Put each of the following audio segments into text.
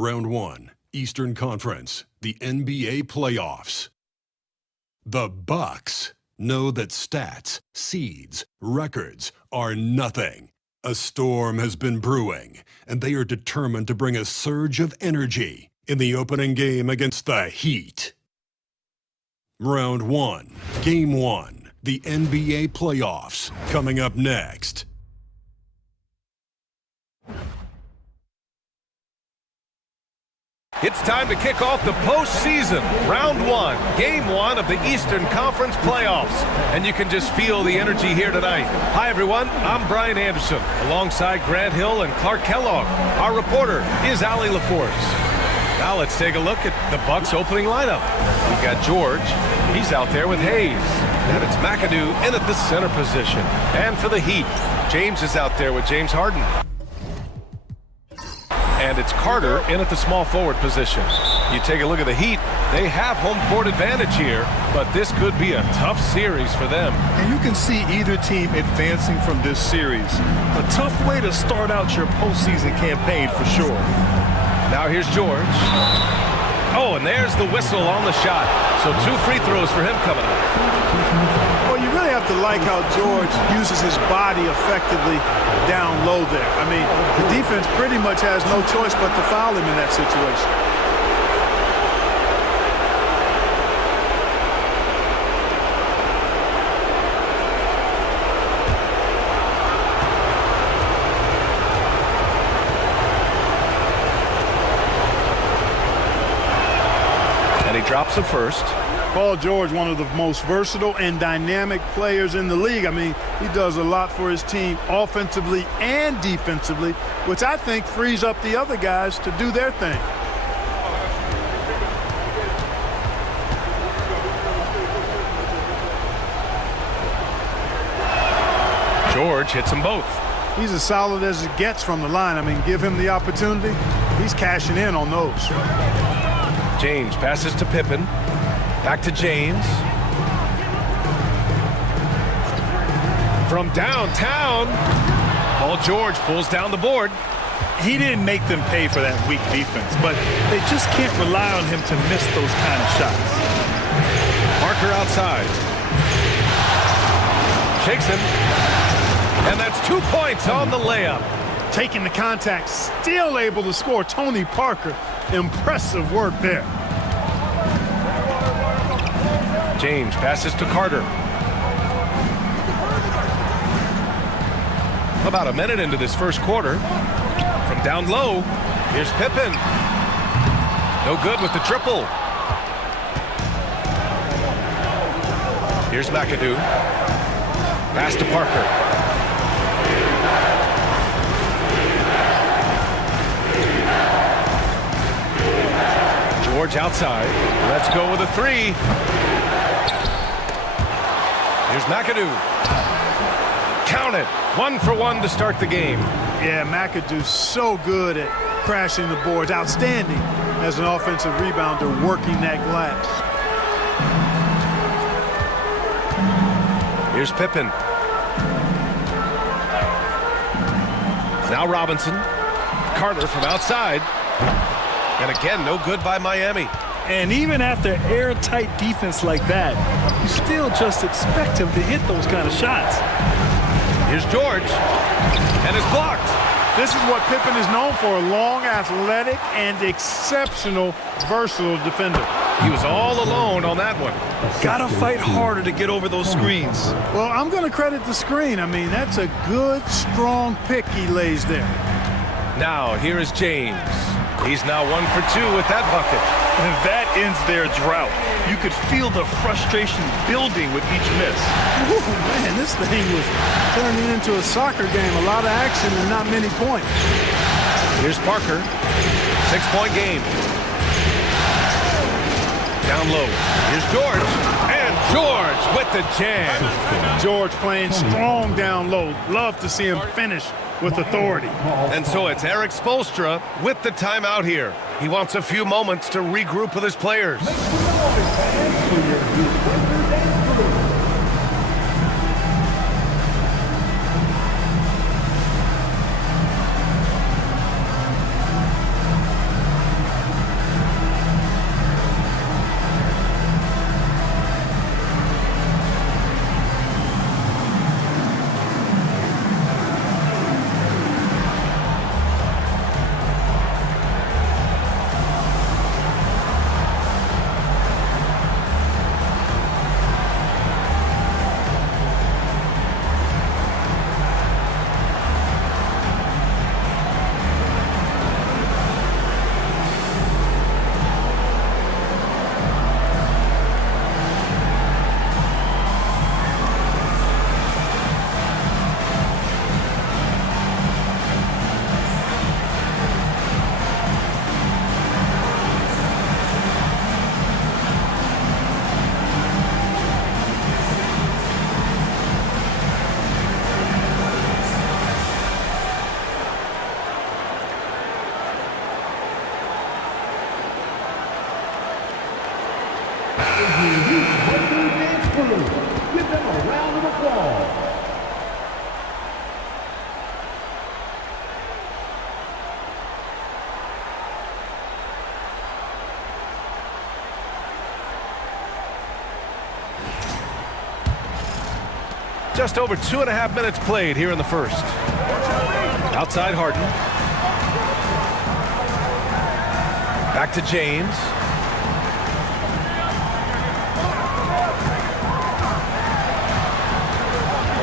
Round 1, Eastern Conference, the NBA playoffs. The Bucks know that stats, seeds, records are nothing. A storm has been brewing, and they are determined to bring a surge of energy in the opening game against the Heat. Round 1, Game 1, the NBA playoffs, coming up next. It's time to kick off the postseason. Round 1, Game 1 of the Eastern Conference playoffs. And you can just feel the energy here tonight. Hi, everyone. I'm Brian Anderson, alongside Grant Hill and Clark Kellogg. Our reporter is Allie LaForce. Now let's take a look at the Bucks' opening lineup. We've got George. He's out there with Hayes. And it's McAdoo in at the center position. And for the Heat, James is out there with James Harden. And it's Carter in at the small forward position. You take a look at the Heat, they have home court advantage here, but this could be a tough series for them. And you can see either team advancing from this series. A tough way to start out your postseason campaign for sure. Now here's George. Oh, and there's the whistle on the shot. So 2 free throws for him coming up. Well, you really have to like how George uses his body effectively down low there. I mean, the defense pretty much has no choice but to foul him in that situation. And he drops it first. Paul George, one of the most versatile and dynamic players in the league. I mean, he does a lot for his team offensively and defensively, which I think frees up the other guys to do their thing. George hits them both. He's as solid as it gets from the line. I mean, give him the opportunity, he's cashing in on those. James passes to Pippen. Back to James. From downtown, Paul George pulls down the board. He didn't make them pay for that weak defense, but they just can't rely on him to miss those kind of shots. Parker outside. Shakes him. And that's 2 points on the layup. Taking the contact, still able to score. Tony Parker, impressive work there. James passes to Carter. About a minute into this first quarter. From down low, here's Pippen. No good with the triple. Here's McAdoo. Pass to Parker. George outside. Let's go with a 3. Here's McAdoo. Count it. 1 for 1 to start the game. Yeah, McAdoo's so good at crashing the boards. Outstanding as an offensive rebounder working that glass. Here's Pippen. Now Robinson. Carter from outside. And again, no good by Miami. And even after airtight defense like that, you still just expect him to hit those kind of shots. Here's George. And it's blocked. This is what Pippen is known for, a long, athletic, and exceptional, versatile defender. He was all alone on that one. Gotta fight harder to get over those screens. Well, I'm going to credit the screen. I mean, that's a good, strong pick he lays there. Now, here is James. He's now 1 for 2 with that bucket. And that ends their drought. You could feel the frustration building with each miss. Ooh, man, this thing was turning into a soccer game. A lot of action and not many points. Here's Parker. 6-point game. Down low. Here's George. And George with the jam. George playing strong down low. Love to see him finish with authority. And so it's Eric Spoelstra with the timeout here. He wants a few moments to regroup with his players. Give them a round of applause. Just over 2.5 minutes played here in the first. Outside Harden. Back to James.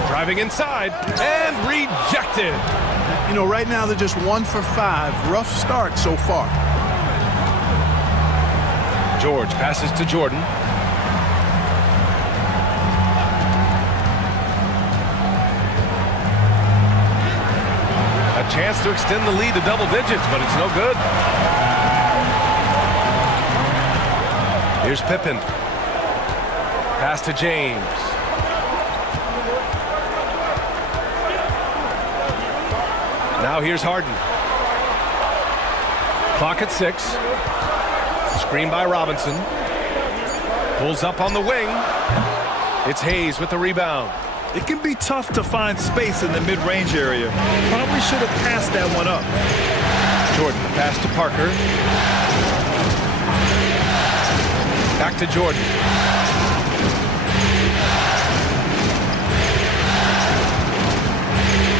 Driving inside and rejected. You know, right now they're just 1 for 5. Rough start so far. George passes to Jordan. A chance to extend the lead to double digits, but it's no good. Here's Pippen. Pass to James. Now here's Harden. Clock at 6. Screen by Robinson. Pulls up on the wing. It's Hayes with the rebound. It can be tough to find space in the mid-range area. Probably should have passed that one up. Jordan, the pass to Parker. Back to Jordan.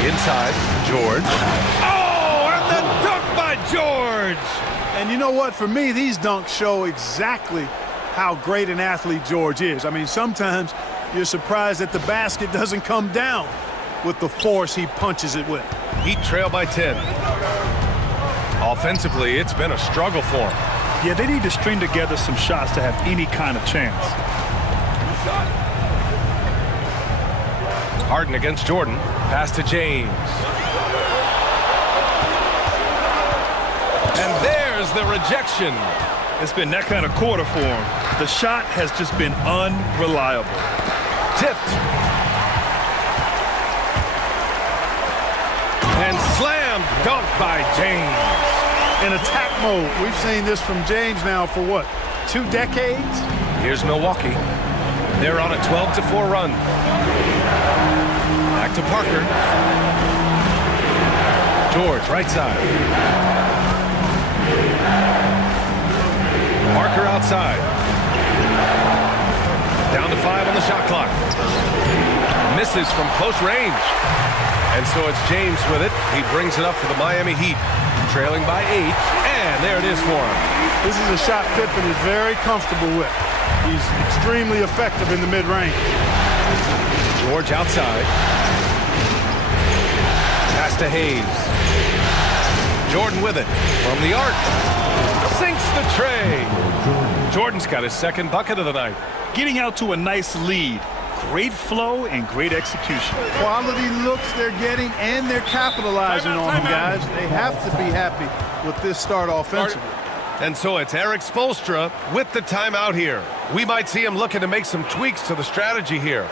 Inside, George. Oh, and the dunk by George! And you know what? For me, these dunks show exactly how great an athlete George is. I mean, sometimes you're surprised that the basket doesn't come down with the force he punches it with. Heat trail by 10. Offensively, it's been a struggle for him. Yeah, they need to string together some shots to have any kind of chance. Harden against Jordan. Pass to James. And there's the rejection. It's been that kind of quarter for him. The shot has just been unreliable. Tipped. And slam dunk by James. In attack mode, we've seen this from James now for what, 2 decades? Here's Milwaukee. They're on a 12-4 run. Back to Parker. George, right side. Parker outside. Down to 5 on the shot clock. Misses from close range. And so it's James with it. He brings it up for the Miami Heat. Trailing by 8. And there it is for him. This is a shot Pippen is very comfortable with. He's extremely effective in the mid-range. George outside. Pass to Hayes. Jordan with it. From the arc. Sinks the tray. Jordan's got his second bucket of the night. Getting out to a nice lead. Great flow and great execution. Quality looks they're getting, and they're capitalizing on them, guys. They have to be happy with this start offensively. And so it's Eric Spoelstra with the timeout here. We might see him looking to make some tweaks to the strategy here.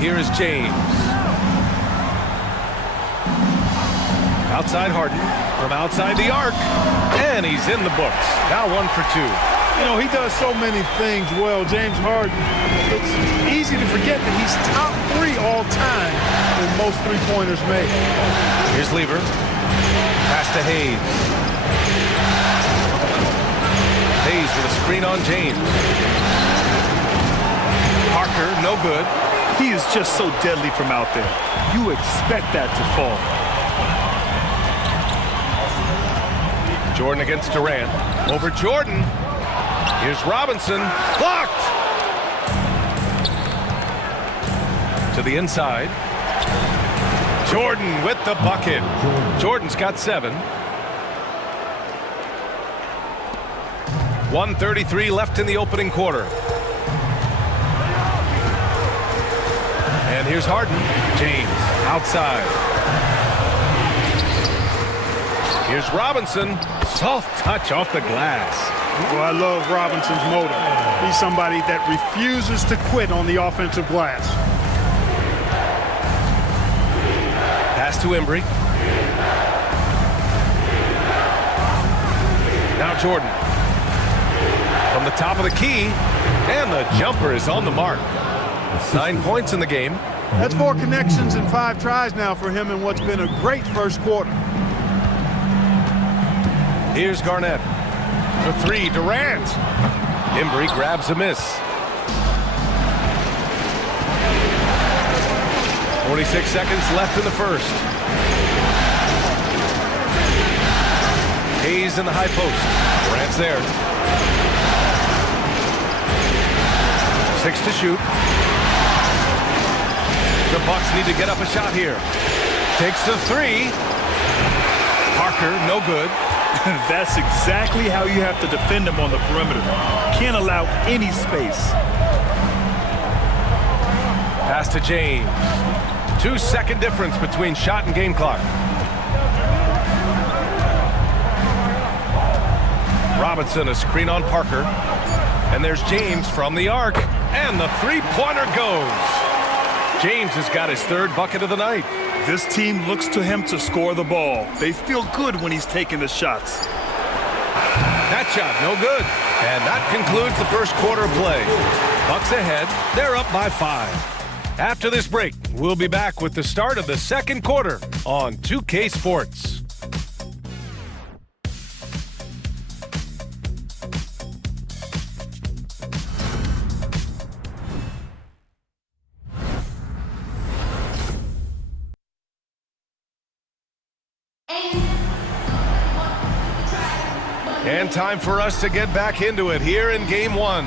here is James. Outside Harden from outside the arc, and he's in the books. Now 1 for 2. You know, he does so many things well, James Harden. It's easy to forget that he's top 3 all time in most three-pointers made. Here's Lever. Pass to Hayes. Hayes with a screen on James. Parker, no good. He is just so deadly from out there. You expect that to fall. Jordan against Durant. Over Jordan. Here's Robinson. Blocked! To the inside. Jordan with the bucket. Jordan's got 7. 1:33 left in the opening quarter. And here's Harden. James outside. Here's Robinson. Soft touch off the glass. Well, I love Robinson's motor. He's somebody that refuses to quit on the offensive glass. Pass to Embry. Now Jordan. From the top of the key. And the jumper is on the mark. 9 points in the game. That's 4 connections and 5 tries now for him in what's been a great first quarter. Here's Garnett. For 3, Durant. Embry grabs a miss. 46 seconds left in the first. Hayes in the high post. Durant's there. 6 to shoot. The Bucks need to get up a shot here. Takes the 3. Parker, no good. That's exactly how you have to defend him on the perimeter. Can't allow any space. Pass to James. 2-second difference between shot and game clock. Robinson, a screen on Parker. And there's James from the arc. And the three-pointer goes. James has got his 3rd bucket of the night. This team looks to him to score the ball. They feel good when he's taking the shots. That shot, no good. And that concludes the first quarter of play. Bucks ahead. They're up by 5. After this break, we'll be back with the start of the second quarter on 2K Sports. And time for us to get back into it here in Game 1.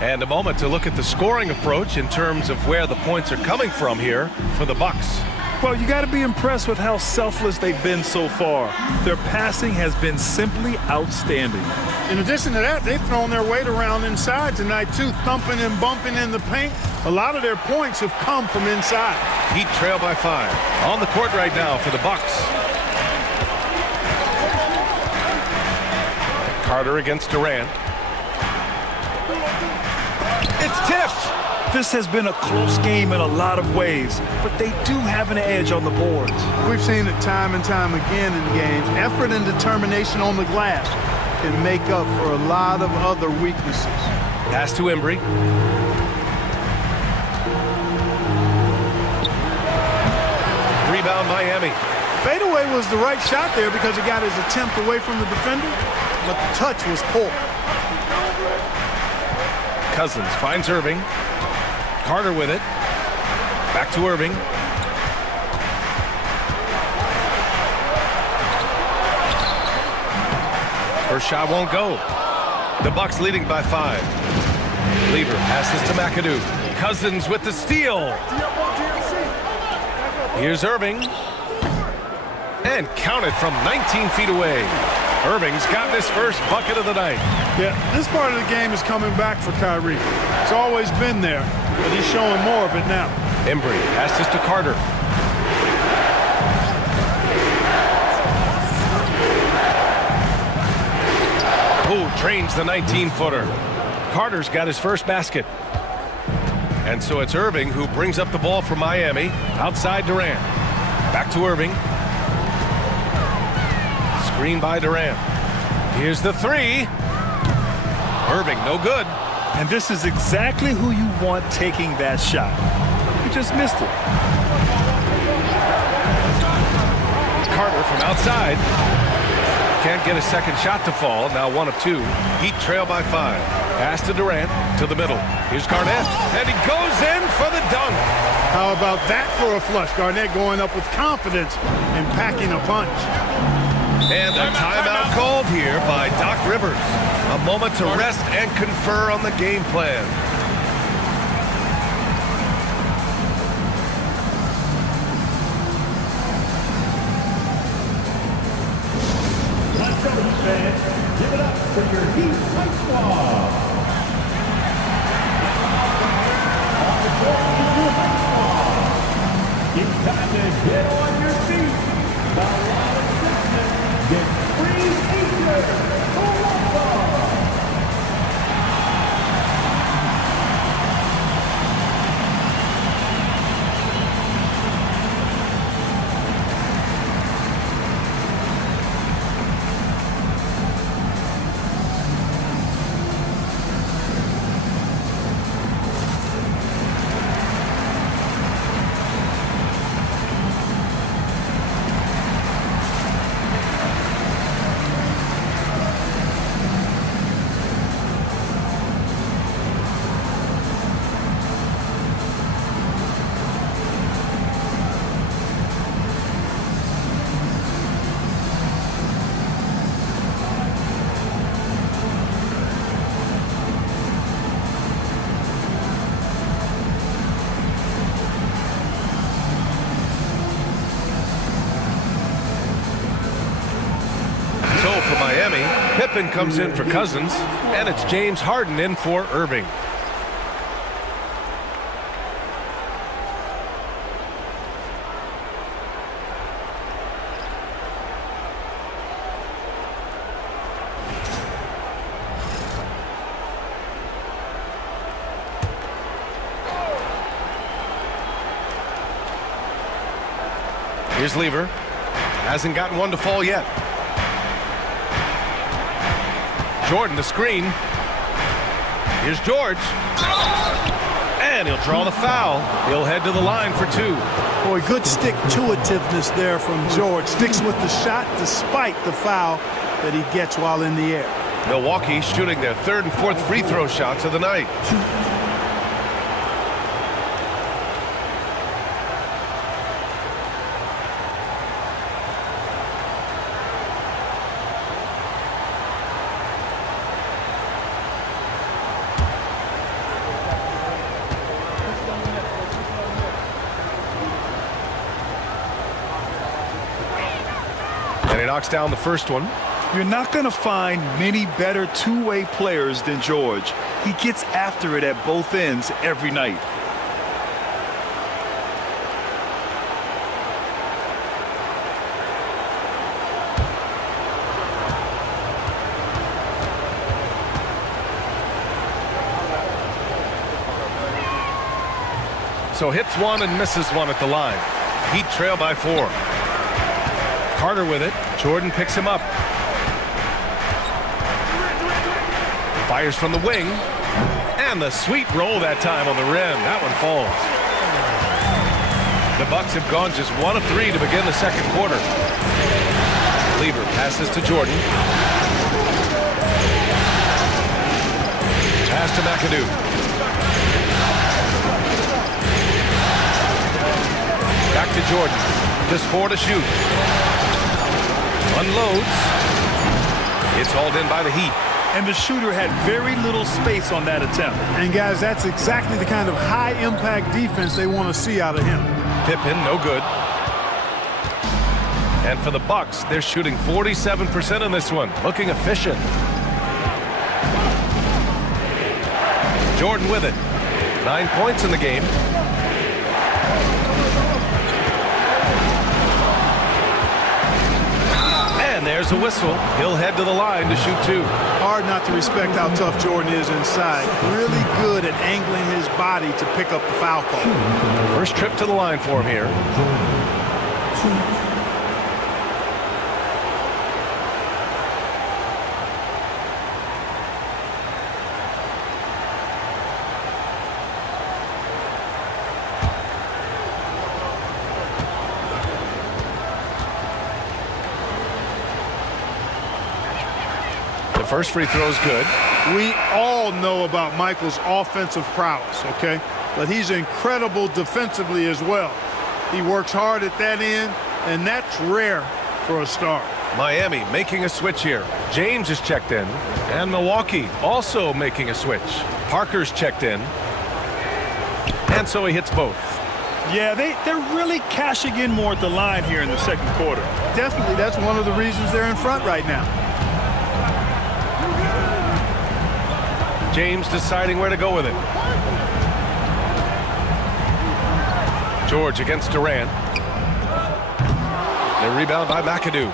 And a moment to look at the scoring approach in terms of where the points are coming from here for the Bucks. Well, you got to be impressed with how selfless they've been so far. Their passing has been simply outstanding. In addition to that, they've thrown their weight around inside tonight, too, thumping and bumping in the paint. A lot of their points have come from inside. Heat trail by 5. On the court right now for the Bucks. Carter against Durant. It's tipped. This has been a close game in a lot of ways, but they do have an edge on the boards. We've seen it time and time again in games. Effort and determination on the glass can make up for a lot of other weaknesses. Pass to Embry. Rebound Miami. Fadeaway was the right shot there because he got his attempt away from the defender, but the touch was poor. Cousins finds Irving. Carter with it. Back to Irving. First shot won't go. The Bucks leading by 5. Lever passes to McAdoo. Cousins with the steal. Here's Irving. And counted from 19 feet away. Irving's got his first bucket of the night. Yeah, this part of the game is coming back for Kyrie. It's always been there, but he's showing more of it now. Embry passes to Carter. Who trains the 19-footer. Carter's got his first basket. And so it's Irving who brings up the ball for Miami. Outside Durant. Back to Irving. Screen by Durant. Here's the three. Irving, no good. And this is exactly who you want taking that shot. He just missed it. Carter from outside. Can't get a second shot to fall. Now 1 of 2. Heat trail by 5. Pass to Durant to the middle. Here's Garnett. And he goes in for the dunk. How about that for a flush? Garnett going up with confidence and packing a punch. And a timeout called here by Doc Rivers. A moment to rest and confer on the game plan. Let's go, Heat fans. Give it up for your Heat Fight Squad. On the court is your Fight Squad. It's time to get on your feet. The line assessment gets free Eastern. For Miami, Pippen comes in for Cousins, and it's James Harden in for Irving. Here's Lever. Hasn't gotten one to fall yet. Jordan, the screen. Here's George. And he'll draw the foul. He'll head to the line for 2. Boy, good stick-to-itiveness there from George. Sticks with the shot despite the foul that he gets while in the air. Milwaukee shooting their 3rd and 4th free throw shots of the night. And he knocks down the first one. You're not going to find many better two-way players than George. He gets after it at both ends every night. So hits one and misses one at the line. Heat trail by 4. Carter with it. Jordan picks him up. Fires from the wing. And the sweet roll that time on the rim. That one falls. The Bucks have gone just 1 of 3 to begin the second quarter. Lever passes to Jordan. Pass to McAdoo. Back to Jordan. Just 4 to shoot. Unloads. It's hauled in by the Heat. And the shooter had very little space on that attempt. And guys, that's exactly the kind of high-impact defense they want to see out of him. Pippen, no good. And for the Bucks, they're shooting 47% in this one. Looking efficient. Jordan with it. 9 points in the game. And there's a whistle. He'll head to the line to shoot 2. Hard not to respect how tough Jordan is inside. Really good at angling his body to pick up the foul call. First trip to the line for him here. First free throw is good. We all know about Michael's offensive prowess, okay? But he's incredible defensively as well. He works hard at that end, and that's rare for a star. Miami making a switch here. James is checked in. And Milwaukee also making a switch. Parker's checked in. And so he hits both. Yeah, they're really cashing in more at the line here in the second quarter. Definitely, that's one of the reasons they're in front right now. James deciding where to go with it. George against Durant. The rebound by McAdoo.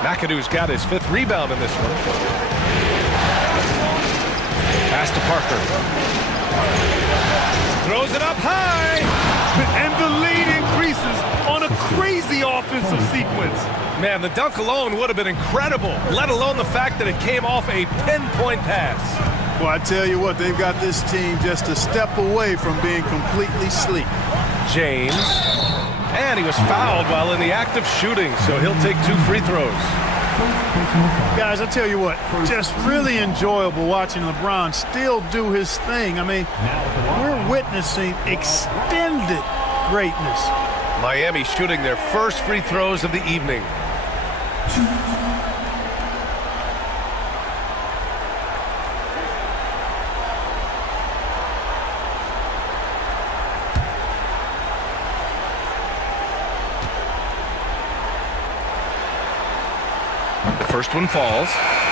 McAdoo's got his 5th rebound in this one. Pass to Parker. Throws it up high. And the lead increases on a crazy offensive sequence. Man, the dunk alone would have been incredible, let alone the fact that it came off a pinpoint pass. Well, I tell you what, they've got this team just a step away from being completely asleep. James. And he was fouled while in the act of shooting, so he'll take 2 free throws. Guys, I tell you what, just really enjoyable watching LeBron still do his thing. I mean, we're witnessing extended greatness. Miami shooting their first free throws of the evening. First one falls.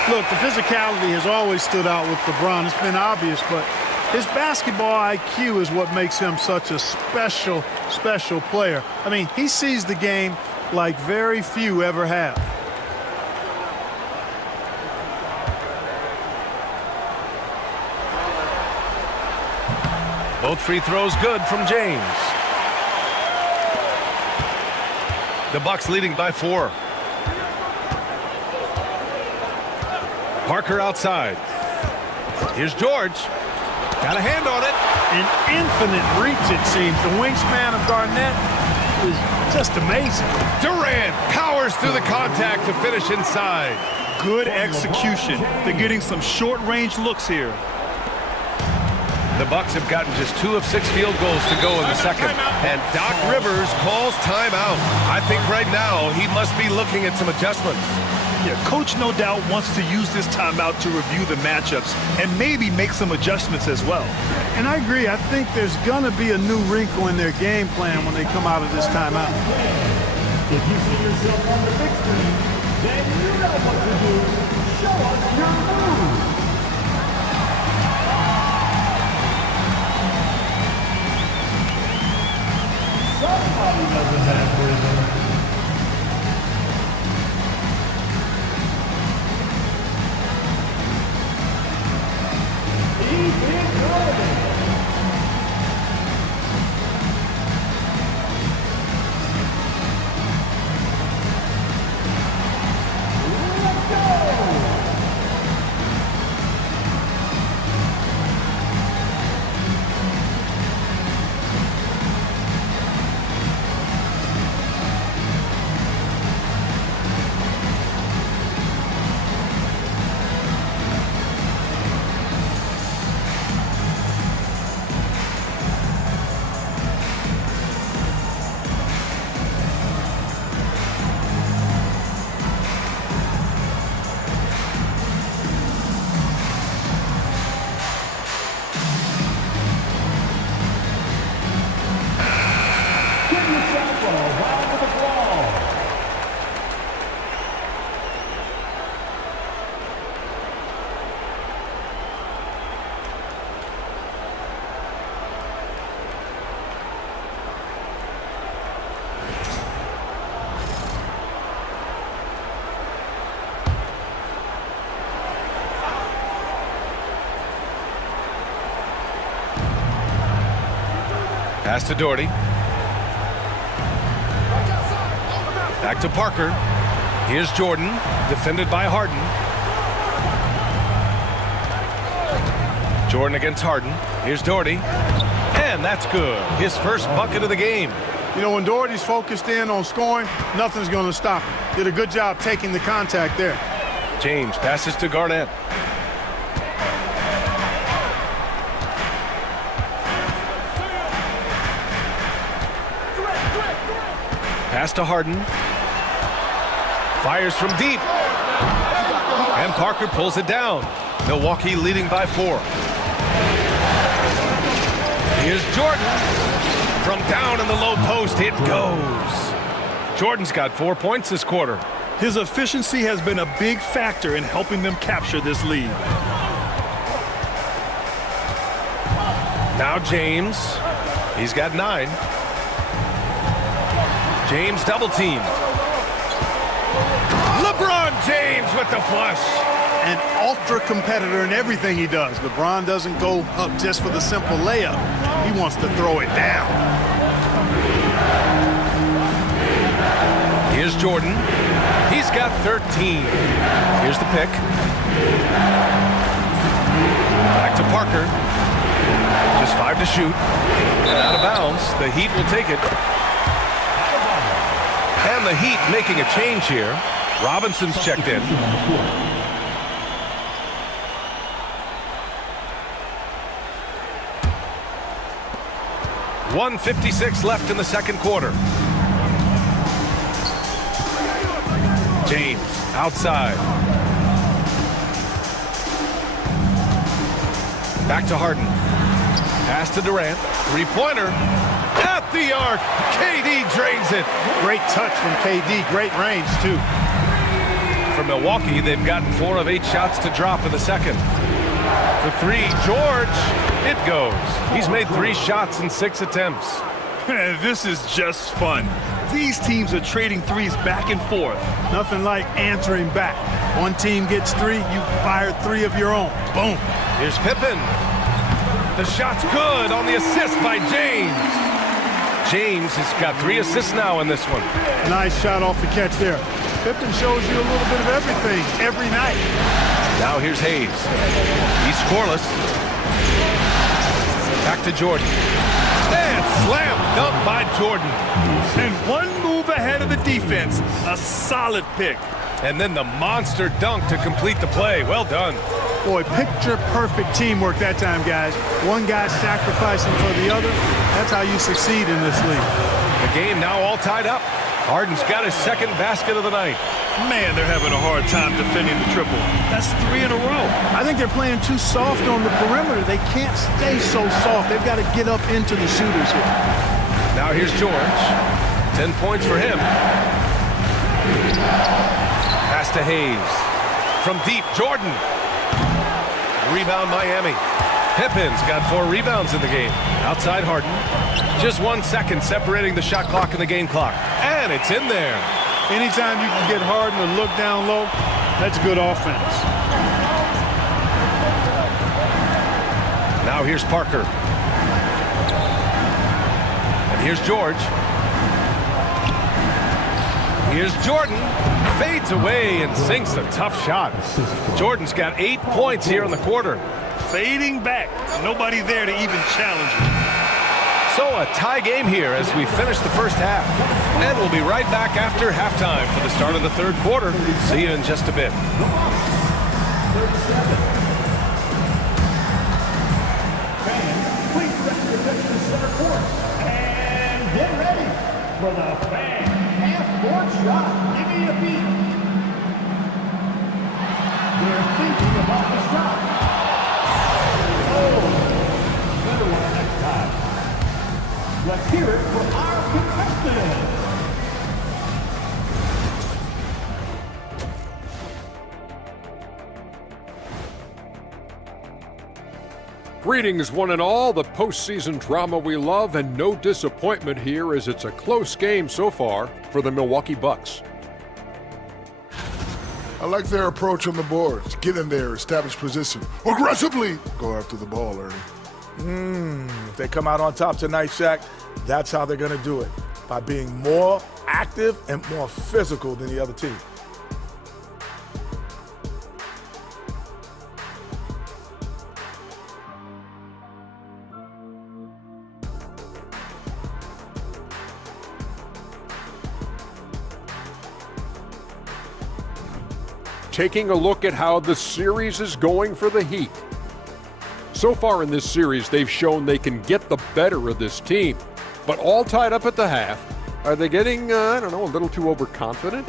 Look, the physicality has always stood out with LeBron. It's been obvious, but his basketball IQ is what makes him such a special player. I mean, he sees the game like very few ever have. Both free throws good from James. The Bucks leading by 4. Parker outside. Here's George. Got a hand on it. An infinite reach, it seems. The wingspan of Garnett is just amazing. Durant powers through the contact to finish inside. Good execution. They're getting some short-range looks here. The Bucks have gotten just 2 of 6 field goals to go in the second. And Doc Rivers calls timeout. I think right now he must be looking at some adjustments. Yeah, Coach no doubt wants to use this timeout to review the matchups and maybe make some adjustments as well. And I agree. I think there's going to be a new wrinkle in their game plan when they come out of this timeout. If you see yourself on the big screen, then you know what to do. Show us your move. Somebody doesn't have rhythm. Pass to Doherty. Back to Parker. Here's Jordan, defended by Harden. Jordan against Harden. Here's Doherty. And that's good. His first bucket of the game. You know, when Doherty's focused in on scoring, nothing's going to stop him. Did a good job taking the contact there. James passes to Garnett. Pass to Harden. Fires from deep. And Parker pulls it down. Milwaukee leading by 4. Here's Jordan. From down in the low post, it goes. Jordan's got 4 points this quarter. His efficiency has been a big factor in helping them capture this lead. Now James. He's got 9. James double teamed. LeBron James with the flush. An ultra competitor in everything he does. LeBron doesn't go up just for the simple layup. He wants to throw it down. Here's Jordan. He's got 13. Here's the pick. Back to Parker. Just 5 to shoot. And out of bounds. The Heat will take it. And the Heat making a change here. Robinson's checked in. .156 left in the second quarter. James outside. Back to Harden. Pass to Durant. Three-pointer. At the arc. KD drains it. Great touch from KD. Great range, too. For Milwaukee, they've gotten 4 of 8 shots to drop in the second. For 3, George. It goes. He's made 3 shots in 6 attempts. This is just fun. These teams are trading threes back and forth. Nothing like answering back. One team gets 3, you fire 3 of your own. Boom. Here's Pippen. The shot's good on the assist by James. James has got 3 assists now in this one. Nice shot off the catch there. Pippen shows you a little bit of everything every night. Now here's Hayes. He's scoreless. Back to Jordan. And slam dunk by Jordan. And one move ahead of the defense. A solid pick. And then the monster dunk to complete the play. Well done. Boy, picture-perfect teamwork that time, guys. One guy sacrificing for the other. That's how you succeed in this league. The game now all tied up. Harden's got his second basket of the night. Man, they're having a hard time defending the triple. That's 3 in a row. I think they're playing too soft on the perimeter. They can't stay so soft. They've got to get up into the shooters here. Now here's George. 10 points for him. Pass to Hayes. From deep, Jordan. Rebound Miami. Pippen's got 4 rebounds in the game. Outside Harden. Just 1 second separating the shot clock and the game clock. And it's in there. Anytime you can get Harden to look down low, that's good offense. Now here's Parker. And here's George. Here's Jordan. Fades away and sinks a tough shot. Jordan's got 8 points here in the quarter. Fading back. Nobody there to even challenge him. So a tie game here as we finish the first half. And we'll be right back after halftime for the start of the third quarter. See you in just a bit. 37. Fans, please bring your attention to center court. And get ready for the fan half-court shot. Give me a beat. They're thinking about the shot. Oh, better one next time. Let's hear it for our contestants. Greetings, one and all. The postseason drama we love, and no disappointment here as it's a close game so far for the Milwaukee Bucks. I like their approach on the boards. Get in there, establish position. Aggressively go after the ball early. If they come out on top tonight, Shaq, that's how they're going to do it, by being more active and more physical than the other team. Taking a look at how the series is going for the Heat. So far in this series, they've shown they can get the better of this team, but all tied up at the half. Are they getting, a little too overconfident?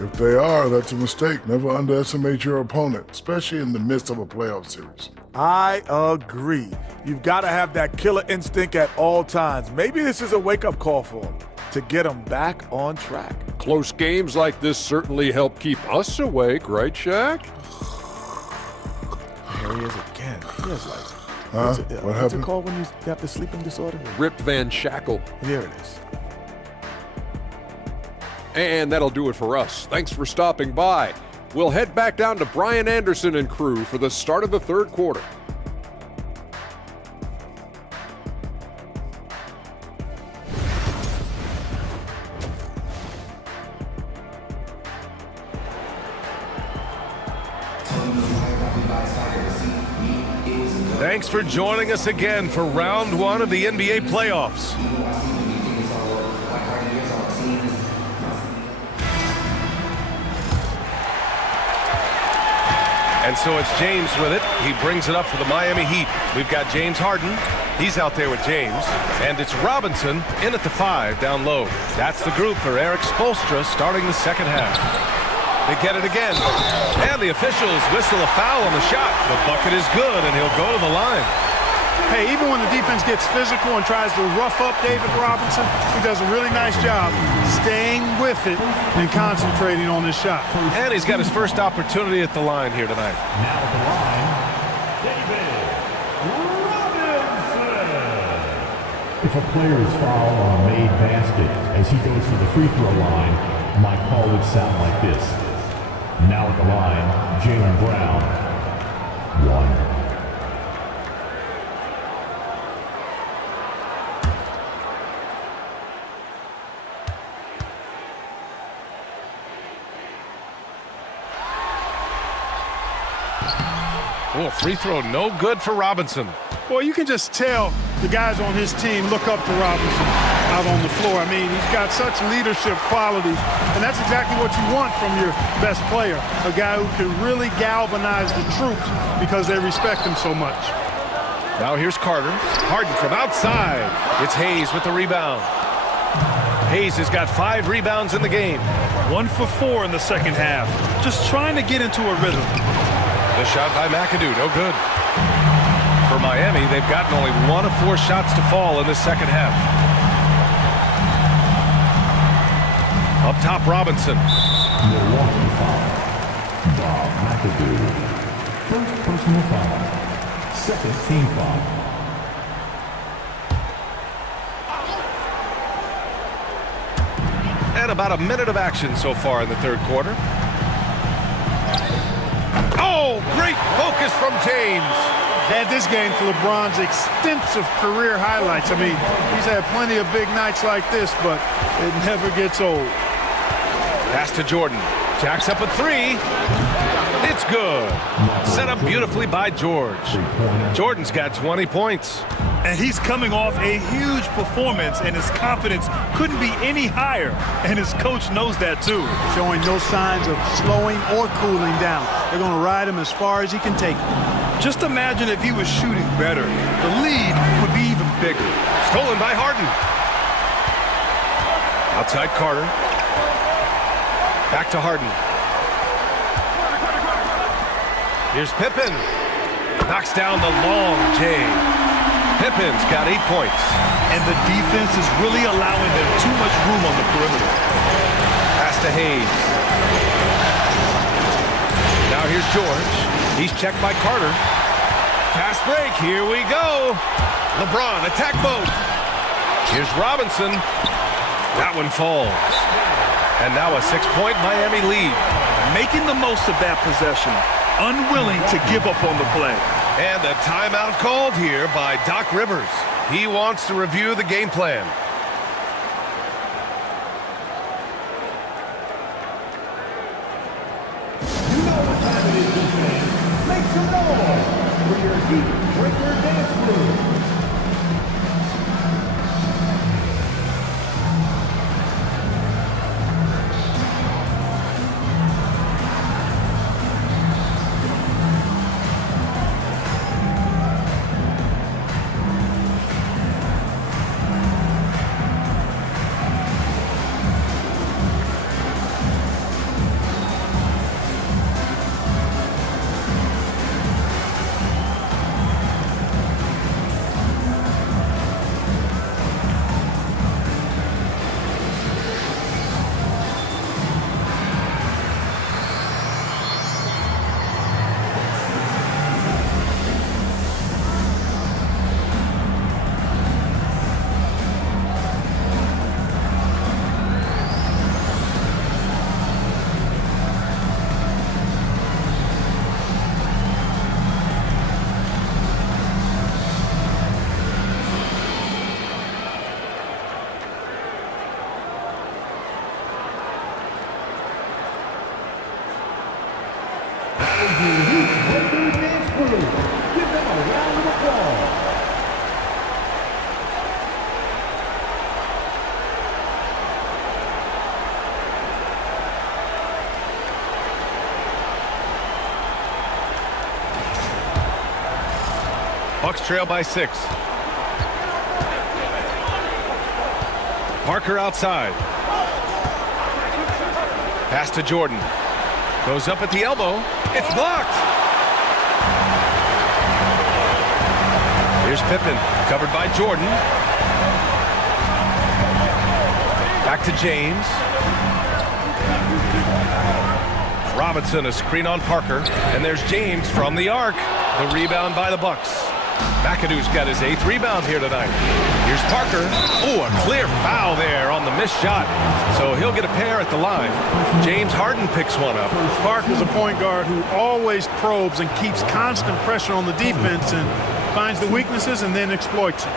If they are, that's a mistake. Never underestimate your opponent, especially in the midst of a playoff series. I agree. You've got to have that killer instinct at all times. Maybe this is a wake-up call for them to get them back on track. Close games like this certainly help keep us awake, right, Shaq? There he is again. He is like, What what's happened? it called when you got the sleeping disorder? Rip Van Shackle. There it is. And that'll do it for us. Thanks for stopping by. We'll head back down to Brian Anderson and crew for the start of the third quarter. Thanks for joining us again for round one of the NBA playoffs. And so it's James with it. He brings it up for the Miami Heat. We've got James Harden. He's out there with James. And it's Robinson in at the 5 down low. That's the group for Eric Spoelstra starting the second half. They get it again. And the officials whistle a foul on the shot. The bucket is good, and he'll go to the line. Hey, even when the defense gets physical and tries to rough up David Robinson, he does a really nice job staying with it and concentrating on his shot. And he's got his first opportunity at the line here tonight. Now at the line, David Robinson. If a player is fouled on a made basket as he goes to the free throw line, my call would sound like this. Now at the line, Jaylen Brown, 1. Oh, free throw no good for Robinson. Well, you can just tell the guys on his team look up to Robinson out on the floor. I mean, he's got such leadership qualities, and that's exactly what you want from your best player, a guy who can really galvanize the troops because they respect him so much. Now here's Carter. Harden from outside. It's Hayes with the rebound. Hayes has got 5 rebounds in the game. 1 for 4 in the second half. Just trying to get into a rhythm. The shot by McAdoo, no good. For Miami, they've gotten only 1 of 4 shots to fall in the second half. Up top, Robinson. Milwaukee foul. Bob McAdoo. First personal foul. Second team foul. And about a minute of action so far in the third quarter. Oh, great focus from James. Add this game to LeBron's extensive career highlights. I mean, he's had plenty of big nights like this, but it never gets old. Pass to Jordan. Jacks up a 3. It's good. Set up beautifully by George. Jordan's got 20 points. And he's coming off a huge performance, and his confidence couldn't be any higher. And his coach knows that, too. Showing no signs of slowing or cooling down. They're going to ride him as far as he can take him. Just imagine if he was shooting better. The lead would be even bigger. Stolen by Harden. Outside Carter. Back to Harden. Here's Pippen. Knocks down the long J. Pippen's got 8 points. And the defense is really allowing them too much room on the perimeter. Pass to Hayes. Now here's George. He's checked by Carter. Fast break. Here we go. LeBron, attack mode. Here's Robinson. That one falls. And now a 6-point Miami lead. Making the most of that possession. Unwilling to give up on the play. And a timeout called here by Doc Rivers. He wants to review the game plan. You know what time it is, man. Make some noise for your Heat Breaker dance crew. Bucks trail by 6. Parker outside. Pass to Jordan. Goes up at the elbow. It's blocked. Here's Pippen, covered by Jordan. Back to James. Robinson, a screen on Parker. And there's James from the arc. The rebound by the Bucks. McAdoo's got his 8th rebound here tonight. Here's Parker. Oh, a clear foul there on the missed shot. So he'll get a pair at the line. James Harden picks one up. Parker's a point guard who always probes and keeps constant pressure on the defense and finds the weaknesses and then exploits it.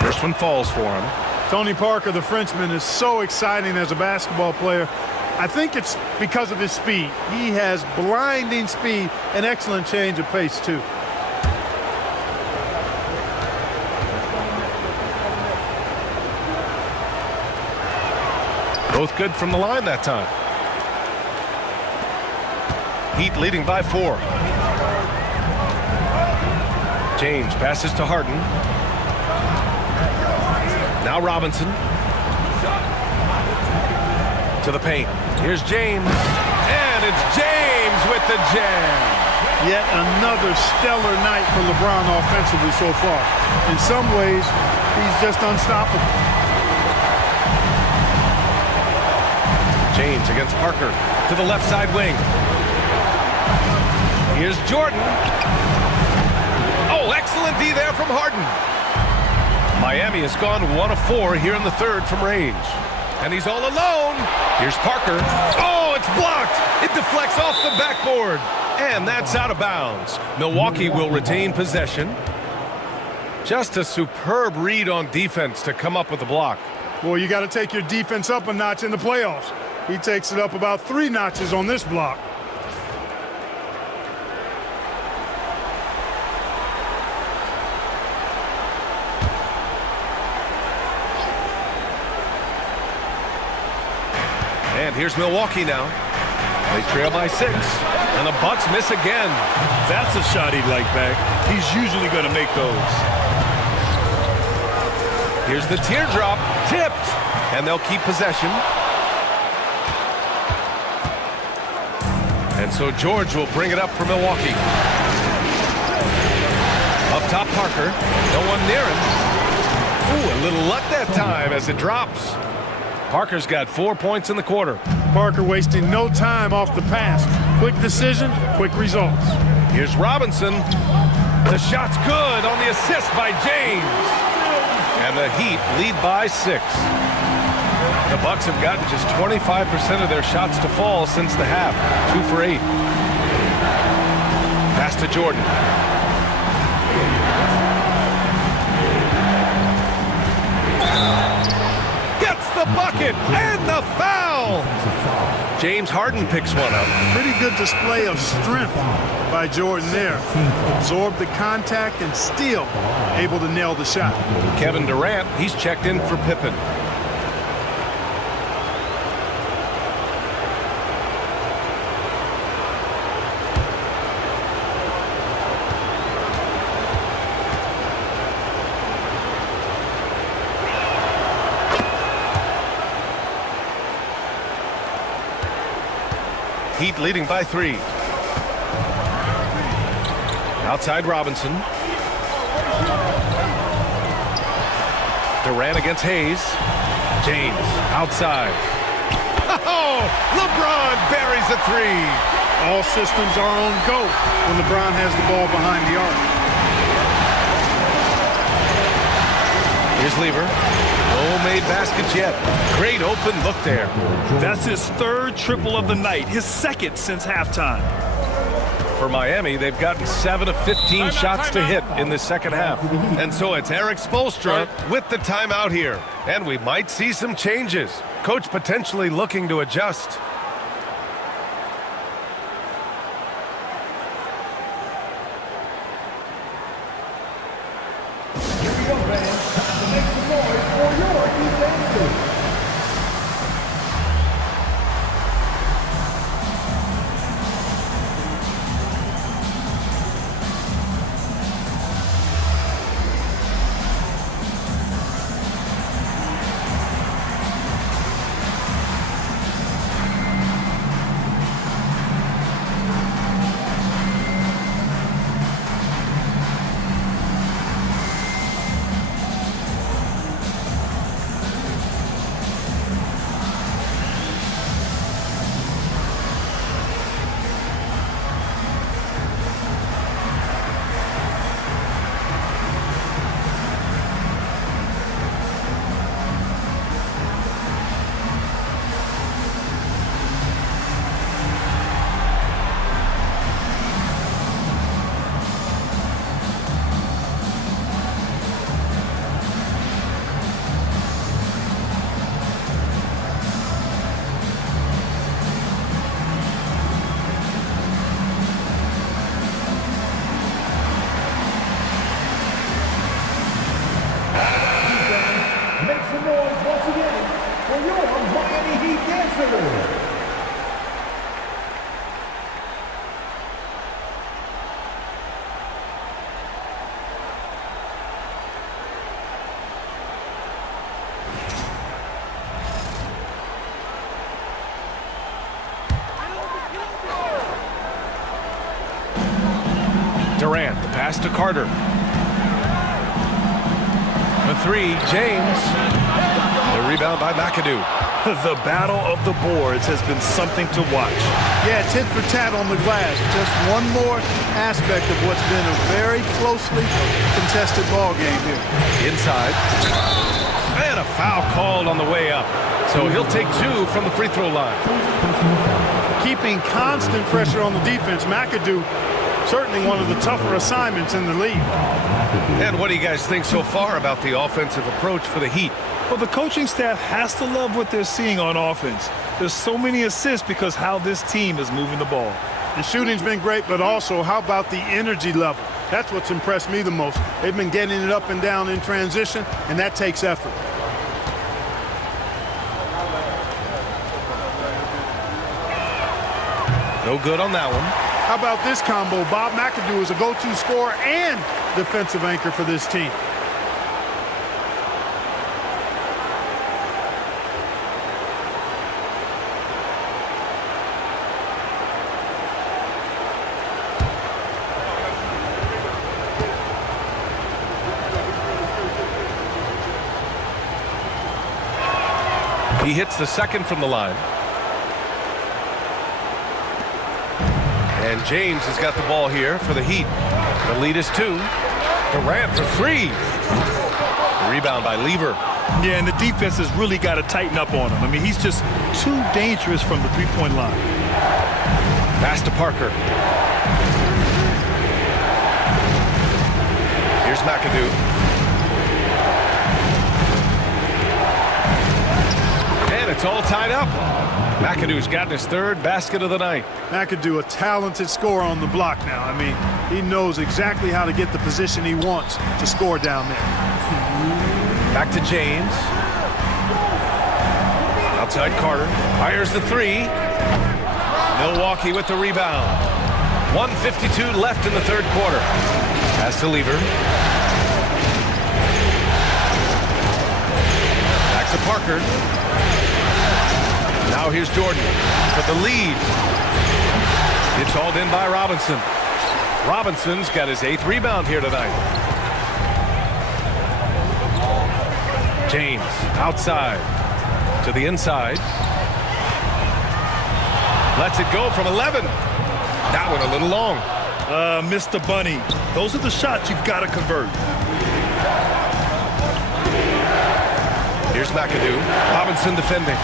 First one falls for him. Tony Parker, the Frenchman, is so exciting as a basketball player. I think it's because of his speed. He has blinding speed and excellent change of pace, too. Both good from the line that time. Heat leading by 4. James passes to Harden. Now Robinson. To the paint. Here's James. And it's James with the jam. Yet another stellar night for LeBron offensively so far. In some ways, he's just unstoppable. James against Parker to the left side wing. Here's Jordan. Oh, excellent D there from Harden. Miami has gone 1 of 4 here in the 3rd from range. And he's all alone. Here's Parker. Oh, it's blocked. It deflects off the backboard. And that's out of bounds. Milwaukee will retain possession. Just a superb read on defense to come up with the block. Boy, you got to take your defense up a notch in the playoffs. He takes it up about 3 notches on this block. And here's Milwaukee now. They trail by 6. And the Bucks miss again. That's a shot he'd like back. He's usually going to make those. Here's the teardrop. Tipped. And they'll keep possession. And so George will bring it up for Milwaukee. Up top, Parker. No one near him. Ooh, a little luck that time as it drops. Parker's got 4 points in the quarter. Parker wasting no time off the pass. Quick decision, quick results. Here's Robinson. The shot's good on the assist by James. And the Heat lead by 6. The Bucks have gotten just 25% of their shots to fall since the half. 2 for 8. Pass to Jordan. Gets the bucket and the foul. James Harden picks one up. Pretty good display of strength by Jordan there. Absorbed the contact and still able to nail the shot. Kevin Durant, he's checked in for Pippen. Heat leading by 3. Outside Robinson. Durant against Hayes. James outside. Oh, LeBron buries a 3. All systems are on go when LeBron has the ball behind the arc. Here's Lever. No made baskets yet. Great open look there. That's his 3rd triple of the night, his 2nd since halftime. For Miami, they've gotten 7 of 15 shots to hit in the second half. And so it's Eric Spoelstra with the timeout here. And we might see some changes. Coach potentially looking to adjust. Durant, the pass to Carter. The 3, James. The rebound by McAdoo. The battle of the boards has been something to watch. Yeah, tit for tat on the glass. Just one more aspect of what's been a very closely contested ball game here. Inside. And a foul called on the way up. So he'll take 2 from the free throw line. Keeping constant pressure on the defense, McAdoo certainly one of the tougher assignments in the league. And what do you guys think so far about the offensive approach for the Heat? Well, the coaching staff has to love what they're seeing on offense. There's so many assists because how this team is moving the ball. The shooting's been great, but also how about the energy level? That's what's impressed me the most. They've been getting it up and down in transition, and that takes effort. No good on that one. How about this combo? Bob McAdoo is a go-to scorer and defensive anchor for this team. He hits the second from the line. And James has got the ball here for the Heat. The lead is 2. Durant for 3. The rebound by Lever. Yeah, and the defense has really got to tighten up on him. I mean, he's just too dangerous from the three-point line. Pass to Parker. Here's McAdoo. And it's all tied up. McAdoo's gotten his 3rd basket of the night. McAdoo, a talented scorer on the block now. I mean, he knows exactly how to get the position he wants to score down there. Back to James. Outside Carter. Fires the 3. Milwaukee with the rebound. 1:52 left in the 3rd quarter. Pass to Lever. Back to Parker. Now here's Jordan for the lead. It's hauled in by Robinson. Robinson's got his 8th rebound here tonight. James outside to the inside. Lets it go from 11. That one a little long. Mr. Bunny, those are the shots you've got to convert. Here's McAdoo. Robinson defending.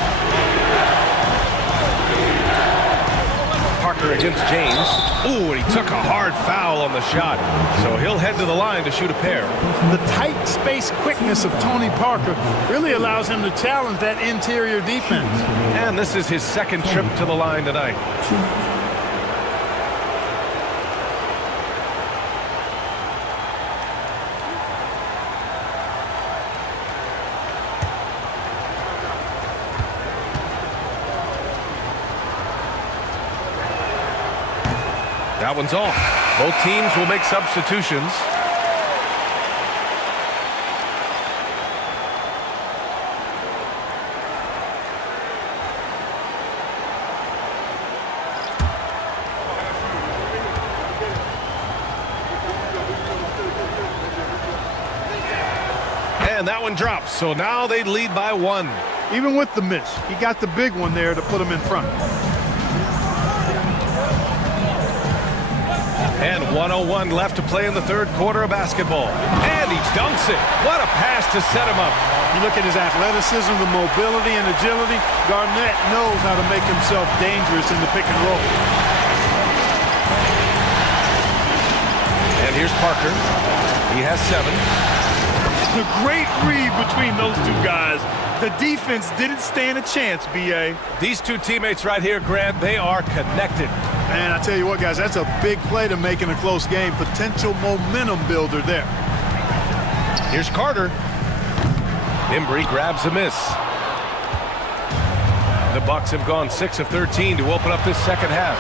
Parker against James. Ooh, and he took a hard foul on the shot. So he'll head to the line to shoot a pair. The tight space quickness of Tony Parker really allows him to challenge that interior defense. And this is his 2nd trip to the line tonight. That one's off. Both teams will make substitutions. And that one drops. So now they lead by 1. Even with the miss, he got the big one there to put him in front. And 1:01 left to play in the 3rd quarter of basketball. And he dunks it. What a pass to set him up. You look at his athleticism, the mobility and agility. Garnett knows how to make himself dangerous in the pick and roll. And here's Parker. He has 7. The great read between those 2 guys. The defense didn't stand a chance, B.A. These 2 teammates right here, Grant, they are connected. And I tell you what, guys, that's a big play to make in a close game. Potential momentum builder there. Here's Carter. Embry grabs a miss. The Bucks have gone 6 of 13 to open up this 2nd half.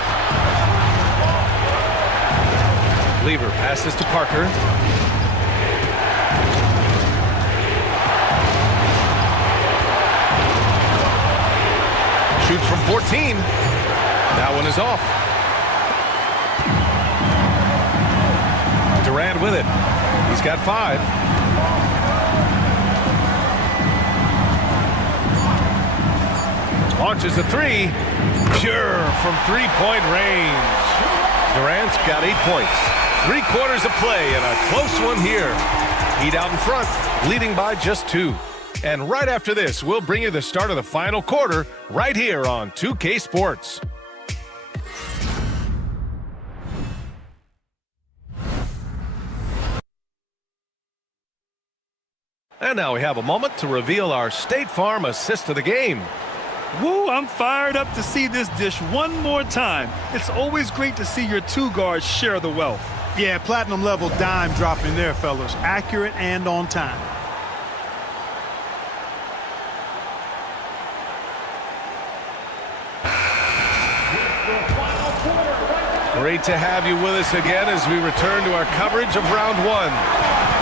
Lever passes to Parker. Shoots from 14. That one is off. Durant with it. He's got 5. Launches a 3. Pure from 3-point range. Durant's got 8 points. 3 quarters of play and a close one here. Heat out in front, leading by just 2. And right after this, we'll bring you the start of the final quarter right here on 2K Sports. And now we have a moment to reveal our State Farm assist of the game. Woo, I'm fired up to see this dish one more time. It's always great to see your 2 guards share the wealth. Yeah, platinum level dime dropping there, fellas. Accurate and on time. Great to have you with us again as we return to our coverage of round 1.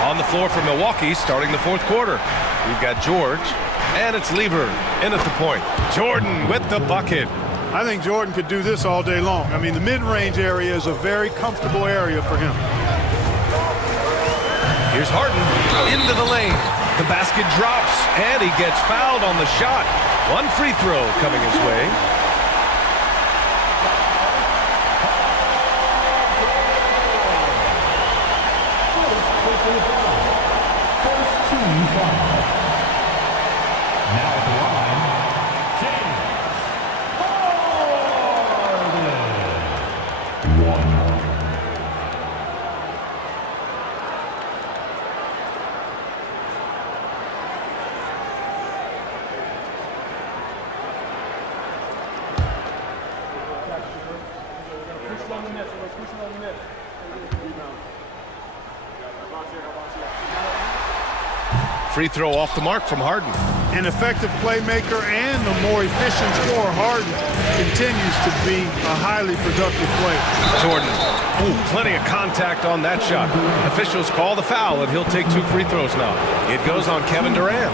On the floor for Milwaukee starting the 4th quarter. We've got George, and it's Lever in at the point. Jordan with the bucket. I think Jordan could do this all day long. I mean, the mid-range area is a very comfortable area for him. Here's Harden into the lane. The basket drops, and he gets fouled on the shot. 1 free throw coming his way. 1. Free throw off the mark from Harden. An effective playmaker and a more efficient scorer, Harden continues to be a highly productive player. Jordan. Ooh, plenty of contact on that shot. Officials call the foul, and he'll take 2 free throws now. It goes on Kevin Durant.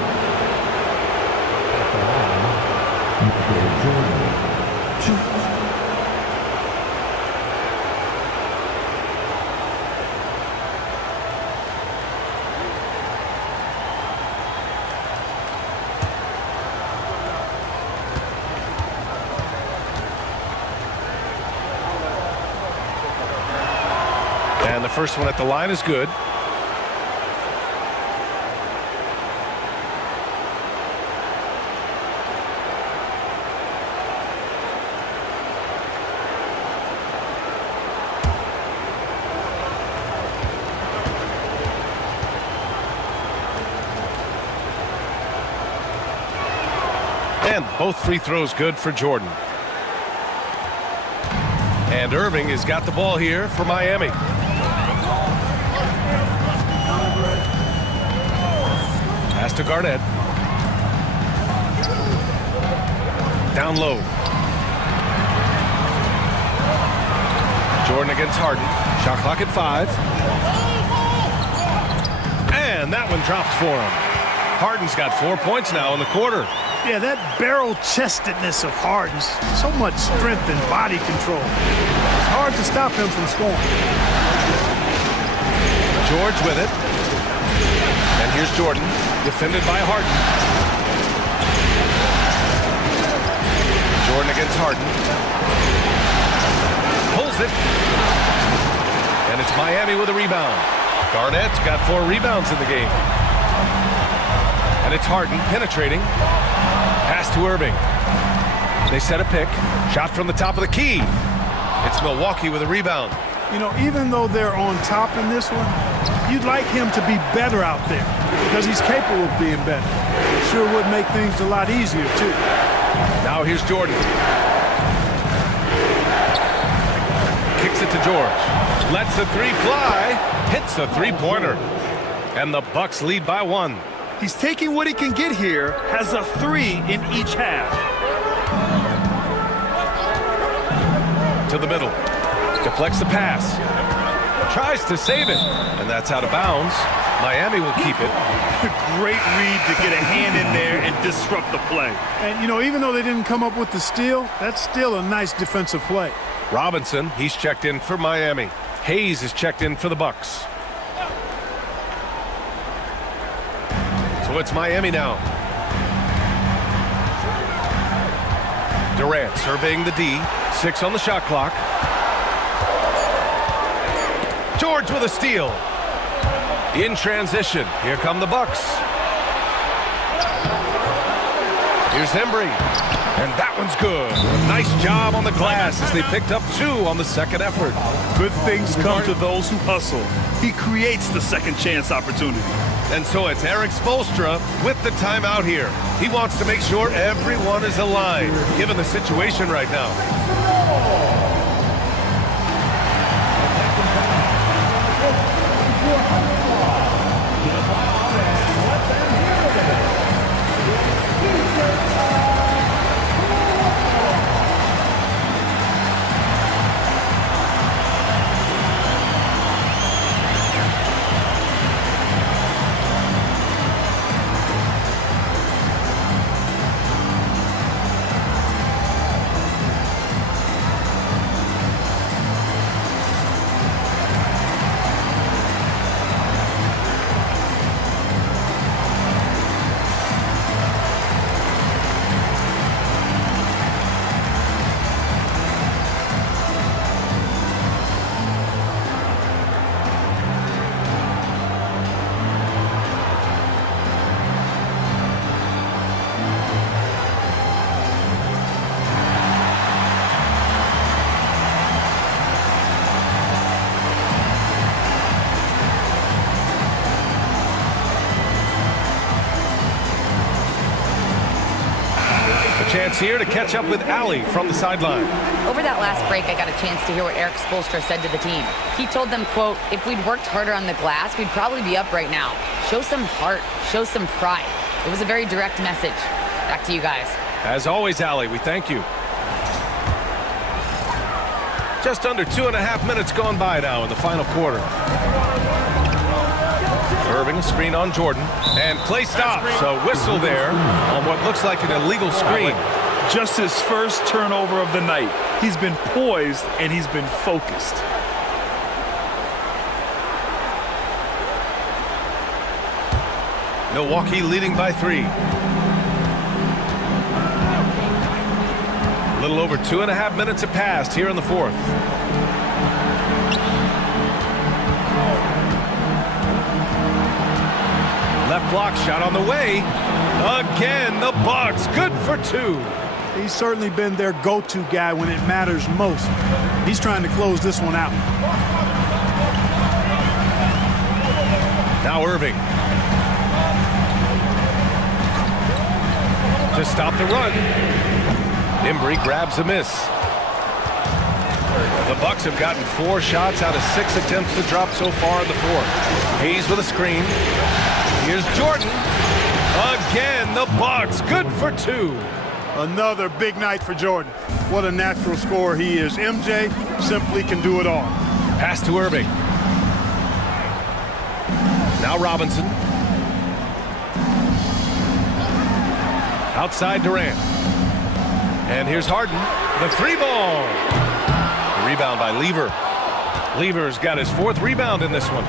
And the first one at the line is good. And both free throws good for Jordan. And Irving has got the ball here for Miami. Pass to Garnett. Down low. Jordan against Harden. Shot clock at 5. And that one drops for him. Harden's got 4 points now in the quarter. Yeah, that barrel-chestedness of Harden, so much strength and body control. It's hard to stop him from scoring. George with it. And here's Jordan, defended by Harden. Jordan against Harden. Pulls it. And it's Miami with a rebound. Garnett's got 4 rebounds in the game. And it's Harden penetrating. Pass to Irving. They set a pick. Shot from the top of the key. It's Milwaukee with a rebound. You know, even though they're on top in this one, you'd like him to be better out there because he's capable of being better. Sure would make things a lot easier, too. Now here's Jordan. Kicks it to George. Lets the 3 fly. Hits the 3-pointer. And the Bucks lead by 1. He's taking what he can get here, has a 3 in each half. To the middle. Deflects the pass. Tries to save it. And that's out of bounds. Miami will keep it. Great read to get a hand in there and disrupt the play. And, you know, even though they didn't come up with the steal, that's still a nice defensive play. Robinson, he's checked in for Miami. Hayes is checked in for the Bucks. So it's Miami now. Durant surveying the D. 6 on the shot clock. George with a steal. In transition. Here come the Bucks. Here's Embry. And that one's good. Nice job on the glass as they picked up 2 on the second effort. Good things come to those who hustle. He creates the second chance opportunity. And so it's Eric Spoelstra with the timeout here. He wants to make sure everyone is aligned, given the situation right now. moments here to catch up with Allie from the sideline. Over that last break, I got a chance to hear what Eric Spoelstra said to the team. He told them, quote, if we'd worked harder on the glass, we'd probably be up right now. Show some heart. Show some pride. It was a very direct message. Back to you guys. As always, Allie, we thank you. Just under 2.5 minutes gone by now in the final quarter. Irving, screen on Jordan, and play stops. A whistle there on what looks like an illegal screen. Just his first turnover of the night. He's been poised and he's been focused. Milwaukee leading by 3. A little over 2.5 minutes have passed here in the fourth. Left block shot on the way. Again, the Bucks. Good for 2. He's certainly been their go-to guy when it matters most. He's trying to close this one out. Now Irving. To stop the run. Embry grabs a miss. The Bucks have gotten 4 shots out of 6 attempts to drop so far in the fourth. Hayes with a screen. Here's Jordan. Again, the Bucks. Good for 2. Another big night for Jordan. What a natural scorer he is. MJ simply can do it all. Pass to Irving. Now Robinson. Outside Durant. And here's Harden. The 3-ball. Rebound by Lever. Lever's got his 4th rebound in this one.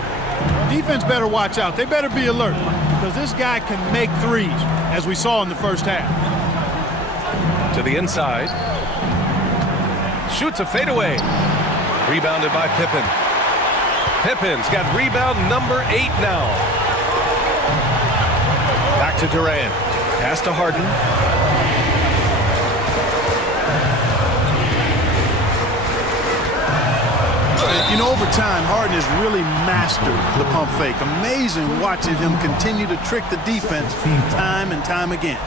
Defense better watch out. They better be alert because this guy can make threes, as we saw in the first half. To the inside. Shoots a fadeaway. Rebounded by Pippen. Pippen's got rebound number 8 now. Back to Durant. Pass to Harden. In overtime, Harden has really mastered the pump fake. Amazing watching him continue to trick the defense time and time again.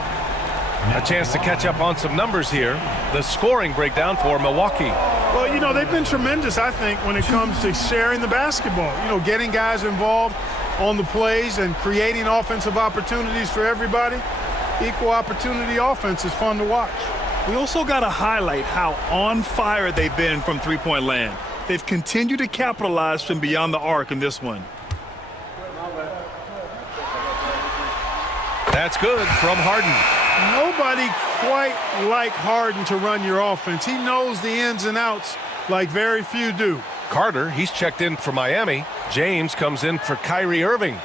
A chance to catch up on some numbers here. The scoring breakdown for Milwaukee. Well, you know, they've been tremendous, I think, when it comes to sharing the basketball. You know, getting guys involved on the plays and creating offensive opportunities for everybody. Equal opportunity offense is fun to watch. We also got to highlight how on fire they've been from three-point land. They've continued to capitalize from beyond the arc in this one. That's good from Harden. Nobody quite like Harden to run your offense. He knows the ins and outs like very few do. Carter, he's checked in for Miami. James comes in for Kyrie Irving.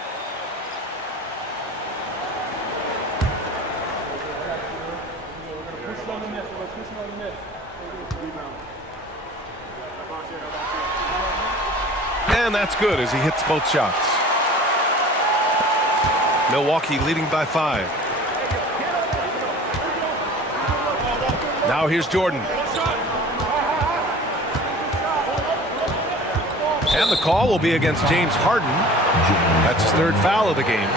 And that's good as he hits both shots. Milwaukee leading by 5. Now here's Jordan. And the call will be against James Harden. That's his 3rd foul of the game.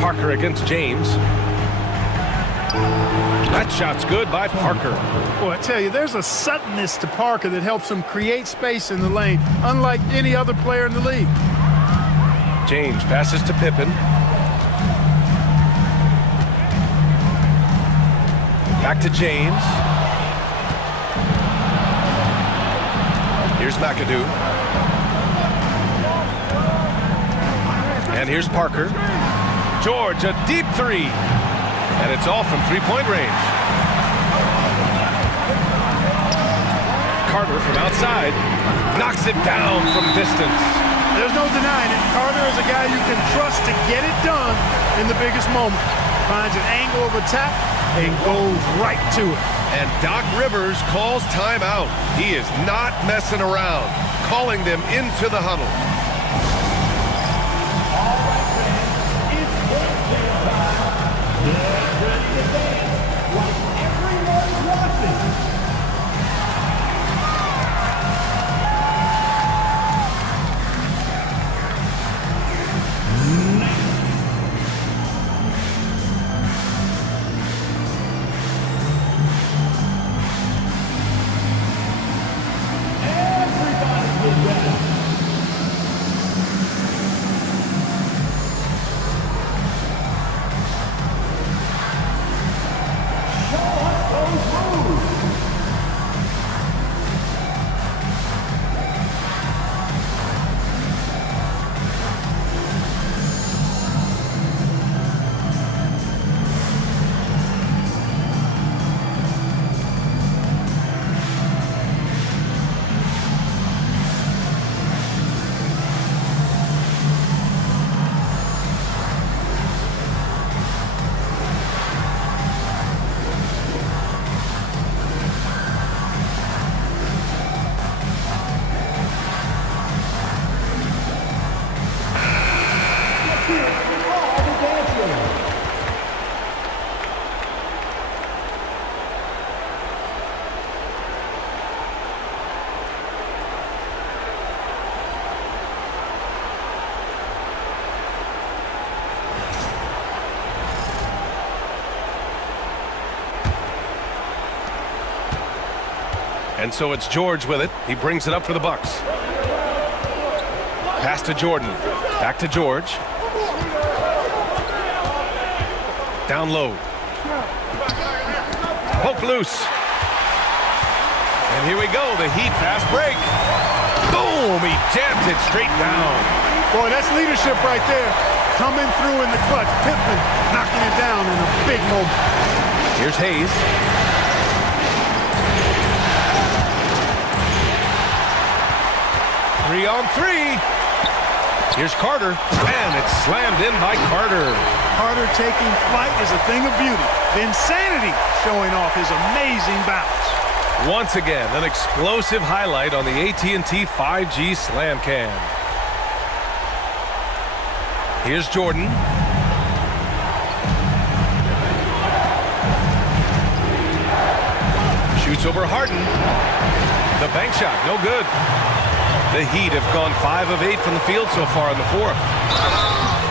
Parker against James. That shot's good by Parker. Boy, I tell you, there's a suddenness to Parker that helps him create space in the lane, unlike any other player in the league. James passes to Pippen. Back to James. Here's McAdoo. And here's Parker. George, a deep 3. And it's all from 3-point range. Carter from outside knocks it down from distance. There's no denying it. Carter is a guy you can trust to get it done in the biggest moment. Finds an angle of attack and goes right to it. And Doc Rivers calls timeout. He is not messing around, calling them into the huddle. And so it's George with it. He brings it up for the Bucks. Pass to Jordan. Back to George. Down low. Poke loose. And here we go. The Heat fast break. Boom! He jams it straight down. Boy, that's leadership right there. Coming through in the clutch. Pippen knocking it down in a big moment. Here's Hayes. 3-on-3. Here's Carter, and it's slammed in by Carter. Carter taking flight is a thing of beauty. Insanity showing off his amazing bounce. Once again, an explosive highlight on the AT&T 5G Slam Cam. Here's Jordan. Shoots over Harden. The bank shot, no good. The Heat have gone 5 of 8 from the field so far in the fourth.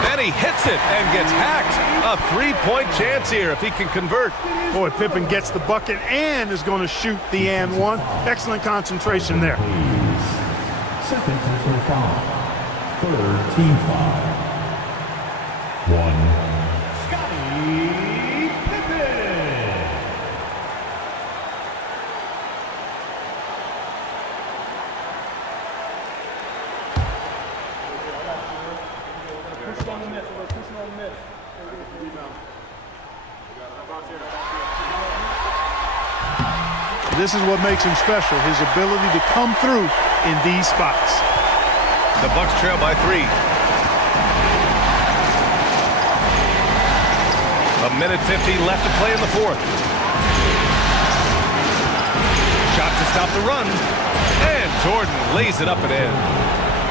And he hits it and gets hacked. A 3-point chance here if he can convert. Boy, Pippen gets the bucket and is going to shoot the and one. Excellent concentration there. Second personal foul. Third team foul. 1. Scottie Pippen. This is what makes him special, his ability to come through in these spots. The Bucks trail by 3. A minute 15 left to play in the fourth. Shot to stop the run. And Jordan lays it up and in.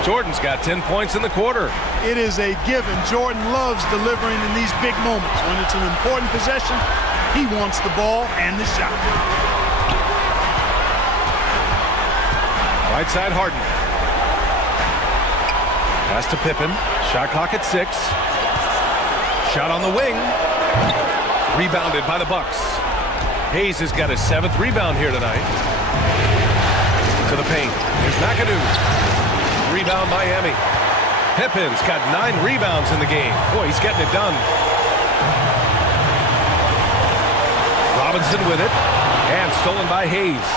Jordan's got 10 points in the quarter. It is a given. Jordan loves delivering in these big moments. When it's an important possession, he wants the ball and the shot. Right side Harden. Pass to Pippen. Shot clock at 6. Shot on the wing. Rebounded by the Bucks. Hayes has got his 7th rebound here tonight. To the paint. Here's McAdoo. Rebound Miami. Pippen's got 9 rebounds in the game. Boy, he's getting it done. Robinson with it. And stolen by Hayes.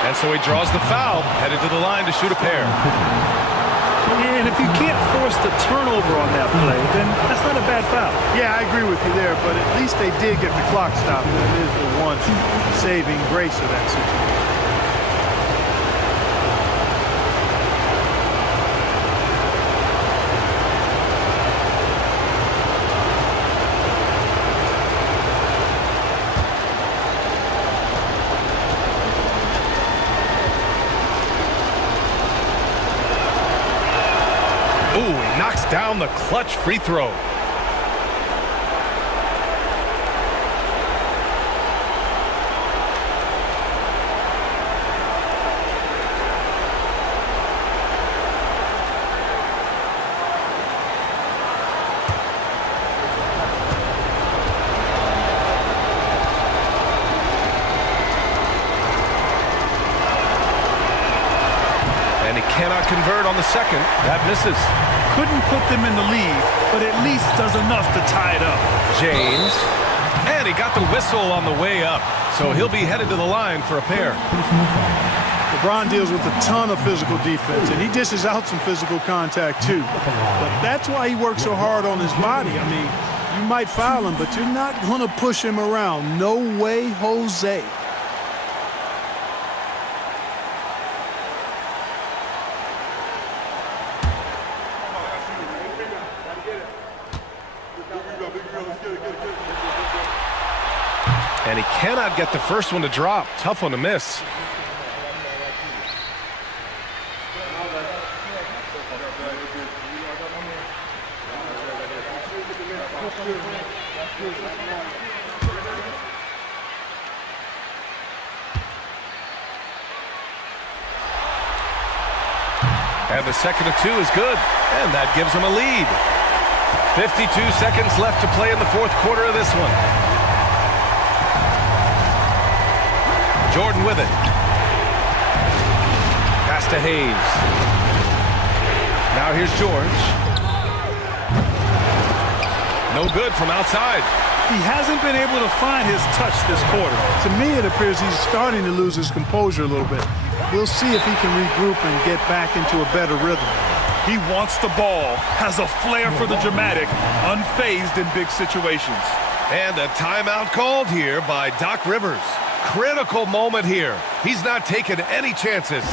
And so he draws the foul, headed to the line to shoot a pair. And if you can't force the turnover on that play, then that's not a bad foul. Yeah, I agree with you there, but at least they did get the clock stopped. That is the one saving grace of that situation. Ooh, he knocks down the clutch free throw. And he cannot convert on the second. That misses. Couldn't put them in the lead, but at least does enough to tie it up. James. And he got the whistle on the way up. So he'll be headed to the line for a pair. LeBron deals with a ton of physical defense, and he dishes out some physical contact too. But that's why he works so hard on his body. I mean, you might foul him, but you're not going to push him around. No way, Jose. And he cannot get the first one to drop. Tough one to miss. And the second of two is good, and that gives them a lead. 52 seconds left to play in the fourth quarter of this one. Jordan with it. Pass to Hayes. Now here's George. No good from outside. He hasn't been able to find his touch this quarter. To me, it appears he's starting to lose his composure a little bit. We'll see if he can regroup and get back into a better rhythm. He wants the ball, has a flair for the dramatic, unfazed in big situations. And a timeout called here by Doc Rivers. Critical moment here. He's not taking any chances.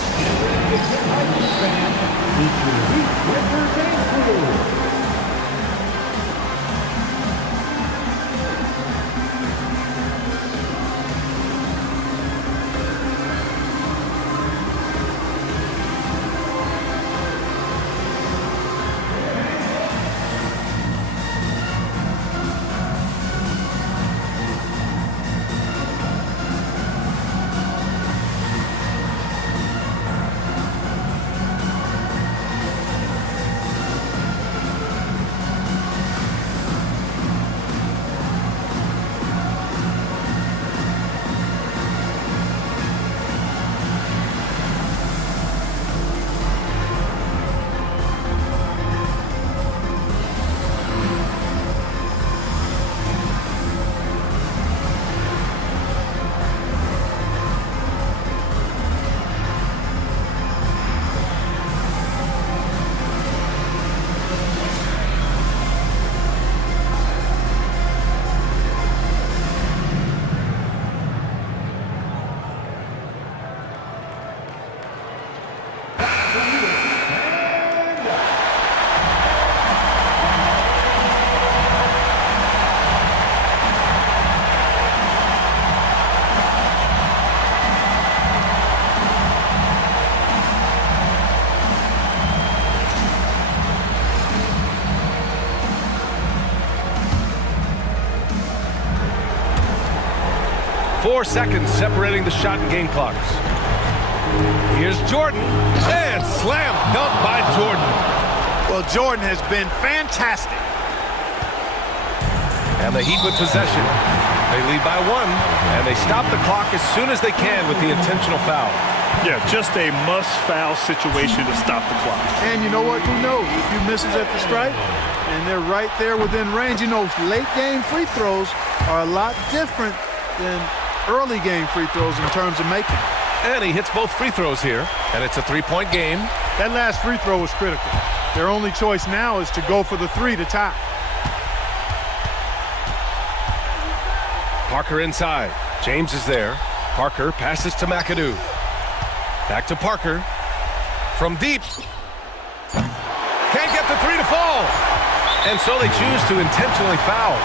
Four seconds separating the shot and game clocks. Here's Jordan, and slam dunk by Jordan. Well, Jordan has been fantastic. And the Heat with possession. They lead by one, and they stop the clock as soon as they can with the intentional foul. Yeah, just a must-foul situation to stop the clock. And you know what? Who knows? A few misses at the stripe, and they're right there within range. You know, late-game free throws are a lot different than early-game free throws in terms of making. And he hits both free throws here, and it's a three-point game. That last free throw was critical. Their only choice now is to go for the three to tie. Parker inside. James is there. Parker passes to McAdoo. Back to Parker. From deep. Can't get the three to fall. And so they choose to intentionally foul.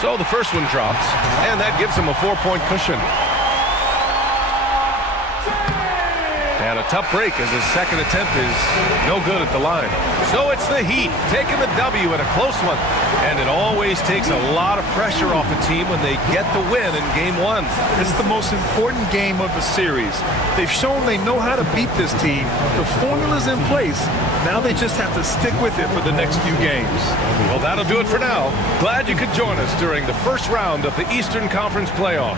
So the first one drops, and that gives them a 4-point cushion. And a tough break as his second attempt is no good at the line. So it's the Heat taking the W in a close one. And it always takes a lot of pressure off a team when they get the win in Game 1. It's the most important game of the series. They've shown they know how to beat this team. The formula's in place. Now they just have to stick with it for the next few games. Well, that'll do it for now. Glad you could join us during the first round of the Eastern Conference playoffs.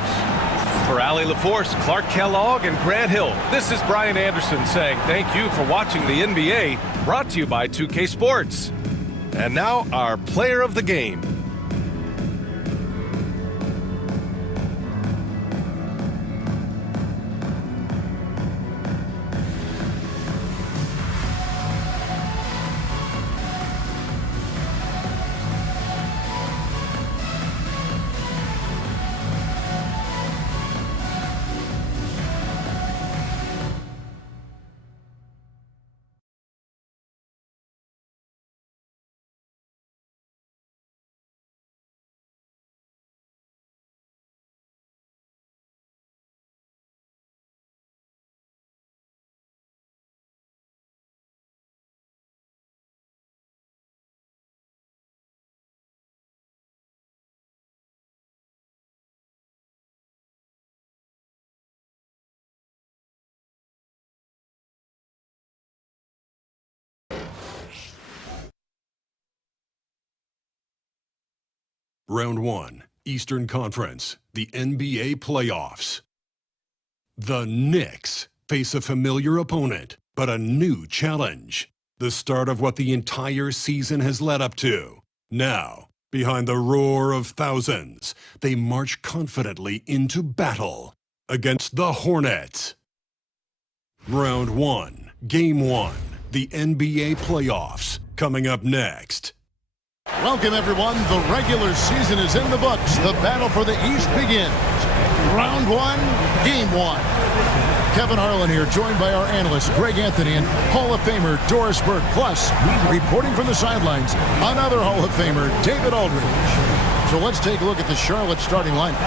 For Allie LaForce, Clark Kellogg, and Grant Hill, this is Brian Anderson saying thank you for watching the NBA, brought to you by 2K Sports. And now our player of the game. Round 1, Eastern Conference, the NBA playoffs. The Knicks face a familiar opponent, but a new challenge. The start of what the entire season has led up to. Now, behind the roar of thousands, they march confidently into battle against the Hornets. Round 1, Game 1, the NBA playoffs, coming up next. Welcome, everyone. The regular season is in the books. The battle for the East begins. Round 1, Game 1. Kevin Harlan here, joined by our analyst, Greg Anthony, and Hall of Famer Doris Burke. Plus, reporting from the sidelines, another Hall of Famer, David Aldridge. So let's take a look at the Charlotte starting lineup.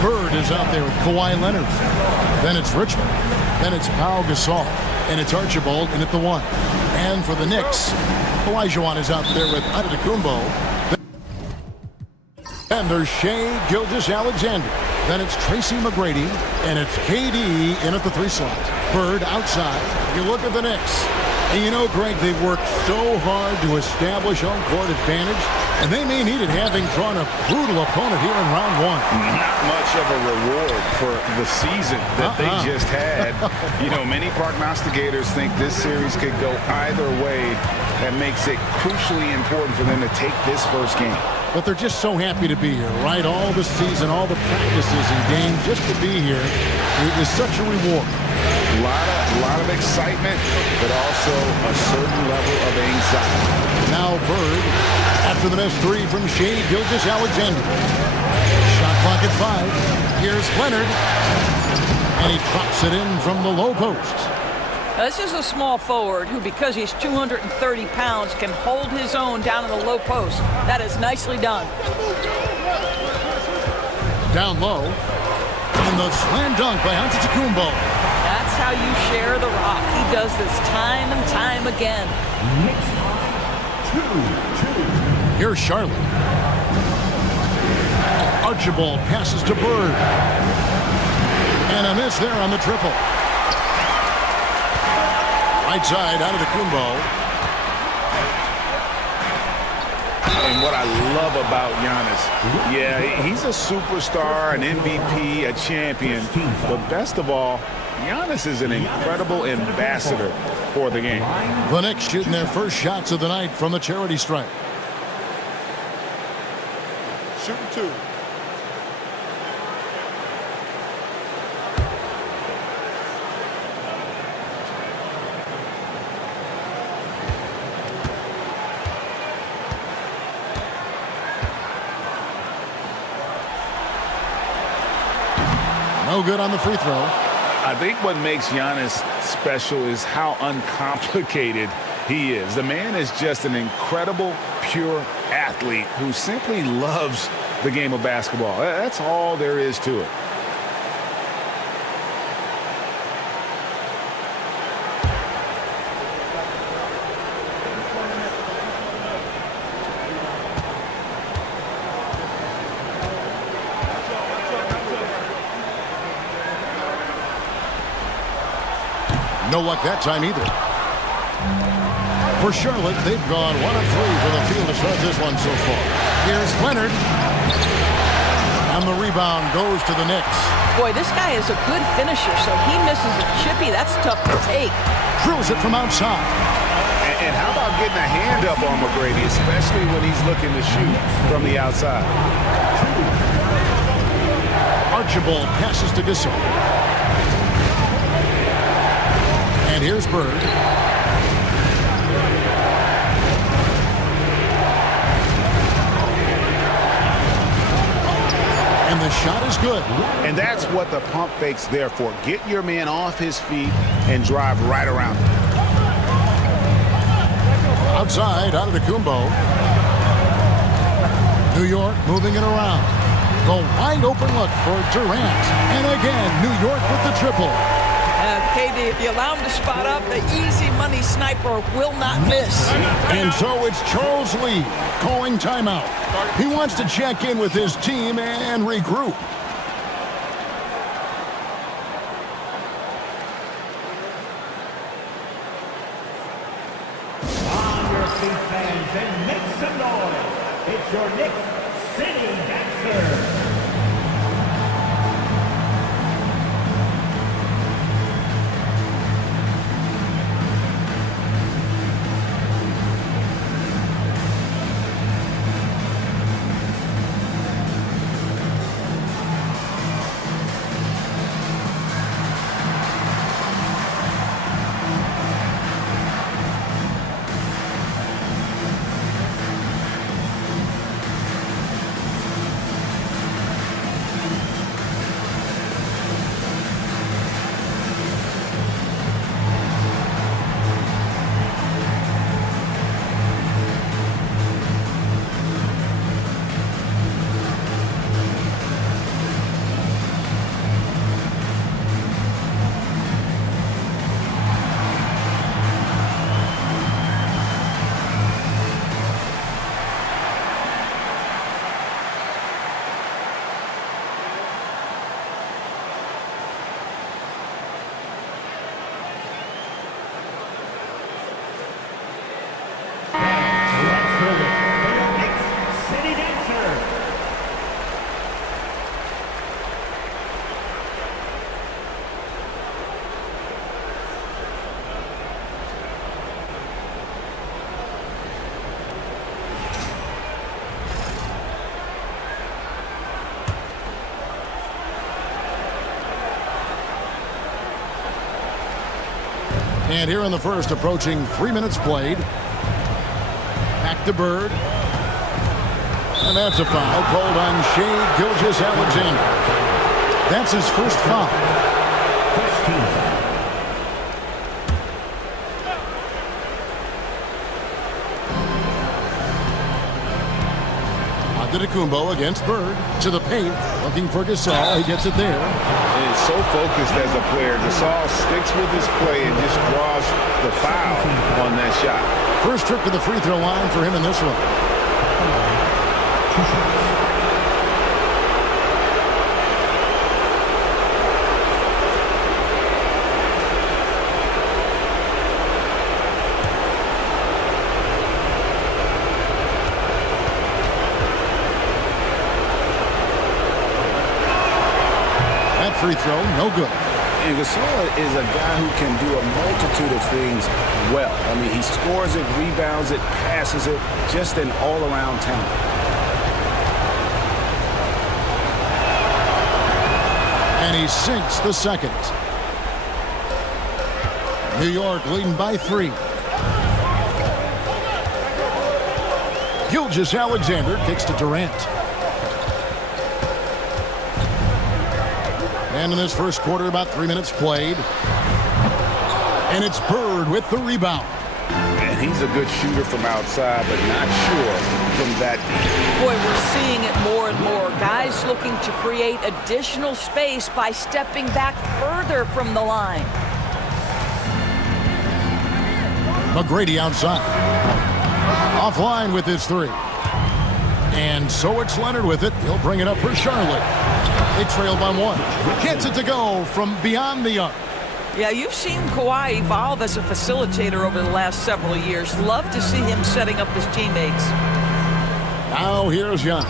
Bird is out there with Kawhi Leonard. Then it's Richmond. Then it's Pau Gasol. And it's Archibald in at the 1. And for the Knicks, Olajuwon is out there with Antetokounmpo. And there's Shai Gilgeous-Alexander. Then it's Tracy McGrady, and it's KD in at the 3 slot. Bird outside. You look at the Knicks. And you know, Greg, they've worked so hard to establish home court advantage, and they may need it having drawn a brutal opponent here in round 1. Not much of a reward for the season that they just had. You know, many prognosticators think this series could go either way. That makes it crucially important for them to take this first game. But they're just so happy to be here, right? All the season, all the practices and games, just to be here is such a reward. A lot of excitement, but also a certain level of anxiety. Now Bird, after the missed 3 from Shai Gilgeous-Alexander. Shot clock at 5. Here's Leonard. And he drops it in from the low post. Now, this is a small forward who, because he's 230 pounds, can hold his own down in the low post. That is nicely done. Down low. And the slam dunk by Antetokounmpo. That's how you share the rock. He does this time and time again. Here's Charlotte. Archibald passes to Bird. And a miss there on the triple. Right side out of the Antetokounmpo. And what I love about Giannis, yeah, he's a superstar, an MVP, a champion. But best of all, Giannis is an incredible ambassador for the game. The Knicks shooting their first shots of the night from the charity stripe. Shooting 2. No good on the free throw. I think what makes Giannis special is how uncomplicated he is. The man is just an incredible, pure athlete who simply loves the game of basketball. That's all there is to it. No luck that time either. For Charlotte, they've gone 1 of 3 for the field to start this one so far. Here's Leonard. And the rebound goes to the Knicks. Boy, this guy is a good finisher, so he misses a chippy. That's tough to take. Drills it from outside. And how about getting a hand up on McGrady, especially when he's looking to shoot from the outside? Archibald passes to Gasol. And here's Bird. And the shot is good. And that's what the pump fake's there for. Get your man off his feet and drive right around him. Outside, out of the Antetokounmpo. New York moving it around. The wide open look for Durant. And again, New York with the triple. KD, if you allow him to spot up, the easy money sniper will not miss. And so it's Charles Lee calling timeout. He wants to check in with his team and regroup. On your feet, fans, and make some noise. It's your Knicks City dancer. And here in the first, approaching 3 minutes played. Back to Bird. And that's a foul called on Shai Gilgeous-Alexander. That's his first foul. Antetokounmpo against Bird. To the paint. Looking for Gasol. He gets it there. And is so focused as a player. Gasol sticks with his play and just draws the foul on that shot. First trip to the free throw line for him in this one. That free throw, no good. And Gasol is a guy who can do a multitude of things well. I mean, he scores it, rebounds it, passes it, just an all-around talent. And he sinks the second. New York leading by 3. Gilgeous-Alexander kicks to Durant. And in this first quarter, about 3 minutes played. And it's Bird with the rebound. And he's a good shooter from outside, but not sure from that deep. Boy, we're seeing it more and more. Guys looking to create additional space by stepping back further from the line. McGrady outside. Offline with his 3. And so it's Leonard with it. He'll bring it up for Charlotte. They trail by 1. Gets it to go from beyond the arc. Yeah, you've seen Kawhi evolve as a facilitator over the last several years. Love to see him setting up his teammates. Now here's Giannis.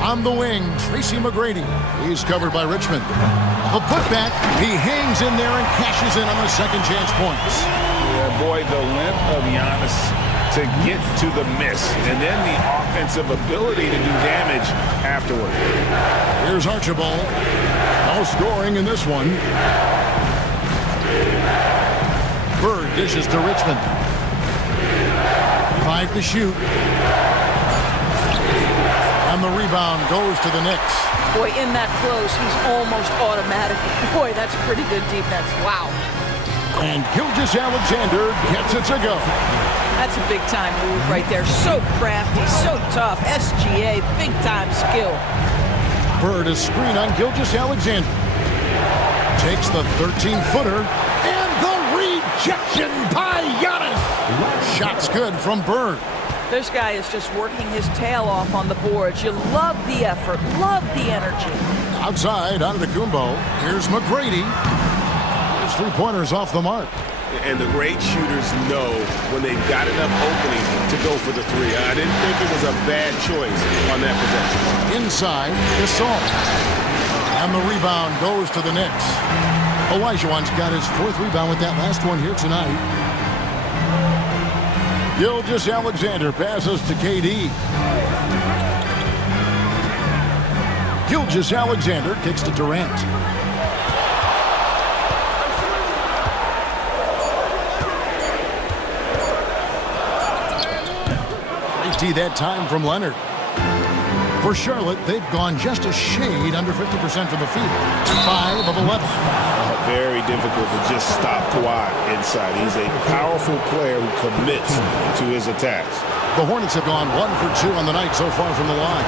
On the wing, Tracy McGrady. He's covered by Richmond. The putback, he hangs in there and cashes in on the second chance points. Yeah, boy, the length of Giannis to get to the miss, and then the offensive ability to do damage afterward. Here's Archibald. No scoring in this one. Bird dishes to Richmond. 5 to shoot. And the rebound goes to the Knicks. Boy, in that close, he's almost automatic. Boy, that's pretty good defense. Wow. And Gilgeous-Alexander gets it to go. That's a big-time move right there. So crafty, so tough. SGA, big-time skill. Bird is screen on Gilgeous-Alexander. Takes the 13-footer. And the rejection by Giannis. Shot's good from Bird. This guy is just working his tail off on the boards. You love the effort, love the energy. Outside, Antetokounmpo. Here's McGrady. His 3-pointers off the mark. and the great shooters know when they've got enough opening to go for the three. I didn't think it was a bad choice on that possession. Inside, Gasol. And the rebound goes to the Knicks. Olajuwon's got his 4th rebound with that last one here tonight. Gilgeous-Alexander passes to KD. Gilgeous-Alexander kicks to Durant. They tee that time from Leonard. For Charlotte, they've gone just a shade under 50% from the field. 5 of 11. Very difficult to just stop Kawhi inside. He's a powerful player who commits to his attacks. The Hornets have gone 1 for 2 on the night so far from the line.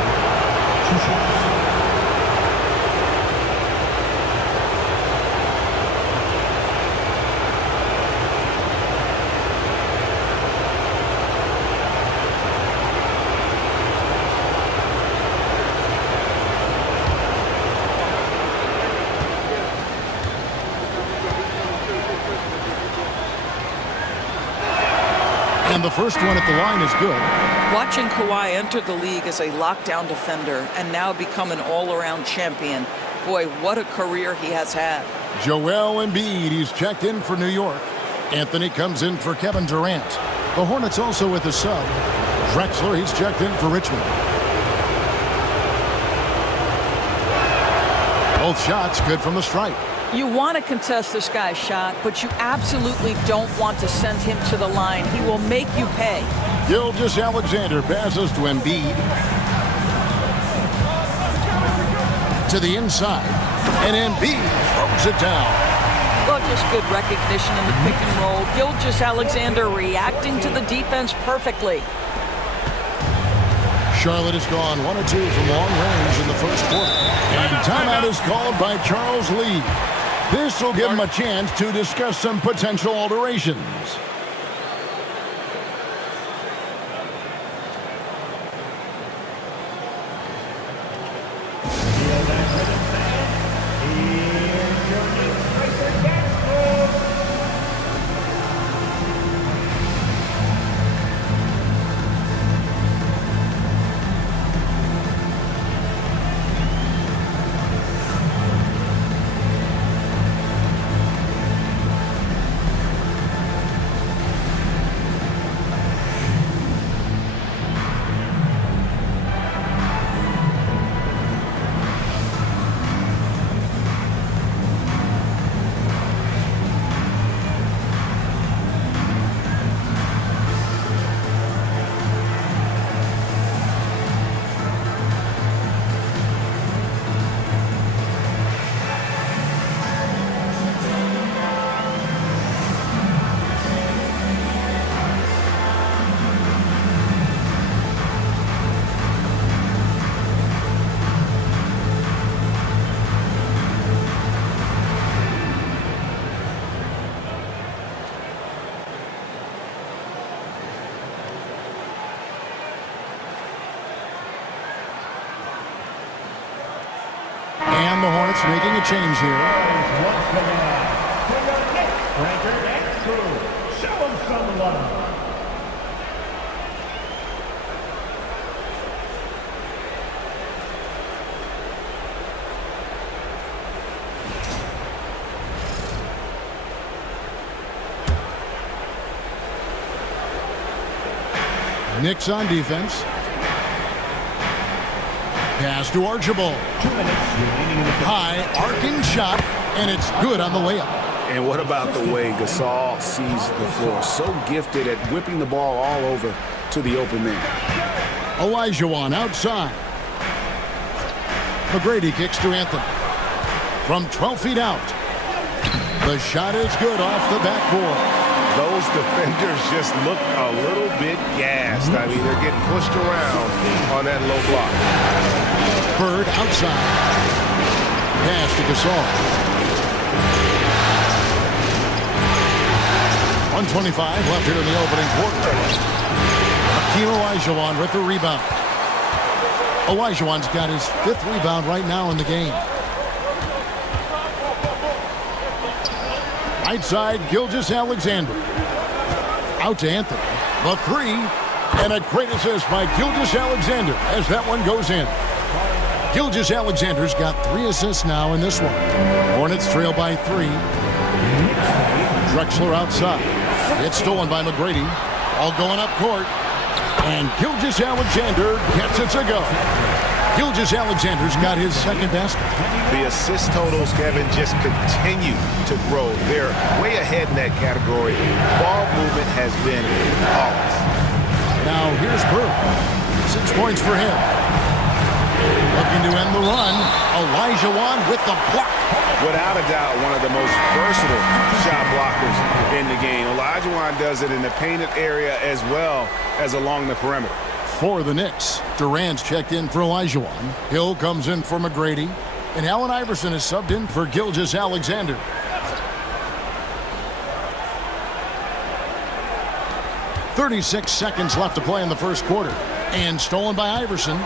And the first one at the line is good. Watching Kawhi enter the league as a lockdown defender and now become an all-around champion. Boy, what a career he has had. Joel Embiid, he's checked in for New York. Anthony comes in for Kevin Durant. The Hornets also with a sub. Drexler, he's checked in for Richmond. Both shots good from the stripe. You want to contest this guy's shot, but you absolutely don't want to send him to the line. He will make you pay. Gilgeous-Alexander passes to Embiid. To the inside. And Embiid throws it down. Well, just good recognition in the pick and roll. Gilgeous-Alexander reacting to the defense perfectly. Charlotte has gone 1 or 2 from long range in the first quarter. And timeout is called by Charles Lee. This will give him a chance to discuss some potential alterations. And the Hornets making a change here. Once again, for your next ranker next crew, show them some love. Knicks on defense. Pass to Archibald. 2 minutes remaining in the high arcing shot, and it's good on the layup. And what about the way Gasol sees the floor? So gifted at whipping the ball all over to the open man. Olajuwon outside. McGrady kicks to Anthony. From 12 feet out. The shot is good off the backboard. Those defenders just look a little bit gassed. I mean, they're getting pushed around on that low block. Bird outside. Pass to Gasol. 1:25 left here in the opening quarter. Hakeem Olajuwon with the rebound. Olajuwon's got his 5th rebound right now in the game. Right side, Gilgeous-Alexander. Out to Anthony. The three. And a great assist by Gilgeous-Alexander as that one goes in. Gilgeous-Alexander's got 3 assists now in this one. Hornets trail by 3. Drexler outside. It's stolen by McGrady. All going up court. And Gilgeous-Alexander gets it to go. Gilgeous-Alexander's got his second basket. The assist totals, Kevin, just continue to grow. They're way ahead in that category. Ball movement has been flawless. Now here's Bird. 6 points for him. Looking to end the run. Elijah Wan with the block. Without a doubt, one of the most versatile shot blockers in the game. Elijah Wan does it in the painted area as well as along the perimeter. For the Knicks, Durant's checked in for Elijah Wan. Hill comes in for McGrady. And Allen Iverson is subbed in for Gilgeous-Alexander. .36 seconds left to play in the first quarter. And stolen by Iverson.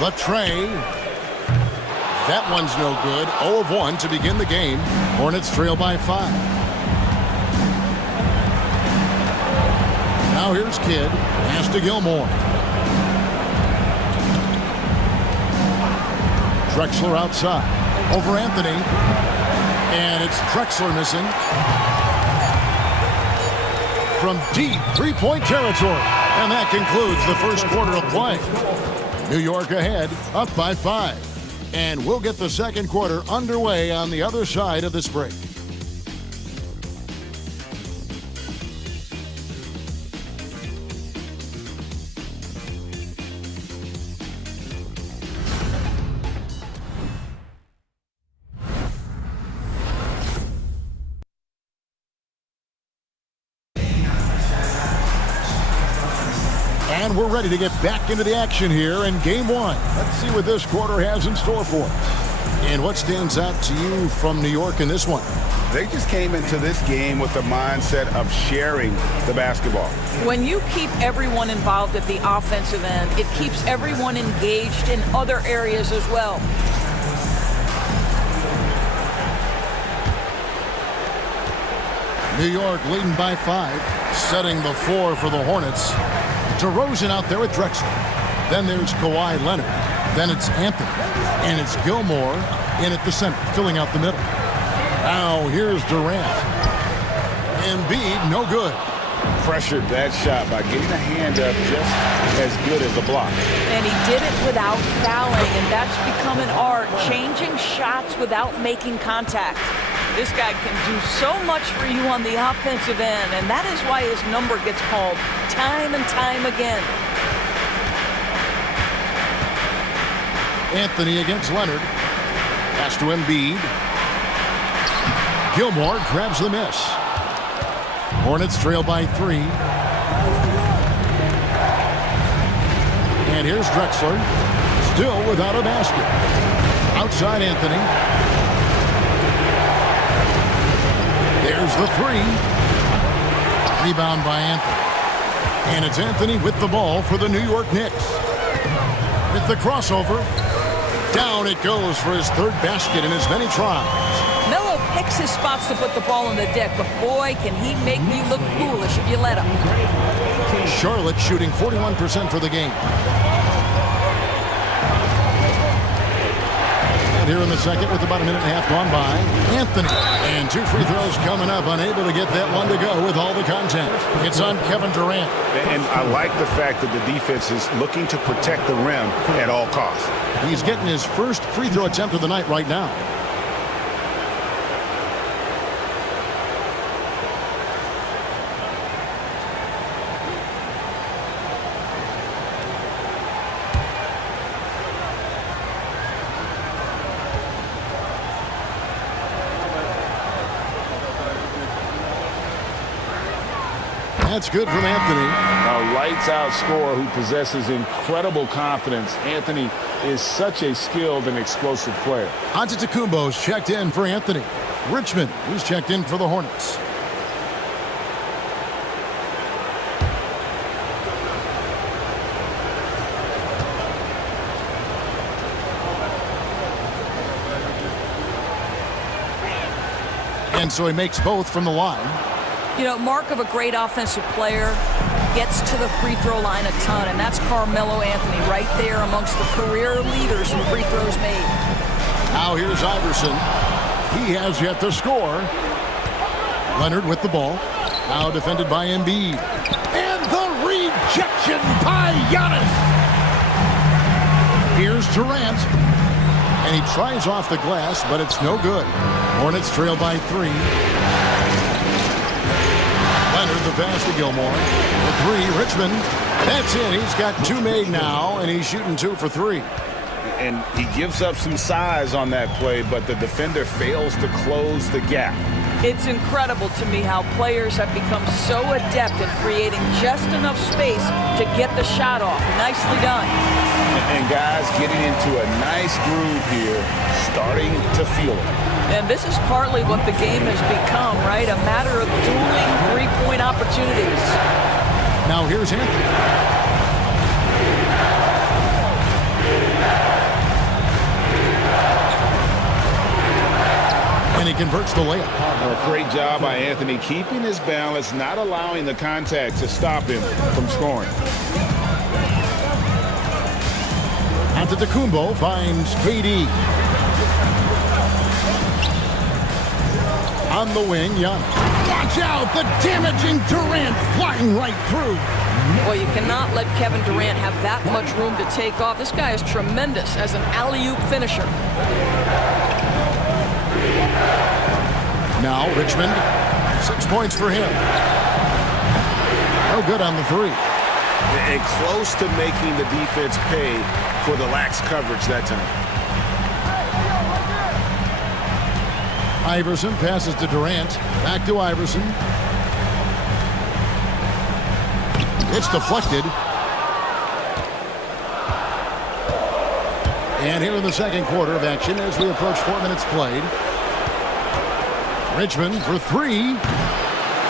The tray. That one's no good. 0 of 1 to begin the game. Hornets trail by 5. Now here's Kidd. Pass to Gilmore. Drexler outside. Over Anthony. And it's Drexler missing. From deep 3-point territory. And that concludes the first quarter of play. New York ahead, up by 5. And we'll get the second quarter underway on the other side of this break. And we're ready to get back into the action here in Game 1. Let's see what this quarter has in store for us. And what stands out to you from New York in this one? They just came into this game with the mindset of sharing the basketball. When you keep everyone involved at the offensive end, it keeps everyone engaged in other areas as well. New York leading by 5, setting the floor for the Hornets. DeRozan out there with Drexler. Then there's Kawhi Leonard. Then it's Anthony. And it's Gilmore in at the center, filling out the middle. Now here's Durant. Embiid, no good. Pressured that shot by getting a hand up just as good as a block. And he did it without fouling, and that's become an art, changing shots without making contact. This guy can do so much for you on the offensive end, and that is why his number gets called time and time again. Anthony against Leonard. Pass to Embiid. Gilmore grabs the miss. Hornets trail by 3. And here's Drexler. Still without a basket. Outside Anthony. There's the 3. Rebound by Anthony. And it's Anthony with the ball for the New York Knicks. With the crossover. Down it goes for his 3rd basket in as many tries. Melo picks his spots to put the ball on the deck, but boy, can he make you look foolish if you let him. Charlotte shooting 41% for the game. And here in the second with about a minute and a half gone by, Anthony. And 2 free throws coming up, unable to get that one to go with all the contact. It's on Kevin Durant. And I like the fact that the defense is looking to protect the rim at all costs. He's getting his first free throw attempt of the night right now. That's good from Anthony. A lights-out scorer who possesses incredible confidence. Anthony is such a skilled and explosive player. Antetokounmpo's checked in for Anthony. Richmond, who's checked in for the Hornets. And so he makes both from the line. You know, mark of a great offensive player, gets to the free throw line a ton, and that's Carmelo Anthony right there amongst the career leaders in free throws made. Now here's Iverson. He has yet to score. Leonard with the ball. Now defended by Embiid. And the rejection by Giannis. Here's Durant. And he tries off the glass, but it's no good. Hornets trail by 3. Leonard the pass to Gilmore. The 3, Richmond. That's it. He's got 2 made now, and he's shooting 2 for 3. And he gives up some size on that play, but the defender fails to close the gap. It's incredible to me how players have become so adept at creating just enough space to get the shot off. Nicely done. And guys getting into a nice groove here, starting to feel it. And this is partly what the game has become, right? A matter of dueling three-point opportunities. Now here's Anthony. And he converts the layup. A great job by Anthony keeping his balance, not allowing the contact to stop him from scoring. Antetokounmpo finds KD. On the wing, Giannis. Watch out, the damaging Durant flying right through. Well, you cannot let Kevin Durant have that much room to take off. This guy is tremendous as an alley-oop finisher. Now Richmond, 6 points for him. No good on the 3. And close to making the defense pay for the lax coverage that time. Iverson passes to Durant. Back to Iverson. It's deflected. And here in the second quarter of action as we approach 4 minutes played. Richmond for 3.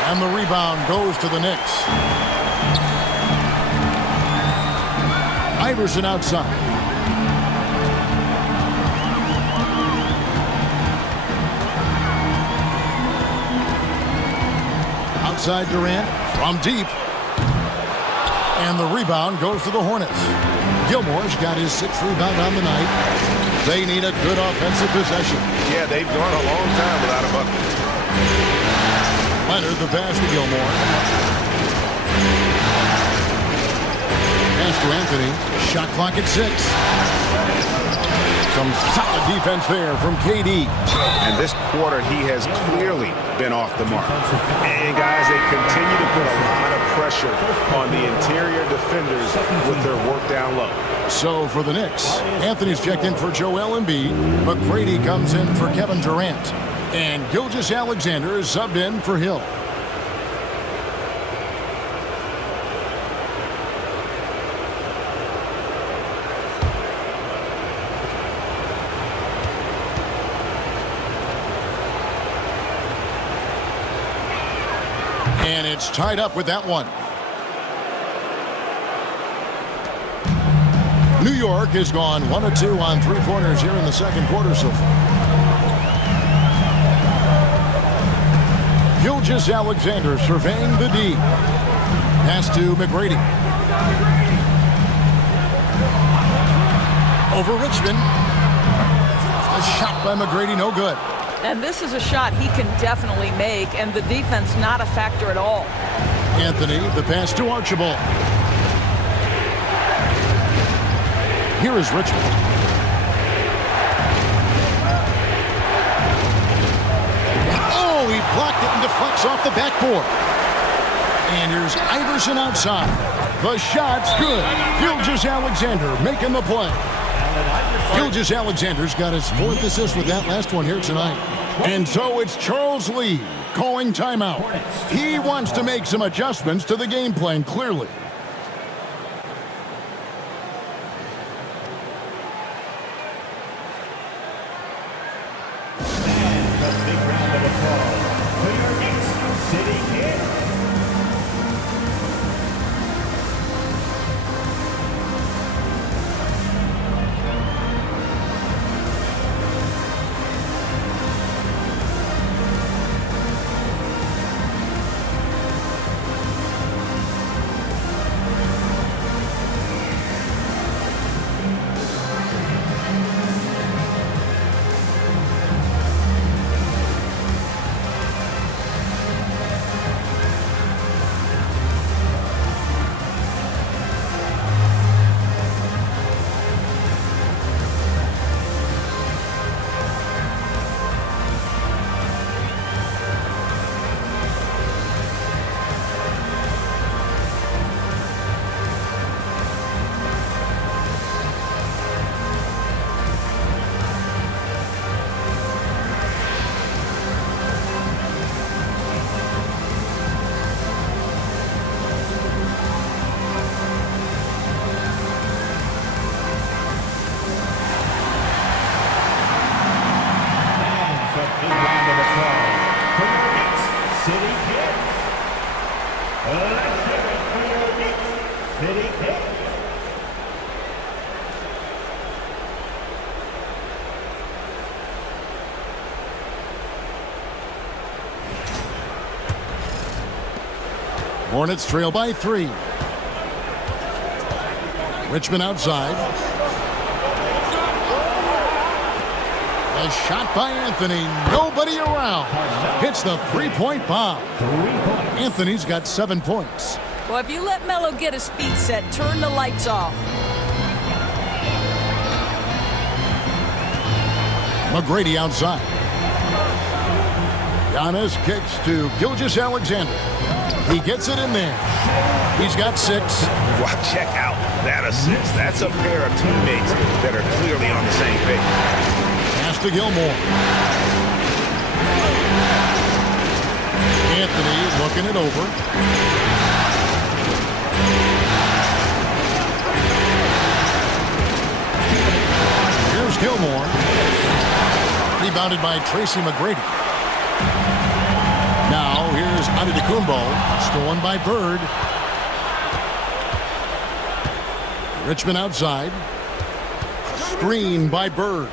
And the rebound goes to the Knicks. Iverson outside. Outside Durant from deep. And the rebound goes to the Hornets. Gilmore's got his 6th rebound on the night. They need a good offensive possession. Yeah, they've gone a long time without a bucket. Leonard the pass to Gilmore. Pass to Anthony. Shot clock at 6. Some solid defense there from KD. And this quarter, he has clearly been off the mark. And guys, they continue to put a lot of pressure on the interior defenders with their work down low. So for the Knicks, Anthony's checked in for Joel Embiid. McGrady comes in for Kevin Durant. And Gilgeous-Alexander is subbed in for Hill. And it's tied up with that one. New York has gone 1 of 2 on 3-pointers here in the second quarter so far. Gilgeous-Alexander surveying the D. Pass to McGrady. Over Richmond. A shot by McGrady, no good. And this is a shot he can definitely make, and the defense not a factor at all. Anthony, the pass to Archibald. Here is Richmond. Oh, he blocked it and deflects off the backboard. And here's Iverson outside. The shot's good. Gilgeous-Alexander making the play. Gilgeous-Alexander's got his 4th assist with that last one here tonight. And so it's Charles Lee calling timeout. He wants to make some adjustments to the game plan, clearly. Hornets trail by 3. Richmond outside. A shot by Anthony. Nobody around. Hits the three-point bomb. Anthony's got 7 points. Well, if you let Melo get his feet set, turn the lights off. McGrady outside. Giannis kicks to Gilgeous-Alexander. He gets it in there. He's got 6. Wow, check out that assist. That's a pair of teammates that are clearly on the same page. Pass to Gilmore. Anthony looking it over. Here's Gilmore. Rebounded by Tracy McGrady. Now here's Antetokounmpo. Stolen by Bird. Richmond outside. Screen by Bird.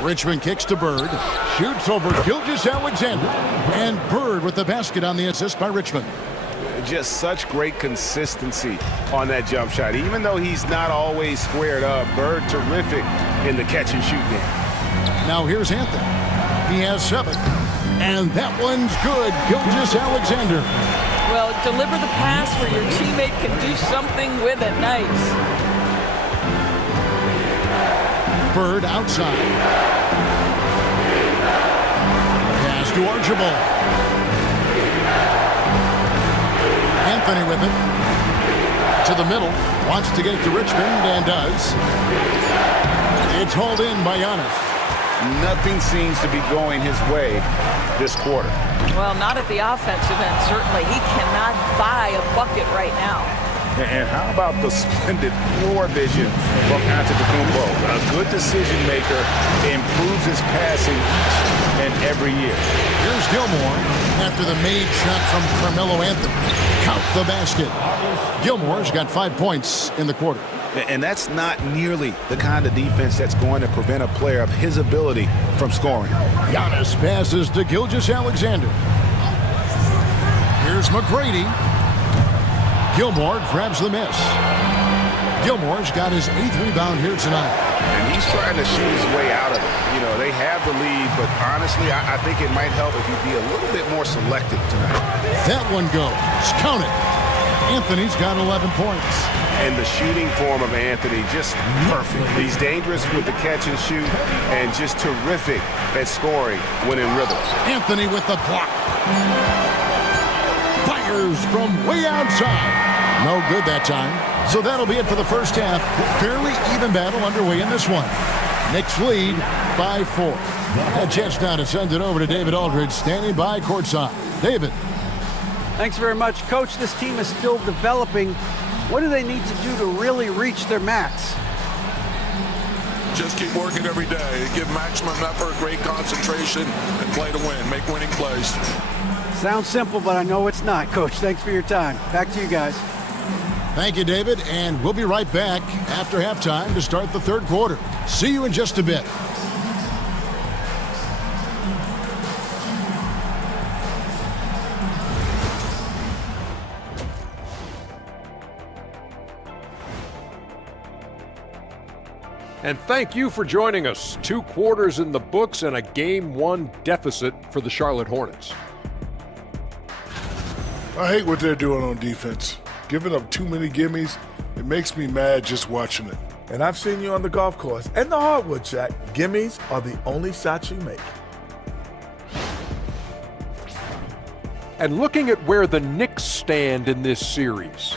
Richmond kicks to Bird. Shoots over Gilgeous-Alexander. And Bird with the basket on the assist by Richmond. Just such great consistency on that jump shot. Even though he's not always squared up, Bird terrific in the catch and shoot game. Now here's Anthony. He has 7. And that one's good. Gilgeous-Alexander. Well, deliver the pass where your teammate can do something with it. Nice. Bird outside. Pass to Archibald. Anthony with it. To the middle. Wants to get it to Richmond and does. It's hauled in by Giannis. Nothing seems to be going his way this quarter. Well, not at the offensive end, certainly. He cannot buy a bucket right now. And how about the splendid floor vision from Antetokounmpo? A good decision maker, improves his passing each and every year. Here's Gilmore after the made shot from Carmelo Anthony. Count the basket. Gilmore's got 5 points in the quarter. And that's not nearly the kind of defense that's going to prevent a player of his ability from scoring. Giannis passes to Gilgeous-Alexander. Here's McGrady. Gilmore grabs the miss. Gilmore's got his 8th rebound here tonight. And he's trying to shoot his way out of it. You know, they have the lead, but honestly, I think it might help if he'd be a little bit more selective tonight. That one goes. Count it. Anthony's got 11 points. And the shooting form of Anthony, just perfect. He's dangerous with the catch and shoot and just terrific at scoring when in rhythm. Anthony with the block. Fires from way outside. No good that time. So that'll be it for the first half. Fairly even battle underway in this one. Knicks lead by 4. A chance now to send it over to David Aldridge, standing by courtside. David. Thanks very much, Coach. This team is still developing. What do they need to do to really reach their max? Just keep working every day. Give maximum effort, great concentration, and play to win. Make winning plays. Sounds simple, but I know it's not, Coach. Thanks for your time. Back to you guys. Thank you, David, and we'll be right back after halftime to start the third quarter. See you in just a bit. And thank you for joining us. 2 quarters in the books and a Game 1 deficit for the Charlotte Hornets. I hate what they're doing on defense. Giving up too many gimmies, it makes me mad just watching it. And I've seen you on the golf course and the hardwood track. Gimmies are the only shots you make. And looking at where the Knicks stand in this series.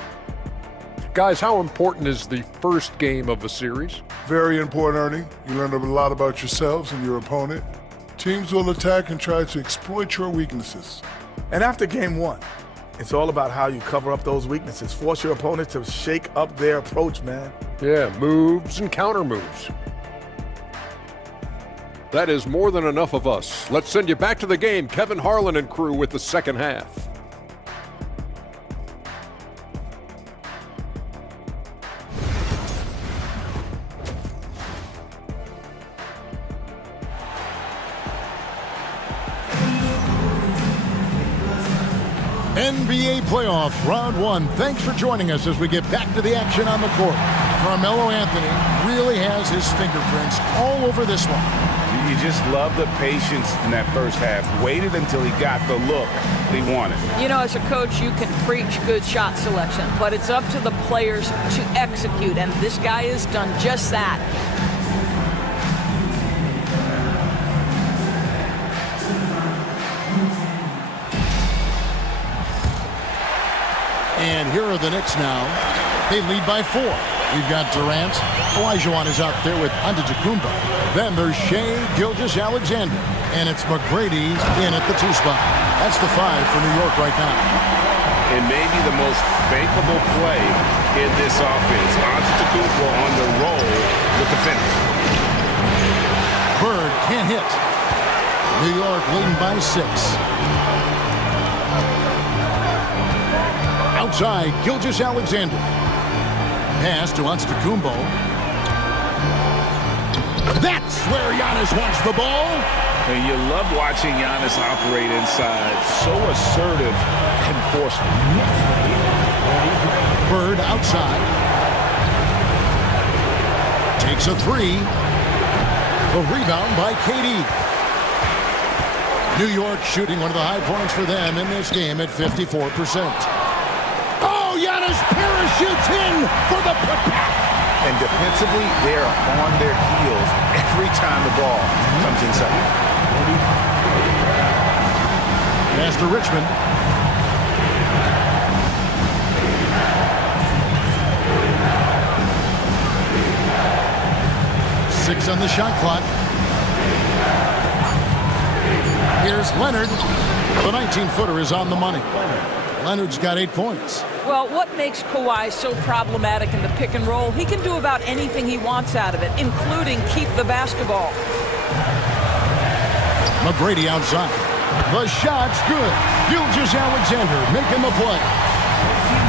Guys, how important is the first game of a series? Very important, Ernie. You learn a lot about yourselves and your opponent. Teams will attack and try to exploit your weaknesses. And after game 1, it's all about how you cover up those weaknesses. Force your opponent to shake up their approach, man. Yeah, moves and counter moves. That is more than enough of us. Let's send you back to the game. Kevin Harlan and crew with the second half. NBA playoffs, round 1. Thanks for joining us as we get back to the action on the court. Carmelo Anthony really has his fingerprints all over this one. You just love the patience in that first half. Waited until he got the look he wanted. You know, as a coach, you can preach good shot selection, but it's up to the players to execute, and this guy has done just that. And here are the Knicks now. They lead by 4. We've got Durant. Olajuwon is out there with Antetokounmpo. Then there's Shai Gilgeous-Alexander. And it's McGrady in at the 2 spot. That's the 5 for New York right now. And maybe the most bankable play in this offense. Antetokounmpo on the roll with the finish. Bird can't hit. New York leading by 6. Outside, Gilgeous-Alexander. Pass to Antetokounmpo. That's where Giannis wants the ball. And you love watching Giannis operate inside. So assertive enforcement. Bird outside. Takes a 3. The rebound by KD. New York shooting one of the high points for them in this game at 54%. Giannis parachutes in for the putback. And defensively, they're on their heels every time the ball comes inside. Pass to Richmond. Six on the shot clock. Here's Leonard. The 19-footer is on the money. Leonard's got 8 points. Well, what makes Kawhi so problematic in the pick and roll? He can do about anything he wants out of it, including keep the basketball. McGrady outside. The shot's good. Gilgeous-Alexander making the play.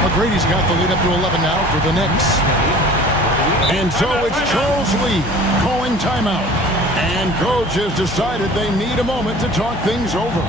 McGrady's got the lead up to 11 now for the Knicks. And so it's Charles Lee calling timeout. And coach has decided they need a moment to talk things over.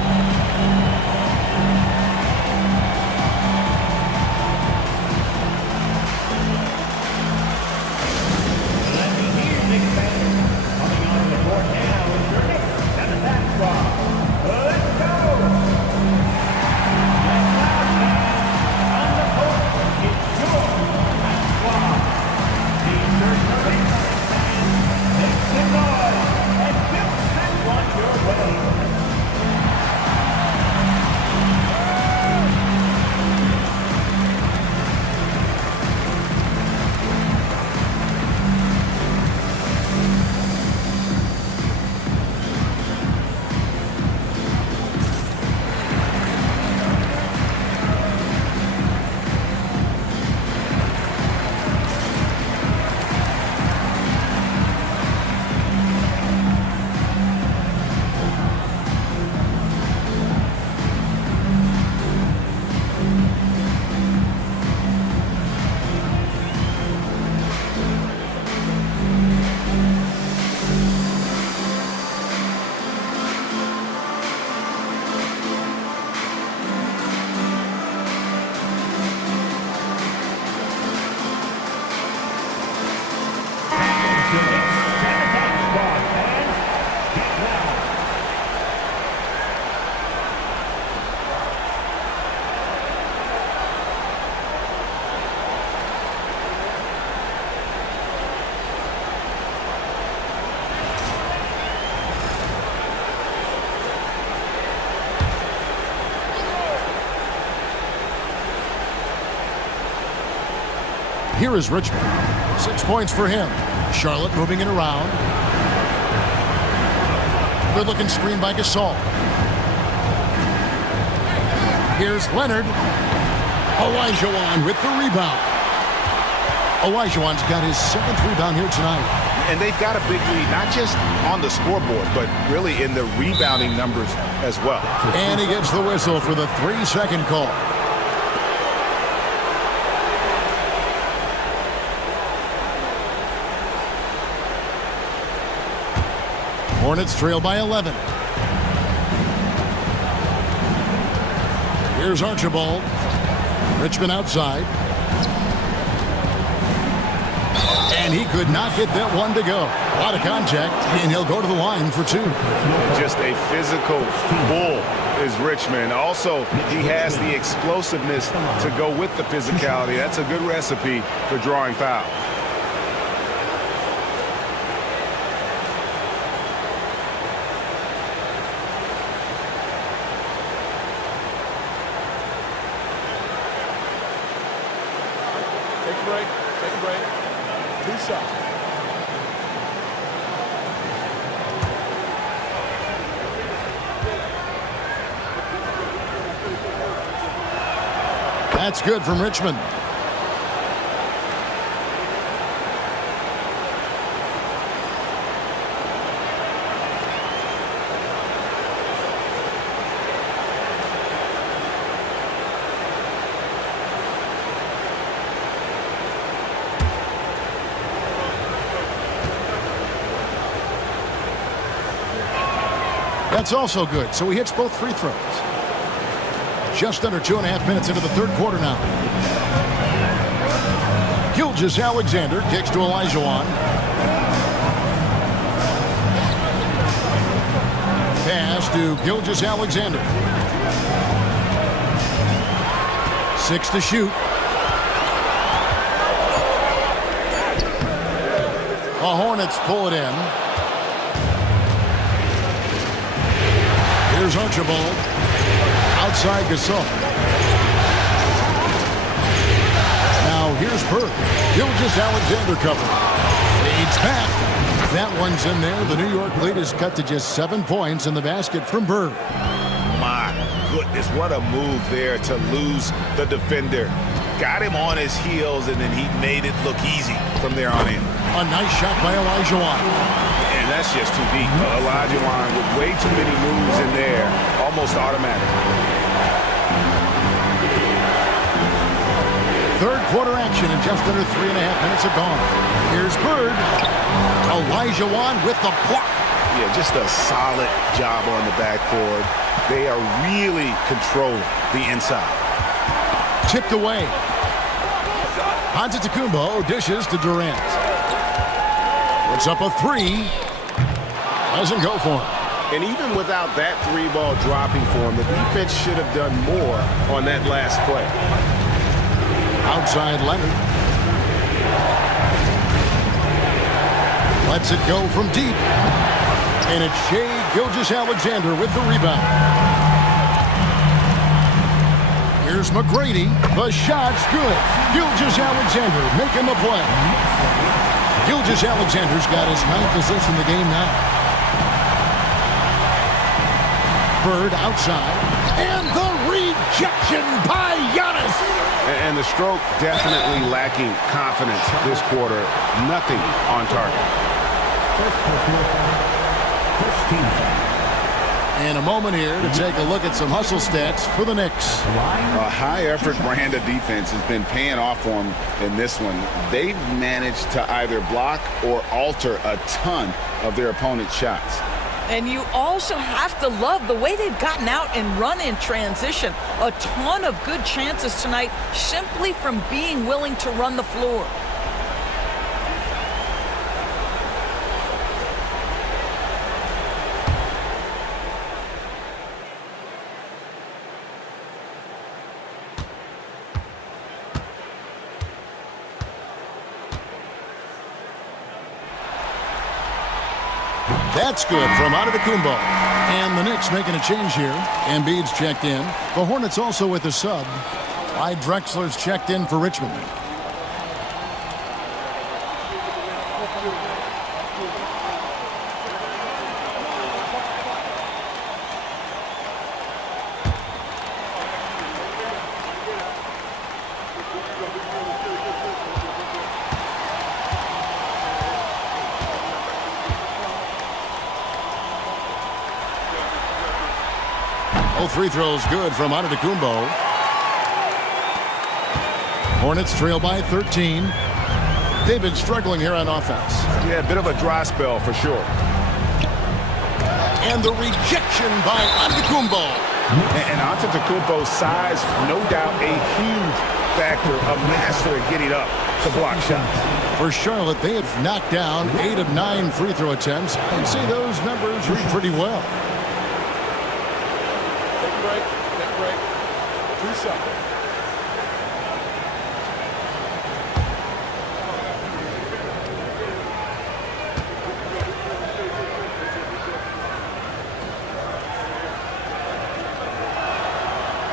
Here is Richmond. 6 points for him. Charlotte moving it around. Good looking screen by Gasol. Here's Leonard. Olajuwon with the rebound. Olajuwon's got his 7th rebound here tonight. And they've got a big lead, not just on the scoreboard, but really in the rebounding numbers as well. And he gets the whistle for the 3-second call. Hornets trail by 11. Here's Archibald. Richmond outside. And he could not get that one to go. A lot of contact, and he'll go to the line for two. Just a physical bull is Richmond. Also, he has the explosiveness to go with the physicality. That's a good recipe for drawing foul. Take a break. Take a break. 2 shots. That's good from Richmond. That's also good, so he hits both free throws. Just under 2.5 minutes into the third quarter now. Gilgeous-Alexander kicks to Olajuwon. Pass to Gilgeous-Alexander. 6 to shoot. The Hornets pull it in. Here's Archibald. Outside Gasol. Now here's Bird. Gilgeous-Alexander cover. Fades back. That one's in there. The New York lead is cut to just 7 points in the basket from Bird. My goodness, what a move there to lose the defender. Got him on his heels, and then he made it look easy from there on in. A nice shot by Olajuwon. And that's just too deep. Olajuwon with way too many moves in there. Almost automatic. Third quarter action in just under 3.5 minutes are gone. Here's Bird. Olajuwon with the block. Yeah, just a solid job on the backboard. They are really controlling the inside. Tipped away. Antetokounmpo dishes to Durant. Puts up a three. Doesn't go for him. And even without that 3-ball dropping for him, the defense should have done more on that last play. Outside Leonard. Lets it go from deep. And it's Shai Gilgeous-Alexander with the rebound. Here's McGrady. The shot's good. Gilgeous-Alexander making the play. Gilgeous-Alexander's got his 9th assist in the game now. Bird outside. And the rejection by Giannis. And the stroke definitely lacking confidence this quarter. Nothing on target. And a moment here to take a look at some hustle stats for the Knicks. A high-effort brand of defense has been paying off for them in this one. They've managed to either block or alter a ton of their opponent's shots. And you also have to love the way they've gotten out and run in transition. A ton of good chances tonight simply from being willing to run the floor. That's good from Antetokounmpo. And the Knicks making a change here. Embiid's checked in. The Hornets also with a sub. Clyde Drexler's checked in for Richmond. Both free throws good from Antetokounmpo. Hornets trail by 13. They've been struggling here on offense. Yeah, a bit of a dry spell for sure. And the rejection by Antetokounmpo. And Antetokounmpo's size, no doubt a huge factor, a master at getting up to block shots. For Charlotte, they have knocked down 8 of 9 free throw attempts. I'd say those numbers read pretty well. Take a break. Take a break. 2 seconds.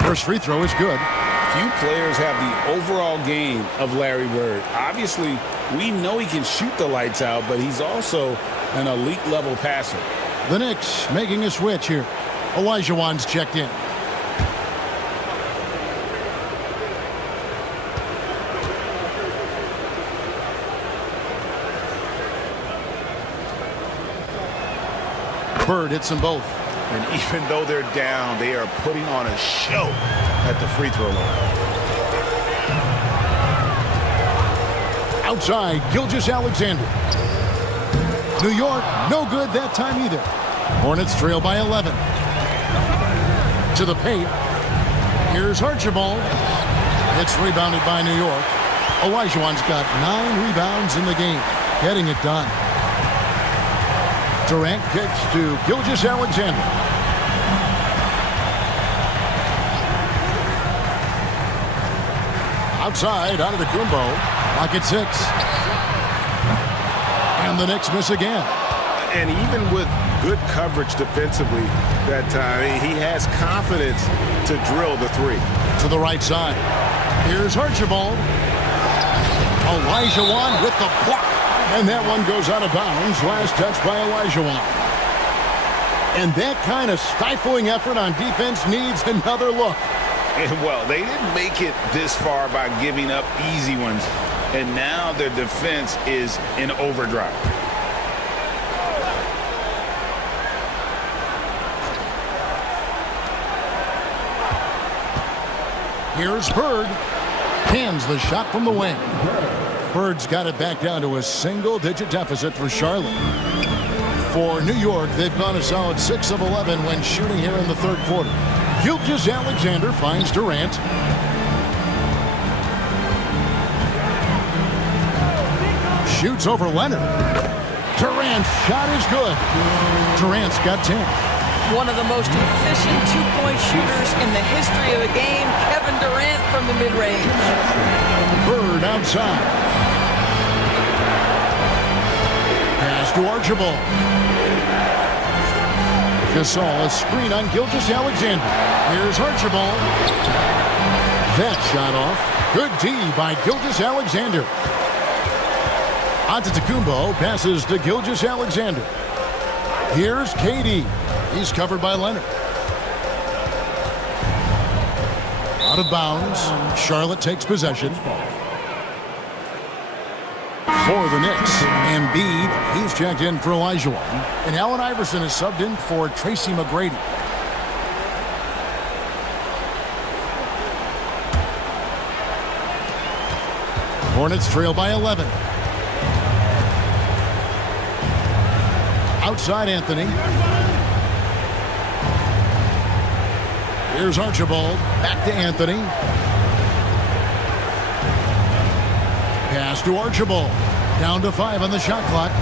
First free throw is good. Few players have the overall game of Larry Bird. Obviously, we know he can shoot the lights out, but he's also an elite level passer. The Knicks making a switch here. Olajuwon's checked in. Bird hits them both. And even though they're down, they are putting on a show at the free throw line. Outside, Gilgeous-Alexander. New York, no good that time either. Hornets trail by 11. To the paint. Here's Archibald. It's rebounded by New York. Olajuwon's got 9 rebounds in the game, getting it done. Durant kicks to Gilgeous-Alexander. Outside, Antetokounmpo. Lock at 6. And the Knicks miss again. And even with good coverage defensively that time, he has confidence to drill the 3. To the right side. Here's Archibald. Olajuwon with the block. And that one goes out of bounds. Last touch by Olajuwon. And that kind of stifling effort on defense needs another look. And well, they didn't make it this far by giving up easy ones. And now their defense is in overdrive. Here's Bird. Cans the shot from the wing. Bird's got it back down to a single-digit deficit for Charlotte. For New York, they've gone a solid 6 of 11 when shooting here in the third quarter. Gilgeous-Alexander finds Durant. Shoots over Leonard. Durant's shot is good. Durant's got 10. One of the most efficient two-point shooters in the history of the game, Kevin Durant from the mid-range. Bird outside. Pass to Archibald. Gasol, a screen on Gilgeous-Alexander. Here's Archibald. That shot off. Good D by Gilgeous-Alexander. Antetokounmpo passes to Gilgeous-Alexander. Here's KD. He's covered by Leonard. Out of bounds. Charlotte takes possession. For the Knicks, Embiid, he's checked in for Olajuwon. And Allen Iverson is subbed in for Tracy McGrady. Hornets trail by 11. Outside Anthony. Here's Archibald. Back to Anthony. Pass to Archibald. Down to 5 on the shot clock.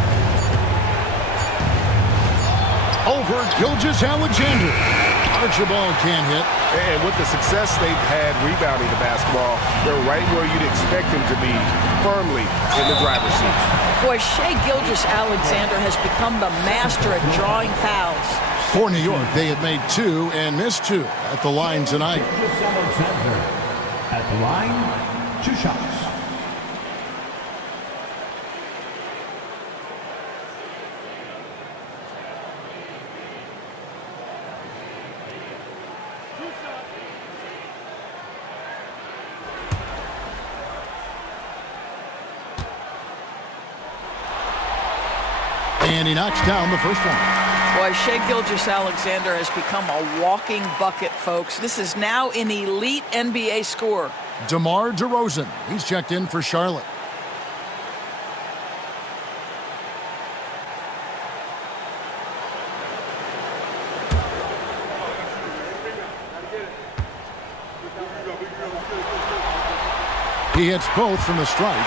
Over Gilgeous-Alexander. Archibald can't hit. And with the success they've had rebounding the basketball, they're right where you'd expect them to be, firmly in the driver's seat. Boy, Shai Gilgeous-Alexander has become the master at drawing fouls. For New York, they have made 2 and missed 2 at the line tonight. Gilgeous-Alexander at the line, 2 shots. And he knocks down the first one. Boy, Shai Gilgeous-Alexander has become a walking bucket, folks. This is now an elite NBA scorer. DeMar DeRozan, he's checked in for Charlotte. He hits both from the stripe.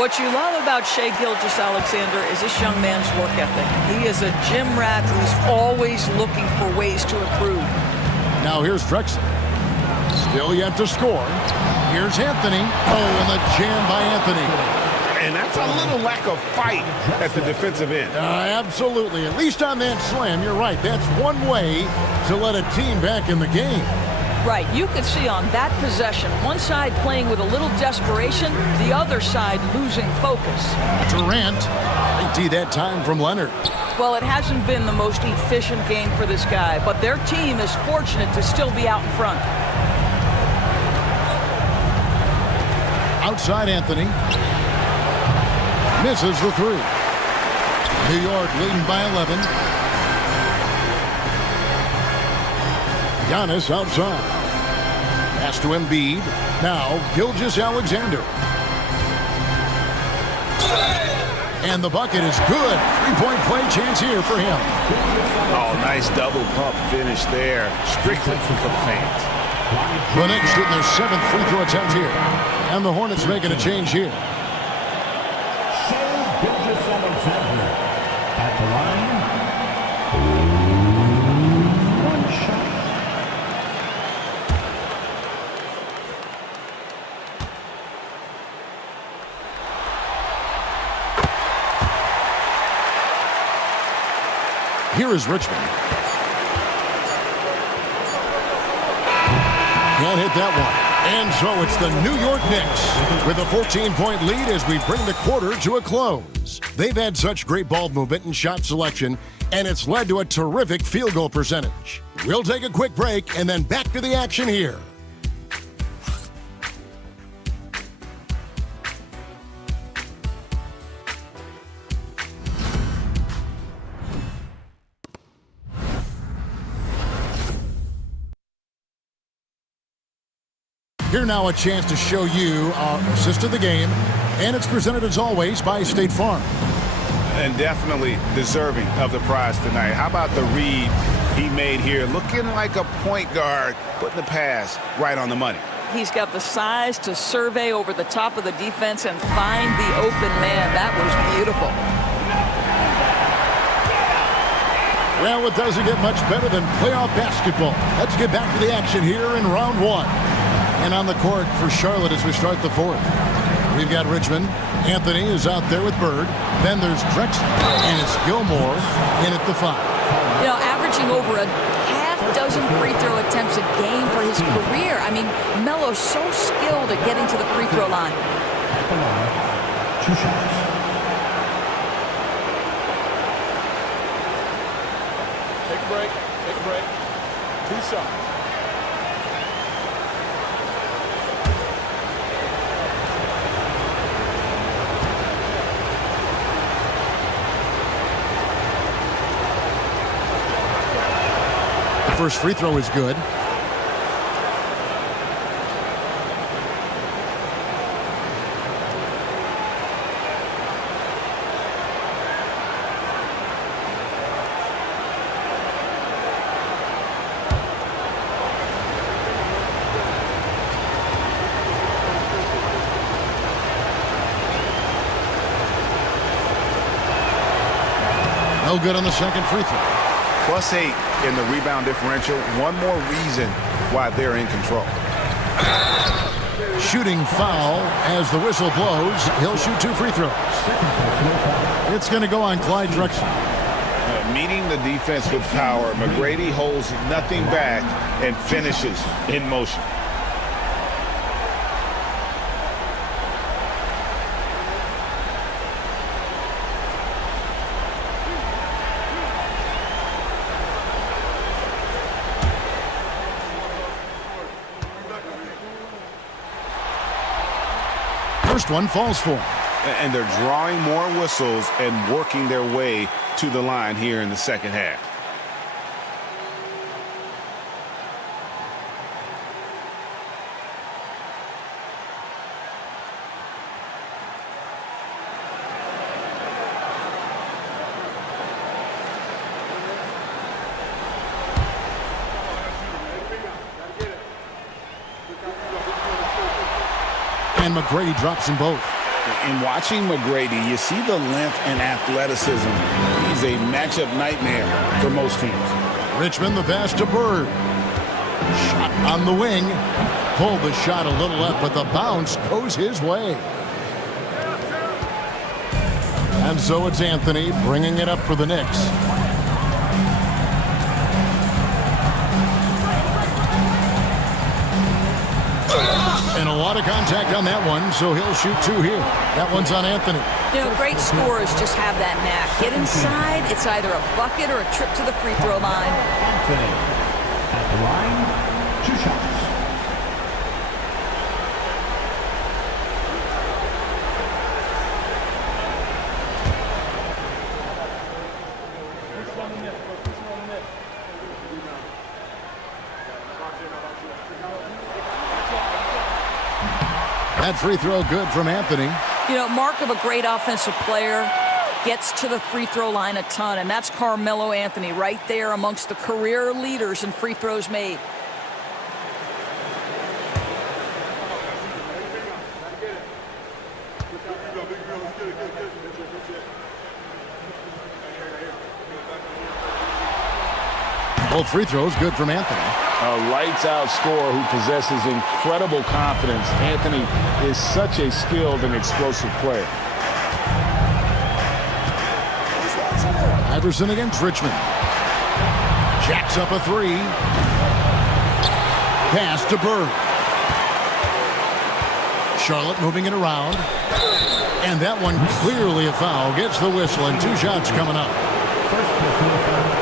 What you love about Shai Gilgeous-Alexander is this young man's work ethic. He is a gym rat who's always looking for ways to improve. Now here's Drexler. Still yet to score. Here's Anthony. Oh, and the jam by Anthony. And that's a little lack of fight at the defensive end. Absolutely. At least on that slam, you're right. That's one way to let a team back in the game. Right. You could see on that possession, one side playing with a little desperation, the other side losing focus. Durant. They that time from Leonard. Well, it hasn't been the most efficient game for this guy, but their team is fortunate to still be out in front. Outside Anthony. Misses the three. New York leading by 11. Giannis outside. Pass to Embiid. Now Gilgeous-Alexander. And the bucket is good. Three-point play chance here for him. Oh, nice double pump finish there. Strictly for the fans. The Knicks getting their 7th free throw attempt here. And the Hornets making a change here. At the line, one shot. Here is Richmond. Can't hit that one. And so it's the New York Knicks with a 14-point lead as we bring the quarter to a close. They've had such great ball movement and shot selection, and it's led to a terrific field goal percentage. We'll take a quick break and then back to the action here. Here now a chance to show you our assist of the game, and it's presented as always by State Farm. And definitely deserving of the prize tonight. How about the read he made here? Looking like a point guard, putting the pass right on the money. He's got the size to survey over the top of the defense and find the open man. That was beautiful. Well, it doesn't get much better than playoff basketball. Let's get back to the action here in round one. And on the court for Charlotte as we start the fourth. We've got Richmond. Anthony is out there with Bird. Then there's Drexler. And it's Gilmore in at the 5. You know, averaging over a half-dozen free throw attempts a game for his career. I mean, Melo's so skilled at getting to the free throw line. At the line, 2 shots. Take a break. Take a break. 2 shots. First free throw is good. No good on the second free throw. +8 in the rebound differential. One more reason why they're in control. Shooting foul as the whistle blows. He'll shoot 2 free throws. It's going to go on Clyde Drexler. Meeting the defense with power, McGrady holds nothing back and finishes in motion. First one falls for him. And they're drawing more whistles and working their way to the line here in the second half. And McGrady drops them both. In watching McGrady, you see the length and athleticism. He's a matchup nightmare for most teams. Richmond, the pass to Bird. Shot on the wing. Pulled the shot a little left, but the bounce goes his way. And so it's Anthony bringing it up for the Knicks. And a lot of contact on that one, so he'll shoot two here. That one's on Anthony. You know, great scorers just have that knack. Get inside, it's either a bucket or a trip to the free throw line. Anthony at the line, 2 shots. That free throw good from Anthony. You know, mark of a great offensive player, gets to the free throw line a ton, and that's Carmelo Anthony right there amongst the career leaders in free throws made. Both free throws good from Anthony. A lights-out scorer who possesses incredible confidence. Anthony is such a skilled and explosive player. Iverson against Richmond. Jacks up a three. Pass to Bird. Charlotte moving it around. And that one clearly a foul. Gets the whistle and 2 shots coming up. First personal foul,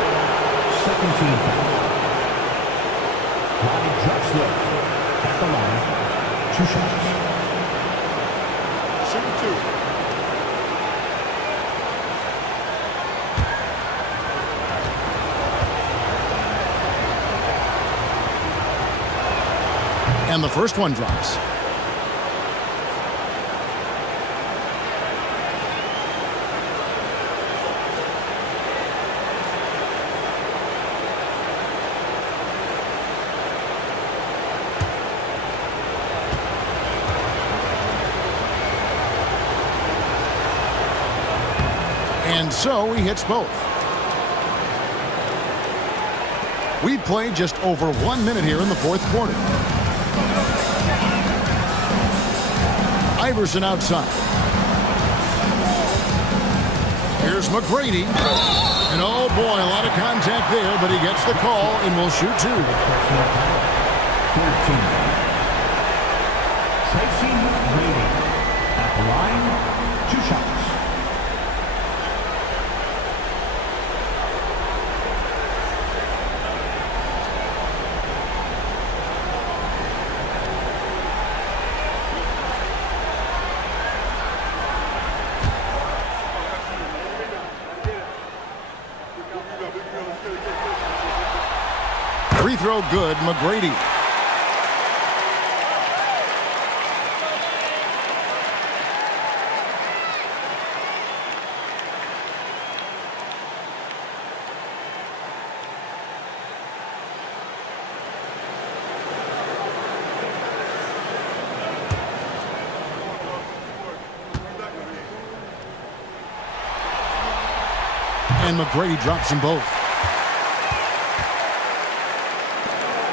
second team foul. Ronnie Drexler at the line, 2 shots. Shoot 2. And the first one drops. And so he hits both. We've played just over 1 minute here in the fourth quarter. Iverson outside. Here's McGrady. And oh boy, a lot of contact there, but he gets the call and will shoot 2. Tracy McGrady at the line, 2 shots. Free throw good, McGrady. And McGrady drops them both.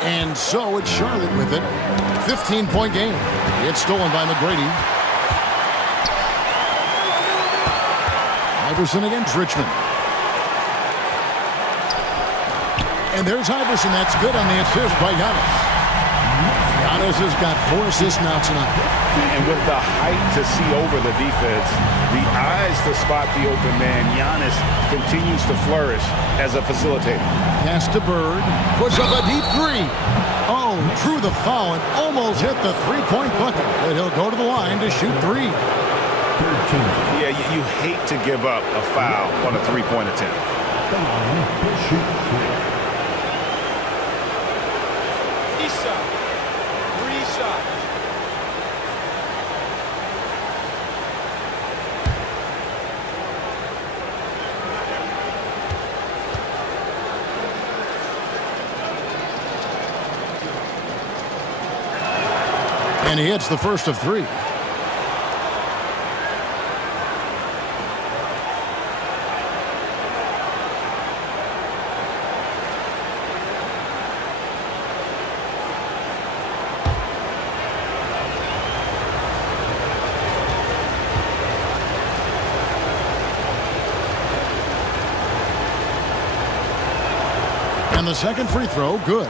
And so it's Charlotte with it. 15-point game. It's stolen by McGrady. Iverson against Richmond. And there's Iverson. That's good on the assist by Giannis. Giannis has got 4 assists now tonight. And with the height to see over the defense, the eyes to spot the open man, Giannis continues to flourish as a facilitator. Pass to Bird. Puts up a deep 3. Oh, drew the foul and almost hit the 3-point bucket. But he'll go to the line to shoot 3. Yeah, you hate to give up a foul on a 3-point attempt. The line, he'll shoot 3. And he hits the first of 3. And the second free throw, good.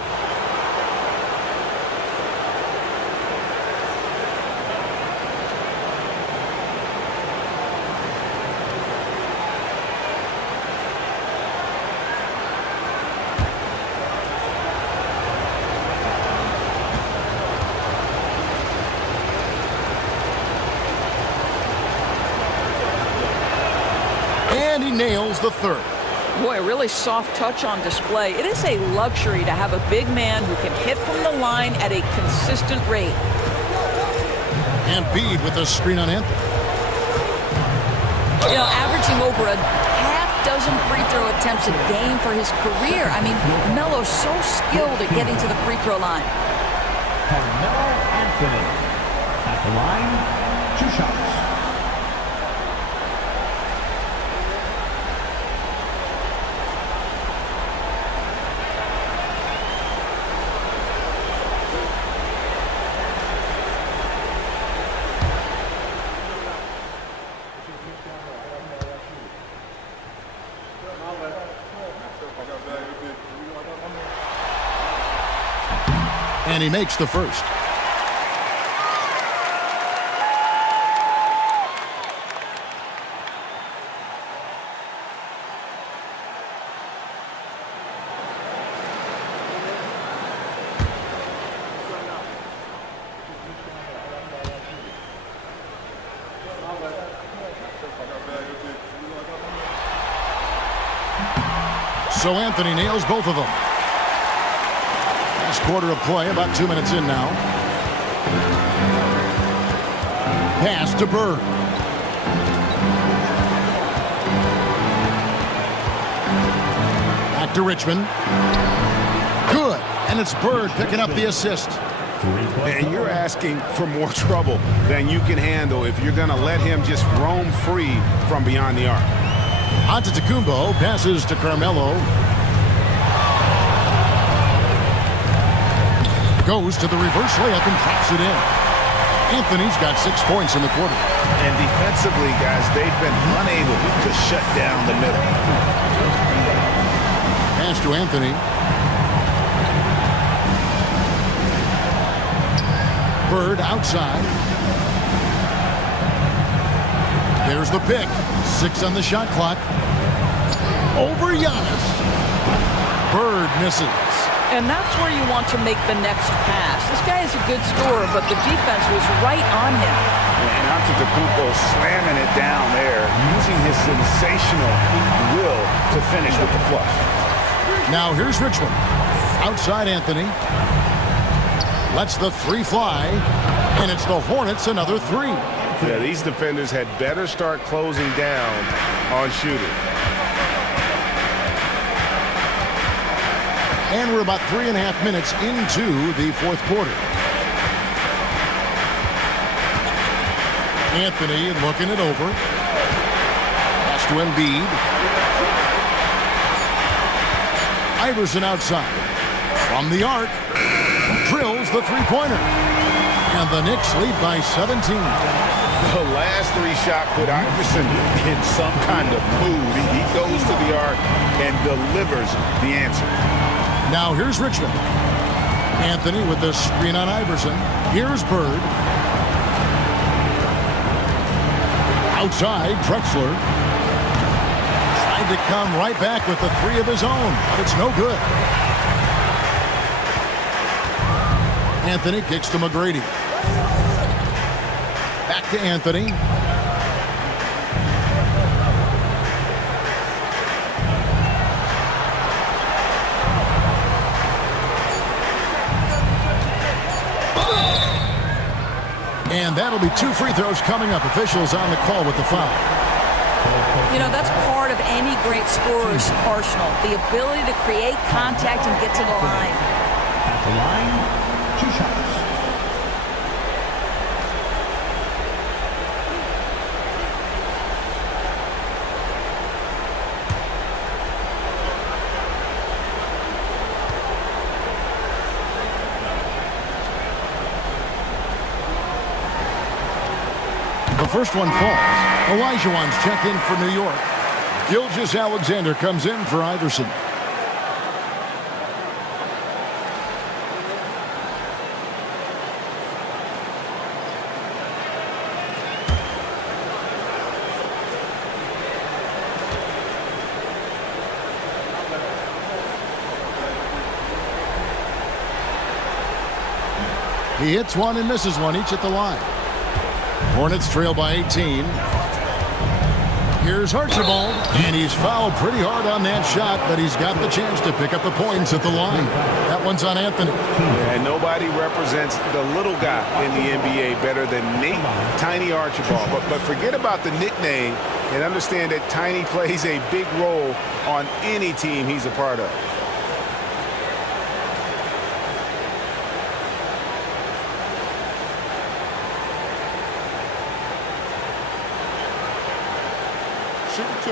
And he nails the third. Boy, a really soft touch on display. It is a luxury to have a big man who can hit from the line at a consistent rate. Embiid with a screen on Anthony. You know, averaging over a half-dozen free throw attempts a game for his career. I mean, Melo's so skilled at getting to the free throw line. Carmelo Anthony at the line, 2 shots. And he makes the first. So Anthony nails both of them. Last quarter of play, about 2 minutes in now. Pass to Bird. Back to Richmond. Good. And it's Bird picking up the assist. And you're asking for more trouble than you can handle if you're going to let him just roam free from beyond the arc. Antetokounmpo passes to Carmelo. Goes to the reverse layup and drops it in. Anthony's got 6 points in the quarter. And defensively, guys, they've been unable to shut down the middle. Pass to Anthony. Bird outside. There's the pick. 6 on the shot clock. Over Giannis. Bird misses. And that's where you want to make the next pass. This guy is a good scorer, but the defense was right on him. And Antetokounmpo slamming it down there, using his sensational will to finish with the flush. Now here's Richmond. Outside Anthony. Lets the 3 fly. And it's the Hornets another 3. Yeah, these defenders had better start closing down on shooting. And we're about 3.5 minutes into the fourth quarter. Anthony looking it over. Pass to Embiid. Iverson outside. From the arc. Drills the three-pointer. And the Knicks lead by 17. The last 3 shot put Iverson in some kind of mood. He goes to the arc and delivers the answer. Now here's Richmond. Anthony with the screen on Iverson. Here's Bird. Outside, Drexler. Tried to come right back with the 3 of his own, but it's no good. Anthony kicks to McGrady. Back to Anthony. And that'll be 2 free throws coming up. Officials on the call with the foul. You know, that's part of any great scorer's arsenal. The ability to create contact and get to the line. At the line, 2 shots. The first one falls. Olajuwon's checked in for New York. Gilgeous-Alexander comes in for Iverson. He hits one and misses one, each at the line. Hornets trail by 18. Here's Archibald, and he's fouled pretty hard on that shot, but he's got the chance to pick up the points at the line. That one's on Anthony. And nobody represents the little guy in the NBA better than Nate Tiny Archibald. But forget about the nickname and understand that Tiny plays a big role on any team he's a part of. Shoot 2.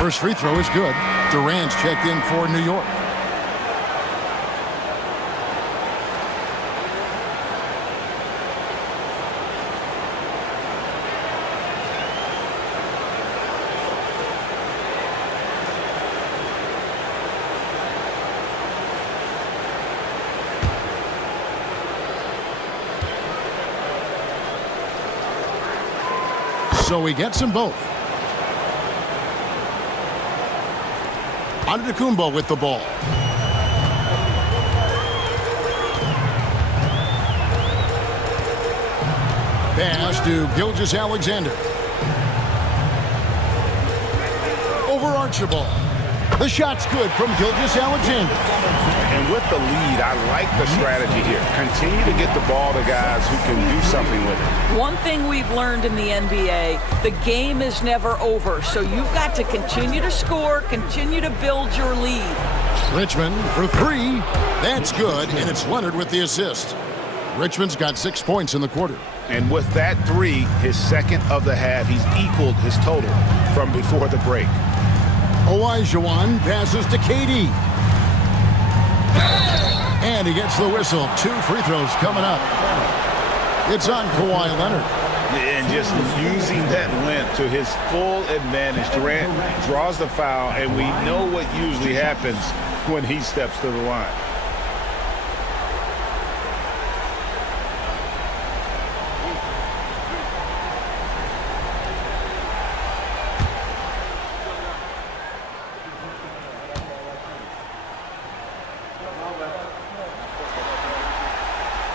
First free throw is good. Durant's checked in for New York. So he gets them both. Antetokounmpo with the ball. Pass to Gilgeous-Alexander. Over Archibald. The shot's good from Gilgeous-Alexander. And with the lead, I like the strategy here. Continue to get the ball to guys who can do something with it. One thing we've learned in the NBA, the game is never over. So you've got to continue to score, continue to build your lead. Richmond for three. That's good, and it's Leonard with the assist. Richmond's got 6 points in the quarter. And with that three, his second of the half, he's equaled his total from before the break. Olajuwon passes to KD. And he gets the whistle. 2 free throws coming up. It's on Kawhi Leonard. And just using that length to his full advantage. Durant draws the foul, and we know what usually happens when he steps to the line.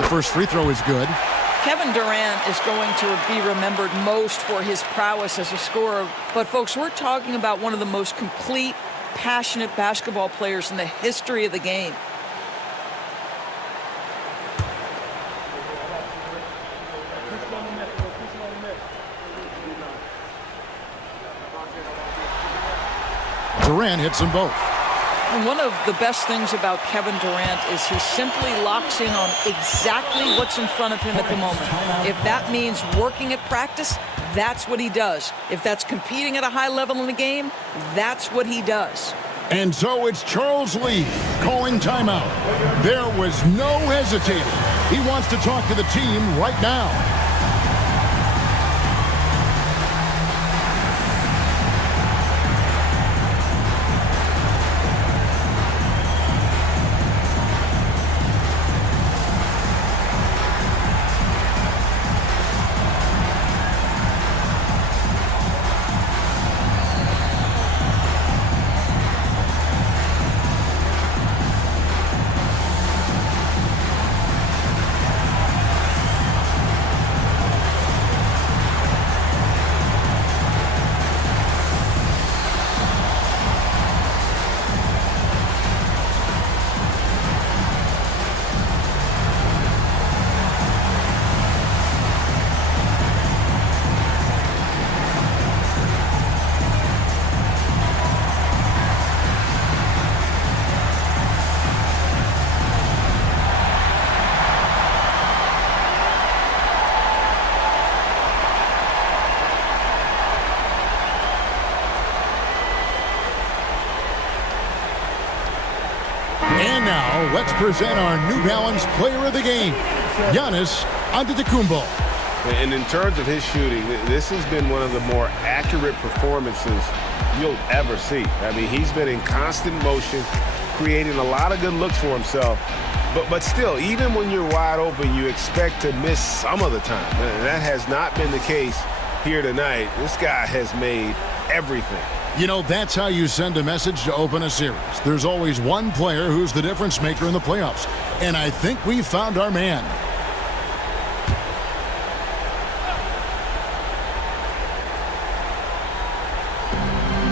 First free throw is good. Kevin Durant is going to be remembered most for his prowess as a scorer. But, folks, we're talking about one of the most complete, passionate basketball players in the history of the game. Durant hits them both. And one of the best things about Kevin Durant is he simply locks in on exactly what's in front of him at the moment. If that means working at practice, that's what he does. If that's competing at a high level in the game, that's what he does. And so it's Charles Lee calling timeout. There was no hesitating. He wants to talk to the team right now. And now, let's present our New Balance player of the game, Giannis Antetokounmpo. And in terms of his shooting, this has been one of the more accurate performances you'll ever see. I mean, he's been in constant motion, creating a lot of good looks for himself. But still, even when you're wide open, you expect to miss some of the time. And that has not been the case here tonight. This guy has made everything. You know, that's how you send a message to open a series. There's always one player who's the difference maker in the playoffs. And I think we found our man.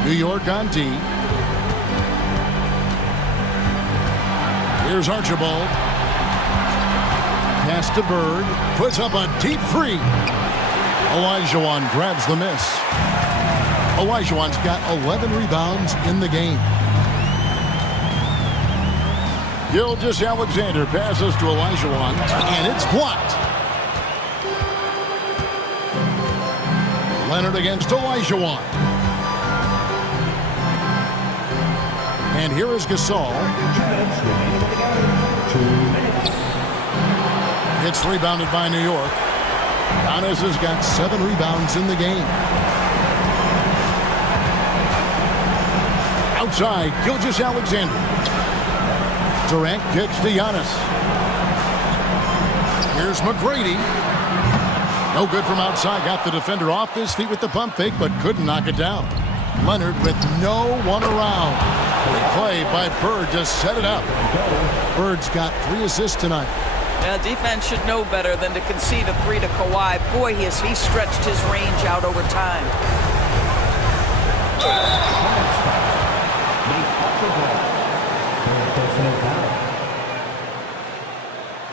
New York on D. Here's Archibald. Pass to Bird. Puts up a deep three. Olajuwon grabs the miss. Olajuwon's got 11 rebounds in the game. Gilgeous-Alexander passes to Olajuwon, and it's blocked. Leonard against Olajuwon. And here is Gasol. It's rebounded by New York. Giannis has got 7 rebounds in the game. Outside, Gilgeous-Alexander. Durant kicks to Giannis. Here's McGrady. No good from outside. Got the defender off his feet with the pump fake, but couldn't knock it down. Leonard with no one around. Great play by Bird to set it up. Bird's got 3 assists tonight. Yeah, defense should know better than to concede a 3 to Kawhi. Boy, he stretched his range out over time.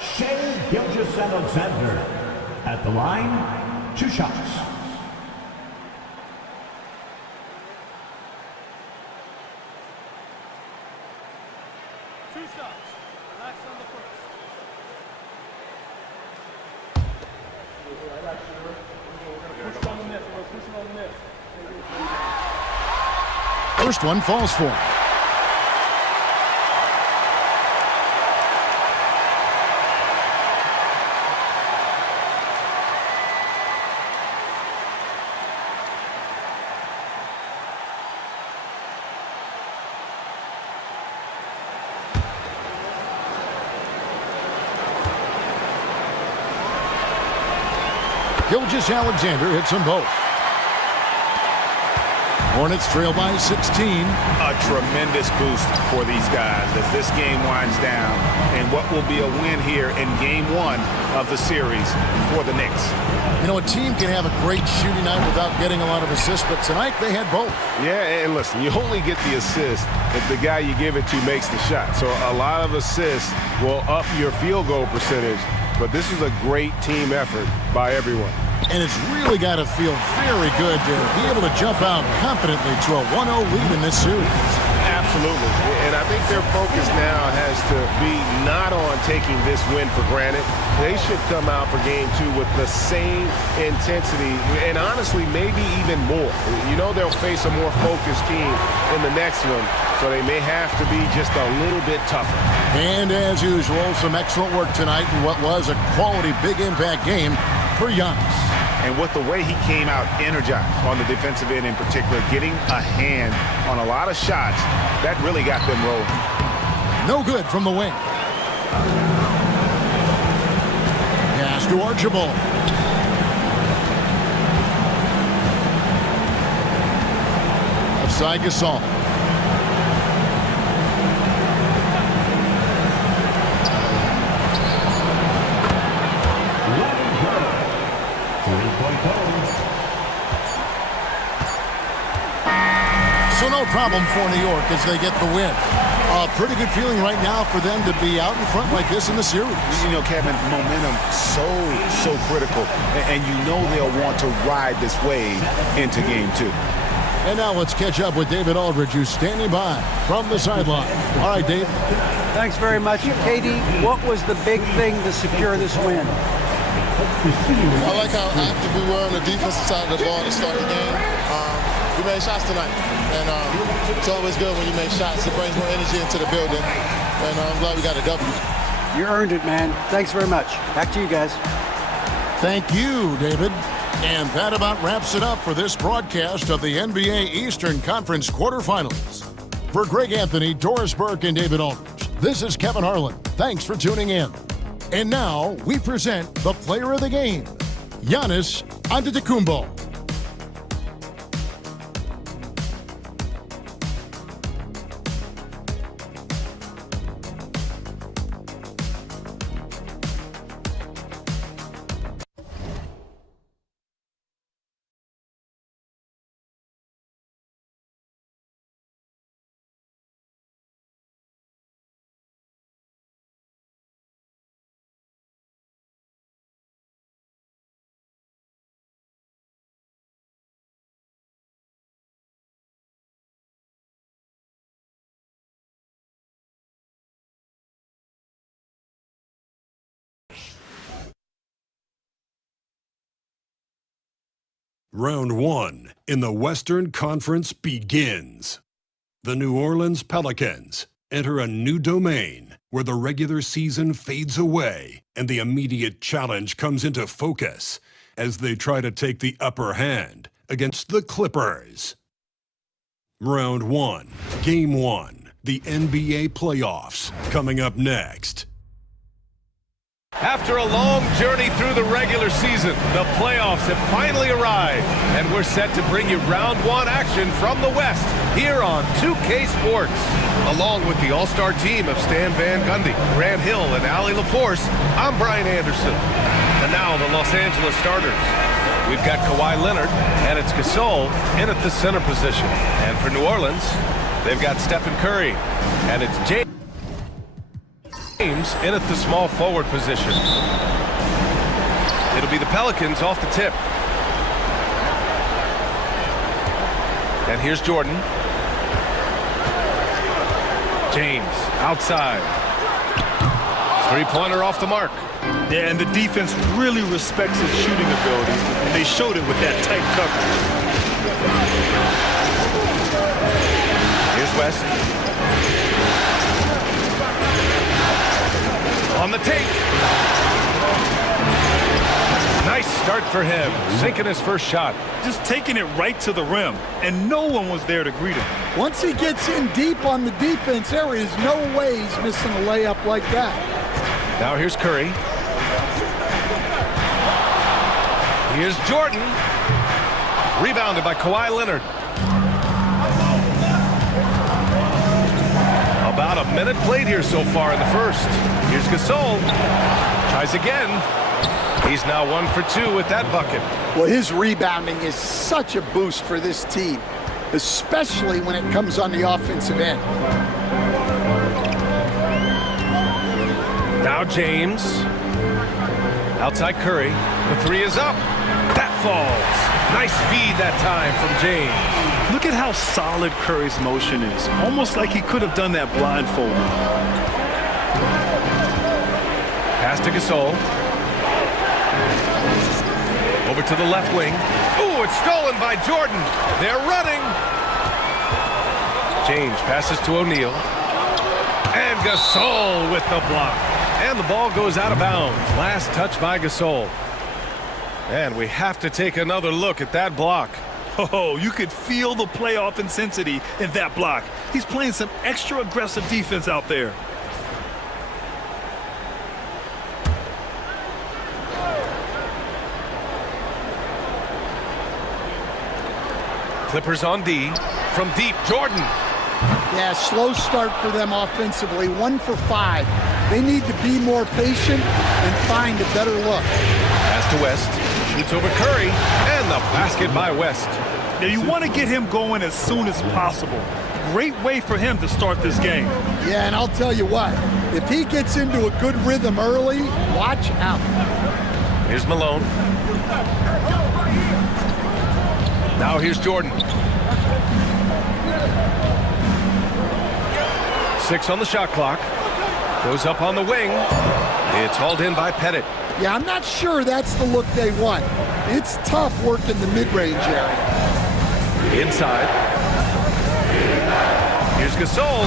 Shai Gilgeous-Alexander at the line, 2 shots. First one falls for him. Gilgeous-Alexander hits them both. Hornets trail by 16. A tremendous boost for these guys as this game winds down and what will be a win here in game 1 of the series for the Knicks. You know, a team can have a great shooting night without getting a lot of assists, but tonight they had both. Yeah, and listen, you only get the assist if the guy you give it to makes the shot. So a lot of assists will up your field goal percentage, but this is a great team effort by everyone. And it's really got to feel very good to be able to jump out confidently to a 1-0 lead in this series. Absolutely. And I think their focus now has to be not on taking this win for granted. They should come out for game 2 with the same intensity and honestly maybe even more. You know they'll face a more focused team in the next one, so they may have to be just a little bit tougher. And as usual, some excellent work tonight in what was a quality big impact game for Giannis. And with the way he came out energized on the defensive end in particular, getting a hand on a lot of shots, that really got them rolling. No good from the wing. Pass to Archibald. Outside Gasol. So no problem for New York as they get the win. A pretty good feeling right now for them to be out in front like this in the series. You know, Kevin, momentum so critical. And you know they'll want to ride this wave into game 2. And now let's catch up with David Aldridge, who's standing by from the sideline. All right, Dave. Thanks very much. KD, what was the big thing to secure this win? I like how active we were on the defensive side of the ball to start the game. We made shots tonight, and it's always good when you make shots. It brings more energy into the building, and I'm glad we got a W. You earned it, man. Thanks very much. Back to you guys. Thank you, David. And that about wraps it up for this broadcast of the NBA Eastern Conference quarterfinals. For Greg Anthony, Doris Burke, and David Aldridge, this is Kevin Harlan. Thanks for tuning in. And now we present the player of the game, Giannis Antetokounmpo. Round 1 in the Western Conference begins. The New Orleans Pelicans enter a new domain where the regular season fades away and the immediate challenge comes into focus as they try to take the upper hand against the Clippers. Round 1, Game 1, the NBA playoffs, coming up next. After a long journey through the regular season, the playoffs have finally arrived, and we're set to bring you round 1 action from the West here on 2K Sports. Along with the all-star team of Stan Van Gundy, Grant Hill, and Allie LaForce, I'm Brian Anderson. And now the Los Angeles starters. We've got Kawhi Leonard, and it's Gasol in at the center position. And for New Orleans, they've got Stephen Curry, and it's James in at the small forward position. It'll be the Pelicans off the tip. And here's Jordan. James outside. Three-pointer off the mark. Yeah, and the defense really respects his shooting ability, and they showed it with that tight coverage. Here's West. On the take. Nice start for him, sinking his first shot. Just taking it right to the rim, and no one was there to greet him. Once he gets in deep on the defense, there is no way he's missing a layup like that. Now here's Curry. Here's Jordan. Rebounded by Kawhi Leonard. About a minute played here so far in the first. Here's Gasol. Tries again. He's now 1 for 2 with that bucket. Well, his rebounding is such a boost for this team, especially when it comes on the offensive end. Now James. Outside Curry. The three is up. That falls. Nice feed that time from James. Look at how solid Curry's motion is. Almost like he could have done that blindfolded. Pass to Gasol. Over to the left wing. Ooh, it's stolen by Jordan. They're running. James passes to O'Neal. And Gasol with the block. And the ball goes out of bounds. Last touch by Gasol. And we have to take another look at that block. Oh, you could feel the playoff intensity in that block. He's playing some extra aggressive defense out there. Clippers on D. From deep, Jordan. Yeah, slow start for them offensively. 1 for 5. They need to be more patient and find a better look. Pass to West. Shoots over Curry. And the basket by West. Now you want to get him going as soon as possible. Great way for him to start this game. Yeah, and I'll tell you what. If he gets into a good rhythm early, watch out. Here's Malone. Now here's Jordan. 6 on the shot clock. Goes up on the wing. It's hauled in by Pettit. Yeah, I'm not sure that's the look they want. It's tough working the mid-range area. Inside. Here's Gasol.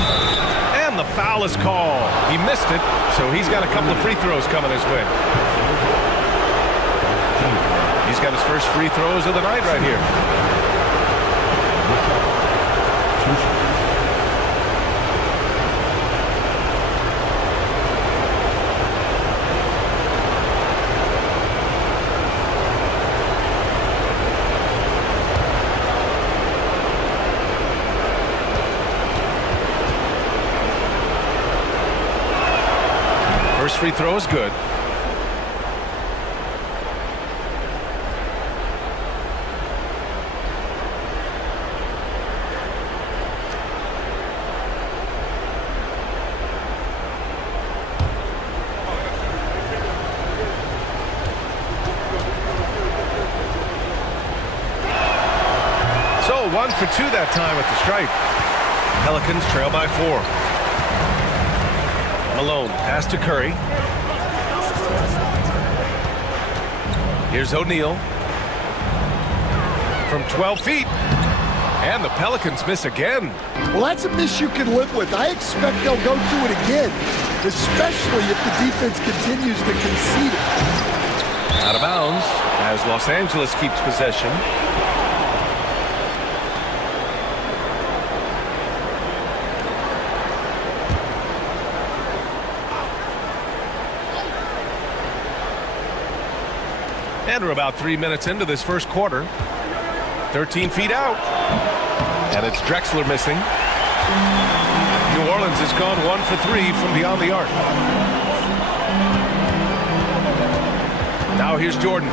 And the foul is called. He missed it, so he's got a couple of free throws coming his way. He's got his first free throws of the night right here. First free throw is good. So 1 for 2 that time at the stripe. Pelicans trail by 4. Malone, pass to Curry. Here's O'Neal. from 12 feet. And the Pelicans miss again. Well, that's a miss you can live with. I expect they'll go to it again, especially if the defense continues to concede it. Out of bounds as Los Angeles keeps possession. And we're about 3 minutes into this first quarter. 13 feet out. And it's Drexler missing. New Orleans has gone 1 for 3 from beyond the arc. Now here's Jordan.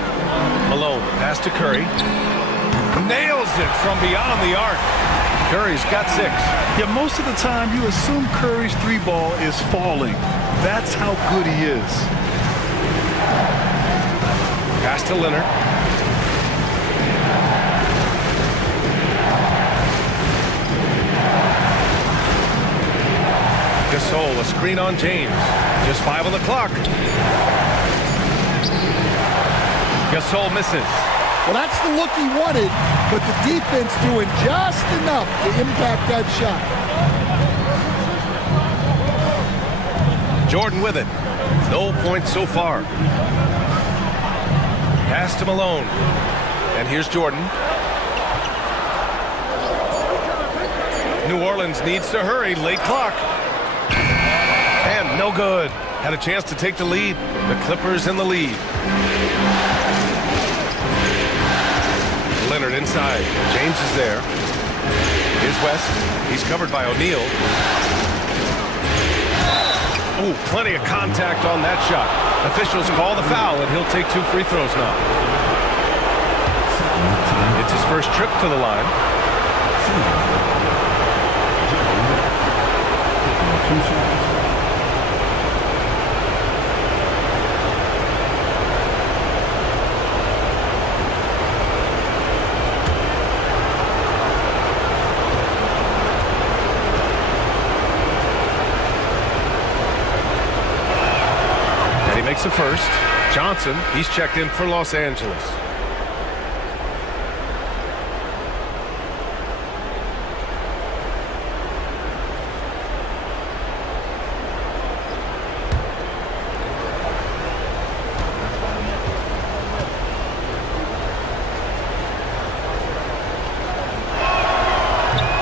Malone, pass to Curry. Nails it from beyond the arc. Curry's got 6. Yeah, most of the time you assume Curry's 3-ball is falling. That's how good he is. Pass to Leonard. Gasol, a screen on James. Just 5 on the clock. Gasol misses. Well, that's the look he wanted, but the defense doing just enough to impact that shot. Jordan with it. No points so far. Pass to Malone. And here's Jordan. New Orleans needs to hurry. Late clock. And no good. Had a chance to take the lead. The Clippers in the lead. Leonard inside. James is there. Here's West. He's covered by O'Neal. Oh, plenty of contact on that shot. Officials call the foul, and he'll take 2 free throws now. It's his first trip to the line. Makes the first. Johnson, he's checked in for Los Angeles.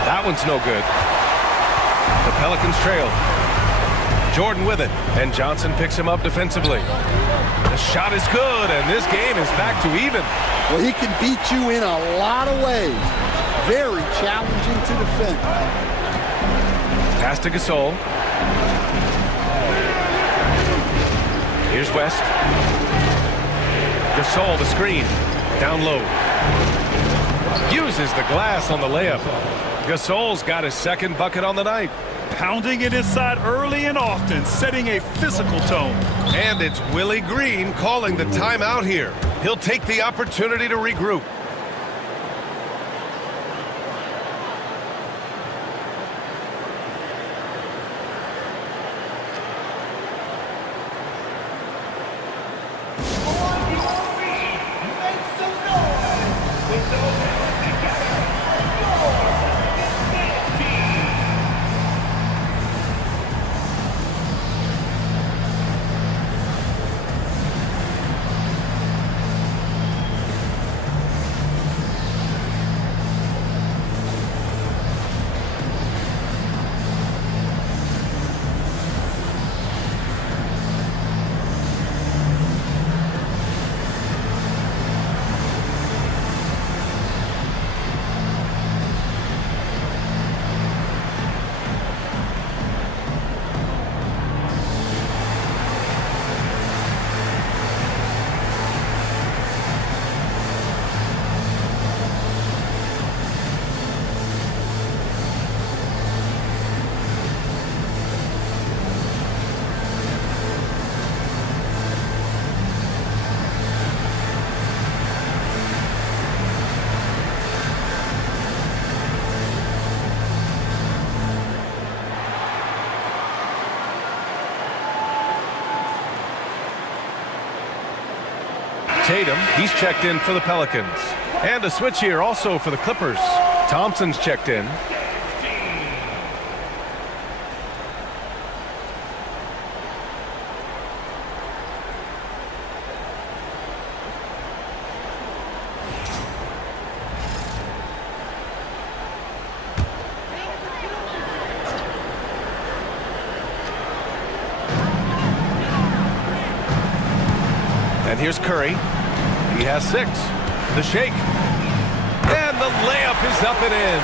That one's no good. The Pelicans trail. Jordan with it, and Johnson picks him up defensively. The shot is good, and this game is back to even. Well, he can beat you in a lot of ways. Very challenging to defend. Pass to Gasol. Here's West. Gasol, the screen. Down low. Uses the glass on the layup. Gasol's got his second bucket on the night. Pounding it inside early and often, setting a physical tone. And it's Willie Green calling the timeout here. He'll take the opportunity to regroup. Tatum, he's checked in for the Pelicans. And a switch here also for the Clippers. Thompson's checked in. And here's Curry. He has 6. The shake. And the layup is up and in.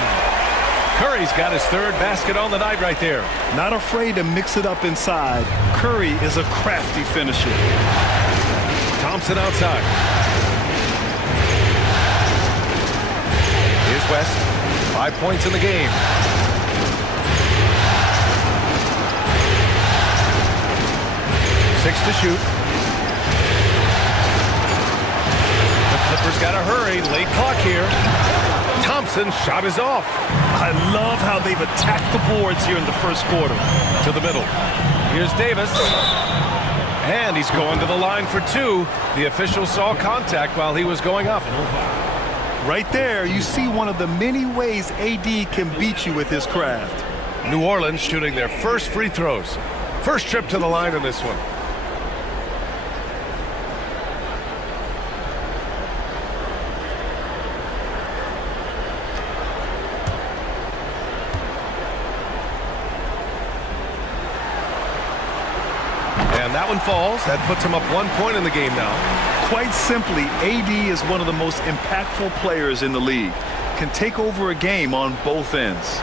Curry's got his 3rd basket on the night right there. Not afraid to mix it up inside. Curry is a crafty finisher. Thompson outside. Here's West. 5 points in the game. Six to shoot. Clippers got to hurry. Late clock here. Thompson's shot is off. I love how they've attacked the boards here in the first quarter. To the middle. Here's Davis. And he's going to the line for 2. The official saw contact while he was going up. Right there, you see one of the many ways AD can beat you with his craft. New Orleans shooting their first free throws. First trip to the line in this one. And that one falls. That puts him up 1 point in the game now. Quite simply, AD is one of the most impactful players in the league. Can take over a game on both ends.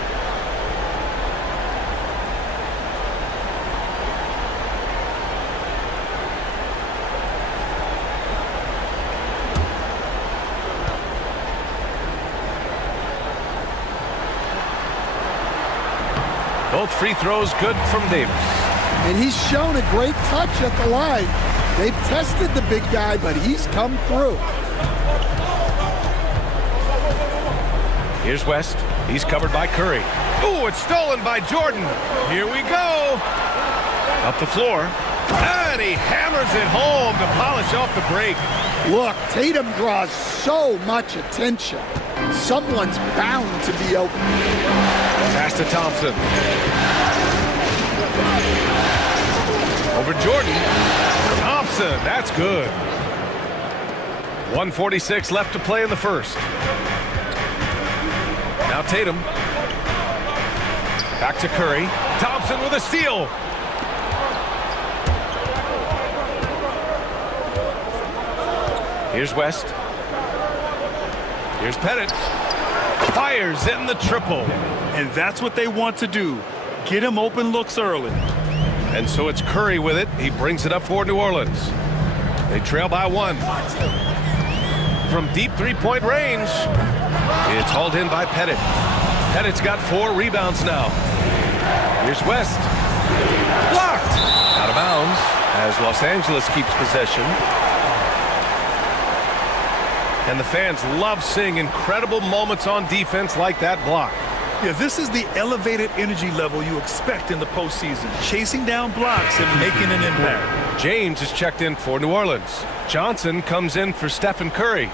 Both free throws good from Davis. And he's shown a great touch at the line. They've tested the big guy, but he's come through. Here's West. He's covered by Curry. Ooh, it's stolen by Jordan. Here we go. Up the floor. And he hammers it home to polish off the break. Look, Tatum draws so much attention. Someone's bound to be open. Pass to Thompson. Over Jordan. Thompson, that's good. 1:46 left to play in the first. Now Tatum. Back to Curry. Thompson with a steal. Here's West. Here's Pettit. Fires in the triple. And that's what they want to do. Get him open looks early. And so it's Curry with it. He brings it up for New Orleans. They trail by 1. From deep three-point range, it's hauled in by Pettit. Pettit's got 4 rebounds now. Here's West. Blocked. Out of bounds as Los Angeles keeps possession. And the fans love seeing incredible moments on defense like that block. Yeah, this is the elevated energy level you expect in the postseason. Chasing down blocks and making an impact. James is checked in for New Orleans. Johnson comes in for Stephen Curry.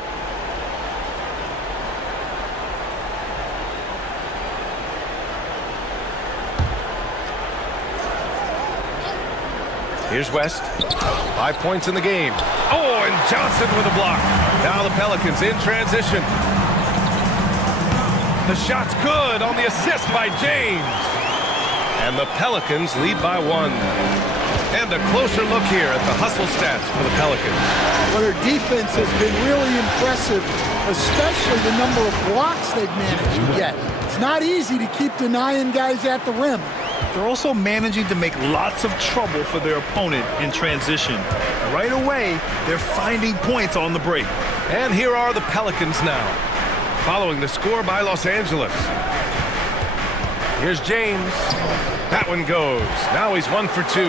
Here's West. 5 points in the game. Oh, and Johnson with a block. Now the Pelicans in transition. The shot's good on the assist by James. And the Pelicans lead by 1. And a closer look here at the hustle stats for the Pelicans. Well, their defense has been really impressive, especially the number of blocks they've managed to get. It's not easy to keep denying guys at the rim. They're also managing to make lots of trouble for their opponent in transition. Right away, they're finding points on the break. And here are the Pelicans now, following the score by Los Angeles. Here's James. That one goes. Now he's 1 for 2.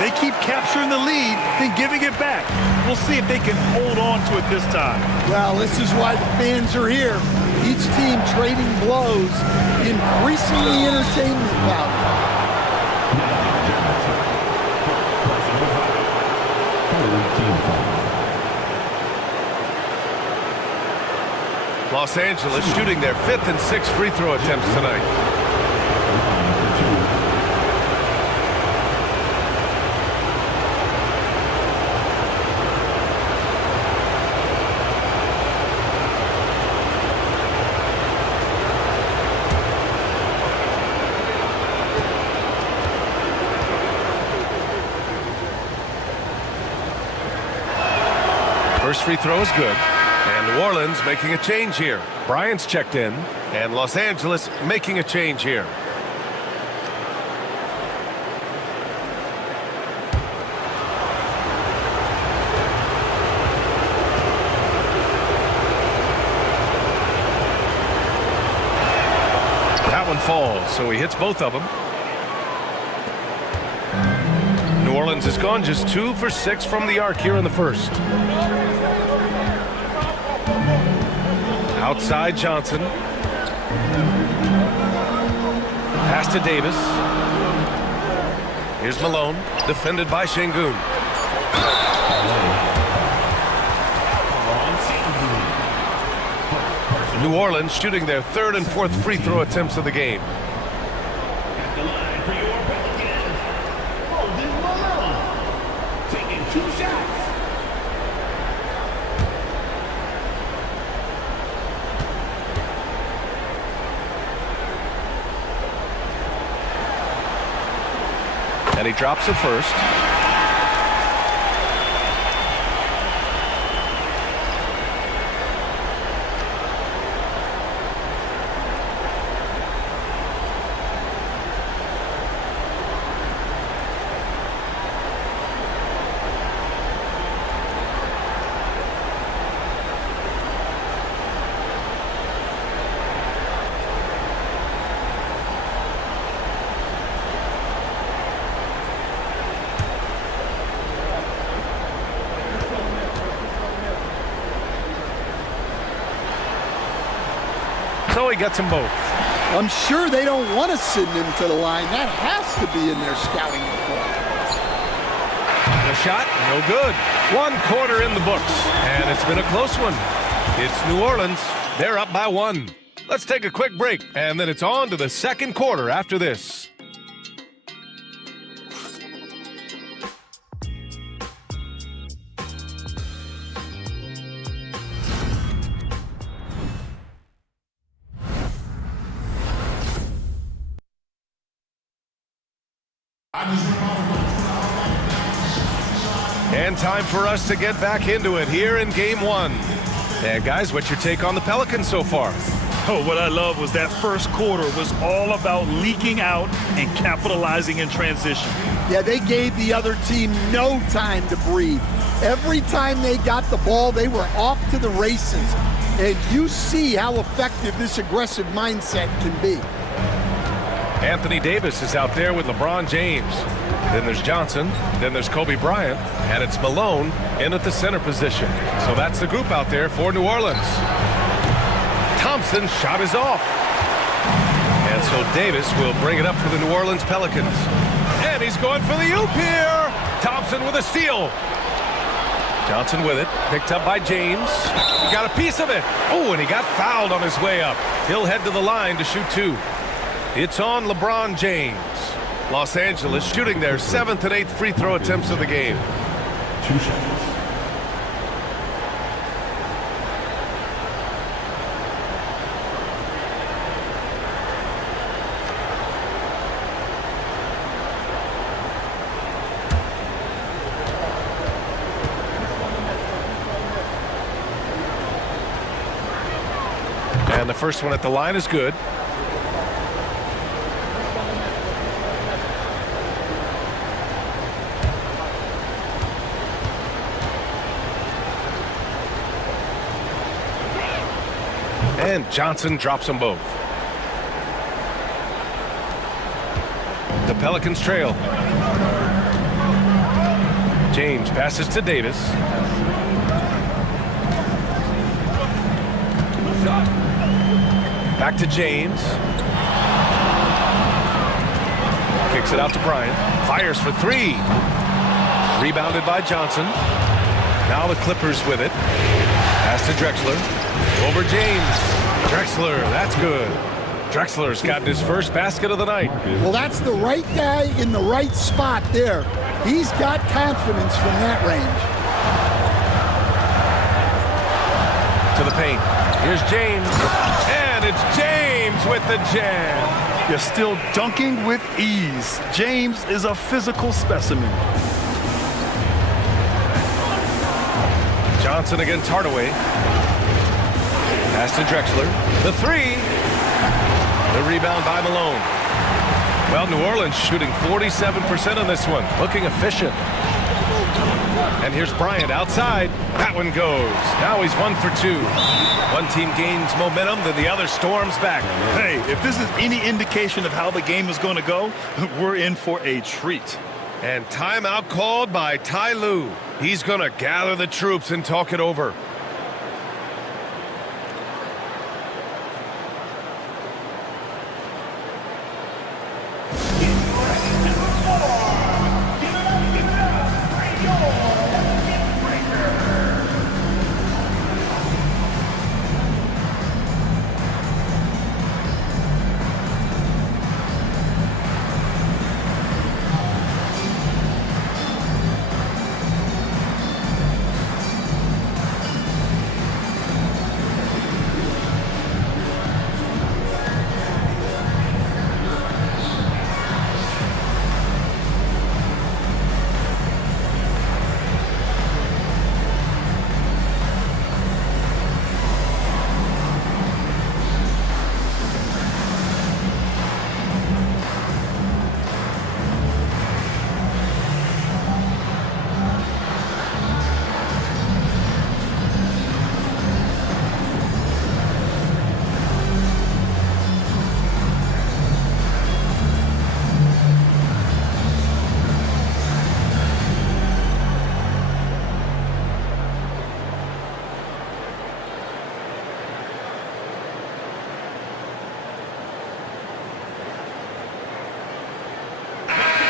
They keep capturing the lead, then giving it back. We'll see if they can hold on to it this time. Well, this is why the fans are here. Each team trading blows, increasing the entertainment value. Los Angeles shooting their 5th and 6th free throw attempts tonight. First free throw is good. And New Orleans making a change here. Bryant's checked in. And Los Angeles making a change here. That one falls, so he hits both of them. New Orleans has gone just 2 for 6 from the arc here in the first. Outside Johnson. Pass to Davis. Here's Malone, defended by Şengün. New Orleans shooting their 3rd and 4th free throw attempts of the game. And he drops it first. So he gets them both. I'm sure they don't want to send him to the line. That has to be in their scouting report. The shot, no good. 1 quarter in the books, and it's been a close one. It's New Orleans. They're up by 1. Let's take a quick break, and then it's on to the second quarter after this. And time for us to get back into it here in Game 1. And guys, what's your take on the Pelicans so far? Oh, what I love was that first quarter was all about leaking out and capitalizing in transition. Yeah, they gave the other team no time to breathe. Every time they got the ball, they were off to the races. And you see how effective this aggressive mindset can be. Anthony Davis is out there with LeBron James. Then there's Johnson. Then there's Kobe Bryant. And it's Malone in at the center position. So that's the group out there for New Orleans. Thompson's shot is off. And so Davis will bring it up for the New Orleans Pelicans. And he's going for the oop here. Thompson with a steal. Johnson with it. Picked up by James. Got a piece of it. Oh, and he got fouled on his way up. He'll head to the line to shoot 2. It's on LeBron James. Los Angeles shooting their 7th and 8th free throw attempts of the game. 2 shots. And the first one at the line is good. And Johnson drops them both. The Pelicans trail. James passes to Davis. Back to James. Kicks it out to Bryant. Fires for 3. Rebounded by Johnson. Now the Clippers with it. Pass to Drexler. Over James. Drexler, that's good. Drexler's gotten his first basket of the night. Well, that's the right guy in the right spot there. He's got confidence from that range. To the paint. Here's James. And it's James with the jam. You're still dunking with ease. James is a physical specimen. Johnson against Hardaway. Pass to Drexler. The three. The rebound by Malone. Well, New Orleans shooting 47% on this one. Looking efficient. And here's Bryant outside. That one goes. Now he's 1 for 2. One team gains momentum, then the other storms back. Hey, if this is any indication of how the game is going to go, we're in for a treat. And timeout called by Ty Lue. He's going to gather the troops and talk it over.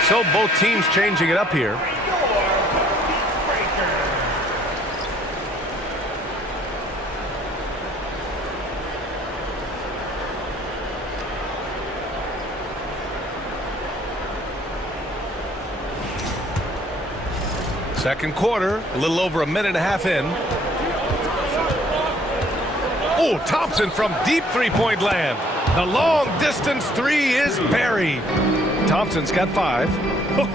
So both teams changing it up here. Second quarter, a little over a minute and a half in. Oh, Thompson from deep three-point land. The long distance three is buried. Thompson's got 5.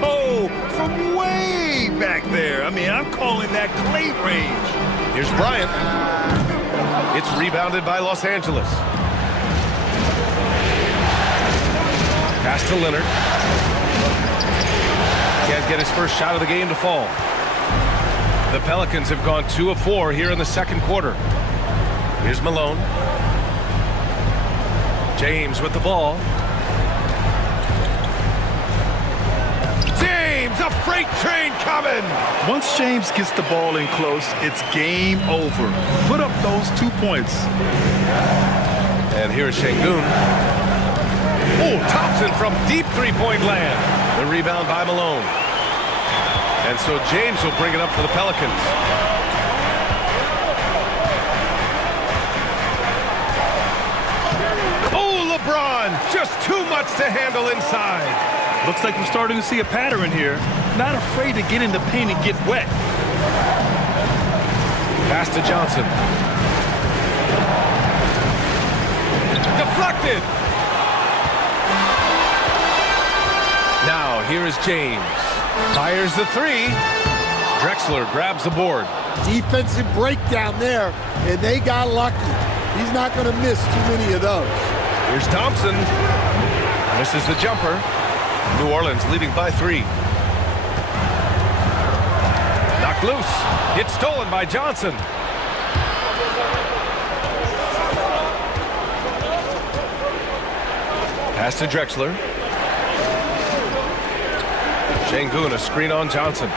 Oh, from way back there. I mean, I'm calling that clay range. Here's Bryant. It's rebounded by Los Angeles. Pass to Leonard. Can't get his first shot of the game to fall. The Pelicans have gone 2 of 4 here in the second quarter. Here's Malone. James with the ball. James, a freight train coming! Once James gets the ball in close, it's game over. Put up those 2 points. And here's Şengün. Oh, Thompson from deep three-point land. The rebound by Malone. And so James will bring it up for the Pelicans. Oh, LeBron, just too much to handle inside. Looks like we're starting to see a pattern here. Not afraid to get in the paint and get wet. Pass to Johnson. Deflected. Now here is James. Fires the three. Drexler grabs the board. Defensive breakdown there, and they got lucky. He's not going to miss too many of those. Here's Thompson. Misses the jumper. New Orleans leading by 3. Knocked loose. It's stolen by Johnson. Pass to Drexler. Şengün, a screen on Johnson.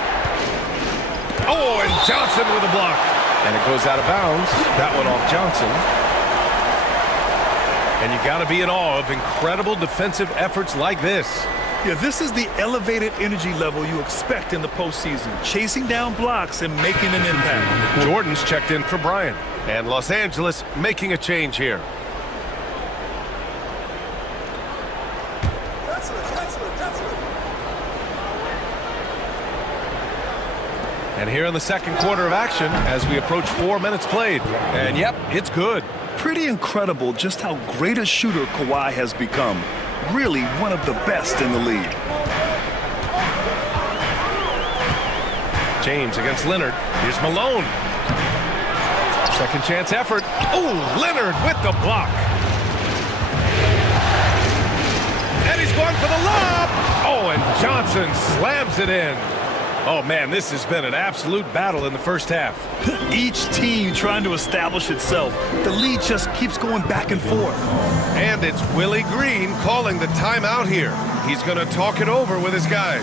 Oh, and Johnson with a block. And it goes out of bounds. That one off Johnson. And you got to be in awe of incredible defensive efforts like this. Yeah, this is the elevated energy level you expect in the postseason. Chasing down blocks and making an impact. Jordan's checked in for Bryant. And Los Angeles making a change here. And here in the second quarter of action as we approach 4 minutes played. And yep, it's good. Pretty incredible just how great a shooter Kawhi has become. Really one of the best in the league. James against Leonard. Here's Malone. Second chance effort. Oh, Leonard with the block. And he's going for the lob. Oh, and Johnson slams it in. Oh, man, this has been an absolute battle in the first half. Each team trying to establish itself. The lead just keeps going back and forth. And it's Willie Green calling the timeout here. He's going to talk it over with his guys.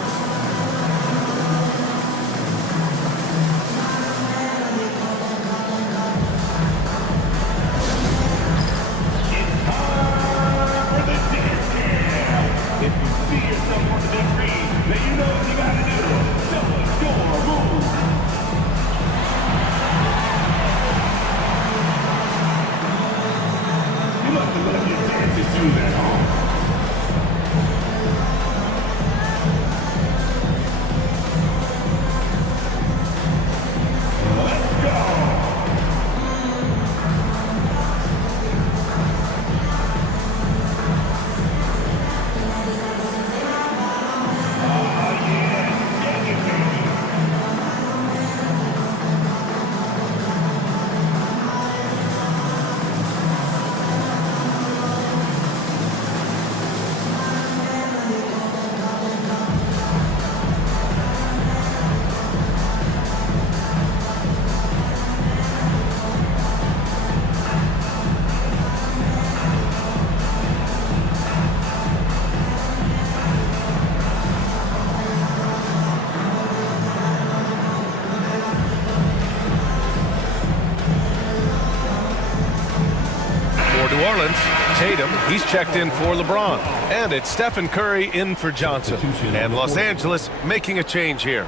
New Orleans, Tatum, he's checked in for LeBron. And it's Stephen Curry in for Johnson. And Los Angeles making a change here.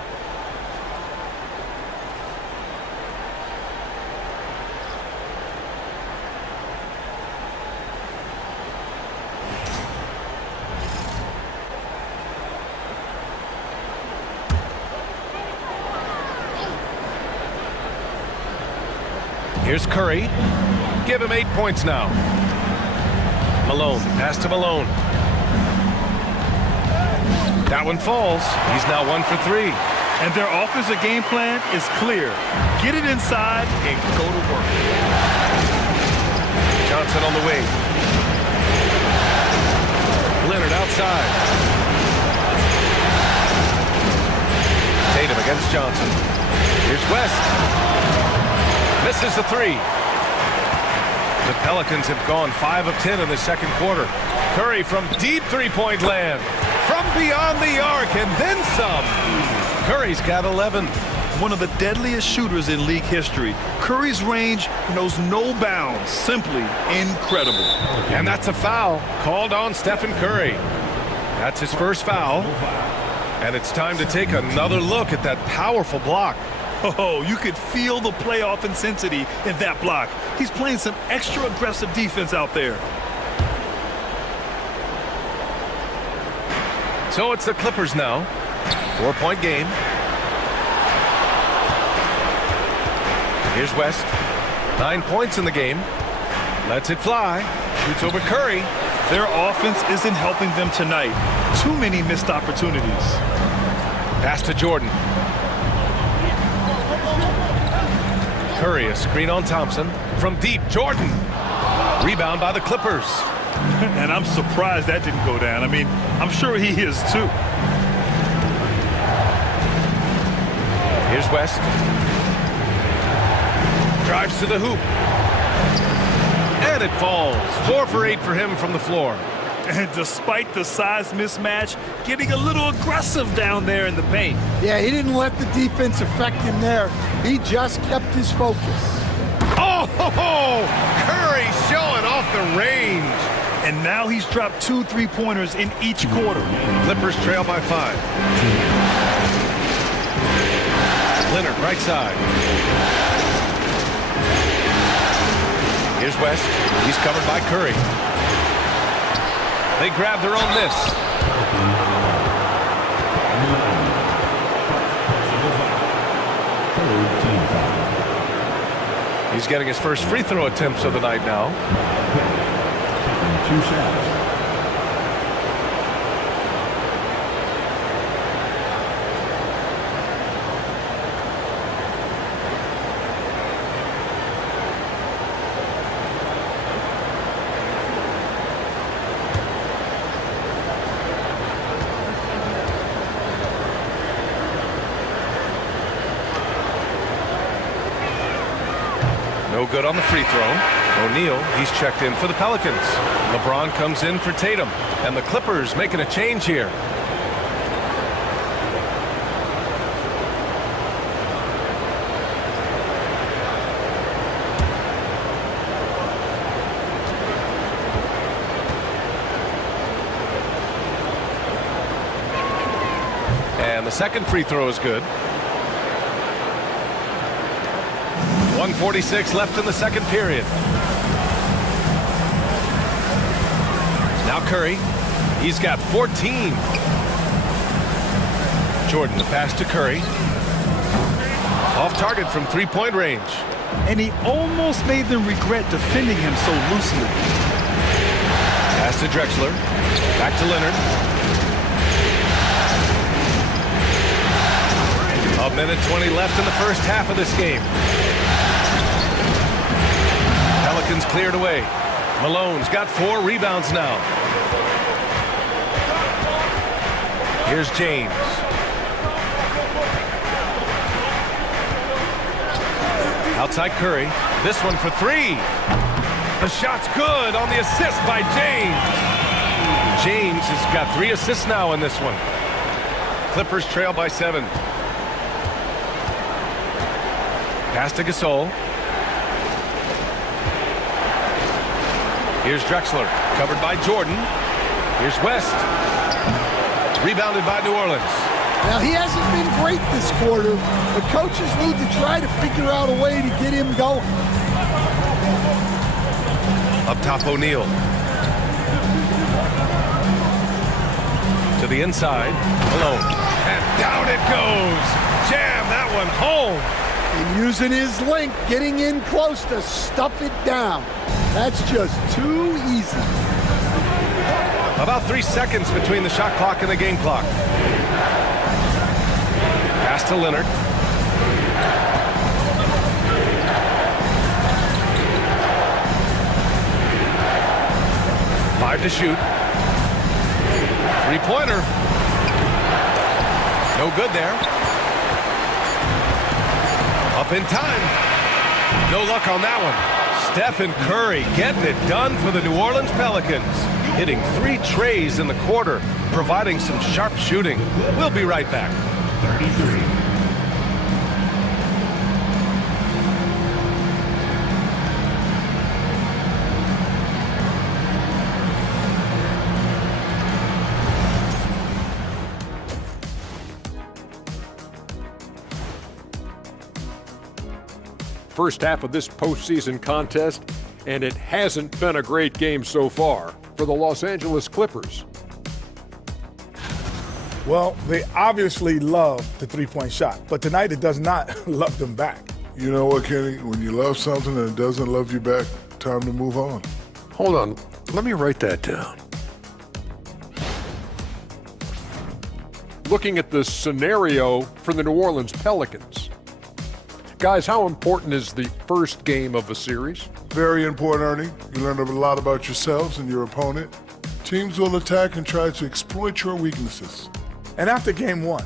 Here's Curry. Give him 8 points now. Malone, pass to Malone. That one falls. He's now 1 for 3. And their offensive game plan is clear. Get it inside and go to work. Johnson on the wing. Leonard outside. Tatum against Johnson. Here's West. Misses the 3. The Pelicans have gone 5 of 10 in the second quarter. Curry from deep three-point land. From beyond the arc and then some. Curry's got 11. One of the deadliest shooters in league history. Curry's range knows no bounds. Simply incredible. And that's a foul called on Stephen Curry. That's his first foul. And it's time to take another look at that powerful block. Oh, you could feel the playoff intensity in that block. He's playing some extra aggressive defense out there. So it's the Clippers now. 4-point game. Here's West. 9 points in the game. Lets it fly. Shoots over Curry. Their offense isn't helping them tonight. Too many missed opportunities. Pass to Jordan. Curry, a screen on Thompson. From deep, Jordan. Rebound by the Clippers. And I'm surprised that didn't go down. I mean, I'm sure he is too. Here's West. Drives to the hoop. And it falls. 4 for 8 for him from the floor. And despite the size mismatch, getting a little aggressive down there in the paint. Yeah, he didn't let the defense affect him there. He just kept his focus. Oh, Curry showing off the range. And now he's dropped 2 3-pointers in each quarter. Clippers trail by 5. Leonard, right side. Here's West. He's covered by Curry. They grab their own miss. He's getting his first free throw attempts of the night now. 2 shots. No good on the free throw. O'Neal, he's checked in for the Pelicans. LeBron comes in for Tatum. And the Clippers making a change here. And the second free throw is good. 1:46 left in the second period. Now Curry. He's got 14. Jordan, the pass to Curry. Off target from three-point range. And he almost made them regret defending him so loosely. Pass to Drexler. Back to Leonard. A minute 20 left in the first half of this game. Pelicans cleared away. Malone's got 4 rebounds now. Here's James. Outside Curry. This one for 3. The shot's good on the assist by James. James has got 3 assists now in this one. Clippers trail by 7. Pass to Gasol. Here's Drexler, covered by Jordan. Here's West. Rebounded by New Orleans. Now, he hasn't been great this quarter, but coaches need to try to figure out a way to get him going. Up top, O'Neal. To the inside, Malone. And down it goes. Jam that one home. And using his length, getting in close to stuff it down. That's just too easy. About 3 seconds between the shot clock and the game clock. Pass to Leonard. Five to shoot. Three-pointer. No good there. Up in time. No luck on that one. Stephen Curry getting it done for the New Orleans Pelicans. Hitting 3 trays in the quarter, providing some sharp shooting. We'll be right back. 33. First half of this postseason contest, and it hasn't been a great game so far for the Los Angeles Clippers. Well, they obviously love the three-point shot, but tonight it does not love them back. You know what, Kenny? When you love something and it doesn't love you back, time to move on. Hold on, let me write that down. Looking at the scenario for the New Orleans Pelicans. Guys, how important is the first game of a series? Very important, Ernie. You learn a lot about yourselves and your opponent. Teams will attack and try to exploit your weaknesses. And after game 1,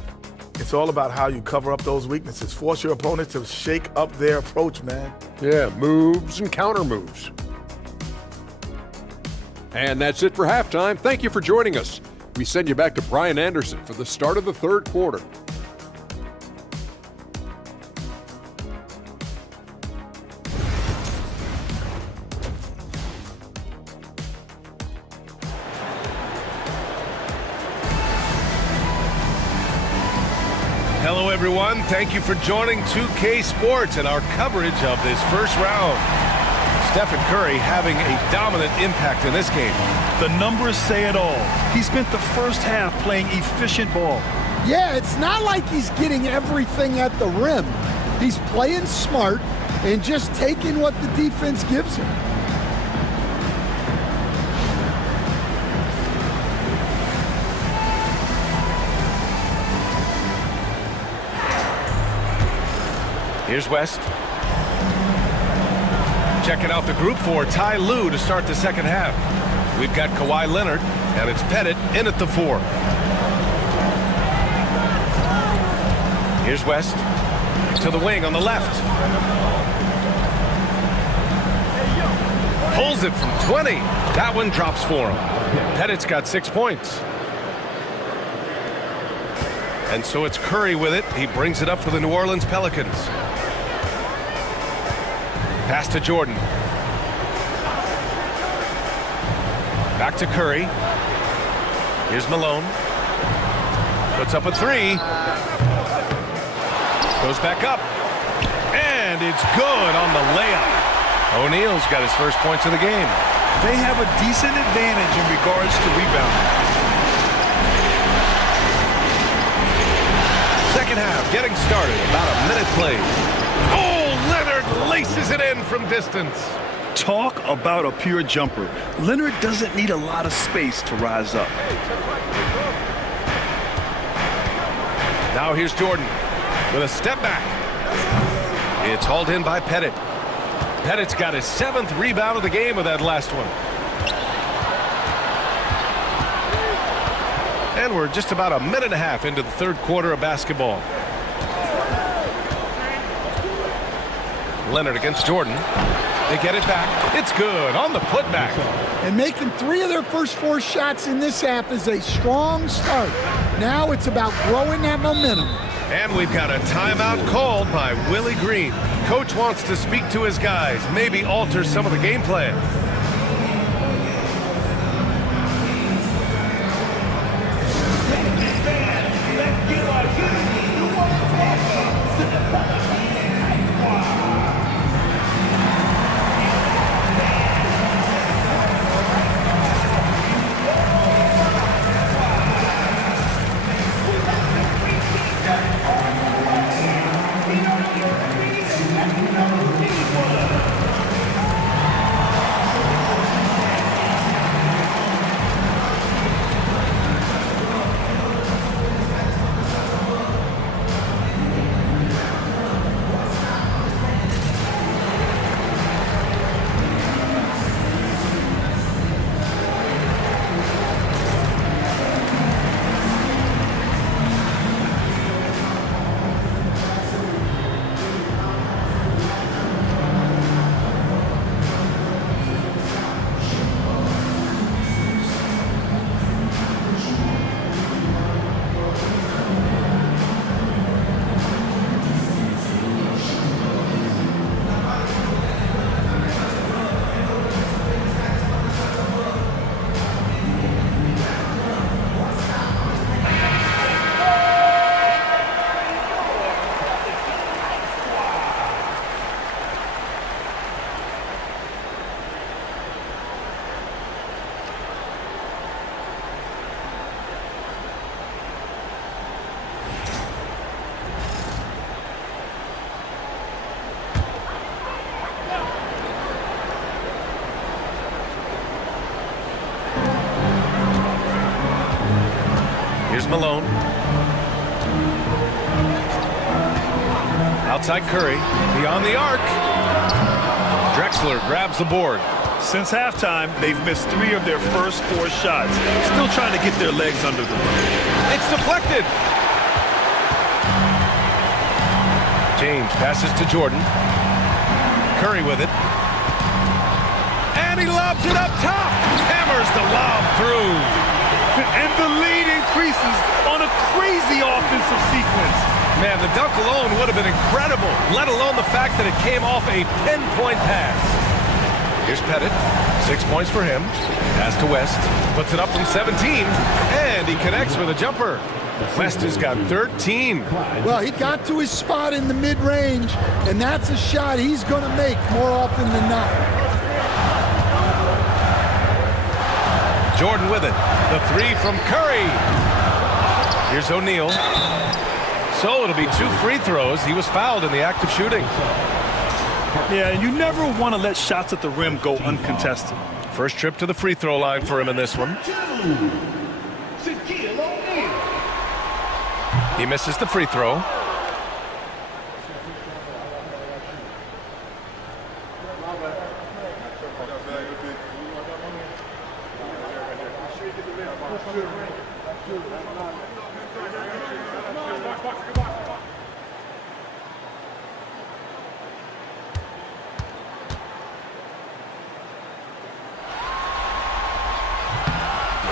it's all about how you cover up those weaknesses. Force your opponent to shake up their approach, man. Yeah, moves and counter moves. And that's it for halftime. Thank you for joining us. We send you back to Brian Anderson for the start of the third quarter. Hello, everyone. Thank you for joining 2K Sports and our coverage of this first round. Stephen Curry having a dominant impact in this game. The numbers say it all. He spent the first half playing efficient ball. Yeah, it's not like he's getting everything at the rim. He's playing smart and just taking what the defense gives him. Here's West. Checking out the group for Ty Lue to start the second half. We've got Kawhi Leonard, and it's Pettit in at the 4. Here's West to the wing on the left. Pulls it from 20. That one drops for him. Pettit's got 6 points. And so it's Curry with it. He brings it up for the New Orleans Pelicans. Pass to Jordan. Back to Curry. Here's Malone. Puts up a 3. Goes back up. And it's good on the layup. O'Neal's got his first points of the game. They have a decent advantage in regards to rebounding. Second half getting started. About a minute played. Oh, Leonard laces it in from distance. Talk about a pure jumper. Leonard doesn't need a lot of space to rise up. Now here's Jordan with a step back. It's hauled in by Pettit. Pettit's got his 7th rebound of the game with that last one. And we're just about a minute and a half into the third quarter of basketball. Leonard against Jordan. They get it back. It's good on the putback. And making 3 of their first 4 shots in this half is a strong start. Now it's about growing that momentum. And we've got a timeout called by Willie Green. Coach wants to speak to his guys, maybe alter some of the game plan. Here's Malone. Outside Curry. Beyond the arc. Drexler grabs the board. Since halftime, they've missed 3 of their first 4 shots. Still trying to get their legs under them. It's deflected. James passes to Jordan. Curry with it. And he lobs it up top. Hammers the lob through. And the lead increases on a crazy offensive sequence. Man, the dunk alone would have been incredible, let alone the fact that it came off a pinpoint pass. Here's Pettit. 6 points for him. Pass to West. Puts it up from 17. And he connects with a jumper. West has got 13. Well, he got to his spot in the mid-range, and that's a shot he's going to make more often than not. Jordan with it. The three from Curry. Here's O'Neal. So it'll be 2 free throws. He was fouled in the act of shooting. Yeah, and you never want to let shots at the rim go uncontested. First trip to the free throw line for him in this one. He misses the free throw.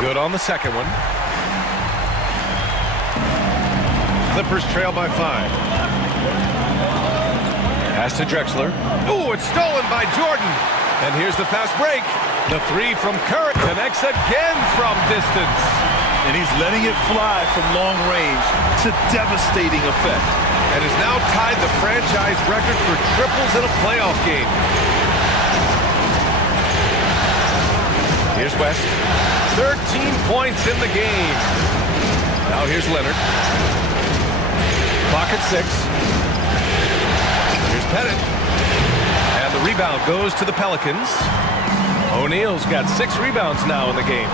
Good on the second one. Clippers trail by 5. Pass to Drexler. Ooh, it's stolen by Jordan. And here's the fast break. The three from Curry connects again from distance. And he's letting it fly from long range to devastating effect. And has now tied the franchise record for triples in a playoff game. Here's West. 13 points in the game. Now here's Leonard. Clock at 6. Here's Pettit. And the rebound goes to the Pelicans. O'Neal's got 6 rebounds now in the game.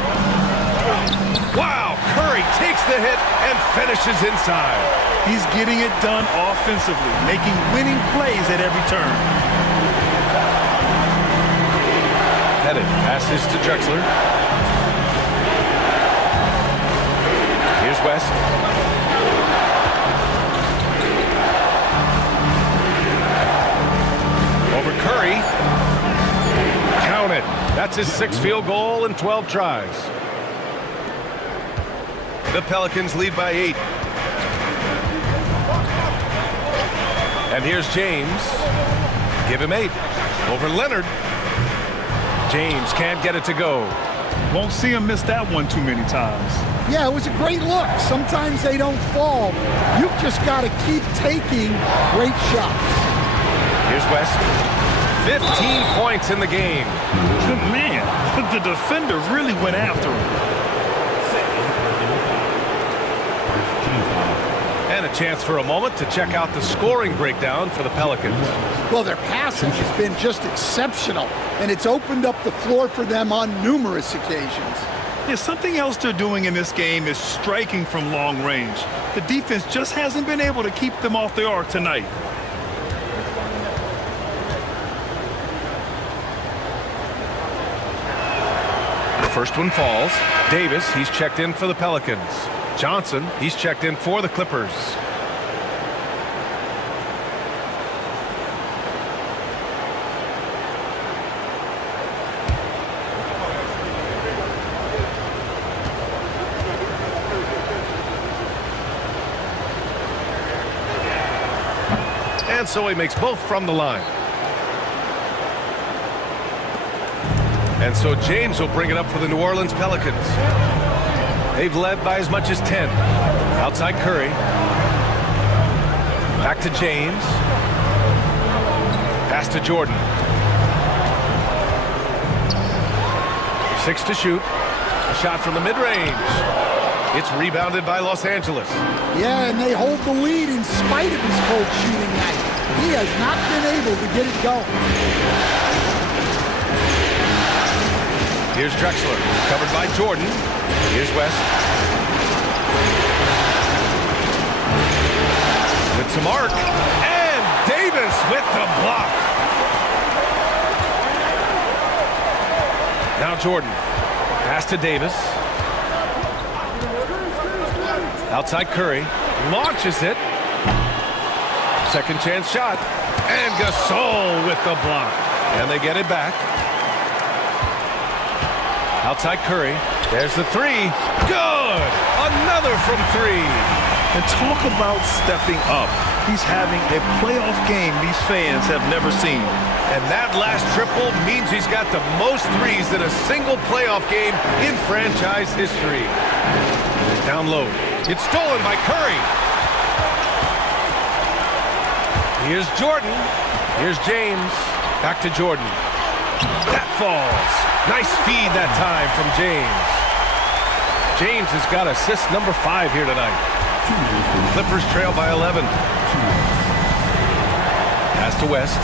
Wow! Curry takes the hit and finishes inside. He's getting it done offensively, making winning plays at every turn. Pettit passes to Drexler. Here's West. Over Curry. Count it. That's his 6th field goal in 12 tries. The Pelicans lead by 8. And here's James. Give him 8. Over Leonard. James can't get it to go. Won't see him miss that one too many times. Yeah, it was a great look. Sometimes they don't fall. You've just got to keep taking great shots. Here's West. 15 points in the game. Man, the defender really went after him. And a chance for a moment to check out the scoring breakdown for the Pelicans. Well, their passing has been just exceptional, and it's opened up the floor for them on numerous occasions. Yeah, something else they're doing in this game is striking from long range. The defense just hasn't been able to keep them off the arc tonight. The first one falls. Davis, he's checked in for the Pelicans. Johnson, he's checked in for the Clippers. And so he makes both from the line. And so James will bring it up for the New Orleans Pelicans. They've led by as much as 10. Outside Curry. Back to James. Pass to Jordan. 6 to shoot. A shot from the mid-range. It's rebounded by Los Angeles. Yeah, and they hold the lead in spite of his cold shooting night. He has not been able to get it going. Here's Drexler, covered by Jordan. Here's West. With to Mark. And Davis with the block. Now Jordan. Pass to Davis. Outside Curry. Launches it. Second chance shot. And Gasol with the block. And they get it back. Outside Curry. There's the three. Good! Another from 3. And talk about stepping up. He's having a playoff game these fans have never seen. And that last triple means he's got the most threes in a single playoff game in franchise history. Down low. It's stolen by Curry. Here's Jordan. Here's James. Back to Jordan. That falls. Nice feed that time from James. James has got assist number 5 here tonight. Clippers trail by 11. Pass to West.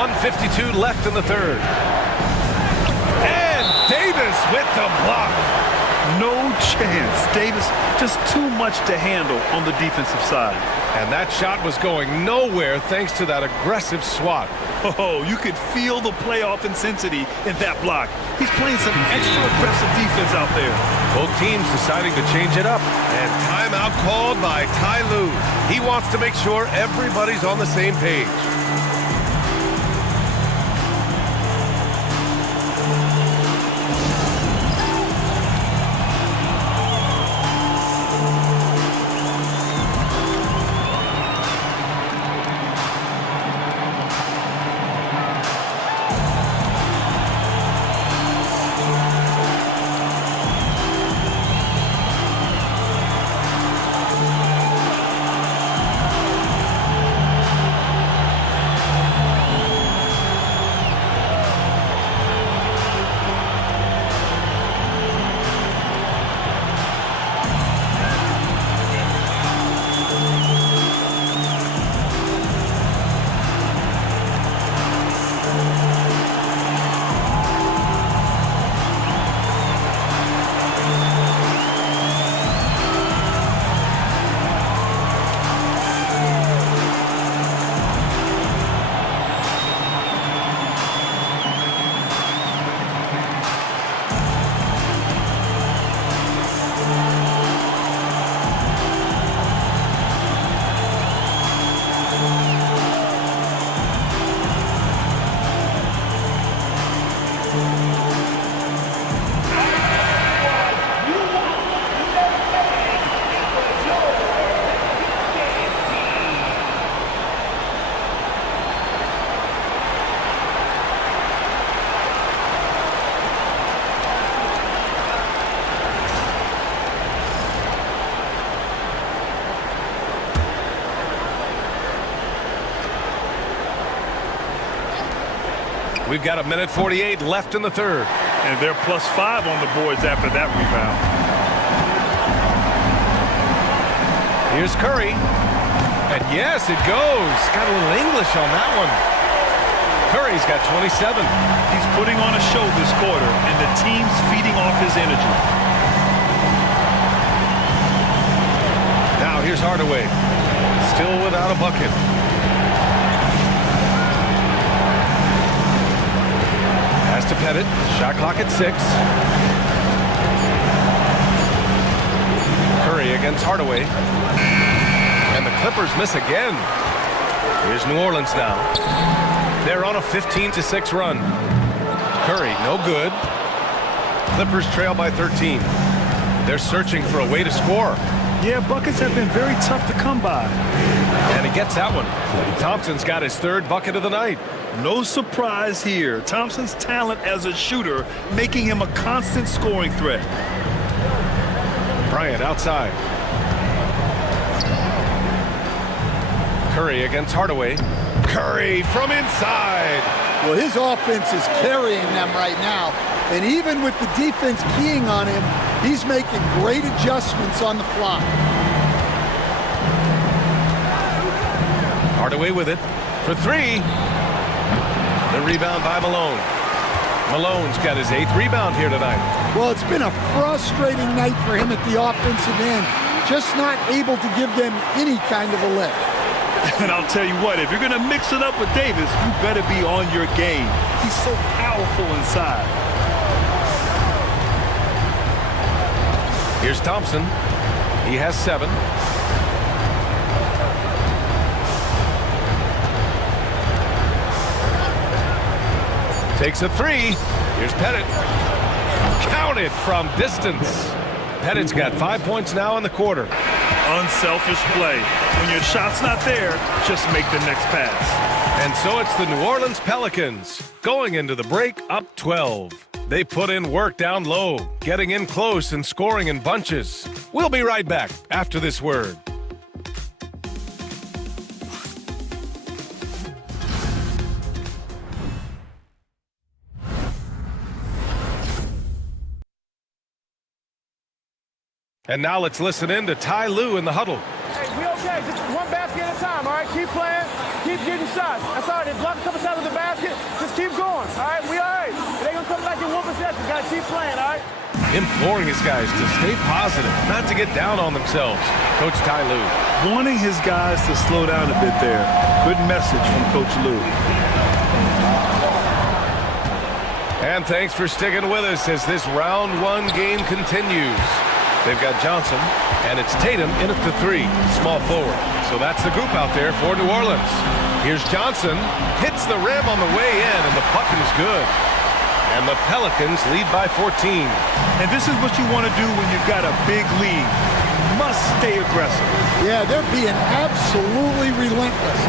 1:52 left in the third. And Davis with the block. No chance. Davis just too much to handle on the defensive side. And that shot was going nowhere thanks to that aggressive swat. Oh, you could feel the playoff intensity in that block. He's playing some extra aggressive defense out there. Both teams deciding to change it up. And timeout called by Ty Lue. He wants to make sure everybody's on the same page. We've got 1:48 left in the third. And they're +5 on the boards after that rebound. Here's Curry. And yes, it goes. Got a little English on that one. Curry's got 27. He's putting on a show this quarter, and the team's feeding off his energy. Now here's Hardaway. Still without a bucket. Pass to Pettit. Shot clock at 6. Curry against Hardaway. And the Clippers miss again. Here's New Orleans now. They're on a 15-6 run. Curry, no good. Clippers trail by 13. They're searching for a way to score. Yeah, buckets have been very tough to come by. And he gets that one. Thompson's got his 3rd bucket of the night. No surprise here. Thompson's talent as a shooter making him a constant scoring threat. Bryant outside. Curry against Hardaway. Curry from inside. Well, his offense is carrying them right now. And even with the defense keying on him, he's making great adjustments on the fly. Hardaway with it for 3. The rebound by Malone. Malone's got his 8th rebound here tonight. Well, it's been a frustrating night for him at the offensive end. Just not able to give them any kind of a lift. And I'll tell you what, if you're going to mix it up with Davis, you better be on your game. He's so powerful inside. Here's Thompson. He has 7. Takes a 3. Here's Pettit. Counted from distance. Pettit's got 5 points now in the quarter. Unselfish play. When your shot's not there, just make the next pass. And so it's the New Orleans Pelicans going into the break up 12. They put in work down low, getting in close and scoring in bunches. We'll be right back after this word. And now let's listen in to Ty Lue in the huddle. Hey, we okay. Just one basket at a time, all right? Keep playing. Keep getting shots. That's all right. They blocked a couple shots of the basket. Just keep going, all right? We all right. It ain't going to come back in one possession. Got to keep playing, all right? Imploring his guys to stay positive, not to get down on themselves. Coach Ty Lue. Wanting his guys to slow down a bit there. Good message from Coach Lue. And thanks for sticking with us as this round one game continues. They've got Johnson, and it's Tatum in at the 3, small forward. So that's the group out there for New Orleans. Here's Johnson, hits the rim on the way in, and the bucket is good. And the Pelicans lead by 14. And this is what you want to do when you've got a big lead. Must stay aggressive. Yeah, they're being absolutely relentless.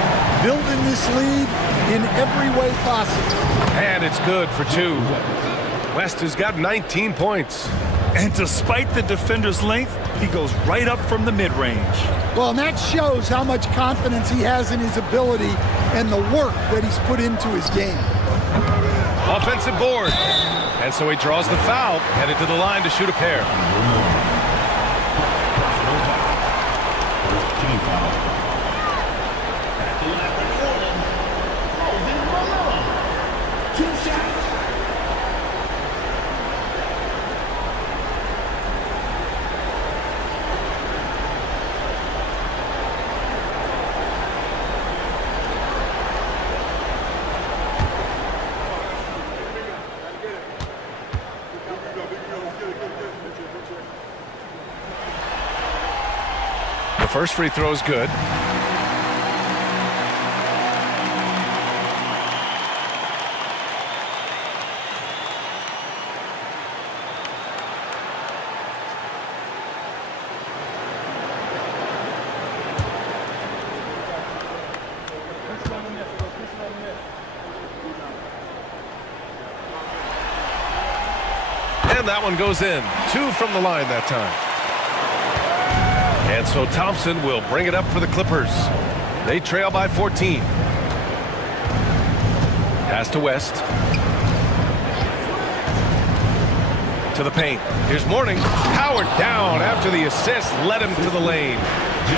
Building this lead in every way possible. And it's good for 2. West has got 19 points. And despite the defender's length, he goes right up from the mid-range. Well, and that shows how much confidence he has in his ability and the work that he's put into his game. Offensive board. And so he draws the foul, headed to the line to shoot a pair. The first free throw is good. And that one goes in. 2 from the line that time. And so Thompson will bring it up for the Clippers. They trail by 14. Pass to West. To the paint. Here's Mourning. Powered down after the assist led him to the lane.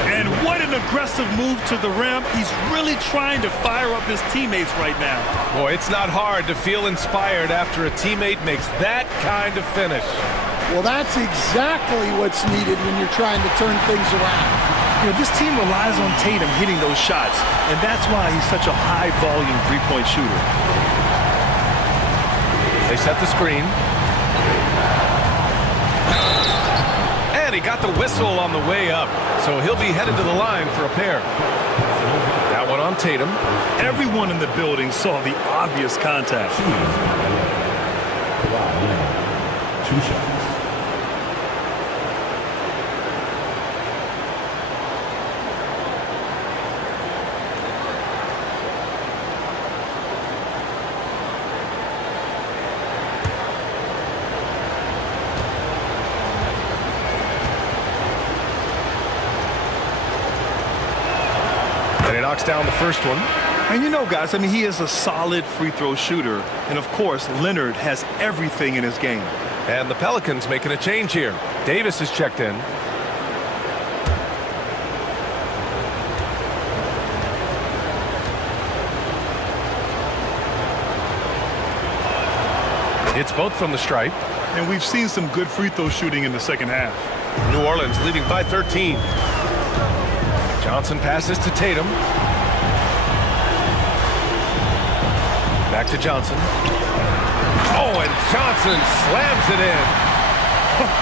And what an aggressive move to the rim. He's really trying to fire up his teammates right now. Boy, it's not hard to feel inspired after a teammate makes that kind of finish. Well, that's exactly what's needed when you're trying to turn things around. You know, this team relies on Tatum hitting those shots, and that's why he's such a high-volume three-point shooter. They set the screen. And he got the whistle on the way up, so he'll be headed to the line for a pair. That one on Tatum. Everyone in the building saw the obvious contact. 2 shots. Knocks down the first one. And you know, guys, I mean, he is a solid free throw shooter. And, of course, Leonard has everything in his game. And the Pelicans making a change here. Davis is checked in. It's both from the stripe. And we've seen some good free throw shooting in the second half. New Orleans leading by 13. Johnson passes to Tatum. Back to Johnson. Oh, and Johnson slams it in.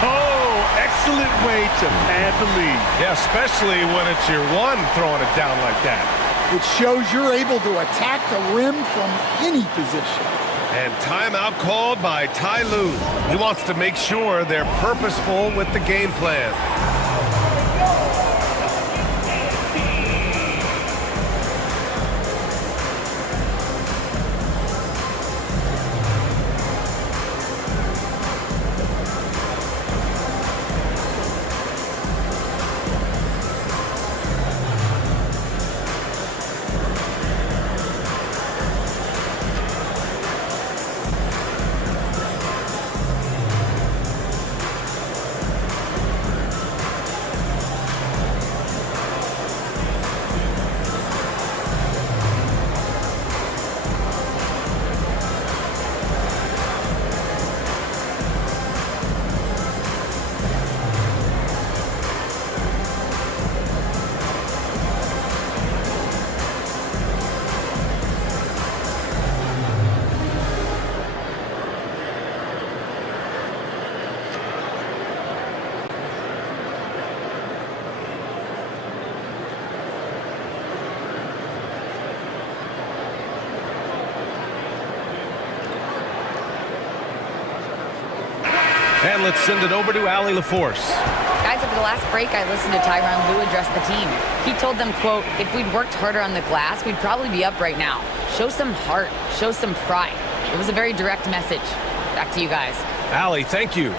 Oh, excellent way to pad the lead. Yeah, especially when it's your one throwing it down like that. It shows you're able to attack the rim from any position. And timeout called by Ty Lue. He wants to make sure they're purposeful with the game plan. let's send it over to Allie LaForce. Guys, over the last break, I listened to Tyronn Lue address the team. He told them, quote, if we'd worked harder on the glass, we'd probably be up right now. Show some heart. Show some pride. It was a very direct message. Back to you guys. Allie, thank you.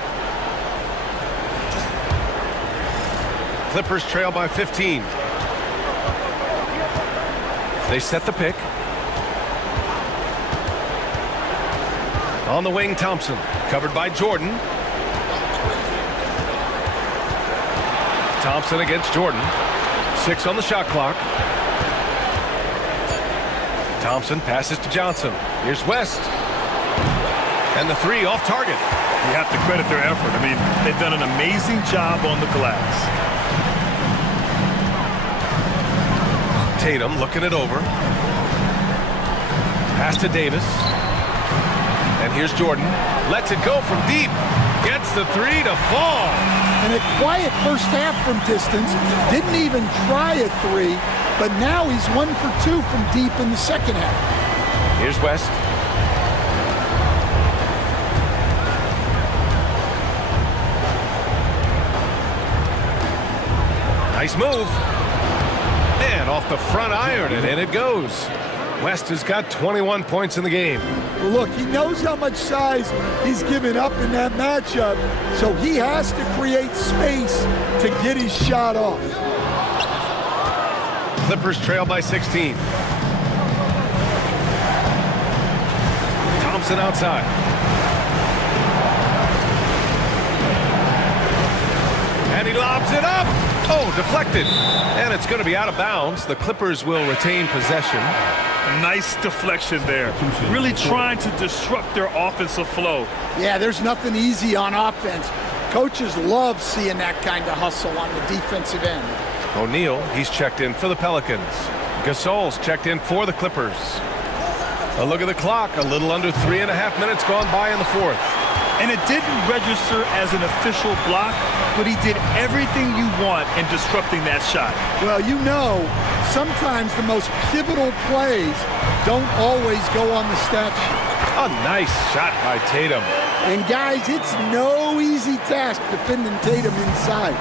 Clippers trail by 15. They set the pick. On the wing, Thompson, covered by Jordan. Thompson against Jordan. 6 on the shot clock. Thompson passes to Johnson. Here's West. And the 3 off target. You have to credit their effort. I mean, they've done an amazing job on the glass. Tatum looking it over. Pass to Davis. And here's Jordan. Lets it go from deep. Gets the 3 to fall. And a quiet first half from distance. Didn't even try a 3. But now he's 1 for 2 from deep in the second half. Here's West. Nice move. And off the front iron, and in it goes. West has got 21 points in the game. Well, look, he knows how much size he's given up in that matchup, so he has to create space to get his shot off. Clippers trail by 16. Thompson outside. And he lobs it up. Oh, deflected. And it's going to be out of bounds. The Clippers will retain possession. A nice deflection there. Really trying to disrupt their offensive flow. Yeah, there's nothing easy on offense. Coaches love seeing that kind of hustle on the defensive end. O'Neal, he's checked in for the Pelicans. Gasol's checked in for the Clippers. A look at the clock. A little under 3.5 minutes gone by in the fourth. And it didn't register as an official block, but he did everything you want in disrupting that shot. Well, you know, sometimes the most pivotal plays don't always go on the stat sheet. A nice shot by Tatum. And guys, it's no easy task defending Tatum inside.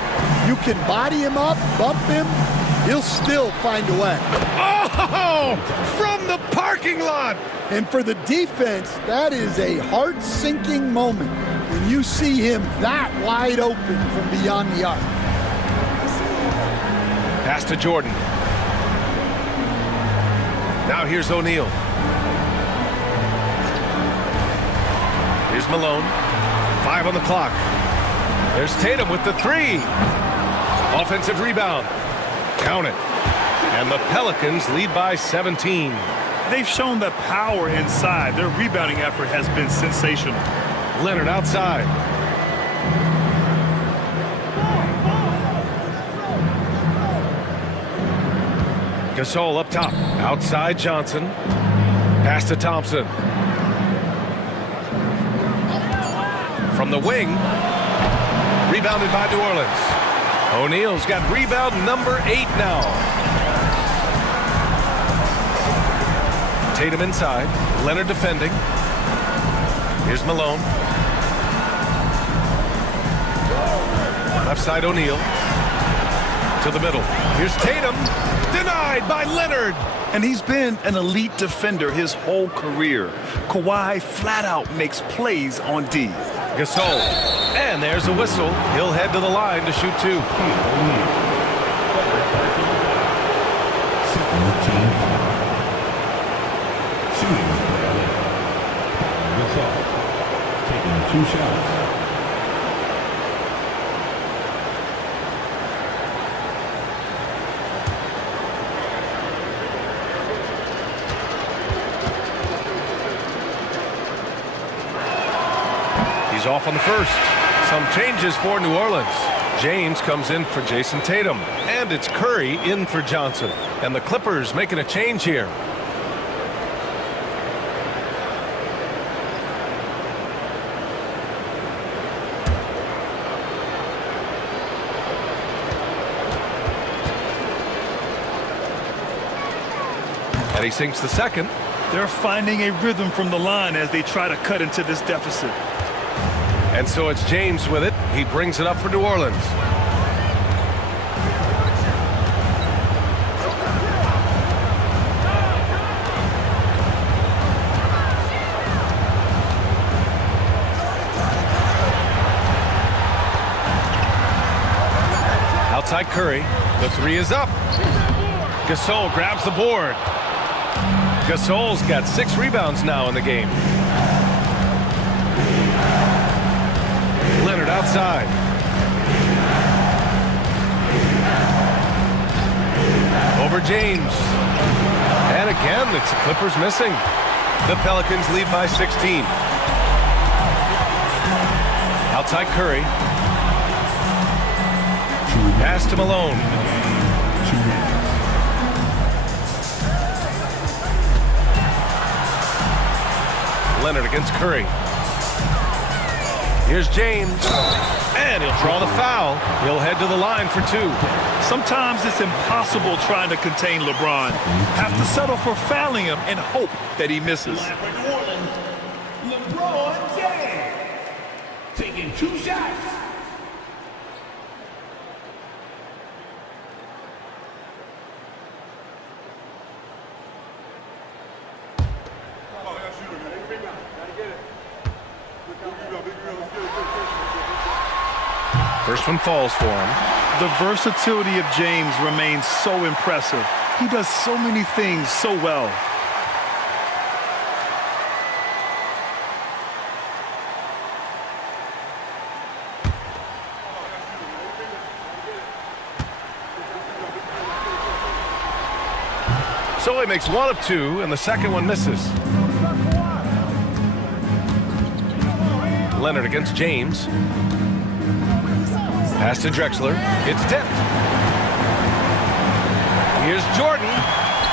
You can body him up, bump him, he'll still find a way. Oh, from the parking lot. And for the defense, that is a heart-sinking moment when you see him that wide open from beyond the arc. Pass to Jordan. Now here's O'Neal. Here's Malone. 5 on the clock. There's Tatum with the 3. Offensive rebound. Count it. And the Pelicans lead by 17. They've shown the power inside. Their rebounding effort has been sensational. Leonard outside. Gasol up top. Outside Johnson. Pass to Thompson. From the wing. Rebounded by New Orleans. O'Neal's got rebound number 8 now. Tatum inside. Leonard defending. Here's Malone. Left side O'Neal. To the middle. Here's Tatum. Denied by Leonard. And he's been an elite defender his whole career. Kawhi flat out makes plays on D. Gasol. And there's a whistle. He'll head to the line to shoot 2. Taking 2 shots. He's off on the first. Some changes for New Orleans. James comes in for Jason Tatum. And it's Curry in for Johnson. And the Clippers making a change here. And he sinks the second. They're finding a rhythm from the line as they try to cut into this deficit. And so it's James with it. He brings it up for New Orleans. Outside Curry. The three is up. Gasol grabs the board. Gasol's got 6 rebounds now in the game. Leonard outside. Over James. And again, it's the Clippers missing. The Pelicans lead by 16. Outside Curry. Pass to Malone. Leonard against Curry. Here's James. And he'll draw the foul. He'll head to the line for 2. Sometimes it's impossible trying to contain LeBron. Have to settle for fouling him and hope that he misses. LeBron James taking 2 shots. First one falls for him. The versatility of James remains so impressive. He does so many things so well. So he makes 1 of 2, and the second one misses. Leonard against James. Pass to Drexler. It's tipped. Here's Jordan.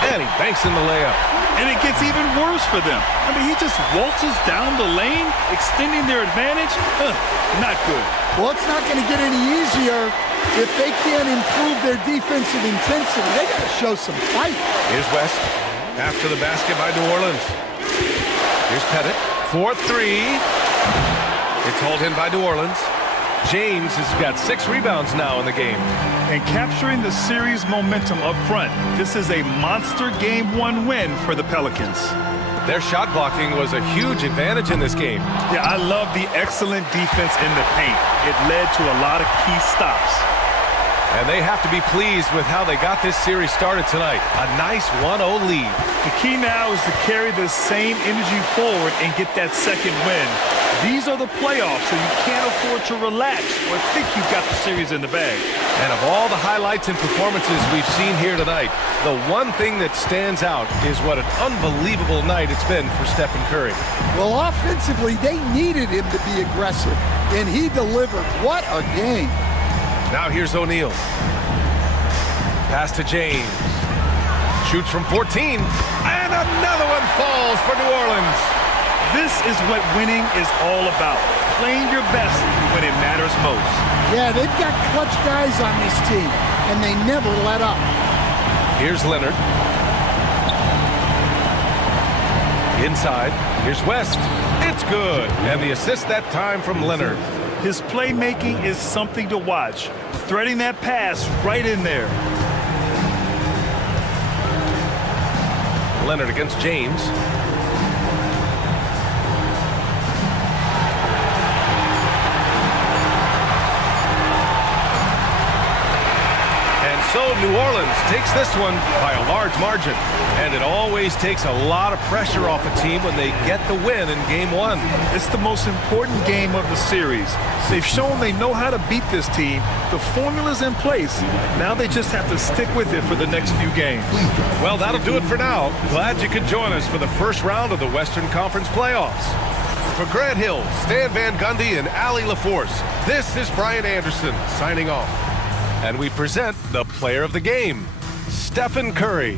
And he banks in the layup. And it gets even worse for them. I mean, he just waltzes down the lane, extending their advantage. Not good. Well, it's not going to get any easier if they can't improve their defensive intensity. They got to show some fight. Here's West. After the basket by New Orleans. Here's Pettit. 4-3. It's hauled in by New Orleans. James has got 6 rebounds now in the game. And capturing the series momentum up front. This is a monster Game 1 win for the Pelicans. Their shot blocking was a huge advantage in this game. Yeah, I love the excellent defense in the paint. It led to a lot of key stops. And they have to be pleased with how they got this series started tonight. A nice 1-0 lead. The key now is to carry the same energy forward and get that second win. These are the playoffs, so you can't afford to relax or think you've got the series in the bag. And of all the highlights and performances we've seen here tonight, the one thing that stands out is what an unbelievable night it's been for Stephen Curry. Well, offensively, they needed him to be aggressive, and he delivered. What a game. Now here's O'Neal. Pass to James. Shoots from 14, and another one falls for New Orleans. This is what winning is all about. Playing your best when it matters most. Yeah, they've got clutch guys on this team, and they never let up. Here's Leonard. Inside. Here's West. It's good. And the assist that time from Leonard. His playmaking is something to watch. Threading that pass right in there. Leonard against James. So New Orleans takes this one by a large margin. And it always takes a lot of pressure off a team when they get the win in Game 1. It's the most important game of the series. They've shown they know how to beat this team. The formula's in place. Now they just have to stick with it for the next few games. Well, that'll do it for now. Glad you could join us for the first round of the Western Conference playoffs. For Grant Hill, Stan Van Gundy, and Allie LaForce, this is Brian Anderson signing off. And we present the player of the game, Stephen Curry.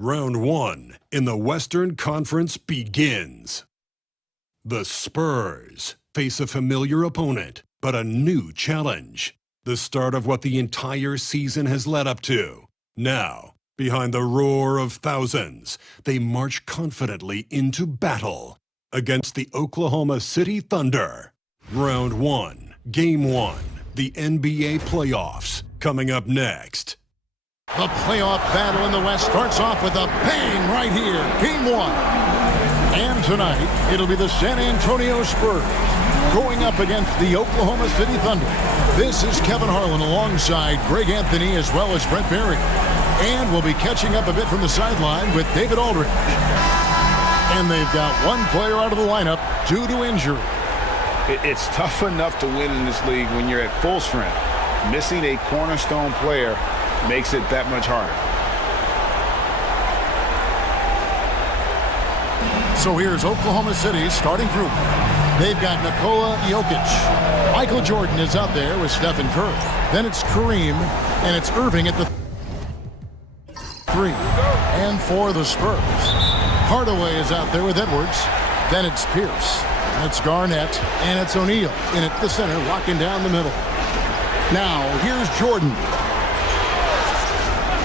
Round 1 in the Western Conference begins. The Spurs face a familiar opponent, but a new challenge. The start of what the entire season has led up to. Now, behind the roar of thousands, they march confidently into battle against the Oklahoma City Thunder. Round 1, Game 1, the NBA playoffs, coming up next. The playoff battle in the West starts off with a bang right here. Game 1. And tonight, it'll be the San Antonio Spurs going up against the Oklahoma City Thunder. This is Kevin Harlan alongside Greg Anthony as well as Brent Berry. And we'll be catching up a bit from the sideline with David Aldridge. And they've got one player out of the lineup due to injury. It's tough enough to win in this league when you're at full strength. Missing a cornerstone player makes it that much harder. So here's Oklahoma City's starting group. They've got Nikola Jokic. Michael Jordan is out there with Stephen Curry. Then it's Kareem, and it's Irving at the 3. And for the Spurs, Hardaway is out there with Edwards. Then it's Pierce. And it's Garnett, and it's O'Neal in at the center, locking down the middle. Now, here's Jordan.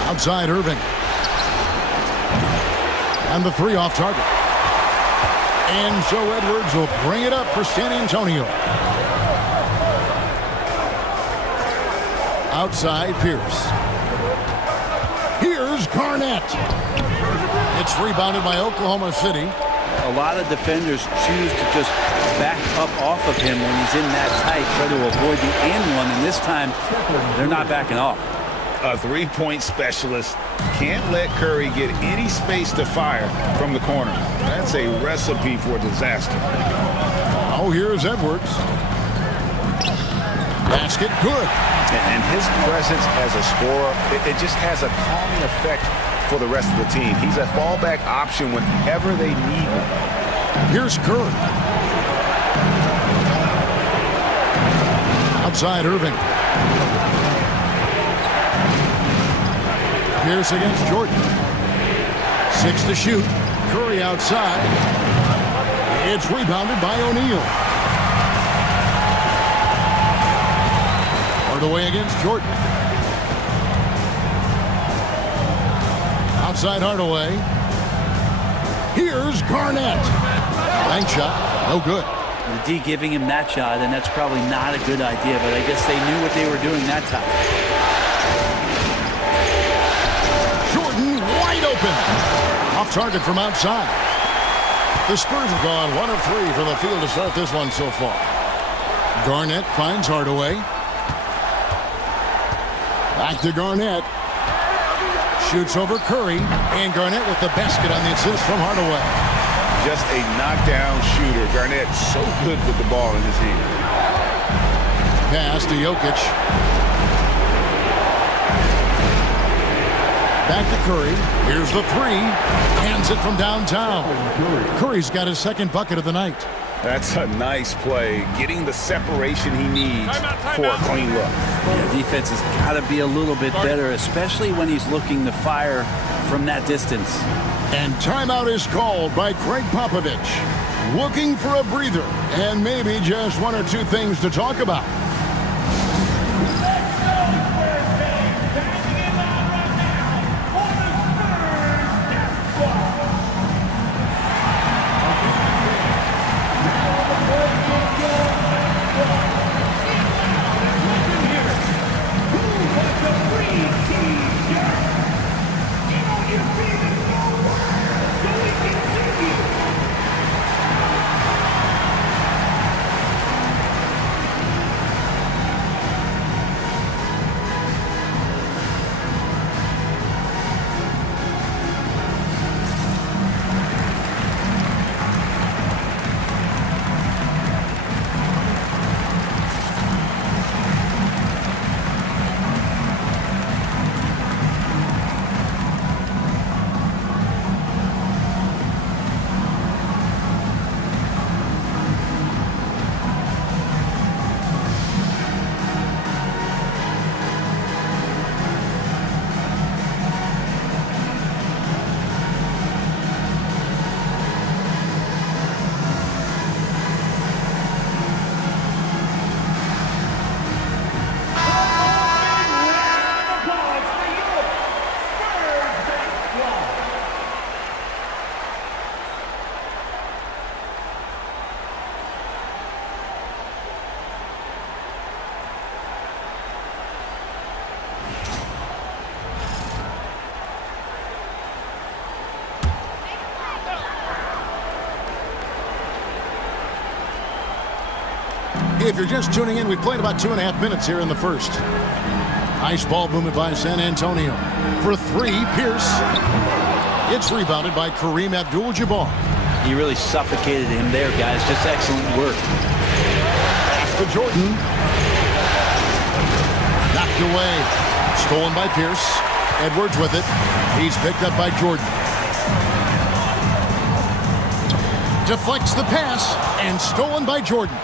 Outside Irving. And the 3 off target. And so Edwards will bring it up for San Antonio. Outside Pierce. Here's Garnett. It's rebounded by Oklahoma City. A lot of defenders choose to just back up off of him when he's in that tight, try to avoid the and one, and this time they're not backing off. A three-point specialist can't let Curry get any space to fire from the corner. That's a recipe for disaster. Oh, here's Edwards. Basket good. And his presence as a scorer, it just has a calming effect for the rest of the team. He's a fallback option whenever they need him. Here's Curry. Outside Irving. Pierce against Jordan. 6 to shoot. Curry outside. It's rebounded by O'Neal. Hardaway against Jordan. Outside Hardaway. Here's Garnett. Bank shot. No good. The D giving him that shot, and that's probably not a good idea, but I guess they knew what they were doing that time. Jordan wide open. Off target from outside. The Spurs have gone 1 of 3 from the field to start this one so far. Garnett finds Hardaway. Back to Garnett. Shoots over Curry, and Garnett with the basket on the assist from Hardaway. Just a knockdown shooter. Garnett so good with the ball in his hand. Pass to Jokic. Back to Curry. Here's the 3. Hands it from downtown. Curry's got his second bucket of the night. That's a nice play. Getting the separation he needs for a clean look. Yeah, defense has got to be a little bit better, especially when he's looking to fire from that distance. And timeout is called by Greg Popovich. Looking for a breather and maybe just 1 or 2 things to talk about. If you're just tuning in, we've played about 2.5 minutes here in the first. Nice ball movement by San Antonio. For three, Pierce. It's rebounded by Kareem Abdul-Jabbar. He really suffocated him there, guys. Just excellent work. Pass to Jordan. Knocked away. Stolen by Pierce. Edwards with it. He's picked up by Jordan. Deflects the pass and stolen by Jordan.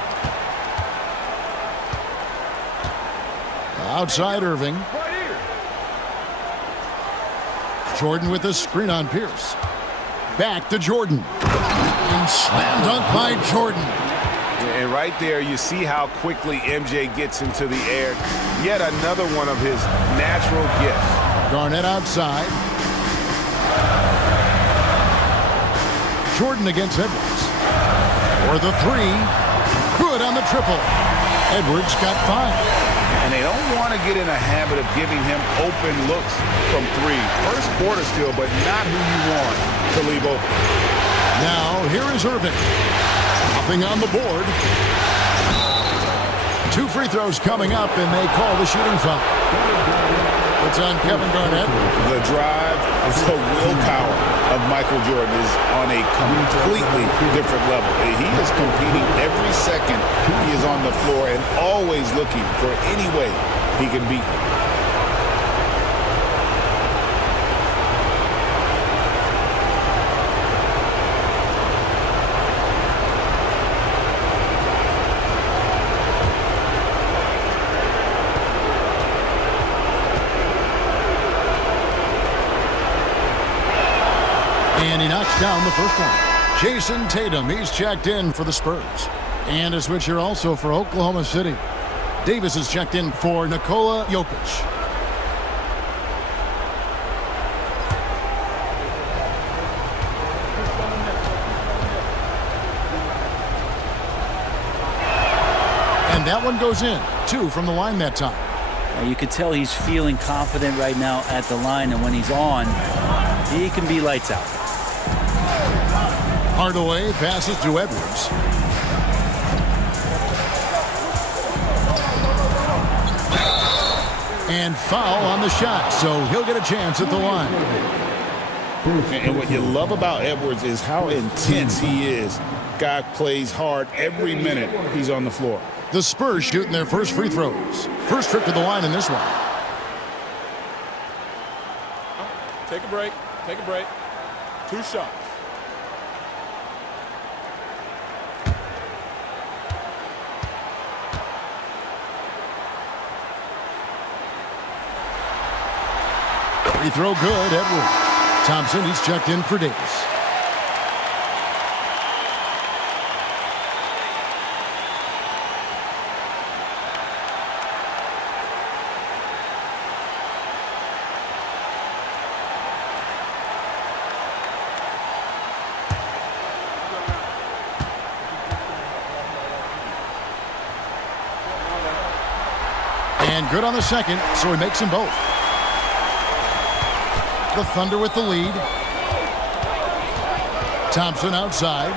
Outside Irving. Jordan with a screen on Pierce. Back to Jordan. And slam dunk by Jordan. And right there, you see how quickly MJ gets into the air. Yet another one of his natural gifts. Garnett outside. Jordan against Edwards. For the three. Good on the triple. Edwards got 5. And they don't want to get in a habit of giving him open looks from 3. First quarter still, but not who you want to leave open. Now, here is Irving. Nothing on the board. 2 free throws coming up, and they call the shooting foul. It's on Kevin Garnett. The drive, the willpower of Michael Jordan is on a completely different level. He is competing every second he is on the floor and always looking for any way he can beat. And he knocks down the first one. Jason Tatum, he's checked in for the Spurs. And a switch here also for Oklahoma City. Davis is checked in for Nikola Jokic. And that one goes in. 2 from the line that time. You could tell he's feeling confident right now at the line, and when he's on, he can be lights out. Hardaway passes to Edwards. And foul on the shot, so he'll get a chance at the line. And what you love about Edwards is how intense he is. Guy plays hard every minute he's on the floor. The Spurs shooting their first free throws. First trip to the line in this one. Take a break. Take a break. 2 shots. Free throw good, Edwards. Thompson, he's checked in for Davis. And good on the second, so he makes them both. The Thunder with the lead. Thompson outside.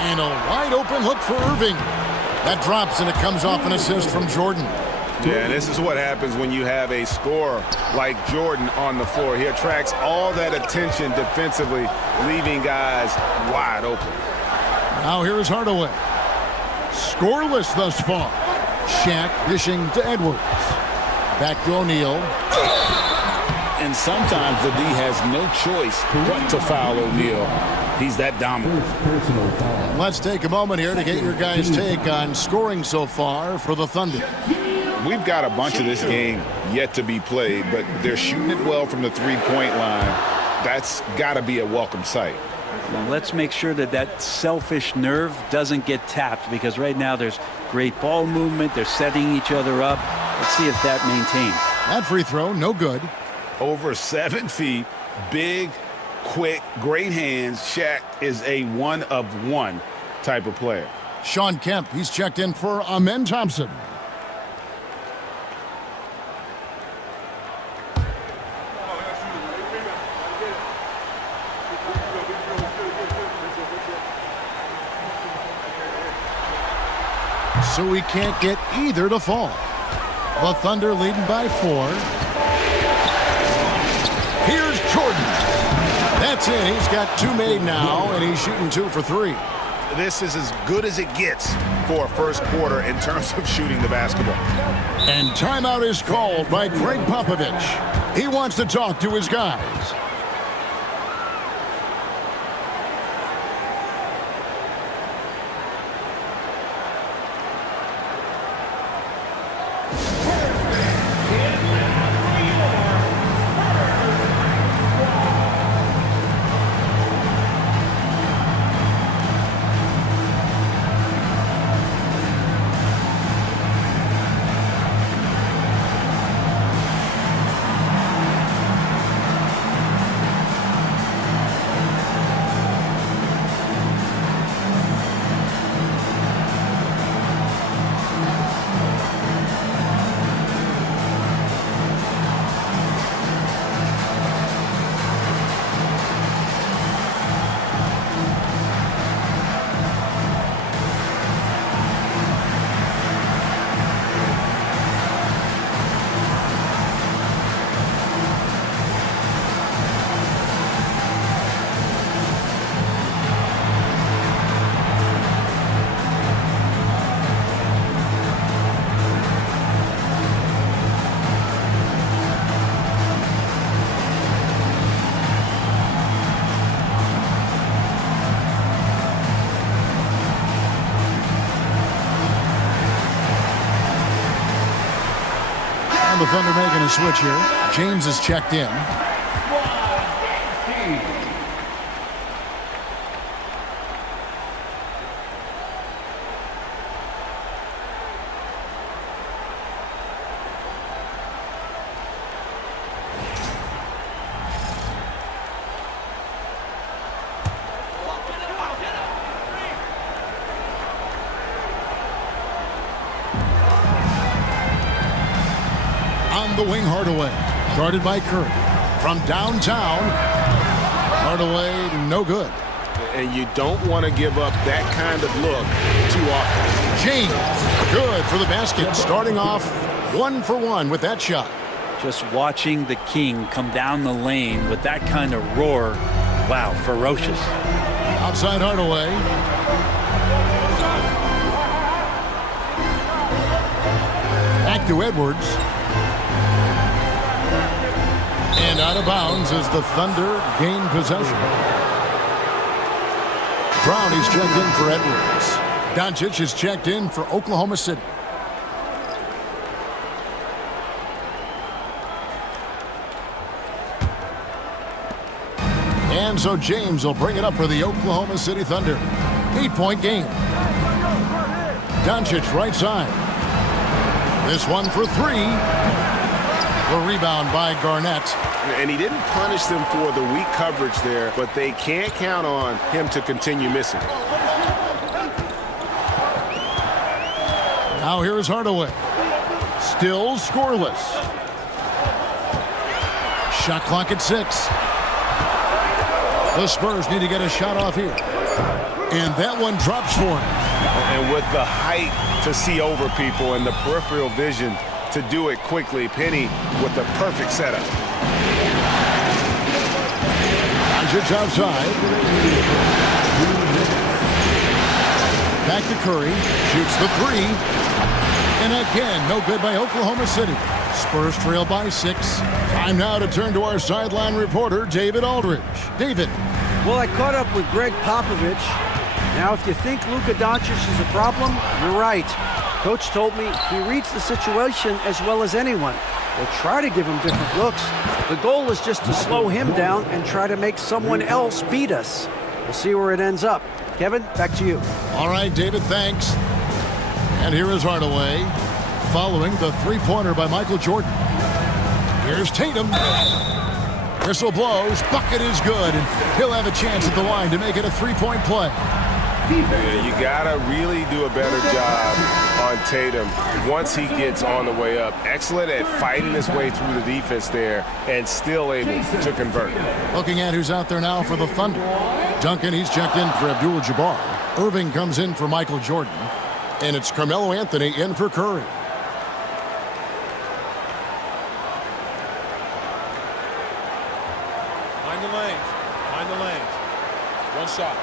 And a wide open look for Irving. That drops and it comes off an assist from Jordan. Yeah, and this is what happens when you have a scorer like Jordan on the floor. He attracts all that attention defensively, leaving guys wide open. Now here is Hardaway. Scoreless thus far. Shaq dishing to Edwards. Back to O'Neal. And sometimes the D has no choice but to foul O'Neal. He's that dominant. Let's take a moment here to get your guys' take on scoring so far for the Thunder. We've got a bunch of this game yet to be played, but they're shooting it well from the three-point line. That's got to be a welcome sight. Well, let's make sure that that selfish nerve doesn't get tapped, because right now there's great ball movement. They're setting each other up. Let's see if that maintains. That free throw, no good. Over 7 feet, big, quick, great hands. Shaq is a one-of-one type of player. Sean Kemp, he's checked in for Amen Thompson. so he can't get either to fall. The Thunder leading by 4. Here's Jordan. That's it. He's got 2 made now, and he's shooting 2 for 3. This is as good as it gets for a first quarter in terms of shooting the basketball. And timeout is called by Greg Popovich. He wants to talk to his guys. The Thunder making a switch here. James is checked in. The wing, Hardaway, guarded by Curry. From downtown, Hardaway, no good. And you don't want to give up that kind of look too often. James, good for the basket, starting off 1 for 1 with that shot. Just watching the King come down the lane with that kind of roar, wow, ferocious. Outside Hardaway. Back to Edwards. And out of bounds as the Thunder gain possession. Brown, he's checked in for Edwards. Doncic is checked in for Oklahoma City. And so James will bring it up for the Oklahoma City Thunder. 8-point game. Doncic right side. This one for 3. The rebound by Garnett. And he didn't punish them for the weak coverage there, but they can't count on him to continue missing. Now here's Hardaway. Still scoreless. Shot clock at 6. The Spurs need to get a shot off here. And that one drops for him. And with the height to see over people and the peripheral vision to do it quickly, Penny with the perfect setup. Doncic outside. Back to Curry. Shoots the 3. And again, no good by Oklahoma City. Spurs trail by 6. Time now to turn to our sideline reporter, David Aldridge. David. Well, I caught up with Greg Popovich. Now, if you think Luka Doncic is a problem, you're right. Coach told me he reads the situation as well as anyone. We'll try to give him different looks. The goal is just to slow him down and try to make someone else beat us. We'll see where it ends up. Kevin, back to you. All right, David, thanks. And here is Hardaway following the three-pointer by Michael Jordan. Here's Tatum. Whistle blows. Bucket is good, and he'll have a chance at the line to make it a three-point play. Yeah, you gotta really do a better job on Tatum once he gets on the way up. Excellent at fighting his way through the defense there and still able to convert. Looking at who's out there now for the Thunder. Duncan, he's checked in for Abdul-Jabbar. Irving comes in for Michael Jordan. And it's Carmelo Anthony in for Curry. Mind the lanes. Mind the lanes. One shot.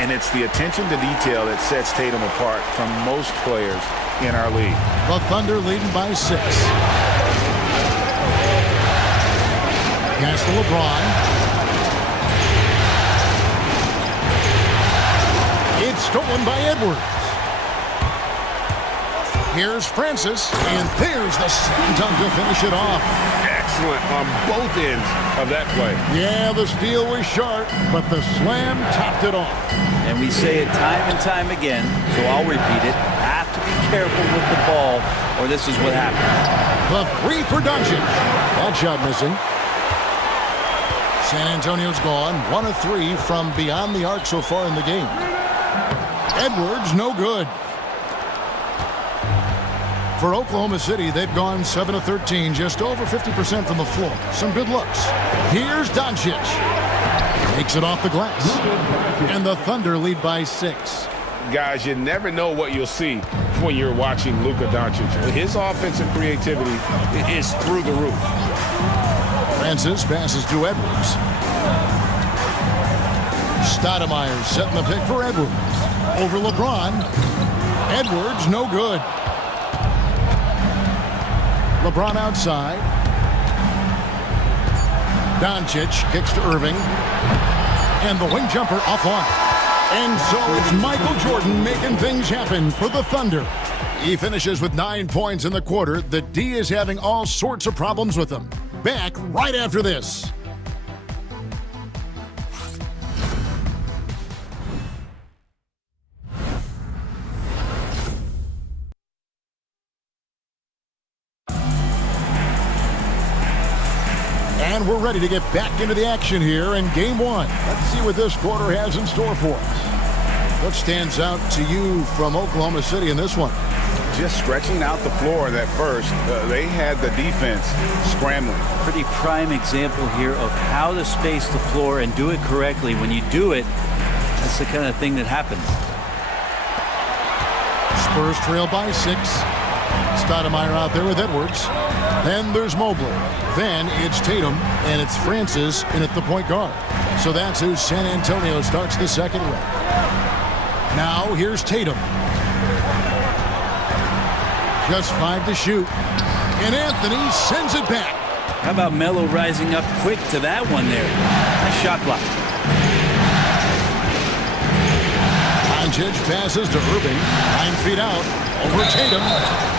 And it's the attention to detail that sets Tatum apart from most players in our league. The Thunder leading by 6. Pass to LeBron. It's stolen by Edwards. Here's Francis, and there's the slam dunk to finish it off. Excellent on both ends of that play. Yeah, the steal was sharp, but the slam topped it off. And we say it time and time again, so I'll repeat it. Have to be careful with the ball, or this is what happens. The 3 for Doncic. That shot missing. San Antonio's gone. 1 of 3 from beyond the arc so far in the game. Edwards, no good. For Oklahoma City, they've gone 7 of 13, just over 50% from the floor. Some good looks. Here's Doncic. Takes it off the glass. And the Thunder lead by 6. Guys, you never know what you'll see when you're watching Luka Doncic. His offensive creativity is through the roof. Francis passes to Edwards. Stoudemire setting the pick for Edwards. Over LeBron. Edwards, no good. LeBron outside. Doncic kicks to Irving. And the wing jumper offline. And so it's Michael Jordan making things happen for the Thunder. He finishes with 9 points in the quarter. The D is having all sorts of problems with him. Back right after this. And we're ready to get back into the action here in Game 1. Let's see what this quarter has in store for us. What stands out to you from Oklahoma City in this one? Just stretching out the floor that first. They had the defense scrambling. Pretty prime example here of how to space the floor and do it correctly. When you do it, that's the kind of thing that happens. Spurs trail by 6. Stoudemire out there with Edwards. Then there's Mobley. Then it's Tatum, and it's Francis in at the point guard. So that's who San Antonio starts the second with. Now here's Tatum. Just 5 to shoot. And Anthony sends it back. How about Melo rising up quick to that one there? Nice shot block. Doncic passes to Irving. 9 feet out. Over Tatum.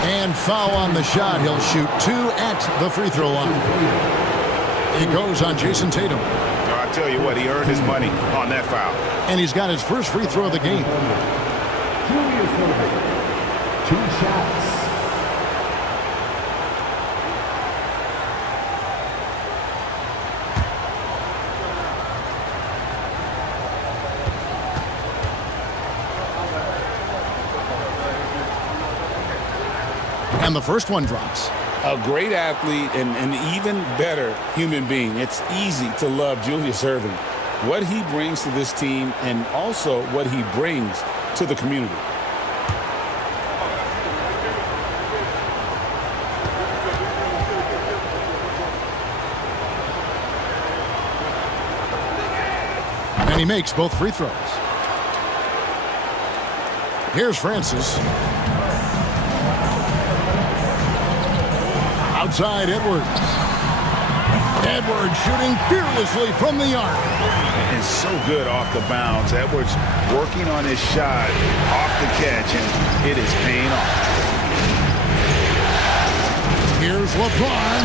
And foul on the shot. He'll shoot 2 at the free throw line. It goes on Jason Tatum. I'll tell you what, he earned his money on that foul. And he's got his first free throw of the game. 2 shots. And the first one drops. A great athlete and an even better human being. It's easy to love Julius Erving. What he brings to this team and also what he brings to the community. And he makes both free throws. Here's Francis. Outside Edwards. Edwards shooting fearlessly from the arc. And so good off the bounce. Edwards working on his shot off the catch, and it is paying off. Here's LeBron.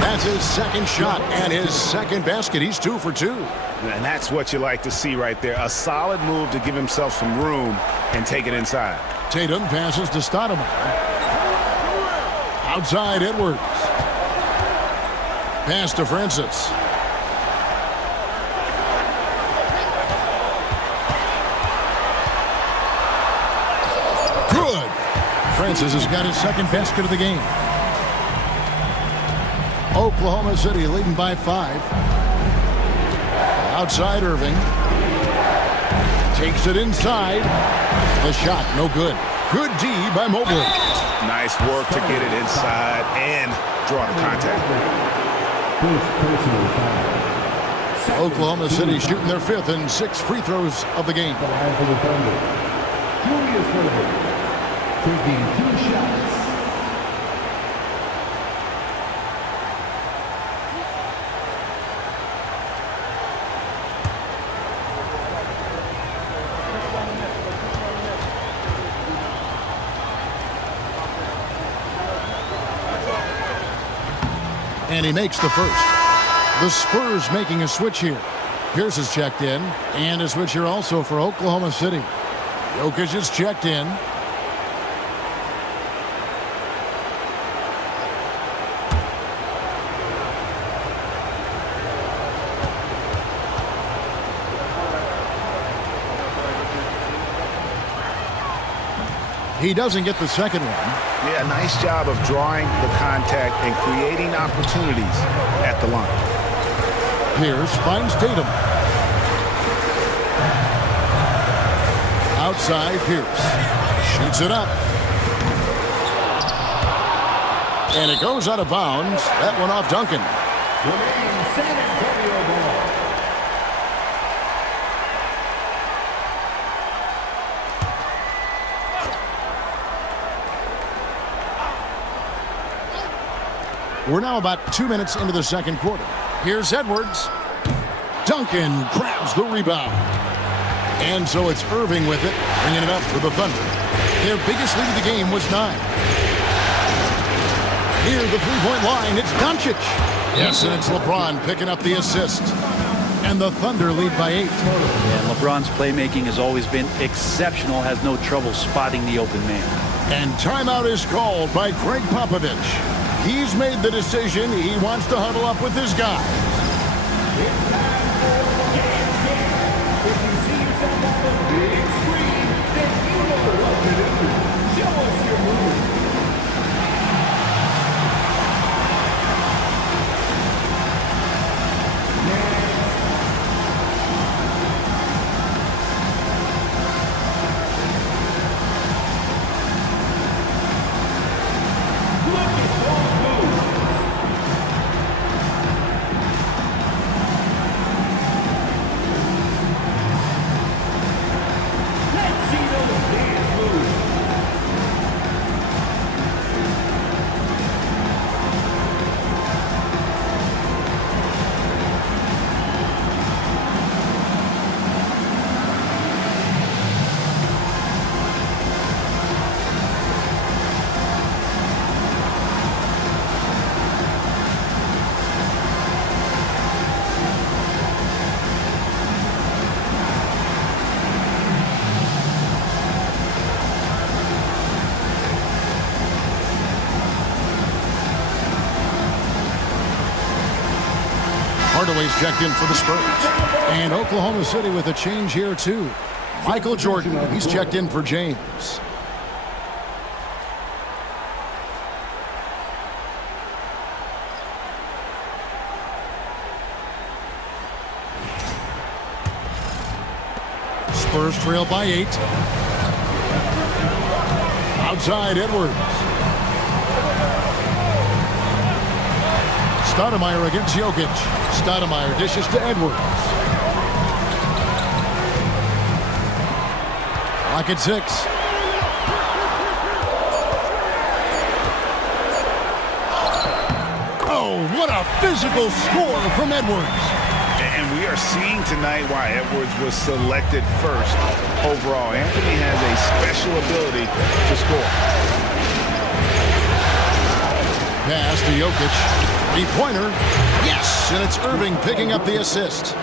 That's his second shot and his second basket. He's 2 for 2. And that's what you like to see right there. A solid move to give himself some room and take it inside. Tatum passes to Stoudemire. Outside Edwards. Pass to Francis. Good. Francis has got his second basket of the game. Oklahoma City leading by 5. Outside Irving. Takes it inside. The shot, no good. Good D by Mobley. Nice work to get it inside and draw the contact. Oklahoma City shooting their 5th and 6 free throws of the game. Taking 2 shots. And he makes the first. The Spurs making a switch here. Pierce is checked in. And a switch here also for Oklahoma City. Jokic is checked in. He doesn't get the second one. Yeah, nice job of drawing the contact and creating opportunities at the line. Pierce finds Tatum. Outside Pierce. Shoots it up. And it goes out of bounds. That one off Duncan. We're now about 2 minutes into the second quarter. Here's Edwards. Duncan grabs the rebound. And so it's Irving with it, bringing it up for the Thunder. Their biggest lead of the game was 9. Near the three-point line, it's Doncic. Yes, and it's LeBron picking up the assist. And the Thunder lead by 8. Yeah, LeBron's playmaking has always been exceptional, has no trouble spotting the open man. And timeout is called by Greg Popovich. He's made the decision. He wants to huddle up with his guys. It's time for Dance Game. If you see yourself on the big screen, then you know what to do. Show us your move. Hardaway's checked in for the Spurs. And Oklahoma City with a change here, too. Michael Jordan, he's checked in for James. Spurs trail by 8. Outside Edwards. Stoudemire against Jokic. Stoudemire dishes to Edwards. Clock at 6. Oh, what a physical score from Edwards. And we are seeing tonight why Edwards was selected first overall. Anthony has a special ability to score. Pass to Jokic. Three-pointer. Yes, and it's Irving picking up the assist.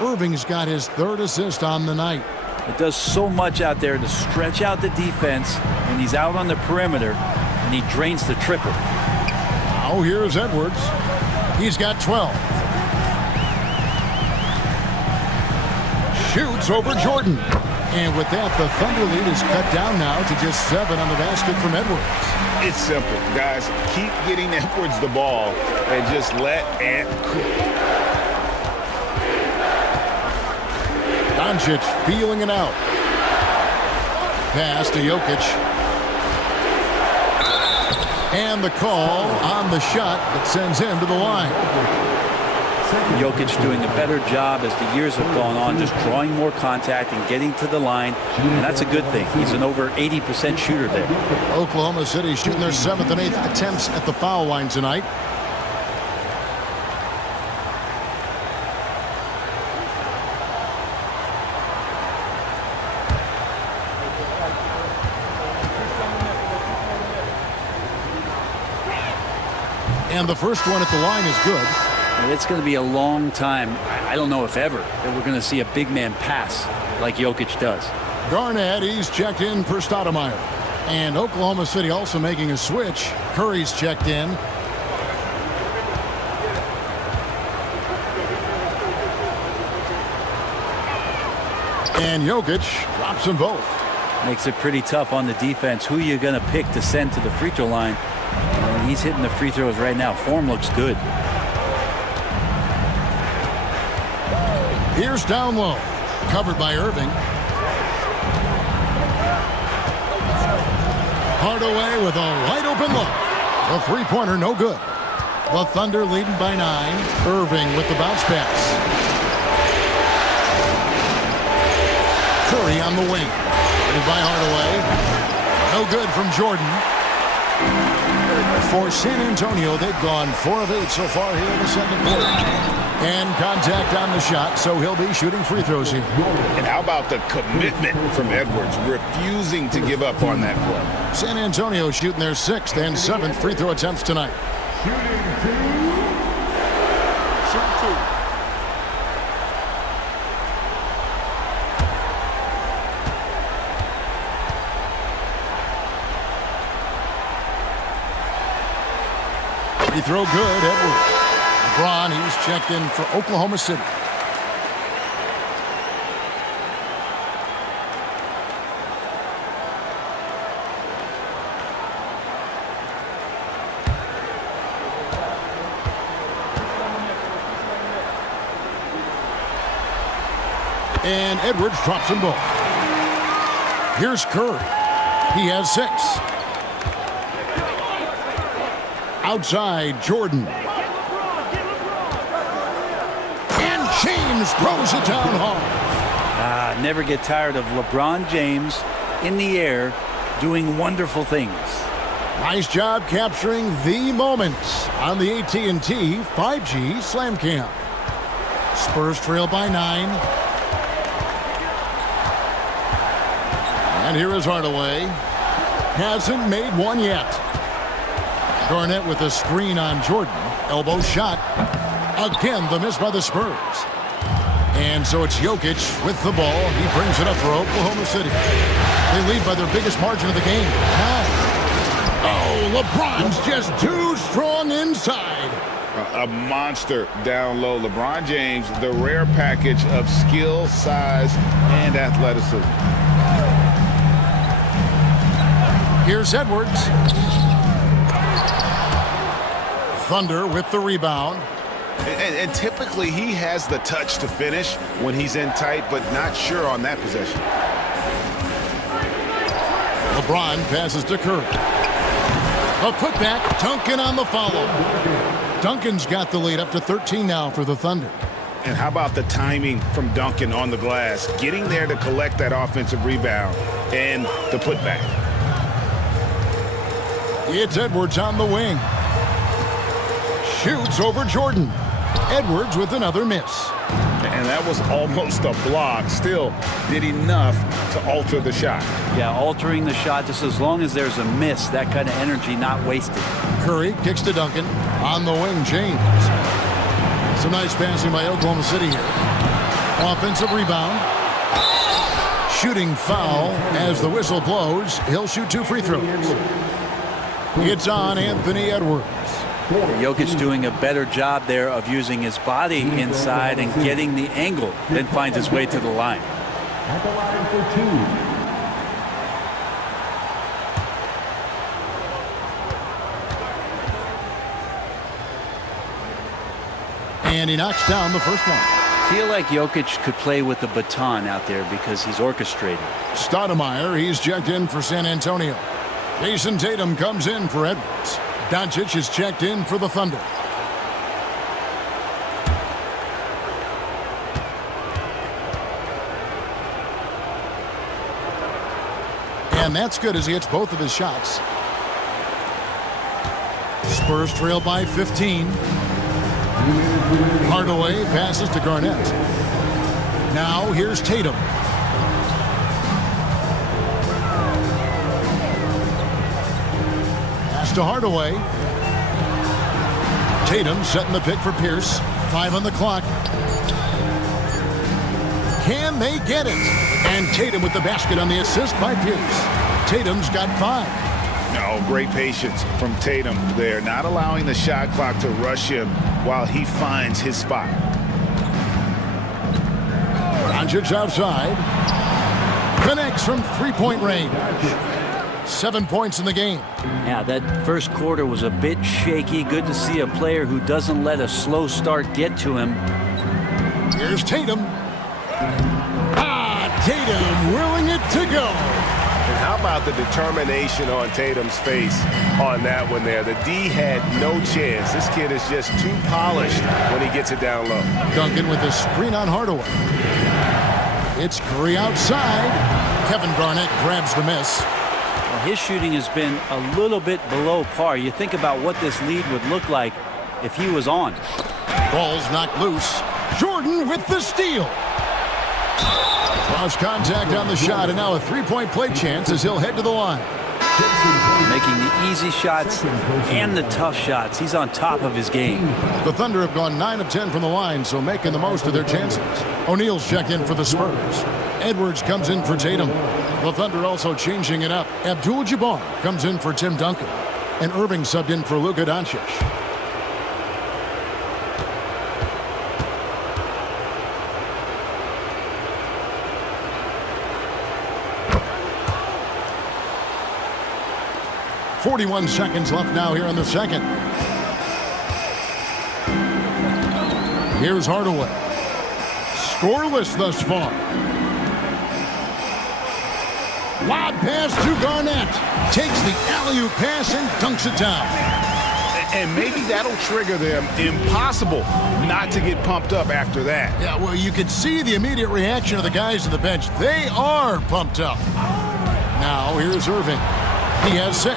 Irving's got his 3rd assist on the night. It does so much out there to stretch out the defense when he's out on the perimeter, and he drains the triple. Now here's Edwards. He's got 12. Shoots over Jordan. And with that, the Thunder lead is cut down now to just 7 on the basket from Edwards. It's simple, guys. Keep getting Edwards the ball and just let Ant cook. Doncic feeling it out. Pass to Jokic. And the call on the shot that sends him to the line. Jokic doing a better job as the years have gone on, just drawing more contact and getting to the line, and that's a good thing. He's an over 80% shooter there. Oklahoma City shooting their 7th and 8th attempts at the foul line tonight. And the first one at the line is good. And it's going to be a long time, I don't know if ever, that we're going to see a big man pass like Jokic does. Garnett, he's checked in for Stoudemire. And Oklahoma City also making a switch. Curry's checked in. And Jokic drops them both. Makes it pretty tough on the defense. Who are you going to pick to send to the free throw line? And he's hitting the free throws right now. Form looks good. Here's down low. Covered by Irving. Hardaway with a wide open look. The three-pointer no good. The Thunder leading by 9. Irving with the bounce pass. Curry on the wing. Guarded by Hardaway. No good from Jordan. For San Antonio, they've gone 4 of 8 so far here in the second quarter. And contact on the shot, so he'll be shooting free throws here. And how about the commitment from Edwards, refusing to give up on that play? San Antonio shooting their 6th and 7th free throw attempts tonight. Free throw good, Edwards. LeBron, he's checked in for Oklahoma City. And Edwards drops them both. Here's Curry. He has 6. Outside, Jordan. James throws it down hard. Never get tired of LeBron James in the air doing wonderful things. Nice job capturing the moments on the AT&T 5G Slam Cam. Spurs trail by 9. And here is Hardaway. Hasn't made one yet. Garnett with a screen on Jordan. Elbow shot. Again, the miss by the Spurs. And so it's Jokic with the ball. He brings it up for Oklahoma City. They lead by their biggest margin of the game, 9. Oh, LeBron's just too strong inside. A monster down low. LeBron James, the rare package of skill, size, and athleticism. Here's Edwards. Thunder with the rebound. And typically he has the touch to finish when he's in tight, but not sure on that possession. LeBron passes to Curry. A putback, Duncan on the follow. Duncan's got the lead up to 13 now for the Thunder. And how about the timing from Duncan on the glass, getting there to collect that offensive rebound and the putback. It's Edwards on the wing. Shoots over Jordan. Edwards with another miss. And that was almost a block. Still did enough to alter the shot. Yeah, altering the shot just as long as there's a miss, that kind of energy not wasted. Curry kicks to Duncan. On the wing, James. Some nice passing by Oklahoma City here. Offensive rebound. Shooting foul as the whistle blows. He'll shoot 2 free throws. It's on Anthony Edwards. Jokic doing a better job there of using his body inside and getting the angle, then finds his way to the line. at the line for two. And he knocks down the first one. Feel like Jokic could play with the baton out there because he's orchestrated. Stoudemire, he's checked in for San Antonio. Jason Tatum comes in for Edwards. Doncic is checked in for the Thunder. And that's good as he hits both of his shots. Spurs trail by 15. Hardaway passes to Garnett. Now here's Tatum. Pass to Hardaway. Tatum setting the pick for Pierce. 5 on the clock. Can they get it? And Tatum with the basket on the assist by Pierce. Tatum's got 5. No, great patience from Tatum there, not allowing the shot clock to rush him while he finds his spot. Doncic outside. Connects from three-point range. 7 points in the game. Yeah, that first quarter was a bit shaky. Good to see a player who doesn't let a slow start get to him. Here's Tatum. Tatum willing it to go. And how about the determination on Tatum's face on that one there? The D had no chance. This kid is just too polished when he gets it down low. Duncan with a screen on Hardaway. It's Curry outside. Kevin Garnett grabs the miss. Well, his shooting has been a little bit below par. You think about what this lead would look like if he was on. Ball's knocked loose. Jordan with the steal. Cross contact on the shot, and now a three-point play chance as he'll head to the line. Making the easy shots and the tough shots. He's on top of his game. The Thunder have gone 9 of 10 from the line, so making the most of their chances. O'Neal's checked in for the Spurs. Edwards comes in for Tatum. The Thunder also changing it up. Abdul-Jabbar comes in for Tim Duncan. And Irving subbed in for Luka Doncic. .41 seconds left now here in the second. Here's Hardaway. Scoreless thus far. Lob pass to Garnett. Takes the alley-oop pass and dunks it down. And maybe that'll trigger them. Impossible not to get pumped up after that. Yeah, well, you could see the immediate reaction of the guys on the bench. They are pumped up. Now here's Irving. He has 6.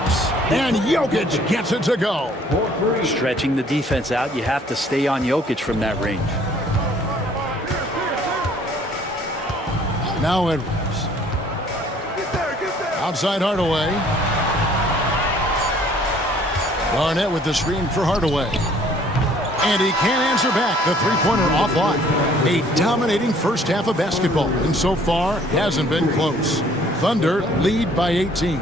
And Jokic gets it to go. Stretching the defense out, you have to stay on Jokic from that range. Now Edwards. Outside Hardaway. Garnett with the screen for Hardaway. And he can't answer back. The three-pointer offline. A dominating first half of basketball, and so far hasn't been close. Thunder lead by 18.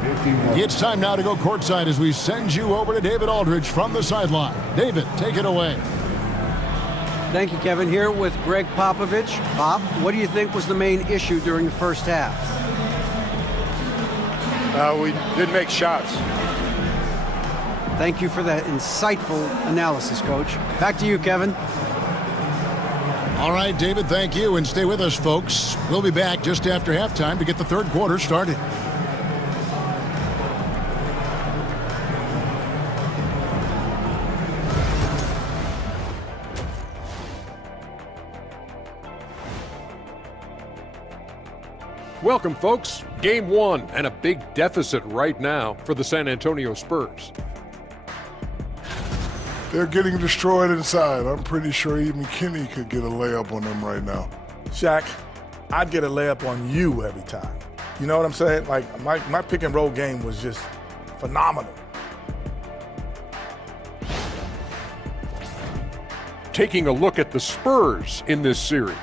It's time now to go courtside as we send you over to David Aldridge from the sideline. David, take it away. Thank you, Kevin. Here with Greg Popovich. Pop, what do you think was the main issue during the first half? We didn't make shots. Thank you for that insightful analysis, Coach. Back to you, Kevin. All right, David, thank you, and stay with us, folks. We'll be back just after halftime to get the third quarter started. Welcome, folks. Game 1 and a big deficit right now for the San Antonio Spurs. They're getting destroyed inside. I'm pretty sure even Kenny could get a layup on them right now. Shaq, I'd get a layup on you every time. You know what I'm saying? Like, my pick and roll game was just phenomenal. Taking a look at the Spurs in this series.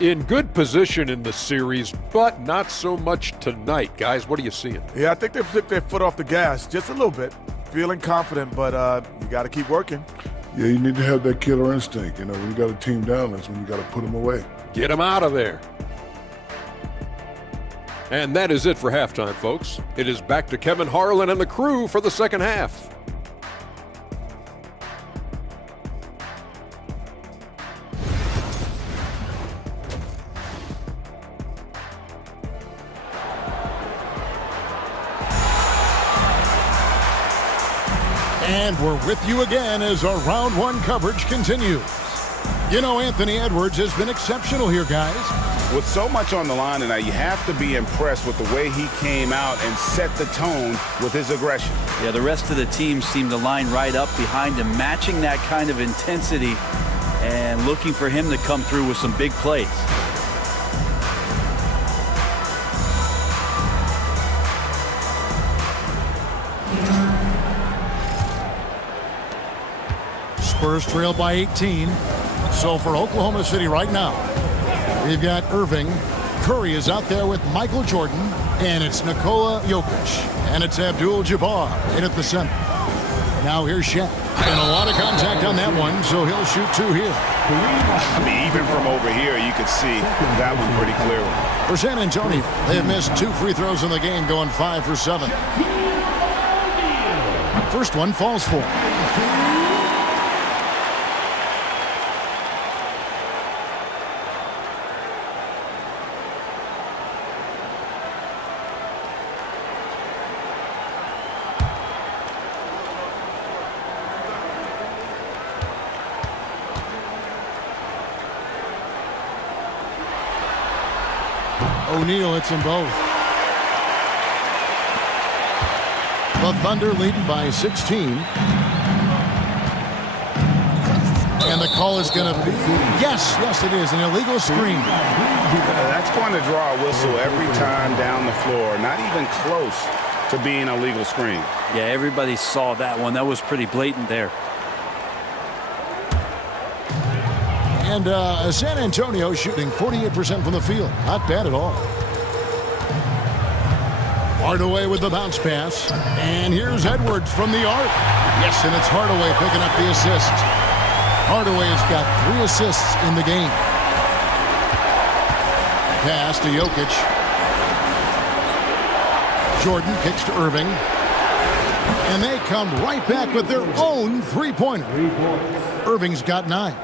In good position in the series, but not so much tonight. Guys, what are you seeing? Yeah, I think they took their foot off the gas just a little bit. Feeling confident, but you got to keep working. Yeah, you need to have that killer instinct. You know, when you got a team down, that's when you got to put them away. Get them out of there. And that is it for halftime, folks. It is back to Kevin Harlan and the crew for the second half. And we're with you again as our round one coverage continues. You know, Anthony Edwards has been exceptional here, guys. With so much on the line tonight, you have to be impressed with the way he came out and set the tone with his aggression. Yeah, the rest of the team seemed to line right up behind him, matching that kind of intensity and looking for him to come through with some big plays. Spurs trail by 18. So for Oklahoma City right now, we've got Irving. Curry is out there with Michael Jordan. And it's Nikola Jokic. And it's Abdul-Jabbar in at the center. Now here's Shaq. And a lot of contact on that one, so he'll shoot two here. I mean, even from over here, you could see that one pretty clearly. For San Antonio, they have missed 2 free throws in the game, going 5 for 7. First one falls for. O'Neal hits them both. The Thunder leading by 16. And the call is going to be, yes, it is, an illegal screen. That's going to draw a whistle every time down the floor. Not even close to being a legal screen. Yeah, everybody saw that one. That was pretty blatant there. And San Antonio shooting 48% from the field. Not bad at all. Hardaway with the bounce pass. And here's Edwards from the arc. Yes, and it's Hardaway picking up the assist. Hardaway has got 3 assists in the game. Pass to Jokic. Jordan kicks to Irving. And they come right back with their own three-pointer. Irving's got 9.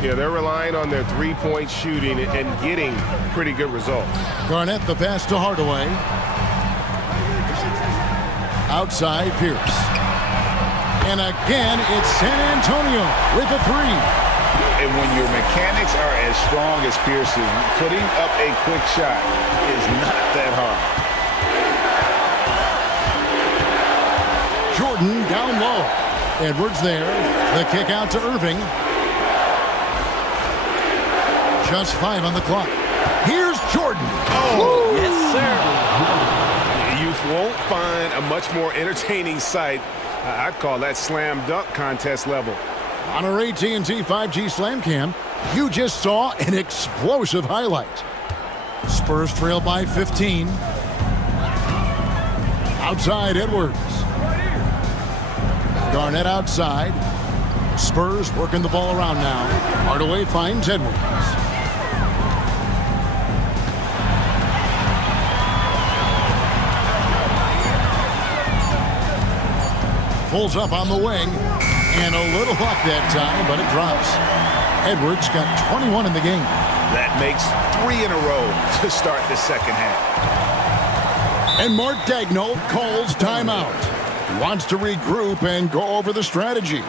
Yeah, they're relying on their three-point shooting and getting pretty good results. Garnett the pass to Hardaway. Outside Pierce. And again, it's San Antonio with a 3. And when your mechanics are as strong as Pierce's, putting up a quick shot is not that hard. Jordan down low. Edwards there. The kick out to Irving. Just 5 on the clock. Here's Jordan. Oh, yes, sir. You won't find a much more entertaining sight. I'd call that slam dunk contest level. On our AT&T 5G Slam Cam, you just saw an explosive highlight. Spurs trail by 15. Outside Edwards. Garnett outside. Spurs working the ball around now. Hardaway finds Edwards. Pulls up on the wing, and a little luck that time, but it drops. Edwards got 21 in the game. That makes 3 in a row to start the second half. And Mark Daigneault calls timeout. He wants to regroup and go over the strategy.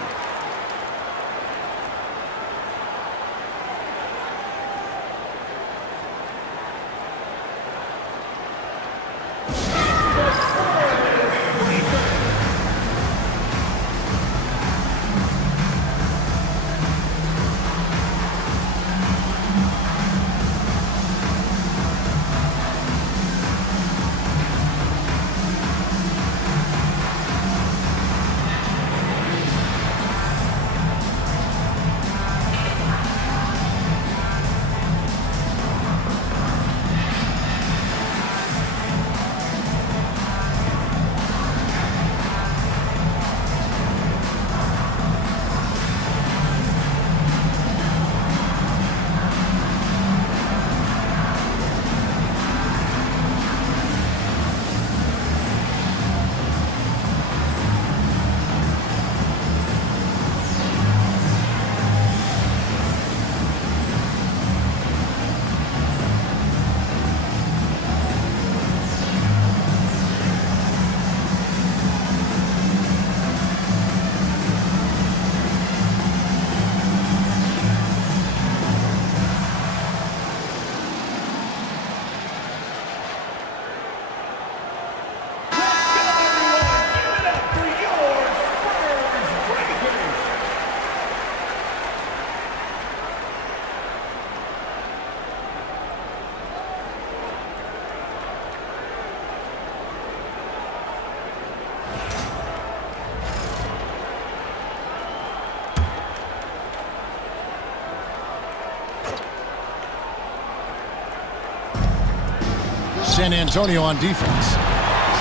San Antonio on defense,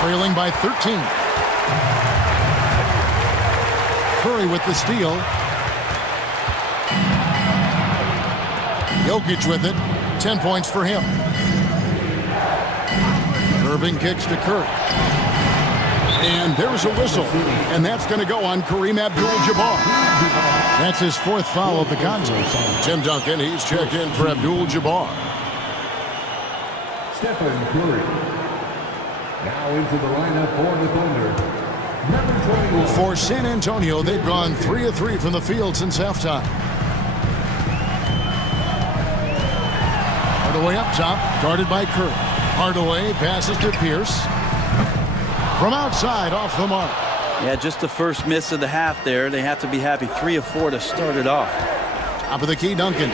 trailing by 13. Curry with the steal. Jokic with it. 10 points for him. Irving kicks to Curry. And there's a whistle. And that's going to go on Kareem Abdul-Jabbar. That's his 4th foul of the contest. Tim Duncan, he's checked in for Abdul-Jabbar. Stephen Curry. Now into the lineup for the Thunder. Number 21. For San Antonio, they've gone 3 of 3 from the field since halftime. Hardaway up top, guarded by Curry. Hardaway passes to Pierce. From outside, off the mark. Yeah, just the first miss of the half there. They have to be happy. 3 of 4 to start it off. Top of the key, Duncan.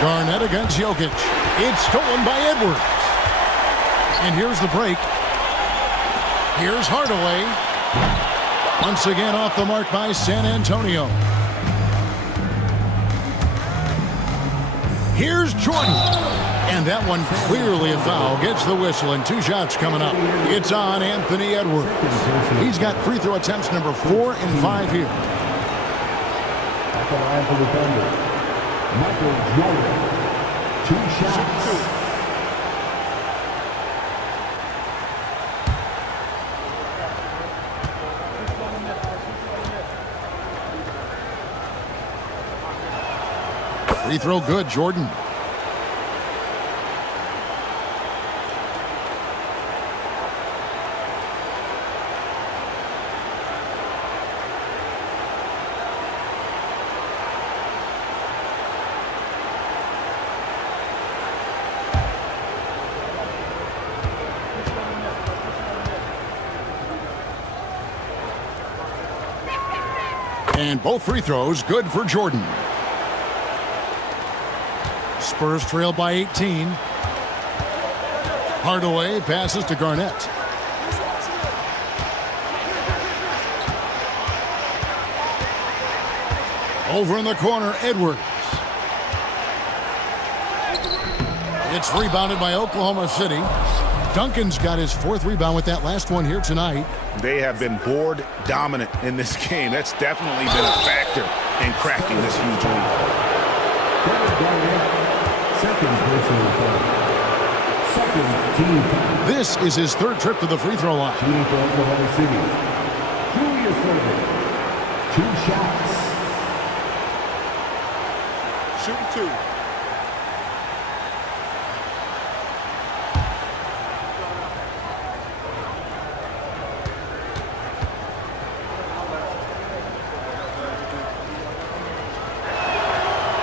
Garnett against Jokic. It's stolen by Edwards. And here's the break. Here's Hardaway. Once again off the mark by San Antonio. Here's Jordan. And that one clearly a foul. Gets the whistle and 2 shots coming up. It's on Anthony Edwards. He's got free throw attempts number 4 and 5 here. At the line for the Thunder. Michael Jordan. 2 shots. Free throw good, Jordan. And both free throws good for Jordan. Spurs trail by 18. Hardaway passes to Garnett. Over in the corner, Edwards. It's rebounded by Oklahoma City. Duncan's got his 4th rebound with that last one here tonight. They have been board dominant in this game. That's definitely been a factor in crafting this huge lead. Second personal foul. Second team foul. This is his 3rd trip to the free throw line. Shooting for Oklahoma City. Julius Randle. 2 shots. Shooting 2.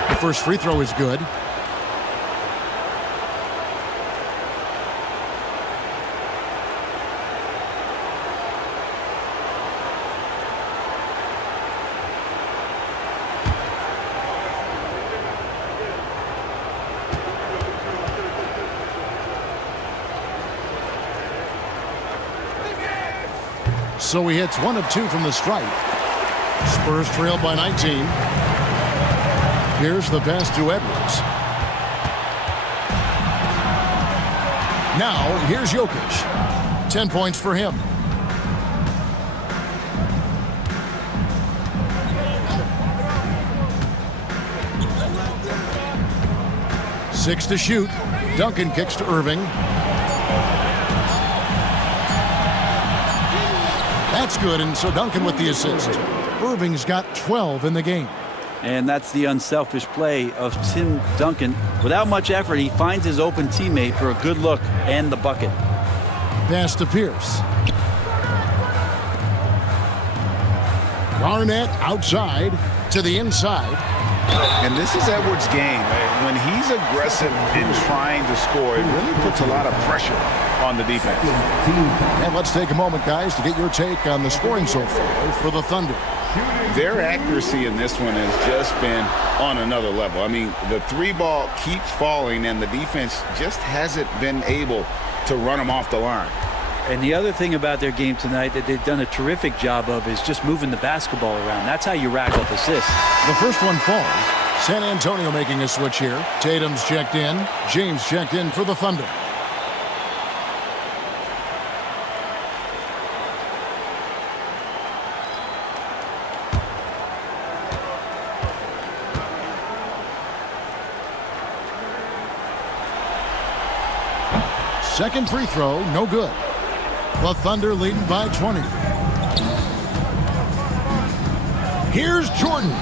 The first free throw is good. So he hits 1 of 2 from the stripe. Spurs trail by 19. Here's the pass to Edwards. Now, here's Jokic. 10 points for him. Six to shoot. Duncan kicks to Irving. That's good, and so Duncan with the assist. Irving's got 12 in the game. And that's the unselfish play of Tim Duncan. Without much effort, he finds his open teammate for a good look and the bucket. Pass to Pierce. Garnett outside to the inside. And this is Edwards' game. When he's aggressive in trying to score, it really puts a lot of pressure on the defense. And let's take a moment, guys, to get your take on the scoring so far for the Thunder. Their accuracy in this one has just been on another level. I mean, the 3-ball keeps falling, and the defense just hasn't been able to run them off the line. And the other thing about their game tonight that they've done a terrific job of is just moving the basketball around. That's how you rack up assists. The first one falls. San Antonio making a switch here. Tatum's checked in. James checked in for the Thunder. Second free throw, no good. The Thunder leading by 20. Here's Jordan.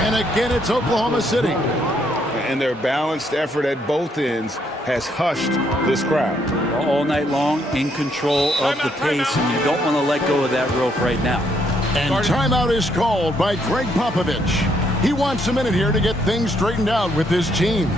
And again, it's Oklahoma City. And their balanced effort at both ends has hushed this crowd. All night long, in control of the pace, and you don't want to let go of that rope right now. And timeout is called by Greg Popovich. He wants a minute here to get things straightened out with his team.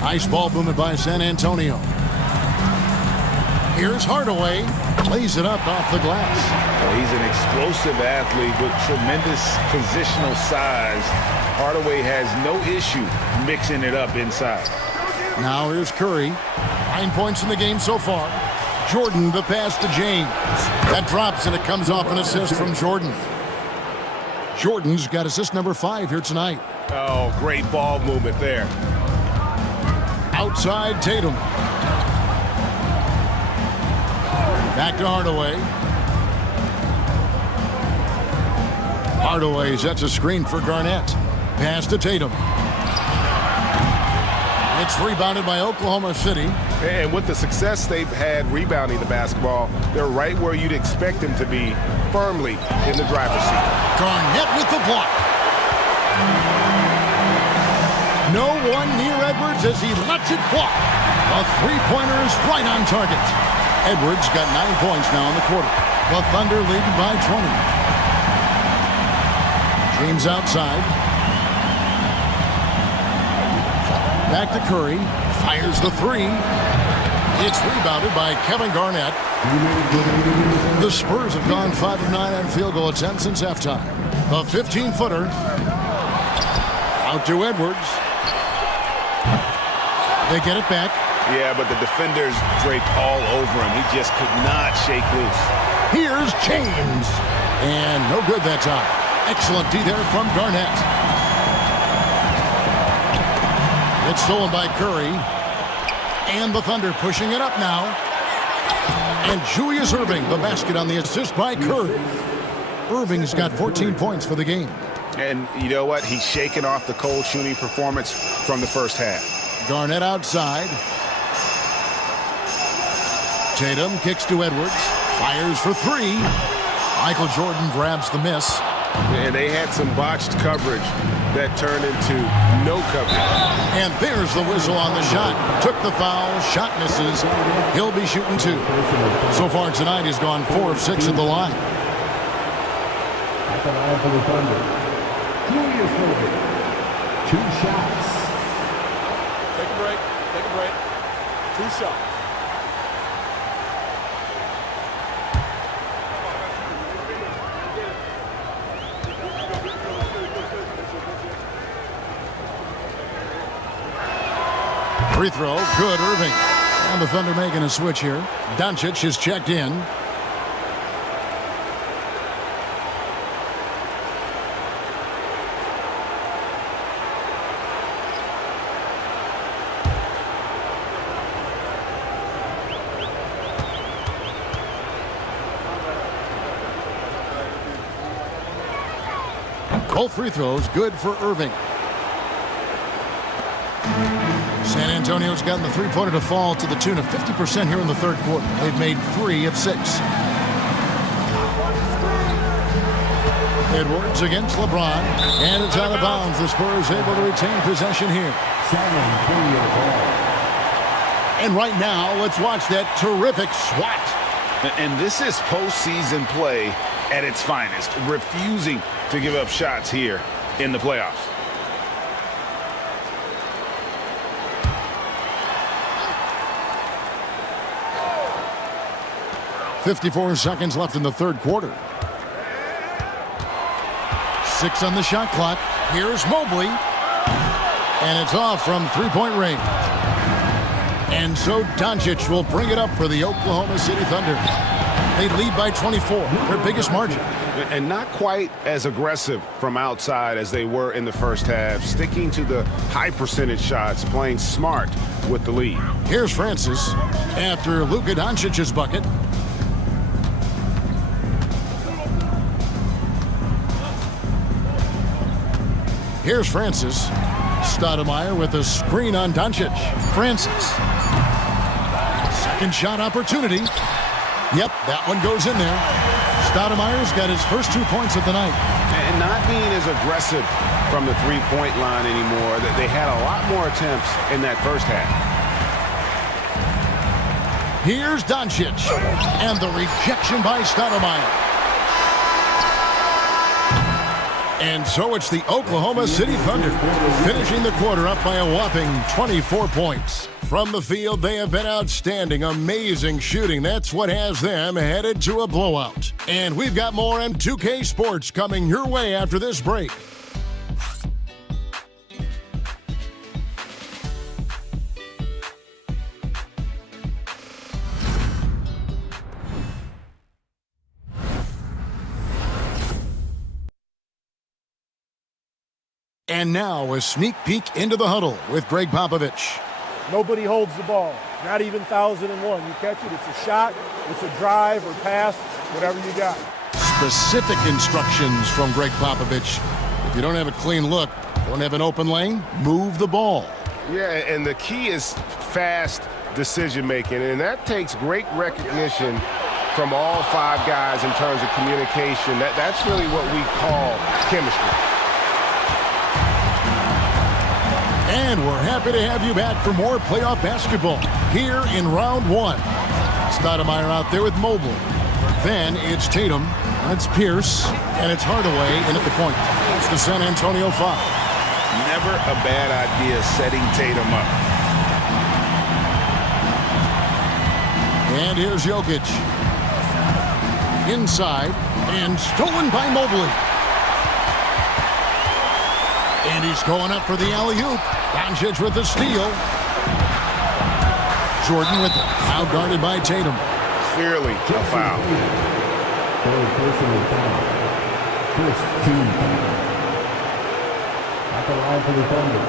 Nice ball movement by San Antonio. Here's Hardaway. Plays it up off the glass. Well, he's an explosive athlete with tremendous positional size. Hardaway has no issue mixing it up inside. Now here's Curry. 9 points in the game so far. Jordan, the pass to James. That drops and it comes off an assist from Jordan. Jordan's got assist number 5 here tonight. Oh, great ball movement there. Outside Tatum. Back to Hardaway. Hardaway sets a screen for Garnett. Pass to Tatum. It's rebounded by Oklahoma City. And with the success they've had rebounding the basketball, they're right where you'd expect them to be, firmly in the driver's seat. Garnett with the block. No one near Edwards as he lets it fly. A three-pointer is right on target. Edwards got 9 points now in the quarter. The Thunder leading by 20. James outside. Back to Curry. Fires the three. It's rebounded by Kevin Garnett. The Spurs have gone 5 of 9 on field goal attempts since halftime. The 15-footer. Out to Edwards. They get it back. Yeah, but the defenders draped all over him. He just could not shake loose. Here's James. And no good that time. Excellent D there from Garnett. It's stolen by Curry. And the Thunder pushing it up now. And Julius Erving, the basket on the assist by Curry. Irving's got 14 points for the game. And you know what? He's shaking off the cold shooting performance from the first half. Garnett outside. Tatum kicks to Edwards. Fires for three. Michael Jordan grabs the miss. And they had some botched coverage that turned into no coverage. And there's the whistle on the shot. Took the foul. Shot misses. He'll be shooting 2. So far tonight, he's gone 4 of 6 at the line. At the line for the Thunder, Julius Randle. 2 shots. Take a break. Take a break. 2 shots. Free throw, good, Irving. And the Thunder making a switch here. Doncic is checked in. Both free throws good for Irving. San Antonio's gotten the three-pointer to fall to the tune of 50% here in the third quarter. They've made 3 of 6. Edwards against LeBron, and it's out of bounds. The Spurs able to retain possession here. San Antonio ball. And right now, let's watch that terrific swat. And this is postseason play at its finest, refusing to give up shots here in the playoffs. .54 seconds left in the third quarter. 6 on the shot clock. Here's Mobley. And it's off from three-point range. And so Doncic will bring it up for the Oklahoma City Thunder. They lead by 24, their biggest margin. And not quite as aggressive from outside as they were in the first half, sticking to the high percentage shots, playing smart with the lead. Here's Francis after Luka Doncic's bucket. Here's Francis. Stoudemire with a screen on Doncic. Francis. Second shot opportunity. Yep, that one goes in there. Stoudemire's got his first 2 points of the night. And not being as aggressive from the three-point line anymore. They had a lot more attempts in that first half. Here's Doncic. And the rejection by Stoudemire. And so it's the Oklahoma City Thunder finishing the quarter up by a whopping 24 points. From the field, they have been outstanding, amazing shooting. That's what has them headed to a blowout. And we've got more M2K Sports coming your way after this break. And now a sneak peek into the huddle with Greg Popovich. Nobody holds the ball, not even 1,001. You catch it, it's a shot, it's a drive or pass, whatever you got. Specific instructions from Greg Popovich. If you don't have a clean look, don't have an open lane, move the ball. Yeah, and the key is fast decision-making, and that takes great recognition from all 5 guys in terms of communication. That's really what we call chemistry. And we're happy to have you back for more playoff basketball here in round 1. Stoudemire out there with Mobley. Then it's Tatum, it's Pierce, and it's Hardaway in at the point. That's the San Antonio foul. Never a bad idea setting Tatum up. And here's Jokic. Inside, and stolen by Mobley. And he's going up for the alley-oop. Doncic with the steal. Jordan with it. Now guarded by Tatum. Clearly a foul. Third personal foul. First team foul. At the line for the Thunder,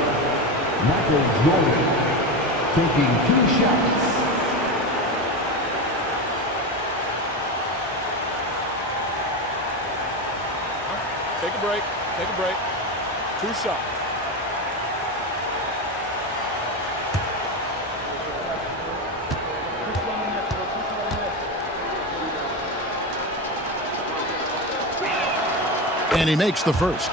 Michael Jordan taking 2 shots. Take a break. Take a break. 2 shots. And he makes the first.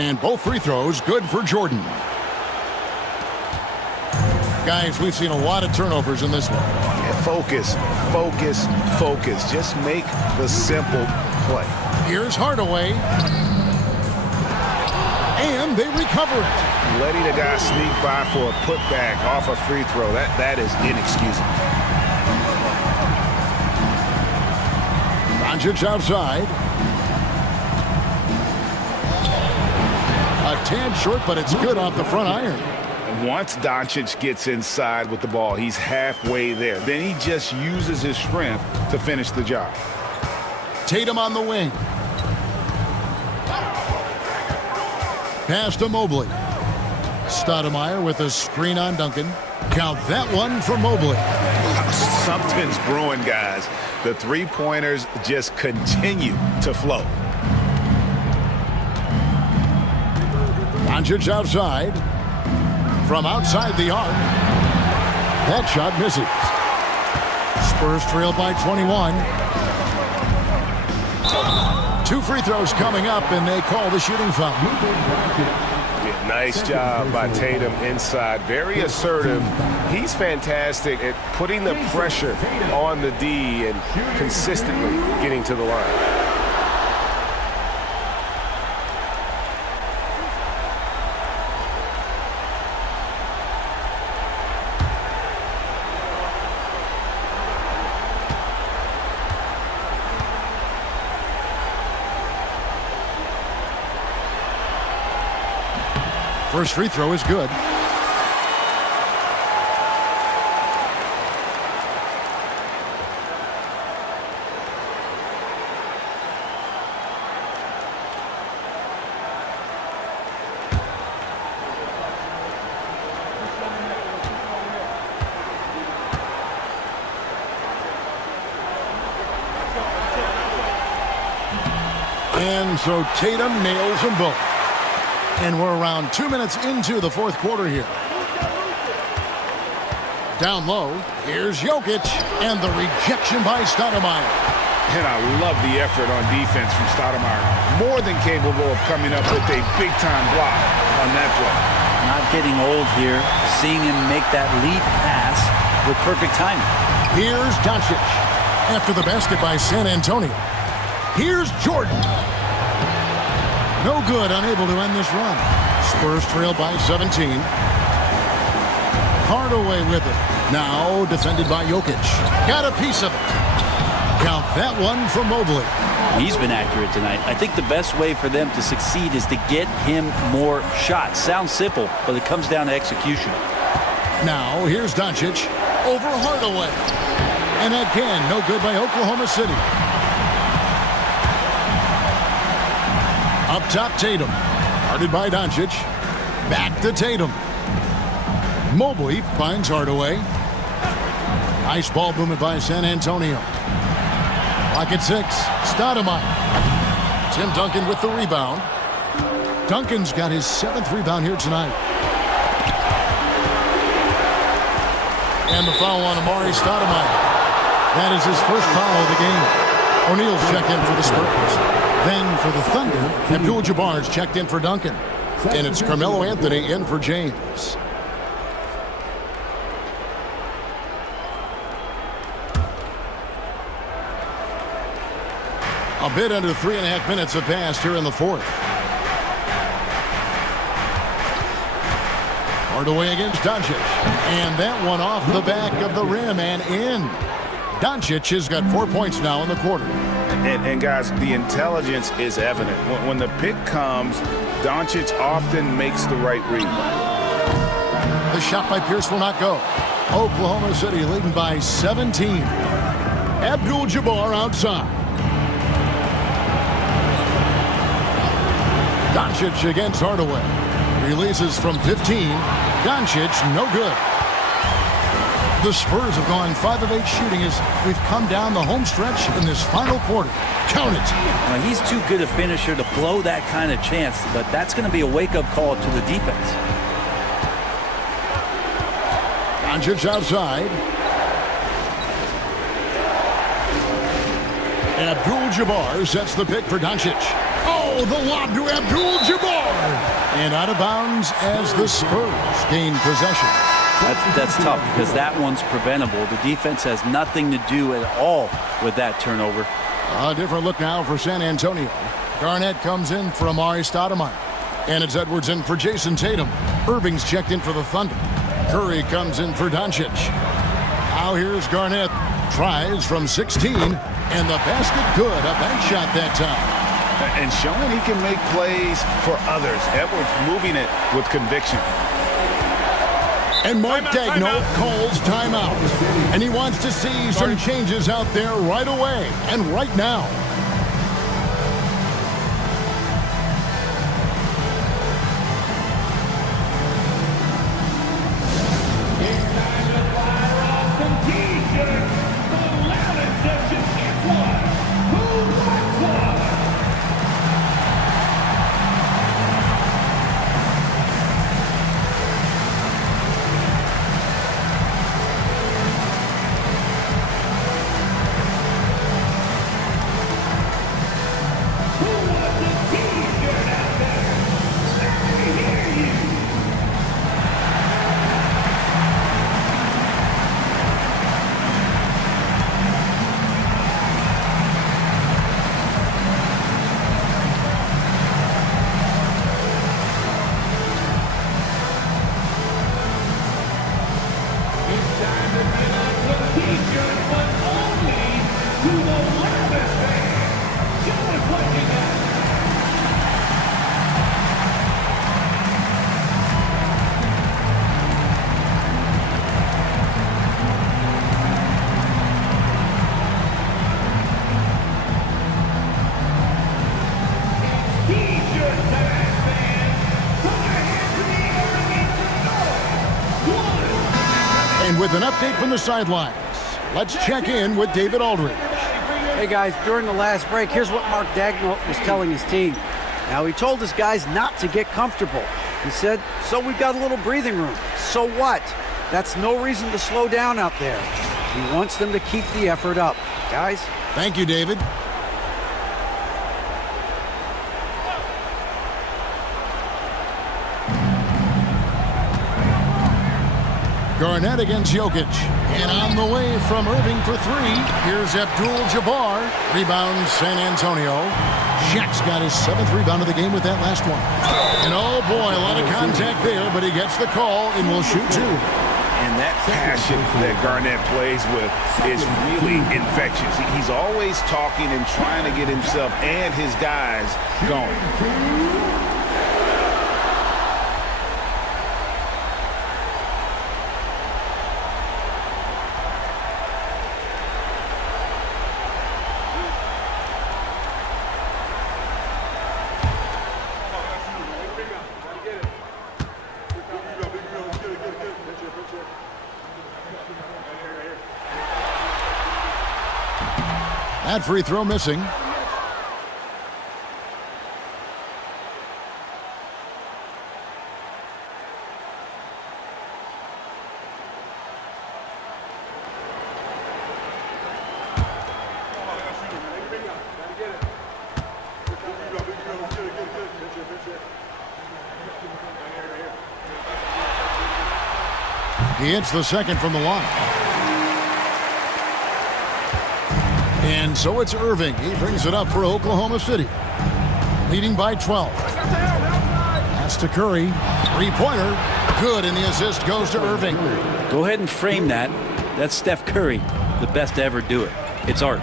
And both free throws good for Jordan. Guys, we've seen a lot of turnovers in this one. Yeah, focus, focus, focus. Just make the simple play. Here's Hardaway. And they recover it. Letting a guy sneak by for a putback off a free throw, that is inexcusable. Doncic outside. A tad short, but it's good off the front iron. Once Doncic gets inside with the ball, he's halfway there. Then he just uses his strength to finish the job. Tatum on the wing. Pass to Mobley. Stoudemire with a screen on Duncan. Count that one for Mobley. Something's brewing, guys. The three-pointers just continue to flow. Doncic outside. From outside the arc. That shot misses. Spurs trail by 21. 2 free throws coming up, and they call the shooting foul. Yeah, nice job by Tatum inside. Very assertive. He's fantastic at putting the pressure on the D and consistently getting to the line. First free throw is good. And so Tatum nails them both. And we're around 2 minutes into the fourth quarter here. Down low, here's Jokic, and the rejection by Stoudemire. And I love the effort on defense from Stoudemire. More than capable of coming up with a big-time block on that play. Not getting old here, seeing him make that lead pass with perfect timing. Here's Doncic. After the basket by San Antonio. Here's Jordan. No good, unable to end this run. Spurs trail by 17. Hardaway with it. Now defended by Jokic. Got a piece of it. Count that one for Mobley. He's been accurate tonight. I think the best way for them to succeed is to get him more shots. Sounds simple, but it comes down to execution. Now here's Doncic over Hardaway. And again, no good by Oklahoma City. Up top, Tatum. Guarded by Doncic. Back to Tatum. Mobley finds Hardaway. Nice ball movement by San Antonio. Lock at 6. Stoudemire. Tim Duncan with the rebound. Duncan's got his 7th rebound here tonight. And the foul on Amari Stoudemire. That is his first foul of the game. O'Neal's checked in for the Spurs. Then for the Thunder, Abdul-Jabbar's checked in for Duncan. And it's Carmelo Anthony in for James. A bit under 3.5 minutes have passed here in the fourth. Hardaway against Doncic. And that one off the back of the rim and in. Doncic has got 4 points now in the quarter. And guys, the intelligence is evident. When the pick comes, Doncic often makes the right read. The shot by Pierce will not go. Oklahoma City leading by 17. Abdul-Jabbar outside. Doncic against Hardaway. Releases from 15. Doncic, no good. The Spurs have gone 5 of 8 shooting as we've come down the home stretch in this final quarter. Count it. Now, he's too good a finisher to blow that kind of chance, but that's going to be a wake-up call to the defense. Doncic outside. Abdul-Jabbar sets the pick for Doncic. Oh, Oh, the lob to Abdul-Jabbar. And out of bounds as the Spurs gain possession. That's tough because that one's preventable. The defense has nothing to do at all with that turnover. A different look now for San Antonio. Garnett comes in for Amari Stoudemire. And it's Edwards in for Jason Tatum. Irving's checked in for the Thunder. Curry comes in for Doncic. Now here's Garnett. Tries from 16. And the basket good. A bank shot that time. And showing he can make plays for others. Edwards moving it with conviction. And Mark Daigneault calls timeout. And he wants to see some changes out there right away and right now. With an update from the sidelines, let's check in with David Aldridge. Hey guys, during the last break, here's what Mark Daigneault was telling his team. Now he told his guys not to get comfortable. He said, so we've got a little breathing room. So what? That's no reason to slow down out there. He wants them to keep the effort up. Guys? Thank you, David. Garnett against Jokic. And on the way from Irving for three, here's Abdul-Jabbar. Rebounds San Antonio. Shaq's got his 7th rebound of the game with that last one. And oh boy, a lot of contact there, but he gets the call and will shoot two. And that passion that Garnett plays with is really infectious. He's always talking and trying to get himself and his guys going. That free throw missing. He hits the second from the line. And so it's Irving. He brings it up for Oklahoma City. Leading by 12. Pass to Curry. Three-pointer. Good, and the assist goes to Irving. Go ahead and frame that. That's Steph Curry, the best to ever do it. It's art.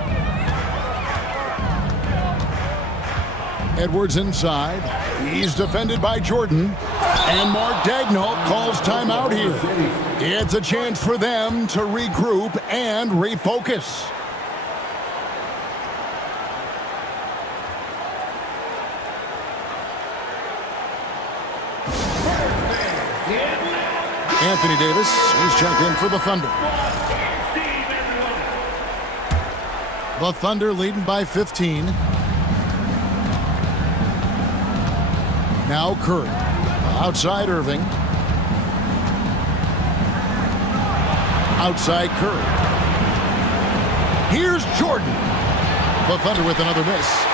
Edwards inside. He's defended by Jordan. And Mark Daigneault calls timeout here. It's a chance for them to regroup and refocus. Anthony Davis, he's checked in for the Thunder. The Thunder leading by 15. Now Curry. Outside Irving. Outside Curry. Here's Jordan. The Thunder with another miss.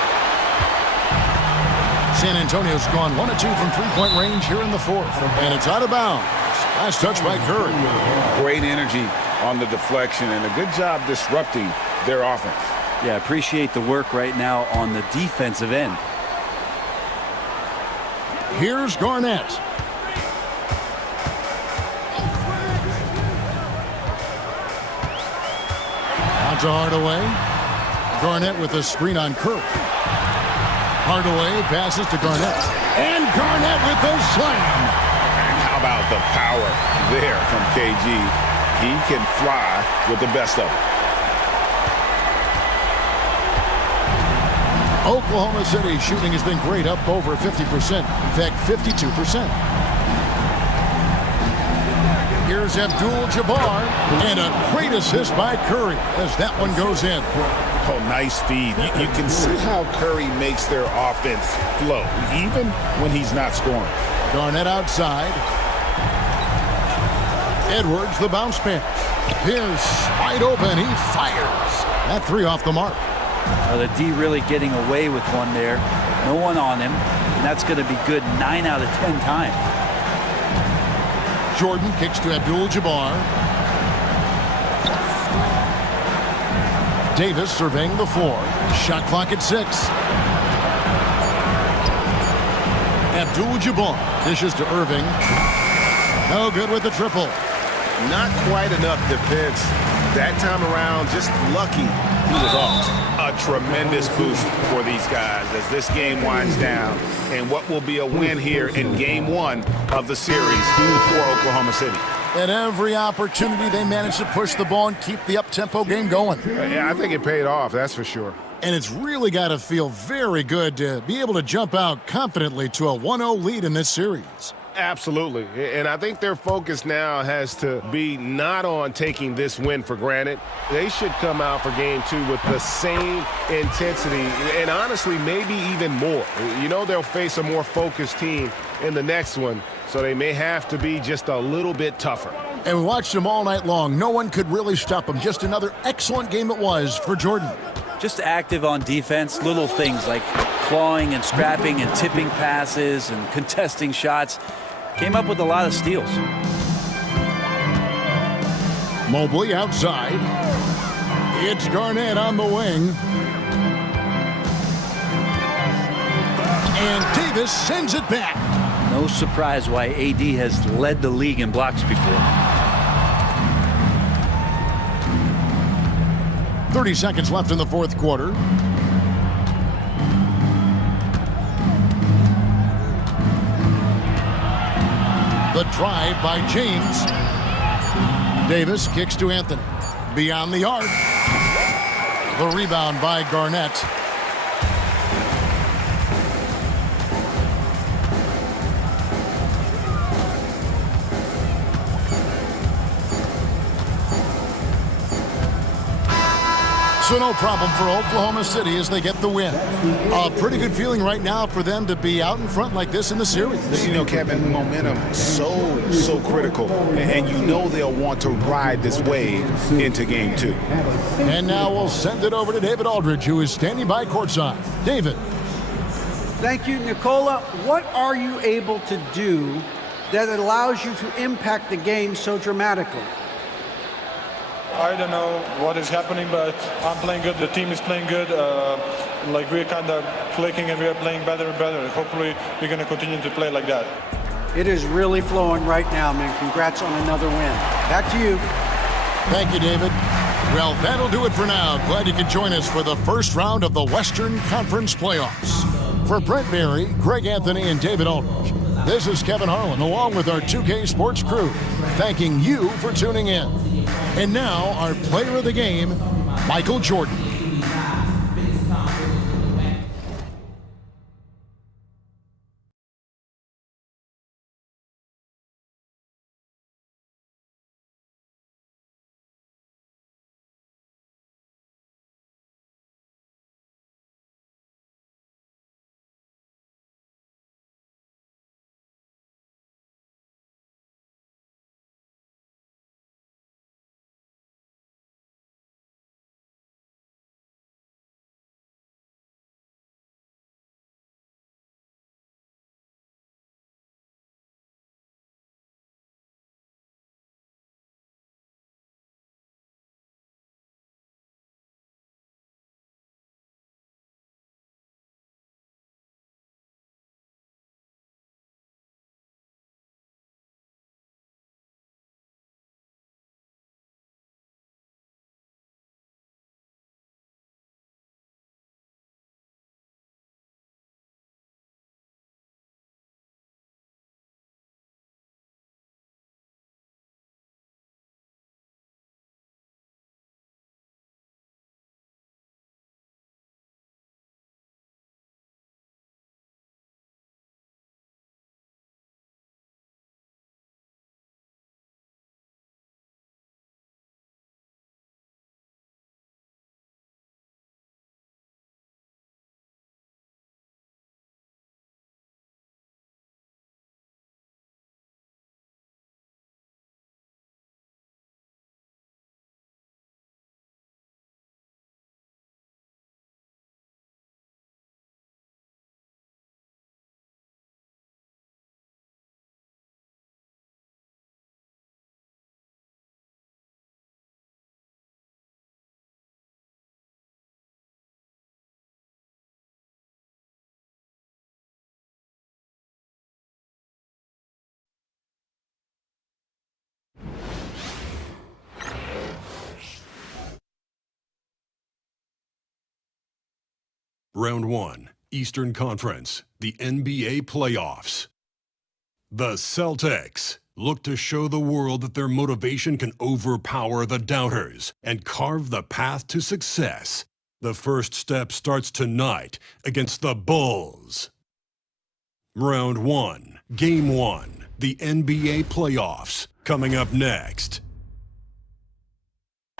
San Antonio's gone 1 of 2 from three-point range here in the fourth. And it's out of bounds. Last touch by Curry. Great energy on the deflection and a good job disrupting their offense. Yeah, appreciate the work right now on the defensive end. Here's Garnett. Out to Hardaway. Garnett with a screen on Curry. Hardaway passes to Garnett. And Garnett with the slam. And how about the power there from KG? He can fly with the best of them. Oklahoma City shooting has been great, up over 50%. In fact, 52%. Here's Abdul-Jabbar, and a great assist by Curry as that one goes in. Oh, nice feed. You can see how Curry makes their offense flow, even when he's not scoring. Garnett outside. Edwards, the bounce pass. Pierce, wide open. He fires. That three off the mark. The D really getting away with one there. No one on him. And that's going to be good 9 out of 10 times. Jordan kicks to Abdul-Jabbar. Davis surveying the floor. Shot clock at 6. Abdul-Jabbar dishes to Irving. No good with the triple. Not quite enough defense that time around. Just lucky he was off. A tremendous boost for these guys as this game winds down and what will be a win here in game 1 of the series for Oklahoma City. At every opportunity, they managed to push the ball and keep the up-tempo game going. Yeah, I think it paid off, that's for sure. And it's really got to feel very good to be able to jump out confidently to a 1-0 lead in this series. Absolutely. And I think their focus now has to be not on taking this win for granted. They should come out for game 2 with the same intensity and honestly, maybe even more. You know, they'll face a more focused team in the next one, so they may have to be just a little bit tougher. And we watched them all night long. No one could really stop them. Just another excellent game it was for Jordan. Just active on defense, little things like clawing and scrapping and tipping passes and contesting shots. Came up with a lot of steals. Mobley outside. It's Garnett on the wing. And Davis sends it back. No surprise why AD has led the league in blocks before. 30 seconds left in the fourth quarter. The drive by James. Davis kicks to Anthony. Beyond the arc. The rebound by Garnett. So no problem for Oklahoma City as they get the win. A pretty good feeling right now for them to be out in front like this in the series. You know, Kevin, momentum so critical. And you know they'll want to ride this wave into game 2. And now we'll send it over to David Aldridge, who is standing by courtside. David. Thank you, Nicola. What are you able to do that allows you to impact the game so dramatically? I don't know what is happening, but I'm playing good. The team is playing good. Like we're kind of clicking and we're playing better and better. Hopefully we're going to continue to play like that. It is really flowing right now, man. Congrats on another win. Back to you. Thank you, David. Well, that'll do it for now. Glad you could join us for the first round of the Western Conference Playoffs. For Brent Berry, Greg Anthony, and David Aldridge, this is Kevin Harlan, along with our 2K Sports crew, thanking you for tuning in. And now, our player of the game, Michael Jordan. Round 1, Eastern Conference, the NBA playoffs. The Celtics look to show the world that their motivation can overpower the doubters and carve the path to success. The first step starts tonight against the Bulls. Round 1, Game 1, the NBA playoffs, coming up next.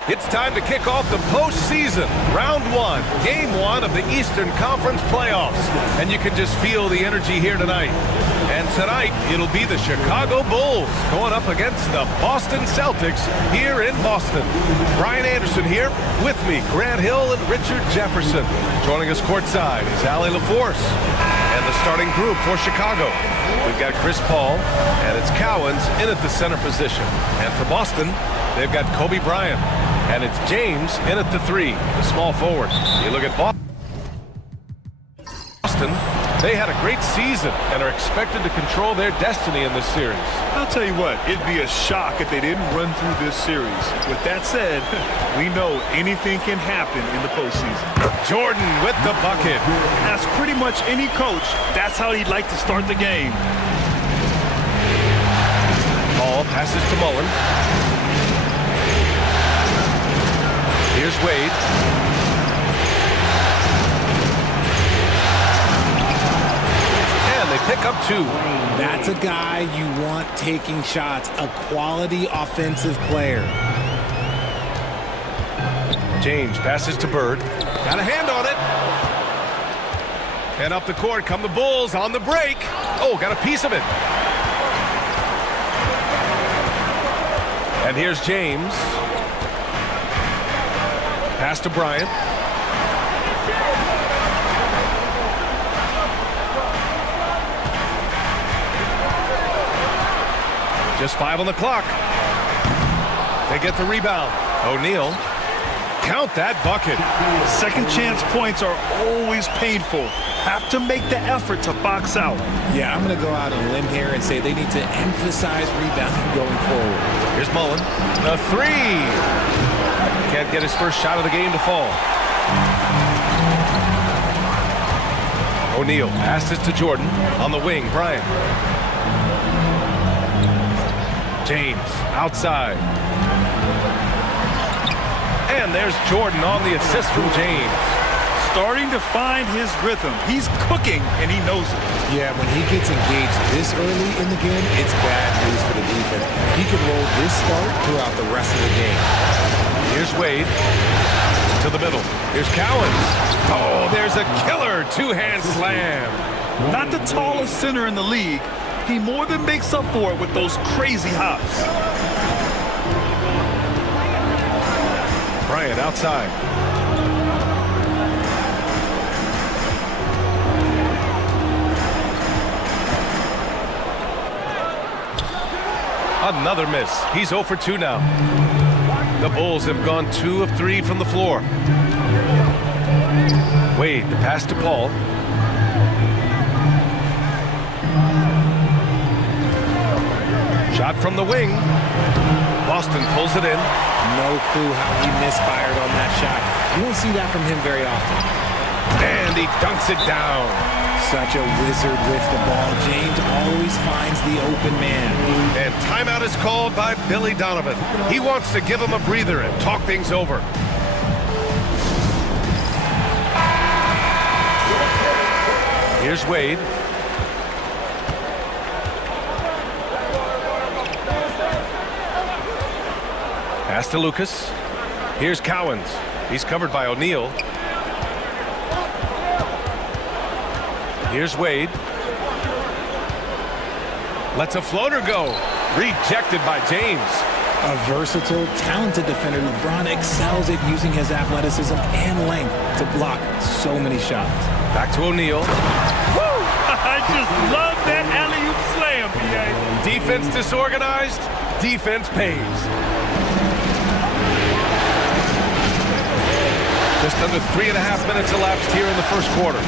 It's time to kick off the postseason. Round 1, Game 1 of the Eastern Conference playoffs. And you can just feel the energy here tonight. And tonight, it'll be the Chicago Bulls going up against the Boston Celtics here in Boston. Brian Anderson here with me, Grant Hill and Richard Jefferson. Joining us courtside is Allie LaForce. And the starting group for Chicago. We've got Chris Paul, and it's Cowens in at the center position. And for Boston, they've got Kobe Bryant, and it's James in at the 3, the small forward. You look at Boston, they had a great season and are expected to control their destiny in this series. I'll tell you what, it'd be a shock if they didn't run through this series. With that said, we know anything can happen in the postseason. Jordan with the bucket. Ask pretty much any coach, that's how he'd like to start the game. Ball passes to Mullen. Here's Wade. And they pick up 2. That's a guy you want taking shots, a quality offensive player. James passes to Bird. Got a hand on it. And up the court come the Bulls on the break. Oh, got a piece of it. And here's James. Pass to Bryant. Just 5 on the clock. They get the rebound. O'Neal. Count that bucket. Second chance points are always painful. Have to make the effort to box out. Yeah, I'm going to go out on a limb here and say they need to emphasize rebounding going forward. Here's Mullen. The 3. Can't get his first shot of the game to fall. O'Neal passes to Jordan. On the wing, Bryant. James outside. And there's Jordan on the assist from James. Starting to find his rhythm. He's cooking, and he knows it. Yeah, when he gets engaged this early in the game, it's bad news for the defense. He can roll this start throughout the rest of the game. Here's Wade to the middle. Here's Cowens. Oh, there's a killer two-hand slam. Not the tallest center in the league. He more than makes up for it with those crazy hops. Bryant outside. Another miss. He's 0 for 2 now. The Bulls have gone 2 of 3 from the floor. Wade, the pass to Paul. Shot from the wing. Boston pulls it in. No clue how he misfired on that shot. You don't see that from him very often. And he dunks it down. Such a wizard with the ball. James always finds the open man. And timeout is called by Billy Donovan. He wants to give him a breather and talk things over. Here's Wade. Pass to Lucas. Here's Cowens. He's covered by O'Neal. Here's Wade. Lets a floater go. Rejected by James. A versatile, talented defender. LeBron excels at using his athleticism and length to block so many shots. Back to O'Neal. Woo! I just love that alley-oop slam, B.A. Defense disorganized. Defense pays. Just under 3.5 minutes elapsed here in the first quarter.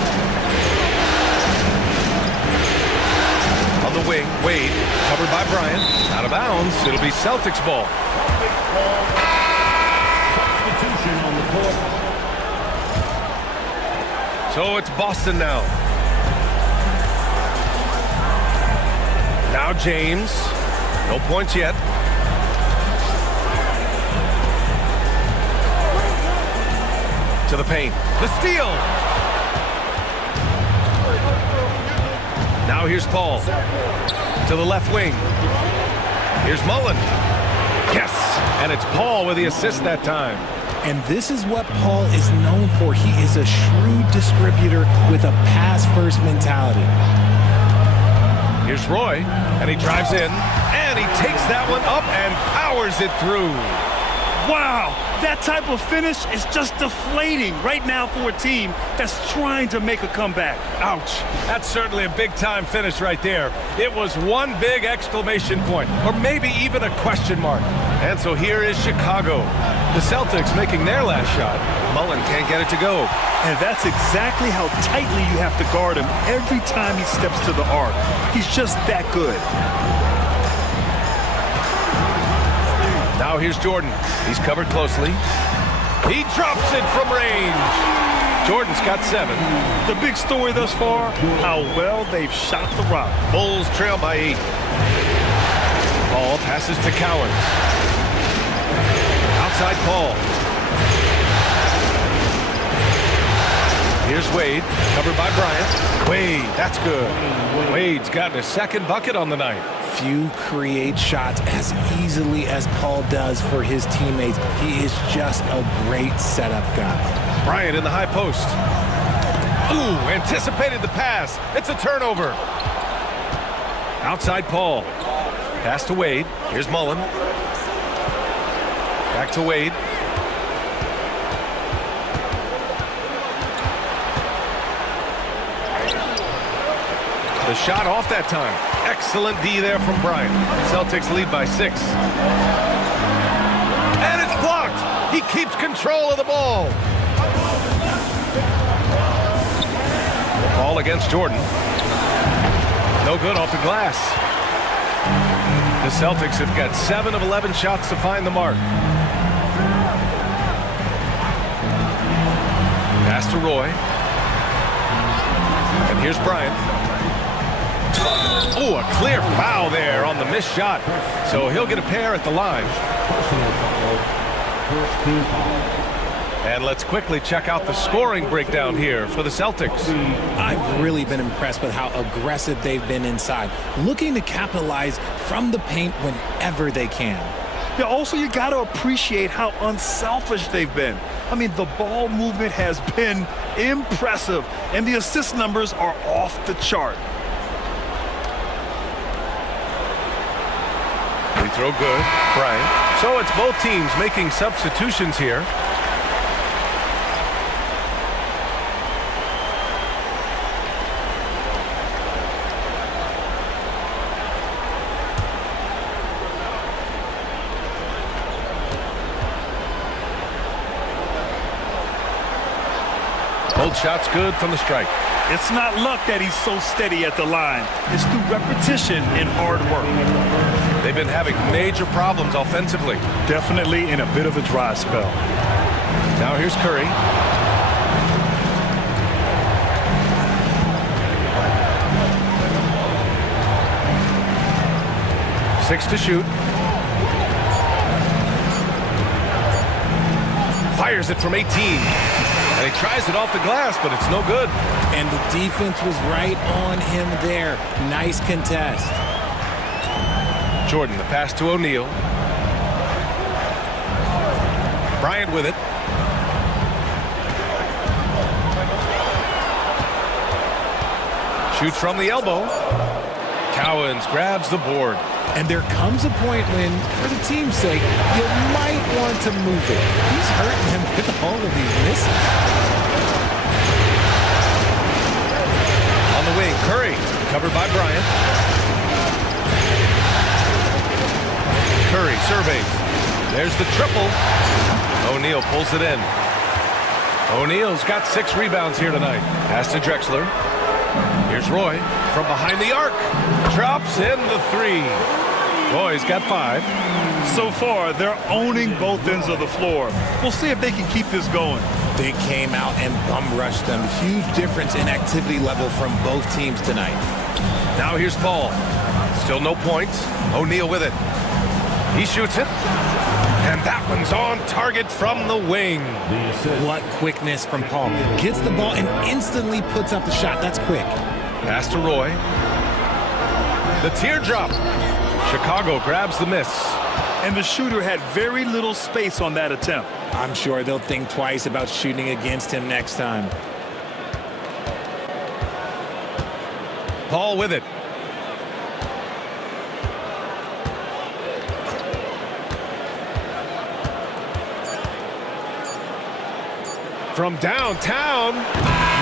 On the wing, Wade, covered by Bryant. Out of bounds. It'll be Celtics ball. Substitution on the court. So it's Boston now. Now James. No points yet. To the paint. The steal. Now here's Paul. To the left wing. Here's Mullen. Yes. And it's Paul with the assist that time. And this is what Paul is known for. He is a shrewd distributor with a pass-first mentality. Here's Roy, and he drives in, and he takes that one up and powers it through. Wow, that type of finish is just deflating right now for a team that's trying to make a comeback. Ouch. That's certainly a big-time finish right there. It was one big exclamation point, or maybe even a question mark. And so here is Chicago. The Celtics making their last shot. Mullen can't get it to go. And that's exactly how tightly you have to guard him every time he steps to the arc. He's just that good. Now here's Jordan. He's covered closely. He drops it from range. Jordan's got 7. The big story thus far, how well they've shot the rock. Bulls trail by 8. Paul passes to Cowens. Outside Paul. Here's Wade, covered by Bryant. Wade, that's good. Wade's gotten his second bucket on the night. Few create shots as easily as Paul does for his teammates. He is just a great setup guy. Bryant in the high post. Ooh, anticipated the pass. It's a turnover. Outside Paul. Pass to Wade. Here's Mullen. Back to Wade. The shot off that time. Excellent D there from Bryant. Celtics lead by 6. And it's blocked. He keeps control of the ball. Ball against Jordan. No good off the glass. The Celtics have got 7 of 11 shots to find the mark. Pass to Roy. And here's Bryant. Oh, a clear foul there on the missed shot. So he'll get a pair at the line. And let's quickly check out the scoring breakdown here for the Celtics. I've really been impressed with how aggressive they've been inside, looking to capitalize from the paint whenever they can. Yeah, also, you got to appreciate how unselfish they've been. I mean, the ball movement has been impressive, and the assist numbers are off the chart. Free throw good, Bryant. So it's both teams making substitutions here. Both shots good from the strike. It's not luck that he's so steady at the line. It's through repetition and hard work. They've been having major problems offensively. Definitely in a bit of a dry spell. Now here's Curry. Six to shoot. Fires it from 18. And he tries it off the glass, but it's no good. And the defense was right on him there. Nice contest. Jordan, the pass to O'Neal. Bryant with it. Shoots from the elbow. Cowens grabs the board. And there comes a point when, for the team's sake, you might want to move it. He's hurting him with all of these misses. On the wing, Curry, covered by Bryant. Curry surveys. There's the triple. O'Neal pulls it in. O'Neal's got 6 rebounds here tonight. Pass to Drexler. Here's Roy from behind the arc. Drops in the 3. Roy's got 5. So far, they're owning both ends of the floor. We'll see if they can keep this going. They came out and bum rushed them. Huge difference in activity level from both teams tonight. Now here's Paul. Still no points. O'Neal with it. He shoots it. And that one's on target from the wing. What quickness from Paul. Gets the ball and instantly puts up the shot. That's quick. Pass to Roy. The teardrop. Chicago grabs the miss. And the shooter had very little space on that attempt. I'm sure they'll think twice about shooting against him next time. Paul with it. From downtown,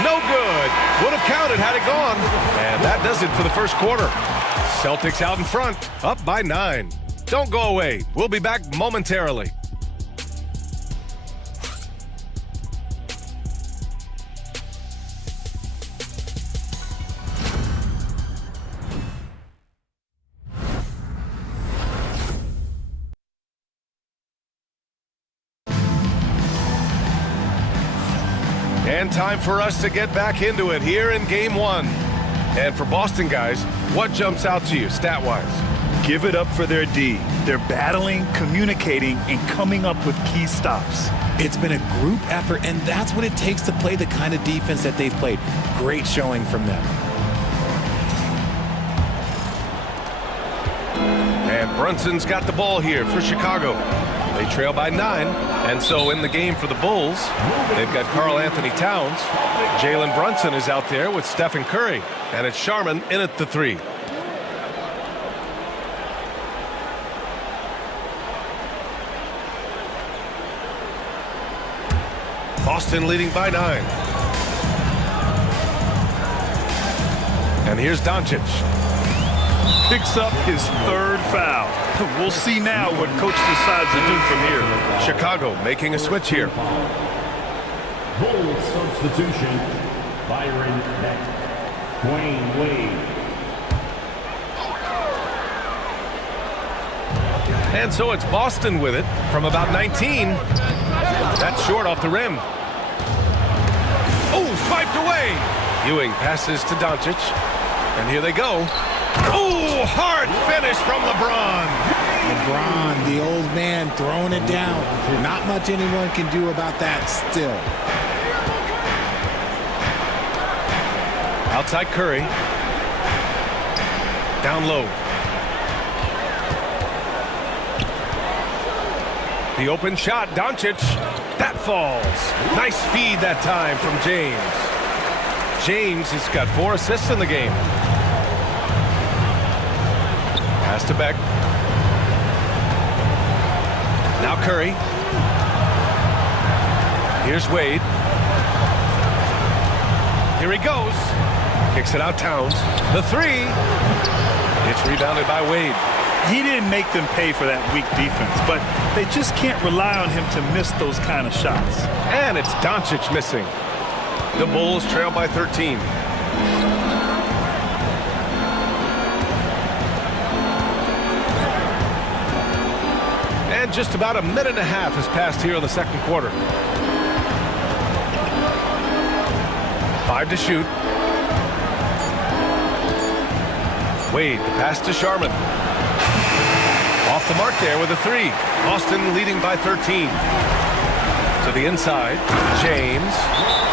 no good. Would have counted had it gone. And that does it for the first quarter. Celtics out in front, up by 9. Don't go away. We'll be back momentarily. And time for us to get back into it here in Game 1. And for Boston guys, what jumps out to you stat-wise? Give it up for their D. They're battling, communicating, and coming up with key stops. It's been a group effort, and that's what it takes to play the kind of defense that they've played. Great showing from them. And Brunson's got the ball here for Chicago. They trail by 9, and so in the game for the Bulls, they've got Karl Anthony Towns. Jalen Brunson is out there with Stephen Curry, and it's Sharman in at the 3. Boston leading by 9. And here's Doncic. Picks up his 3rd foul. We'll see now what coach decides to do from here. Chicago making a switch here. Goal substitution, Byron Beck, Dwayne Wade. And so it's Boston with it from about 19. That's short off the rim. Oh, swiped away. Ewing passes to Doncic. And here they go. Oh, hard finish from LeBron. LeBron, the old man, throwing it down. Not much anyone can do about that still. Outside Curry. Down low. The open shot, Doncic. That falls. Nice feed that time from James. James has got 4 assists in the game. Pass to Beck. Now Curry. Here's Wade. Here he goes. Kicks it out Towns. The 3. It's rebounded by Wade. He didn't make them pay for that weak defense, but they just can't rely on him to miss those kind of shots. And it's Doncic missing. The Bulls trail by 13. And just about a minute and a half has passed here in the second quarter. 5 to shoot. Wade, the pass to Sharman. Off the mark there with a 3. Boston leading by 13. To the inside, James.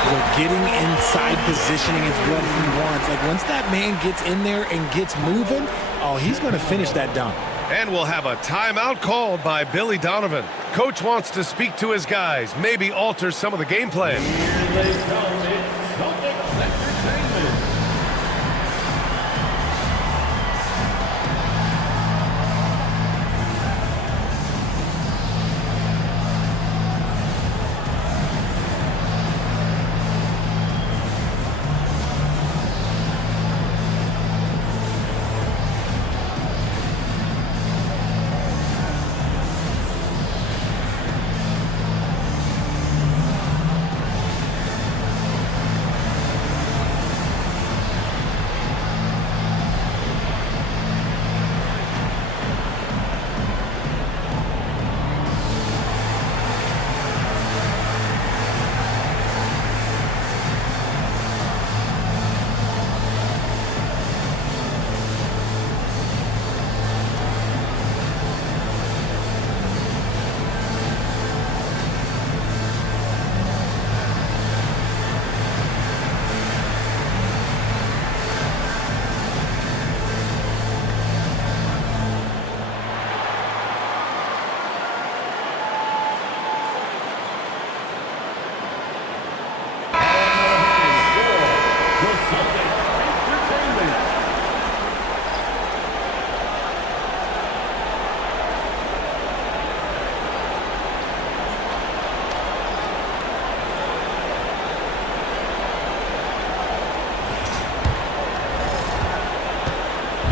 We're getting inside positioning is what he wants. Like once that man gets in there and gets moving, oh, he's going to finish that dunk. And we'll have a timeout called by Billy Donovan. Coach wants to speak to his guys, maybe alter some of the game plan. Here they come. It's Celtics Entertainment.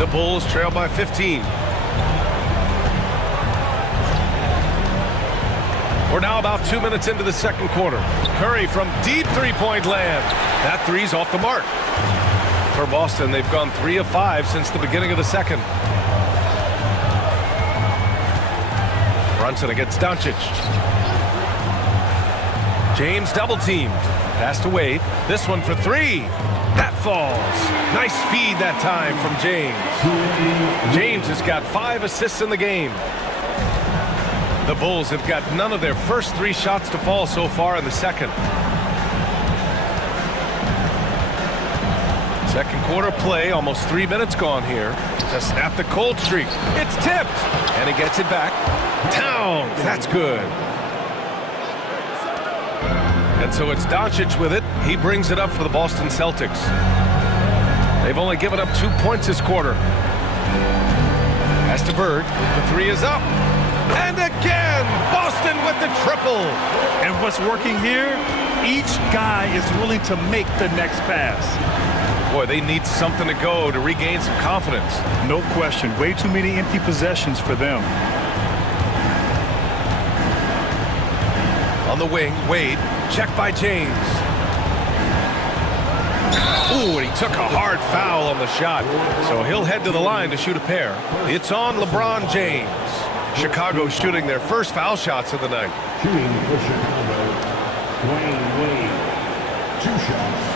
The Bulls trail by 15. We're now about 2 minutes into the second quarter. Curry from deep three-point land. That three's off the mark. For Boston, they've gone 3 of 5 since the beginning of the second. Brunson against Doncic. James double-teamed. Pass to Wade. This one for 3. That falls. Nice feed that time from James. James has got 5 assists in the game. The Bulls have got none of their first 3 shots to fall so far in the second. Second quarter play, almost 3 minutes gone here to snap the cold streak. It's tipped, and he gets it back. Towns, that's good. And so it's Doncic with it. He brings it up for the Boston Celtics. They've only given up 2 points this quarter. Pass to Bird. The 3 is up. And again, Boston with the triple. And what's working here, each guy is willing to make the next pass. Boy, they need something to go to regain some confidence. No question. Way too many empty possessions for them. On the wing, Wade, checked by James. Ooh, and he took a hard foul on the shot. So he'll head to the line to shoot a pair. It's on LeBron James. Chicago shooting their first foul shots of the night. Shooting for Chicago, Dwayne Wade. 2 shots.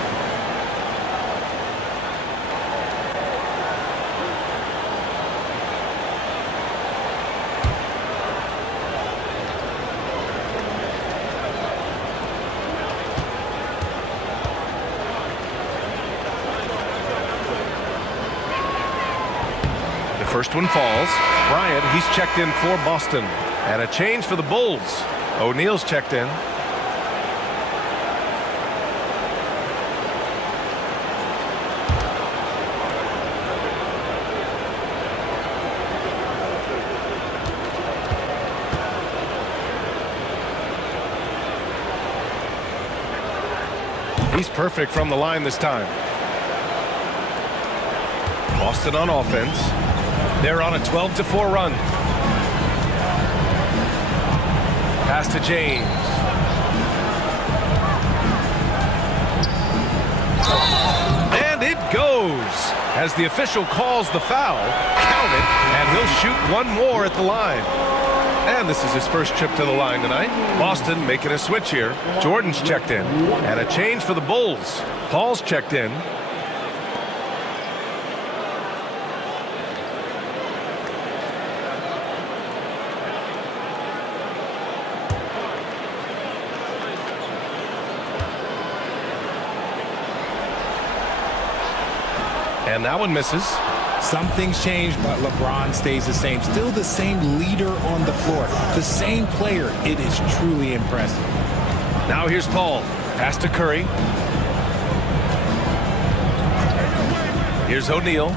First one falls. Bryant, he's checked in for Boston. And a change for the Bulls. O'Neal's checked in. He's perfect from the line this time. Boston on offense. They're on a 12-4 run. Pass to James. And it goes. As the official calls the foul, count it, and he'll shoot one more at the line. And this is his first trip to the line tonight. Boston making a switch here. Jordan's checked in. And a change for the Bulls. Paul's checked in. And that one misses. Some things change, but LeBron stays the same. Still the same leader on the floor. The same player. It is truly impressive. Now here's Paul. Pass to Curry. Here's O'Neal.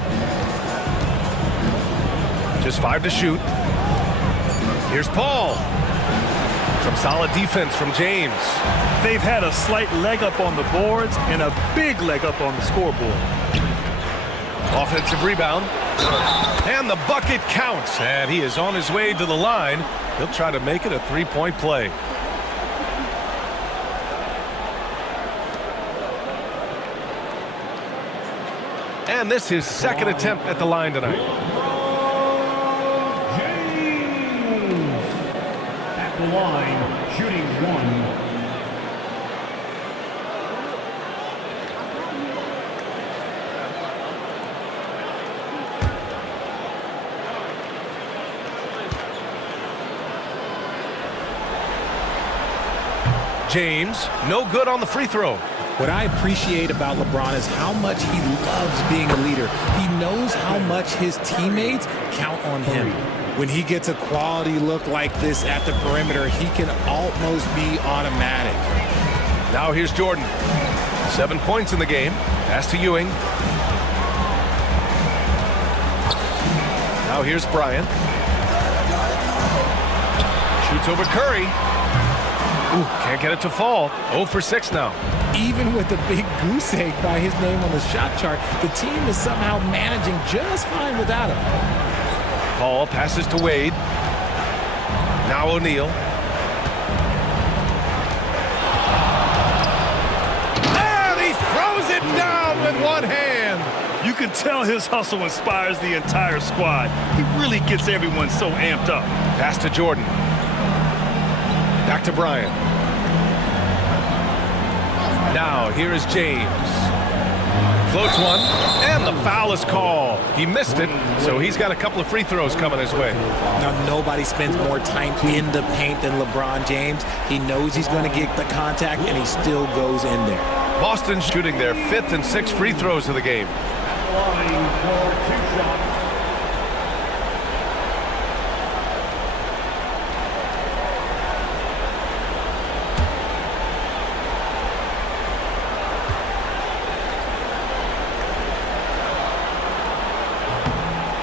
Just 5 to shoot. Here's Paul. Some solid defense from James. They've had a slight leg up on the boards and a big leg up on the scoreboard. Offensive rebound. And the bucket counts. And he is on his way to the line. He'll try to make it a 3-point play. And this is his second attempt at the line tonight. James at the line, shooting 1. James, no good on the free throw. What I appreciate about LeBron is how much he loves being a leader. He knows how much his teammates count on him. When he gets a quality look like this at the perimeter, he can almost be automatic. Now here's Jordan. 7 points in the game. Pass to Ewing. Now here's Bryant. Shoots over Curry. Ooh, can't get it to fall. 0 for 6 now. Even with a big goose egg by his name on the shot chart, the team is somehow managing just fine without him. Paul passes to Wade. Now O'Neal. And he throws it down with one hand. You can tell his hustle inspires the entire squad. He really gets everyone so amped up. Pass to Jordan. Back to Bryant. Now here is James. Floats one, and the foul is called. He missed it, so he's got a couple of free throws coming his way. Now, nobody spends more time in the paint than LeBron James. He knows he's going to get the contact, and he still goes in there. Boston shooting their 5th and 6th free throws of the game.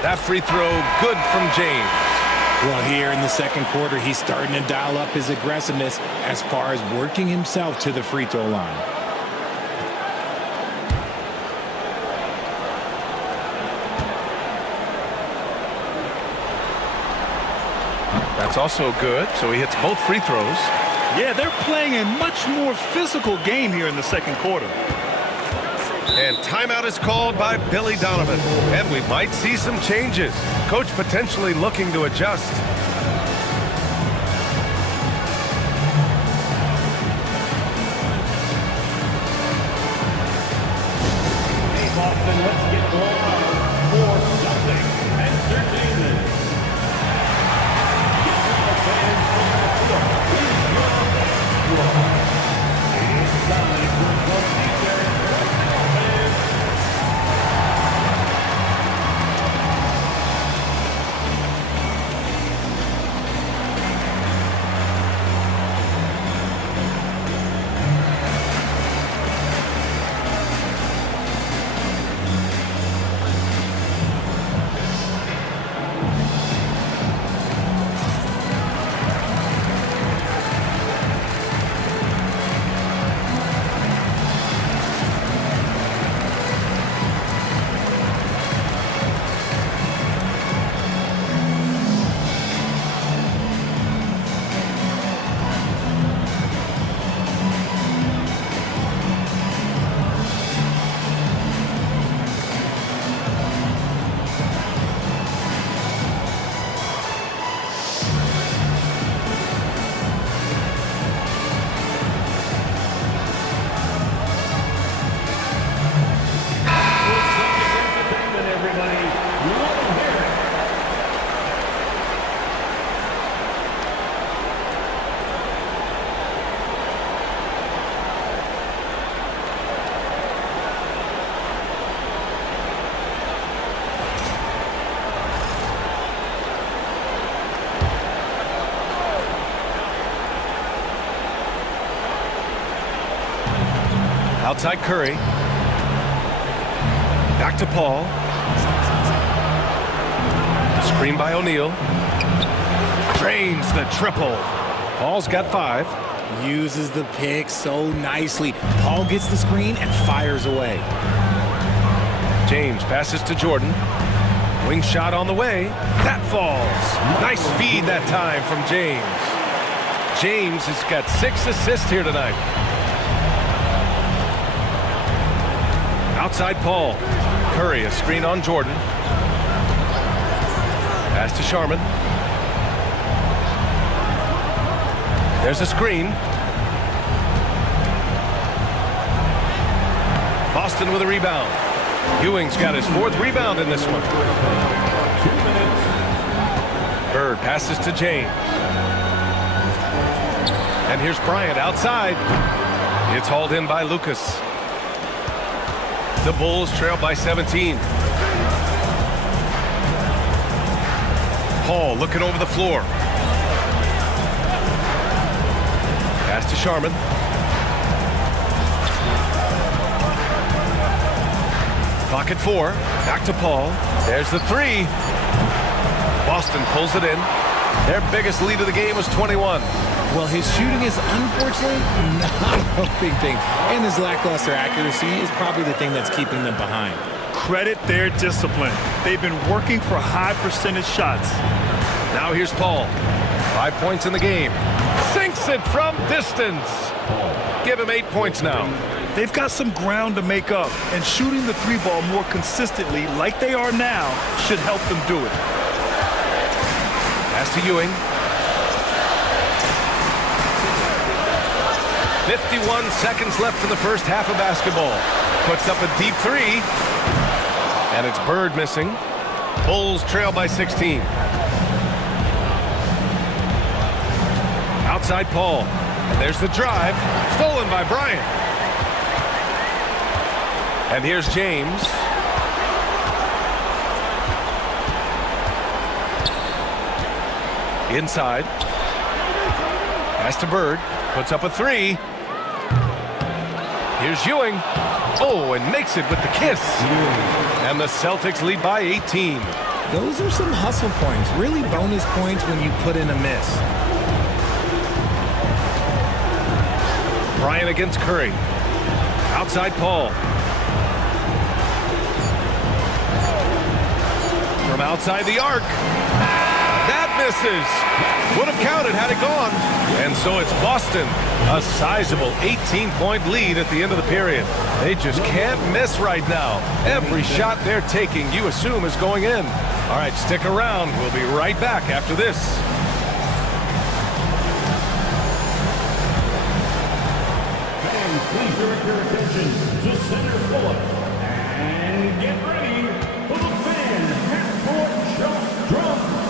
That free throw good from James. Well, here in the second quarter, he's starting to dial up his aggressiveness as far as working himself to the free throw line. That's also good, so he hits both free throws. Yeah, they're playing a much more physical game here in the second quarter. And timeout is called by Billy Donovan. And we might see some changes. Coach potentially looking to adjust. Hey, Boston, let's get going for something entertainment. Get the fans from the floor. It's time for the feature. Outside Curry. Back to Paul. Screen by O'Neal. Drains the triple. Paul's got 5. Uses the pick so nicely. Paul gets the screen and fires away. James passes to Jordan. Wing shot on the way. That falls. Nice feed that time from James. James has got 6 assists here tonight. Outside Paul. Curry, a screen on Jordan. Pass to Sharman. There's a screen. Boston with a rebound. Ewing's got his 4th rebound in this one. 2 minutes. Bird passes to James. And here's Bryant outside. It's hauled in by Lucas. The Bulls trail by 17. Paul looking over the floor. Pass to Sharman. Clock at 4. Back to Paul. There's the 3. Boston pulls it in. Their biggest lead of the game was 21. Well, his shooting is unfortunately not a big thing. And his lackluster accuracy is probably the thing that's keeping them behind. Credit their discipline. They've been working for high percentage shots. Now here's Paul. 5 points in the game. Sinks it from distance. Give him 8 points now. They've got some ground to make up, and shooting the three ball more consistently like they are now should help them do it. Pass to Ewing. 51 seconds left in the first half of basketball. Puts up a deep three. And it's Bird missing. Bulls trail by 16. Outside Paul. And there's the drive. Stolen by Bryant. And here's James. Inside. Pass to Bird. Puts up a three. Here's Ewing. Oh, and makes it with the kiss. And the Celtics lead by 18. Those are some hustle points. Really bonus points when you put in a miss. Bryant against Curry. Outside Paul. From outside the arc. That misses. Would have counted had it gone. And so it's Boston. A sizable 18-point lead at the end of the period. They just can't miss right now. Every shot they're taking, you assume, is going in. All right, stick around. We'll be right back after this. Fans, please direct your attention to center court. And get ready for the fan half-court shot drums.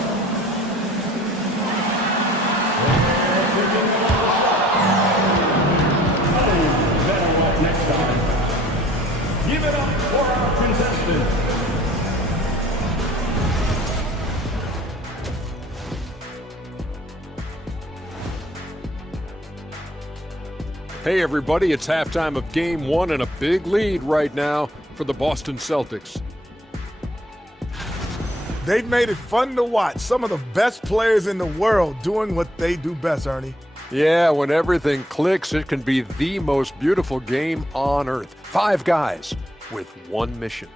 Next time, give it up for our contestants. Hey everybody, it's halftime of Game 1 and a big lead right now for the Boston Celtics. They've made it fun to watch. Some of the best players in the world doing what they do best, Ernie. Yeah, when everything clicks, it can be the most beautiful game on earth. 5 guys with one mission.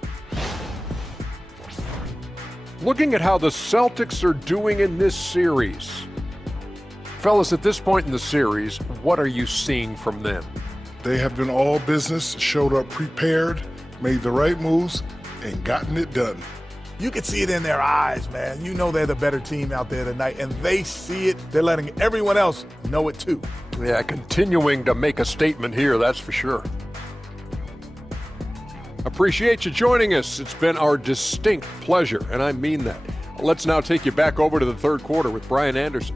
Looking at how the Celtics are doing in this series. Fellas, at this point in the series, what are you seeing from them? They have been all business, showed up prepared, made the right moves, and gotten it done. You can see it in their eyes, man. You know they're the better team out there tonight, and they see it. They're letting everyone else know it too. Yeah, continuing to make a statement here, that's for sure. Appreciate you joining us. It's been our distinct pleasure, and I mean that. Let's now take you back over to the third quarter with Brian Anderson.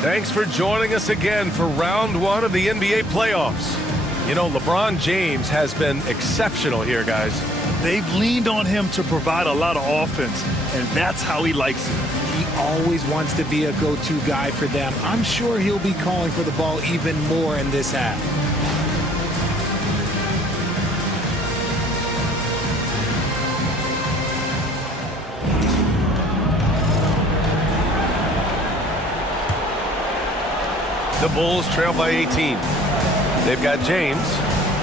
Thanks for joining us again for round 1 of the NBA playoffs. You know, LeBron James has been exceptional here, guys. They've leaned on him to provide a lot of offense, and that's how he likes it. He always wants to be a go-to guy for them. I'm sure he'll be calling for the ball even more in this half. The Bulls trail by 18. They've got James,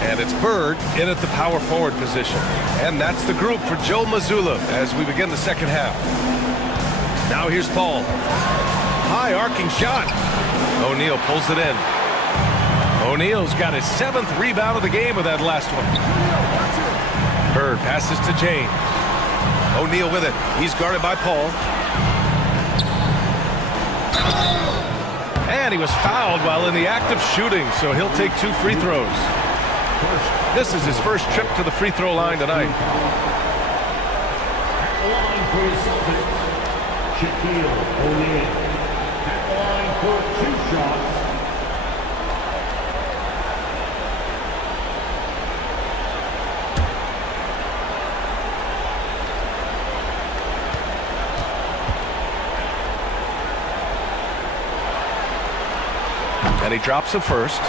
and it's Bird in at the power forward position. And that's the group for Joe Mazzulla as we begin the second half. Now here's Paul. High arcing shot. O'Neal pulls it in. O'Neal's got his 7th rebound of the game with that last one. Bird passes to James. O'Neal with it. He's guarded by Paul. And he was fouled while in the act of shooting, so he'll take 2 free throws. This is his first trip to the free throw line tonight. At the line for the Celtics, Shaquille O'Neal. At the line for 2 shots. he drops it first.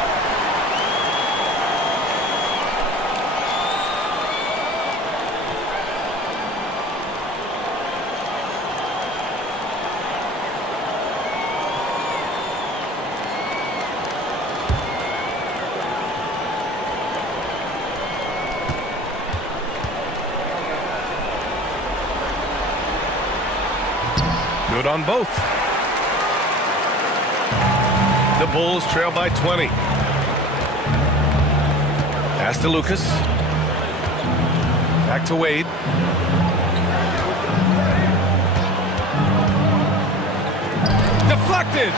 Good on both. The Bulls trail by 20. Pass to Lucas. Back to Wade. Deflected.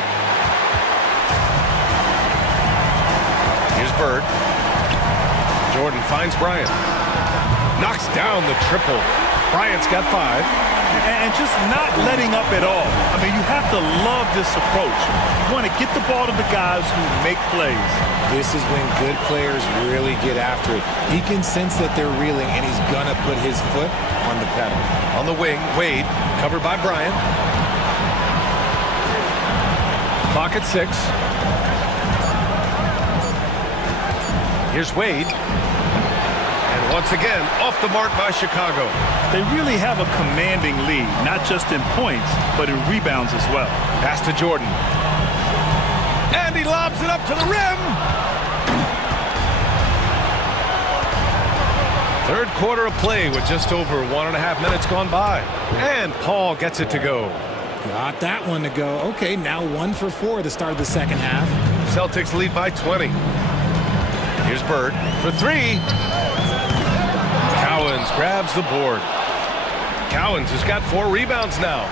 Here's Bird. Jordan finds Bryant. Knocks down the triple. Bryant's got 5. And just not letting up at all. I mean, you have to love this approach. You want to get the ball to the guys who make plays. This is when good players really get after it. He can sense that they're reeling, and he's going to put his foot on the pedal. On the wing, Wade, covered by Bryant. Clock at 6. Here's Wade. And once again, off the mark by Chicago. They really have a commanding lead, not just in points, but in rebounds as well. Pass to Jordan. And he lobs it up to the rim. Third quarter of play with just over 1.5 minutes gone by. And Paul gets it to go. Got that one to go. Okay, now 1 for 4 to start the second half. Celtics lead by 20. Here's Bird for 3. Cowens grabs the board. Cowens has got 4 rebounds now.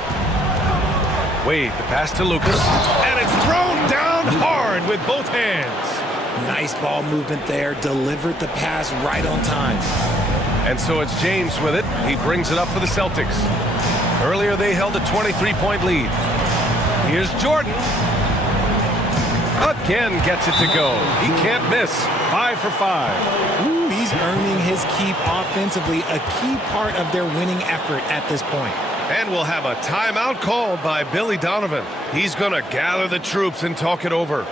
Wade, the pass to Lucas. And it's thrown down hard with both hands. Nice ball movement there. Delivered the pass right on time. And so it's James with it. He brings it up for the Celtics. Earlier they held a 23-point lead. Here's Jordan. Again gets it to go. He can't miss. 5 for 5. Ooh, he's earning his keep offensively, a key part of their winning effort at this point. And we'll have a timeout called by Billy Donovan. He's going to gather the troops and talk it over.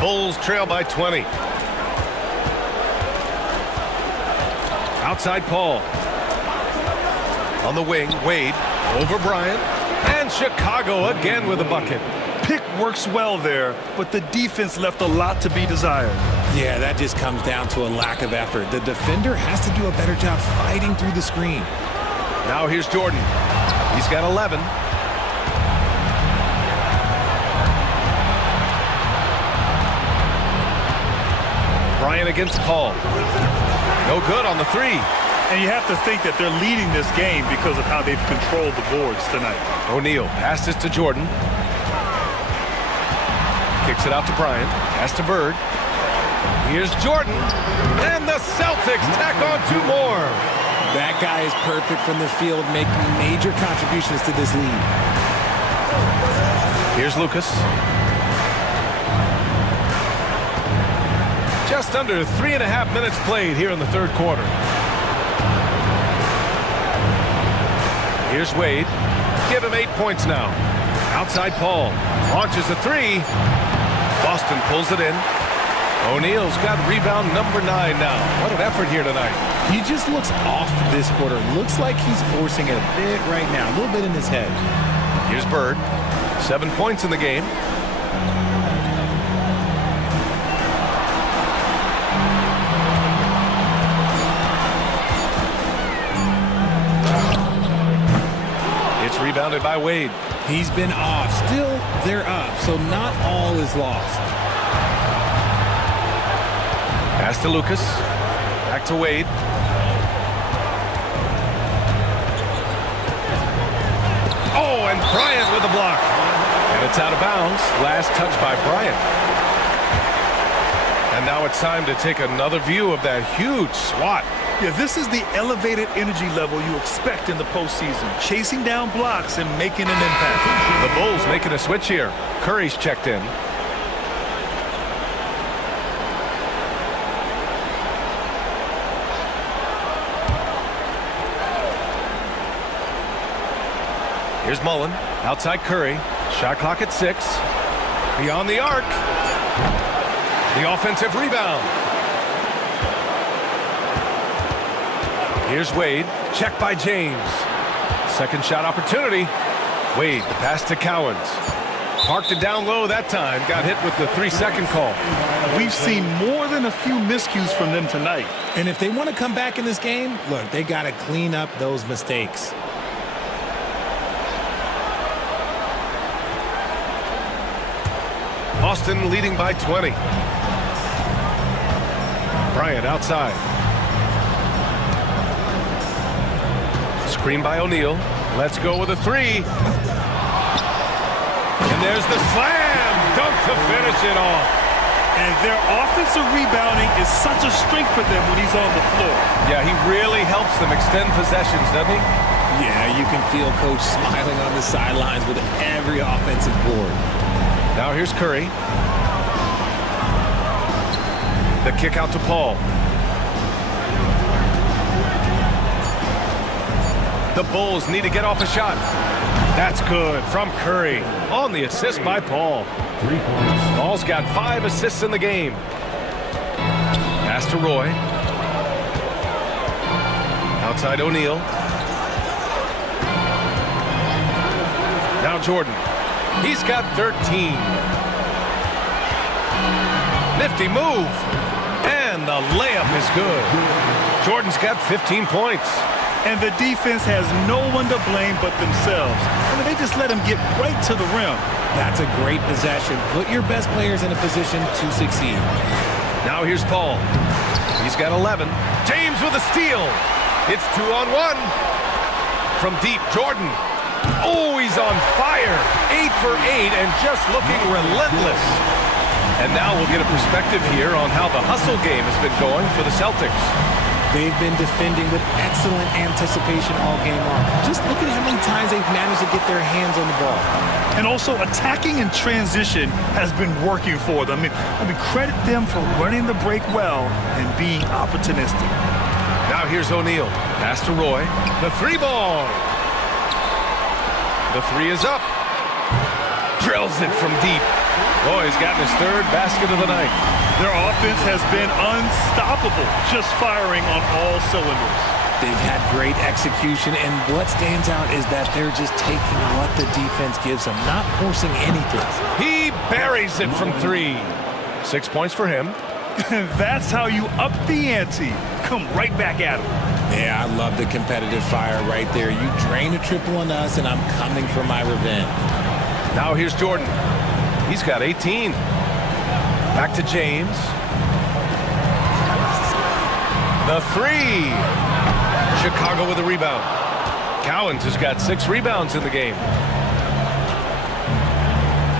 Bulls trail by 20. Outside Paul. On the wing, Wade over Bryant. And Chicago again with a bucket. Pick works well there, but the defense left a lot to be desired. Yeah, that just comes down to a lack of effort. The defender has to do a better job fighting through the screen. Now here's Jordan. He's got 11. Bryant against Paul. No good on the 3. And you have to think that they're leading this game because of how they've controlled the boards tonight. O'Neal passes to Jordan. Kicks it out to Bryant. Pass to Bird. Here's Jordan, and the Celtics tack on 2 more. That guy is perfect from the field, making major contributions to this lead. Here's Lucas. Just under 3.5 minutes played here in the third quarter. Here's Wade. Give him 8 points now. Outside Paul. Launches a 3. Boston pulls it in. O'Neal's got rebound number 9 now. What an effort here tonight. He just looks off this quarter. Looks like he's forcing it a bit right now. A little bit in his head. Here's Bird. 7 points in the game. It's rebounded by Wade. He's been off. Still, they're up, so not all is lost. Pass to Lucas. Back to Wade. Oh, and Bryant with the block. And it's out of bounds. Last touch by Bryant. And now it's time to take another view of that huge swat. Yeah, this is the elevated energy level you expect in the postseason. Chasing down blocks and making an impact. The Bulls making a switch here. Curry's checked in. Here's Mullen. Outside Curry. Shot clock at 6. Beyond the arc. The offensive rebound. Here's Wade. Check by James. Second shot opportunity. Wade, the pass to Cowens. Parked it down low that time. Got hit with the 3-second call. We've seen more than a few miscues from them tonight. And if they want to come back in this game, look, they got to clean up those mistakes. Boston leading by 20. Bryant outside. Screen by O'Neal. Let's go with a 3. And there's the slam dunk to finish it off. And their offensive rebounding is such a strength for them when he's on the floor. Yeah, he really helps them extend possessions, doesn't he? Yeah, you can feel Coach smiling on the sidelines with every offensive board. Now here's Curry. The kick out to Paul. The Bulls need to get off a shot. That's good from Curry on the assist by Paul. Paul's got 5 assists in the game. Pass to Roy. Outside O'Neal. Now Jordan. He's got 13. Nifty move. And the layup is good. Jordan's got 15 points. And the defense has no one to blame but themselves. I mean, they just let him get right to the rim. That's a great possession. Put your best players in a position to succeed. Now here's Paul. He's got 11. James with a steal. It's 2-on-1. From deep, Jordan. Oh, he's on fire. 8 for 8 and just looking relentless. And now we'll get a perspective here on how the hustle game has been going for the Celtics. They've been defending with excellent anticipation all game long. Just look at how many times they've managed to get their hands on the ball. And also attacking in transition has been working for them. I mean, credit them for running the break well and being opportunistic. Now here's O'Neal. Pass to Roy. The 3-ball. The 3 is up. Drills it from deep. Roy's gotten his 3rd basket of the night. Their offense has been unstoppable, just firing on all cylinders. They've had great execution, and what stands out is that they're just taking what the defense gives them, not forcing anything. He buries it from 3. 6 points for him. That's how you up the ante. Come right back at him. Yeah, I love the competitive fire right there. You drain a triple on us, and I'm coming for my revenge. Now here's Jordan. He's got 18. Back to James. The 3. Chicago with a rebound. Cowens has got 6 rebounds in the game.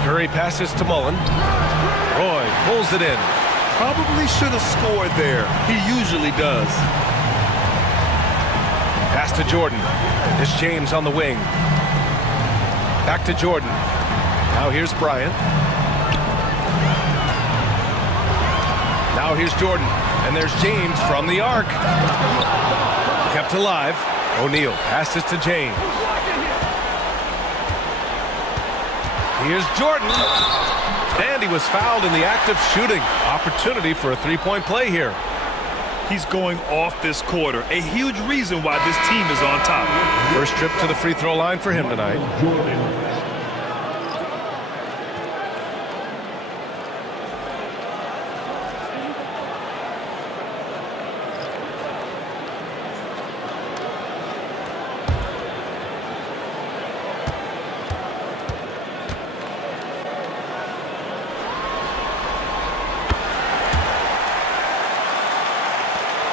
Curry passes to Mullen. Roy pulls it in. Probably should have scored there. He usually does. Pass to Jordan. It's James on the wing. Back to Jordan. Now here's Bryant. Now here's Jordan. And there's James from the arc. Kept alive. O'Neal passes to James. Here's Jordan. And he was fouled in the act of shooting. Opportunity for a three-point play here. He's going off this quarter. A huge reason why this team is on top. First trip to the free throw line for him tonight.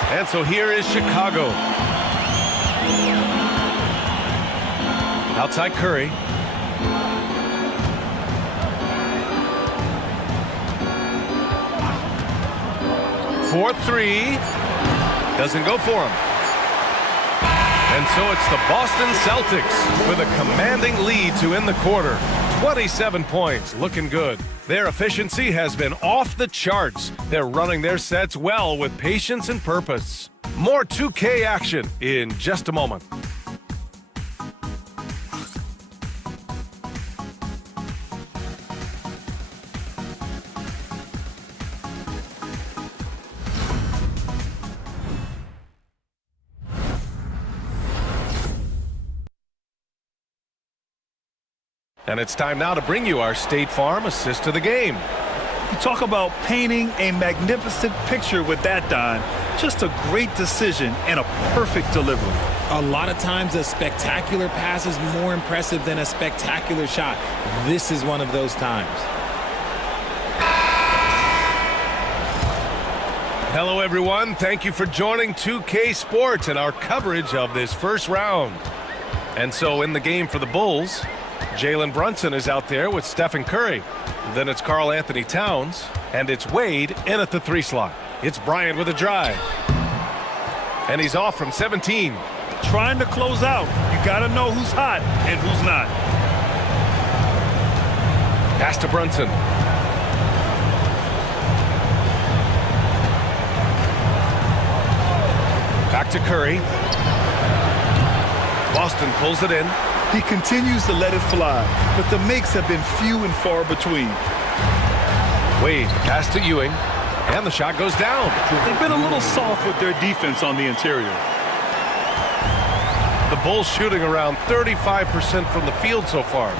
And so here is Chicago. Outside Curry. For three. Doesn't go for him. And so it's the Boston Celtics with a commanding lead to end the quarter. 27 points, looking good. Their efficiency has been off the charts. They're running their sets well with patience and purpose. More 2K action in just a moment. And it's time now to bring you our State Farm assist of the game. You talk about painting a magnificent picture with that, Don. Just a great decision and a perfect delivery. A lot of times a spectacular pass is more impressive than a spectacular shot. This is one of those times. Hello, everyone. Thank you for joining 2K Sports and our coverage of this first round. And so in the game for the Bulls, Jalen Brunson is out there with Stephen Curry. Then it's Karl Anthony Towns, and it's Wade in at the three slot. It's Bryant with a drive. And he's off from 17. Trying to close out. You got to know who's hot and who's not. Pass to Brunson. Back to Curry. Boston pulls it in. He continues to let it fly, but the makes have been few and far between. Wade, pass to Ewing, and the shot goes down. They've been a little soft with their defense on the interior. The Bulls shooting around 35% from the field so far.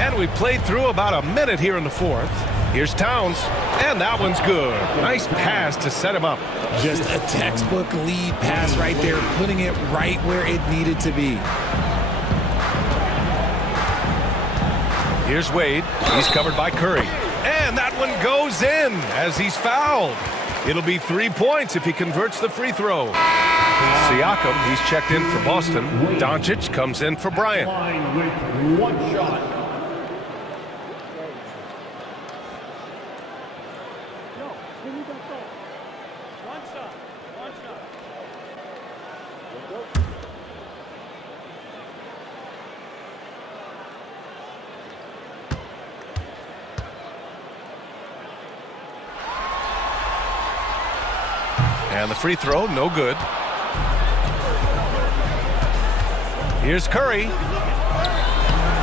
And we played through about a minute here in the fourth. Here's Towns, and that one's good. Nice pass to set him up. Just a textbook lead pass right there, putting it right where it needed to be. Here's Wade. He's covered by Curry. And that one goes in as he's fouled. It'll be 3 points if he converts the free throw. Siakam, he's checked in for Boston. Doncic comes in for Bryant. With one shot. And the free throw, no good. Here's Curry.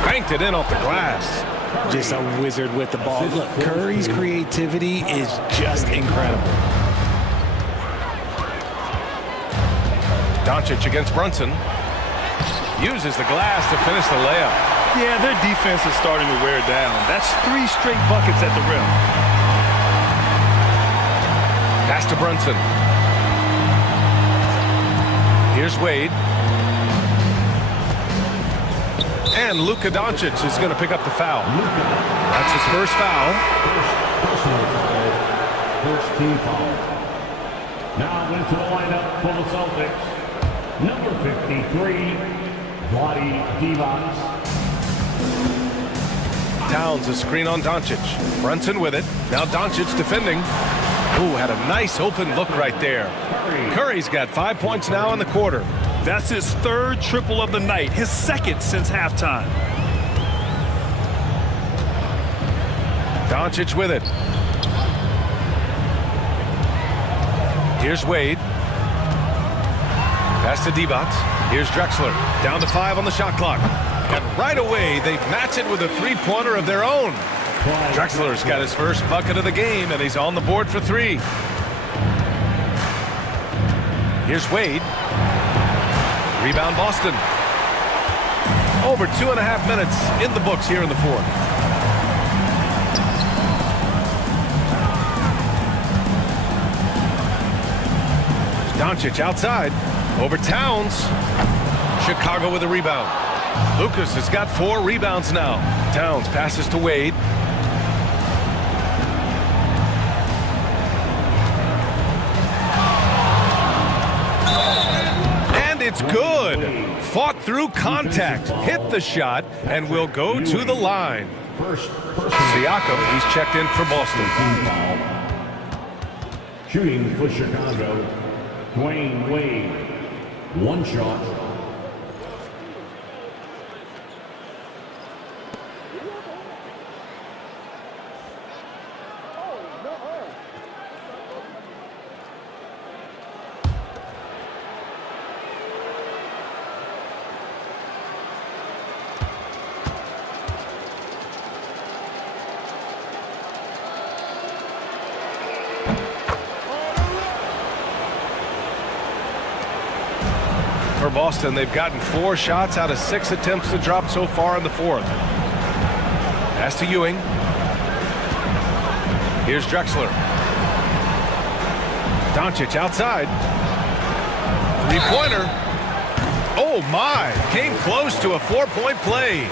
Banked it in off the glass. Just a wizard with the ball. Look, Curry's creativity is just incredible. Doncic against Brunson. Uses the glass to finish the layup. Yeah, their defense is starting to wear down. That's 3 straight buckets at the rim. Pass to Brunson. Here's Wade. And Luka Doncic is going to pick up the foul. That's his first foul. First team foul. Now into the lineup for the Celtics. Number 53, Vlade Divac. Towns a screen on Doncic. Brunson with it. Now Doncic defending. Ooh, had a nice open look right there. Curry's got 5 points now in the quarter. That's his third triple of the night, his second since halftime. Doncic with it. Here's Wade. Pass to Divac. Here's Drexler. Down to 5 on the shot clock. And right away, they match it with a three-pointer of their own. Drexler's got his first bucket of the game, and he's on the board for 3. Here's Wade. Rebound Boston. Over 2.5 minutes in the books here in the fourth. Doncic outside. Over Towns. Chicago with a rebound. Lucas has got 4 rebounds now. Towns passes to Wade. And it's good. Fought through contact. Hit the shot and will go to the line. Siakam, he's checked in for Boston. Shooting for Chicago, Dwayne Wade. 1 shot. For Boston, they've gotten 4 shots out of 6 attempts to drop so far in the fourth. Pass to Ewing. Here's Drexler. Doncic outside. 3-pointer. Oh my! Came close to a 4-point play.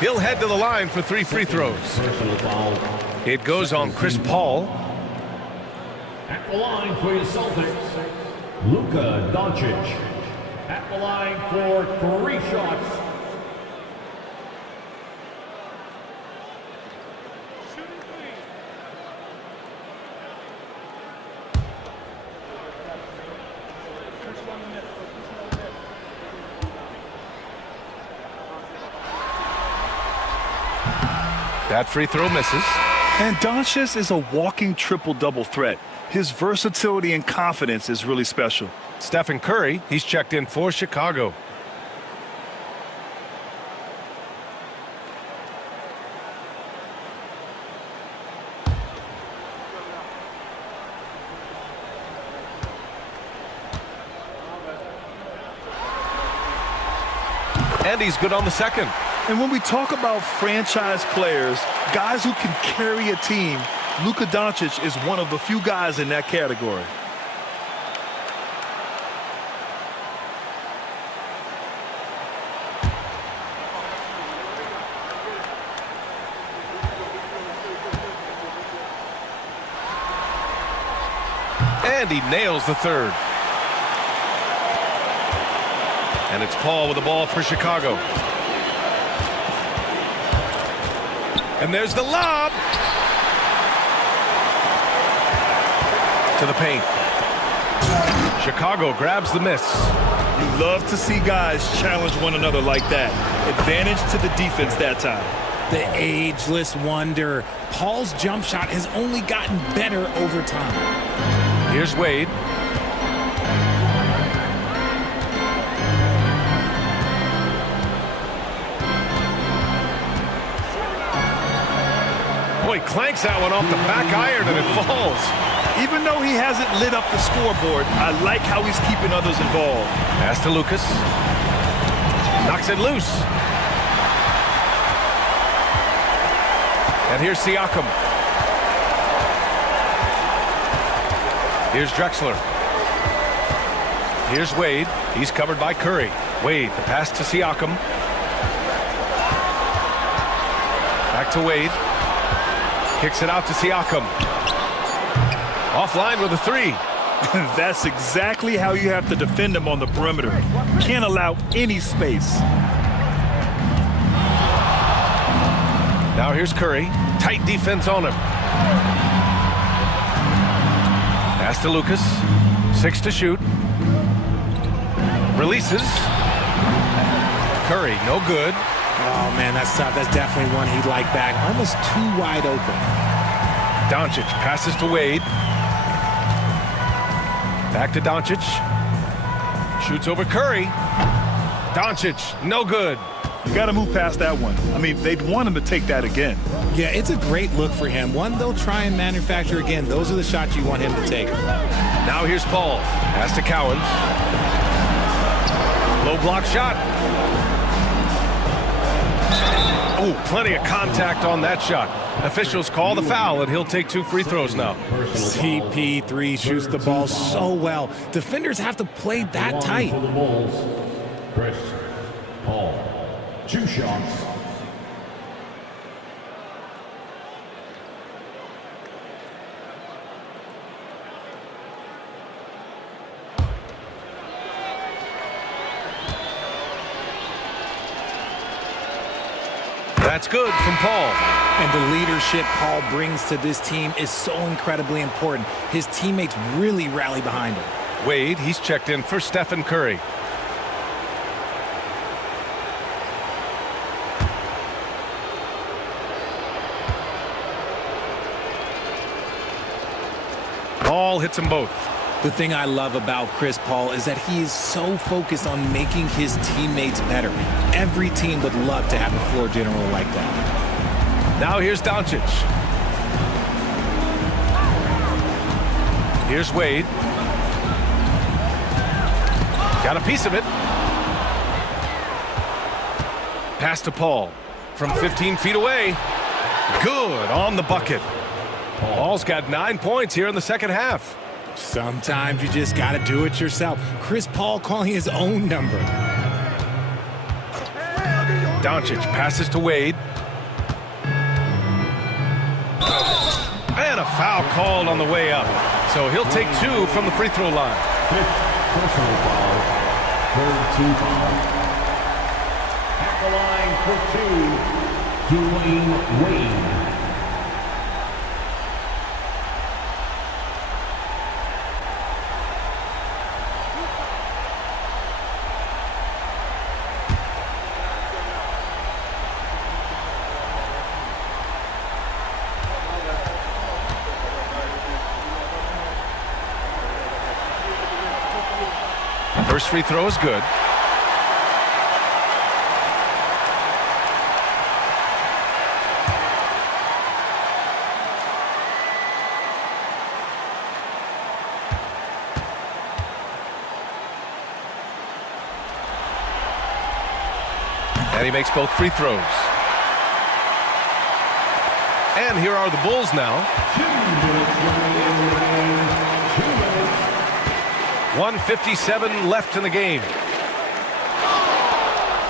He'll head to the line for 3 free throws. It goes on Chris Paul. At the line for your Celtics, Luka Doncic. At the line for 3 shots. That free throw misses. And Doncic is a walking triple-double threat. His versatility and confidence is really special. Stephen Curry, he's checked in for Chicago. And he's good on the second. And when we talk about franchise players, guys who can carry a team, Luka Doncic is one of the few guys in that category. And he nails the third. And it's Paul with the ball for Chicago. And there's the lob. To the paint. Chicago grabs the miss. You love to see guys challenge one another like that. Advantage to the defense that time. The ageless wonder. Paul's jump shot has only gotten better over time. Here's Wade. Boy, clanks that one off the back iron and it falls. Even though he hasn't lit up the scoreboard, I like how he's keeping others involved. Pass to Lucas. Knocks it loose. And here's Siakam. Here's Drexler. Here's Wade. He's covered by Curry. Wade, the pass to Siakam. Back to Wade. Kicks it out to Siakam. Offline with a 3. That's exactly how you have to defend him on the perimeter. Can't allow any space. Now here's Curry. Tight defense on him. Pass to Lucas. 6 to shoot. Releases. Curry, no good. Oh, man, that's tough. That's definitely one he'd like back. Almost too wide open. Doncic passes to Wade. Back to Doncic. Shoots over Curry. Doncic, no good. You got to move past that one. I mean, they'd want him to take that again. Yeah, it's a great look for him. One they'll try and manufacture again. Those are the shots you want him to take. Now here's Paul. Pass to Cowens. Low block shot. Oh, plenty of contact on that shot. Officials call the foul, and he'll take 2 free throws now. CP3 shoots the ball so well. Defenders have to play that tight. For the Bulls, Chris Paul. 2 shots. That's good from Paul. And the leadership Paul brings to this team is so incredibly important. His teammates really rally behind him. Wade, he's checked in for Stephen Curry. Paul hits them both. The thing I love about Chris Paul is that he is so focused on making his teammates better. Every team would love to have a floor general like that. Now here's Doncic. Here's Wade. Got a piece of it. Pass to Paul from 15 feet away. Good on the bucket. Paul's got 9 points here in the second half. Sometimes you just got to do it yourself. Chris Paul calling his own number. Doncic passes to Wade. And a foul called on the way up. So he'll take 2 from the free throw line. 5th personal foul. 3rd team foul. At the line for 2, Dwayne Wade. First free throw is good. And he makes both free throws. And here are the Bulls now. 1:57 left in the game.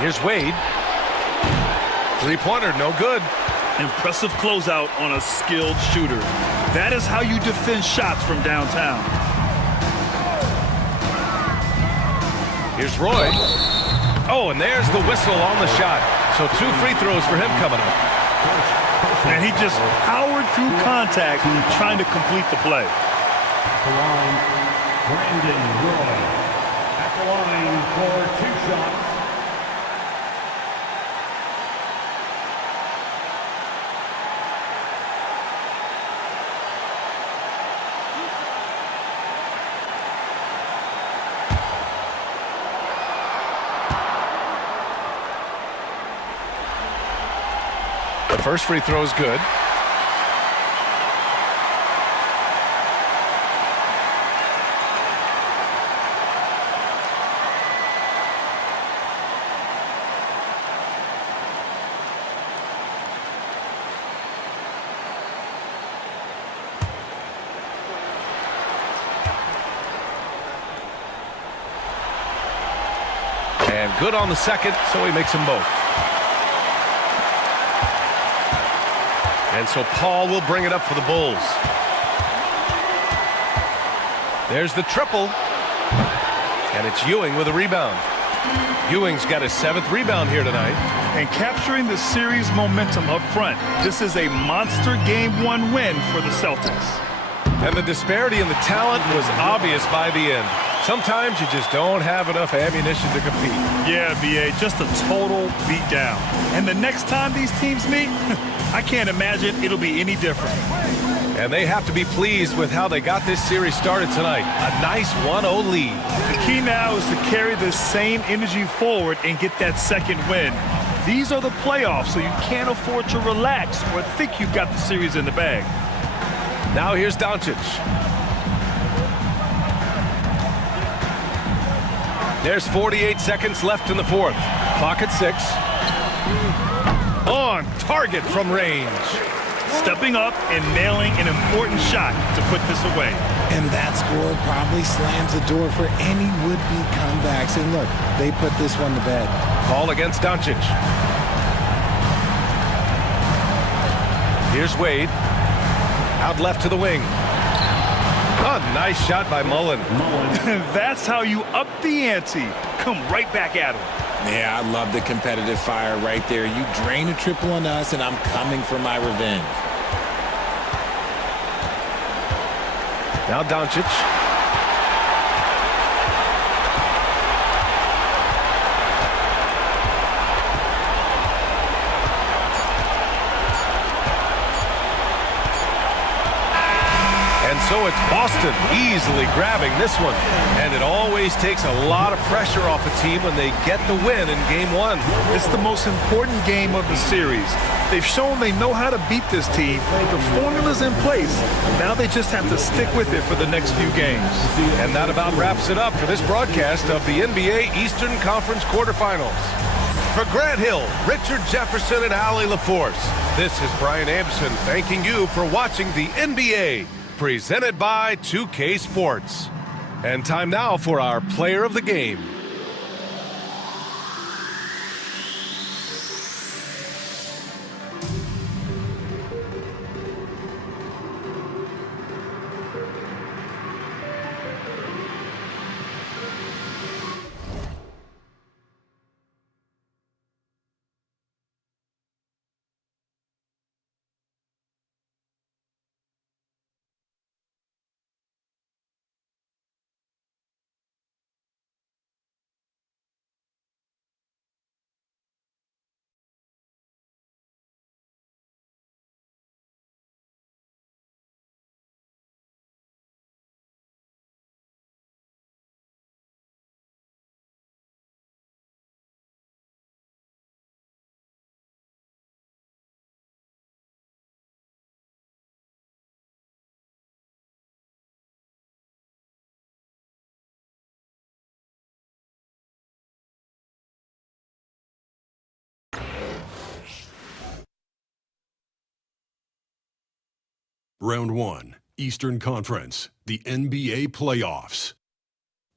Here's Wade. 3-pointer, no good. Impressive closeout on a skilled shooter. That is how you defend shots from downtown. Here's Roy. Oh, and there's the whistle on the shot. So 2 free throws for him coming up. And he just powered through contact trying to complete the play. The line, Brandon Roy. At the line for 2 shots. The first free throw is good. And good on the second, so he makes them both. And so Paul will bring it up for the Bulls. There's the triple. And it's Ewing with a rebound. Ewing's got his 7th rebound here tonight. and capturing the series momentum up front. This is a monster Game 1 win for the Celtics. And the disparity in the talent was obvious by the end. Sometimes you just don't have enough ammunition to compete. Yeah, B.A., just a total beatdown. And the next time these teams meet, I can't imagine it'll be any different. And they have to be pleased with how they got this series started tonight. A nice 1-0 lead. The key now is to carry this same energy forward and get that second win. These are the playoffs, so you can't afford to relax or think you've got the series in the bag. Now here's Doncic. There's 48 seconds left in the fourth. Clock at 6. On target from range. Stepping up and nailing an important shot to put this away. And that score probably slams the door for any would-be comebacks. And look, they put this one to bed. Call against Doncic. Here's Wade. Out left to the wing. Oh, nice shot by Mullen. That's how you up the ante. Come right back at him. Yeah, I love the competitive fire right there. You drain a triple on us, and I'm coming for my revenge. Now Doncic. And so it's Boston easily grabbing this one. And it always takes a lot of pressure off a team when they get the win in Game 1. It's the most important game of the series. They've shown they know how to beat this team. The formula's in place. Now they just have to stick with it for the next few games. And that about wraps it up for this broadcast of the NBA Eastern Conference quarterfinals. For Grant Hill, Richard Jefferson, and Allie LaForce, this is Brian Anderson thanking you for watching the NBA, presented by 2K Sports. And time now for our player of the game. Round 1, Eastern Conference, the NBA playoffs.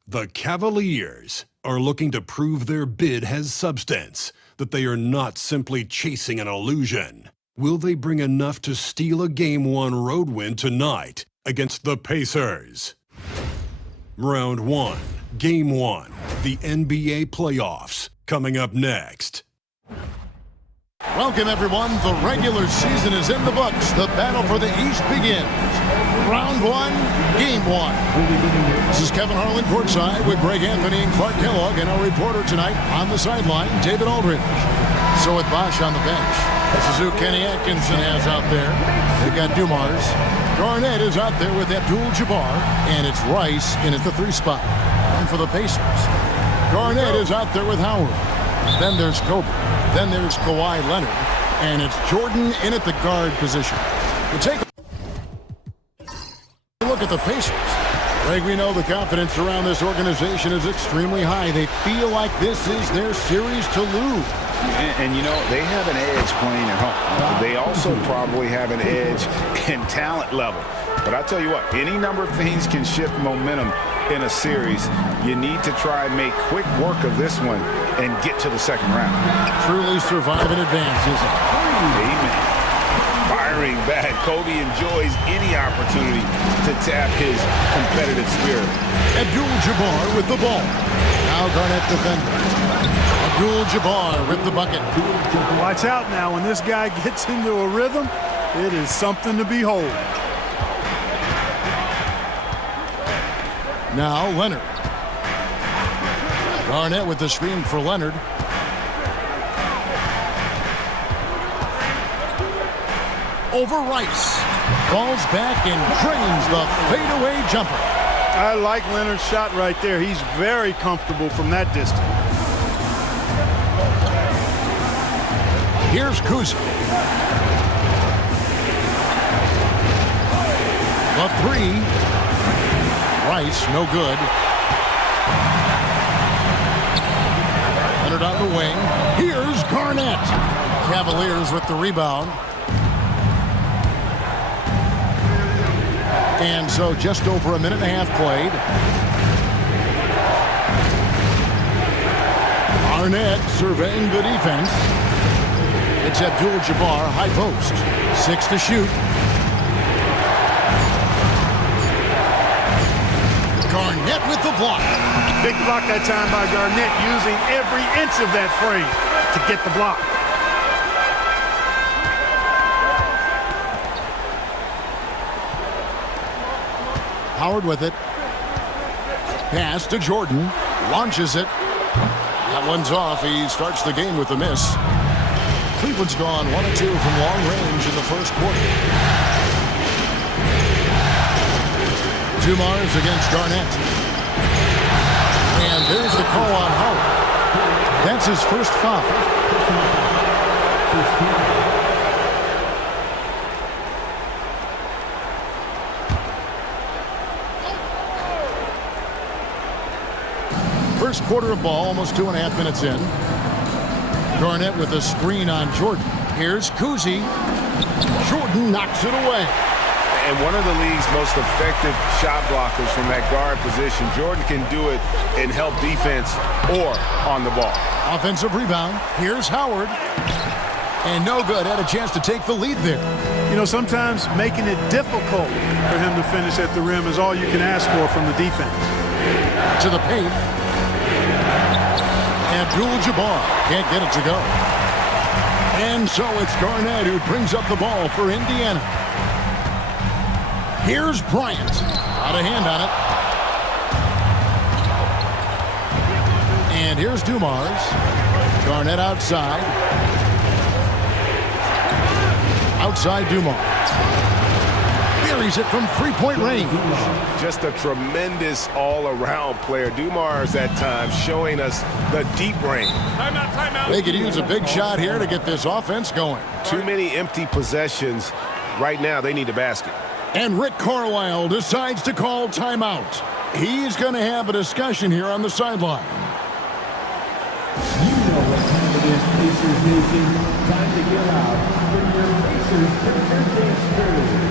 The Cavaliers are looking to prove their bid has substance, that they are not simply chasing an illusion. Will they bring enough to steal a Game 1 road win tonight against the Pacers? Round 1, Game 1, the NBA playoffs, coming up next. Welcome, everyone. The regular season is in the books. The battle for the East begins. Round 1, Game 1. This is Kevin Harlan courtside with Greg Anthony and Clark Kellogg, and our reporter tonight on the sideline, David Aldridge. So with Bosch on the bench, this is who Kenny Atkinson has out there. They've got Dumars. Garnett is out there with Abdul-Jabbar, and it's Rice in at the 3 spot. And for the Pacers, Garnett is out there with Howard. Then there's Kobe. Then there's Kawhi Leonard. And it's Jordan in at the guard position. We'll take a look at the Pacers. Greg, we know the confidence around this organization is extremely high. They feel like this is their series to lose. And you know, they have an edge playing at home. They also probably have an edge in talent level. But I tell you what, any number of things can shift momentum in a series. You need to try and make quick work of this one and get to the second round. Truly survive in advance, isn't it? Amen. Firing back. Kobe enjoys any opportunity to tap his competitive spirit. Abdul-Jabbar with the ball. Now Garnett defending. Abdul-Jabbar with the bucket. Watch out now. When this guy gets into a rhythm, it is something to behold. Now Leonard. Garnett with the screen for Leonard. Over Rice. Falls back and drains the fadeaway jumper. I like Leonard's shot right there. He's very comfortable from that distance. Here's Kuzma. The three. Rice, no good. Leonard on the wing. Here's Garnett. Cavaliers with the rebound. And so just over a minute and a half played. Garnett surveying the defense. It's Abdul-Jabbar, high post. 6 to shoot. Garnett with the block. Big block that time by Garnett, using every inch of that frame to get the block. Howard with it. Pass to Jordan. Launches it. That one's off. He starts the game with a miss. Cleveland's gone 1 of 2 from long range in the first quarter. Dumars against Garnett. And there's the call on Howard. That's his first foul. First quarter of ball, almost 2.5 minutes in. Garnett with a screen on Jordan. Here's Kuzi. Jordan knocks it away. And one of the league's most effective shot blockers from that guard position. Jordan can do it in help defense or on the ball. Offensive rebound. Here's Howard. And no good. Had a chance to take the lead there. You know, sometimes making it difficult for him to finish at the rim is all you can ask for from the defense. To the paint. Abdul-Jabbar can't get it to go. And so it's Garnett who brings up the ball for Indiana. Here's Bryant. Out of hand on it. And here's Dumars. Garnett outside. Outside Dumars. Buries it from three-point range. Just a tremendous all-around player. Dumars at times showing us the deep range. Timeout, timeout. They could use a big shot here to get this offense going. Too many empty possessions. Right now, they need a basket. And Rick Carlisle decides to call timeout. He's going to have a discussion here on the sideline. You know what time it is, Pacers Nation. Time to get out for your Pacers Picture Dance Crew.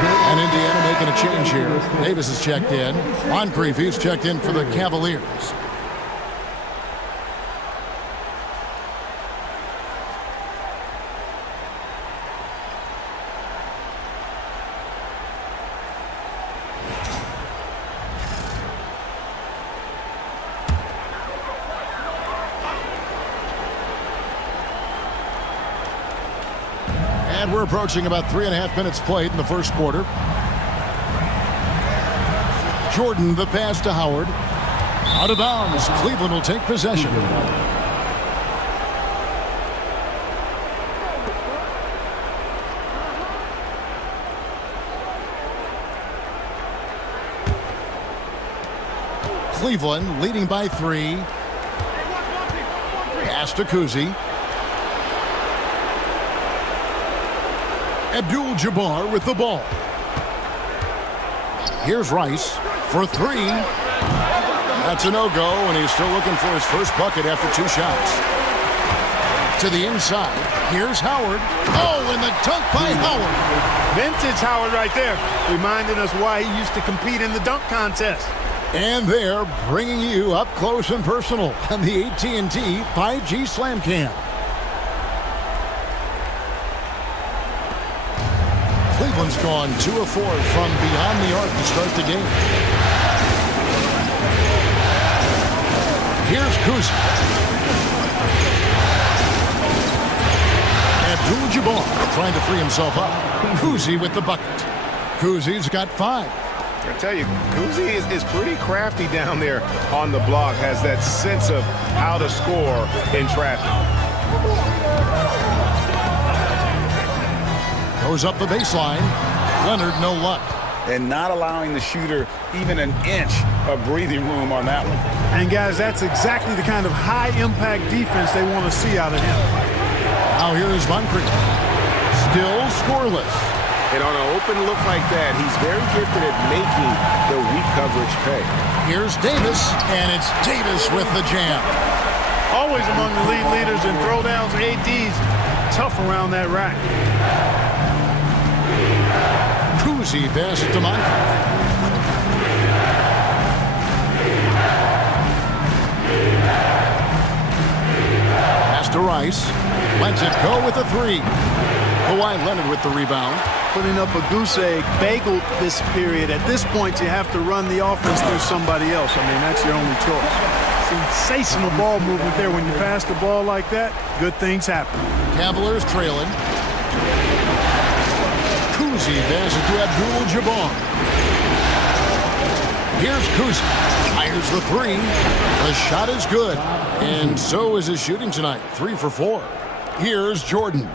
And Indiana making a change here. Davis is checked in. Moncrief, he's checked in for the Cavaliers. And we're approaching about 3.5 minutes played in the first quarter. Jordan, the pass to Howard. Out of bounds. Cleveland will take possession. Cleveland leading by 3. Pass to Kuzi. Abdul-Jabbar with the ball. Here's Rice for 3. That's a no-go, and he's still looking for his first bucket after 2 shots. To the inside. Here's Howard. Oh, and the dunk by Howard. Vintage Howard right there, reminding us why he used to compete in the dunk contest. And they're bringing you up close and personal on the AT&T 5G Slam Cam. Cleveland's gone 2 of 4 from beyond the arc to start the game. Here's Kuzi. Abdul-Jabbar trying to free himself up. Kuzi with the bucket. Kuzi's got 5. I tell you, Kuzi is pretty crafty down there on the block, has that sense of how to score in traffic. Goes up the baseline. Leonard, no luck. And not allowing the shooter even an inch of breathing room on that one. And guys, that's exactly the kind of high-impact defense they want to see out of him. Now here's Moncrief. Still scoreless. And on an open look like that, he's very gifted at making the weak coverage pay. Here's Davis, and it's Davis with the jam. Always among the lead leaders in throwdowns, ADs, tough around that rack. Kuzi passes to Moncrief. Pass to Rice. Lets it go with a 3. Kawhi Leonard with the rebound. Putting up a goose egg, bagel this period. At this point, you have to run the offense through somebody else. I mean, that's your only choice. Sensational ball movement there. When you pass the ball like that, good things happen. Cavaliers trailing. Kuzi passes to Abdul-Jabbar. Here's Kuzi. Fires the 3. The shot is good. And so is his shooting tonight. 3 for 4. Here's Jordan.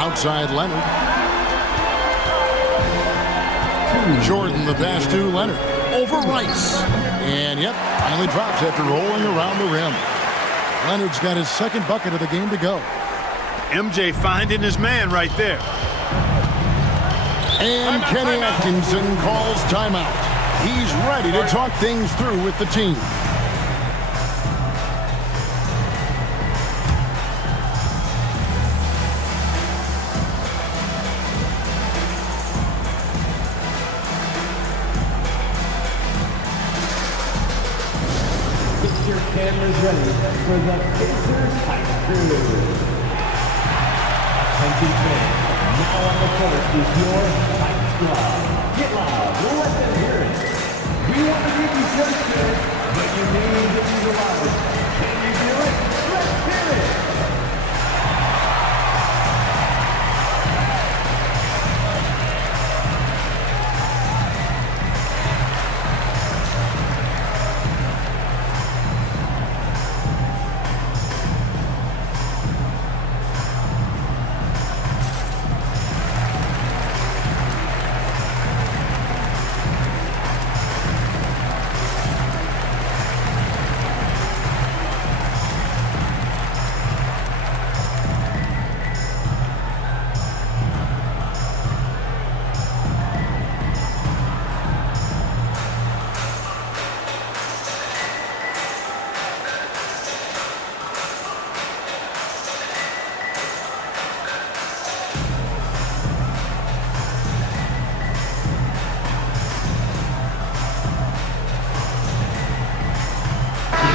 Outside Leonard. Jordan the pass to Leonard. Over Rice. And yep, finally drops after rolling around the rim. Leonard's got his second bucket of the game to go. MJ finding his man right there. And Kenny Atkinson calls timeout. He's ready to talk things through with the team. Get your cameras ready for the Pacers Hype Crew. Attention fans, now on the court is your Hype Squad. Get loud, let them hear it. We want to give you shirts here, but your name isn't allowed. Can you do it? Let's hear it.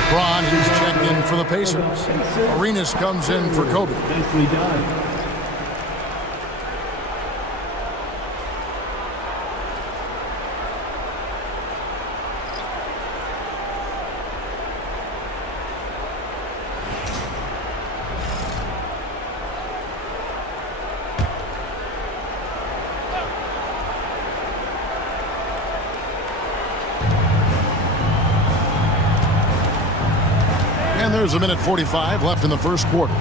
Braun, he's checked in for the Pacers. Arenas comes in for Kobe. Nicely done. And there's 1:45 left in the first quarter.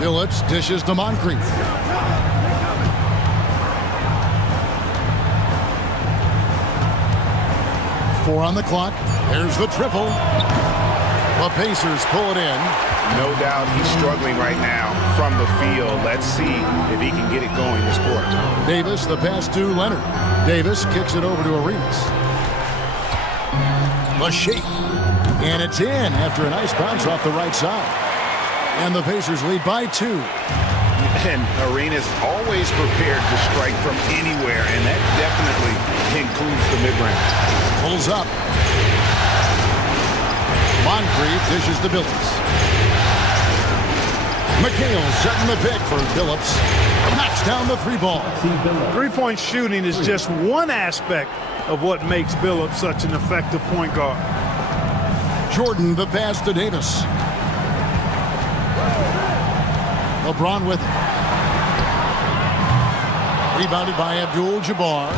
Billups dishes to Moncrief. Four on the clock. There's the triple. The Pacers pull it in. No doubt he's struggling right now from the field. Let's see if he can get it going this quarter. Davis, the pass to Leonard. Davis kicks it over to Arenas. The shake. And it's in after a nice bounce off the right side. And the Pacers lead by 2. And Arenas always prepared to strike from anywhere, and that definitely includes the mid-range. Pulls up. Moncrief dishes to Billups. McHale setting the pick for Billups. Knocks down the 3-ball. Three-point shooting is just one aspect of what makes Billups such an effective point guard. Jordan, the pass to Davis. LeBron with it. Rebounded by Abdul-Jabbar.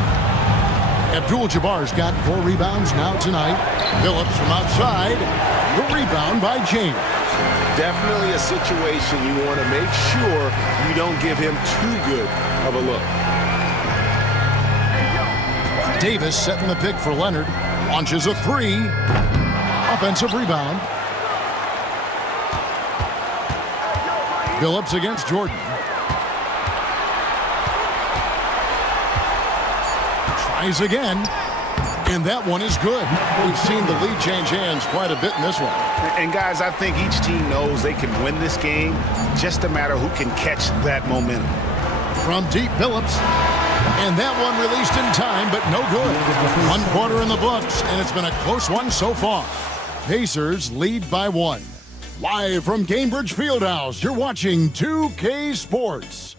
Abdul-Jabbar's got 4 rebounds now tonight. Billups from outside. The rebound by James. Definitely a situation you want to make sure you don't give him too good of a look. Davis setting the pick for Leonard. Launches a 3. Offensive rebound. Billups against Jordan. Tries again. And that one is good. We've seen the lead change hands quite a bit in this one. And guys, I think each team knows they can win this game. Just a matter who can catch that momentum. From deep, Billups. And that one released in time, but no good. 1 quarter in the books, and it's been a close one so far. Pacers lead by 1. Live from Cambridge Fieldhouse, you're watching 2K Sports.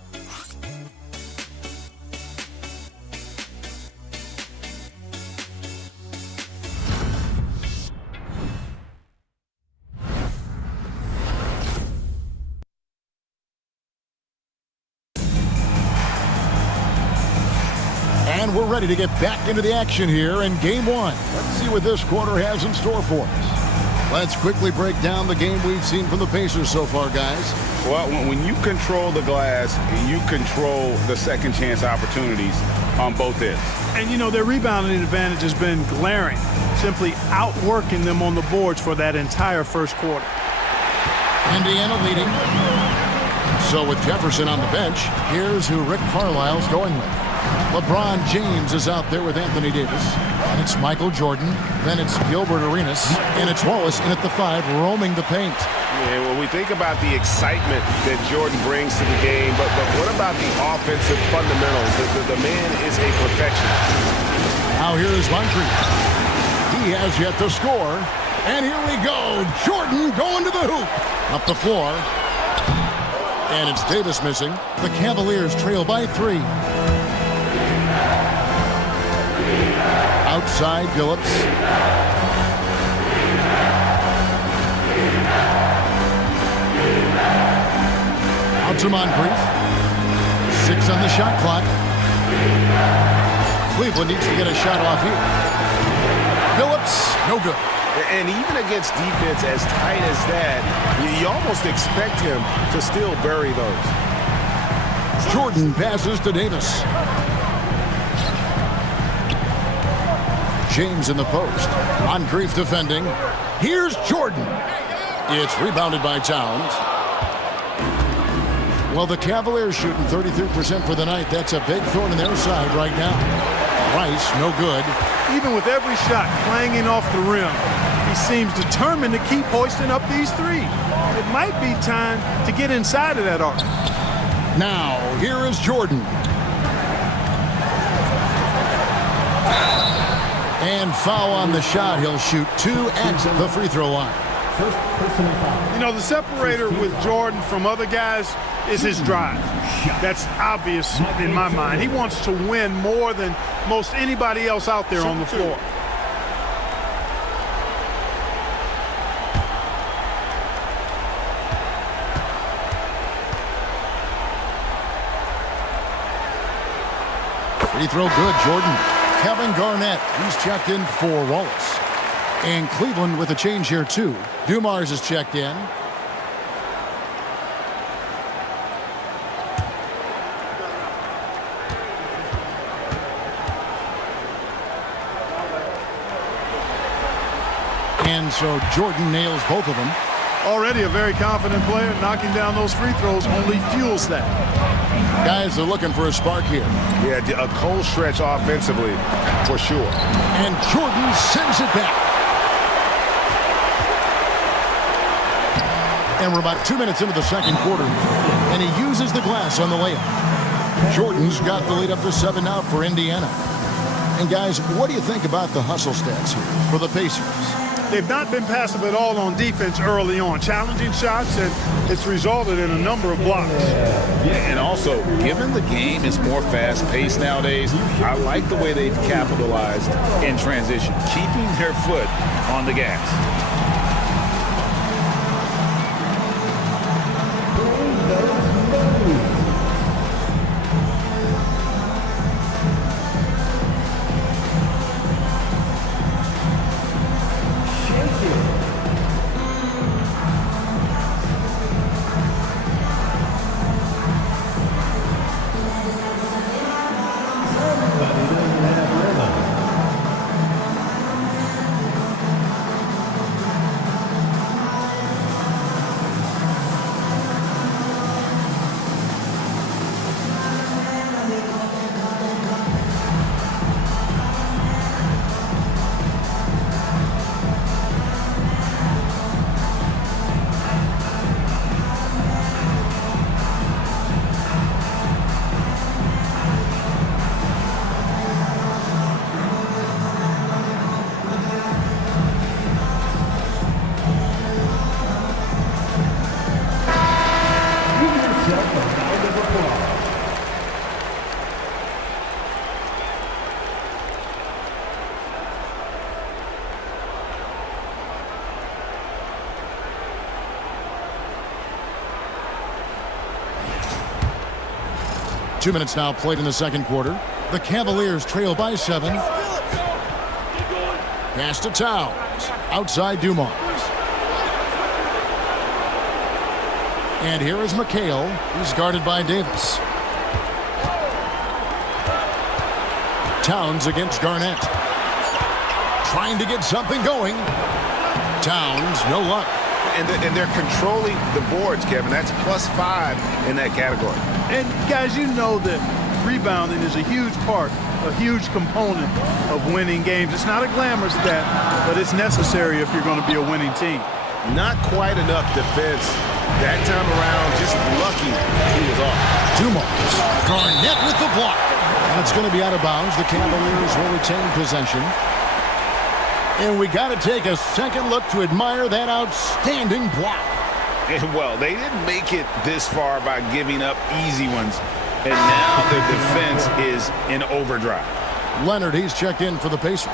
And we're ready to get back into the action here in Game 1. Let's see what this quarter has in store for us. Let's quickly break down the game we've seen from the Pacers so far, guys. Well, when you control the glass, you control the second chance opportunities on both ends. And, you know, their rebounding advantage has been glaring, simply outworking them on the boards for that entire first quarter. Indiana leading. So with Jefferson on the bench, here's who Rick Carlisle's going with. LeBron James is out there with Anthony Davis. And it's Michael Jordan. Then it's Gilbert Arenas. And it's Wallace in at the 5, roaming the paint. Yeah, when we think about the excitement that Jordan brings to the game, but what about the offensive fundamentals? The man is a perfectionist. Now here's Moncrief. He has yet to score. And here we go. Jordan going to the hoop. Up the floor. And it's Davis missing. The Cavaliers trail by 3. Outside, Billups. Out to Moncrief. 6 on the shot clock. Cleveland needs to get a shot off here. Billups, no good. And even against defense as tight as that, you almost expect him to still bury those. Jordan passes to Davis. James in the post. Moncrief defending. Here's Jordan. It's rebounded by Towns. Well, the Cavaliers shooting 33% for the night. That's a big thorn in their side right now. Rice, no good. Even with every shot clanging off the rim, he seems determined to keep hoisting up these 3. It might be time to get inside of that arc. Now, here is Jordan. And foul on the shot. He'll shoot 2 at the free throw line. You know, the separator with Jordan from other guys is his drive. That's obvious in my mind. He wants to win more than most anybody else out there on the floor. Free throw good, Jordan. Kevin Garnett, he's checked in for Wallace. And Cleveland with a change here, too. Dumars is checked in. And so Jordan nails both of them. Already a very confident player. Knocking down those free throws only fuels that. Guys are looking for a spark here. Yeah, a cold stretch offensively, for sure. And Jordan sends it back. And we're about 2 minutes into the second quarter. And he uses the glass on the layup. Jordan's got the lead up to 7 now for Indiana. And guys, what do you think about the hustle stats here for the Pacers? They've not been passive at all on defense early on. Challenging shots, and it's resulted in a number of blocks. Yeah, and also, given the game is more fast-paced nowadays, I like the way they've capitalized in transition, keeping their foot on the gas. Two minutes now played in the second quarter. The Cavaliers trail by 7. Pass to Towns. Outside Dumars. And here is McHale. He's guarded by Davis. Towns against Garnett. Trying to get something going. Towns, no luck. And they're controlling the boards, Kevin. That's +5 in that category. And, guys, you know that rebounding is a huge part, a huge component of winning games. It's not a glamorous stat, but it's necessary if you're going to be a winning team. Not quite enough defense that time around. Just lucky he was off. Dumars. Garnett with the block. And it's going to be out of bounds. The Cavaliers will retain possession. And we got to take a second look to admire that outstanding block. And well, they didn't make it this far by giving up easy ones. And now their defense is in overdrive. Leonard, he's checked in for the Pacers.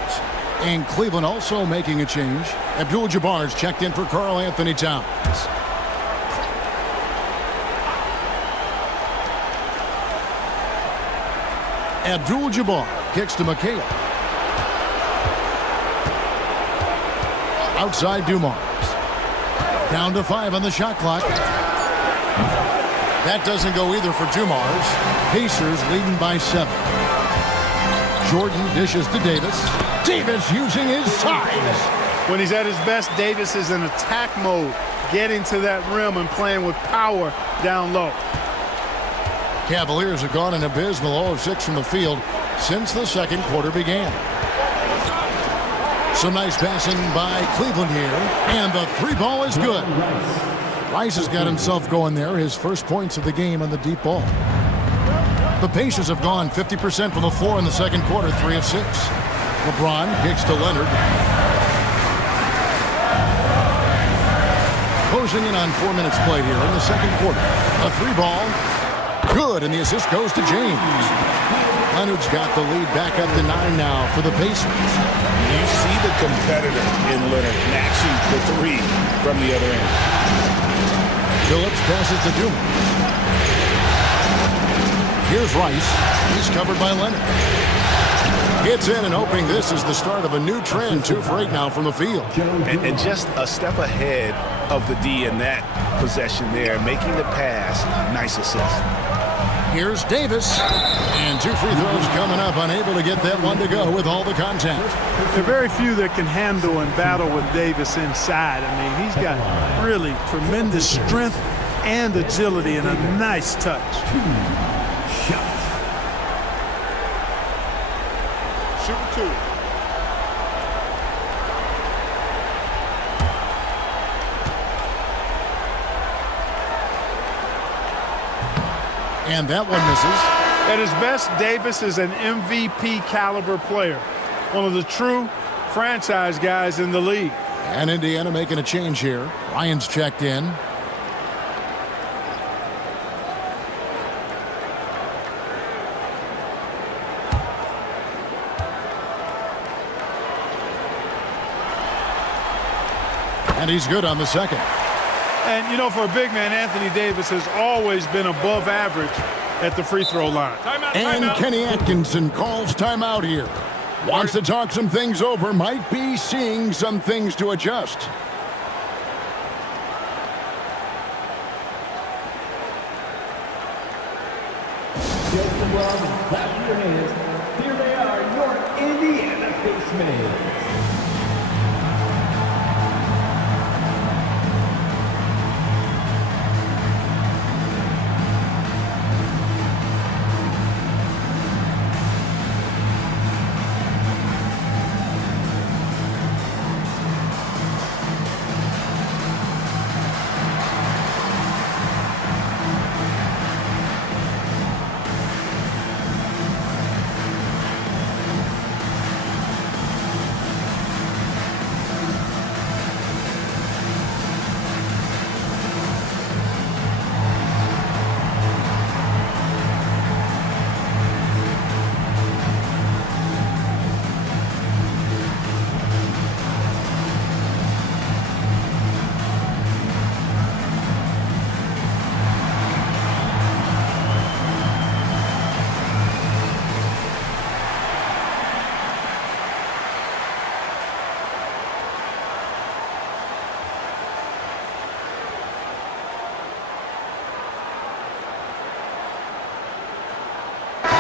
And Cleveland also making a change. Abdul-Jabbar's checked in for Karl Anthony Towns. Abdul-Jabbar kicks to McHale. Outside Dumars. Down to 5 on the shot clock. That doesn't go either for Dumars. Pacers leading by 7. Jordan dishes to Davis. Davis using his size. When he's at his best, Davis is in attack mode, getting to that rim and playing with power down low. Cavaliers have gone an abysmal 0 of 6 from the field since the second quarter began. Some nice passing by Cleveland here, and the 3 ball is good. Rice has got himself going there, his first points of the game on the deep ball. The Pacers have gone 50% from the floor in the second quarter, 3 of 6. LeBron kicks to Leonard. Closing in on 4 minutes played here in the second quarter. A 3 ball, good, and the assist goes to James. Leonard's got the lead back up to 9 now for the Pacers. You see the competitor in Leonard matching the 3 from the other end. Phillips passes to Dumars. Here's Rice. He's covered by Leonard. It's in and hoping this is the start of a new trend. 2 for 8 now from the field. And just a step ahead of the D in that possession there, making the pass. Nice assist. Here's Davis. And 2 free throws coming up. Unable to get that one to go with all the contact. There are very few that can handle and battle with Davis inside. I mean, he's got really tremendous strength and agility and a nice touch. 2 shots. Shooting 2. And that one misses. At his best, Davis is an MVP caliber player. One of the true franchise guys in the league. And Indiana making a change here. Ryan's checked in. And he's good on the second. And, you know, for a big man, Anthony Davis has always been above average at the free throw line. And Kenny Atkinson calls timeout here. Wants to talk some things over. Might be seeing some things to adjust. Get some love and clap your hands. Here they are, your Indiana basemen.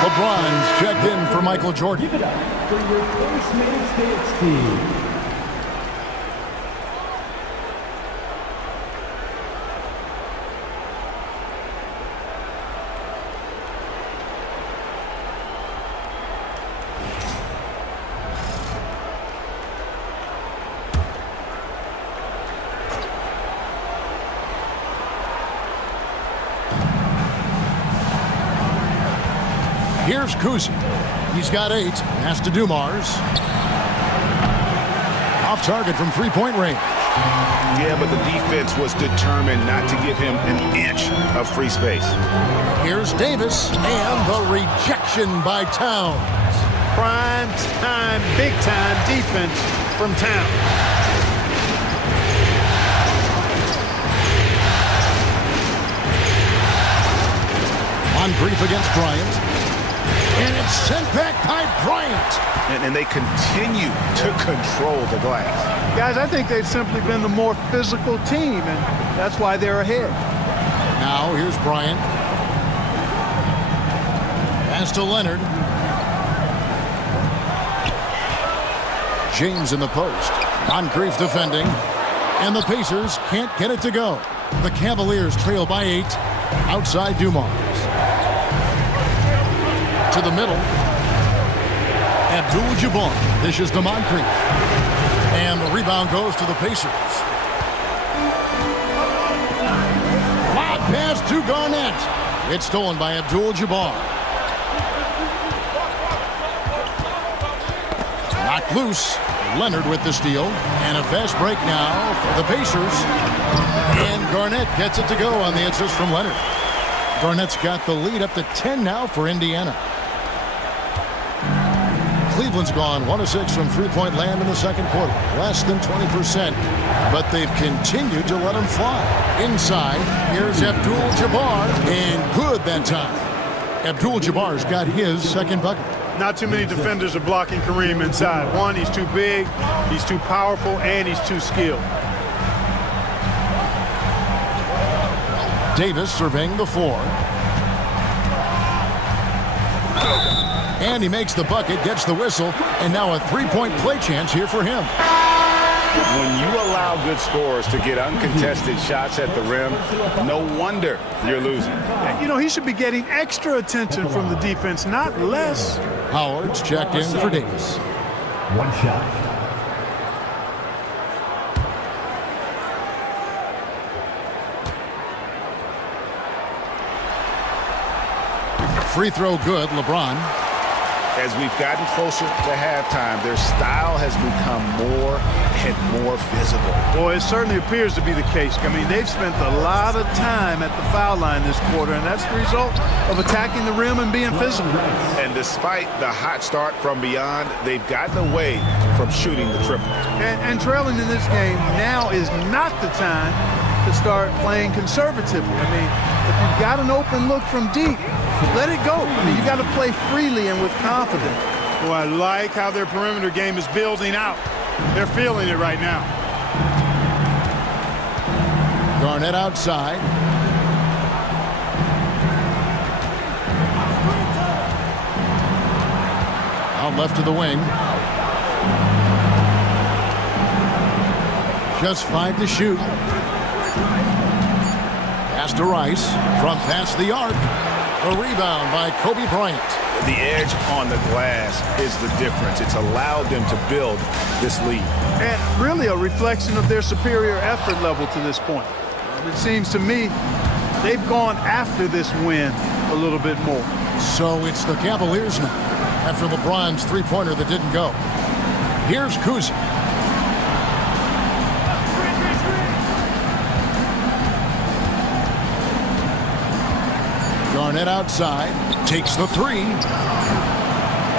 LeBron's checked in for Michael Jordan. Give it up for your Postmates dance team. Here's Kuzi. He's got 8. Pass to Dumars. Off target from three-point range. Yeah, but the defense was determined not to give him an inch of free space. Here's Davis, and the rejection by Towns. Prime time, big time defense from Towns. Moncrief against Bryant. And it's sent back by Bryant. And they continue to control the glass. Guys, I think they've simply been the more physical team, and that's why they're ahead. Now here's Bryant. Pass to Leonard. James in the post. Moncrief defending. And the Pacers can't get it to go. The Cavaliers trail by 8. Outside Dumars. To the middle. Abdul-Jabbar dishes to Moncrief. And the rebound goes to the Pacers. Lob pass to Garnett. It's stolen by Abdul-Jabbar. Knocked loose. Leonard with the steal. And a fast break now for the Pacers. And Garnett gets it to go on the assist from Leonard. Garnett's got the lead up to 10 now for Indiana. Cleveland's gone 1 of 6 from three-point land in the second quarter. Less than 20%, but they've continued to let him fly. Inside, here's Abdul-Jabbar, and good that time. Abdul-Jabbar's got his second bucket. Not too many defenders are blocking Kareem inside. One, he's too big, he's too powerful, and he's too skilled. Davis surveying the floor. And he makes the bucket, gets the whistle, and now a three-point play chance here for him. When you allow good scorers to get uncontested shots at the rim, no wonder you're losing. You know, he should be getting extra attention from the defense, not less. Howard's checked in for Davis. One shot. Free throw good, LeBron. As we've gotten closer to halftime, their style has become more and more physical. Boy, it certainly appears to be the case. I mean, they've spent a lot of time at the foul line this quarter, and that's the result of attacking the rim and being physical. And despite the hot start from beyond, they've gotten away from shooting the triple. And trailing in this game now is not the time to start playing conservatively. I mean, if you've got an open look from deep, let it go. I mean, you got to play freely and with confidence. Well, I like how their perimeter game is building out. They're feeling it right now. Garnett outside. Out left to the wing. Just 5 to shoot. Pass to Rice from past the arc. A rebound by Kobe Bryant. The edge on the glass is the difference. It's allowed them to build this lead. And really a reflection of their superior effort level to this point. It seems to me they've gone after this win a little bit more. So it's the Cavaliers now, after LeBron's three-pointer that didn't go. Here's Kuzma. Garnett outside, takes the three,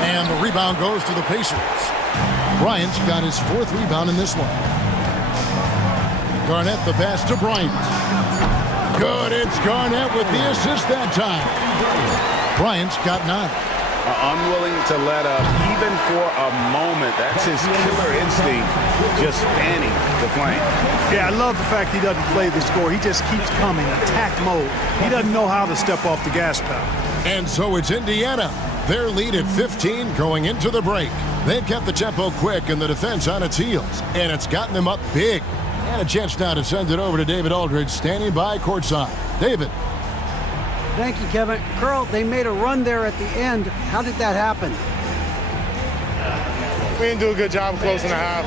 and the rebound goes to the Pacers. Bryant's got his 4th rebound in this one. Garnett the pass to Bryant. Good, it's Garnett with the assist that time. Bryant's got 9. Unwilling to let up even for a moment. That's his killer instinct, just fanning the flame. Yeah, I love the fact he doesn't play the score. He just keeps coming, attack mode. He doesn't know how to step off the gas pedal. And so it's Indiana. Their lead at 15 going into the break. They've kept the tempo quick and the defense on its heels, and it's gotten them up big. And a chance now to send it over to David Aldridge, standing by courtside. David. Thank you, Kevin. Carl, they made a run there at the end. How did that happen? We didn't do a good job closing the half.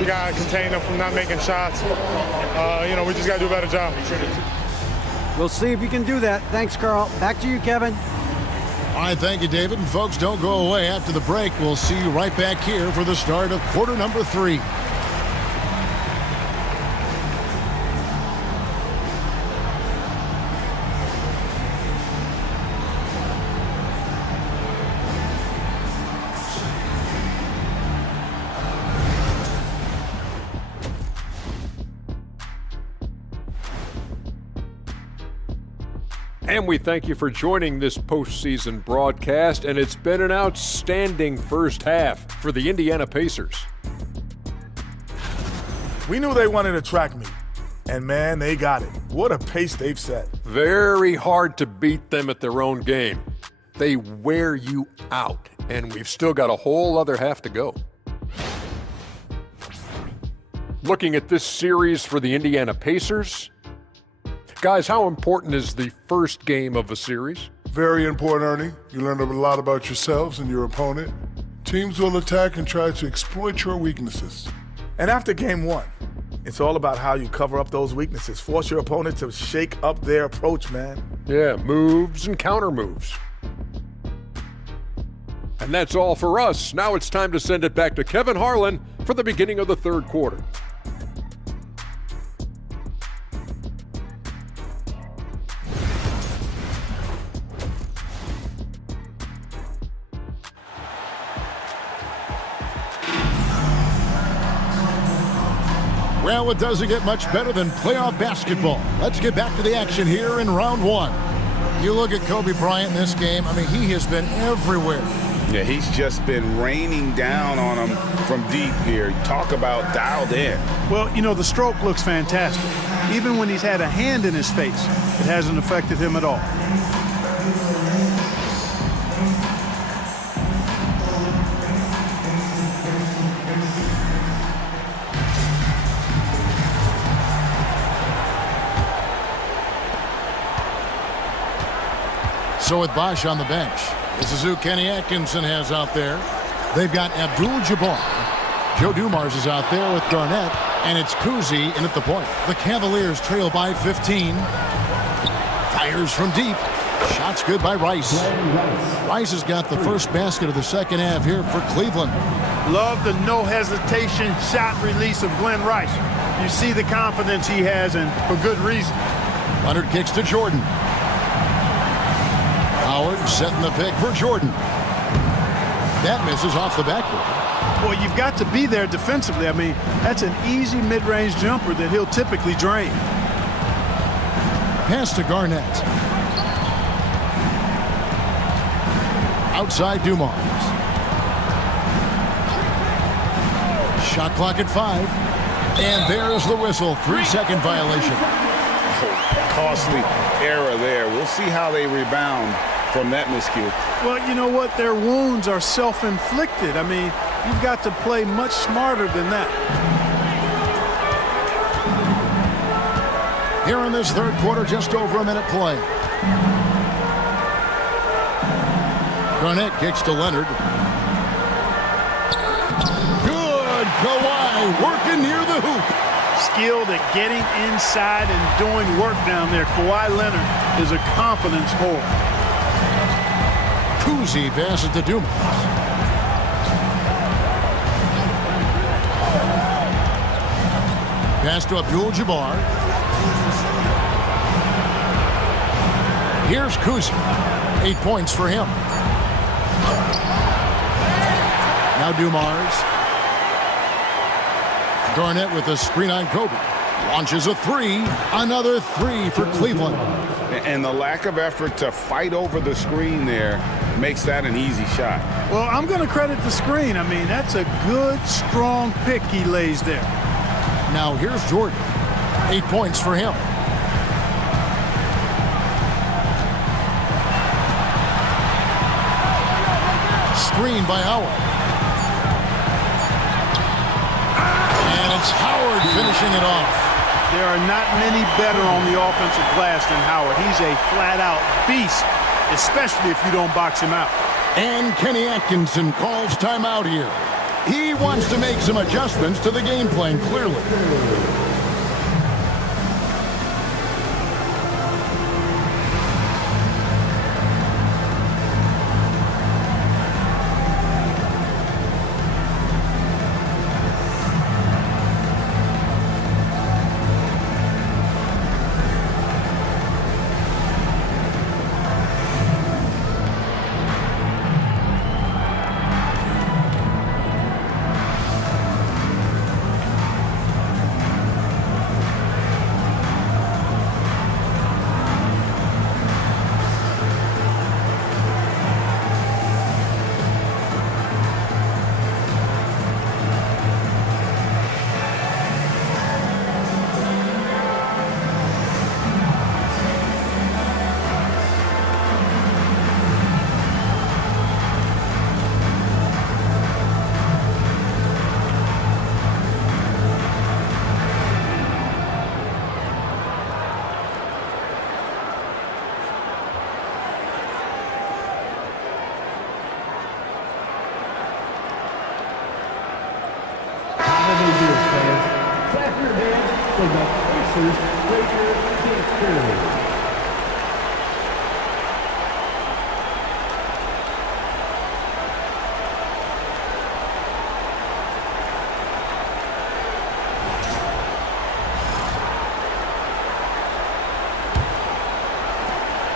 We got to contain them from not making shots. We just got to do a better job. We'll see if you can do that. Thanks, Carl. Back to you, Kevin. All right, thank you, David. And folks, don't go away. After the break, we'll see you right back here for the start of quarter number 3. And we thank you for joining this postseason broadcast, and it's been an outstanding first half for the Indiana Pacers. We knew they wanted a track meet, and man, they got it. What a pace they've set. Very hard to beat them at their own game. They wear you out, and we've still got a whole other half to go. Looking at this series for the Indiana Pacers, guys, how important is the first game of a series? Very important, Ernie. You learn a lot about yourselves and your opponent. Teams will attack and try to exploit your weaknesses. And after game 1, it's all about how you cover up those weaknesses. Force your opponent to shake up their approach, man. Yeah, moves and counter moves. And that's all for us. Now it's time to send it back to Kevin Harlan for the beginning of the third quarter. Well, it doesn't get much better than playoff basketball. Let's get back to the action here in round 1. You look at Kobe Bryant in this game, I mean, he has been everywhere. Yeah, he's just been raining down on him from deep here. Talk about dialed in. Well, you know, the stroke looks fantastic. Even when he's had a hand in his face, it hasn't affected him at all. So with Bosch on the bench, this is who Kenny Atkinson has out there. They've got Abdul-Jabbar. Joe Dumars is out there with Garnett, and it's Kuzi in at the point. The Cavaliers trail by 15. Fires from deep. Shots good by Rice. Rice has got the first basket of the second half here for Cleveland. Love the no-hesitation shot release of Glenn Rice. You see the confidence he has, and for good reason. Leonard kicks to Jordan. Howard setting the pick for Jordan. That misses off the backboard. Well, you've got to be there defensively. I mean, that's an easy mid-range jumper that he'll typically drain. Pass to Garnett. Outside Dumars. Shot clock at 5. And there's the whistle. 3-second violation. Costly error there. We'll see how they rebound from that miscue. Well, you know what? Their wounds are self-inflicted. I mean, you've got to play much smarter than that. Here in this third quarter, just over a minute play. Garnett kicks to Leonard. Good. Kawhi working near the hoop. Skilled at getting inside and doing work down there. Kawhi Leonard is a confidence forward. Kuzi passes to Dumars. Pass to Abdul-Jabbar. Here's Kuzi. 8 points for him. Now Dumars. Garnett with a screen on Kobe. Launches a 3. Another 3 for Cleveland. And the lack of effort to fight over the screen there makes that an easy shot. Well, I'm going to credit the screen. I mean, that's a good, strong pick he lays there. Now here's Jordan. 8 points for him. Screen by Howard. And it's Howard finishing it off. There are not many better on the offensive glass than Howard. He's a flat-out beast, especially if you don't box him out. And Kenny Atkinson calls timeout here. He wants to make some adjustments to the game plan, clearly.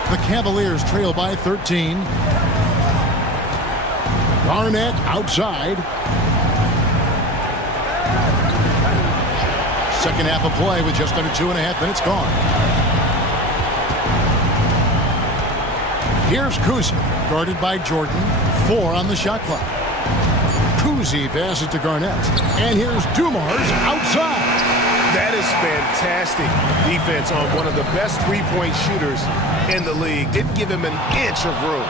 The Cavaliers trail by 13. Garnett outside. Second half of play with just under 2.5 minutes gone. Here's Kuzi, guarded by Jordan. 4 on the shot clock. Kuzi passes to Garnett. And here's Dumars outside. That is fantastic defense on one of the best three-point shooters in the league. Didn't give him an inch of room.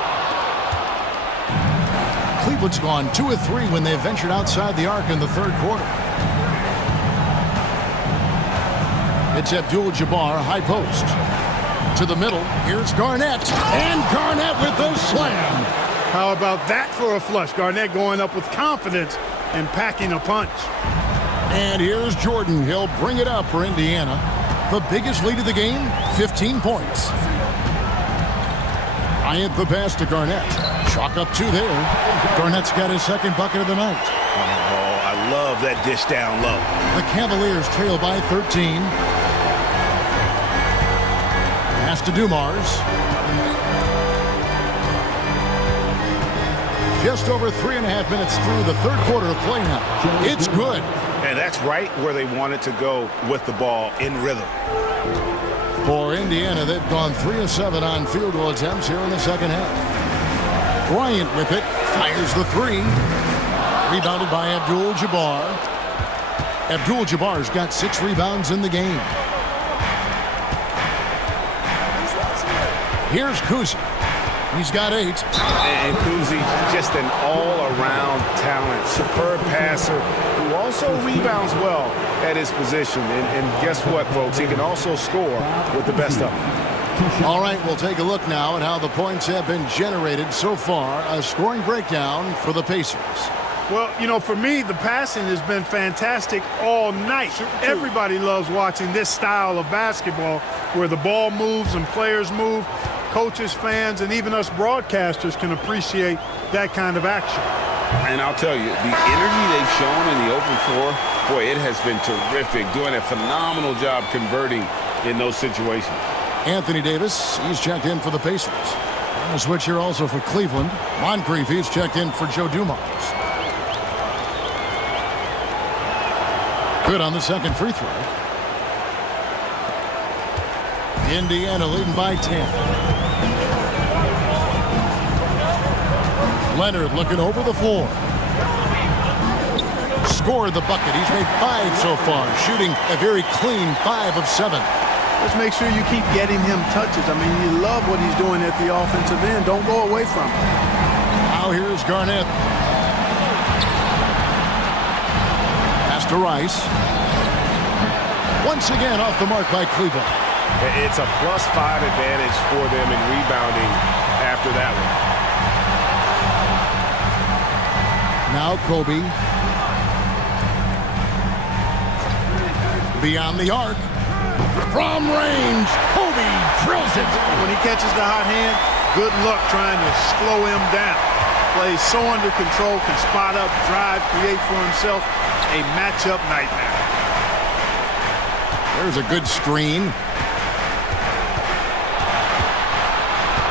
Cleveland's gone 2 of 3 when they ventured outside the arc in the third quarter. It's Abdul-Jabbar, high post. To the middle, here's Garnett. And Garnett with the slam. How about that for a flush? Garnett going up with confidence and packing a punch. And here's Jordan. He'll bring it up for Indiana. The biggest lead of the game, 15 points. Bryant the pass to Garnett. Chalk up 2 there. Garnett's got his second bucket of the night. Oh, I love that dish down low. The Cavaliers trail by 13. Pass to Dumars. Just over 3.5 minutes through the third quarter of play now. It's good. And that's right where they wanted to go with the ball, in rhythm. For Indiana, they've gone 3 of 7 on field goal attempts here in the second half. Bryant with it, fires the 3. Rebounded by Abdul-Jabbar. Abdul-Jabbar's got 6 rebounds in the game. Here's Kuzi. He's got 8. And Kuzi, just an all-around talent, superb passer who also rebounds well at his position. And guess what, folks? He can also score with the best of them. All right, we'll take a look now at how the points have been generated so far. A scoring breakdown for the Pacers. Well, you know, for me, the passing has been fantastic all night. Everybody loves watching this style of basketball where the ball moves and players move. Coaches, fans, and even us broadcasters can appreciate that kind of action. And I'll tell you, the energy they've shown in the open floor, boy, it has been terrific. Doing a phenomenal job converting in those situations. Anthony Davis, he's checked in for the Pacers. A switch here also for Cleveland. Moncrief, he's checked in for Joe Dumars. Good on the second free throw. Indiana leading by 10. Leonard looking over the floor. Scored the bucket. He's made 5 so far, shooting a very clean 5 of 7. Just make sure you keep getting him touches. I mean, you love what he's doing at the offensive end. Don't go away from him. Now here's Garnett. Pass to Rice. Once again off the mark by Cleveland. It's a +5 advantage for them in rebounding after that one. Now Kobe. Beyond the arc. From range, Kobe drills it. When he catches the hot hand, good luck trying to slow him down. Plays so under control, can spot up, drive, create for himself a matchup nightmare. There's a good screen.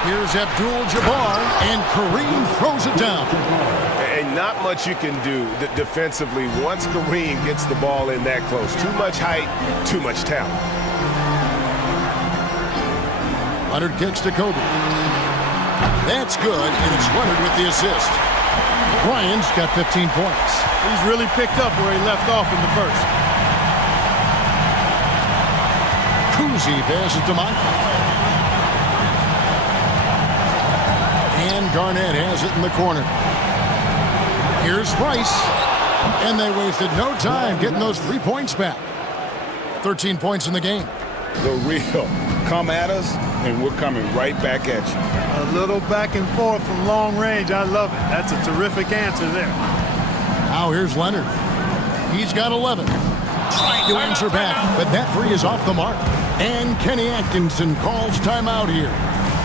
Here's Abdul-Jabbar, and Kareem throws it down. And not much you can do defensively once Kareem gets the ball in that close. Too much height, too much talent. Leonard kicks to Kobe. That's good, and it's Leonard with the assist. Bryant's got 15 points. He's really picked up where he left off in the first. Kuzi passes to Moncrief. And Garnett has it in the corner. Here's Rice. And they wasted no time getting those 3 points back. 13 points in the game. The real come at us, and we're coming right back at you. A little back and forth from long range. I love it. That's a terrific answer there. Now here's Leonard. He's got 11. Trying to answer back, but that 3 is off the mark. And Kenny Atkinson calls timeout here.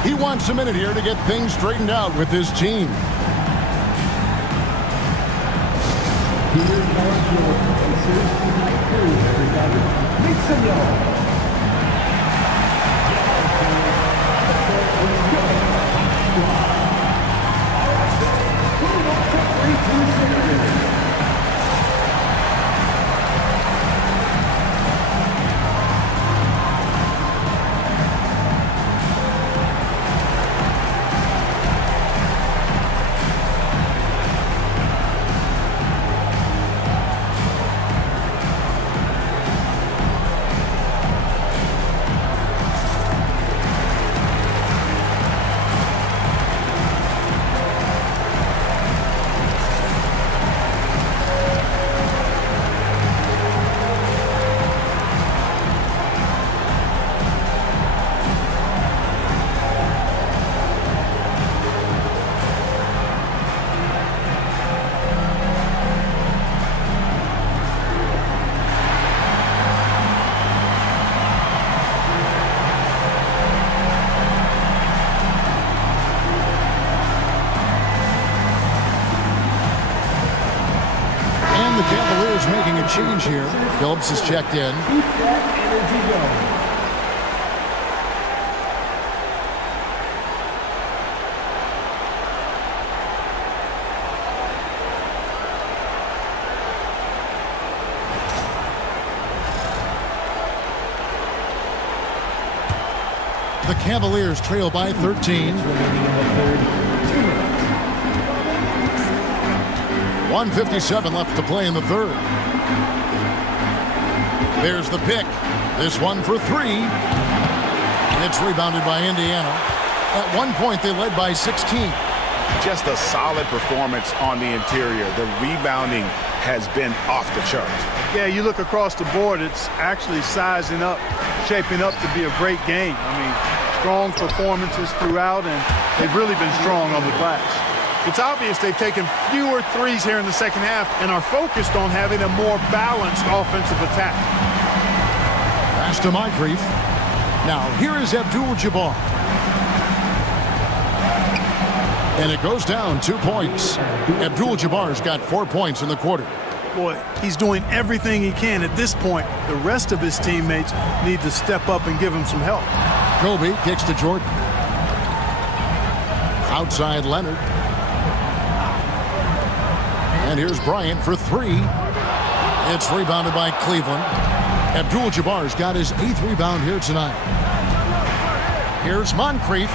He wants a minute here to get things straightened out with his team. Make some noise. a change here. Phillips is checked in. Keep that energy going. The Cavaliers trail by 13. 1:57 left to play in the third. There's the pick. This one for three. It's rebounded by Indiana. At one point, they led by 16. Just a solid performance on the interior. The rebounding has been off the charts. Yeah, you look across the board, it's actually sizing up, shaping up to be a great game. I mean, strong performances throughout, and they've really been strong on the glass. It's obvious they've taken fewer threes here in the second half and are focused on having a more balanced offensive attack. Pass to Moncrief. Now, here is Abdul-Jabbar. And it goes down 2 points. Abdul-Jabbar's got 4 points in the quarter. Boy, he's doing everything he can at this point. The rest of his teammates need to step up and give him some help. Kobe kicks to Jordan. Outside Leonard. And here's Bryant for three. It's rebounded by Cleveland. Abdul-Jabbar's got his 8th rebound here tonight. Here's Moncrief.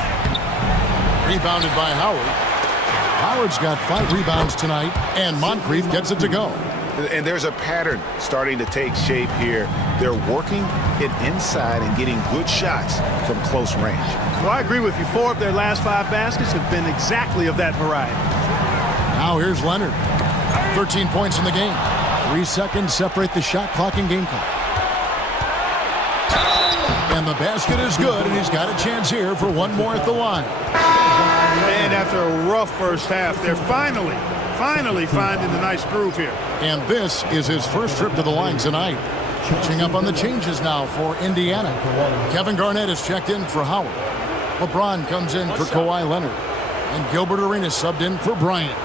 Rebounded by Howard. Howard's got 5 rebounds tonight, and Moncrief gets it to go. And there's a pattern starting to take shape here. They're working it inside and getting good shots from close range. Well, I agree with you. 4 of their last 5 baskets have been exactly of that variety. Now here's Leonard. 13 points in the game. 3 seconds separate the shot clock and game clock. And the basket is good, and he's got a chance here for one more at the line. And after a rough first half, they're finally finding the nice groove here. And this is his first trip to the line tonight. Catching up on the changes now for Indiana. Kevin Garnett is checked in for Howard. LeBron comes in for Kawhi Leonard. And Gilbert Arenas subbed in for Bryant.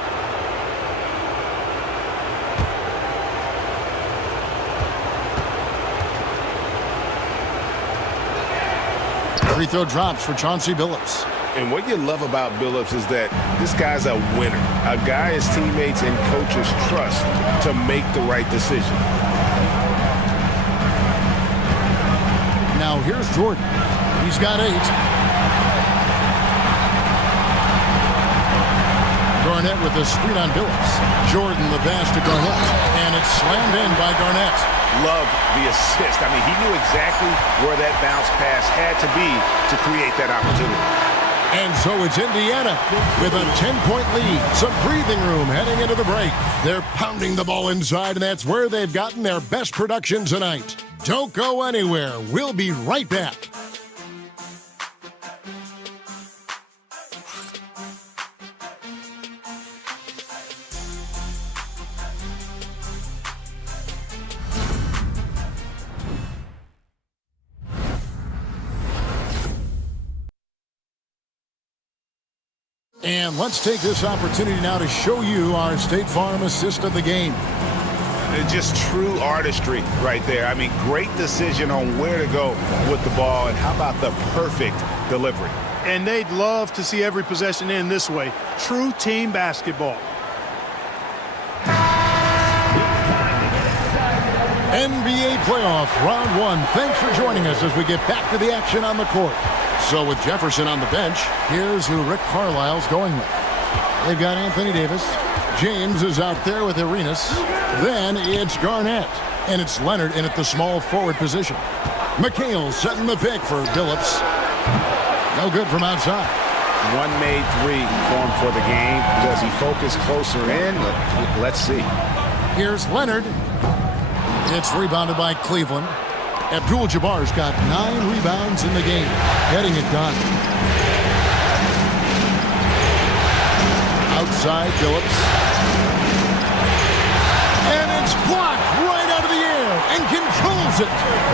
Free throw drops for Chauncey Billups. And what you love about Billups is that this guy's a winner. A guy his teammates and coaches trust to make the right decision. Now here's Jordan. He's got 8. Garnett with the screen on Billups. Jordan the pass to Garnett. And it's slammed in by Garnett. Love the assist. I mean, he knew exactly where that bounce pass had to be to create that opportunity. And so it's Indiana with a 10-point lead. Some breathing room heading into the break. They're pounding the ball inside, and that's where they've gotten their best production tonight. Don't go anywhere. We'll be right back. And let's take this opportunity now to show you our State Farm assist of the game. Just true artistry right there. I mean, great decision on where to go with the ball, and how about the perfect delivery. And they'd love to see every possession end this way. True team basketball. NBA playoff round 1. Thanks for joining us as we get back to the action on the court. So with Jefferson on the bench, here's who Rick Carlisle's going with. They've got Anthony Davis. James is out there with Arenas. Then it's Garnett. And it's Leonard in at the small forward position. McHale setting the pick for Billups. No good from outside. One made 3 for him for the game. Does he focus closer in? Let's see. Here's Leonard. It's rebounded by Cleveland. Abdul-Jabbar's got 9 rebounds in the game. Getting it done. Outside Billups. And it's blocked right out of the air and controls it.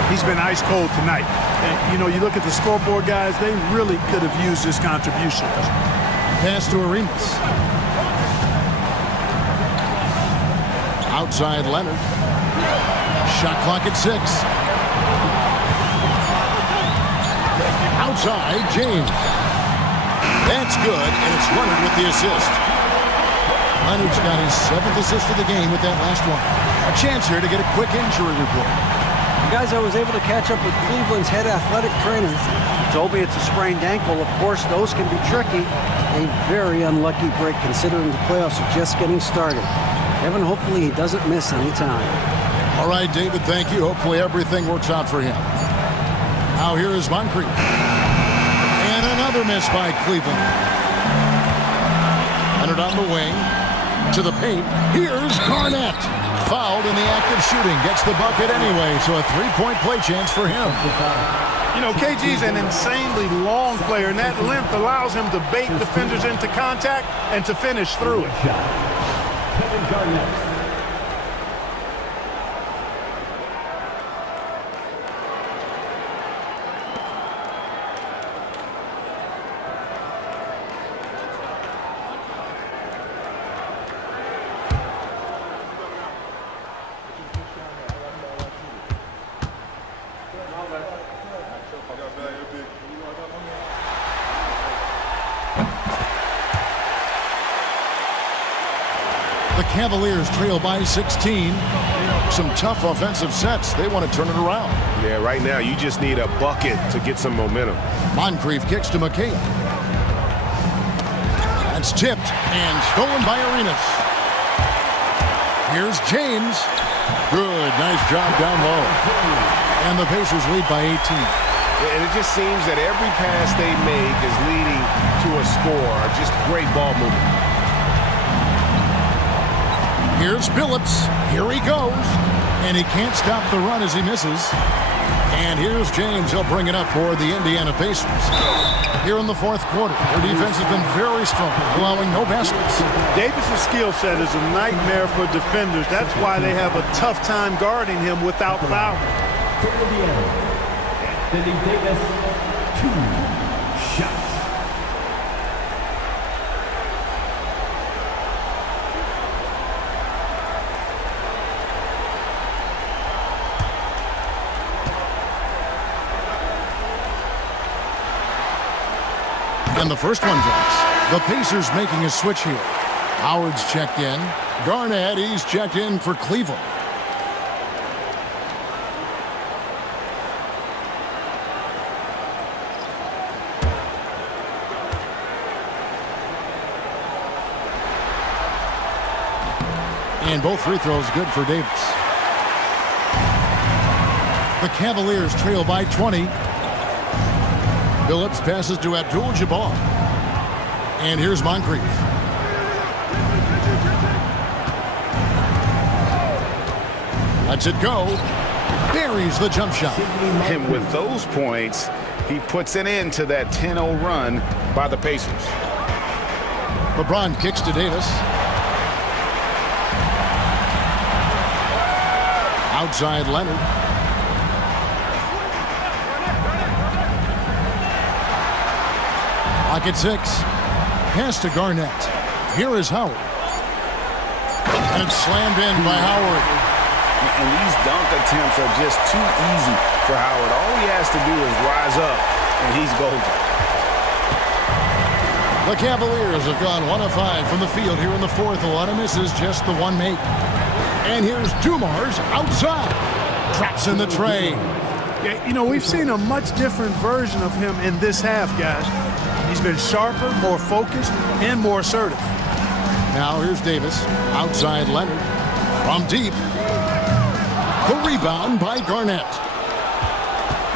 He's been ice cold tonight. And, you know, you look at the scoreboard, guys, they really could have used his contribution. Pass to Arenas. Outside Leonard. Shot clock at 6. Outside, James. That's good, and it's Leonard with the assist. Leonard's got his 7th assist of the game with that last one. A chance here to get a quick injury report. Guys, I was able to catch up with Cleveland's head athletic trainer. He told me it's a sprained ankle. Of course, those can be tricky. A very unlucky break considering the playoffs are just getting started. Evan, hopefully he doesn't miss any time. All right, David, thank you. Hopefully everything works out for him. Now here is Moncrief. And another miss by Cleveland. Leonard on the wing. To the paint. Here's Garnett. Fouled in the act of shooting. Gets the bucket anyway, so a 3-point play chance for him. You know, KG's an insanely long player, and that length allows him to bait defenders into contact and to finish through it. Kevin Garnett. The Cavaliers trail by 16. Some tough offensive sets. They want to turn it around. Yeah, right now you just need a bucket to get some momentum. Moncrief kicks to McKay. That's tipped and stolen by Arenas. Here's James. Good, nice job down low. And the Pacers lead by 18. And it just seems that every pass they make is leading to a score. Just great ball movement. Here's Billups. Here he goes. And he can't stop the run as he misses. And here's James. He'll bring it up for the Indiana Pacers. Here in the fourth quarter, their defense has been very strong, allowing no baskets. Davis' skill set is a nightmare for defenders. That's why they have a tough time guarding him without fouling. For Indiana, Anthony Davis, 2 shots. And the first one drops. The Pacers making a switch here. Howard's checked in. Garnett, he's checked in for Cleveland. And both free throws good for Davis. The Cavaliers trail by 20. Billups passes to Abdul-Jabbar. And here's Moncrief. Lets it go. Buries the jump shot. And with those points, he puts an end to that 10-0 run by the Pacers. LeBron kicks to Davis. Outside Leonard. Clock at 6. Pass to Garnett. Here is Howard. And it's slammed in by Howard. And these dunk attempts are just too easy for Howard. All he has to do is rise up, and he's golden. The Cavaliers have gone 1 of 5 from the field here in the fourth. A lot of misses, just the one make. And here's Dumars outside. Traps in the tray. Yeah, you know, we've seen a much different version of him in this half, guys. He's been sharper, more focused, and more assertive. Now here's Davis. Outside Leonard. From deep. The rebound by Garnett.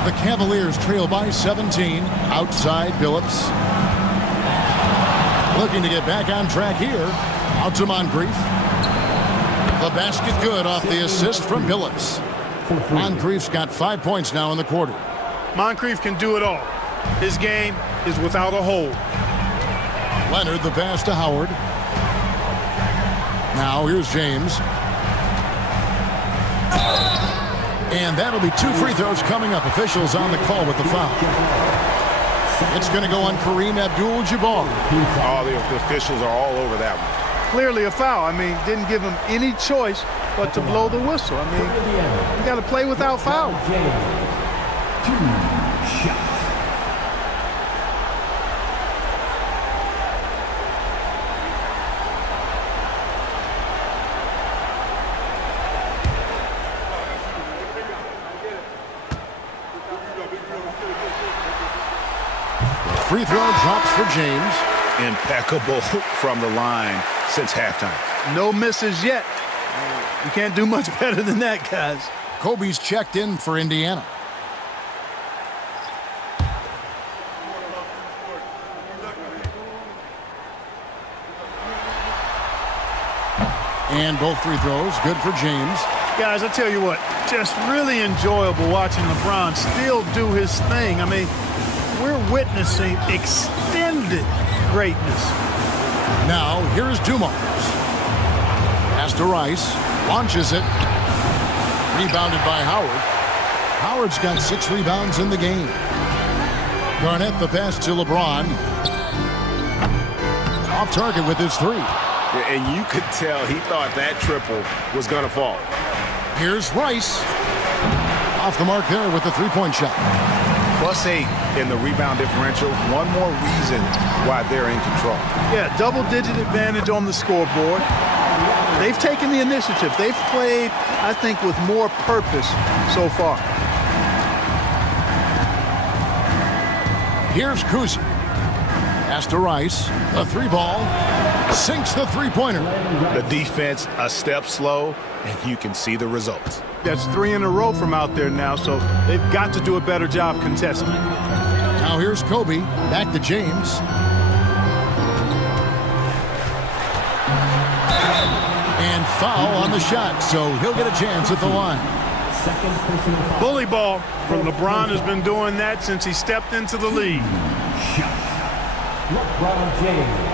The Cavaliers trail by 17. Outside Billups. Looking to get back on track here. Out to Moncrief. The basket good off the assist from Billups. Moncrief's got 5 points now in the quarter. Moncrief can do it all. His game is without a hold. Leonard, the pass to Howard. Now here's James. And that'll be 2 free throws coming up. Officials on the call with the foul. It's going to go on Kareem Abdul-Jabbar. Oh, the officials are all over that one. Clearly a foul. I mean, didn't give him any choice but to blow the whistle. I mean, you got to play without foul. 2 shots. Free throw drops for James. Impeccable from the line since halftime. No misses yet. You can't do much better than that, guys. Kobe's checked in for Indiana. And both free throws good for James. Guys, I tell you what, just really enjoyable watching LeBron still do his thing. I mean, we're witnessing extended greatness. Now, here's Dumars. Pass to Rice. Launches it. Rebounded by Howard. Howard's got 6 rebounds in the game. Garnett the pass to LeBron. Off target with his 3. And you could tell he thought that triple was going to fall. Here's Rice. Off the mark there with the 3-point shot. +8 in the rebound differential. One more reason why they're in control. Yeah, double-digit advantage on the scoreboard. They've taken the initiative. They've played, I think, with more purpose so far. Here's Kuzi. Pass to Rice. The 3-ball. Sinks the 3-pointer. The defense a step slow, and you can see the results. That's 3 in a row from out there now, so they've got to do a better job contesting. Now here's Kobe. Back to James. And foul on the shot, so he'll get a chance at the line. Bully ball from LeBron has been doing that since he stepped into the league. LeBron James.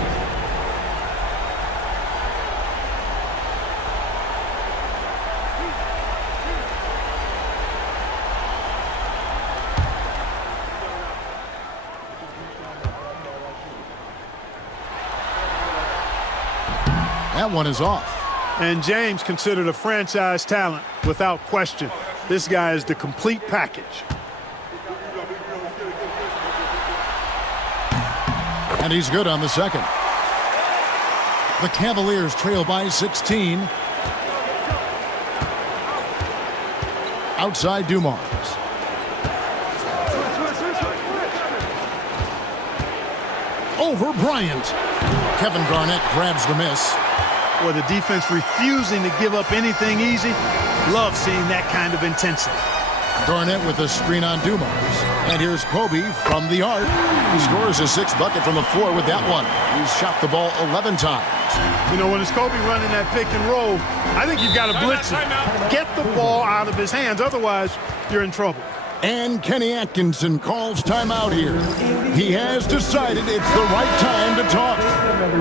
That one is off. And James considered a franchise talent without question. This guy is the complete package. And he's good on the second. The Cavaliers trail by 16. Outside Dumars. Over Bryant. Kevin Garnett grabs the miss. Or the defense refusing to give up anything easy. Love seeing that kind of intensity. Garnett with a screen on Dumars. And here's Kobe from the arc. He scores his 6th bucket from the floor with that one. He's shot the ball 11 times. You know, when it's Kobe running that pick and roll, I think you've got to blitz him. Get the ball out of his hands. Otherwise, you're in trouble. And Kenny Atkinson calls timeout here. He has decided it's the right time to talk.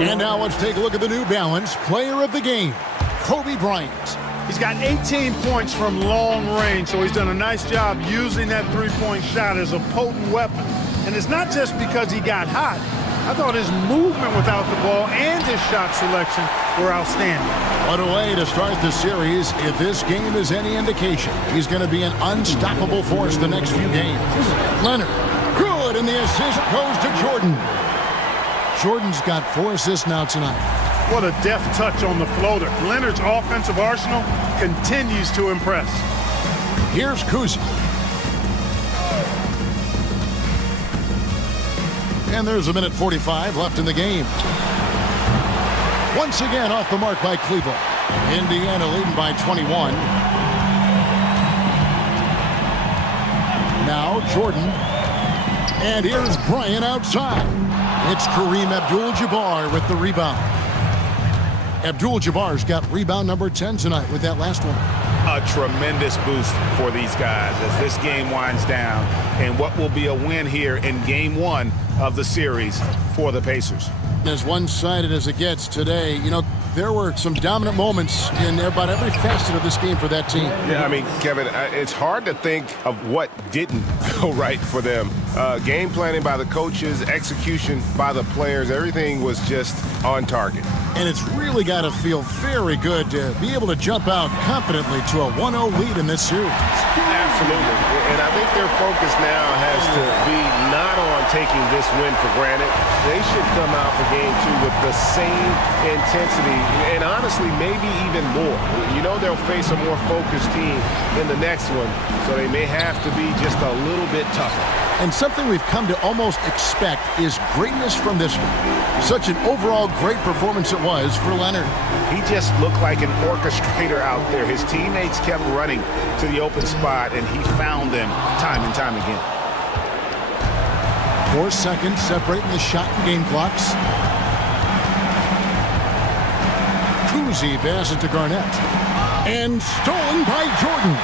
And now let's take a look at the New Balance player of the game, Kobe Bryant. He's got 18 points from long range, so he's done a nice job using that 3-point shot as a potent weapon. And it's not just because he got hot. I thought his movement without the ball and his shot selection were outstanding. What a way to start the series. If this game is any indication, he's going to be an unstoppable force the next few games. Leonard, good, and the assist goes to Jordan. Jordan's got 4 assists now tonight. What a deft touch on the floater. Leonard's offensive arsenal continues to impress. Here's Kuzi. And there's a minute 45 left in the game. Once again off the mark by Cleveland. Indiana leading by 21. Now Jordan. And here's Bryant outside. It's Kareem Abdul-Jabbar with the rebound. Abdul-Jabbar's got rebound number 10 tonight with that last one. A tremendous boost for these guys as this game winds down. And what will be a win here in game 1 of the series for the Pacers. As one-sided as it gets today, there were some dominant moments in about every facet of this game for that team. Yeah, I mean, Kevin, it's hard to think of what didn't go right for them. Game planning by the coaches, execution by the players, everything was just on target. And it's really got to feel very good to be able to jump out confidently to a 1-0 lead in this series. Absolutely. And I think their focus now has to be not on taking this win for granted. They should come out for game 2 with the same intensity and honestly maybe even more. They'll face a more focused team in the next one, so they may have to be just a little bit tougher. And something we've come to almost expect is greatness from this one. Such an overall great performance it was for Leonard. He just looked like an orchestrator out there. His teammates kept running to the open spot, and he found them time and time again. 4 seconds separating the shot and game clocks. Kuzi passes to Garnett. And stolen by Jordan.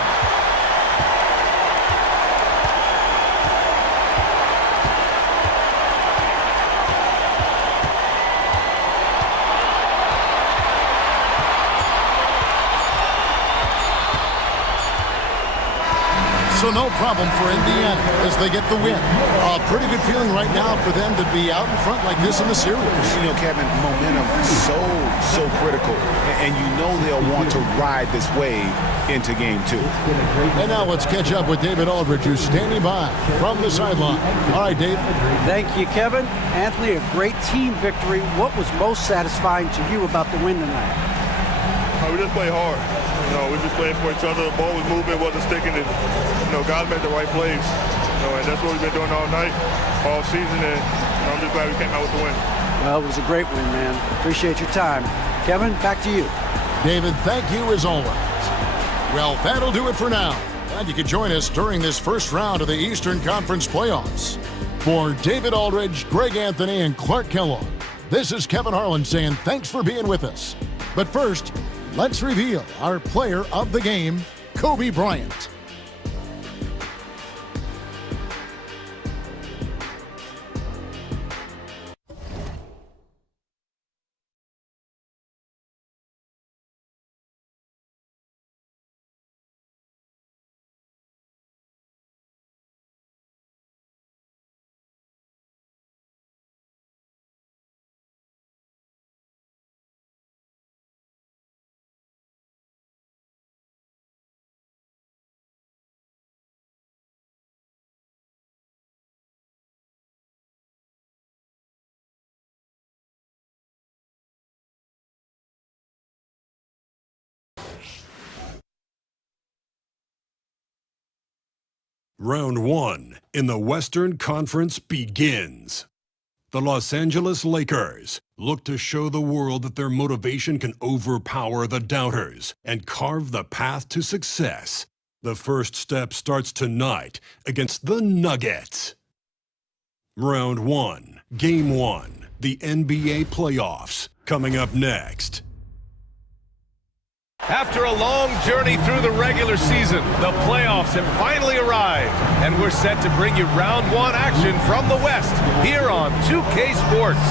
So no problem for Indiana as they get the win. A pretty good feeling right now for them to be out in front like this in the series. Kevin, momentum so critical. And they'll want to ride this wave into game 2. And now let's catch up with David Aldridge, who's standing by from the sideline. All right, Dave. Thank you, Kevin. Anthony, a great team victory. What was most satisfying to you about the win tonight? We just played hard. We just played for each other. The ball was moving, wasn't sticking. And, guys made the right plays. And that's what we've been doing all night, all season. And I'm just glad we came out with the win. Well, it was a great win, man. Appreciate your time. Kevin, back to you. David, thank you as always. Well, that'll do it for now. Glad you could join us during this first round of the Eastern Conference playoffs. For David Aldridge, Greg Anthony, and Clark Kellogg, this is Kevin Harlan saying thanks for being with us. But first, let's reveal our player of the game, Kobe Bryant. Round 1 in the Western Conference begins. The Los Angeles Lakers look to show the world that their motivation can overpower the doubters and carve the path to success. The first step starts tonight against the Nuggets. Round 1, Game 1, the NBA playoffs, coming up next. After a long journey through the regular season, the playoffs have finally arrived, and we're set to bring you round 1 action from the West here on 2K Sports.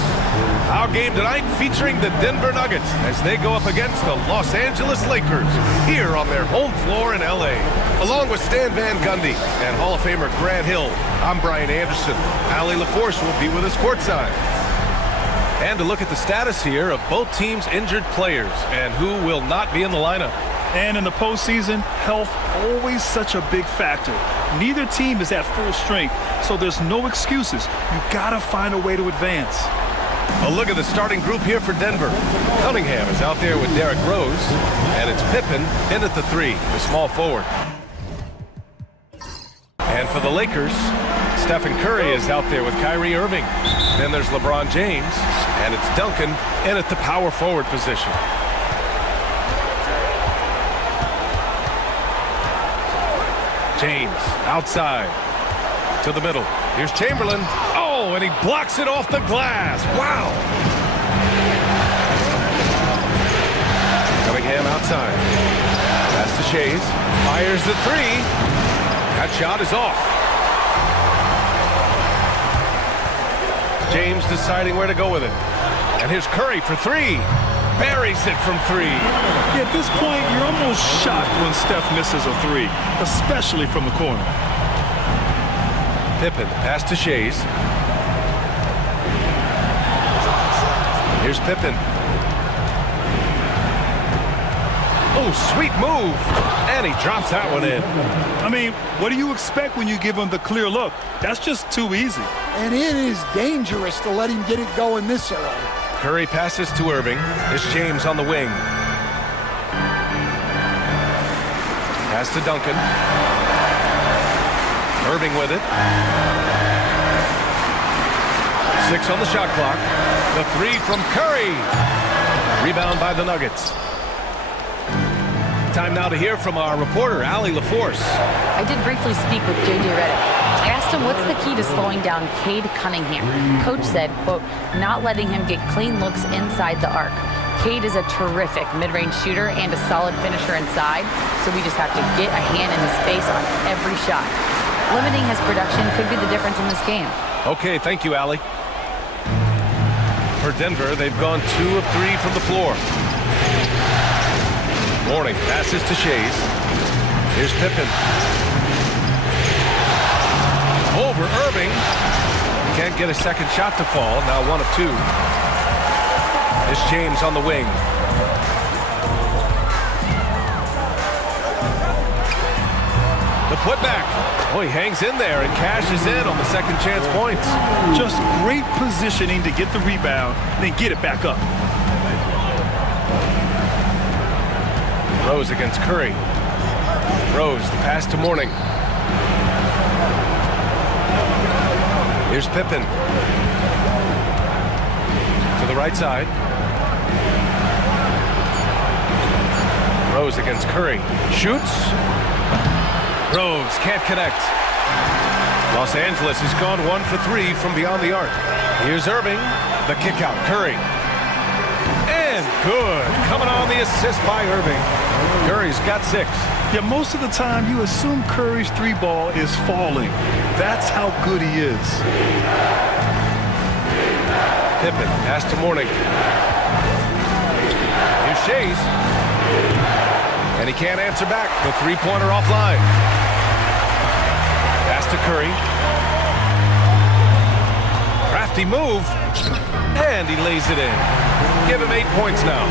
Our game tonight featuring the Denver Nuggets as they go up against the Los Angeles Lakers here on their home floor in LA. Along with Stan Van Gundy and Hall of Famer Grant Hill, I'm Brian Anderson. Allie LaForce will be with us courtside. And to look at the status here of both teams' injured players and who will not be in the lineup. And in the postseason, health always such a big factor. Neither team is at full strength, so there's no excuses. You gotta find a way to advance. A look at the starting group here for Denver. Cunningham is out there with Derrick Rose, and it's Pippen in at the 3, the small forward. And for the Lakers, Stephen Curry is out there with Kyrie Irving. Then there's LeBron James, and it's Duncan in at the power forward position. James outside to the middle. Here's Chamberlain. Oh, and he blocks it off the glass. Wow. Cunningham outside. Pass to Shays. Fires the 3. That shot is off. James deciding where to go with it. And here's Curry for three. Buries it from three. Yeah, at this point, you're almost shocked when Steph misses a three, especially from the corner. Pippen, pass to Shays. Here's Pippen. Oh, sweet move. And he drops that one in. I mean, what do you expect when you give him the clear look? That's just too easy. And it is dangerous to let him get it going this early. Curry passes to Irving. It's James on the wing. Pass to Duncan. Irving with it. 6 on the shot clock. The three from Curry. Rebound by the Nuggets. Time now to hear from our reporter, Allie LaForce. I did briefly speak with J.J. Redick. I asked him what's the key to slowing down Cade Cunningham. Coach said, quote, not letting him get clean looks inside the arc. Cade is a terrific mid-range shooter and a solid finisher inside, so we just have to get a hand in his face on every shot. Limiting his production could be the difference in this game. Okay, thank you, Allie. For Denver, they've gone 2 of 3 from the floor. Morning passes to Shays. Here's Pippen. Over Irving. Can't get a second shot to fall. Now 1 of 2. It's James on the wing. The putback. Oh, he hangs in there and cashes in on the second chance points. Just great positioning to get the rebound, then get it back up. Rose against Curry. Rose, the pass to Mourning. Here's Pippen. To the right side. Rose against Curry. Shoots. Rose can't connect. Los Angeles has gone 1 for 3 from beyond the arc. Here's Irving. The kick out. Curry. And good. Coming on the assist by Irving. Curry's got 6. Yeah, most of the time you assume Curry's 3 ball is falling. That's how good he is. Pippen, pass to Mourning. Here's Shays. And he can't answer back. The three-pointer offline. Pass to Curry. Crafty move. And he lays it in. Give him 8 points now.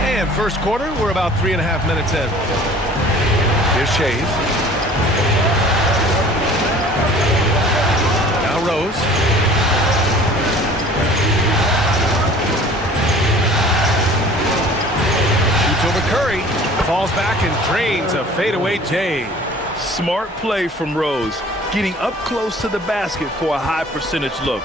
And first quarter, we're about 3.5 minutes in. Here's Shays. Now Rose. Shoots over Curry. Falls back and drains a fadeaway J. Smart play from Rose, getting up close to the basket for a high percentage look.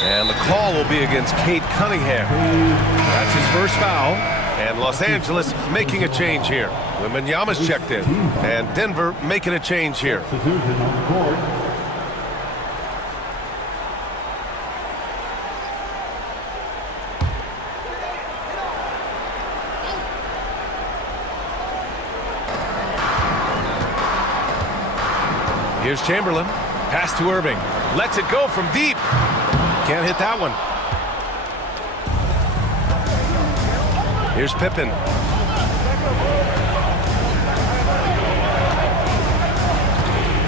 And the call will be against Cade Cunningham. That's his first foul. And Los Angeles making a change here. Wembanyama's checked in. And Denver making a change here. Here's Chamberlain. Pass to Irving. Lets it go from deep. Can't hit that one. Here's Pippen.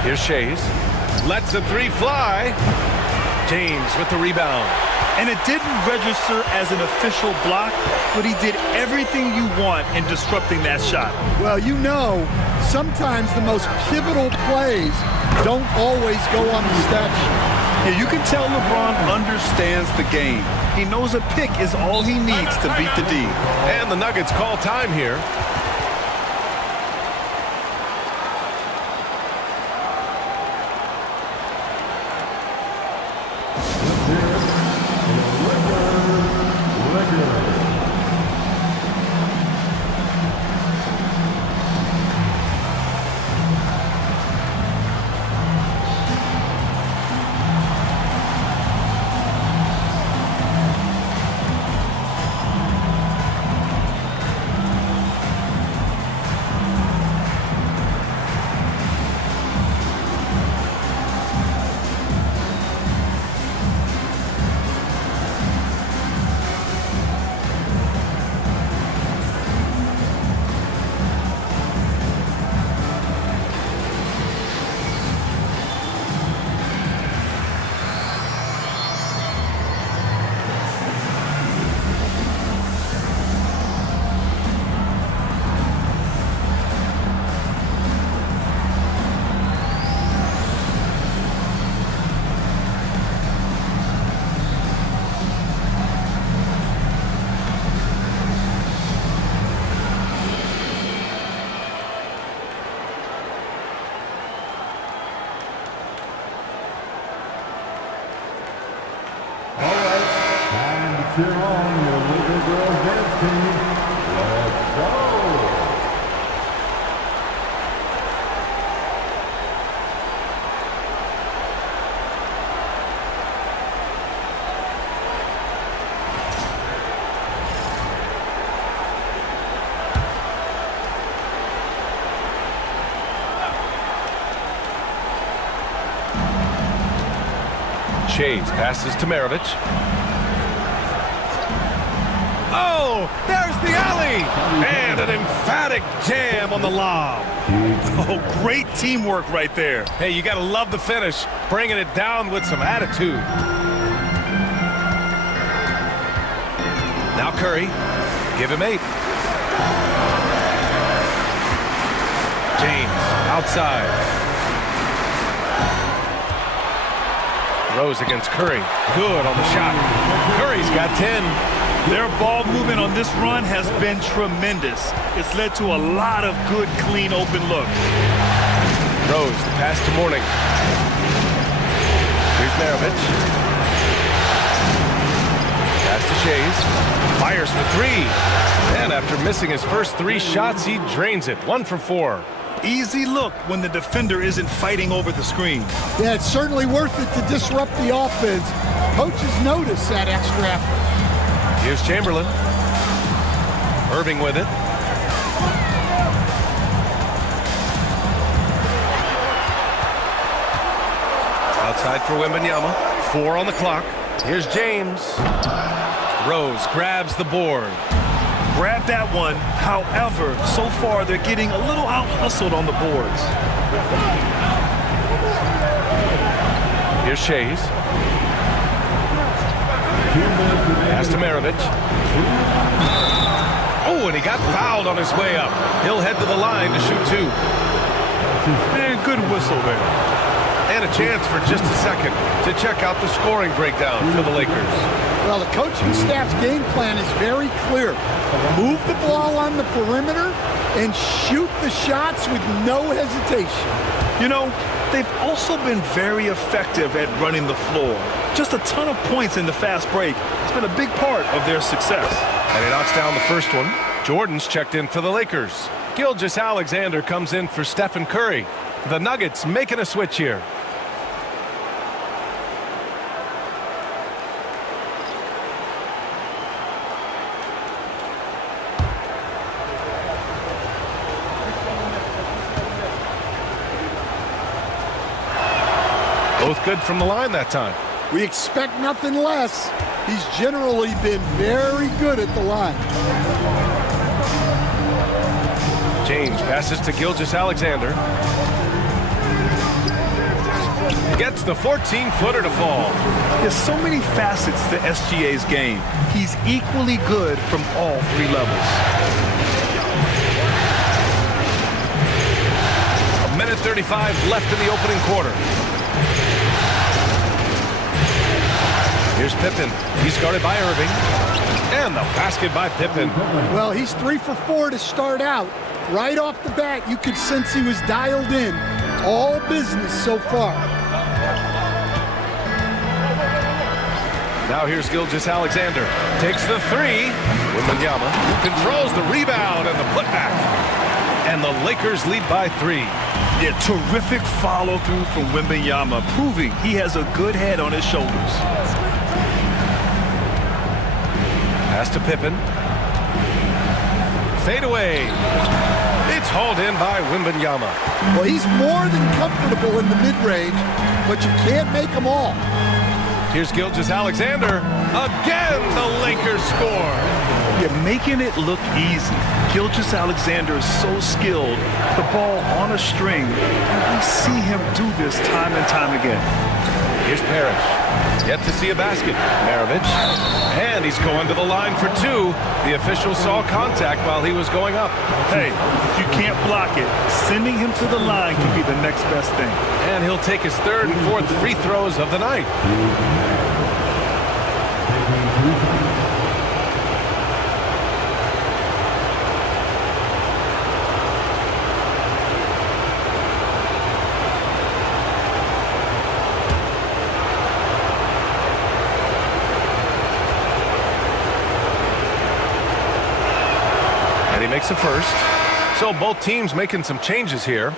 Here's Shays. Lets the three fly. James with the rebound. And it didn't register as an official block, but he did everything you want in disrupting that shot. Well, you know, sometimes the most pivotal plays don't always go on the stat sheet. Yeah, you can tell LeBron understands the game. He knows a pick is all he needs to beat the D. And the Nuggets call time here. cheer on your Laker girls dance team. Let's go! Shays passes to Maravich. Oh, there's the alley! And an emphatic jam on the lob. Oh, great teamwork right there. Hey, you got to love the finish. Bringing it down with some attitude. Now Curry. Give him 8. James outside. Rose against Curry. Good on the shot. Curry's got 10. Their ball movement on this run has been tremendous. It's led to a lot of good, clean, open looks. Rose, the pass to Mourning. Here's Maravich. Pass to Shays. Fires for 3. And after missing his first 3 shots, he drains it. 1 for 4. Easy look when the defender isn't fighting over the screen. Yeah, it's certainly worth it to disrupt the offense. Coaches notice that extra effort. Here's Chamberlain. Irving with it. Outside for Wembanyama. 4 on the clock. Here's James. Rose grabs the board. Grab that one. However, so far they're getting a little out-hustled on the boards. Here's Shays. Pass to Maravich. Oh, and he got fouled on his way up. He'll head to the line to shoot 2. And good whistle there. And a chance for just a second to check out the scoring breakdown for the Lakers. Well, the coaching staff's game plan is very clear. Move the ball on the perimeter and shoot the shots with no hesitation. You know, they've also been very effective at running the floor. Just a ton of points in the fast break. It's been a big part of their success. And he knocks down the first one. Jordan's checked in for the Lakers. Gilgeous-Alexander comes in for Stephen Curry. The Nuggets making a switch here. Both good from the line that time. We expect nothing less. He's generally been very good at the line. James passes to Gilgeous-Alexander. Gets the 14-footer to fall. There's so many facets to SGA's game. He's equally good from all 3 levels. 1:35 left in the opening quarter. Here's Pippen. He's guarded by Irving. And the basket by Pippen. Well, he's 3 for 4 to start out. Right off the bat, you could sense he was dialed in. All business so far. Now here's Gilgeous-Alexander. Takes the 3. Wembanyama controls the rebound and the putback. And the Lakers lead by 3. Yeah, terrific follow-through from Wembanyama, proving he has a good head on his shoulders. Pass to Pippen. Fade away. It's hauled in by Wembanyama. Well, he's more than comfortable in the mid-range, but you can't make them all. Here's Gilgeous-Alexander. Again, the Lakers score. You're making it look easy. Gilgeous-Alexander is so skilled. The ball on a string. And we see him do this time and time again. Here's Parrish. Yet to see a basket. Maravich. And he's going to the line for 2. The official saw contact while he was going up. Hey, if you can't block it, sending him to the line can be the next best thing. And he'll take his 3rd and 4th free throws of the night. makes a first. So both teams making some changes here.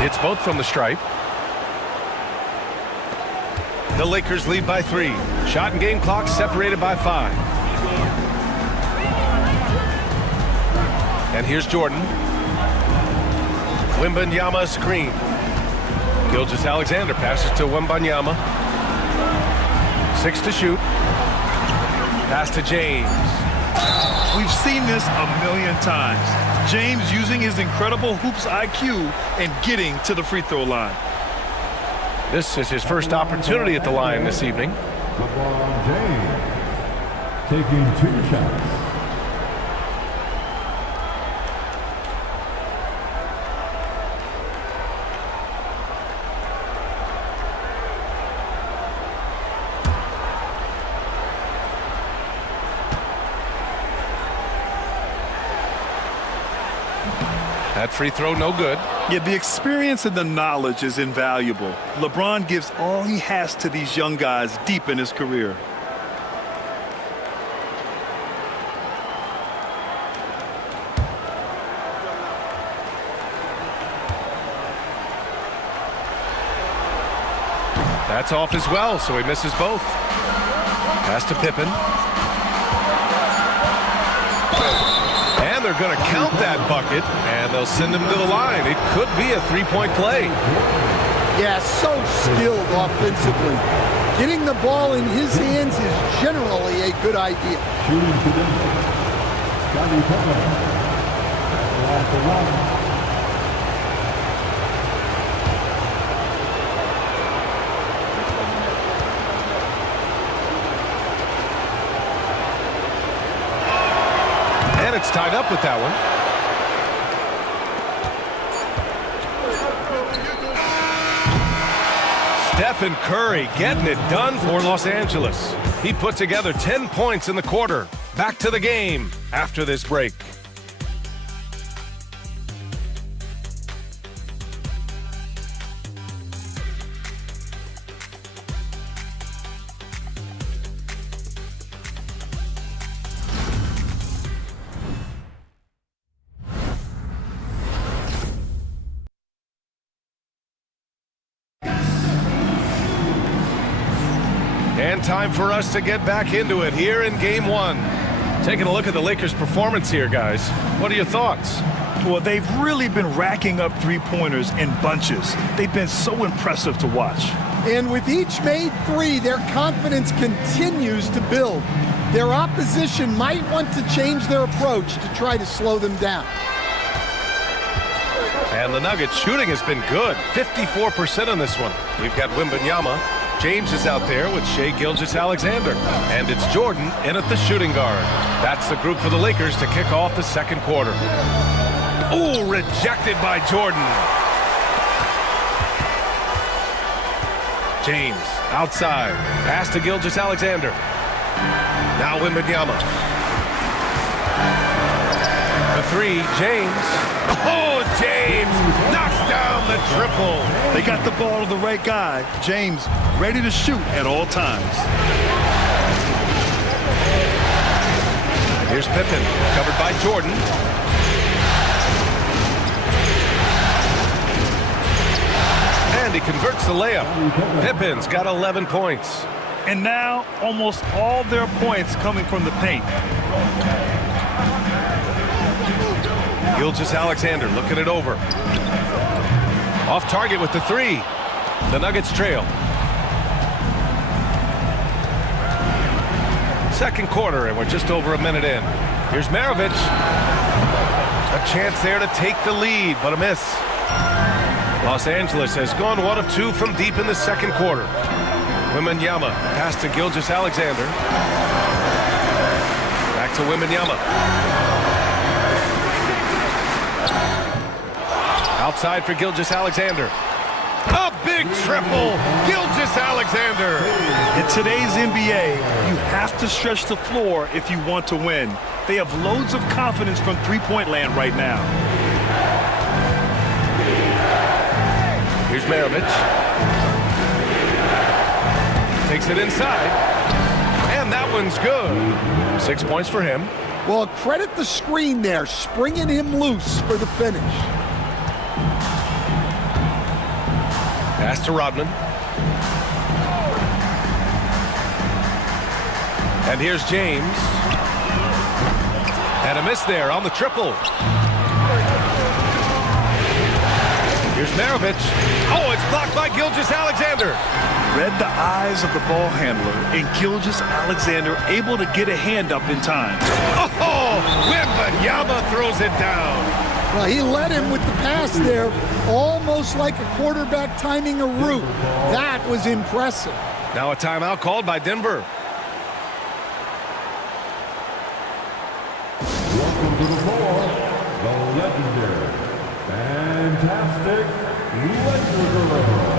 It's both from the stripe. The Lakers lead by 3. Shot and game clock separated by 5. And here's Jordan. Wembanyama screen. Gilgeous-Alexander passes to Wembanyama. 6 to shoot. Pass to James. We've seen this a million times. James using his incredible hoops IQ and getting to the free throw line. This is his first opportunity at the line this evening. LeBron James taking 2 shots. That free throw no good. Yeah, the experience and the knowledge is invaluable. LeBron gives all he has to these young guys deep in his career. That's off as well, so he misses both. Pass to Pippen. And they're going to count that bucket, and they'll send him to the line. It could be a three-point play. Yeah, so skilled offensively. Getting the ball in his hands is generally a good idea. Shooting today. Scottie Pippen. Off the run. It's tied up with that one. Stephen Curry getting it done for Los Angeles. He put together 10 points in the quarter. Back to the game after this break. And time for us to get back into it here in Game 1. Taking a look at the Lakers' performance here, guys. What are your thoughts? Well, they've really been racking up three-pointers in bunches. They've been so impressive to watch. And with each made 3, their confidence continues to build. Their opposition might want to change their approach to try to slow them down. And the Nuggets shooting has been good. 54% on this one. We've got Wembanyama. James is out there with Shai Gilgeous-Alexander. And it's Jordan in at the shooting guard. That's the group for the Lakers to kick off the second quarter. Oh, rejected by Jordan. James outside. Pass to Gilgeous-Alexander. Now Wembanyama. The 3, James. Oh, James knocks down the triple. They got the ball to the right guy. James ready to shoot at all times. Here's Pippen, covered by Jordan. And he converts the layup. Pippen's got 11 points. And now almost all their points coming from the paint. Gilgeous-Alexander looking it over. Off target with the 3. The Nuggets trail. Second quarter, and we're just over a minute in. Here's Maravich. A chance there to take the lead, but a miss. Los Angeles has gone 1 of 2 from deep in the second quarter. Wembanyama, pass to Gilgeous-Alexander. Back to Wembanyama. Outside for Gilgeous-Alexander. A big triple. Gilgeous-Alexander. In today's NBA, you have to stretch the floor if you want to win. They have loads of confidence from three-point land right now. Here's Maravich. Takes it inside. And that one's good. 6 points for him. Well, credit the screen there, springing him loose for the finish. Pass to Rodman. And here's James. And a miss there on the triple. Here's Maravich. Oh, it's blocked by Gilgeous-Alexander. Read the eyes of the ball handler, and Gilgeous-Alexander able to get a hand up in time. Oh, Wembanyama throws it down. Well, he led him with the pass there, almost like a quarterback timing a route. That was impressive. Now a timeout called by Denver. Welcome to the floor, the legendary, fantastic Ledger Guerrero.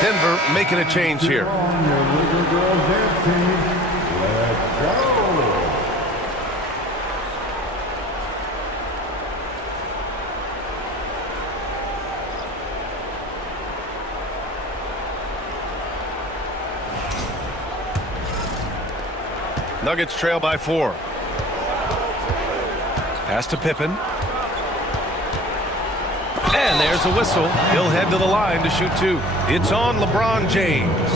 Denver making a change here. Nuggets trail by 4. Pass to Pippen. And there's a whistle. He'll head to the line to shoot 2. It's on LeBron James.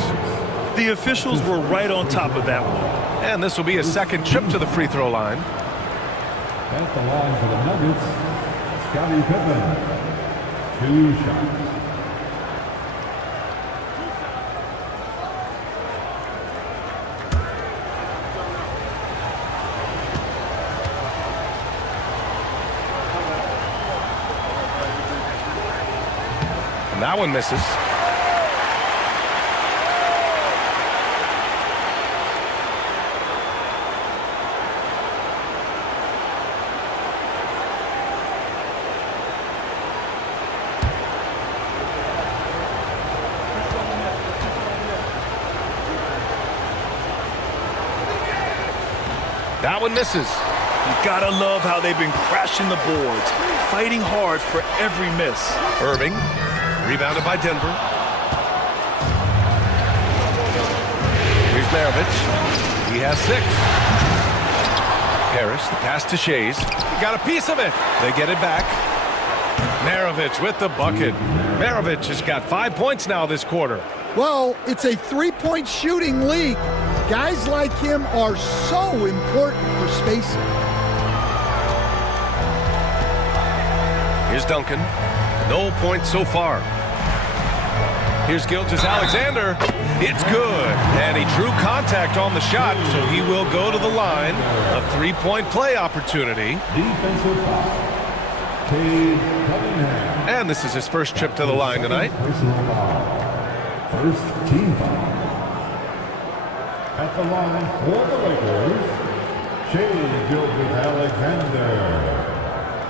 The officials were right on top of that one. And this will be a second trip to the free throw line. At the line for the Nuggets, Scottie Pippen. 2 shots. And that one misses. That one misses. You gotta love how they've been crashing the boards, fighting hard for every miss. Irving, rebounded by Denver. Here's Maravich. He has 6. Parrish, the pass to Shays. He got a piece of it. They get it back. Maravich with the bucket. Maravich has got 5 points now this quarter. Well, it's a 3-point shooting league. Guys like him are so important for spacing. Here's Duncan. No points so far. Here's Gilgeous-Alexander. It's good. And he drew contact on the shot, so he will go to the line. A 3-point play opportunity. Defensive foul. Cade Cunningham. And this is his first trip to the line tonight. Personal foul. First team foul. At the line for the Lakers, Shai Gilgeous-Alexander.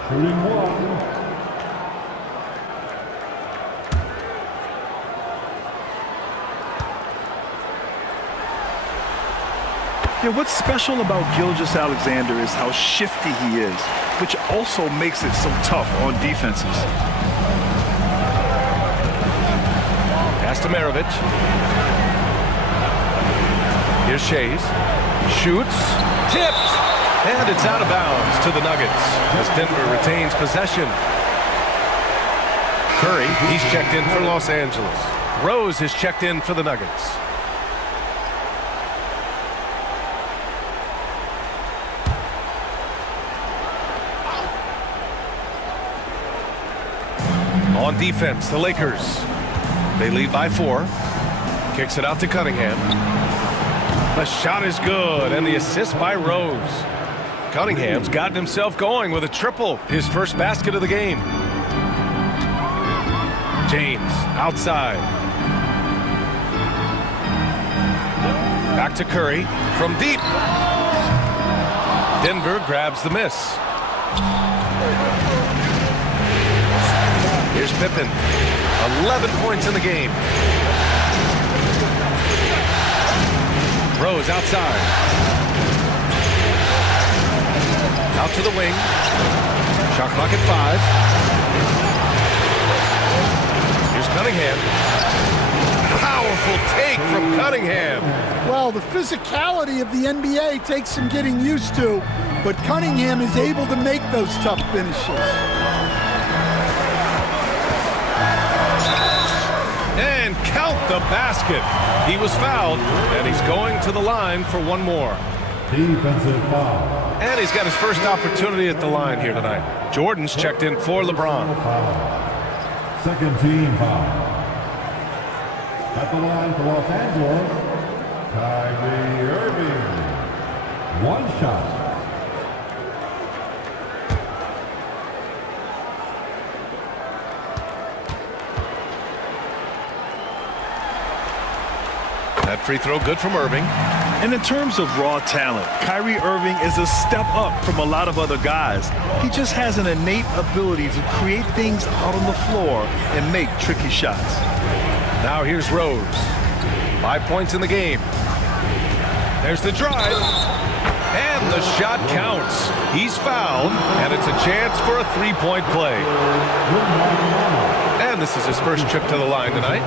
Shooting 1. Yeah, what's special about Gilgeous-Alexander is how shifty he is, which also makes it so tough on defenses. Pass to Maravich. Here's Shays. Shoots. Tipped. And it's out of bounds to the Nuggets as Denver retains possession. Curry, he's checked in for Los Angeles. Rose is checked in for the Nuggets. On defense, the Lakers. They lead by 4. Kicks it out to Cunningham. The shot is good, and the assist by Rose. Cunningham's gotten himself going with a triple, his first basket of the game. James, outside. Back to Curry, from deep. Denver grabs the miss. Here's Pippen. 11 points in the game. Rose outside. Out to the wing. Shot clock at 5. Here's Cunningham. Powerful take from Cunningham. Well, the physicality of the NBA takes some getting used to, but Cunningham is able to make those tough finishes. And count the basket. He was fouled, and he's going to the line for one more. Defensive foul. And he's got his first opportunity at the line here tonight. Jordan's checked in for LeBron. Second team foul. At the line for Los Angeles, Kyrie Irving. One shot. That free throw good from Irving. And in terms of raw talent, Kyrie Irving is a step up from a lot of other guys. He just has an innate ability to create things out on the floor and make tricky shots. Now here's Rose. 5 points in the game. There's the drive. And the shot counts. He's fouled, and it's a chance for a three-point play. And this is his first trip to the line tonight.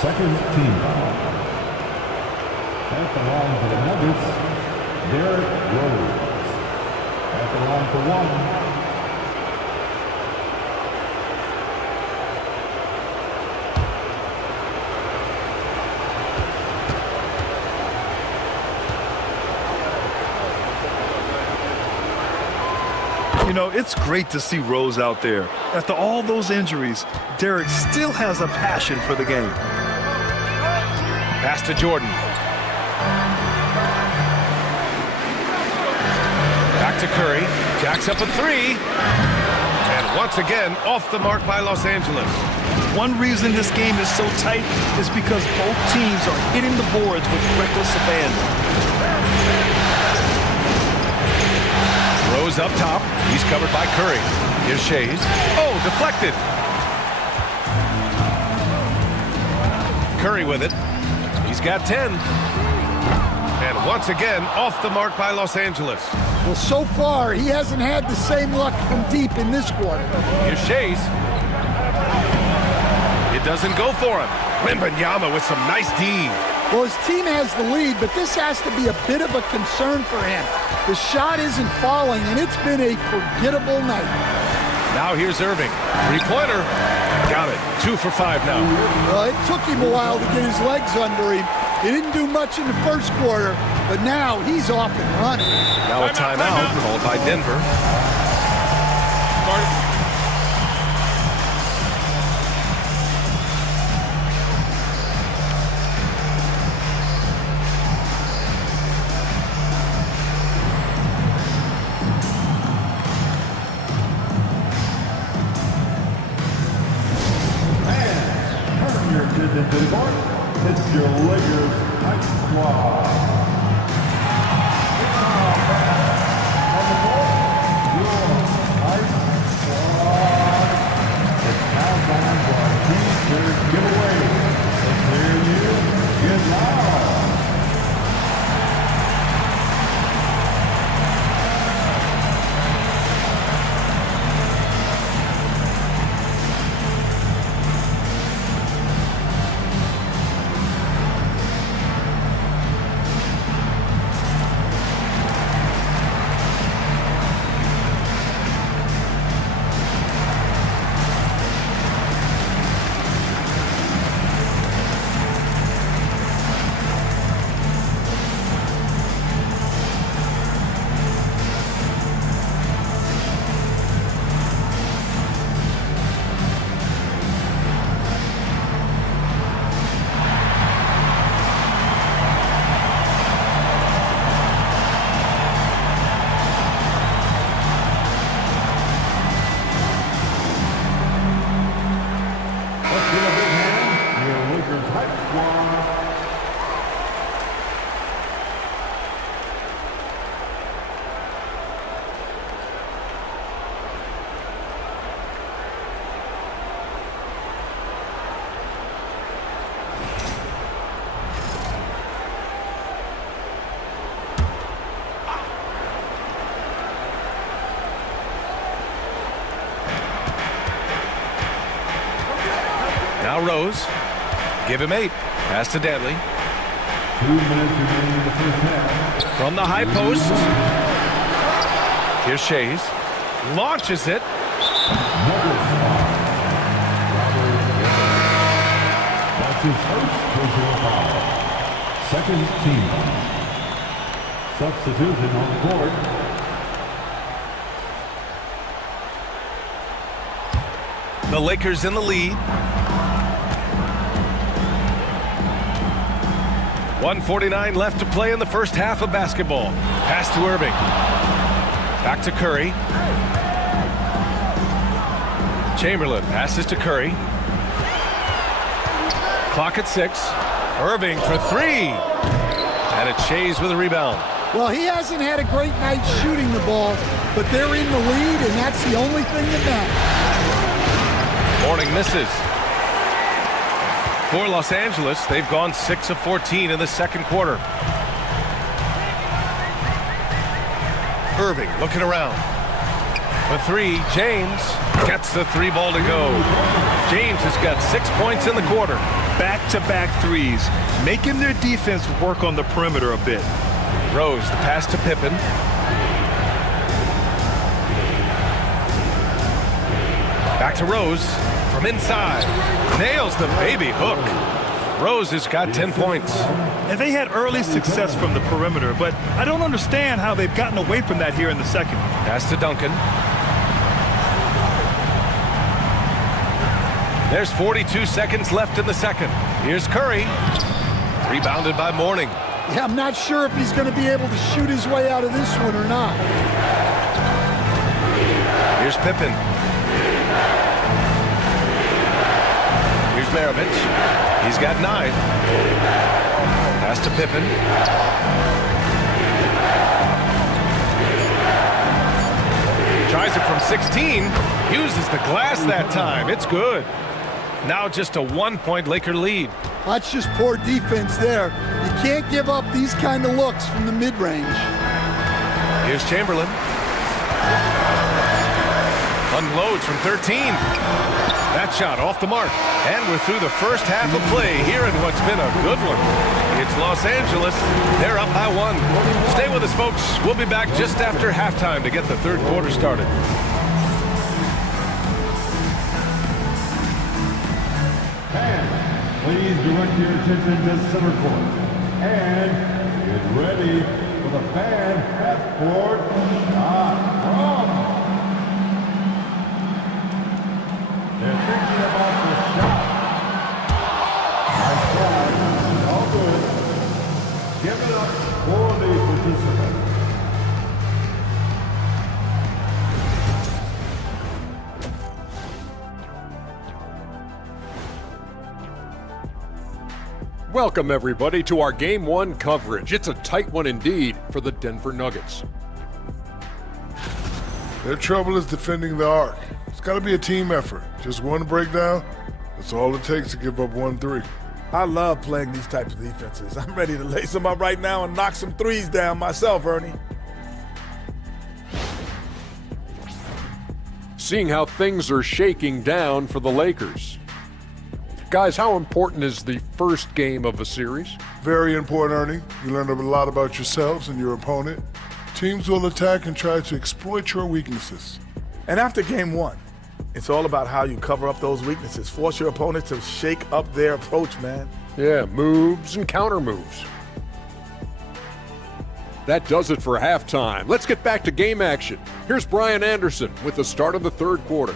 Second team foul. At the line for the Nuggets, Derrick Rose. At the line for 1. You know, it's great to see Rose out there. After all those injuries, Derrick still has a passion for the game. Pass to Jordan. Back to Curry. Jacks up a 3. And once again, off the mark by Los Angeles. One reason this game is so tight is because both teams are hitting the boards with reckless abandon. Rose up top. He's covered by Curry. Here's Shays. Oh, deflected. Curry with it. He's got 10. And once again, off the mark by Los Angeles. Well, so far, he hasn't had the same luck from deep in this quarter. Here's Shays. It doesn't go for him. Wembanyama with some nice D. Well, his team has the lead, but this has to be a bit of a concern for him. The shot isn't falling, and it's been a forgettable night. Now here's Irving. Three-pointer. Got it. 2 for 5 now. Well, it took him a while to get his legs under him. He didn't do much in the first quarter, but now he's off and running. Now a timeout called by Denver. Into the court, it's your Lakers Night Squad. On the court, your Night Squad. Now Rose. Give him 8. Pass to Dantley. 2 minutes remaining in the first half. From the high post. Here's Shays. Launches it. That's his first personal foul. Second team foul. Substitution on the court. The Lakers in the lead. 1:49 left to play in the first half of basketball. Pass to Irving. Back to Curry. Chamberlain passes to Curry. Clock at 6. Irving for 3. And it's Shays with a rebound. Well, he hasn't had a great night shooting the ball, but they're in the lead, and that's the only thing that matters. Mourning misses. For Los Angeles, they've gone 6 of 14 in the second quarter. Irving looking around. For 3, James gets the 3 ball to go. James has got 6 points in the quarter. Back-to-back threes, making their defense work on the perimeter a bit. Rose, the pass to Pippen. Back to Rose from inside. Nails the baby hook. Rose has got 10 points. And they had early success from the perimeter, but I don't understand how they've gotten away from that here in the second. Pass to Duncan. There's 42 seconds left in the second. Here's Curry. Rebounded by Mourning. Yeah, I'm not sure if he's going to be able to shoot his way out of this one or not. Here's Pippen. Here's Maravich. He's got 9. Pass to Pippen. Tries it from 16. Uses the glass that time. It's good. Now just a 1-point Laker lead. That's just poor defense there. You can't give up these kind of looks from the mid-range. Here's Chamberlain. Unloads from 13. That shot off the mark. And we're through the first half of play here in what's been a good one. It's Los Angeles. They're up by 1. Stay with us, folks. We'll be back just after halftime to get the third quarter started. Please direct your attention to center court. And get ready for the fan half-court shot from. They're thinking about the shot. Nice shot. All good. Give it up for the participant. Welcome, everybody, to our Game 1 coverage. It's a tight one indeed for the Denver Nuggets. Their trouble is defending the arc. It's got to be a team effort. Just one breakdown, that's all it takes to give up 1-3. I love playing these types of defenses. I'm ready to lace them up right now and knock some threes down myself, Ernie. Seeing how things are shaking down for the Lakers. Guys, how important is the first game of a series? Very important, Ernie. You learn a lot about yourselves and your opponent. Teams will attack and try to exploit your weaknesses. And after game 1, it's all about how you cover up those weaknesses. Force your opponent to shake up their approach, man. Yeah, moves and counter moves. That does it for halftime. Let's get back to game action. Here's Brian Anderson with the start of the third quarter.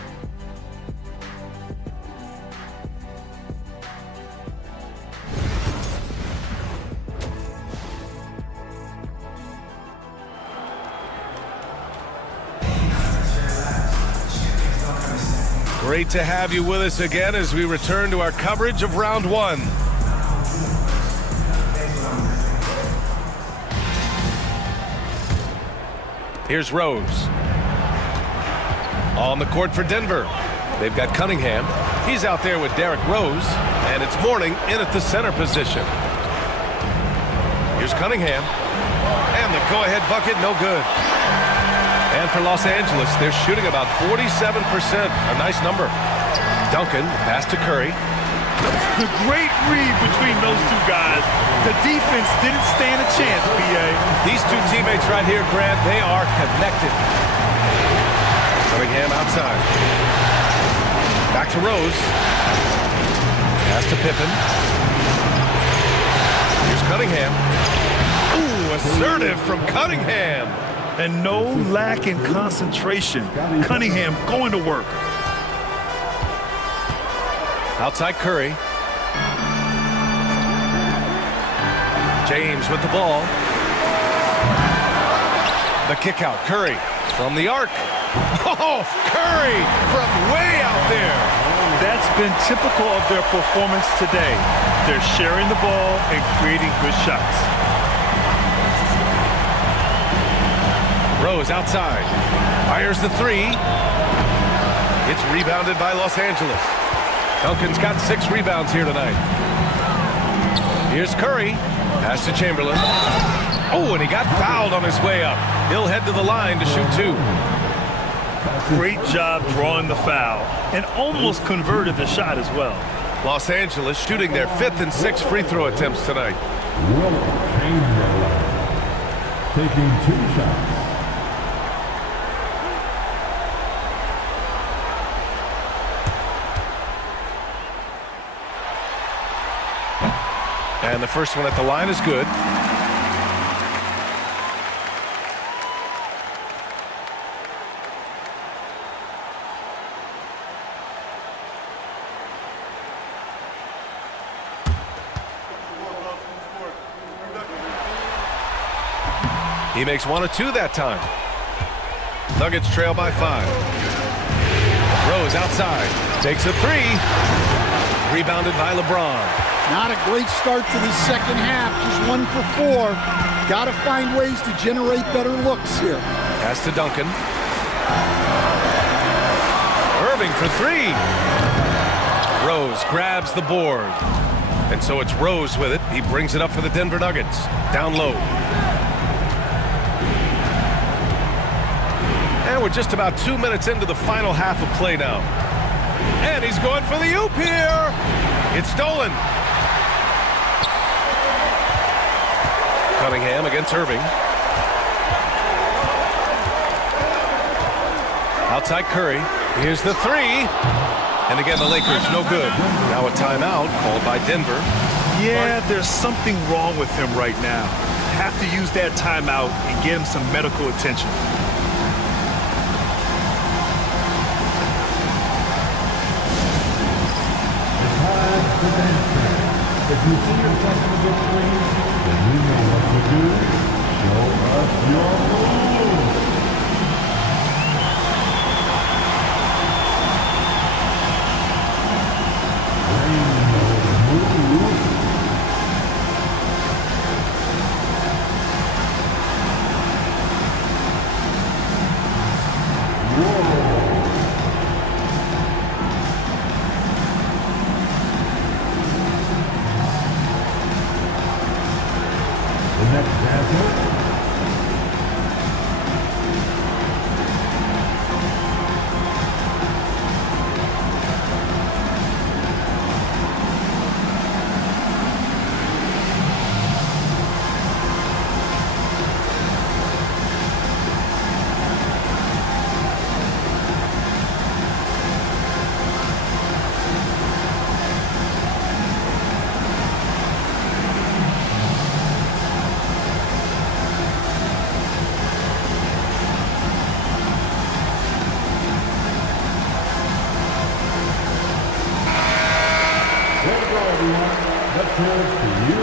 Great to have you with us again as we return to our coverage of round 1. Here's Rose. On the court for Denver. They've got Cunningham. He's out there with Derrick Rose. And it's Mourning in at the center position. Here's Cunningham. And the go-ahead bucket, no good. And for Los Angeles, they're shooting about 47%. A nice number. Duncan, pass to Curry. The great read between those two guys. The defense didn't stand a chance, B.A. These two teammates right here, Grant, they are connected. Cunningham outside. Back to Rose. Pass to Pippen. Here's Cunningham. Ooh, assertive from Cunningham. And no lack in concentration. Cunningham going to work. Outside Curry. James with the ball. The kick out. Curry from the arc. Oh, Curry from way out there. That's been typical of their performance today. They're sharing the ball and creating good shots. Rose outside. Fires the three. It's rebounded by Los Angeles. Duncan's got 6 rebounds here tonight. Here's Curry. Pass to Chamberlain. Oh, and he got fouled on his way up. He'll head to the line to shoot 2. Great job drawing the foul and almost converted the shot as well. Los Angeles shooting their 5th and 6th free throw attempts tonight. Taking 2 shots. And the first one at the line is good. He makes 1 of 2 that time. Nuggets trail by 5. Rose outside. Takes a 3. Rebounded by LeBron. Not a great start to the second half. Just 1 for 4. Got to find ways to generate better looks here. Pass to Duncan. Irving for 3. Rose grabs the board. And so it's Rose with it. He brings it up for the Denver Nuggets. Down low. And we're just about 2 minutes into the final half of play now. And he's going for the oop here. It's stolen. Cunningham against Irving. Outside Curry. Here's the 3. And again, the Lakers no good. Now a timeout called by Denver. Yeah, there's something wrong with him right now. Have to use that timeout and get him some medical attention. If you see yourself in the big screen, then you know what to do. Show us your moves. Let's hear it for you.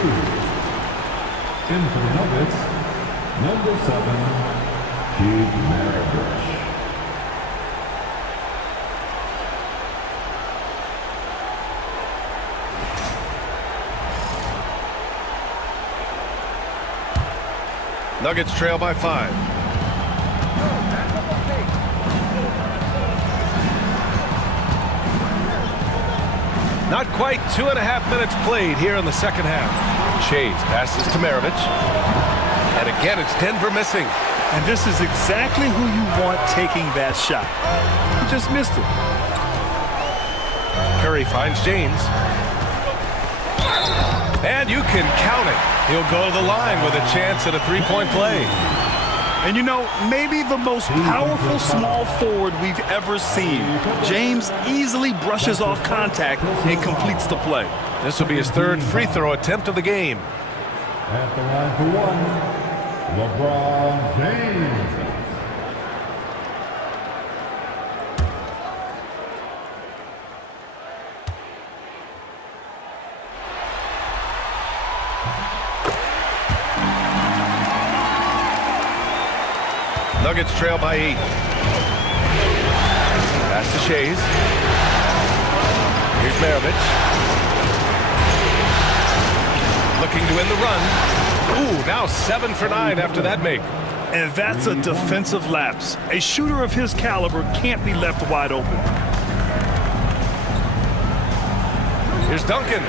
In for the Nuggets, number 7, Keith Maravich. Nuggets trail by 5. Not quite 2.5 minutes played here in the second half. Shades passes to Maravich. And again, it's Denver missing. And this is exactly who you want taking that shot. He just missed it. Curry finds James. And you can count it. He'll go to the line with a chance at a three-point play. And you know, maybe the most powerful small forward we've ever seen. James easily brushes off contact and completes the play. This will be his third free throw attempt of the game. At the line for one, LeBron James. Nuggets trail by 8. Pass to Shays. Here's Maravich. Looking to win the run. Ooh, now 7 for 9 after that make. And that's a defensive lapse. A shooter of his caliber can't be left wide open. Here's Duncan.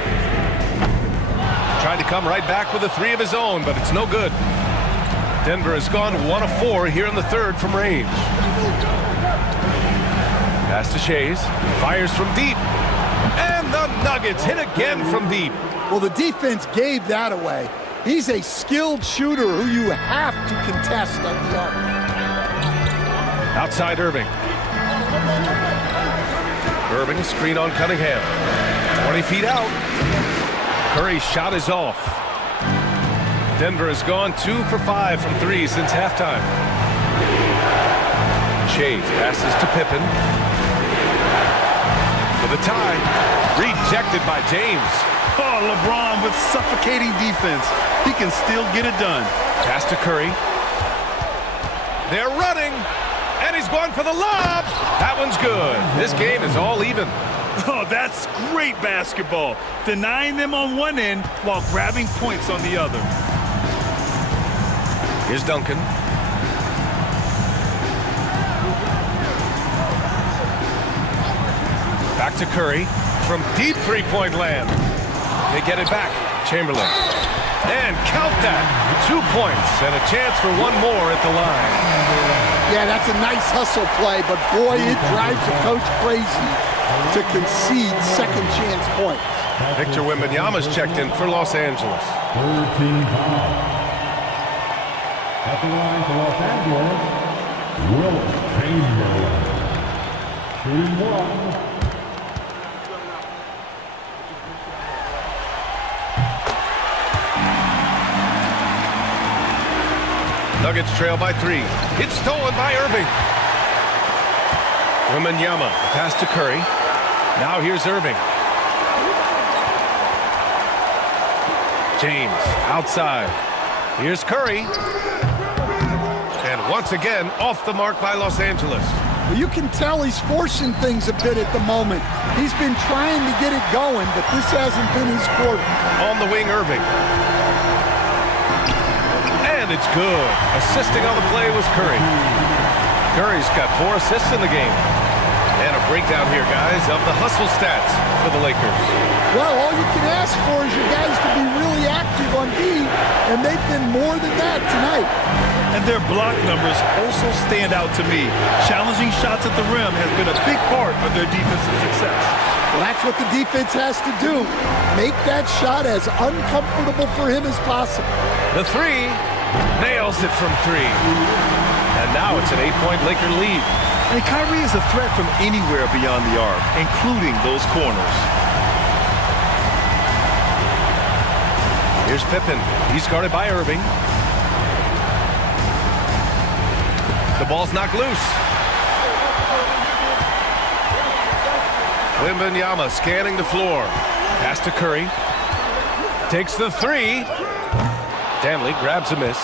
Tried to come right back with a 3 of his own, but it's no good. Denver has gone 1 of 4 here in the third from range. Pass to Shays. Fires from deep. And the Nuggets hit again from deep. Well, the defense gave that away. He's a skilled shooter who you have to contest at the arc. Outside Irving. Irving, screen on Cunningham. 20 feet out. Curry's shot is off. Denver has gone 2 for 5 from 3 since halftime. Shays passes to Pippen. For the tie. Rejected by James. Oh, LeBron with suffocating defense. He can still get it done. Pass to Curry. They're running. And he's going for the lob. That one's good. This game is all even. Oh, that's great basketball. Denying them on one end while grabbing points on the other. Here's Duncan. Back to Curry from deep three-point land. They get it back. Chamberlain. And count that. 2 points and a chance for one more at the line. Yeah, that's a nice hustle play, but boy, it drives the coach crazy to concede second chance points. Victor Wembanyama's checked in for Los Angeles. Third team foul. At the line for Los Angeles, Will Chamberlain. Shooting 1. Nuggets trail by 3. It's stolen by Irving. Wembanyama, pass to Curry. Now here's Irving. James outside. Here's Curry. And once again, off the mark by Los Angeles. Well, you can tell he's forcing things a bit at the moment. He's been trying to get it going, but this hasn't been his quarter. On the wing, Irving. And it's good. Assisting on the play was Curry. Curry's got 4 assists in the game. And a breakdown here, guys, of the hustle stats for the Lakers. Well, all you can ask for is your guys to be really active on D, and they've been more than that tonight. And their block numbers also stand out to me. Challenging shots at the rim has been a big part of their defensive success. Well, that's what the defense has to do. Make that shot as uncomfortable for him as possible. The 3 nails it from 3. And now it's an 8-point Laker lead. And Kyrie is a threat from anywhere beyond the arc, including those corners. Here's Pippen. He's guarded by Irving. The ball's knocked loose. Wembanyama scanning the floor. Pass to Curry. Takes the 3. Danley grabs a miss.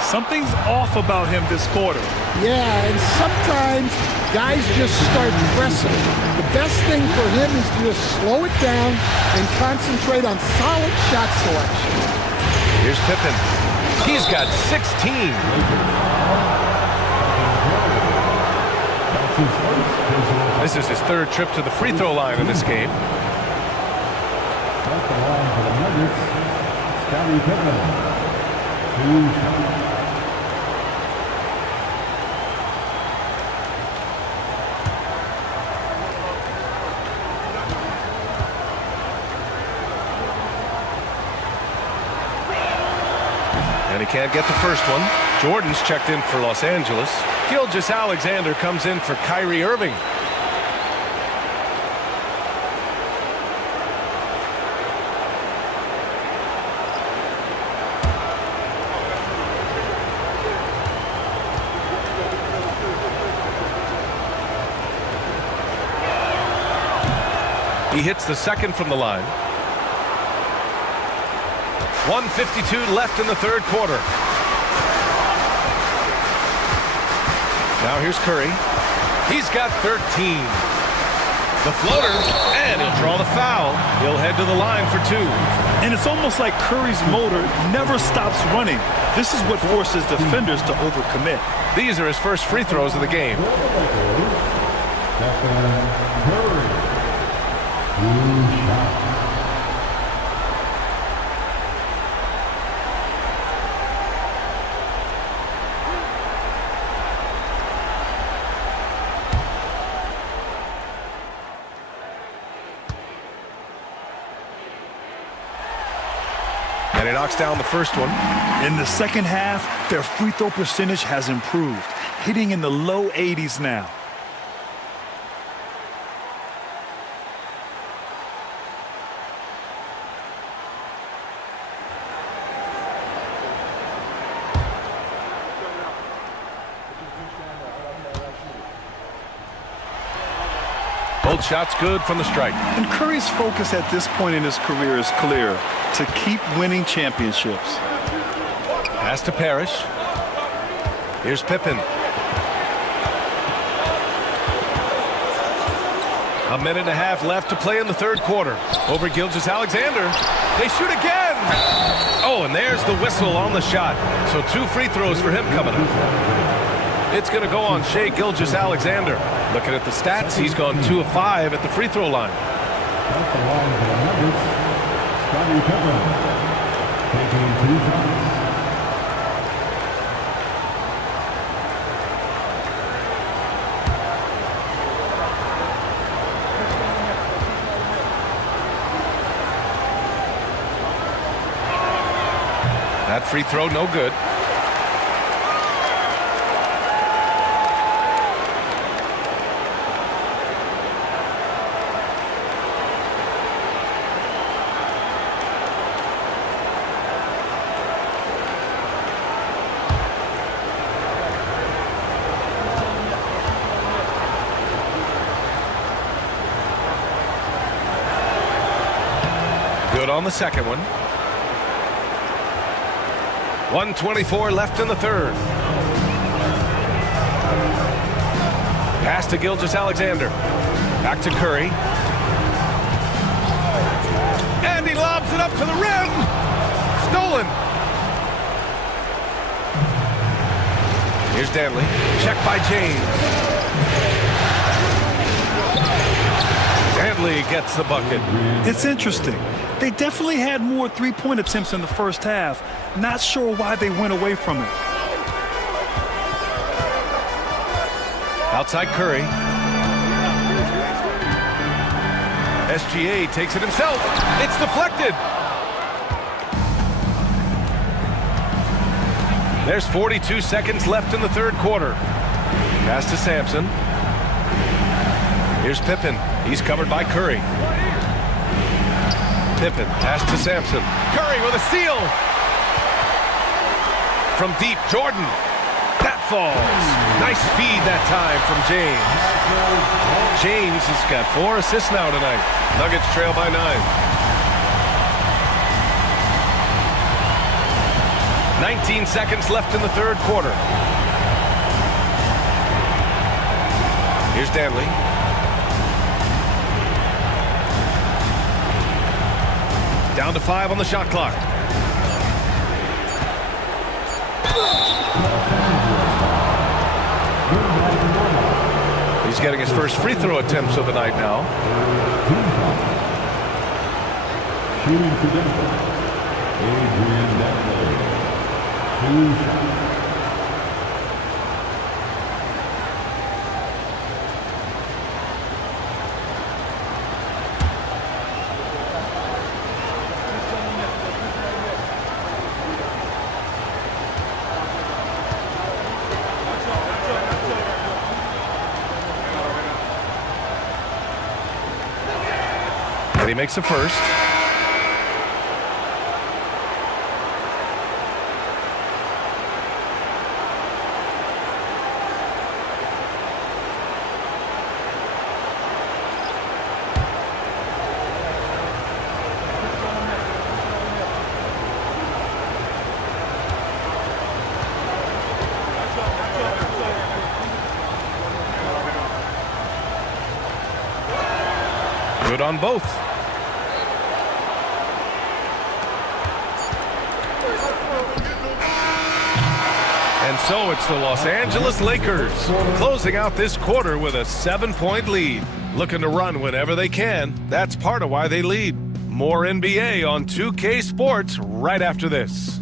Something's off about him this quarter. Yeah, and sometimes guys just start pressing. The best thing for him is to just slow it down and concentrate on solid shot selection. Here's Pippen. He's got 16. This is his 3rd trip to the free throw line in this game. At the line for the Nuggets, Scottie Pippen. 2 shots. can't get the first one. Jordan's checked in for Los Angeles. Gilgeous-Alexander comes in for Kyrie Irving. He hits the second from the line. 1:52 left in the third quarter. Now here's Curry. He's got 13. The floater, and he'll draw the foul. He'll head to the line for 2. And it's almost like Curry's motor never stops running. This is what forces defenders to overcommit. These are his first free throws of the game. And he knocks down the first one. In the second half, their free throw percentage has improved, hitting in the low 80s now. Both shots good from the strike. And Curry's focus at this point in his career is clear: to keep winning championships. Pass to Parrish. Here's Pippen. A minute and a half left to play in the third quarter. Over Gilgeous-Alexander. They shoot again. Oh, and there's the whistle on the shot. So 2 free throws for him coming up. It's going to go on Shai Gilgeous-Alexander. Looking at the stats, he's gone 2 of 5 at the free throw line. At the line for the Nuggets, Scottie Pippen, taking 2 shots. That free throw, no good. Good on the second one. 1:24 left in the third. Pass to Gilgeous-Alexander. Back to Curry. And he lobs it up to the rim. Stolen. Here's Danley. Check by James. Danley gets the bucket. It's interesting. They definitely had more three-point attempts in the first half. Not sure why they went away from it. Outside Curry. SGA takes it himself. It's deflected. There's 42 seconds left in the third quarter. Pass to Sampson. Here's Pippen. He's covered by Curry. Pippen, pass to Sampson. Curry with a steal. From deep, Jordan. That falls. Nice feed that time from James. James has got 4 assists now tonight. Nuggets trail by 9. 19 seconds left in the third quarter. Here's Danley. Down to 5 on the shot clock. He's getting his first free throw attempts of the night now. Shooting for Denver, Adrian Dantley. 2 shots. And he makes a first. Good on both. And so it's the Los Angeles Lakers closing out this quarter with a 7-point lead. Looking to run whenever they can. That's part of why they lead. More NBA on 2K Sports right after this.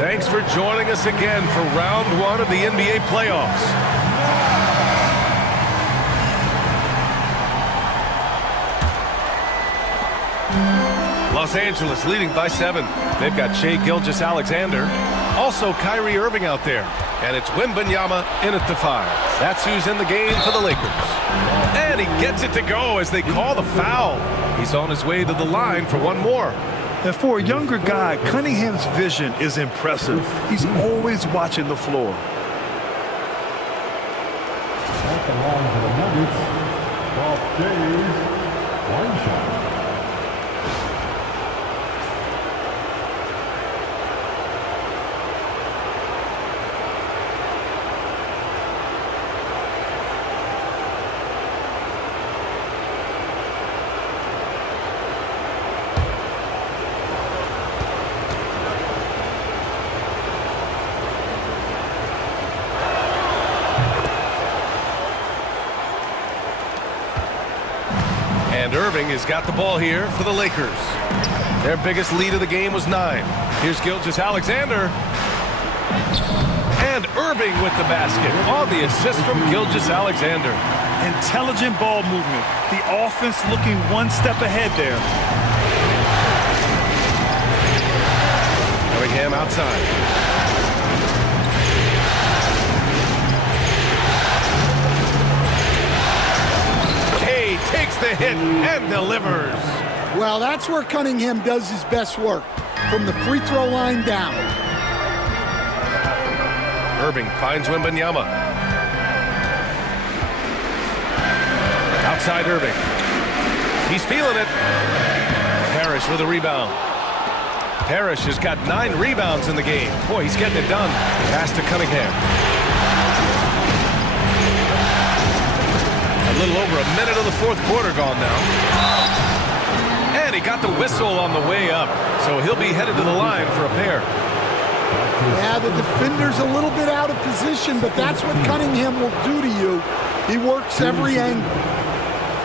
Thanks for joining us again for round one of the NBA playoffs. Los Angeles leading by 7. They've got Shai Gilgeous-Alexander. Also Kyrie Irving out there. And it's Wembanyama in at the 5. That's who's in the game for the Lakers. And he gets it to go as they call the foul. He's on his way to the line for one more. And for a younger guy, Cunningham's vision is impressive. He's always watching the floor. At the line for the Nuggets, off Jays, one shot. And Irving has got the ball here for the Lakers. Their biggest lead of the game was 9. Here's Gilgeous-Alexander. And Irving with the basket on the assist from Gilgeous-Alexander. Intelligent ball movement. The offense looking one step ahead there. Cunningham outside. Takes the hit and delivers. Well, that's where Cunningham does his best work, from the free throw line down. Irving finds Wembanyama. Outside Irving. He's feeling it. Parrish with a rebound. Parrish has got 9 rebounds in the game. Boy, he's getting it done. Pass to Cunningham. A little over a minute of the fourth quarter gone now. And he got the whistle on the way up, so he'll be headed to the line for a pair. Yeah, the defender's a little bit out of position, but that's what Cunningham will do to you. He works every angle.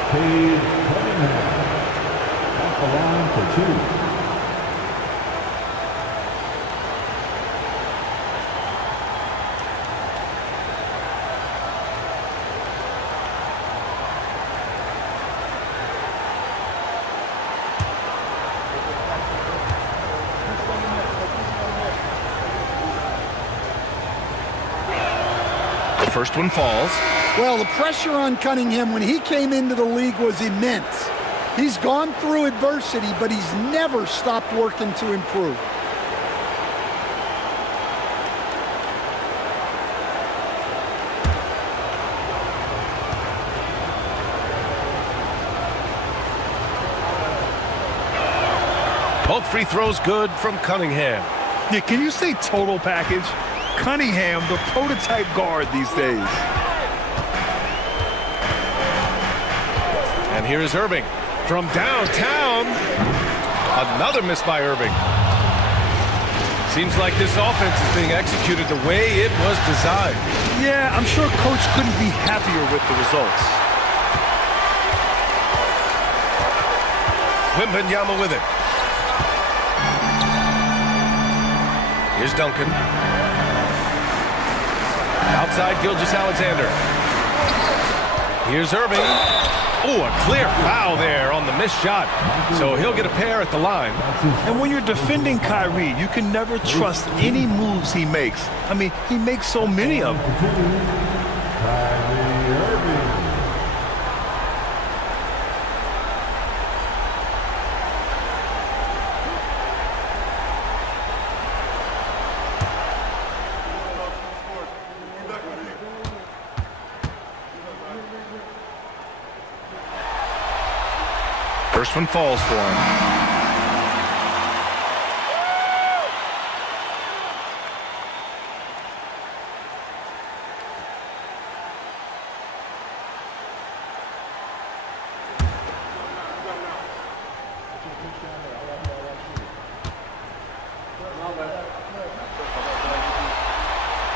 Cade Cunningham off the line for 2. First one falls. Well, the pressure on Cunningham when he came into the league was immense. He's gone through adversity, but he's never stopped working to improve. Both free throws good from Cunningham. Yeah, can you say total package? Cunningham, the prototype guard these days. And here is Irving from downtown. Another miss by Irving. Seems like this offense is being executed the way it was designed. Yeah, I'm sure coach couldn't be happier with the results. Wembanyama with it. Here's Duncan. Outside Gilgeous-Alexander. Here's Irving. Oh, a clear foul there on the missed shot. So he'll get a pair at the line. And when you're defending Kyrie, you can never trust any moves he makes. I mean, he makes so many of them. First one falls for him.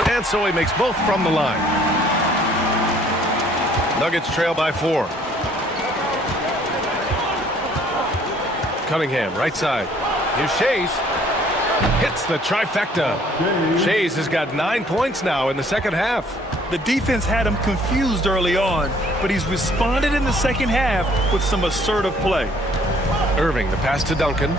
And so he makes both from the line. Nuggets trail by 4. Cunningham, right side. Here's Shays. Hits the trifecta. Shays has got 9 points now in the second half. The defense had him confused early on, but he's responded in the second half with some assertive play. Irving, the pass to Duncan.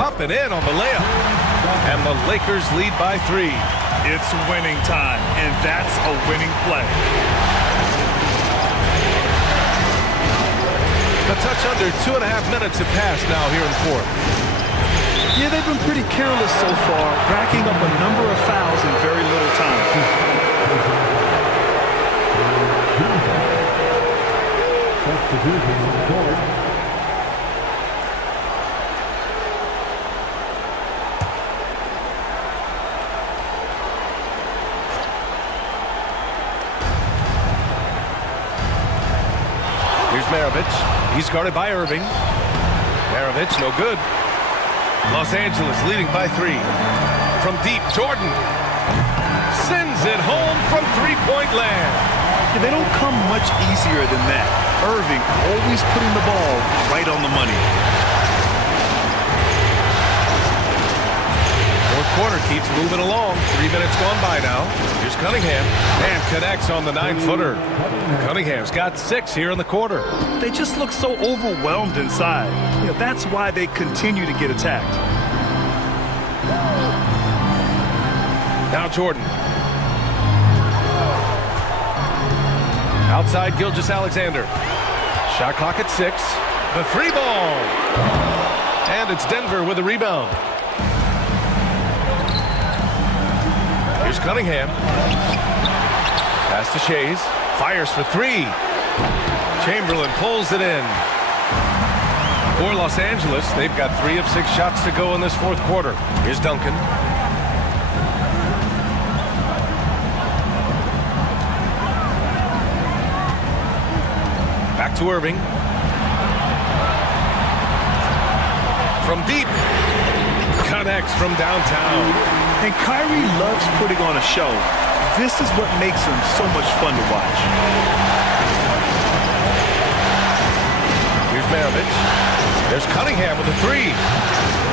Up and in on the layup. And the Lakers lead by 3. It's winning time, and that's a winning play. A touch under 2.5 minutes have passed now here in the fourth. Yeah, they've been pretty careless so far, racking up a number of fouls in very little time. Here's Maravich. He's guarded by Irving. Maravich, no good. Los Angeles leading by 3. From deep, Jordan sends it home from three-point land. Yeah, they don't come much easier than that. Irving always putting the ball right on the money. Fourth quarter keeps moving along. 3 minutes gone by now. Here's Cunningham. And connects on the 9-footer. Cunningham's got 6 here in the quarter. They just look so overwhelmed inside. You know, that's why they continue to get attacked. Now Jordan. Outside Gilgeous-Alexander. Shot clock at 6. The 3 ball. And it's Denver with a rebound. Here's Cunningham. Pass to Shays. Fires for 3. Chamberlain pulls it in. For Los Angeles, they've got 3 of 6 shots to go in this fourth quarter. Here's Duncan. Back to Irving. From deep. Connects from downtown. And Kyrie loves putting on a show. This is what makes him so much fun to watch. Here's Maravich. There's Cunningham with a 3.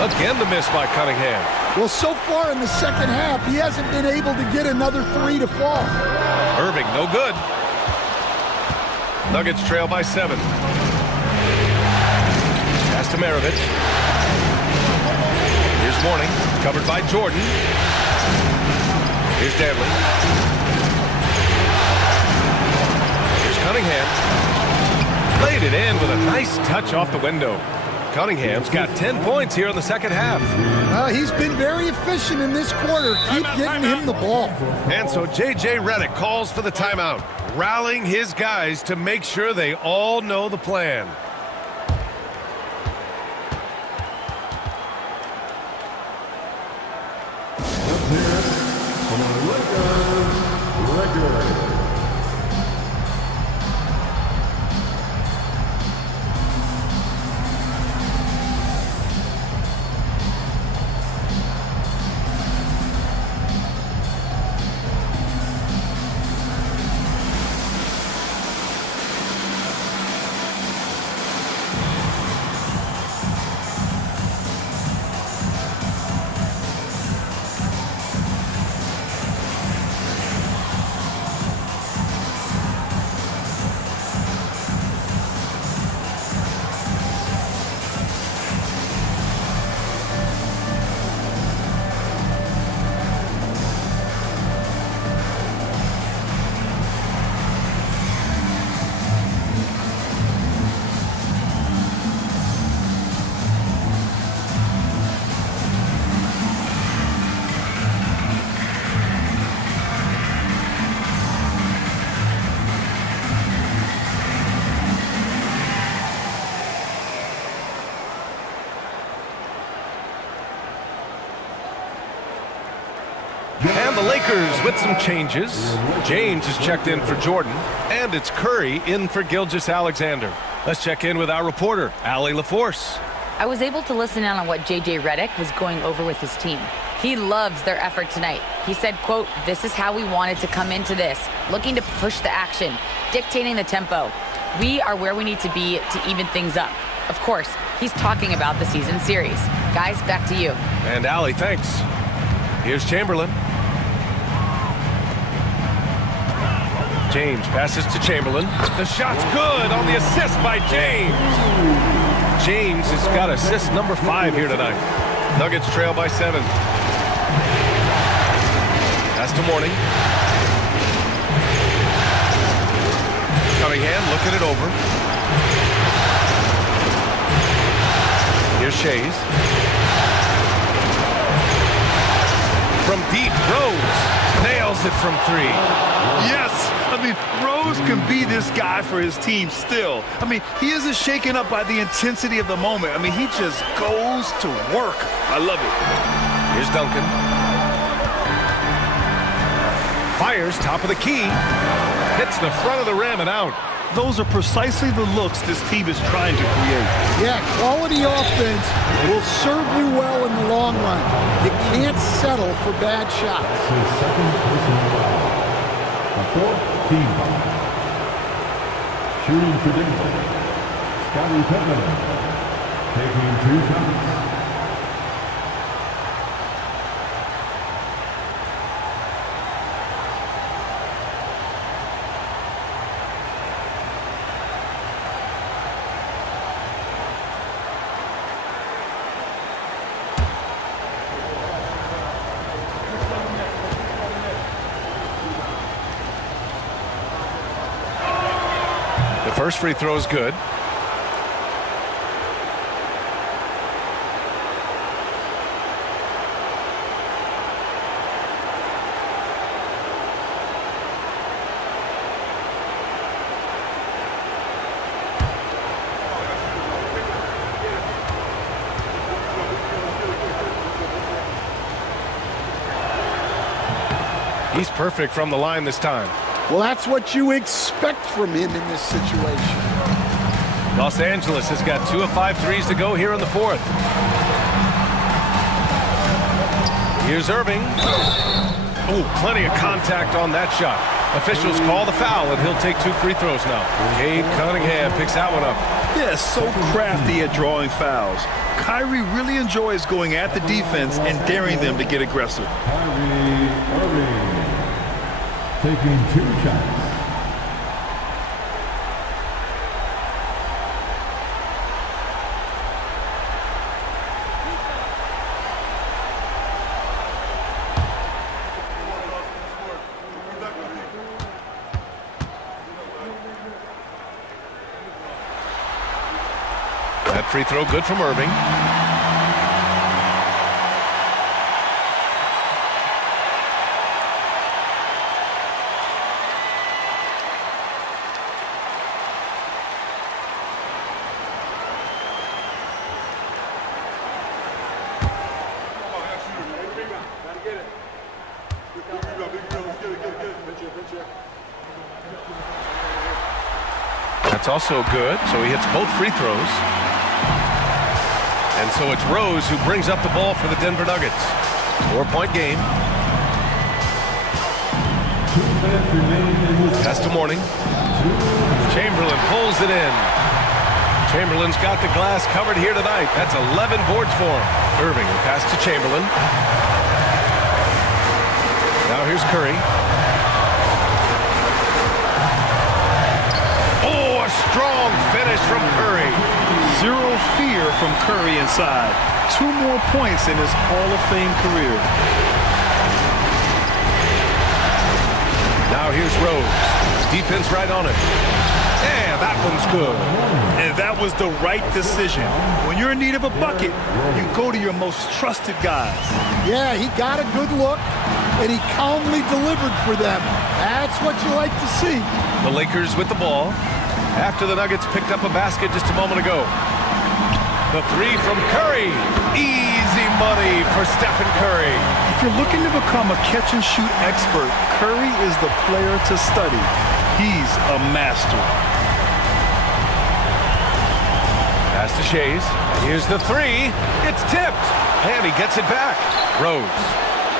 Again the miss by Cunningham. Well, so far in the second half, he hasn't been able to get another 3 to fall. Irving, no good. Nuggets trail by 7. Pass to Maravich. Here's Mourning, covered by Jordan. Here's Danley. Here's Cunningham. Laid it in with a nice touch off the window. Cunningham's got 10 points here in the second half. He's been very efficient in this quarter. Keep getting him the ball. And so J.J. Redick calls for the timeout, rallying his guys to make sure they all know the plan. And the Lakers with some changes. James is checked in for Jordan, and it's Curry in for Gilgeous-Alexander. Let's check in with our reporter, Allie LaForce. I was able to listen in on what J.J. Redick was going over with his team. He loves their effort tonight. He said, quote, "This is how we wanted to come into this, looking to push the action, dictating the tempo. We are where we need to be to even things up." Of course, he's talking about the season series. Guys, back to you. And Allie, thanks. Here's Chamberlain. James passes to Chamberlain. The shot's good on the assist by James. James has got assist number 5 here tonight. Nuggets trail by 7. Pass to Mourning. Cunningham looking it over. Here's Shays. From deep, Rose nails it from 3. Yes, I mean, Rose can be this guy for his team still. I mean, he isn't shaken up by the intensity of the moment. I mean, he just goes to work. I love it. Here's Duncan. Fires top of the key. Hits the front of the rim and out. Those are precisely the looks this team is trying to create. Yeah, quality offense will serve you well in the long run. You can't settle for bad shots. His second personal foul. A 4th team foul. Shooting for Denver, Scottie Pippen, taking 2 shots. First free throw is good. He's perfect from the line this time. Well, that's what you expect from him in this situation. Los Angeles has got 2 of 5 threes to go here in the 4th. Here's Irving. Oh, plenty of contact on that shot. Officials call the foul, and he'll take 2 free throws now. Cade Cunningham picks that one up. Yeah, so crafty at drawing fouls. Kyrie really enjoys going at the defense and daring them to get aggressive. Kyrie Irving, taking 2 shots. That free throw good from Irving. That's also good, so he hits both free throws. And so it's Rose who brings up the ball for the Denver Nuggets. 4-point game. Pass to Mourning. Chamberlain pulls it in. Chamberlain's got the glass covered here tonight. That's 11 boards for him. Irving will pass to Chamberlain. Now here's Curry. Oh, a strong finish from Curry. Zero fear from Curry inside. 2 more points in his Hall of Fame career. Now here's Rose. Defense right on it. And that one's good. And that was the right decision. When you're in need of a bucket, you go to your most trusted guys. Yeah, he got a good look, and he calmly delivered for them. That's what you like to see. The Lakers with the ball after the Nuggets picked up a basket just a moment ago. The 3 from Curry. Easy money for Stephen Curry. If you're looking to become a catch-and-shoot expert, Curry is the player to study. He's a master. Pass to Shays. Here's the three. It's tipped. And he gets it back. Rose.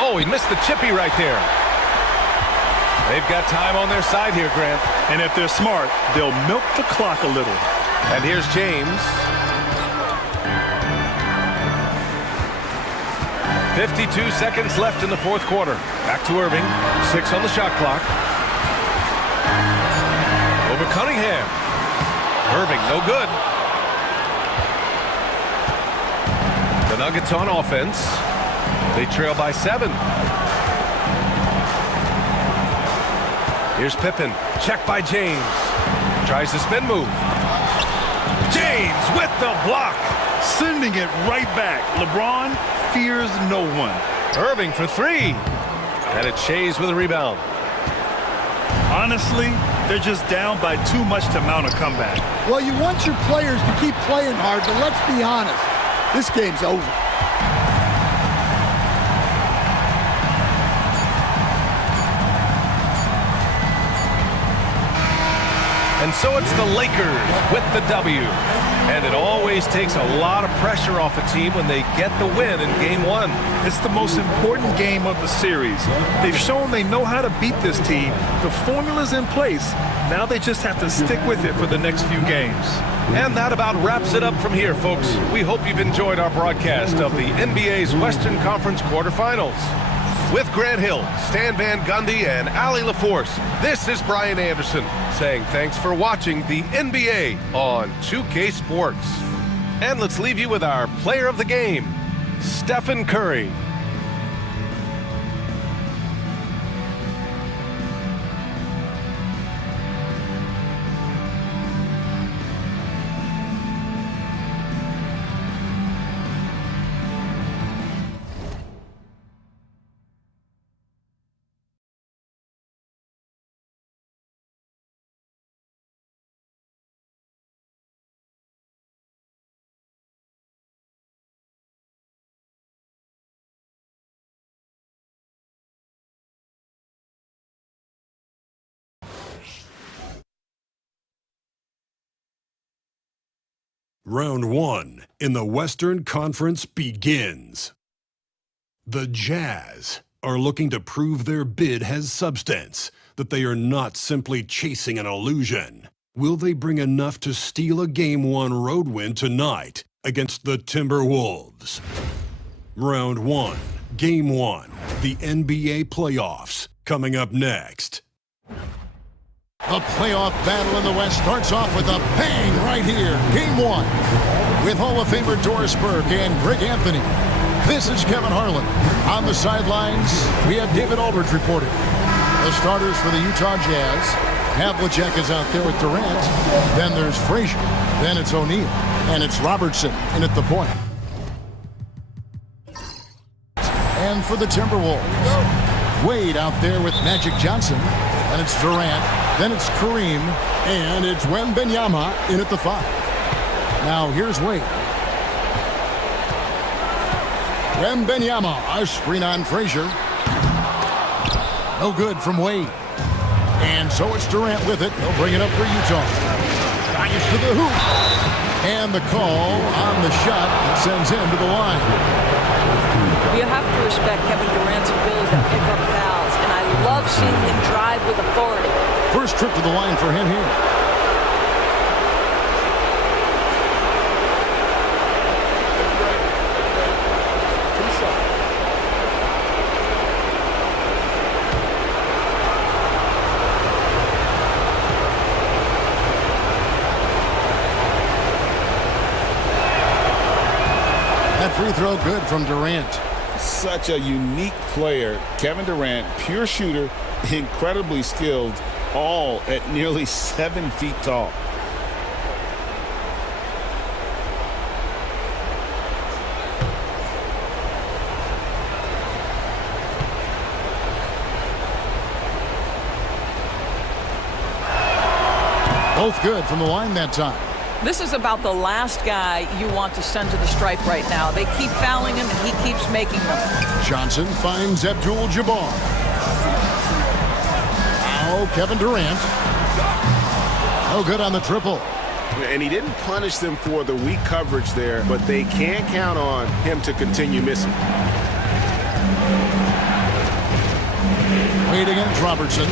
Oh, he missed the chippy right there. They've got time on their side here, Grant. And if they're smart, they'll milk the clock a little. And here's James. 52 seconds left in the fourth quarter. Back to Irving. 6 on the shot clock. Over Cunningham. Irving, no good. The Nuggets on offense. They trail by 7. Here's Pippen. Check by James. Tries the spin move. James with the block. Sending it right back. LeBron fears no one. Irving for 3. And it's Shays with a rebound. Honestly, they're just down by too much to mount a comeback. Well, you want your players to keep playing hard, but let's be honest. This game's over. And so it's the Lakers with the W. And it always takes a lot of pressure off a team when they get the win in Game 1. It's the most important game of the series. They've shown they know how to beat this team. The formula's in place. Now they just have to stick with it for the next few games. And that about wraps it up from here, folks. We hope you've enjoyed our broadcast of the NBA's Western Conference quarterfinals. With Grant Hill, Stan Van Gundy, and Allie LaForce, this is Brian Anderson saying thanks for watching the NBA on 2K Sports. And let's leave you with our player of the game, Stephen Curry. Round 1 in the Western Conference begins. The Jazz are looking to prove their bid has substance, that they are not simply chasing an illusion. Will they bring enough to steal a Game 1 road win tonight against the Timberwolves? Round 1, Game 1, the NBA playoffs, coming up next. The playoff battle in the West starts off with a bang right here. Game 1 with Hall of Famer Doris Burke and Greg Anthony. This is Kevin Harlan. On the sidelines, we have David Aldridge reporting. The starters for the Utah Jazz. Havlicek is out there with Durant. Then there's Frazier. Then it's O'Neal. And it's Robertson in at the point. And for the Timberwolves, Wade out there with Magic Johnson. And it's Durant. Then it's Kareem. And it's Wembanyama in at the 5. Now here's Wade. Wembanyama, a screen on Frazier. No good from Wade. And so it's Durant with it. He'll bring it up for Utah. Drives to the hoop. And the call on the shot that sends him to the line. You have to respect Kevin Durant's ability to pick up fouls, and I love seeing him drive with authority. First trip to the line for him here. That free throw good from Durant. Such a unique player. Kevin Durant, pure shooter, incredibly skilled, all at nearly 7 feet tall. Both good from the line that time. This is about the last guy you want to send to the stripe right now. They keep fouling him, and he keeps making them. Johnson finds Abdul-Jabbar. Now Kevin Durant. No good on the triple. And he didn't punish them for the weak coverage there, but they can't count on him to continue missing. Wade against Robertson.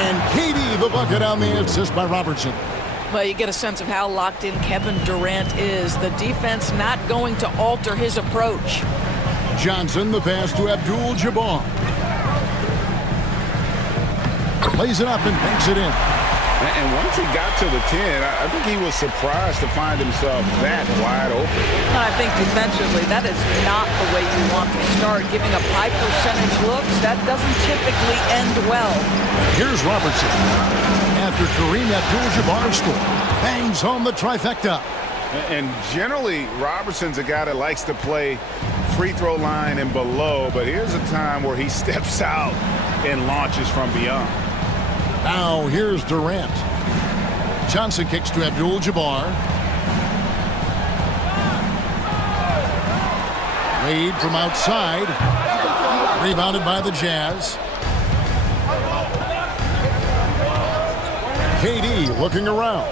And KD the bucket on the assist by Robertson. Well, you get a sense of how locked in Kevin Durant is. The defense not going to alter his approach. Johnson the pass to Abdul-Jabbar. Plays it up and banks it in. And once he got to the 10, I think he was surprised to find himself that wide open. I think defensively, that is not the way you want to start. Giving up high percentage looks, that doesn't typically end well. Here's Robertson. After Kareem Abdul-Jabbar scored, bangs home the trifecta. And generally, Robertson's a guy that likes to play free throw line and below, but here's a time where he steps out and launches from beyond. Now here's Durant. Johnson kicks to Abdul-Jabbar. Wade from outside. Rebounded by the Jazz. KD looking around.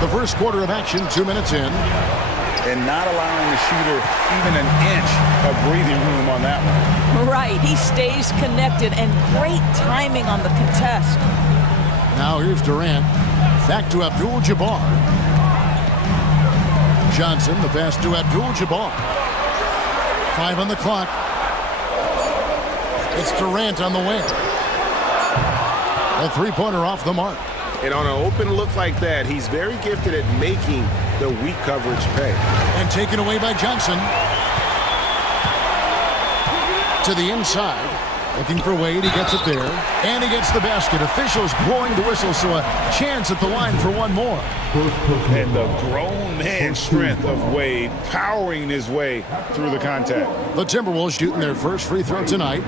The first quarter of action, 2 minutes in. And not allowing the shooter even an inch of breathing room on that one. Right, he stays connected, and great timing on the contest. Now here's Durant. Back to Abdul-Jabbar. Johnson, the pass to Abdul-Jabbar. 5 on the clock. It's Durant on the wing. A three-pointer off the mark. And on an open look like that, he's very gifted at making the weak coverage pay. And taken away by Johnson. To the inside. Looking for Wade. He gets it there. And he gets the basket. Officials blowing the whistle, so a chance at the line for one more. And the grown man strength of Wade powering his way through the contact. The Timberwolves shooting their first free throw tonight.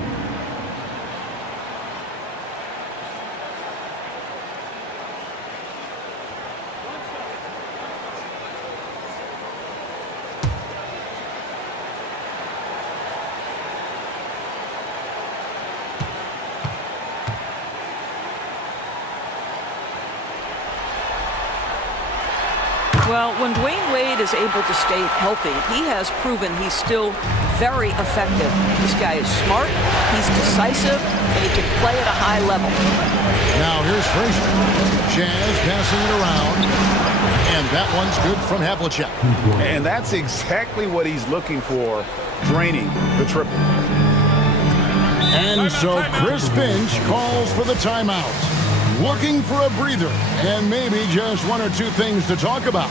Well, when Dwayne Wade is able to stay healthy, he has proven he's still very effective. This guy is smart, he's decisive, and he can play at a high level. Now here's Frazier. Jazz passing it around. And that one's good from Havlicek. And that's exactly what he's looking for, draining the triple. And so Chris Finch calls for the timeout. Looking for a breather and maybe just one or two things to talk about.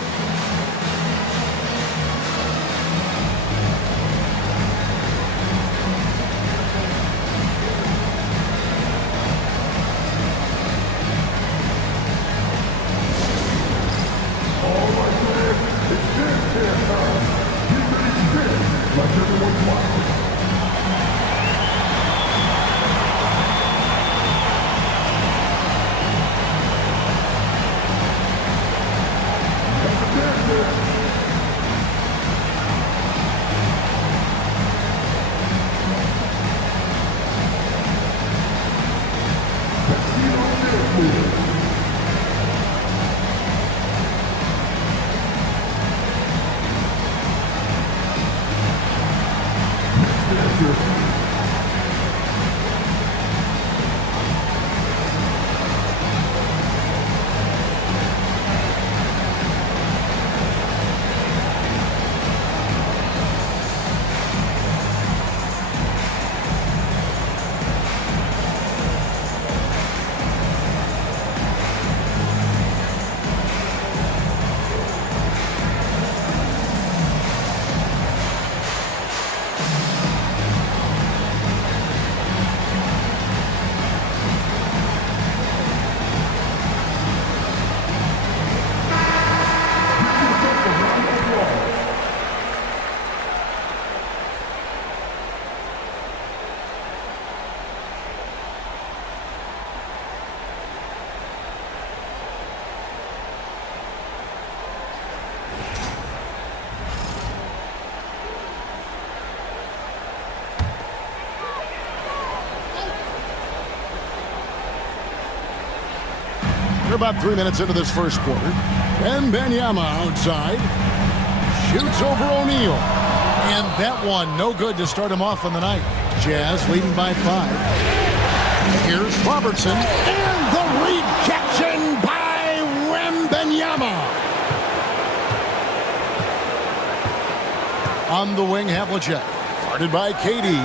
We're about 3 minutes into this first quarter. Wembanyama outside. Shoots over O'Neal. And that one, no good to start him off on the night. Jazz leading by 5. Here's Robertson. And the rejection by Wembanyama. On the wing, Havlicek. Guarded by KD.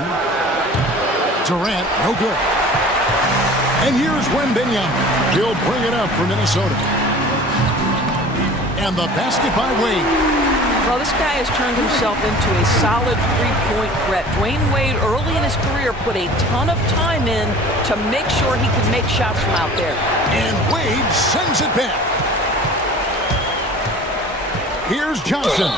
Durant, no good. And here's Wembanyama. He'll bring it up for Minnesota. And the basket by Wade. Well, this guy has turned himself into a solid three-point threat. Dwayne Wade, early in his career, put a ton of time in to make sure he could make shots from out there. And Wade sends it back. Here's Johnson.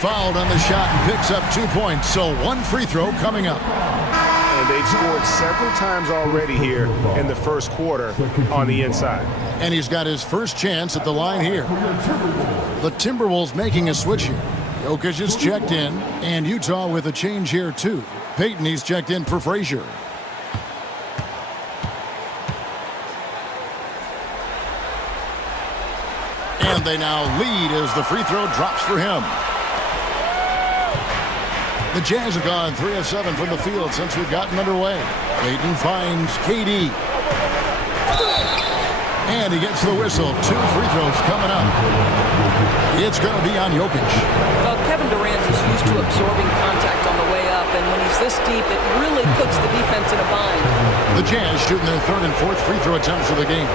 Fouled on the shot and picks up 2 points. So 1 free throw coming up. And they've scored several times already here in the first quarter on the inside. And he's got his first chance at the line here. The Timberwolves making a switch here. Jokic is checked in, and Utah with a change here too. Payton, he's checked in for Frazier. And they now lead as the free throw drops for him. The Jazz have gone 3 of 7 from the field since we've gotten underway. Payton finds KD. And he gets the whistle. 2 free throws coming up. It's going to be on Jokic. Well, Kevin Durant is used to absorbing contact on the way up, and when he's this deep, it really puts the defense in a bind. The Jazz shooting their 3rd and 4th free throw attempts of the game.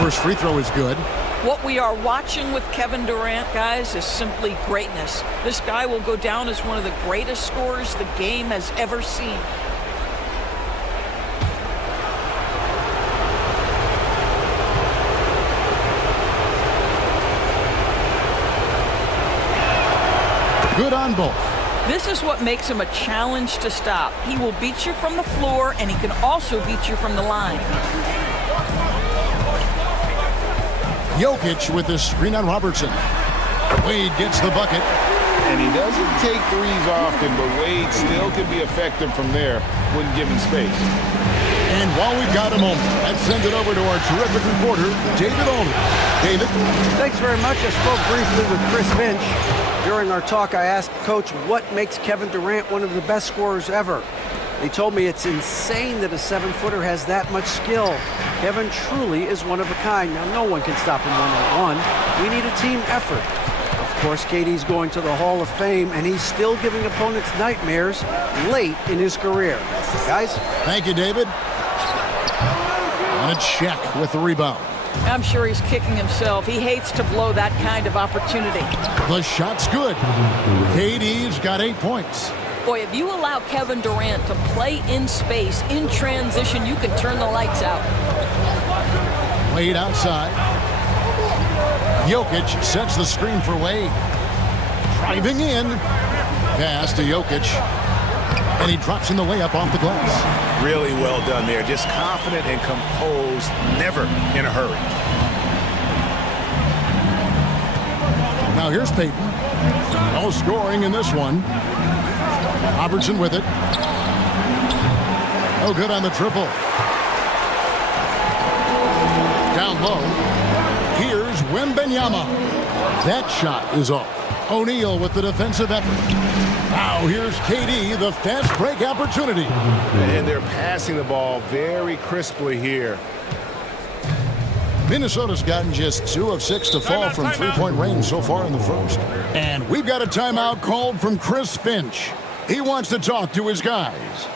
First free throw is good. What we are watching with Kevin Durant, guys, is simply greatness. This guy will go down as one of the greatest scorers the game has ever seen. Good on both. This is what makes him a challenge to stop. He will beat you from the floor, and he can also beat you from the line. Jokic with the screen on Robertson. Wade gets the bucket. And he doesn't take threes often, but Wade still can be effective from there when given space. And while we've got a moment, let's send it over to our terrific reporter, David Aldridge. David? Thanks very much. I spoke briefly with Chris Finch. During our talk, I asked Coach what makes Kevin Durant one of the best scorers ever. He told me it's insane that a 7-footer has that much skill. Kevin truly is one of a kind. Now, no one can stop him one-on-one. We need a team effort. Of course, KD's going to the Hall of Fame, and he's still giving opponents nightmares late in his career. Guys? Thank you, David. On a check with the rebound. I'm sure he's kicking himself. He hates to blow that kind of opportunity. The shot's good. KD's got 8 points. Boy, if you allow Kevin Durant to play in space, in transition, you can turn the lights out. Wade outside. Jokic sets the screen for Wade. Driving in. Pass to Jokic. And he drops in the layup off the glass. Really well done there. Just confident and composed, never in a hurry. Now here's Payton. No scoring in this one. Robertson with it. No good on the triple. Down low. Here's Wembanyama. That shot is off. O'Neal with the defensive effort. Now here's KD, the fast break opportunity. And they're passing the ball very crisply here. Minnesota's gotten just 2 of 6 to fall from three-point range so far in the first. And we've got a timeout called from Chris Finch. He wants to talk to his guys.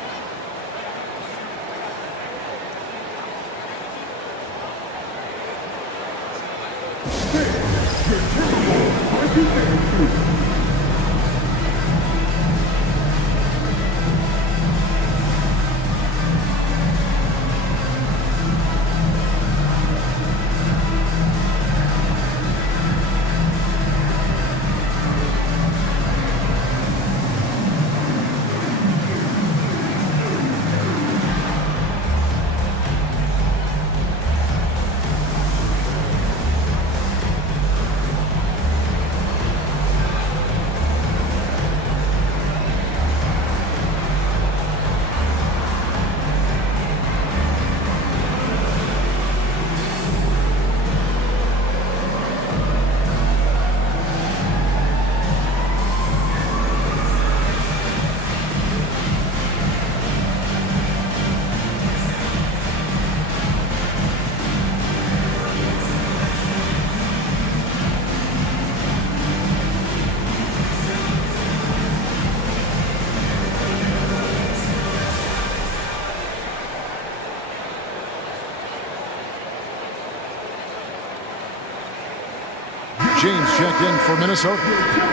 James checked in for Minnesota.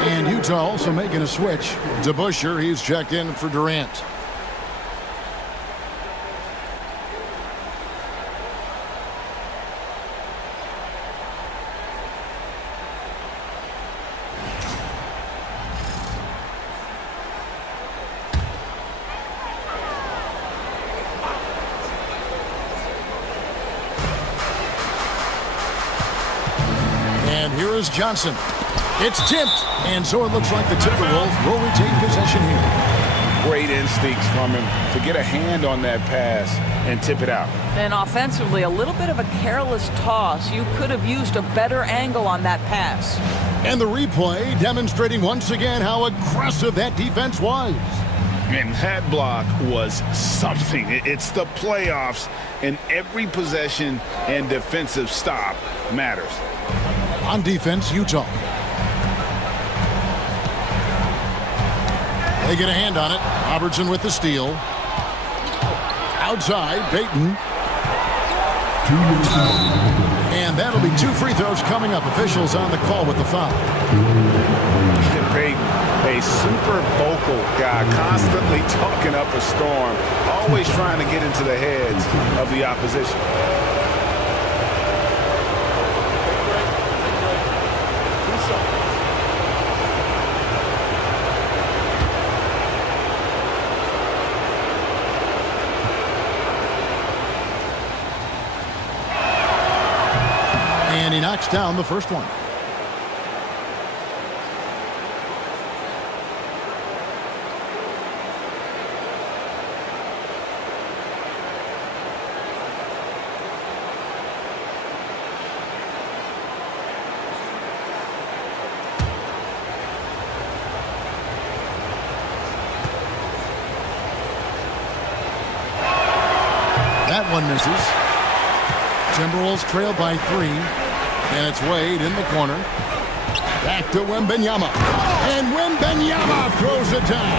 And Utah also making a switch to Busher. He's checked in for Durant. And here is Johnson. It's tipped, and so it looks like the Timberwolves will retain possession here. Great instincts from him to get a hand on that pass and tip it out. And offensively, a little bit of a careless toss. You could have used a better angle on that pass. And the replay demonstrating once again how aggressive that defense was. And that block was something. It's the playoffs, and every possession and defensive stop matters. On defense, Utah. They get a hand on it. Robertson with the steal. Outside, Payton. And that'll be 2 free throws coming up. Officials on the call with the foul. Payton, a super vocal guy, constantly talking up a storm, always trying to get into the heads of the opposition. And he knocks down the first one. That one misses. Timberwolves trail by 3. And it's Wade in the corner. Back to Wembanyama. And Wembanyama throws it down.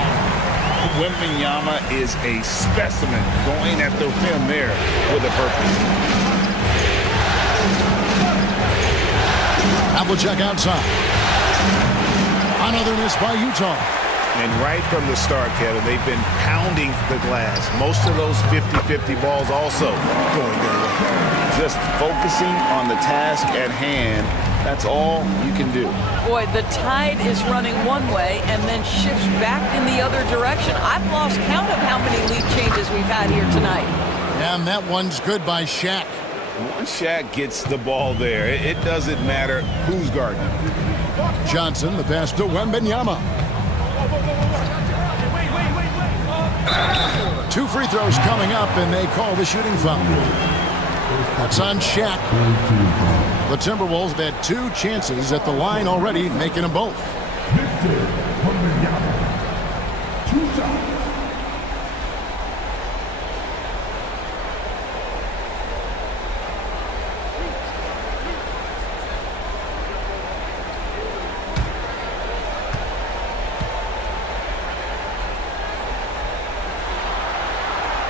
Wembanyama is a specimen going at the rim there with a purpose. Havlicek outside. Another miss by Utah. And right from the start, Kevin, they've been pounding the glass. Most of those 50-50 balls also going their way. Just focusing on the task at hand, that's all you can do. Boy, the tide is running one way and then shifts back in the other direction. I've lost count of how many lead changes we've had here tonight. And that one's good by Shaq. Once Shaq gets the ball there, it doesn't matter who's guarding. Johnson, the pass to Wembanyama. 2 free throws coming up, and they call the shooting foul. That's on Shaq. The Timberwolves have had 2 chances at the line already, making them both.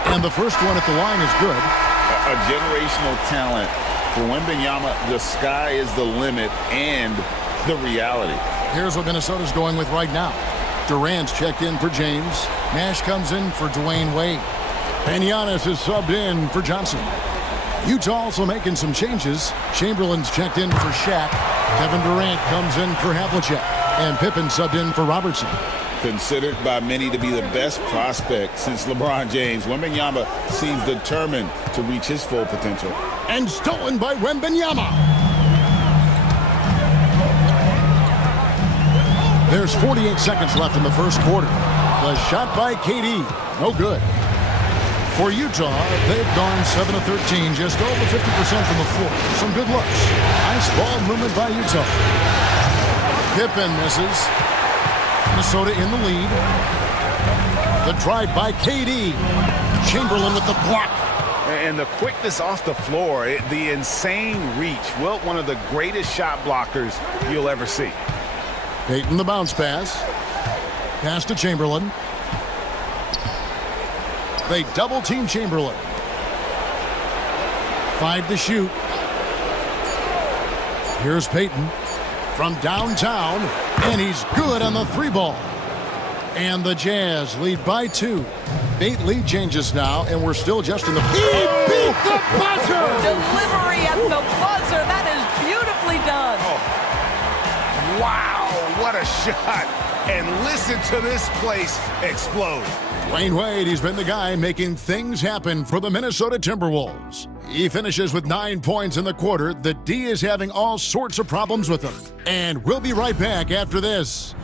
And the first one at the line is good. A generational talent. For Wembanyama, the sky is the limit and the reality. Here's what Minnesota's going with right now. Durant's checked in for James. Nash comes in for Dwayne Wade. And Giannis is subbed in for Johnson. Utah also making some changes. Chamberlain's checked in for Shaq. Kevin Durant comes in for Havlicek. And Pippen subbed in for Robertson. Considered by many to be the best prospect since LeBron James, Wembanyama seems determined to reach his full potential. And stolen by Wembanyama. There's 48 seconds left in the first quarter. The shot by KD, no good. For Utah, they've gone 7 of 13, just over 50% from the floor. Some good looks. Nice ball movement by Utah. Pippen misses. Minnesota in the lead. The drive by KD. Chamberlain with the block. And the quickness off the floor, the insane reach. Wilt, one of the greatest shot blockers you'll ever see. Payton the bounce pass. Pass to Chamberlain. They double team Chamberlain. 5 to shoot. Here's Payton. from downtown, and he's good on the 3-ball. And the Jazz lead by 2. 8 lead changes now, and we're still just in the... He beat the buzzer! Delivery at the buzzer. That is beautifully done. Oh. Wow, what a shot. And listen to this place explode. Dwayne Wade, he's been the guy making things happen for the Minnesota Timberwolves. He finishes with 9 points in the quarter. The D is having all sorts of problems with him. And we'll be right back after this.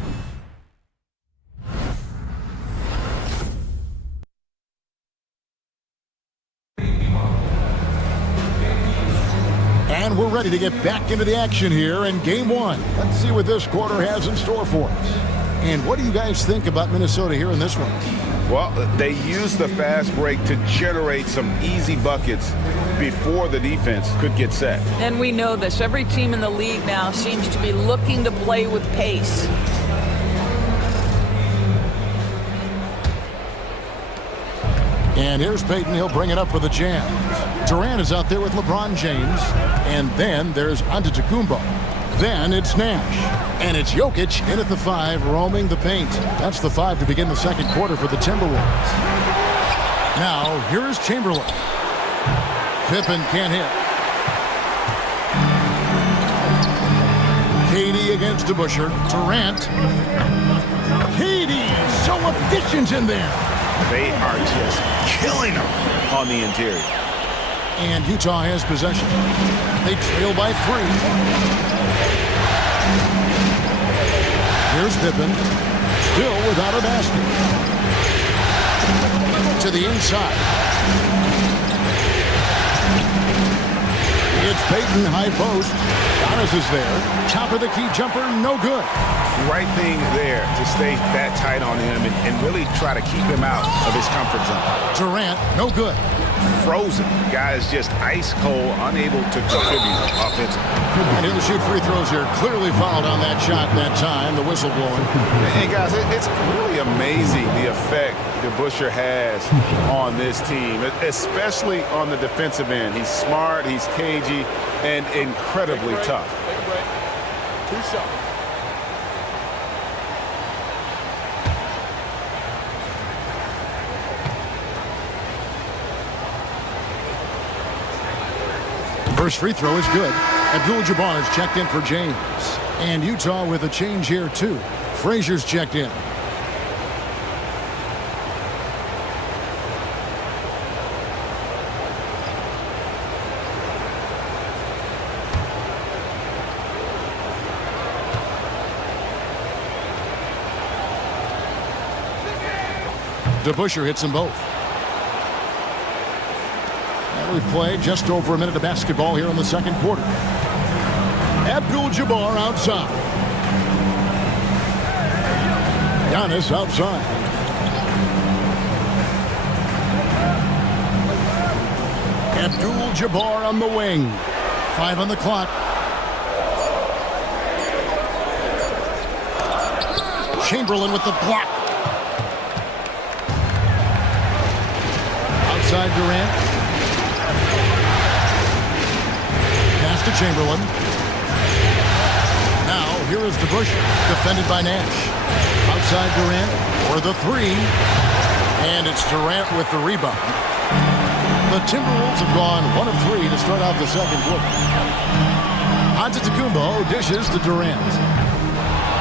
And we're ready to get back into the action here in Game 1. Let's see what this quarter has in store for us. And what do you guys think about Minnesota here in this one? Well, they used the fast break to generate some easy buckets before the defense could get set. And we know this. Every team in the league now seems to be looking to play with pace. And here's Payton. He'll bring it up for the Jazz. Durant is out there with LeBron James. And then there's Antetokounmpo. Then it's Nash. And it's Jokic in at the 5, roaming the paint. That's the 5 to begin the second quarter for the Timberwolves. Now, here's Chamberlain. Pippen can't hit. KD against DeBusschere. Durant. KD, so efficient in there. They are just killing them on the interior. And Utah has possession. They trail by 3. Here's Pippen, still without a basket. To the inside. It's Payton, high post. Giannis is there. Top of the key jumper, no good. Right thing there to stay that tight on him and really try to keep him out of his comfort zone. Durant, no good. Frozen. Guy is just ice cold, unable to contribute offensively. And he'll shoot free throws here. Clearly fouled on that shot that time. The whistle blowing. Hey, guys, it's really amazing the effect DeBusschere has on this team, especially on the defensive end. He's smart, he's cagey, and incredibly tough. Take a break. 2 shots. First free throw is good. Abdul-Jabbar is checked in for James. And Utah with a change here, too. Frazier's checked in. DeBusschere hits them both. We've played just over a minute of basketball here in the second quarter. Abdul-Jabbar outside. Giannis outside. Abdul-Jabbar on the wing. 5 on the clock. Chamberlain with the block. Outside Durant. To Chamberlain. Now, here is DeBusschere, defended by Nash. Outside Durant for the 3. And it's Durant with the rebound. The Timberwolves have gone 1 of 3 to start out the second quarter. Antetokounmpo dishes to Durant.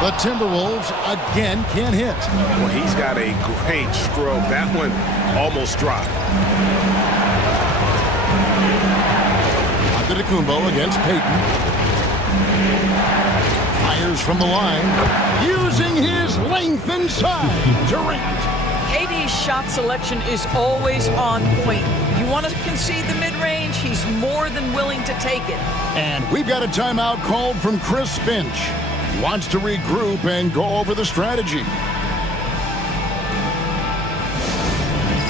The Timberwolves again can't hit. Well, he's got a great stroke. That one almost dropped. Antetokounmpo against Payton. Fires from the line. Using his length inside. Durant. KD's shot selection is always on point. You want to concede the mid-range, he's more than willing to take it. And we've got a timeout called from Chris Finch. He wants to regroup and go over the strategy.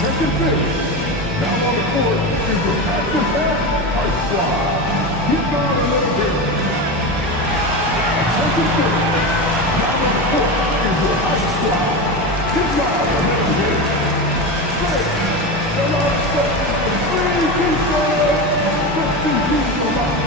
Second finish. Now on the court is the back-to-back Ice Squad. He's gone a little bit. Second finish. Now on the court is the Ice Squad. He's gone a little bit. Great. The last second for 3 pieces. 15 pieces alive.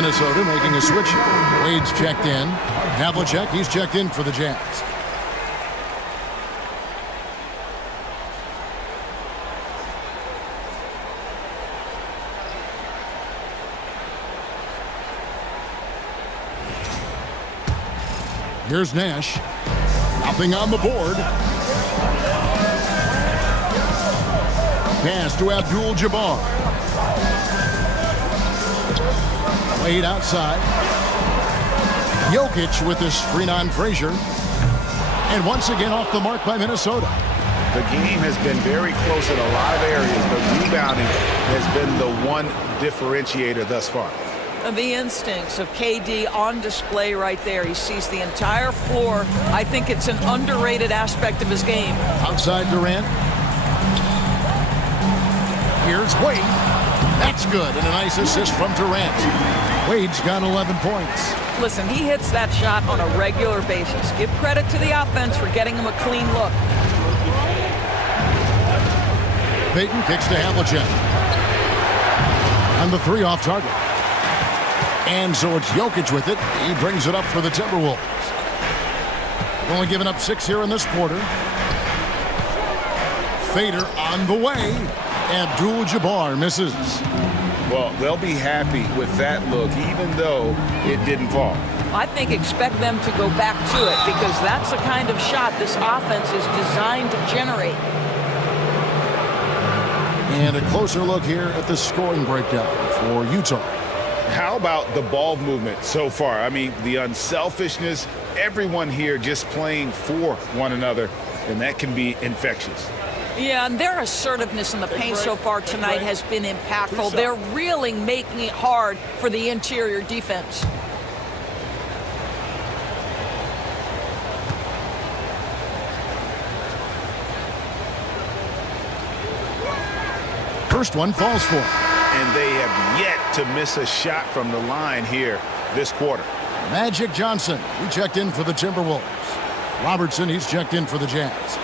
Minnesota making a switch. Wade's checked in. Havlicek, he's checked in for the Jazz. Here's Nash. Nothing on the board. Pass to Abdul-Jabbar. Wade outside. Jokic with the screen on Frazier. And once again off the mark by Minnesota. The game has been very close in a lot of areas, but rebounding has been the one differentiator thus far. And the instincts of KD on display right there. He sees the entire floor. I think it's an underrated aspect of his game. Outside Durant. Here's Wade. That's good, and a nice assist from Durant. Wade's got 11 points. Listen, he hits that shot on a regular basis. Give credit to the offense for getting him a clean look. Payton kicks to Havlicek. And the three off target. And so it's Jokic with it. He brings it up for the Timberwolves. Only giving up 6 here in this quarter. Fader on the way. Abdul-Jabbar misses. Well, they'll be happy with that look, even though it didn't fall. I think expect them to go back to it because that's the kind of shot this offense is designed to generate. And a closer look here at the scoring breakdown for Utah. How about the ball movement so far? I mean, the unselfishness, everyone here just playing for one another, and that can be infectious. Yeah, and their assertiveness in the paint so far tonight has been impactful. They're really making it hard for the interior defense. First one falls for him. And they have yet to miss a shot from the line here this quarter. Magic Johnson, he checked in for the Timberwolves. Robertson, he's checked in for the Jazz.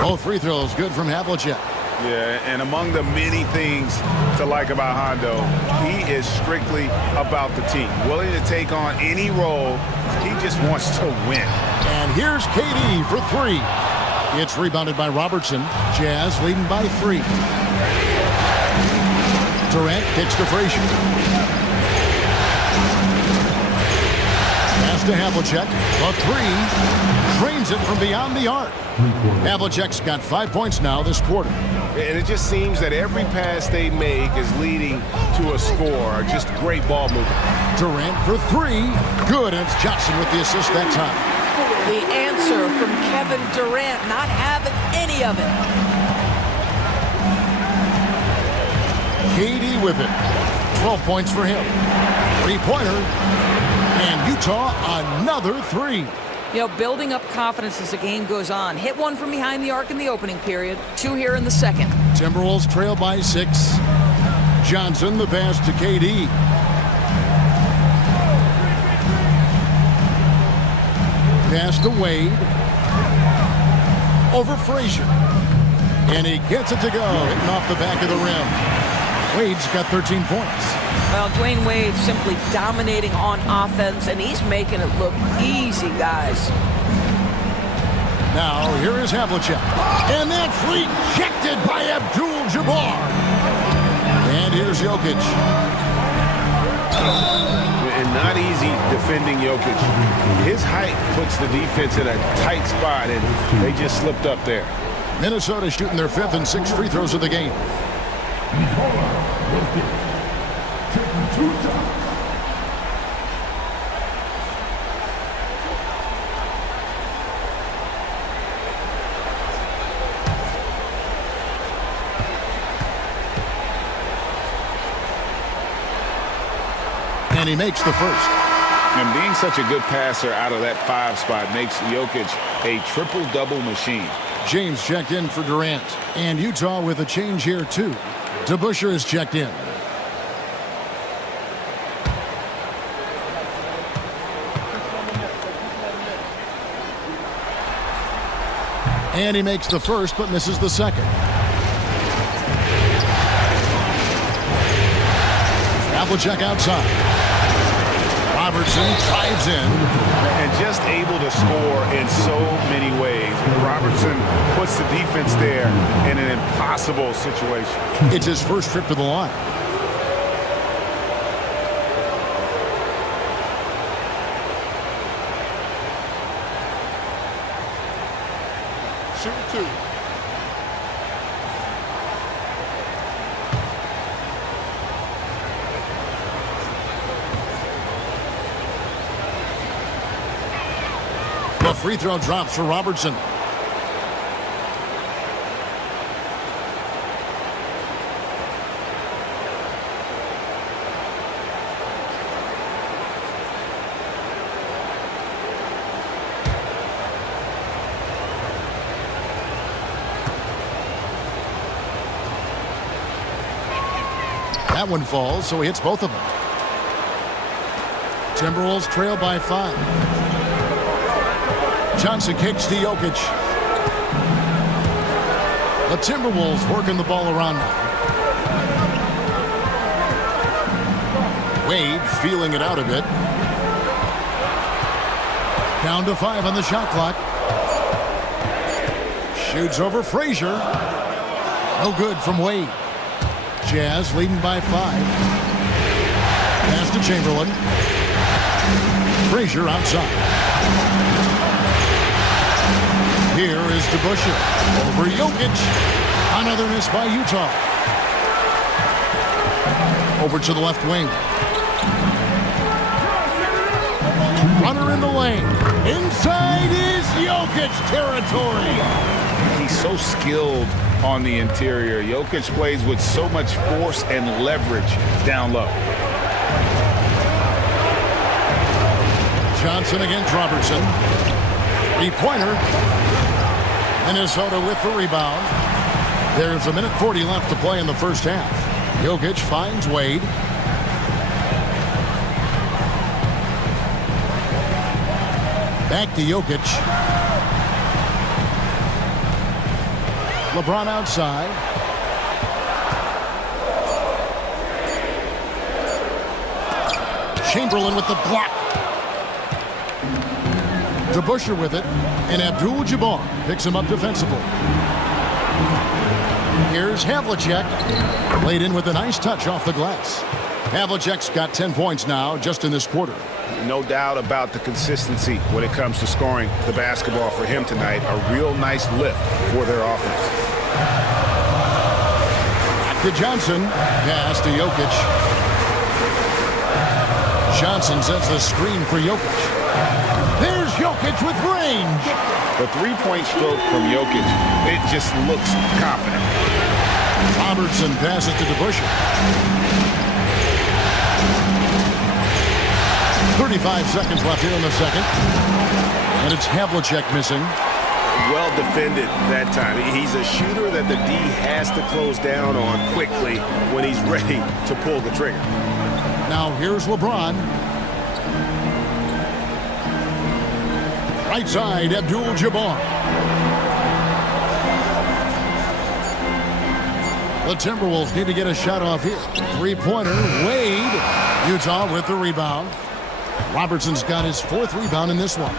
Both free throws good from Havlicek. Yeah, and among the many things to like about Hondo, he is strictly about the team. Willing to take on any role. He just wants to win. And here's KD for three. It's rebounded by Robertson. Jazz leading by 3. Durant kicks to Frazier. Pass to Havlicek. A 3. Drains it from beyond the arc. Havlicek's got 5 points now this quarter. And it just seems that every pass they make is leading to a score. Just great ball movement. Durant for 3. Good, and it's Johnson with the assist that time. The answer from Kevin Durant, not having any of it. KD with it. 12 points for him. 3-pointer. And Utah another 3. You know, building up confidence as the game goes on. Hit one from behind the arc in the opening period. 2 here in the second. Timberwolves trail by 6. Johnson, the pass to KD. Pass to Wade. Over Frazier. And he gets it to go. Hitting off the back of the rim. Wade's got 13 points. Well, Dwayne Wade simply dominating on offense, and he's making it look easy, guys. Now, here is Havlicek. And that's rejected by Abdul-Jabbar. And here's Jokic. And not easy defending Jokic. His height puts the defense in a tight spot, and they just slipped up there. Minnesota shooting their 5th and 6th free throws of the game. And he makes the first. And being such a good passer out of that 5 spot makes Jokic a triple-double machine. James checked in for Durant. And Utah with a change here, too. DeBusschere is checked in. And he makes the first but misses the second. Havlicek outside. Robertson drives in. And just able to score in so many ways. Robertson puts the defense there in an impossible situation. It's his first trip to the line. Shoot 2. The free throw drops for Robertson. That one falls, so he hits both of them. Timberwolves trail by 5. Johnson kicks to Jokic. The Timberwolves working the ball around now. Wade feeling it out a bit. Down to 5 on the shot clock. Shoots over Frazier. No good from Wade. Jazz leading by 5. Pass to Chamberlain. Frazier outside. Here is DeBusschere over Jokic. Another miss by Utah. Over to the left wing. Runner in the lane. Inside is Jokic territory. He's so skilled on the interior. Jokic plays with so much force and leverage down low. Johnson against Robertson. 3-pointer. Minnesota with the rebound. There's 1:40 left to play in the first half. Jokic finds Wade. Back to Jokic. LeBron outside. Chamberlain with the block. DeBusschere with it, and Abdul-Jabbar picks him up defensively. Here's Havlicek, laid in with a nice touch off the glass. Havlicek's got 10 points now just in this quarter. No doubt about the consistency when it comes to scoring the basketball for him tonight. A real nice lift for their offense. Back to Johnson. Pass to Jokic. Johnson sets the screen for Jokic. There's Jokic with range. The three-point stroke from Jokic, it just looks confident. Robertson passes to DeBusschere. 35 seconds left here in the second. And it's Havlicek missing. Well defended that time. He's a shooter that the D has to close down on quickly when he's ready to pull the trigger. Now here's LeBron. Right side, Abdul-Jabbar. The Timberwolves need to get a shot off here. 3-pointer, Wade. Utah with the rebound. Robertson's got his 4th rebound in this one.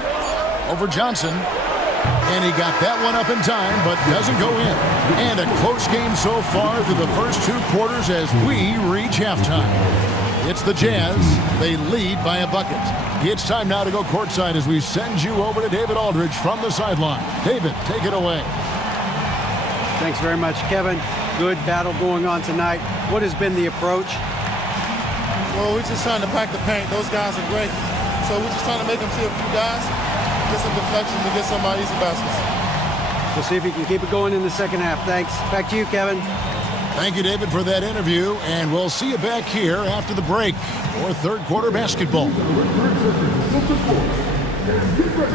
Over Johnson. And he got that one up in time, but doesn't go in. And a close game so far through the first 2 quarters as we reach halftime. It's the Jazz. They lead by a bucket. It's time now to go courtside as we send you over to David Aldridge from the sideline. David, take it away. Thanks very much, Kevin. Good battle going on tonight. What has been the approach? Well, we're just trying to pack the paint. Those guys are great. So we're just trying to make them see a few guys, get some deflections, and get some easy baskets. We'll see if you can keep it going in the second half. Thanks. Back to you, Kevin. Thank you, David, for that interview, and we'll see you back here after the break for third quarter basketball. Get ready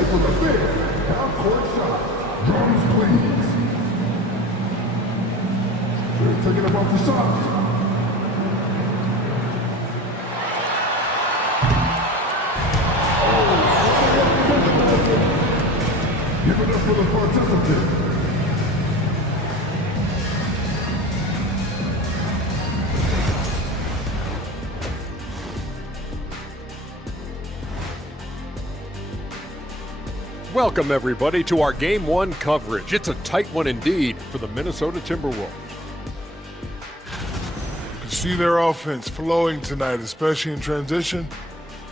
for the big half-court shot. Drums, please. We're taking him off the shot. Give it up for the participants. Welcome, everybody, to our Game 1 coverage. It's a tight one indeed for the Minnesota Timberwolves. You can see their offense flowing tonight, especially in transition.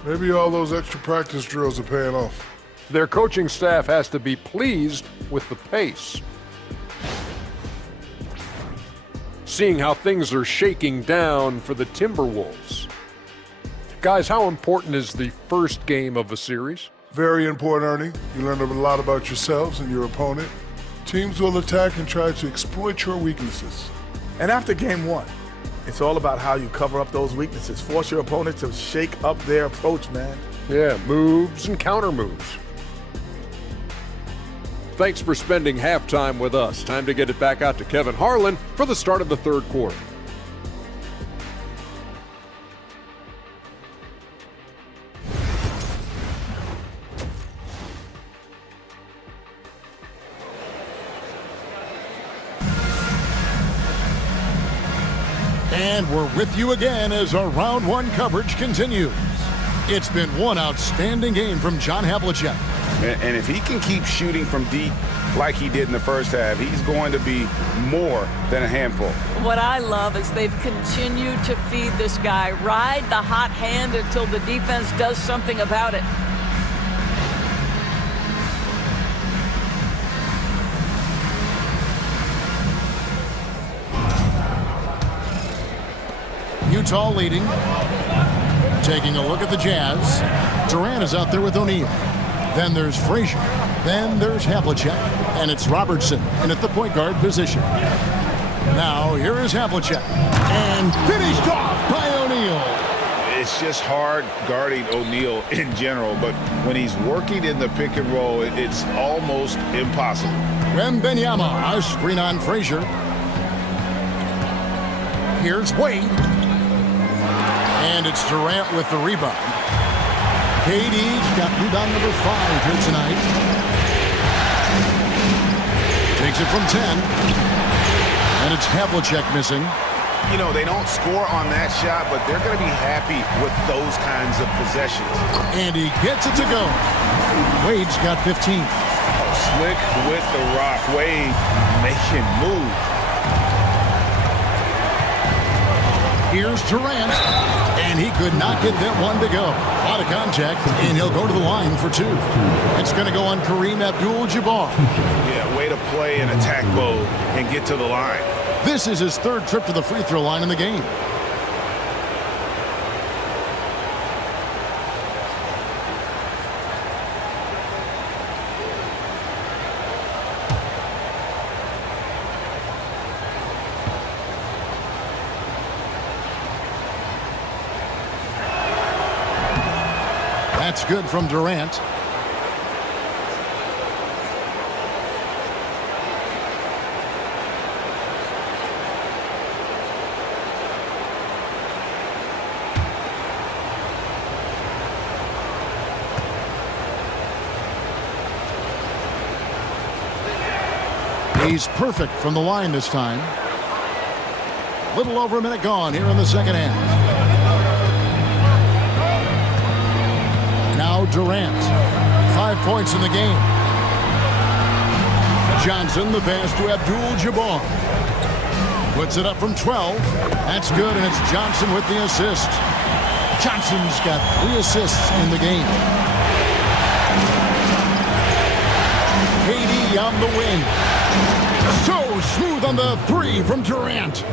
Maybe all those extra practice drills are paying off. Their coaching staff has to be pleased with the pace. Seeing how things are shaking down for the Timberwolves. Guys, how important is the first game of a series? Very important, Ernie. You learn a lot about yourselves and your opponent. Teams will attack and try to exploit your weaknesses. And after game 1, it's all about how you cover up those weaknesses. Force your opponent to shake up their approach, man. Yeah, moves and counter moves. Thanks for spending halftime with us. Time to get it back out to Kevin Harlan for the start of the third quarter. And we're with you again as our round 1 coverage continues. It's been one outstanding game from John Havlicek. And if he can keep shooting from deep like he did in the first half, he's going to be more than a handful. What I love is they've continued to feed this guy, ride the hot hand until the defense does something about it. Utah leading. Taking a look at the Jazz. Durant is out there with O'Neal. Then there's Frazier. Then there's Havlicek. And it's Robertson in at the point guard position. Now here is Havlicek. And finished off by O'Neal. It's just hard guarding O'Neal in general, but when he's working in the pick and roll, it's almost impossible. Wembanyama, a screen on Frazier. Here's Wade. And it's Durant with the rebound. KD's got rebound number 5 here tonight. Takes it from 10. And it's Havlicek missing. You know, they don't score on that shot, but they're going to be happy with those kinds of possessions. And he gets it to go. Wade's got 15. Oh, slick with the rock. Wade making move. Here's Durant, and he could not get that one to go. A lot of contact, and he'll go to the line for 2. It's going to go on Kareem Abdul-Jabbar. Yeah, way to play in attack mode and get to the line. This is his 3rd trip to the free throw line in the game. That's good from Durant. He's perfect from the line this time. A little over a minute gone here in the second half. Now Durant, 5 points in the game. Johnson, the pass to Abdul-Jabbar. Puts it up from 12. That's good, and it's Johnson with the assist. Johnson's got 3 assists in the game. KD on the wing. So smooth on the 3 from Durant.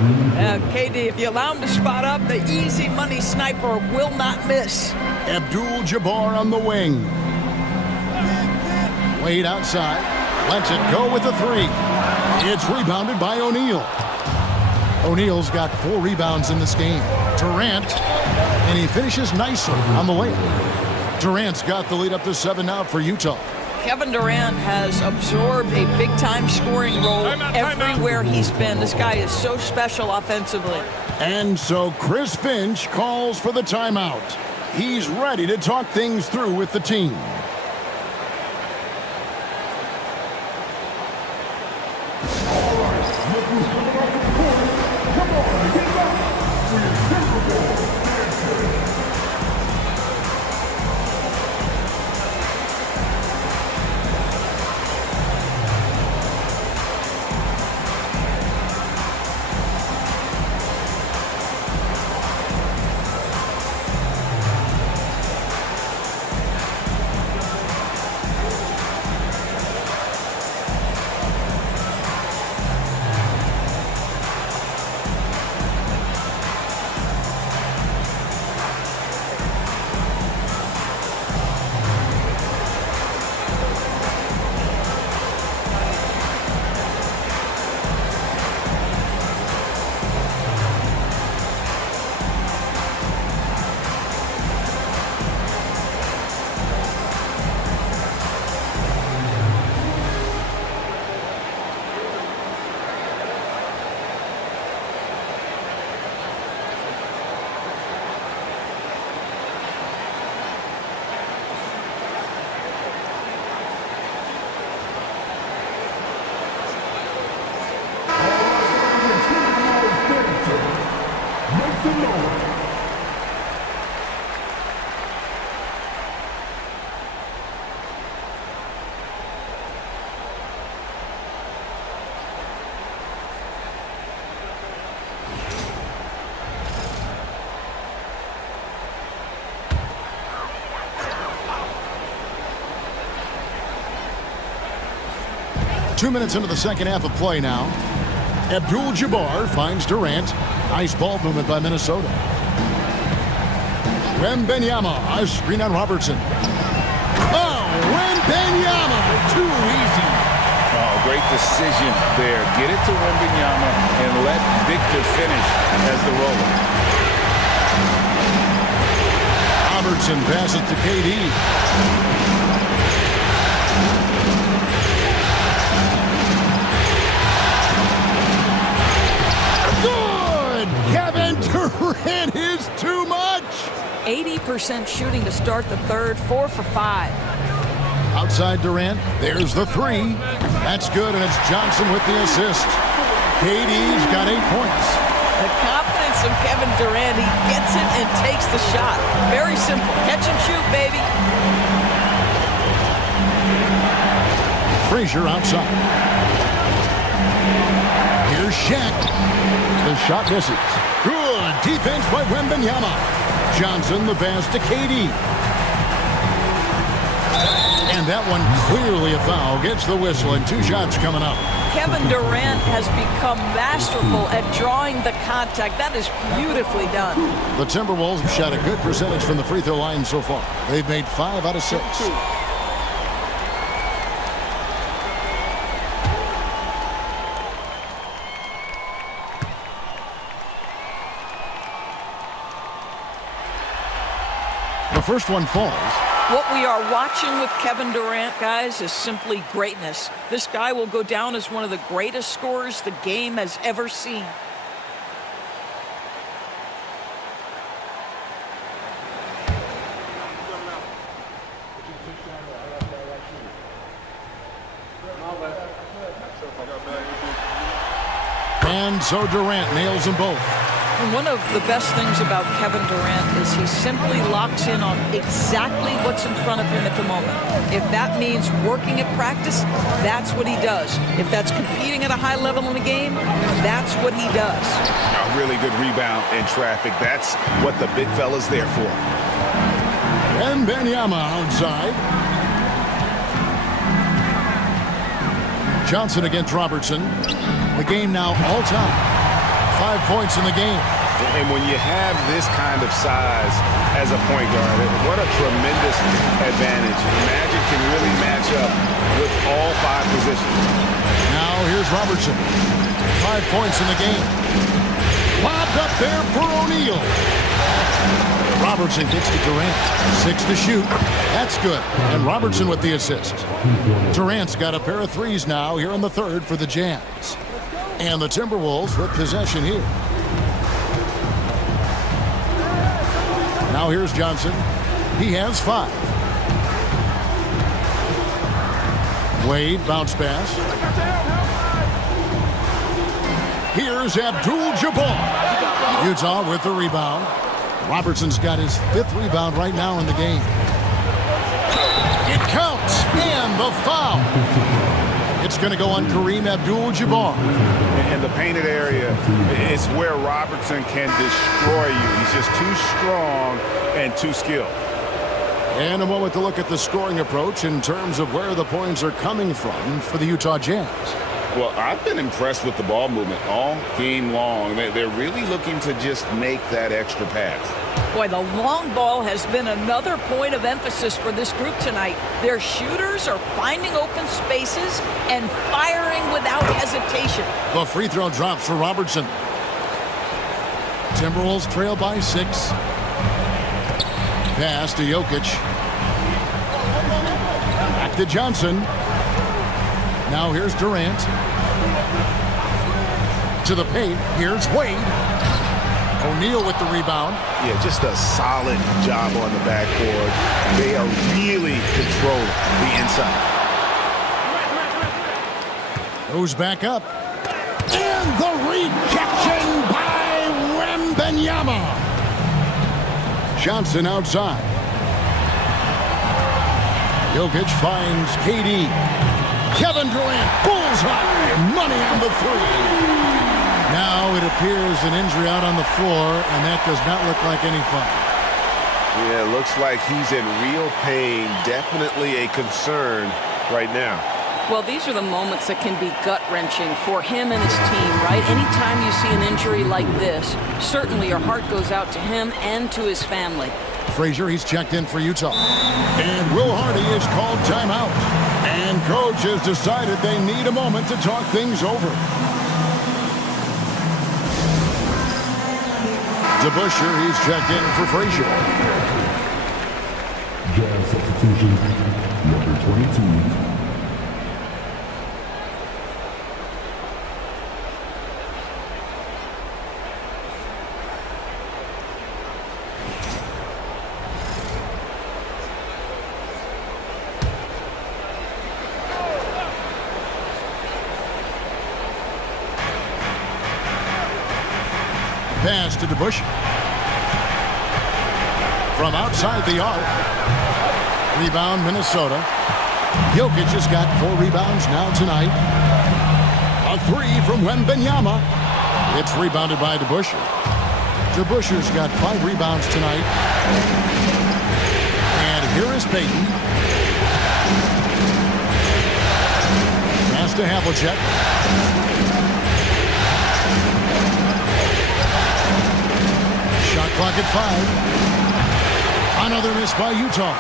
KD, if you allow him to spot up, the easy money sniper will not miss. Abdul-Jabbar on the wing. Wade outside. Lets it go with the 3. It's rebounded by O'Neal. O'Neal's got 4 rebounds in this game. Durant, and he finishes nicely on the layup. Durant's got the lead up to 7 now for Utah. Kevin Durant has absorbed a big-time scoring role everywhere he's been. This guy is so special offensively. And so Chris Finch calls for the timeout. He's ready to talk things through with the team. 2 minutes into the second half of play now. Abdul-Jabbar finds Durant. Nice ball movement by Minnesota. Wembanyama, a screen on Robertson. Oh, Wembanyama, too easy. Oh, great decision there. Get it to Wembanyama and let Victor finish as the roller. Robertson passes to KD. Kevin Durant is too much. 80% shooting to start the third, 4 for 5. Outside Durant, there's the three. That's good, and it's Johnson with the assist. KD's got 8 points. The confidence of Kevin Durant, he gets it and takes the shot. Very simple. Catch and shoot, baby. Frazier outside. Here's Shaq. The shot misses. Good defense by Wembanyama. Johnson the pass to KD. And that one clearly a foul. Gets the whistle and 2 shots coming up. Kevin Durant has become masterful at drawing the contact. That is beautifully done. The Timberwolves have shot a good percentage from the free throw line so far. They've made 5 out of 6. The first one falls. What we are watching with Kevin Durant, guys, is simply greatness. This guy will go down as one of the greatest scorers the game has ever seen. And so Durant nails them both. And one of the best things about Kevin Durant is he simply locks in on exactly what's in front of him at the moment. If that means working at practice, that's what he does. If that's competing at a high level in the game, that's what he does. A really good rebound in traffic. That's what the big fella's there for. Wembanyama outside. Johnson against Robertson. The game now all-time. 5 points in the game. And when you have this kind of size as a point guard, what a tremendous advantage. Magic can really match up with all 5 positions. Now here's Robertson. 5 points in the game. Lobbed up there for O'Neal. Robertson gets to Durant. 6 to shoot. That's good. And Robertson with the assist. Durant's got a pair of threes now here in the third for the Jazz. And the Timberwolves with possession here. Now here's Johnson. He has 5. Wade, bounce pass. Here's Abdul-Jabbar. Utah with the rebound. Robertson's got his 5th rebound right now in the game. It counts, and the foul. It's going to go on Kareem Abdul-Jabbar. In the painted area, it's where Robertson can destroy you. He's just too strong and too skilled. And a moment to look at the scoring approach in terms of where the points are coming from for the Utah Jazz. Well, I've been impressed with the ball movement all game long. They're really looking to just make that extra pass. Boy, the long ball has been another point of emphasis for this group tonight. Their shooters are finding open spaces and firing without hesitation. The free throw drops for Robertson. Timberwolves trail by 6. Pass to Jokic. Back to Johnson. Now here's Durant. To the paint. Here's Wade. O'Neal with the rebound. Yeah, just a solid job on the backboard. They are really controlling the inside. Goes back up. And the rejection by Wembanyama. Johnson outside. Jokic finds KD. Kevin Durant, bullseye, money on the three. Now it appears an injury out on the floor, and that does not look like any fun. Yeah, it looks like he's in real pain. Definitely a concern right now. Well, these are the moments that can be gut-wrenching for him and his team, right? Anytime you see an injury like this, certainly your heart goes out to him and to his family. Frazier, he's checked in for Utah. And Will Hardy is called timeout. And coach has decided they need a moment to talk things over. DeBusschere, he's checked in for Frazier. Jazz substitution, number 22. Pass to DeBusschere. From outside the arc. Rebound, Minnesota. Jokic has got 4 rebounds now tonight. A 3 from Wembanyama. It's rebounded by DeBusschere. DeBusschere's got 5 rebounds tonight. And here is Payton. Pass to Havlicek. Shot clock at 5. Another miss by Utah.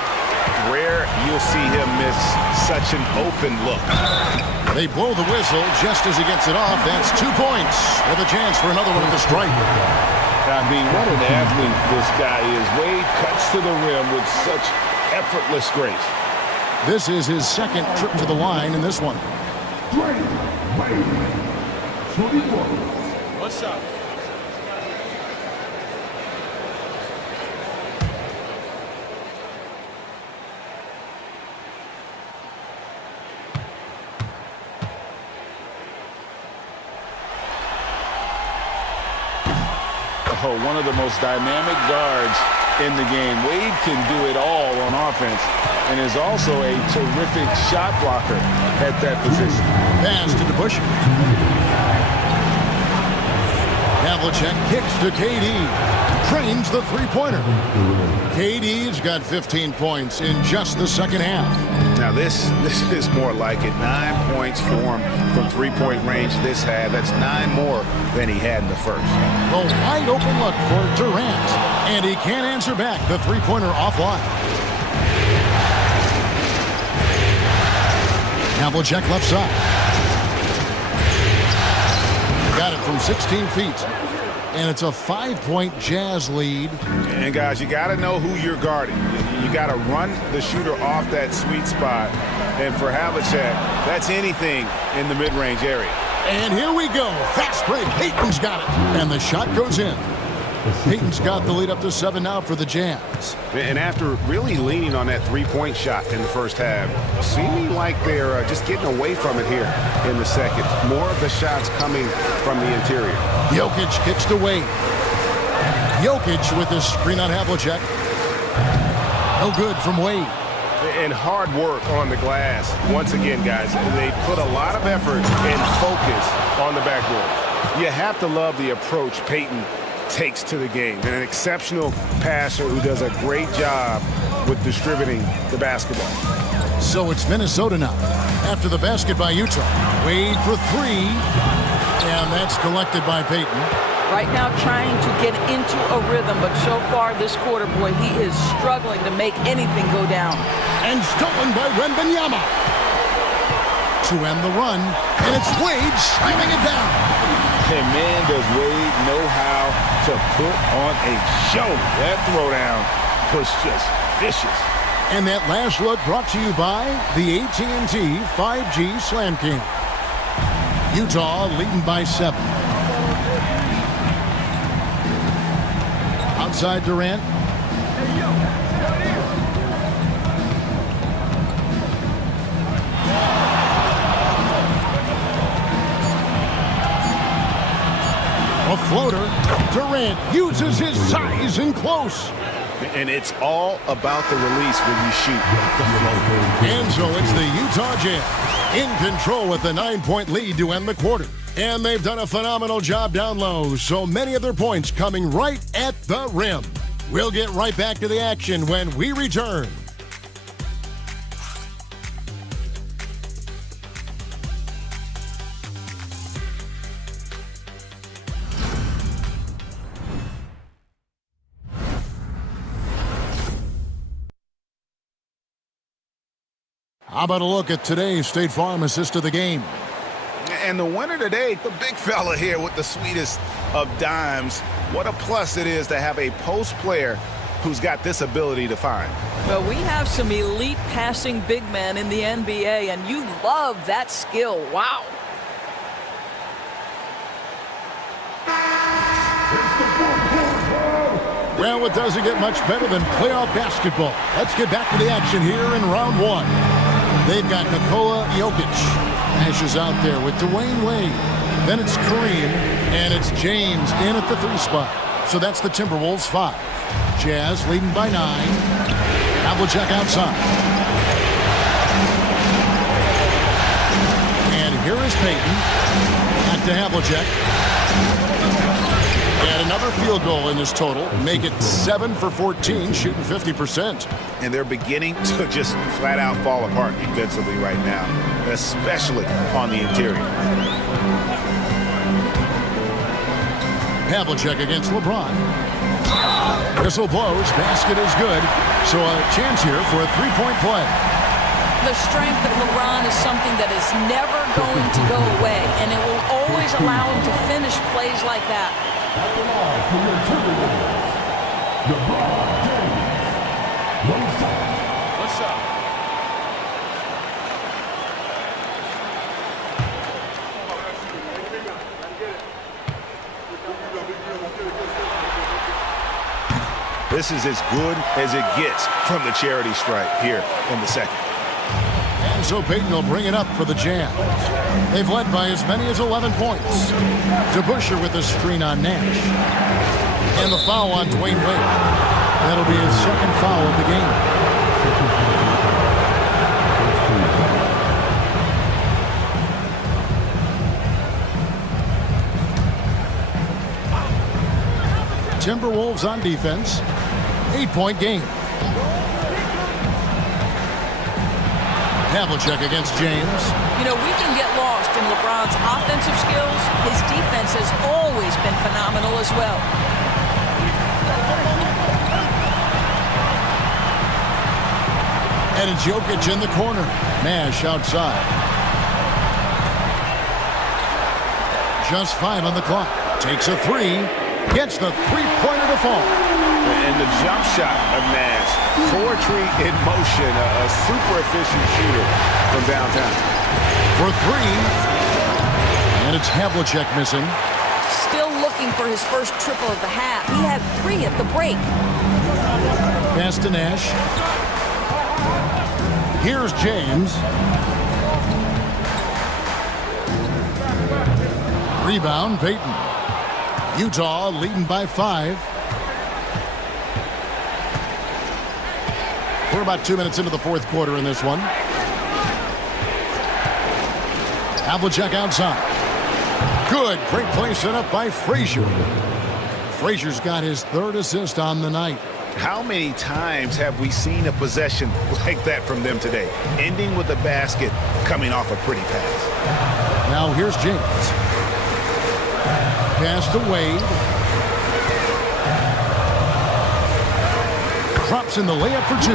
Rare you'll see him miss such an open look. They blow the whistle just as he gets it off. That's 2 points with a chance for another one at the stripe. I mean, what an athlete this guy is. Wade cuts to the rim with such effortless grace. This is his second trip to the line in this one. One shot. Oh, one of the most dynamic guards in the game. Wade can do it all on offense and is also a terrific shot blocker at that position. Pass to DeBusschere. Havlicek kicks to KD. Trains the three-pointer. KD's got 15 points in just the second half. Now this is more like it. 9 points for him from three-point range this half. That's 9 more than he had in the first. A wide open look for Durant. And he can't answer back. The three-pointer offline. Havlicek left side. Got it from 16 feet. And it's a 5-point Jazz lead. And guys, you got to know who you're guarding. You got to run the shooter off that sweet spot. And for Havlicek, that's anything in the mid-range area. And here we go. Fast break. Payton's got it. And the shot goes in. Payton's got the lead up to 7 now for the Jazz. And after really leaning on that three-point shot in the first half, seeming like they're just getting away from it here in the second. More of the shots coming from the interior. Jokic kicks to Wade. Jokic with his screen on Havlicek. No good from Wade. And hard work on the glass. Once again, guys, they put a lot of effort and focus on the backboard. You have to love the approach Payton takes to the game. And an exceptional passer who does a great job with distributing the basketball. So it's Minnesota now. After the basket by Utah. Wade for 3. And that's collected by Payton. Right now trying to get into a rhythm, but so far this quarter, boy, he is struggling to make anything go down. And stolen by Wembanyama. To end the run, and it's Wade slamming it down. And man, does Wade know how to put on a show. That throwdown was just vicious. And that last look brought to you by the AT&T 5G Slam King. Utah leading by 7. Outside Durant. A floater. Durant uses his size in close. And it's all about the release when you shoot the floater. And so it's the Utah Jazz in control with the 9-point lead to end the quarter. And they've done a phenomenal job down low, so many of their points coming right at the rim. We'll get right back to the action when we return. How about a look at today's State Farm assist of the game? And the winner today, the big fella here with the sweetest of dimes. What a plus it is to have a post player who's got this ability to find. Well, we have some elite passing big men in the NBA, and you love that skill. Wow. Well, it doesn't get much better than playoff basketball. Let's get back to the action here in round one. They've got Nikola Jokic. Ashes out there with Dwayne Wade. Then it's Kareem, and it's James in at the 3 spot. So that's the Timberwolves 5. Jazz leading by 9. Havlicek outside. And here is Payton. Back to Havlicek. And another field goal in this total. Make it 7 for 14, shooting 50%. And they're beginning to just flat out fall apart defensively right now, especially on the interior. Havlicek against LeBron. Whistle blows, basket is good. So a chance here for a 3-point play. The strength of LeBron is something that is never going to go away, and it will always allow him to finish plays like that. What's up? This is as good as it gets from the charity stripe here in the second. And so Payton will bring it up for the Jazz. They've led by as many as 11 points. DeBusschere with the screen on Nash. And the foul on Dwayne Wade. That'll be his second foul of the game. Timberwolves on defense. 8-point game. Havlicek against James. You know, we can get lost in LeBron's offensive skills. His defense has always been phenomenal as well. And it's Jokic in the corner. Nash outside. Just 5 on the clock. Takes a 3. Gets the 3-pointer to fall. And the jump shot of Nash. Poetry in motion. A super efficient shooter from downtown. For 3. And it's Havlicek missing. Still looking for his first triple of the half. He had 3 at the break. Pass to Nash. Here's James. Rebound, Payton. Utah leading by 5. We're about 2 minutes into the fourth quarter in this one. Havlicek outside. Good. Great play set up by Frazier. Frazier's got his 3rd assist on the night. How many times have we seen a possession like that from them today? Ending with a basket, coming off a pretty pass. Now here's James. Pass to Wade. Drops in the layup for 2.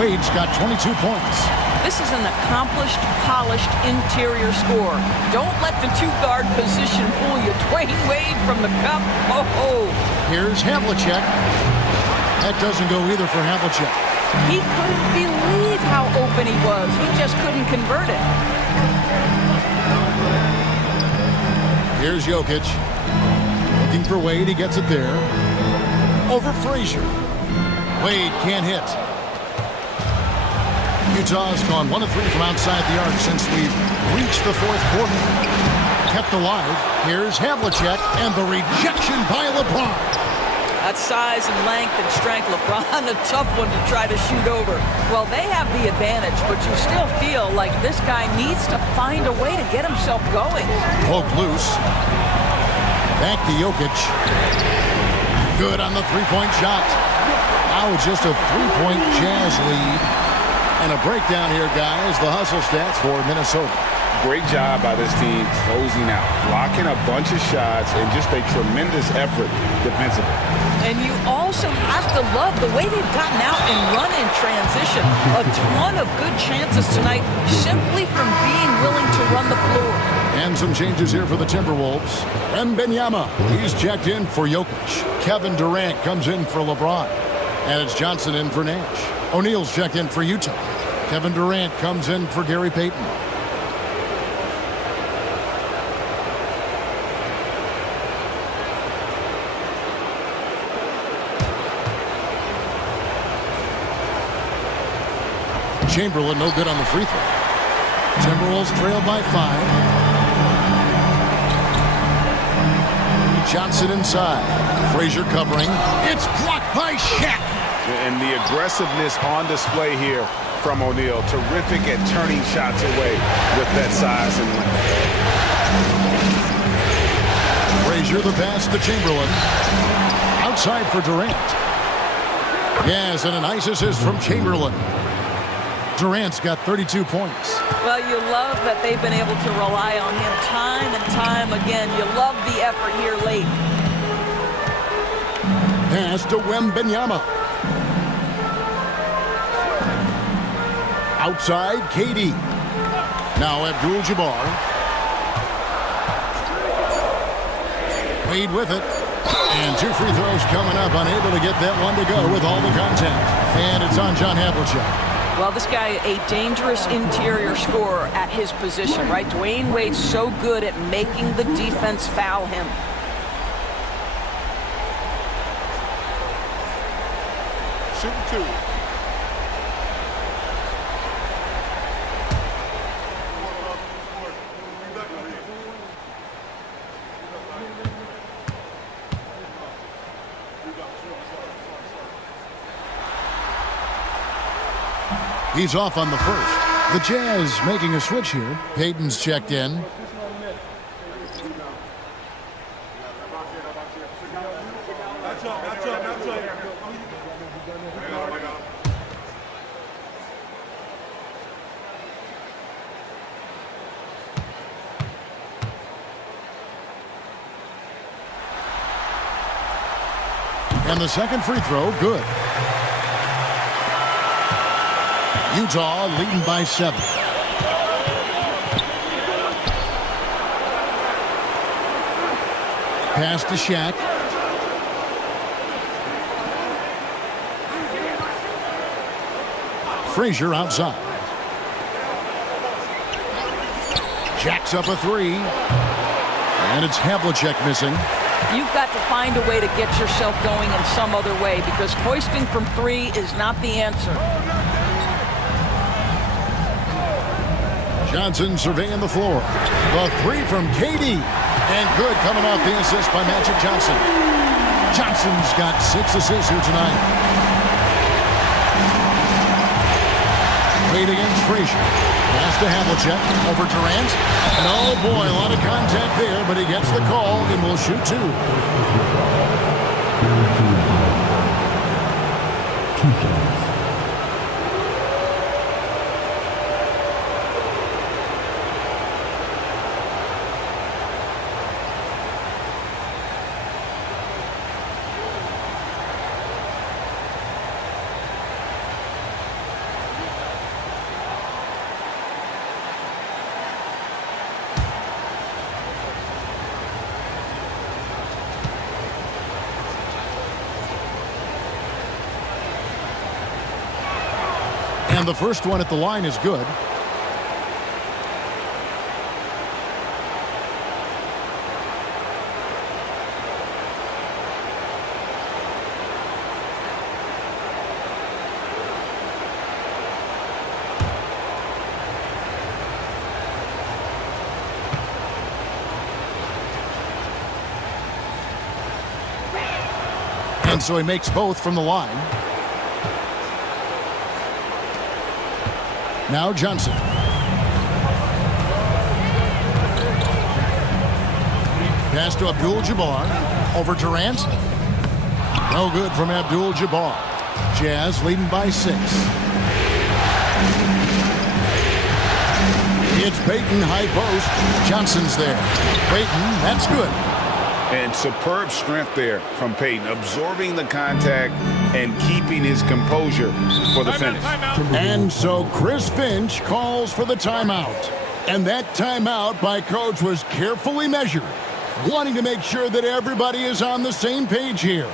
Wade's got 22 points. This is an accomplished, polished interior scorer. Don't let the 2-guard position fool you. Dwayne Wade from the cup. Oh. Here's Havlicek. That doesn't go either for Havlicek. He couldn't believe how open he was. He just couldn't convert it. Here's Jokic. Looking for Wade. He gets it there. Over Frazier. Wade can't hit. Utah's gone 1 of 3 from outside the arc since we've reached the fourth quarter. kept alive. Here's Havlicek, and the rejection by LeBron. That size and length and strength, LeBron, a tough one to try to shoot over. Well, they have the advantage, but you still feel like this guy needs to find a way to get himself going. Poke loose. Back to Jokic. Good on the three-point shot. Now it's just a three-point Jazz lead. And a breakdown here, guys. The hustle stats for Minnesota. Great job by this team closing out, blocking a bunch of shots, and just a tremendous effort defensively. And you also have to love the way they've gotten out and run in transition. A ton of good chances tonight simply from being willing to run the floor. And some changes here for the Timberwolves. Wembanyama, he's checked in for Jokic. Kevin Durant comes in for LeBron. And it's Johnson in for Nash. O'Neal's checked in for Utah. Kevin Durant comes in for Gary Payton. Chamberlain no good on the free throw. Timberwolves trail by 5. Johnson inside. Frazier covering. It's blocked by Shaq. And the aggressiveness on display here from O'Neal. Terrific at turning shots away with that size and length. Frazier the pass to Chamberlain. Outside for Durant. Yes, and a nice assist from Chamberlain. Durant's got 32 points. Well, you love that they've been able to rely on him time and time again. You love the effort here late. Pass to Wembanyama. Outside, KD. Now Abdul-Jabbar. Wade with it. And 2 free throws coming up. Unable to get that one to go with all the contact. And it's on John Havlicek. Well, this guy, a dangerous interior scorer at his position, right? Dwayne Wade's so good at making the defense foul him. Shooting 2. He's off on the first. The Jazz making a switch here. Payton's checked in. And the second free throw, good. Utah leading by 7. Pass to Shaq. Frazier outside. Jacks up a 3. And it's Havlicek missing. You've got to find a way to get yourself going in some other way because hoisting from 3 is not the answer. Johnson surveying the floor. The 3 from KD. And good coming off the assist by Magic Johnson. Johnson's got 6 assists here tonight. Wade against Frazier. Pass to Havlicek. Over Durant. And oh boy, a lot of contact there, but he gets the call and will shoot 2. 2 shots. And the first one at the line is good. And so he makes both from the line. Now Johnson. Pass to Abdul-Jabbar. Over Durant. No good from Abdul-Jabbar. Jazz leading by 6. It's Payton, high post. Johnson's there. Payton, that's good. And superb strength there from Payton, absorbing the contact and keeping his composure for the finish. And so Chris Finch calls for the timeout. And that timeout by Coach was carefully measured, wanting to make sure that everybody is on the same page here.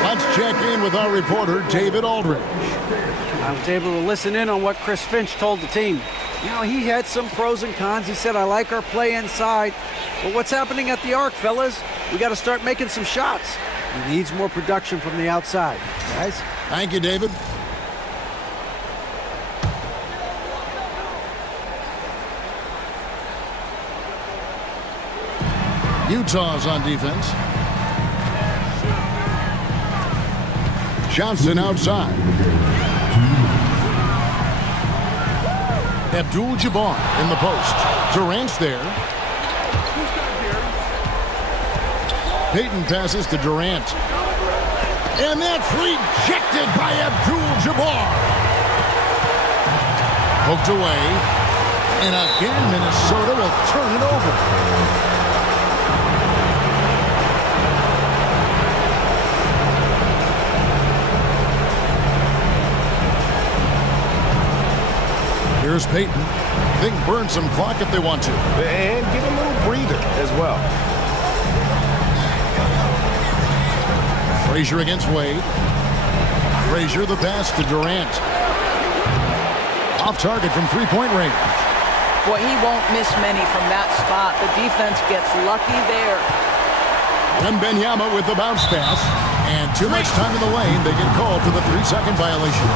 Let's check in with our reporter, David Aldridge. I was able to listen in on what Chris Finch told the team. You know, he had some pros and cons. He said, I like our play inside. But what's happening at the arc, fellas? We got to start making some shots. He needs more production from the outside. Guys? Thank you, David. Utah's on defense. Johnson outside. Abdul-Jabbar in the post. Durant's there. Payton passes to Durant. And that's rejected by Abdul-Jabbar. Poked away. And again, Minnesota will turn it over. Here's Payton. They can burn some clock if they want to. And get a little breather as well. Frazier against Wade. Frazier the pass to Durant. Off target from three-point range. Boy, he won't miss many from that spot. The defense gets lucky there. And Benyama with the bounce pass. And too much time in the lane. They get called for the 3-second violation.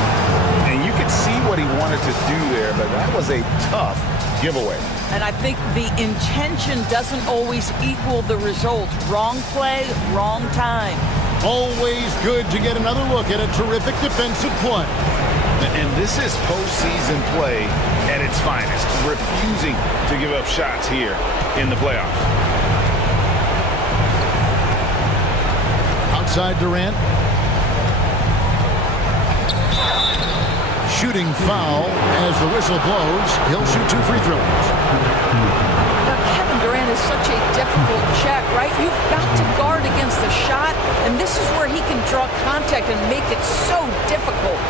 And you could see what he wanted to do there, but that was a tough giveaway. And I think the intention doesn't always equal the result. Wrong play, wrong time. Always good to get another look at a terrific defensive play. And this is postseason play at its finest, refusing to give up shots here in the playoffs. Outside Durant. Shooting foul as the whistle blows. He'll shoot 2 free throws. Now, Kevin Durant is such a difficult check, right? You've got to guard against the shot, and this is where he can draw contact and make it so difficult.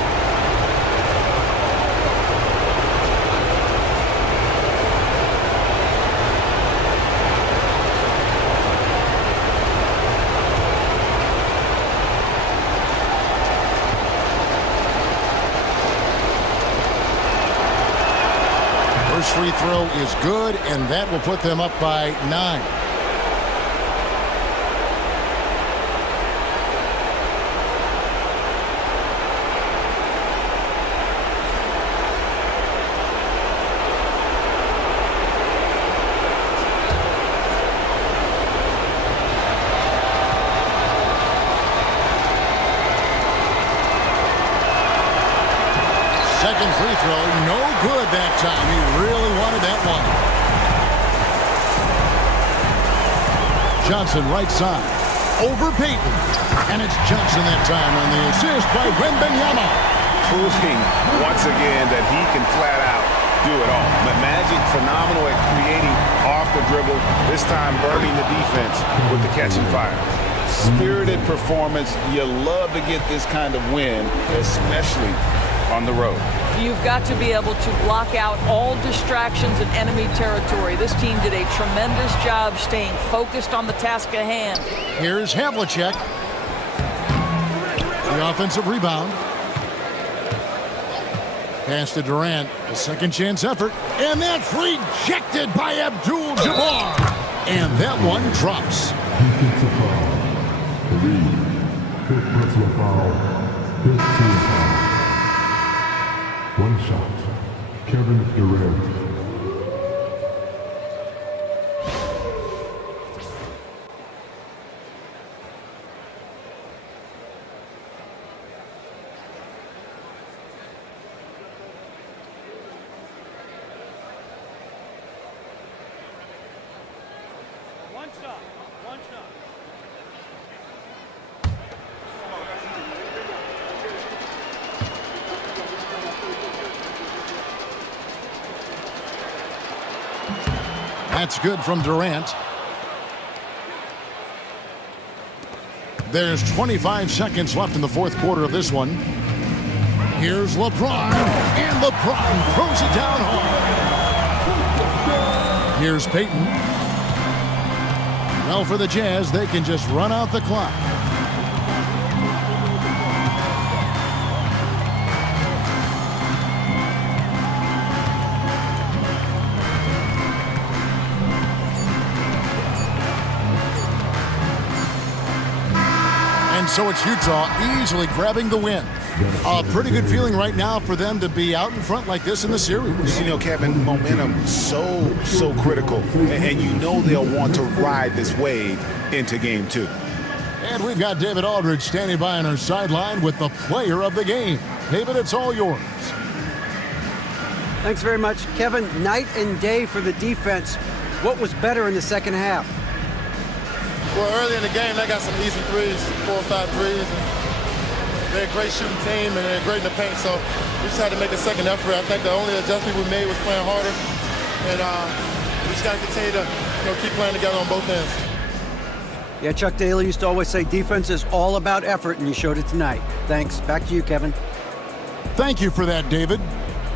First free throw is good, and that will put them up by 9. though. No good that time. He really wanted that one. Johnson right side. Over Peyton. And it's Johnson that time on the assist by Wembanyama. Proving once again that he can flat out do it all. Magic phenomenal at creating off the dribble, this time burning the defense with the catch and fire. Spirited performance. You love to get this kind of win, especially on the road. You've got to be able to block out all distractions in enemy territory. This team did a tremendous job staying focused on the task at hand. Here's Havlicek. The offensive rebound. Pass to Durant. A second chance effort. And that's rejected by Abdul-Jabbar. And that one drops. Defensive foul. 3. Fifth personal foul. 15 foul. One shot. Kevin Durant. That's good from Durant. There's 25 seconds left in the fourth quarter of this one. Here's LeBron, and LeBron throws it down hard. Here's Peyton. Well, for the Jazz, they can just run out the clock. And so it's Utah easily grabbing the win. A pretty good feeling right now for them to be out in front like this in the series. You know, Kevin, momentum so critical. And you know they'll want to ride this wave into game 2. And we've got David Aldridge standing by on our sideline with the player of the game. David, it's all yours. Thanks very much. Kevin, night and day for the defense. What was better in the second half? Well, early in the game, they got some easy threes, 4 or 5 threes. And they're a great shooting team, and they're great in the paint. So we just had to make a second effort. I think the only adjustment we made was playing harder. And we just got to continue to keep playing together on both ends. Yeah, Chuck Daly used to always say defense is all about effort, and you showed it tonight. Thanks. Back to you, Kevin. Thank you for that, David.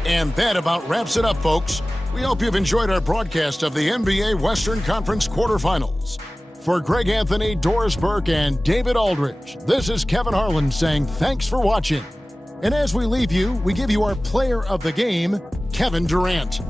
And that about wraps it up, folks. We hope you've enjoyed our broadcast of the NBA Western Conference quarterfinals. For Greg Anthony, Doris Burke, and David Aldridge, this is Kevin Harlan saying thanks for watching. And as we leave you, we give you our player of the game, Kevin Durant.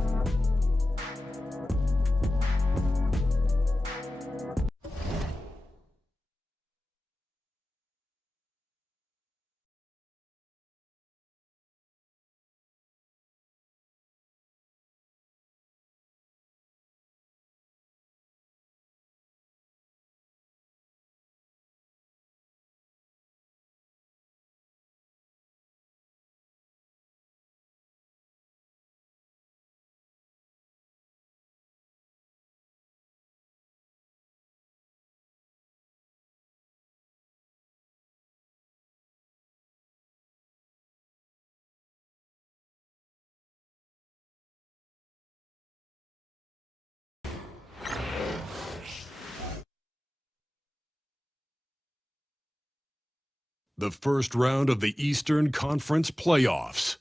The first round of the Eastern Conference playoffs.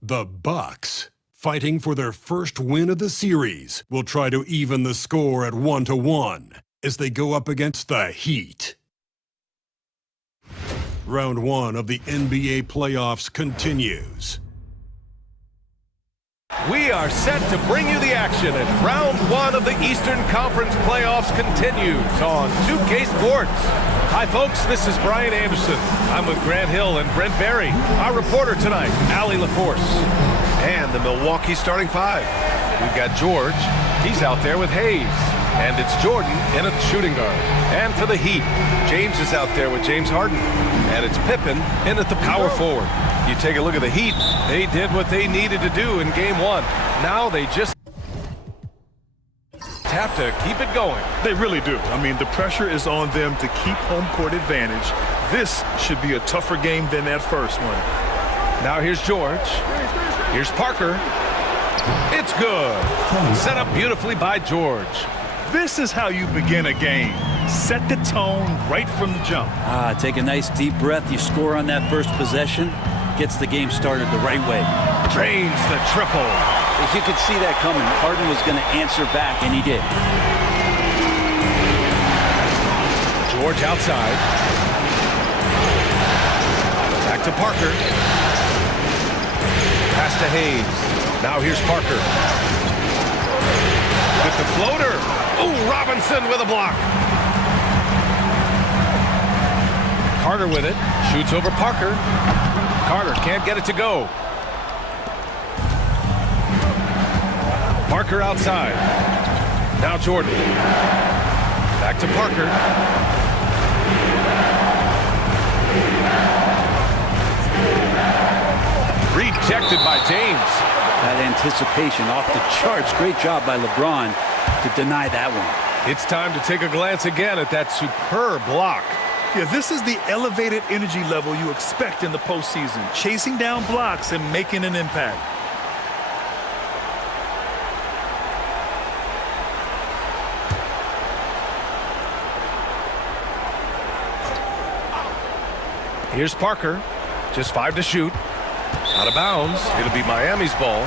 The Bucks, fighting for their first win of the series, will try to even the score at 1-1 as they go up against the Heat. Round 1 of the NBA playoffs continues. We are set to bring you the action as round 1 of the Eastern Conference playoffs continues on 2K Sports. Hi folks, this is Brian Anderson. I'm with Grant Hill and Brent Barry. Our reporter tonight, Allie LaForce. And the Milwaukee starting 5. We've got George, he's out there with Hayes. And it's Jordan in a shooting guard. And for the Heat, James is out there with James Harden. And it's Pippen in at the power forward. You take a look at the Heat, They did what they needed to do in game one. Now they just have to keep it going. They really do. I mean, the pressure is on them to keep home court advantage. This should be a tougher game than that first one. Now here's George. Here's Parker. It's good. Set up beautifully by George. This is how you begin a game. Set the tone right from the jump. Take a nice deep breath. You score on that first possession. Gets the game started the right way. Drains the triple. If you could see that coming, Harden was going to answer back, and he did. George outside. Back to Parker. Pass to Hayes. Now here's Parker. With the floater. Oh, Robinson with a block. Carter with it. Shoots over Parker. Carter can't get it to go. Parker outside. Now Jordan. Back to Parker. Rejected by James. That anticipation off the charts. Great job by LeBron to deny that one. It's time to take a glance again at that superb block. Yeah, this is the elevated energy level you expect in the postseason. Chasing down blocks and making an impact. Here's Parker. Just 5 to shoot. Out of bounds. It'll be Miami's ball.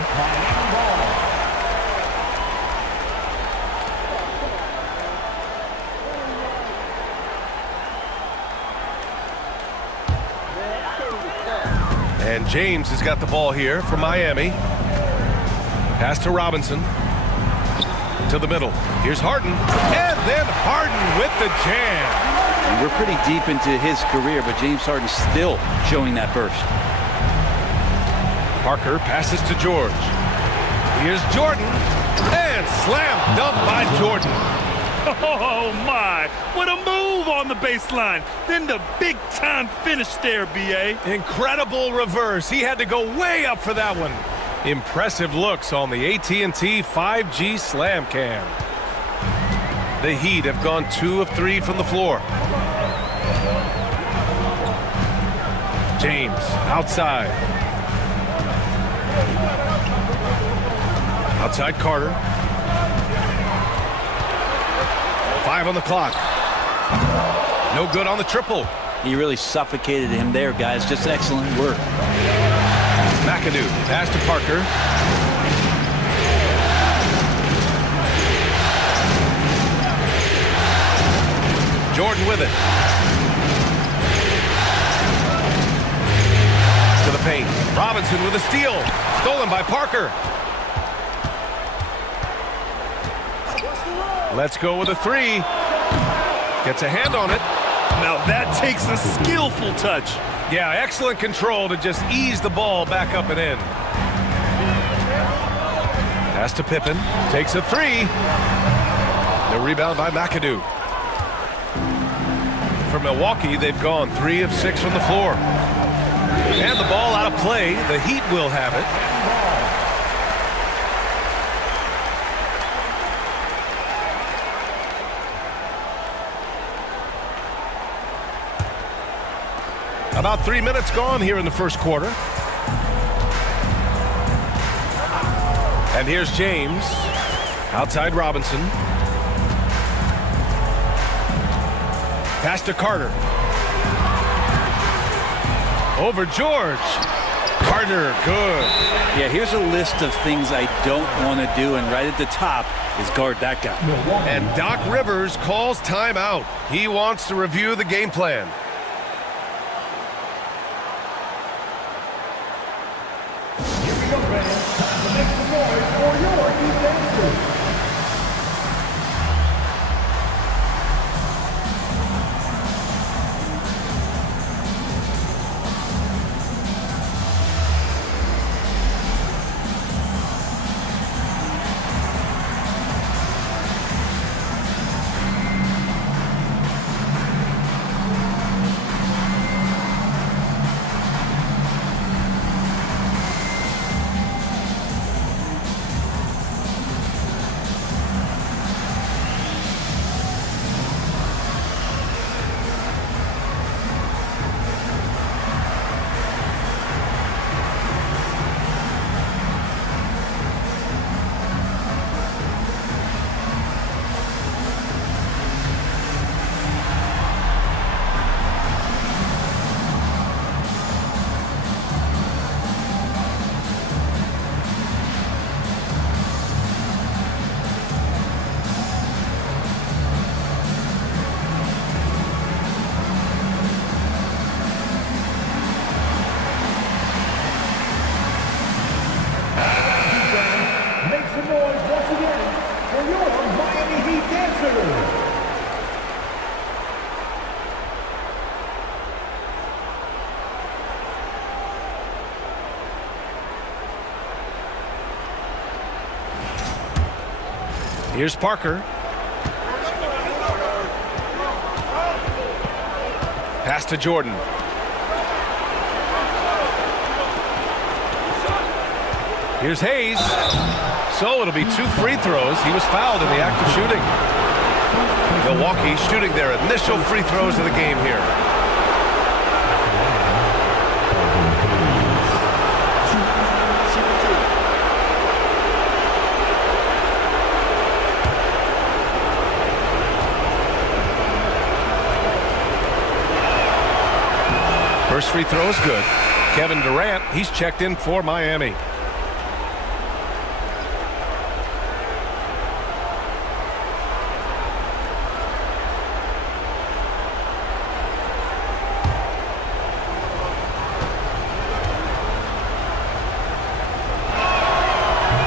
And James has got the ball here for Miami. Pass to Robinson. To the middle. Here's Harden. And then Harden with the jam. And we're pretty deep into his career, but James Harden's still showing that burst. Parker passes to George. Here's Jordan. And slam dunk by Jordan. Oh, my. What a move on the baseline. Then the big-time finish there, B.A. Incredible reverse. He had to go way up for that one. Impressive looks on the AT&T 5G Slam Cam. The Heat have gone 2 of 3 from the floor. James outside. Outside Carter. 5 on the clock. No good on the triple. He really suffocated him there, guys. Just excellent work. McAdoo, pass to Parker. Jordan with it. To the paint. Robinson with a steal. Stolen by Parker. Let's go with a 3. Gets a hand on it. Now that takes a skillful touch. Yeah, excellent control to just ease the ball back up and in. Pass to Pippen. Takes a 3. The rebound by McAdoo. For Milwaukee, they've gone 3 of 6 from the floor. And the ball out of play. The Heat will have it. About 3 minutes gone here in the first quarter. And here's James. Outside Robinson. Pass to Carter. Over George. Carter, good. Yeah, here's a list of things I don't want to do, and right at the top is guard that guy. And Doc Rivers calls timeout. He wants to review the game plan. Here's Parker. Pass to Jordan. Here's Hayes. So it'll be 2 free throws. He was fouled in the act of shooting. Milwaukee shooting their initial free throws of the game here. First free throw is good. Kevin Durant, he's checked in for Miami.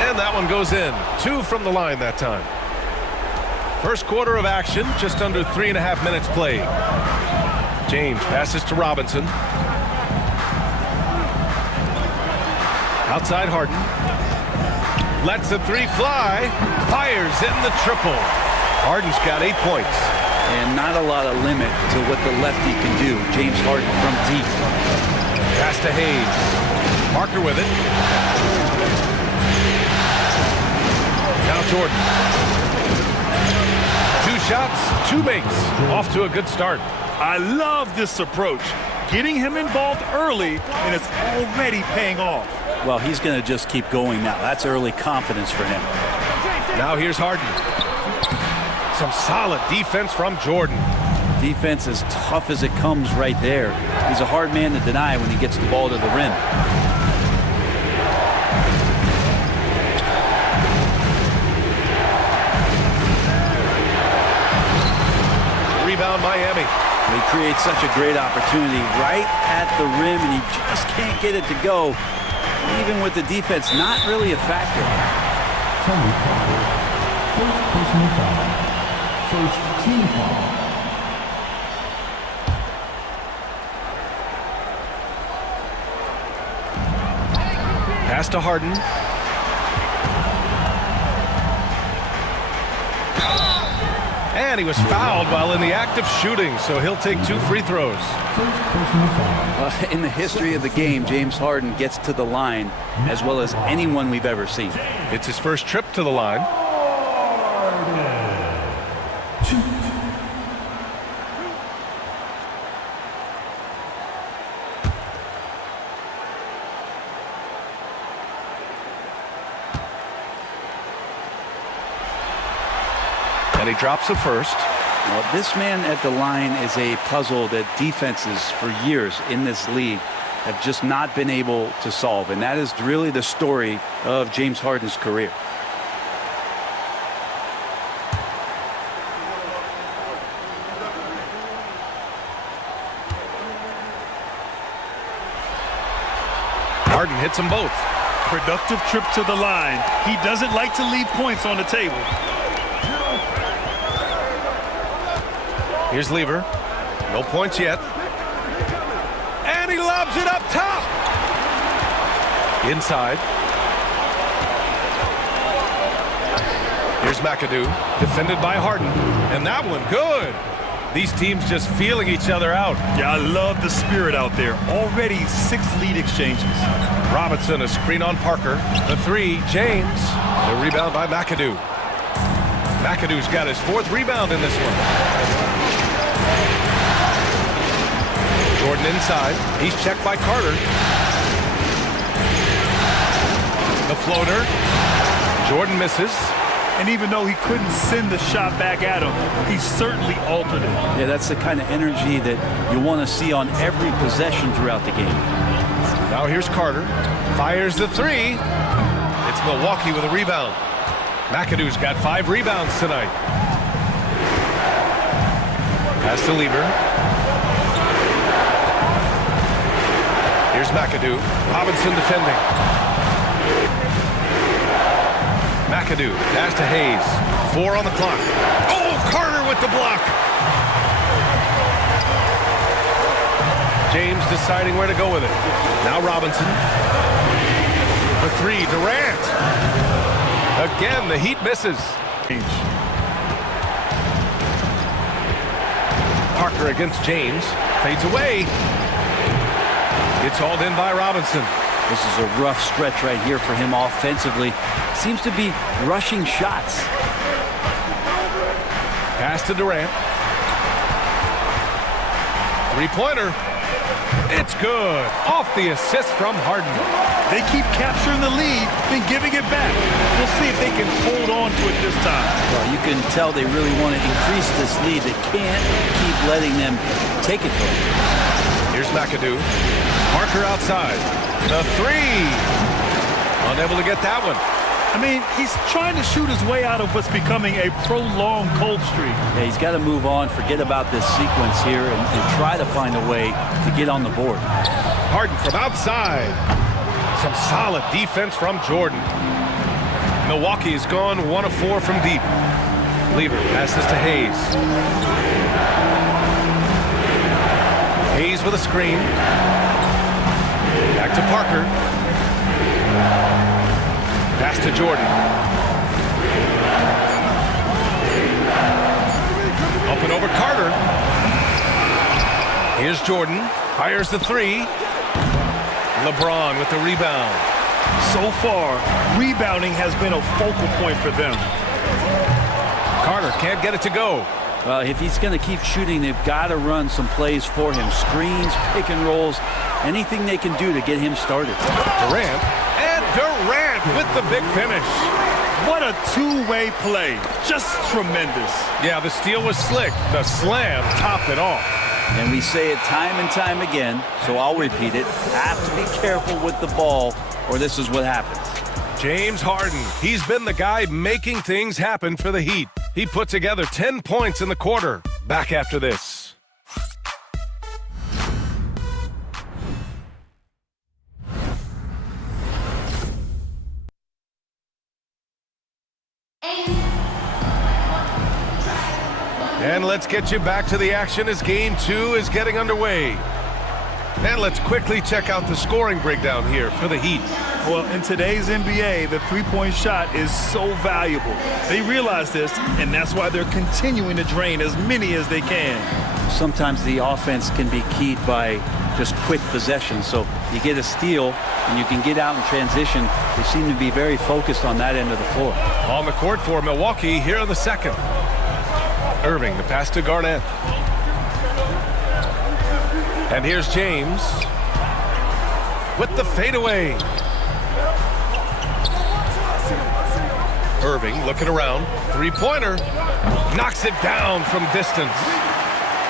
And that one goes in. 2 from the line that time. First quarter of action, just under 3.5 minutes played. James passes to Robinson. Outside Harden. Lets the 3 fly. Fires in the triple. Harden's got 8 points. And not a lot of limit to what the lefty can do. James Harden from deep. Pass to Hayes. Parker with it. Now Jordan. 2 shots, 2 makes. Off to a good start. I love this approach. Getting him involved early, and it's already paying off. Well, he's going to just keep going now. That's early confidence for him. Now here's Harden. Some solid defense from Jordan. Defense as tough as it comes right there. He's a hard man to deny when he gets the ball to the rim. Rebound Miami. He creates such a great opportunity right at the rim, and he just can't get it to go. Even with the defense not really a factor. First personal foul. First team foul. Pass to Harden. And he was fouled while in the act of shooting, so he'll take 2 free throws. In the history of the game, James Harden gets to the line as well as anyone we've ever seen. It's his first trip to the line. And he drops it first. Well, this man at the line is a puzzle that defenses for years in this league have just not been able to solve. And that is really the story of James Harden's career. Harden hits them both. Productive trip to the line. He doesn't like to leave points on the table. Here's Lever. No points yet. And he lobs it up top. Inside. Here's McAdoo. Defended by Harden. And that one, good. These teams just feeling each other out. Yeah, I love the spirit out there. Already 6 lead exchanges. Robinson, a screen on Parker. The 3, James. The rebound by McAdoo. McAdoo's got his 4th rebound in this one. Jordan inside. He's checked by Carter. The floater. Jordan misses. And even though he couldn't send the shot back at him, he certainly altered it. Yeah, that's the kind of energy that you want to see on every possession throughout the game. Now here's Carter. Fires the 3. It's Milwaukee with a rebound. McAdoo's got 5 rebounds tonight. Pass to Lever. Here's McAdoo. Robinson defending. McAdoo, pass to Hayes. 4 on the clock. Oh, Carter with the block. James deciding where to go with it. Now Robinson. For 3, Durant. Again, the Heat misses. Parker against James. Fades away. It's hauled in by Robinson. This is a rough stretch right here for him offensively. Seems to be rushing shots. Pass to Durant. Three-pointer. It's good. Off the assist from Harden. They keep capturing the lead, then giving it back. We'll see if they can hold on to it this time. Well, you can tell they really want to increase this lead. They can't keep letting them take it from them. Here's McAdoo. Parker outside. The 3. Unable to get that one. I mean, he's trying to shoot his way out of what's becoming a prolonged cold streak. Yeah, he's got to move on, forget about this sequence here, and try to find a way to get on the board. Harden from outside. Some solid defense from Jordan. Milwaukee has gone 1 of 4 from deep. Lever passes to Hayes. Hayes with a screen. Back to Parker. Pass to Jordan. Up and over Carter. Here's Jordan. Fires the 3. LeBron with the rebound. So far, rebounding has been a focal point for them. Carter can't get it to go. Well, if he's going to keep shooting, they've got to run some plays for him. Screens, pick and rolls, anything they can do to get him started. Durant. And Durant with the big finish. What a two-way play. Just tremendous. Yeah, the steal was slick. The slam topped it off. And we say it time and time again, so I'll repeat it. Have to be careful with the ball, or this is what happens. James Harden. He's been the guy making things happen for the Heat. He put together 10 points in the quarter. Back after this. And let's get you back to the action as Game 2 is getting underway. And let's quickly check out the scoring breakdown here for the Heat. Well, in today's NBA, the three-point shot is so valuable. They realize this, and that's why they're continuing to drain as many as they can. Sometimes the offense can be keyed by just quick possession. So you get a steal, and you can get out in transition. They seem to be very focused on that end of the floor. On the court for Milwaukee here in the second. Irving, the pass to Garnett. And here's James with the fadeaway. Irving looking around. Three-pointer. Knocks it down from distance.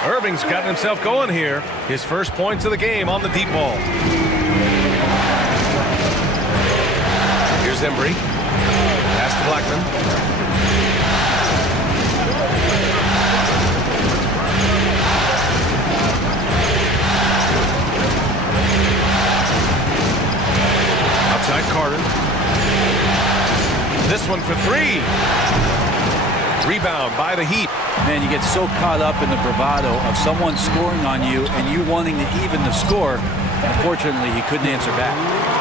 Irving's gotten himself going here. His first points of the game on the deep ball. Here's Embry. Pass to Blackman. Outside Carter. This one for 3. Rebound by the Heat. Man, you get so caught up in the bravado of someone scoring on you and you wanting to even the score. Unfortunately, he couldn't answer back.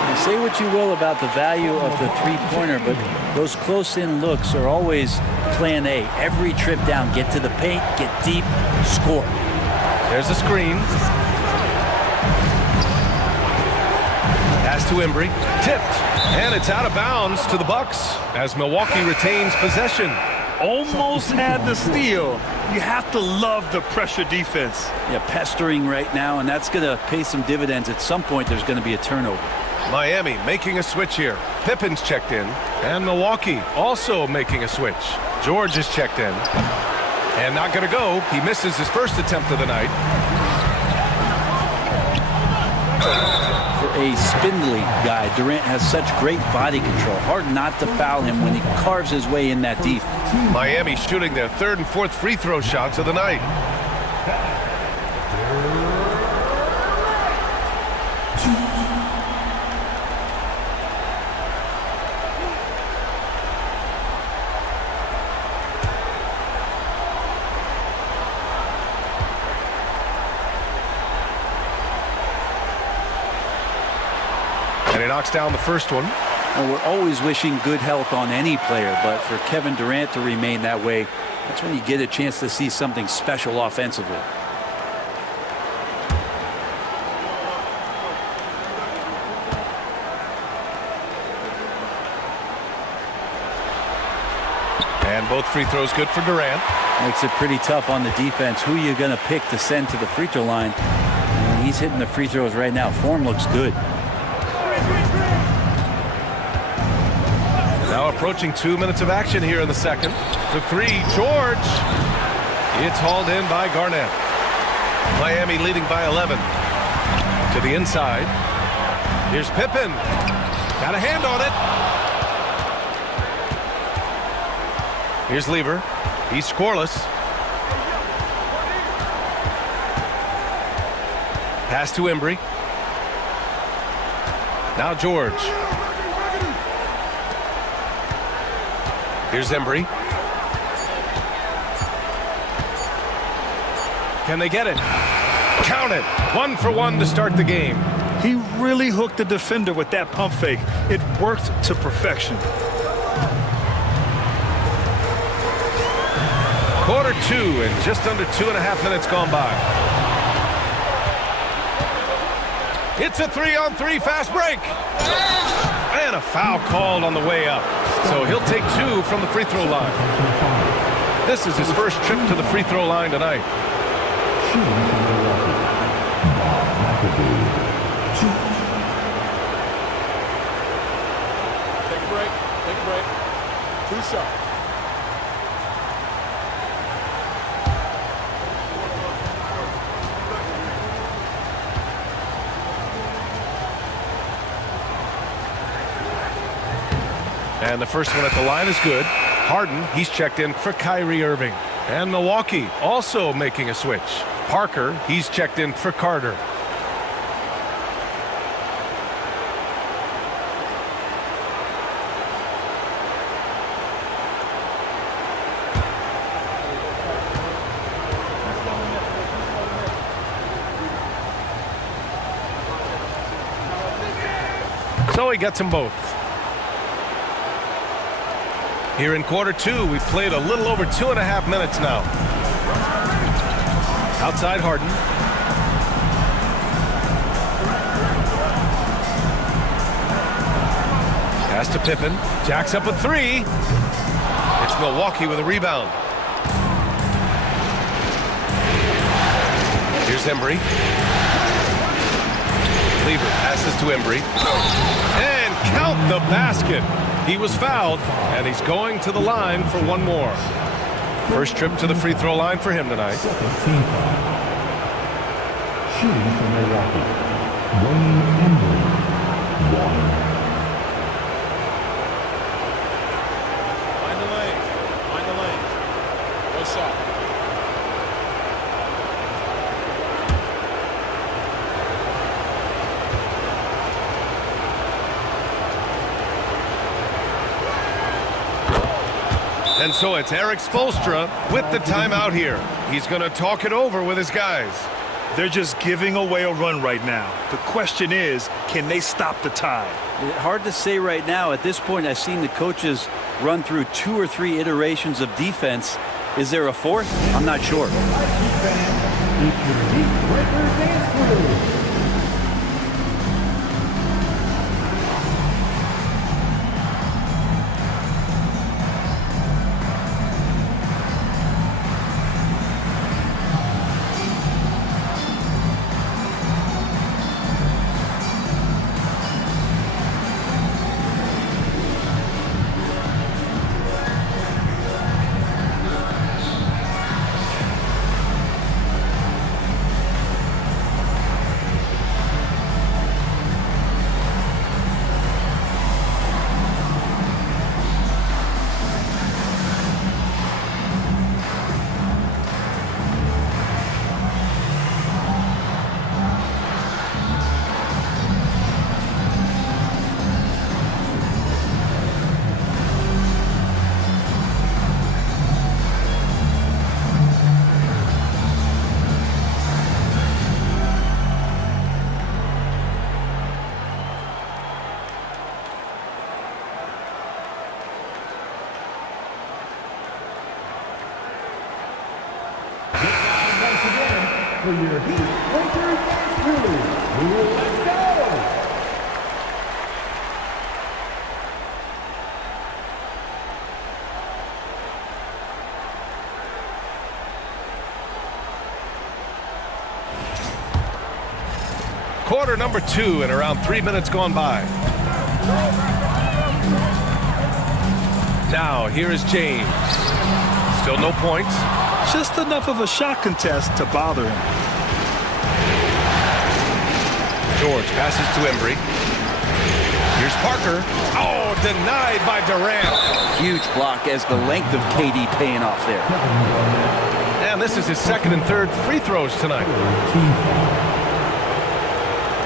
You say what you will about the value of the three-pointer, but those close-in looks are always plan A. Every trip down, get to the paint, get deep, score. There's a screen. Pass to Embry. Tipped. And it's out of bounds to the Bucks as Milwaukee retains possession. Almost had the steal. You have to love the pressure defense. Yeah, pestering right now, and that's going to pay some dividends. At some point, there's going to be a turnover. Miami making a switch here. Pippen's checked in. And Milwaukee also making a switch. George is checked in. And not going to go. He misses his first attempt of the night. For a spindly guy, Durant has such great body control. Hard not to foul him when he carves his way in that deep. Miami shooting their third and fourth free throw shots of the night. And he knocks down the first one. Well, we're always wishing good health on any player, but for Kevin Durant to remain that way, that's when you get a chance to see something special offensively. And both free throws good for Durant. Makes it pretty tough on the defense. Who are you going to pick to send to the free throw line? And he's hitting the free throws right now. Form looks good. Now approaching 2 minutes of action here in the second. The three, George. It's hauled in by Garnett. Miami leading by 11. To the inside. Here's Pippen. Got a hand on it. Here's Lever. He's scoreless. Pass to Embry. Now George. Here's Embry. Can they get it? Count it. 1 for 1 to start the game. He really hooked the defender with that pump fake. It worked to perfection. Quarter 2 and just under 2.5 minutes gone by. It's a 3-on-3 fast break. And a foul called on the way up. So he'll take 2 from the free throw line. This is his first trip to the free throw line tonight. Take a break. Take a break. 2 shots. And the first one at the line is good. Harden, he's checked in for Kyrie Irving. And Milwaukee also making a switch. Parker, he's checked in for Carter. So he gets them both. Here in quarter 2, we've played a little over 2.5 minutes now. Outside Harden. Pass to Pippen. Jacks up a 3. It's Milwaukee with a rebound. Here's Embry. Lever passes to Embry. And count the basket. He was fouled, and he's going to the line for one more. First trip to the free throw line for him tonight. Shooting for Milwaukee, Wayne Embry, 1. Find the lanes. Find the lanes. Go shot. And so it's Eric Spoelstra with the timeout here. He's going to talk it over with his guys. They're just giving away a run right now. The question is, can they stop the tide? Hard to say right now. At this point, I've seen the coaches run through 2 or 3 iterations of defense. Is there a fourth? I'm not sure. for your Heat, Lakers crew. Let's go! Quarter number 2 and around 3 minutes gone by. Now, here is James. Still no points. Just enough of a shot contest to bother him. George passes to Embry. Here's Parker. Oh, denied by Durant. Huge block as the length of KD paying off there. And this is his second and third free throws tonight.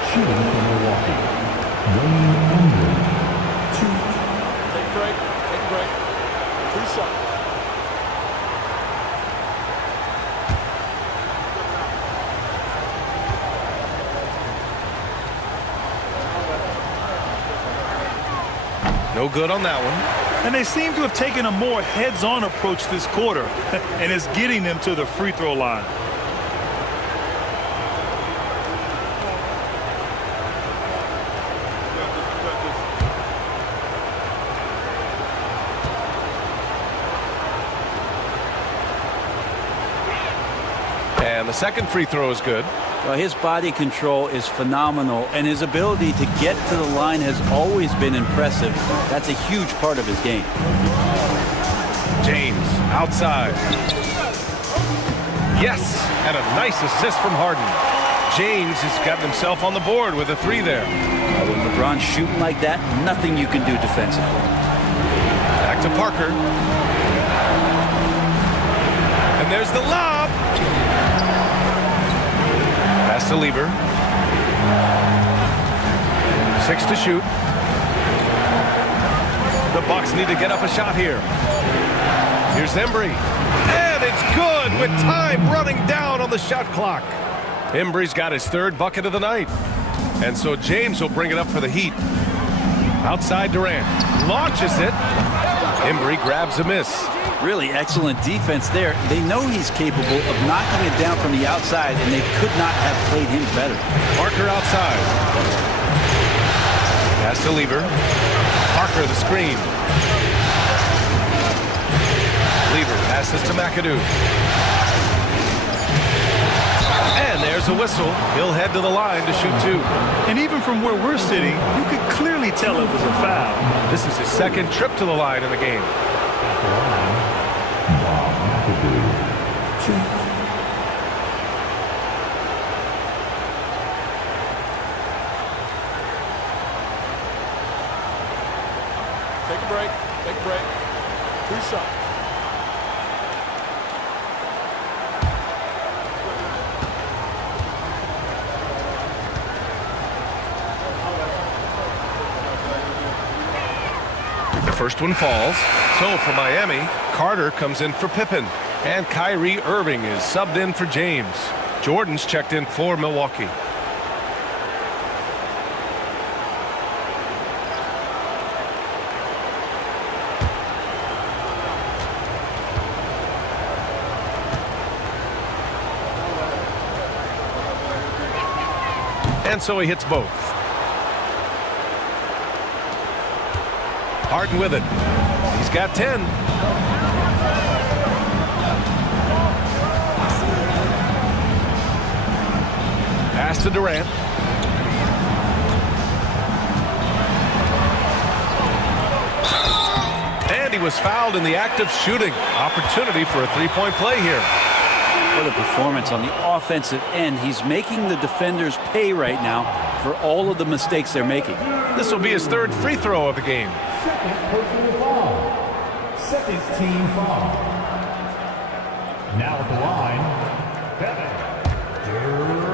Shooting from Milwaukee, Wayne Embry. Take a break. Take a break. 2 shots. No good on that one. And they seem to have taken a more heads-on approach this quarter, and it's getting them to the free throw line. And the second free throw is good. Well, his body control is phenomenal, and his ability to get to the line has always been impressive. That's a huge part of his game. James outside. Yes, and a nice assist from Harden. James has got himself on the board with a 3 there. When LeBron's shooting like that, nothing you can do defensively. Back to Parker. And there's the lob. Pass to Lever. 6 to shoot. The Bucks need to get up a shot here. Here's Embry. And it's good with time running down on the shot clock. Embry's got his 3rd bucket of the night. And so James will bring it up for the Heat. Outside Durant. Launches it. Embry grabs a miss. Really excellent defense there. They know he's capable of knocking it down from the outside, and they could not have played him better. Parker outside. Pass to Lever. Parker the screen. Lever passes to McAdoo. And there's a whistle. He'll head to the line to shoot 2. And even from where we're sitting, you could clearly tell it was a foul. This is his 2nd trip to the line in the game. Take a break. Take a break. 2 shots. The first one falls. So for Miami, Carter comes in for Pippen. And Kyrie Irving is subbed in for James. Jordan's checked in for Milwaukee. And so he hits both. Harden with it. He's got 10. Pass to Durant. And he was fouled in the act of shooting. Opportunity for a 3-point play here. What a performance on the offensive end. He's making the defenders pay right now for all of the mistakes they're making. This will be his 3rd free throw of the game. Second personal foul. Second team foul. Now at the line, Kevin Durant.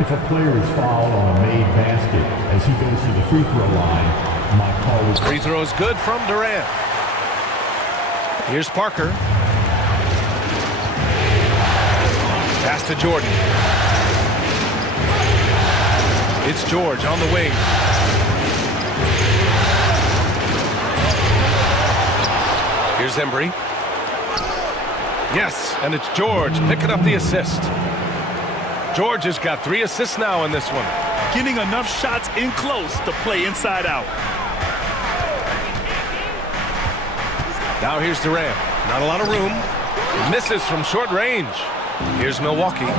If a player is fouled on a made basket as he goes to the free throw line, my call is... Free throw is good from Durant. Here's Parker. Pass to Jordan. It's George on the wing. Here's Embry. Yes, and it's George picking up the assist. George has got 3 assists now in this one. Getting enough shots in close to play inside out. Now here's Durant. Not a lot of room. Misses from short range. Here's Milwaukee.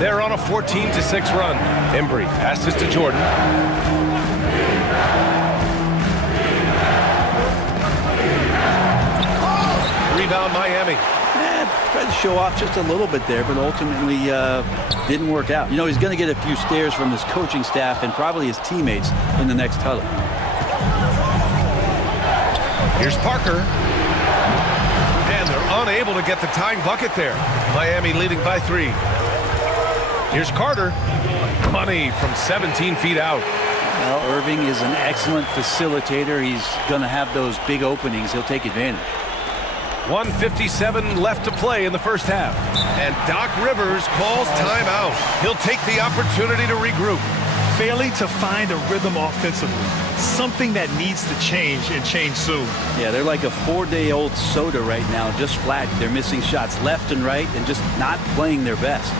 They're on a 14-6 run. Embry passes to Jordan. Rebound Miami. Tried to show off just a little bit there, but ultimately didn't work out. You know, he's going to get a few stares from his coaching staff and probably his teammates in the next huddle. Here's Parker. And they're unable to get the tying bucket there. Miami leading by 3. Here's Carter. Money from 17 feet out. Well, Irving is an excellent facilitator. He's going to have those big openings. He'll take advantage. 1:57 left to play in the first half. And Doc Rivers calls timeout. He'll take the opportunity to regroup. Failing to find a rhythm offensively. Something that needs to change and change soon. Yeah, they're like a 4-day-old soda right now, just flat. They're missing shots left and right and just not playing their best.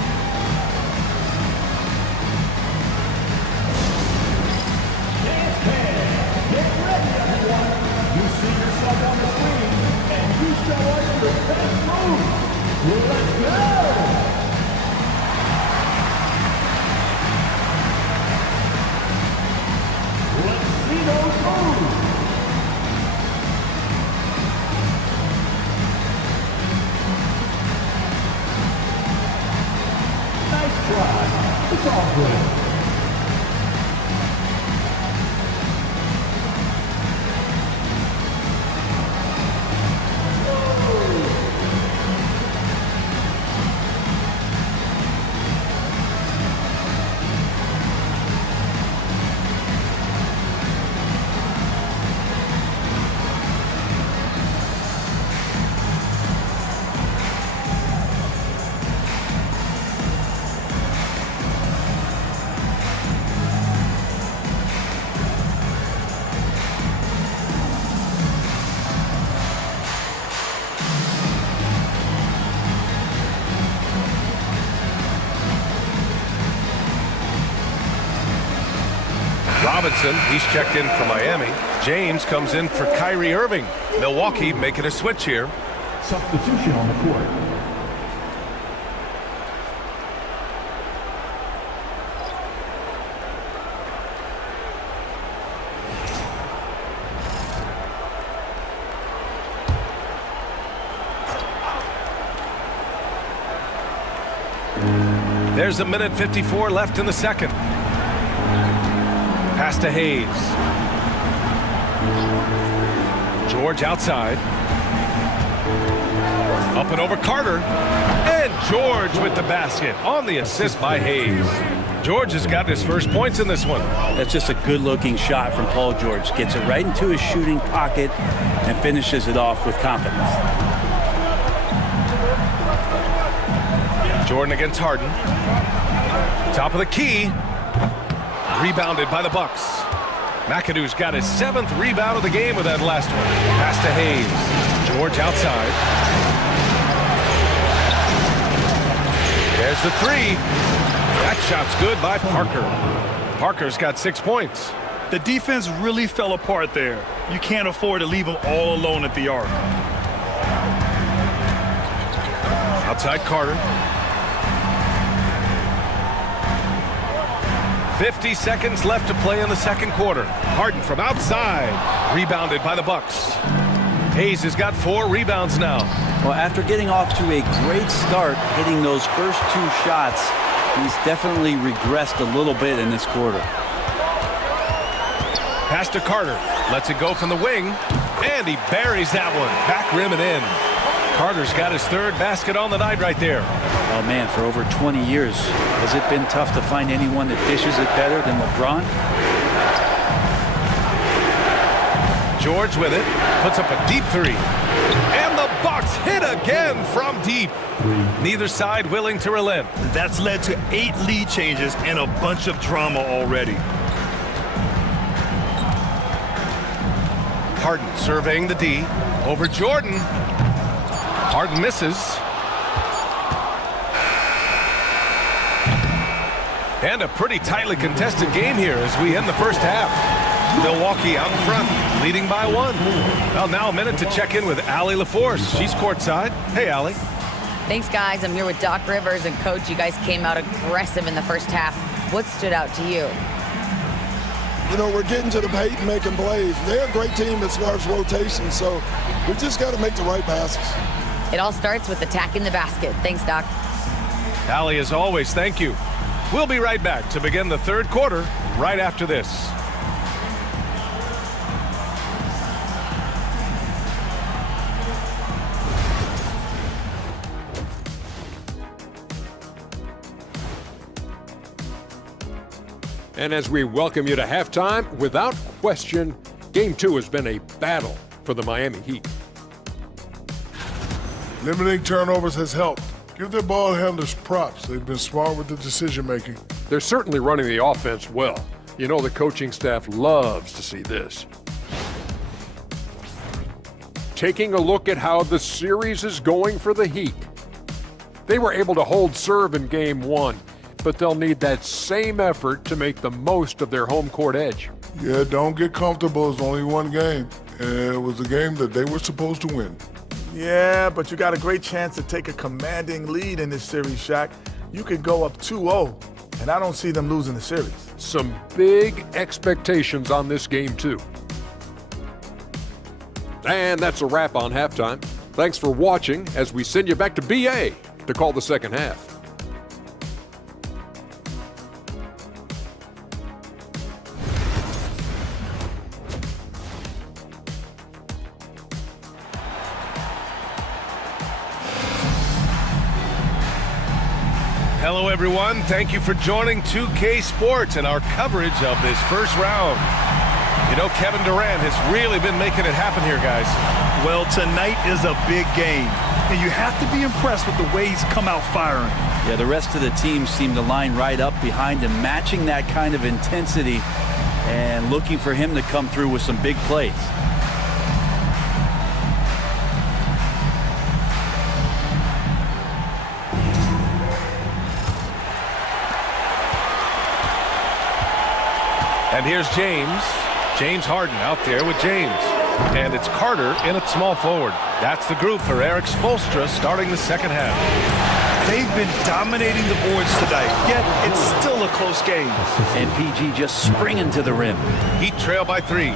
Get ready, everyone. You see yourself on the screen, and you show us your best move. Let's go! Let's see those moves. Nice try. It's all good. Robinson, he's checked in for Miami. James comes in for Kyrie Irving. Milwaukee making a switch here. Substitution on the court. There's 1:54 left in the second. Pass to Hayes. George outside. Up and over Carter. And George with the basket on the assist by Hayes. George has got his first points in this one. That's just a good-looking shot from Paul George. Gets it right into his shooting pocket and finishes it off with confidence. Jordan against Harden. Top of the key. Rebounded by the Bucks. McAdoo's got his 7th rebound of the game with that last one. Pass to Hayes. George outside. There's the 3. That shot's good by Parker. Parker's got 6 points. The defense really fell apart there. You can't afford to leave them all alone at the arc. Outside Carter. 50 seconds left to play in the second quarter. Harden from outside. Rebounded by the Bucks. Hayes has got 4 rebounds now. Well, after getting off to a great start, hitting those first 2 shots, he's definitely regressed a little bit in this quarter. Pass to Carter. Lets it go from the wing. And he buries that one. Back rim and in. Carter's got his 3rd basket on the night right there. Oh, man, for over 20 years, has it been tough to find anyone that dishes it better than LeBron? George with it. Puts up a deep 3. And the Bucks hit again from deep. Neither side willing to relent. That's led to 8 lead changes and a bunch of drama already. Harden surveying the D. Over Jordan. Harden misses. And a pretty tightly contested game here as we end the first half. Milwaukee out in front, leading by 1. Well, now a minute to check in with Allie LaForce. She's courtside. Hey, Allie. Thanks, guys. I'm here with Doc Rivers. And, Coach, you guys came out aggressive in the first half. What stood out to you? You know, we're getting to the paint and making plays. They're a great team as far as rotation, so we just got to make the right passes. It all starts with attacking the basket. Thanks, Doc. Allie, as always, thank you. We'll be right back to begin the third quarter right after this. And as we welcome you to halftime, without question, Game 2 has been a battle for the Miami Heat. Limiting turnovers has helped. Give their ball handlers props. They've been smart with the decision-making. They're certainly running the offense well. You know the coaching staff loves to see this. Taking a look at how the series is going for the Heat. They were able to hold serve in Game 1, but they'll need that same effort to make the most of their home court edge. Yeah, don't get comfortable. It's only one game, and it was a game that they were supposed to win. Yeah, but you got a great chance to take a commanding lead in this series, Shaq. You could go up 2-0, and I don't see them losing the series. Some big expectations on this game, too. And that's a wrap on halftime. Thanks for watching as we send you back to BA to call the second half. Hello, everyone. Thank you for joining 2K Sports and our coverage of this first round. You know, Kevin Durant has really been making it happen here, guys. Well, tonight is a big game, and you have to be impressed with the way he's come out firing. Yeah, the rest of the team seem to line right up behind him, matching that kind of intensity and looking for him to come through with some big plays. And here's James. James Harden out there with James. And it's Carter in at small forward. That's the group for Eric Spoelstra starting the second half. They've been dominating the boards tonight, yet it's still a close game. And PG just springing to the rim. Heat trail by 3.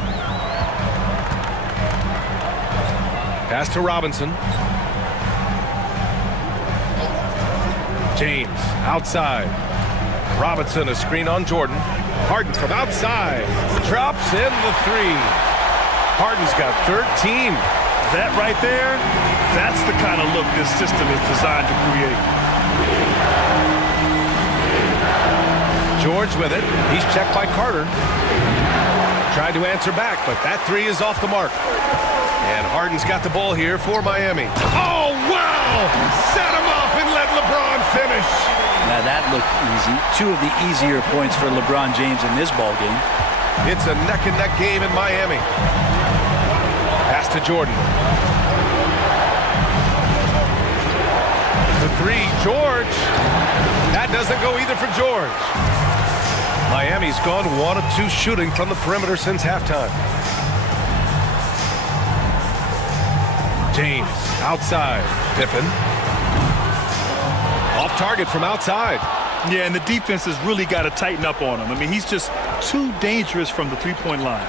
Pass to Robinson. James outside. Robinson a screen on Jordan. Harden from outside. Drops in the 3. Harden's got 13. That right there, that's the kind of look this system is designed to create. George with it. He's checked by Carter. Tried to answer back, but that 3 is off the mark. And Harden's got the ball here for Miami. Oh, wow! Set him up and let LeBron finish. Now that looked easy. 2 of the easier points for LeBron James in this ball game. It's a neck-and-neck game in Miami. Pass to Jordan. The 3, George. That doesn't go either for George. Miami's gone 1 of 2 shooting from the perimeter since halftime. James outside. Pippen. Off target from outside. Yeah, and the defense has really got to tighten up on him. I mean, he's just too dangerous from the three-point line.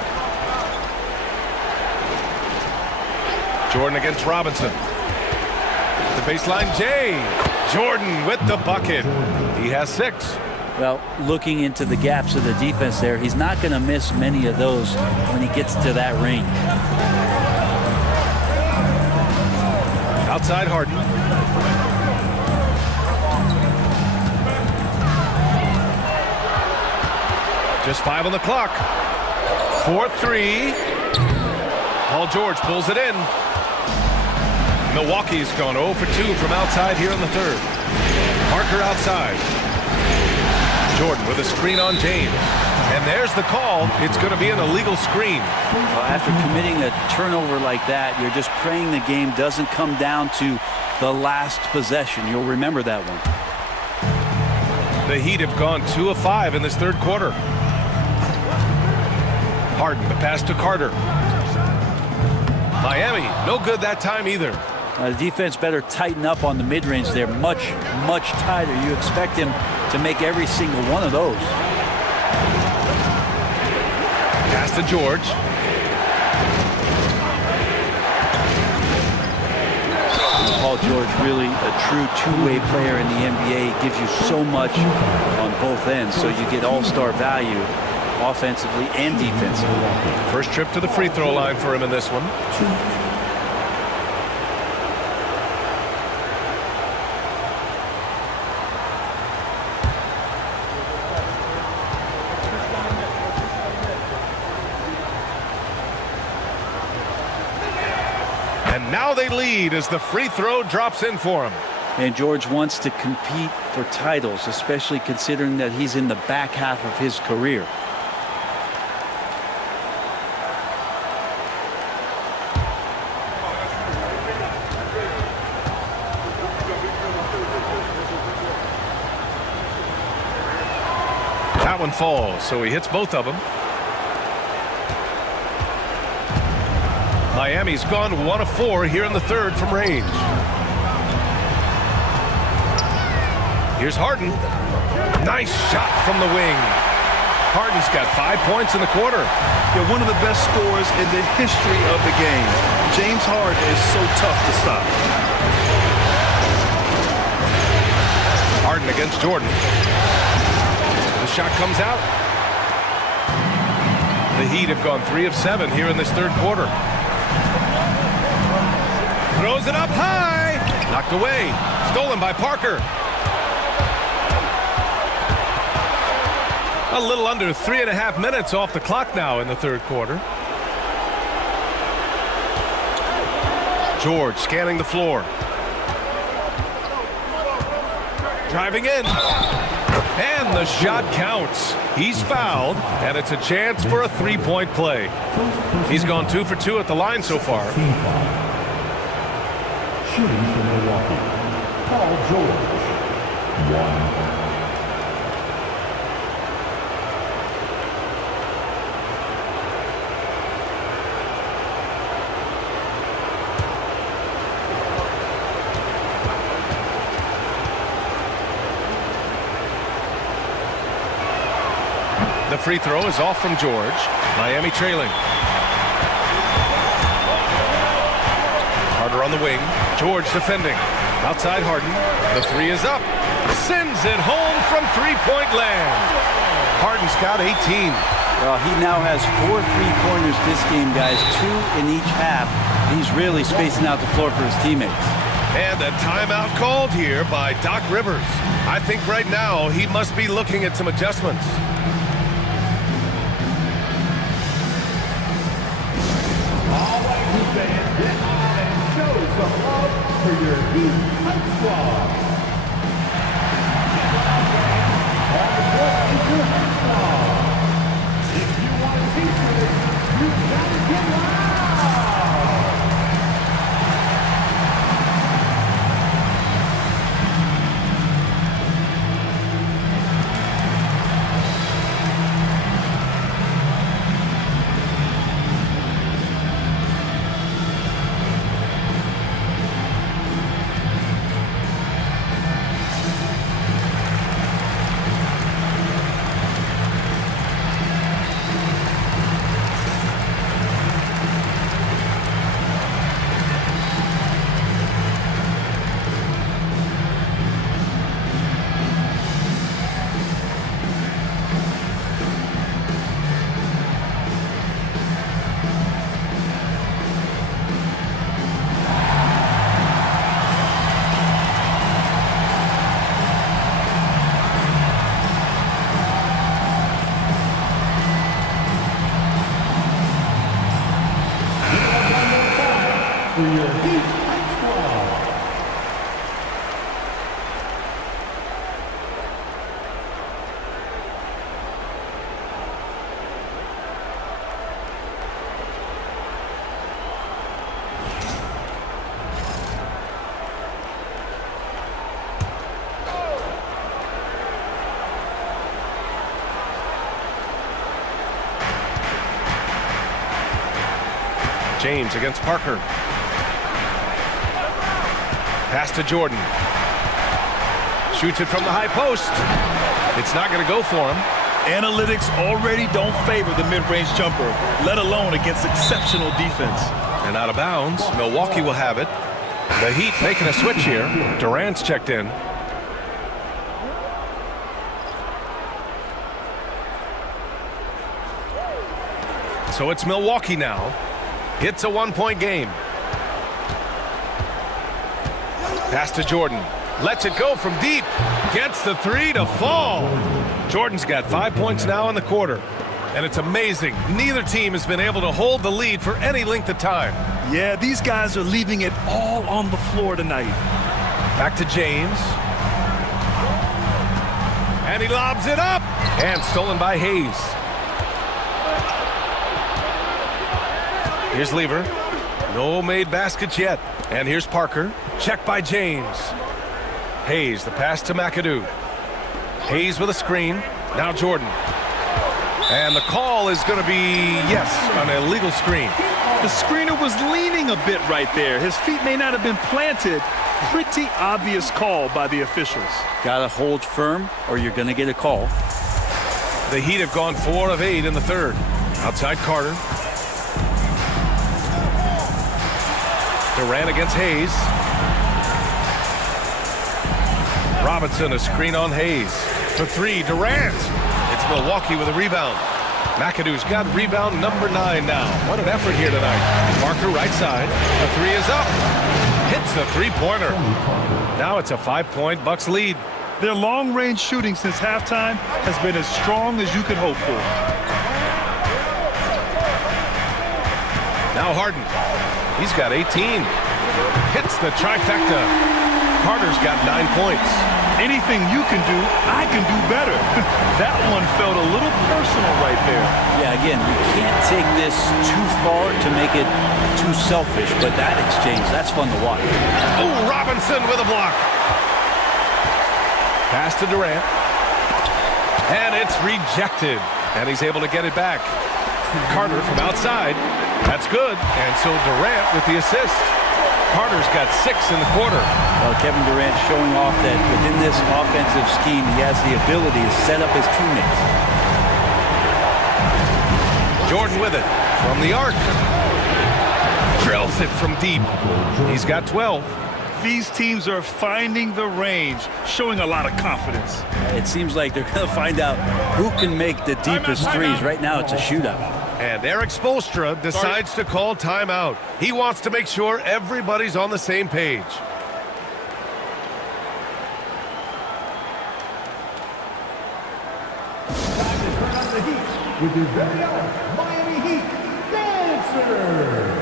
Jordan against Robinson. The baseline, Jay. Jordan with the bucket. He has 6. Well, looking into the gaps of the defense there, he's not going to miss many of those when he gets to that range. Outside Harden. Just 5 on the clock. 4-3. Paul George pulls it in. Milwaukee's gone 0 for 2 from outside here in the third. Parker outside. Jordan with a screen on James. And there's the call. It's going to be an illegal screen. Well, after committing a turnover like that, you're just praying the game doesn't come down to the last possession. You'll remember that one. The Heat have gone 2 of 5 in this third quarter. Harden, the pass to Carter. Miami, no good that time either. The defense better tighten up on the mid-range there. Much tighter. You expect him to make every single one of those. Pass to George. Paul George, really a true two-way player in the NBA. Gives you so much on both ends, so you get all-star value offensively and defensively. First trip to the free throw line for him in this one. And now they lead as the free throw drops in for him. And George wants to compete for titles, especially considering that he's in the back half of his career. That one falls, so he hits both of them. Miami's gone 1 of 4 here in the third from range. Here's Harden. Nice shot from the wing. Harden's got 5 points in the quarter. They're one of the best scorers in the history of the game. James Harden is so tough to stop. Harden against Jordan. The shot comes out. The Heat have gone 3 of 7 here in this third quarter. Throws it up high. Knocked away. Stolen by Parker. A little under 3.5 minutes off the clock now in the third quarter. George scanning the floor. Driving in. And the shot counts. He's fouled, and it's a chance for a three-point play. He's gone 2 for 2 at the line so far. Shooting for Milwaukee, Paul George. 1. The free throw is off from George. Miami trailing. Carter on the wing. George defending. Outside Harden. The three is up. Sends it home from three-point land. Harden's got 18. Well, he now has 4 3-pointers this game, guys. 2 in each half. He's really spacing out the floor for his teammates. And a timeout called here by Doc Rivers. I think right now he must be looking at some adjustments. Fans, get on and show some love for your Heat Hype Squad. On the court is your Hype Squad. If you want a t-shirt, you've got to get loud. For your Heat Hype Squad. James against Parker. Pass to Jordan. Shoots it from the high post. It's not going to go for him. Analytics already don't favor the mid-range jumper, let alone against exceptional defense. And out of bounds, Milwaukee will have it. The Heat making a switch here. Durant's checked in. So it's Milwaukee now. It's a one-point game. Pass to Jordan. Lets it go from deep. Gets the three to fall. Jordan's got 5 points now in the quarter. And it's amazing. Neither team has been able to hold the lead for any length of time. Yeah, these guys are leaving it all on the floor tonight. Back to James. And he lobs it up. And stolen by Hayes. Here's Lever. No made baskets yet. And here's Parker. Checked by James. Hayes, the pass to McAdoo. Hayes with a screen. Now Jordan. And the call is going to be, yes, an illegal screen. The screener was leaning a bit right there. His feet may not have been planted. Pretty obvious call by the officials. Gotta hold firm or you're going to get a call. The Heat have gone 4 of 8 in the third. Outside Carter. Durant against Hayes. Robinson, a screen on Hayes. For three, Durant. It's Milwaukee with a rebound. McAdoo's got rebound number 9 now. What an effort here tonight. Parker right side. The three is up. Hits the three-pointer. Now it's a 5-point Bucks lead. Their long-range shooting since halftime has been as strong as you could hope for. Now Harden. He's got 18. Hits the trifecta. Carter's got 9 points. Anything you can do, I can do better. That one felt a little personal right there. Yeah, again, we can't take this too far to make it too selfish, but that exchange, that's fun to watch. Oh, Robinson with a block. Pass to Durant. And it's rejected. And he's able to get it back. Carter from outside. That's good. And so Durant with the assist. Carter's got 6 in the quarter. Well, Kevin Durant showing off that within this offensive scheme, he has the ability to set up his teammates. Jordan with it from the arc. Drills it from deep. He's got 12. These teams are finding the range, showing a lot of confidence. It seems like they're going to find out who can make the deepest threes. Right now, it's a shootout. And Eric Spoelstra decides to call timeout. He wants to make sure everybody's on the same page. Time to turn on the heat with your very own Miami Heat Dancer.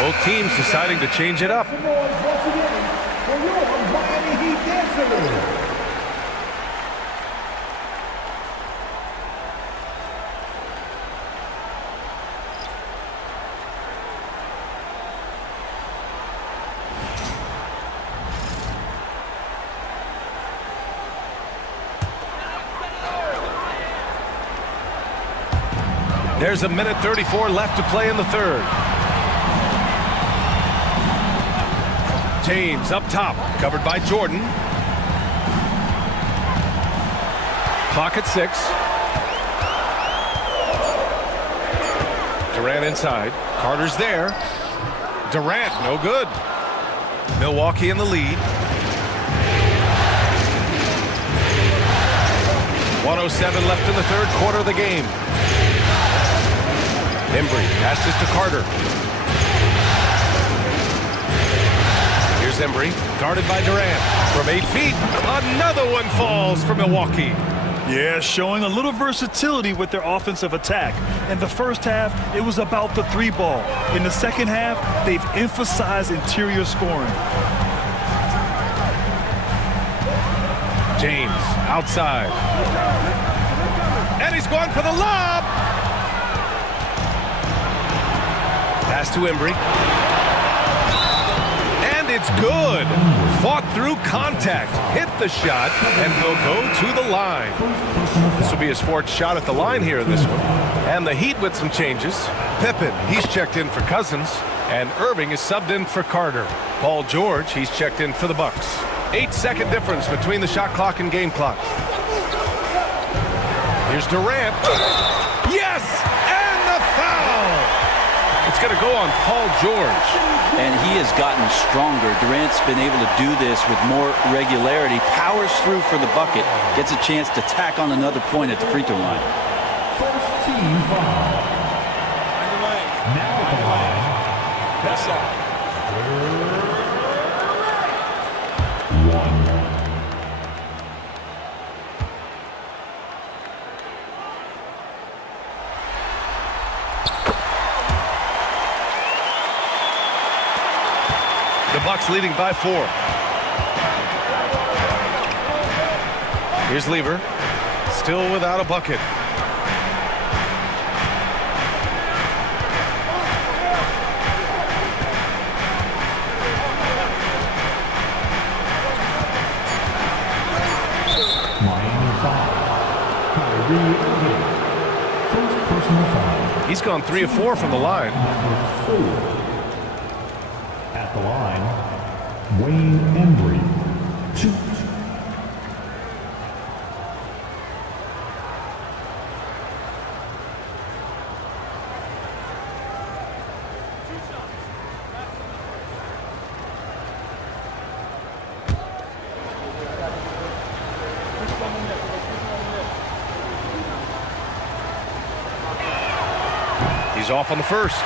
Both teams deciding to change it up. There's a minute 34 left to play in the third. James up top, covered by Jordan. Clock at 6. Durant inside. Carter's there. Durant, no good. Milwaukee in the lead. 1:07 left in the third quarter of the game. Embry passes to Carter. Here's Embry, guarded by Durant. From 8 feet, another one falls for Milwaukee. Yeah, showing a little versatility with their offensive attack. In the first half, it was about the 3 ball. In the second half, they've emphasized interior scoring. James outside. And he's going for the lob. Pass to Embry. And it's good. Fought through contact. Hit the shot and will go to the line. This will be his 4th shot at the line here in this one. And the Heat with some changes. Pippen, he's checked in for Cousins. And Irving is subbed in for Carter. Paul George, he's checked in for the Bucks. 8-second difference between the shot clock and game clock. Here's Durant. Yes! And the foul! It's going to go on Paul George. And he has gotten stronger. Durant's been able to do this with more regularity. Powers through for the bucket. Gets a chance to tack on another point at the free throw line. First team foul. Now at the line. That's all. 1. The Bucks leading by 4. Here's Lever, still without a bucket. Miami foul. Kyrie Irving. First personal foul. He's gone 3 of 4 from the line. Number 4. At the line, Wayne Embry, 2. He's off on the first.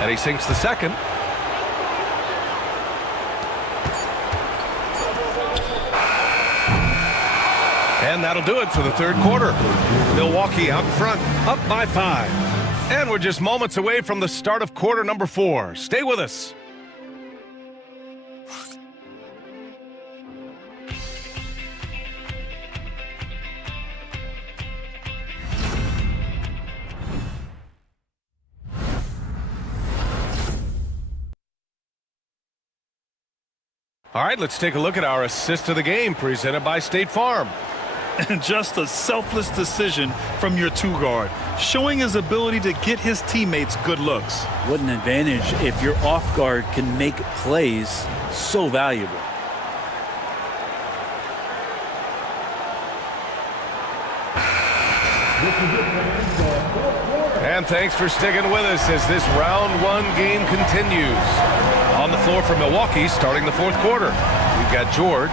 And he sinks the second. And that'll do it for the third quarter. Milwaukee out in front, up by 5. And we're just moments away from the start of quarter number 4. Stay with us. All right, let's take a look at our assist of the game presented by State Farm. And just a selfless decision from your 2 guard, showing his ability to get his teammates good looks. What an advantage if your off guard can make plays so valuable. And thanks for sticking with us as this round 1 game continues. On the floor for Milwaukee starting the 4th quarter. We've got George,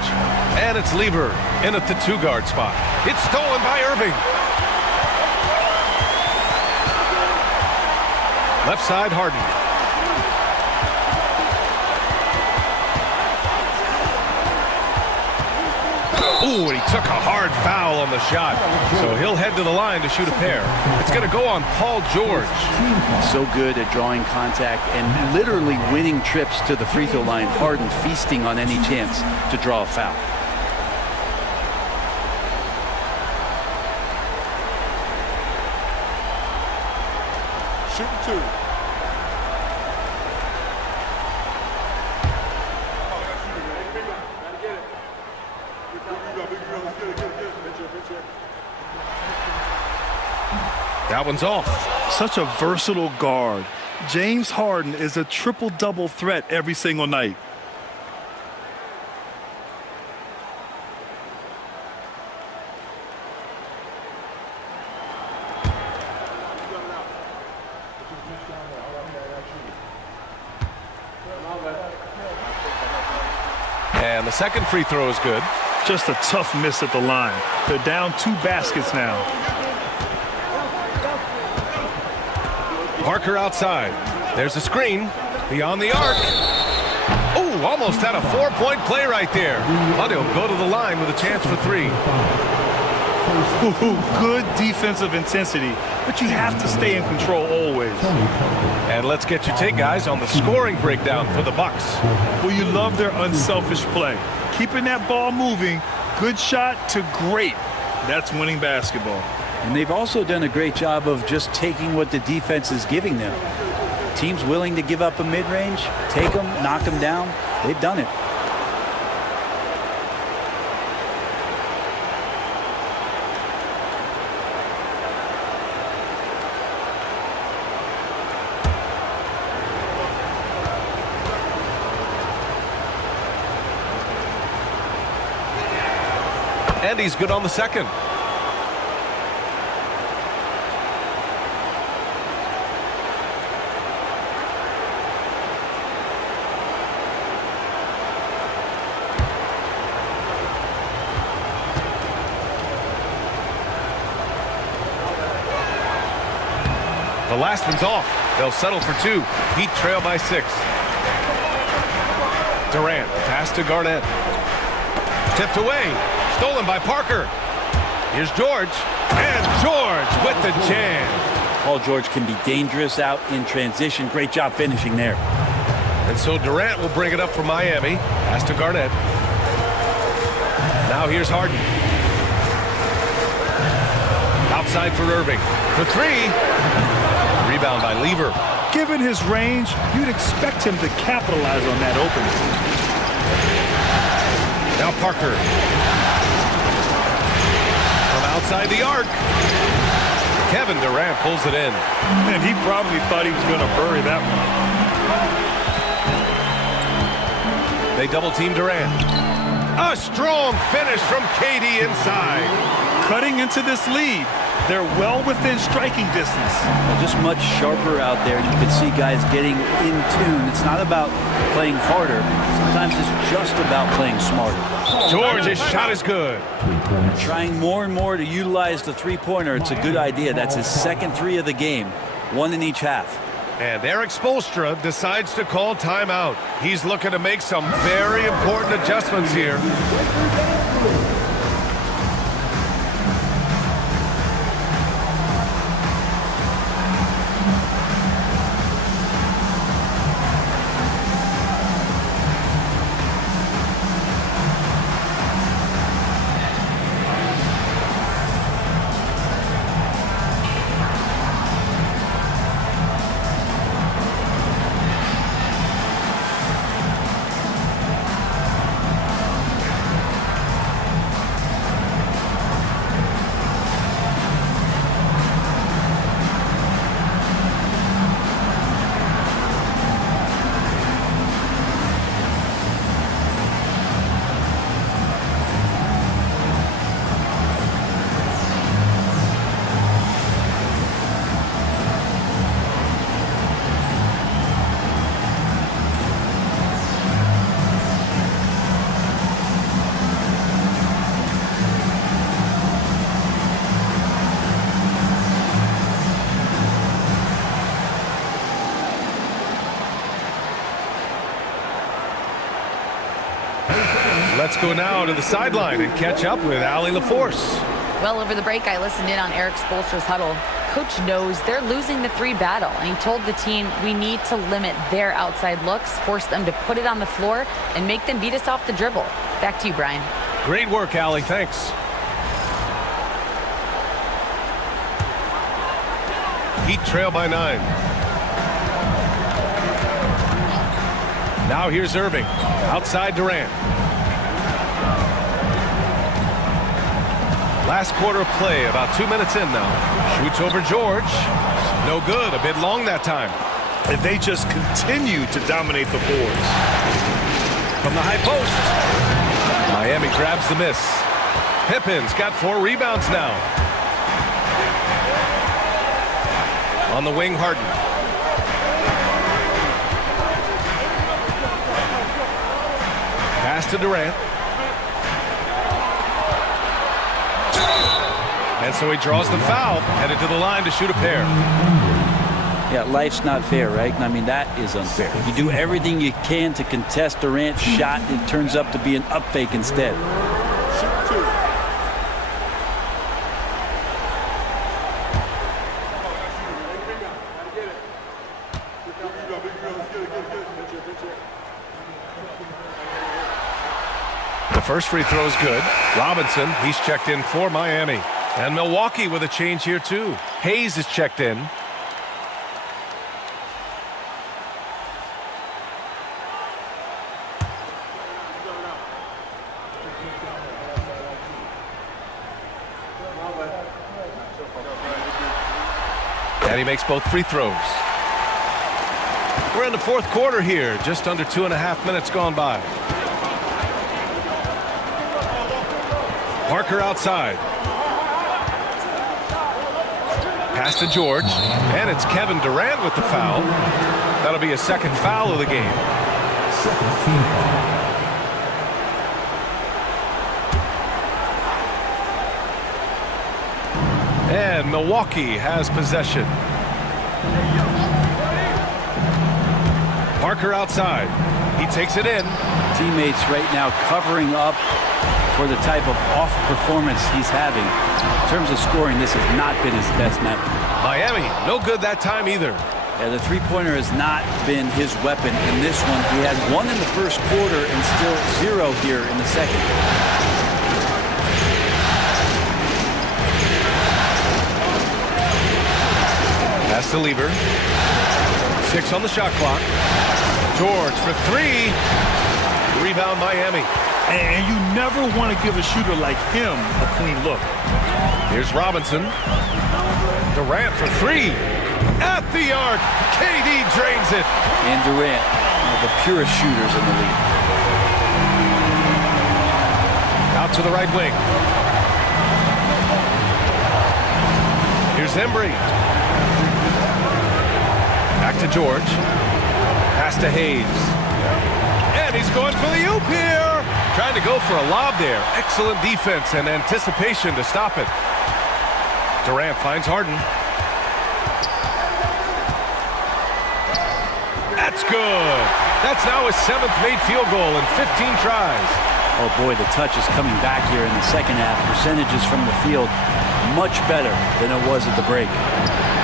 and it's Lever in at the 2 guard spot. It's stolen by Irving. Left side, Harden. Ooh, and he took a hard foul on the shot. So he'll head to the line to shoot a pair. It's going to go on Paul George. So good at drawing contact and literally winning trips to the free throw line. Harden feasting on any chance to draw a foul. Shooting 2. That one's off. Such a versatile guard. James Harden is a triple-double threat every single night. And the second free throw is good. Just a tough miss at the line. They're down 2 baskets now. Parker outside. There's a screen. Beyond the arc. Oh, almost had a 4-point play right there. But he'll go to the line with a chance for 3. Good defensive intensity, but you have to stay in control always. And let's get your take, guys, on the scoring breakdown for the Bucks. Well, you love their unselfish play. Keeping that ball moving, good shot to great. That's winning basketball. And they've also done a great job of just taking what the defense is giving them. Teams willing to give up a mid-range, take them, knock them down. They've done it. And he's good on the second. The last one's off. They'll settle for 2. Heat trail by 6. Durant, pass to Garnett. Tipped away. Stolen by Parker. Here's George. And George with the jam. Paul George can be dangerous out in transition. Great job finishing there. And so Durant will bring it up for Miami. Pass to Garnett. Now here's Harden. Outside for Irving. For 3. Rebound by Lever. Given his range, you'd expect him to capitalize on that opening. Now Parker. From outside the arc. Kevin Durant pulls it in. And he probably thought he was going to bury that one. They double team Durant. A strong finish from KD inside. Cutting into this lead. They're well within striking distance. Just much sharper out there. You can see guys getting in tune. It's not about playing harder. Sometimes it's just about playing smarter. George, his shot is good. Trying more and more to utilize the three-pointer. It's a good idea. That's his second 3 of the game. 1 in each half. And Eric Spoelstra decides to call timeout. He's looking to make some very important adjustments here. Let's go now to the sideline and catch up with Allie LaForce. Well, over the break, I listened in on Eric Spoelstra's huddle. Coach knows they're losing the 3 battle, and he told the team we need to limit their outside looks, force them to put it on the floor, and make them beat us off the dribble. Back to you, Brian. Great work, Allie. Thanks. Heat trail by 9. Now here's Irving. Outside Durant. Last quarter of play, about 2 minutes in now. Shoots over George. No good, a bit long that time. And they just continue to dominate the boards. From the high post. Miami grabs the miss. Pippen's got 4 rebounds now. On the wing, Harden. Pass to Durant. And so he draws the foul, headed to the line to shoot a pair. Yeah, life's not fair, right? I mean, that is unfair. You do everything you can to contest Durant's shot, and it turns up to be an up fake instead. The first free throw is good. Robinson, he's checked in for Miami. And Milwaukee with a change here, too. Hayes is checked in. And he makes both free throws. We're in the fourth quarter here. Just under 2.5 minutes gone by. Parker outside. Pass to George. And it's Kevin Durant with the foul. That'll be a second foul of the game. Second team foul. And Milwaukee has possession. Parker outside. He takes it in. Teammates right now covering up for the type of off performance he's having. In terms of scoring, this has not been his best night. Miami, no good that time either. Yeah, the three-pointer has not been his weapon in this one. He had 1 in the first quarter and still 0 here in the second. Pass to Lever. 6 on the shot clock. George for 3. Rebound Miami. And you never want to give a shooter like him a clean look. Here's Robinson. Durant for 3. At the arc. KD drains it. And Durant, one of the purest shooters in the league. Out to the right wing. Here's Embry. Back to George. Pass to Hayes. And he's going for the oop here. Trying to go for a lob there. Excellent defense and anticipation to stop it. Durant finds Harden. That's good. That's now his 7th made field goal in 15 tries. Oh boy, the touch is coming back here in the second half. Percentages from the field much better than it was at the break.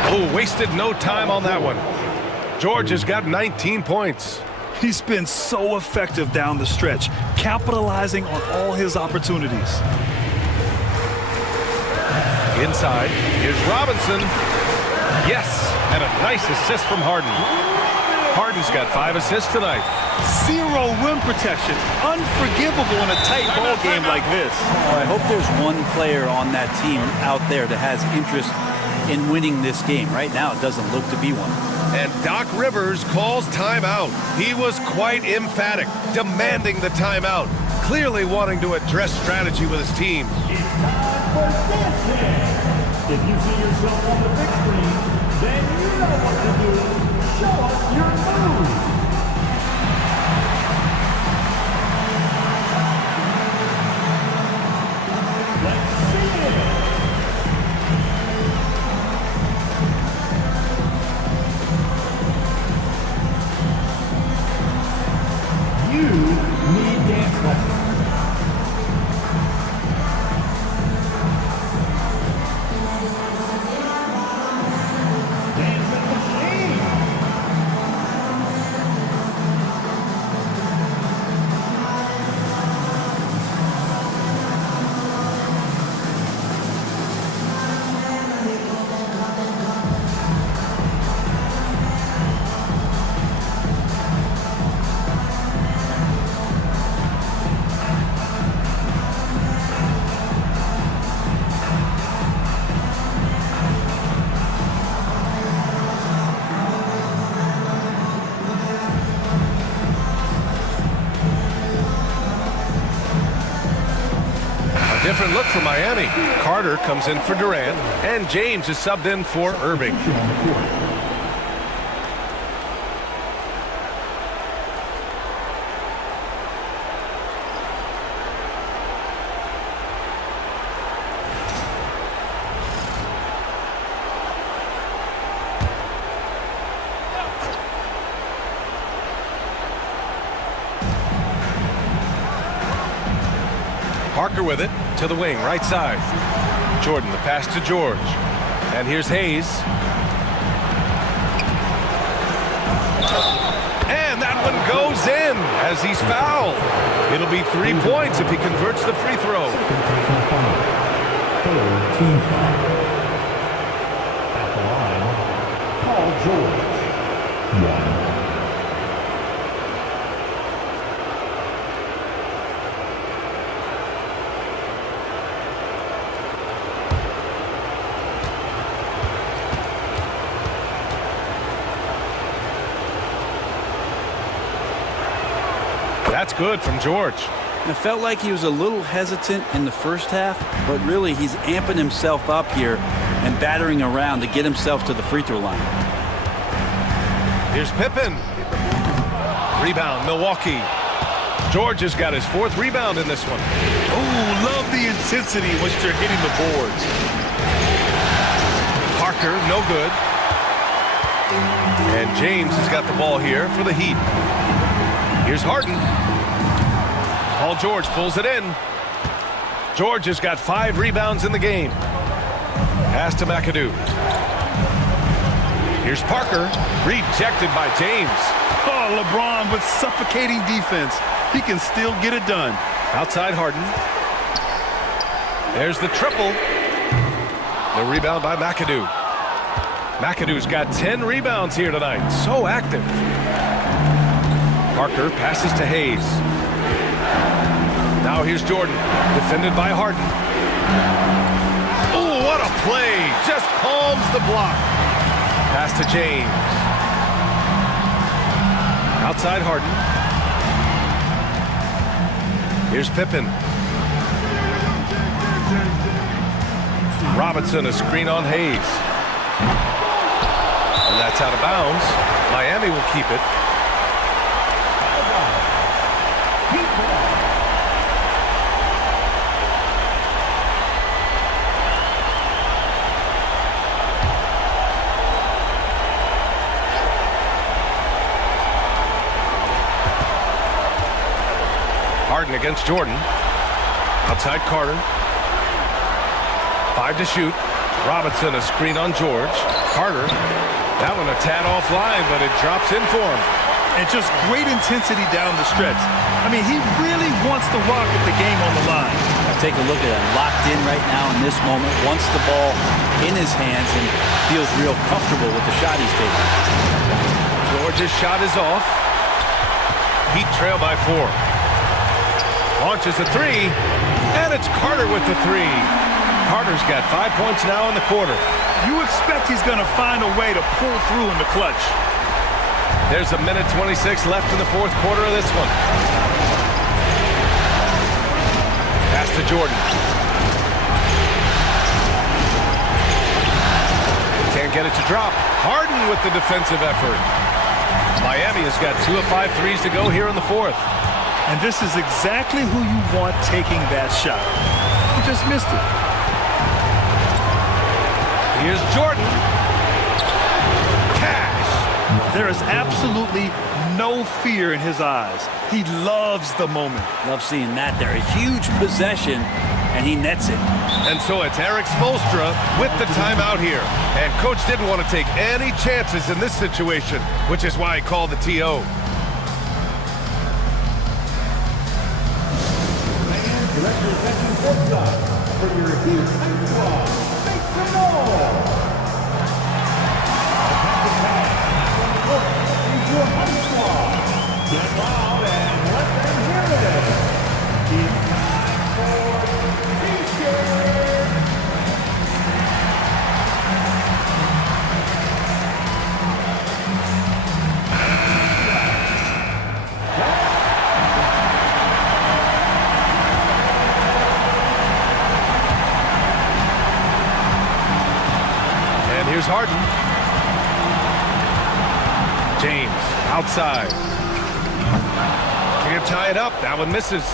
Oh, wasted no time on that one. George has got 19 points. He's been so effective down the stretch, capitalizing on all his opportunities. Inside, here's Robinson. Yes, and a nice assist from Harden. Harden's got 5 assists tonight. 0 rim protection. Unforgivable in a tight ball game like this. Oh, I hope there's one player on that team out there that has interest in winning this game. Right now, it doesn't look to be one. And Doc Rivers calls timeout. He was quite emphatic, demanding the timeout, clearly wanting to address strategy with his team. It's time for dancing. If you see yourself on the big screen, then you know what to do. Show us your moves. Let's see it. You need dance lessons. Dancing machine. different look for Miami. Carter comes in for Durant, and James is subbed in for Irving. Parker with it to the wing, right side. Jordan, the pass to George. And here's Hayes. And that one goes in as he's fouled. It'll be 3 points if he converts the free throw. Team foul. At the line, Paul George. 1. That's good from George. It felt like he was a little hesitant in the first half, but really he's amping himself up here and battering around to get himself to the free throw line. Here's Pippen. Rebound, Milwaukee. George has got his 4th rebound in this one. Oh, love the intensity once you're hitting the boards. Parker, no good. And James has got the ball here for the Heat. Here's Harden. Paul George pulls it in. George has got 5 rebounds in the game. Pass to McAdoo. Here's Parker. Rejected by James. Oh, LeBron with suffocating defense. He can still get it done. Outside Harden. There's the triple. The rebound by McAdoo. McAdoo's got 10 rebounds here tonight. So active. Parker passes to Hayes. Now here's Jordan, defended by Harden. Oh, what a play. Just palms the block. Pass to James. Outside Harden. Here's Pippen. Robinson, a screen on Hayes. And that's out of bounds. Miami will keep it. Harden against Jordan. Outside Carter. 5 to shoot. Robinson, a screen on George. Carter. That one a tad offline, but it drops in for him. And just great intensity down the stretch. I mean, he really wants to rock with the game on the line. Take a look at him, locked in right now in this moment, wants the ball in his hands and feels real comfortable with the shot he's taking. George's shot is off. Heat trail by 4. Launches a 3, and it's Carter with the 3. Carter's got 5 points now in the quarter. You expect he's going to find a way to pull through in the clutch. There's a minute 26 left in the 4th quarter of this one. Pass to Jordan. Can't get it to drop. Harden with the defensive effort. Miami has got 2 of 5 threes to go here in the 4th. And this is exactly who you want taking that shot. He just missed it. Here's Jordan. Cash. There is absolutely no fear in his eyes. He loves the moment. Love seeing that there. A huge possession, and he nets it. And so it's Eric Spoelstra with the timeout here. And coach didn't want to take any chances in this situation, which is why he called the TO. Representing courtside for your Heat High Squad, make some noise! Attacking pass on the court is your High Squad. Get loud and let them hear it. It's time for T-shirt. Here's Harden. James outside. Can't tie it up. That one misses.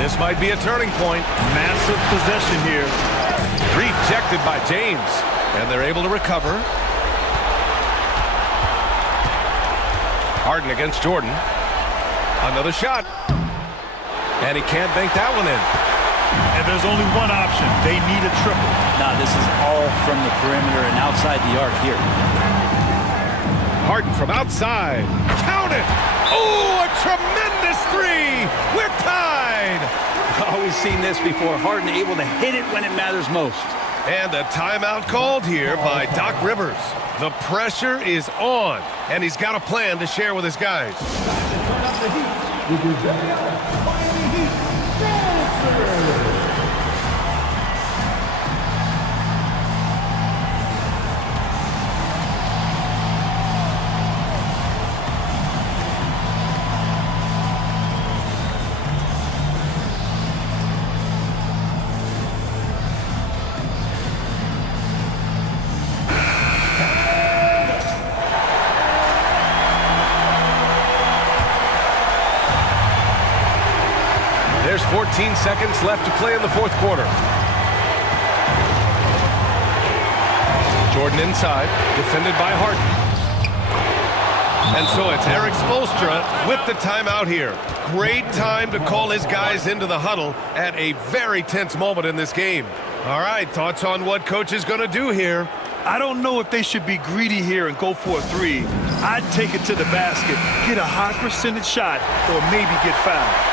This might be a turning point. Massive possession here. Rejected by James. And they're able to recover. Harden against Jordan. Another shot. And he can't bank that one in. And there's only one option. They need a triple. Nah, this is all from the perimeter and outside the arc here. Harden from outside. Count it! Oh, a tremendous three! We're tied! Always seen this before. Harden able to hit it when it matters most. And a timeout called here by Doc Rivers. The pressure is on, and he's got a plan to share with his guys. There's 14 seconds left to play in the fourth quarter. Jordan inside, defended by Harden. And so it's Eric Spoelstra with the timeout here. Great time to call his guys into the huddle at a very tense moment in this game. All right, thoughts on what coach is going to do here? I don't know if they should be greedy here and go for a three. I'd take it to the basket, get a high percentage shot, or maybe get fouled.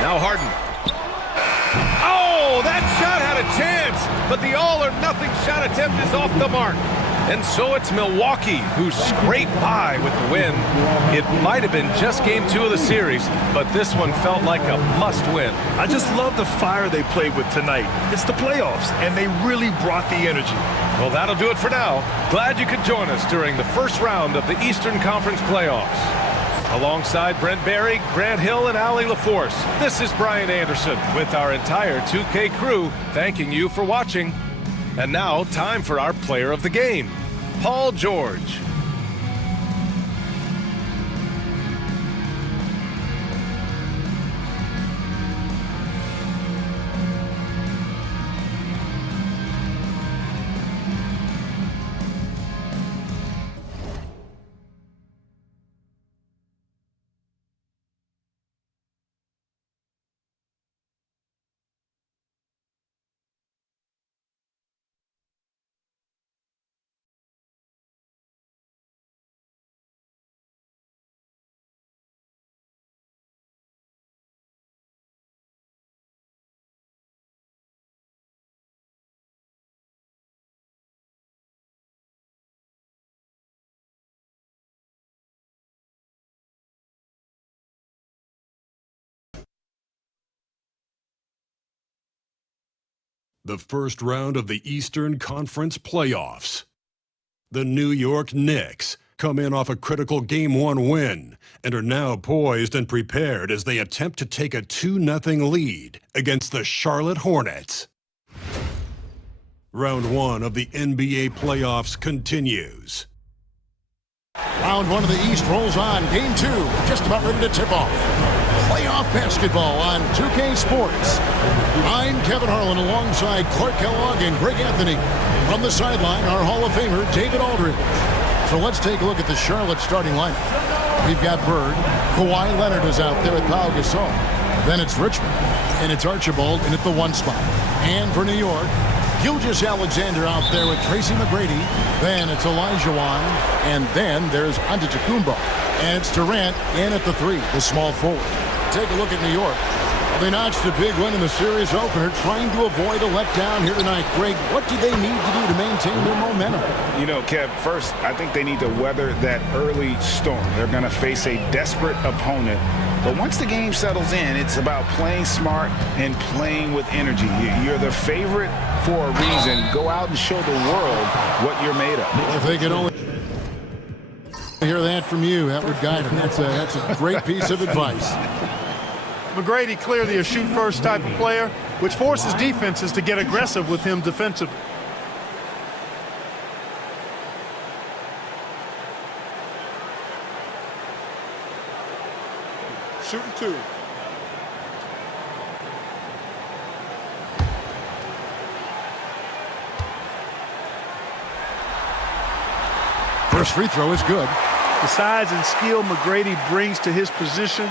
Now Harden. Oh, that shot had a chance, but the all-or-nothing shot attempt is off the mark. And so it's Milwaukee who scraped by with the win. It might have been just game 2 of the series, but this one felt like a must-win. I just love the fire they played with tonight. It's the playoffs, and they really brought the energy. Well, that'll do it for now. Glad you could join us during the first round of the Eastern Conference playoffs. Alongside Brent Barry, Grant Hill, and Allie LaForce, this is Brian Anderson with our entire 2K crew thanking you for watching. And now, time for our player of the game, Paul George. The first round of the Eastern Conference playoffs. The New York Knicks come in off a critical Game 1 win and are now poised and prepared as they attempt to take a 2-0 lead against the Charlotte Hornets. Round 1 of the NBA playoffs continues. Round 1 of the East rolls on. Game 2 just about ready to tip off. Playoff basketball on 2K Sports. I'm Kevin Harlan alongside Clark Kellogg and Greg Anthony. From the sideline, our Hall of Famer, David Aldridge. So let's take a look at the Charlotte starting lineup. We've got Bird. Kawhi Leonard is out there with Pau Gasol. Then it's Richmond. And it's Archibald in at the 1 spot. And for New York, Gilgeous Alexander out there with Tracy McGrady. Then it's Elijah Wan. And then there's Antetokounmpo. And it's Durant in at the 3, the small forward. Take a look at New York. They notched a big win in the series opener, trying to avoid a letdown here tonight. Greg, what do they need to do to maintain their momentum? You know, Kev, first, I think they need to weather that early storm. They're going to face a desperate opponent. But once the game settles in, it's about playing smart and playing with energy. You're the favorite for a reason. Go out and show the world what you're made of. If they could only hear that from you, that would guide them. That's a great piece of advice. McGrady clearly a shoot-first type of player, which forces defenses to get aggressive with him defensively. Shooting 2. First free throw is good. The size and skill McGrady brings to his position,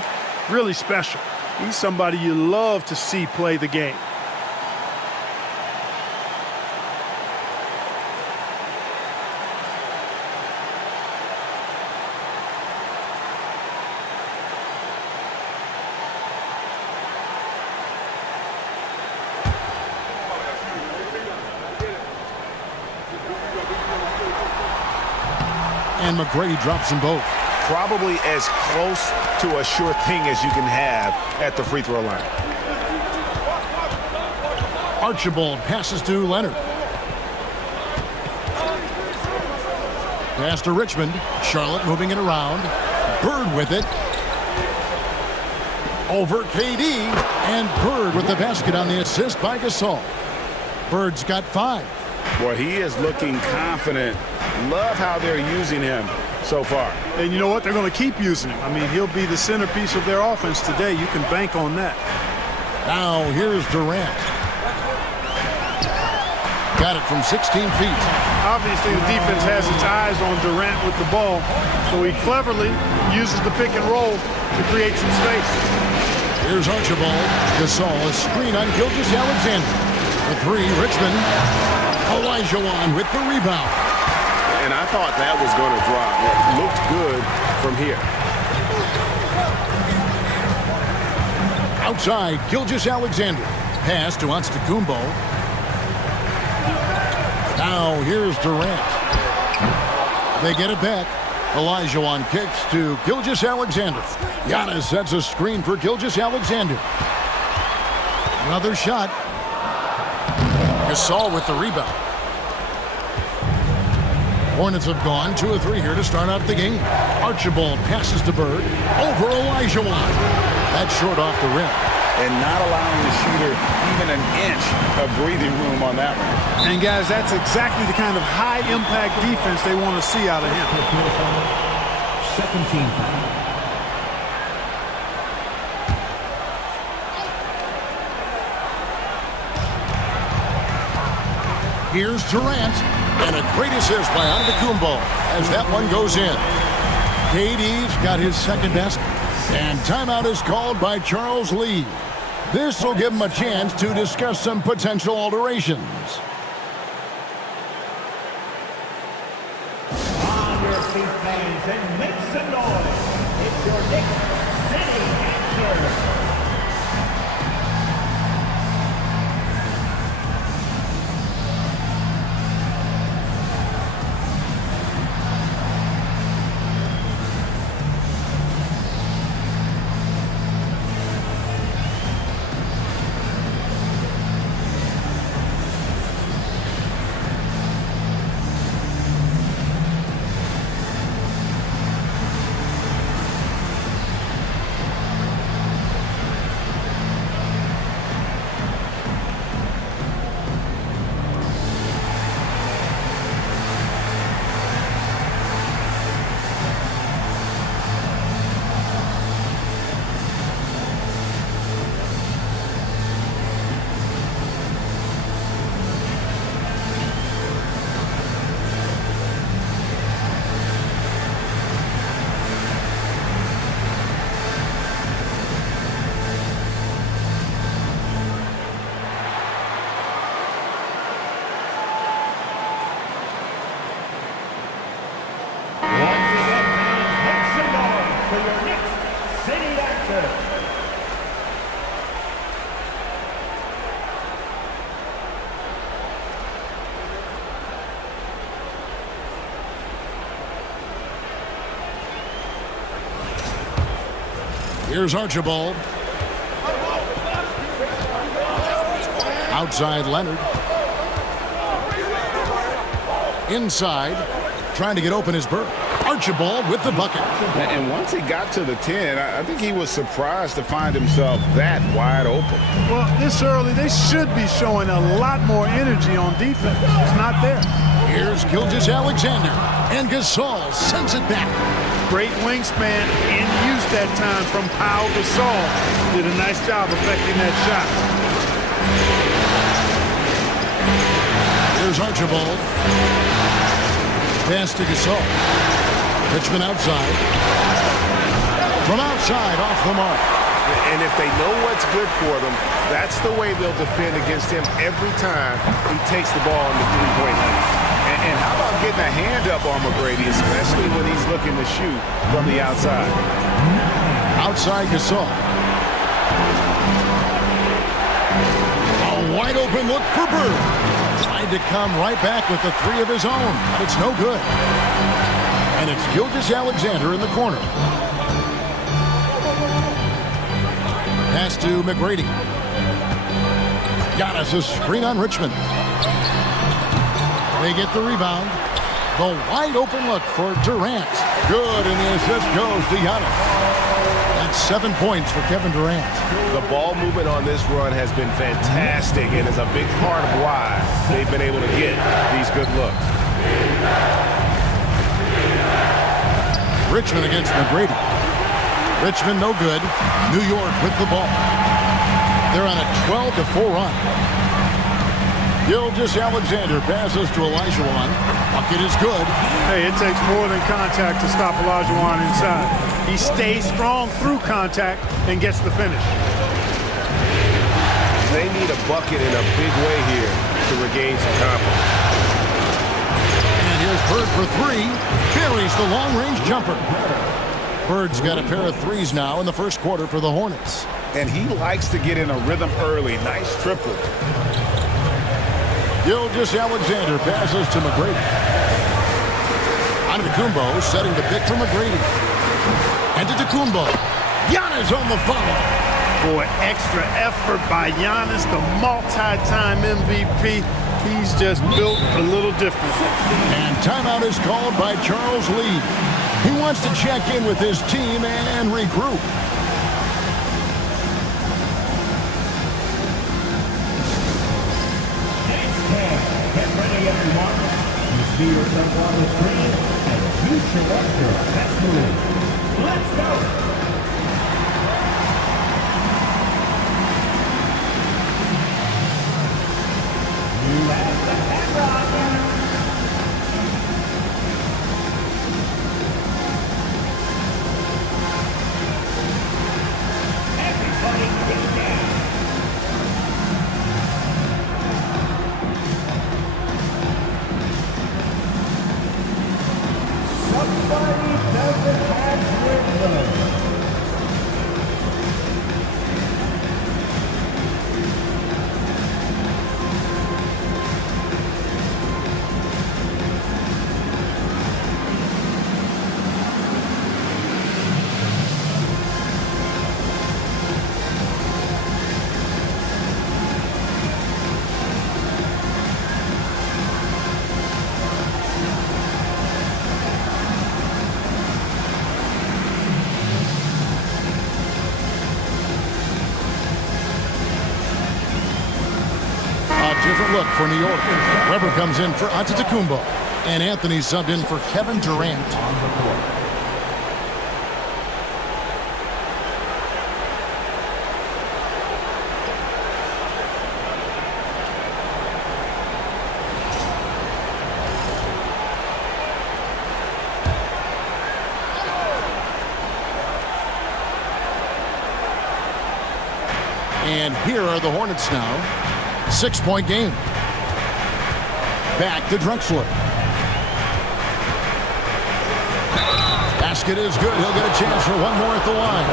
really special. He's somebody you love to see play the game. And McGrady drops them both. Probably as close to a sure thing as you can have at the free throw line. Archibald passes to Leonard. Pass to Richmond. Charlotte moving it around. Bird with it. Over KD. And Bird with the basket on the assist by Gasol. Bird's got 5. Boy, he is looking confident. Love how they're using him so far. And you know what? They're going to keep using him. I mean, he'll be the centerpiece of their offense today. You can bank on that. Now here's Durant. Got it from 16 feet. Obviously, the defense has its eyes on Durant with the ball, so he cleverly uses the pick and roll to create some space. Here's Archibald. Gasol, a screen on Gilgeous-Alexander. The 3, Richmond. Olajuwon with the rebound. And I thought that was going to drop. It looked good from here. Outside, Gilgeous-Alexander. Pass to Antetokounmpo. Now here's Durant. They get it back. Olajuwon kicks to Gilgeous-Alexander. Giannis sets a screen for Gilgeous-Alexander. Another shot. Gasol with the rebound. Hornets have gone 2 of 3 here to start out the game. Archibald passes to Bird. Over Olajuwon. That's short off the rim. And not allowing the shooter even an inch of breathing room on that one. And guys, that's exactly the kind of high-impact defense they want to see out of him. Second team foul. Here's Durant. And a great assist by Antetokounmpo as that one goes in. KD's got his second basket. And timeout is called by Charles Lee. This will give him a chance to discuss some potential alterations. On your feet, fans, and make some noise. It's your Knicks City answer. Here's Archibald. Outside Leonard. Inside. Trying to get open is Bird. Archibald with the bucket. And once he got to the 10, I think he was surprised to find himself that wide open. Well, this early, they should be showing a lot more energy on defense. It's not there. Here's Gilgeous-Alexander, and Gasol sends it back. Great wingspan in use that time from Pau Gasol. Did a nice job affecting that shot. Here's Archibald. Pass to Gasol. Richmond outside. From outside, off the mark. And if they know what's good for them, that's the way they'll defend against him every time he takes the ball in the three-point line. And how about getting a hand up on McGrady, especially when he's looking to shoot from the outside? Outside Gasol. A wide open look for Bird. Tried to come right back with the three of his own, but it's no good. And it's Gilgeous-Alexander in the corner. Pass to McGrady. Giannis a screen on Richmond. They get the rebound. The wide open look for Durant. Good, and the assist goes to Giannis. That's 7 points for Kevin Durant. The ball movement on this run has been fantastic and is a big part of why they've been able to get these good looks. Richmond against McGrady. Richmond no good. New York with the ball. They're on a 12-4 run. Gilgeous-Alexander passes to Olajuwon. Bucket is good. Hey, it takes more than contact to stop Olajuwon inside. He stays strong through contact and gets the finish. They need a bucket in a big way here to regain some confidence. And here's Bird for three. Buries the long-range jumper. Bird's got a pair of threes now in the first quarter for the Hornets. And he likes to get in a rhythm early. Nice triple. Gilgeous-Alexander passes to McGrady. Antetokounmpo setting the pick for McGrady. Antetokounmpo. Giannis on the follow. Boy, extra effort by Giannis, the multi-time MVP. He's just built a little different. And timeout is called by Charles Lee. He wants to check in with his team and regroup. Get ready, everyone. You see yourself on the screen, and you select your best move. Let's go! You have the camera on you. Everybody get down. Somebody doesn't have rhythm. Different look for New York. Weber comes in for Antetokounmpo. And Anthony subbed in for Kevin Durant. And here are the Hornets now. 6-point game. Back to Drexler. Basket is good. He'll get a chance for one more at the line.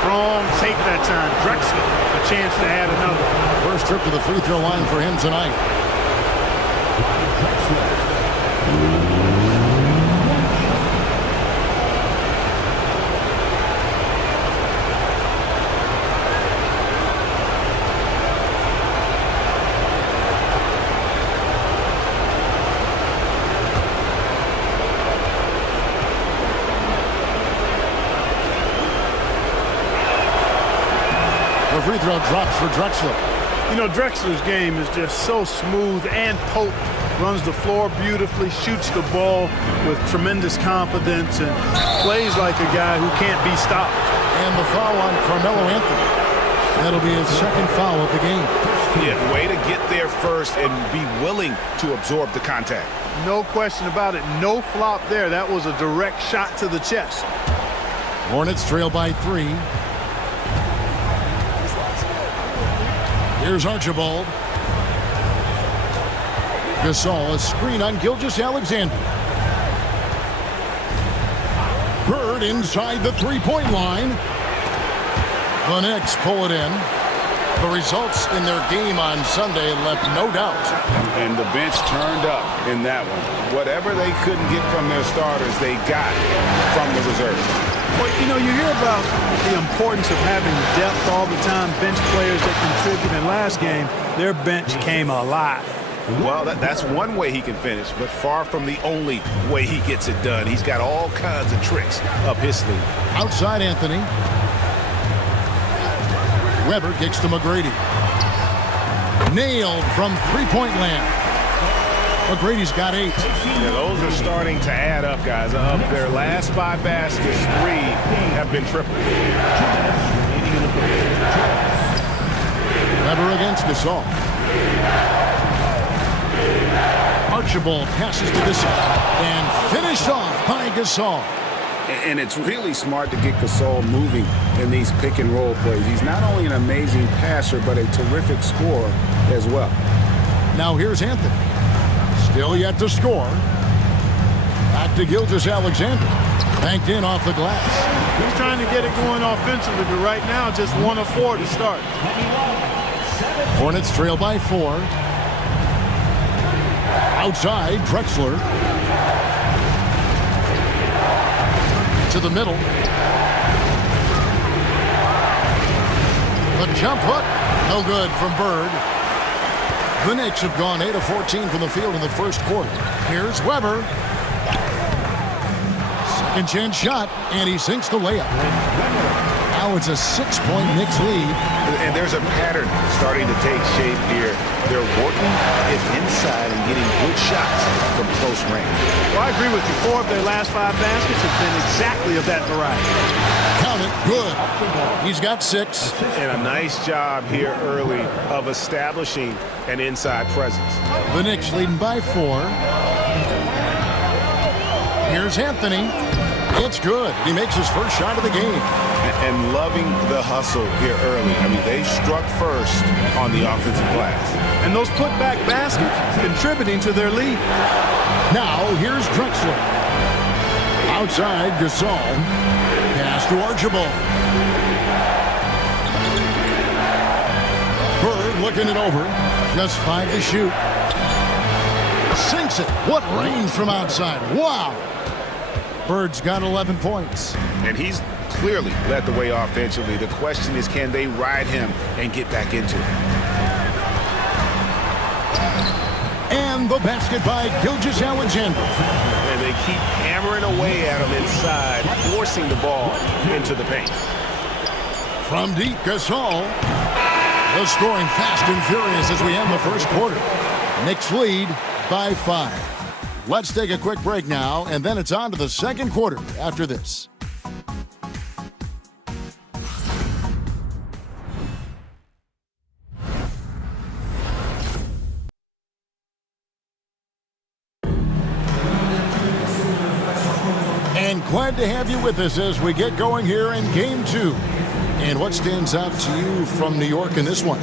Strong take that time. Drexler, a chance to add another. First trip to the free throw line for him tonight. The free throw drops for Drexler. You know, Drexler's game is just so smooth and potent. Runs the floor beautifully, shoots the ball with tremendous confidence, and plays like a guy who can't be stopped. And the foul on Carmelo Anthony. That'll be his second foul of the game. Yeah, way to get there first and be willing to absorb the contact. No question about it. No flop there. That was a direct shot to the chest. Hornets trail by 3. Here's Archibald. Gasol, a screen on Gilgeous-Alexander. Bird inside the three-point line. The Knicks pull it in. The results in their game on Sunday left no doubt. And the bench turned up in that one. Whatever they couldn't get from their starters, they got from the reserves. Well, you know, you hear about the importance of having depth all the time, bench players that contribute. In last game, their bench came alive. Well, that's one way he can finish, but far from the only way he gets it done. He's got all kinds of tricks up his sleeve. Outside Anthony. Weber kicks to McGrady. Nailed from three-point land. McGrady's got 8. Yeah, those are starting to add up, guys. Of their last 5 baskets, 3 have been triple. Weber against Gasol. Archibald passes to Gasol and finished off by Gasol. And it's really smart to get Gasol moving in these pick-and-roll plays. He's not only an amazing passer, but a terrific scorer as well. Now here's Anthony. Still yet to score. Back to Gilgeous-Alexander. Banked in off the glass. He's trying to get it going offensively, but right now just 1 of 4 to start. Hornets trail by 4. Outside, Drexler. To the middle. The jump hook. No good from Bird. The Knicks have gone 8 of 14 from the field in the first quarter. Here's Weber. Second chance shot, and he sinks the layup. Now it's a 6-point Knicks lead. And there's a pattern starting to take shape here. They're working it inside and getting good shots from close range. Well, I agree with you. 4 of their last 5 baskets have been exactly of that variety. Count it. Good. He's got 6. And a nice job here early of establishing an inside presence. The Knicks leading by 4. Here's Anthony. It's good. He makes his first shot of the game. And loving the hustle here early. I mean, they struck first on the offensive glass. And those putback baskets contributing to their lead. Now, here's Drexler. Outside, Gasol. Pass to Archibald. Bird looking it over. Just 5 to shoot. Sinks it. What range from outside. Wow. Bird's got 11 points. And he's clearly led the way offensively. The question is, can they ride him and get back into it? And the basket by Gilgeous-Alexander. And they keep hammering away at him inside, forcing the ball into the paint. From deep, Gasol. The scoring fast and furious as we end the first quarter. Knicks lead by 5. Let's take a quick break now, and then it's on to the second quarter after this. And glad to have you with us as we get going here in Game 2. And what stands out to you from New York in this one?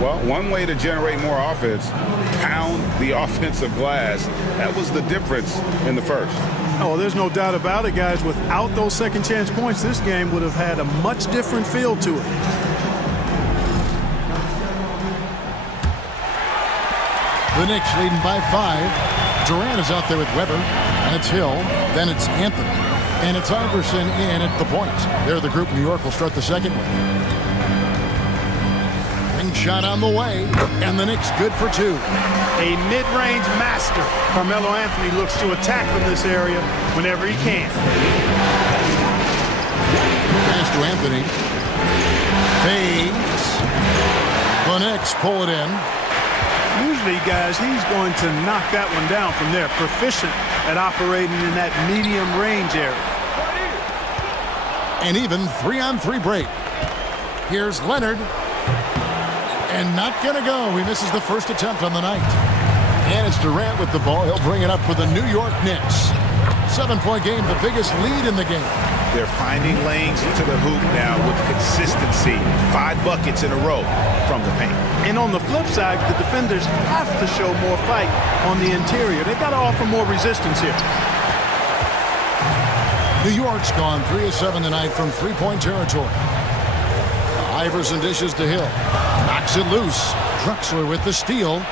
Well, one way to generate more offense, pound the offensive glass. That was the difference in the first. Oh, there's no doubt about it, guys. Without those second chance points, this game would have had a much different feel to it. The Knicks leading by 5. Durant is out there with Weber, and it's Hill. Then it's Anthony, and it's Iverson in at the point. They're the group New York will start the second with. Shot on the way, and the Knicks good for 2. A mid-range master. Carmelo Anthony looks to attack from this area whenever he can. Pass to Anthony. Fades. The Knicks pull it in. Usually, guys, he's going to knock that one down from there. Proficient at operating in that medium range area. An even 3-on-3 break. Here's Leonard. And not going to go. He misses the first attempt on the night. And it's Durant with the ball. He'll bring it up for the New York Knicks. 7-point game, the biggest lead in the game. They're finding lanes into the hoop now with consistency. 5 buckets in a row from the paint. And on the flip side, the defenders have to show more fight on the interior. They've got to offer more resistance here. New York's gone 3 of 7 tonight from 3-point territory. Iverson dishes to Hill. Knocks it loose. Drexler with the steal.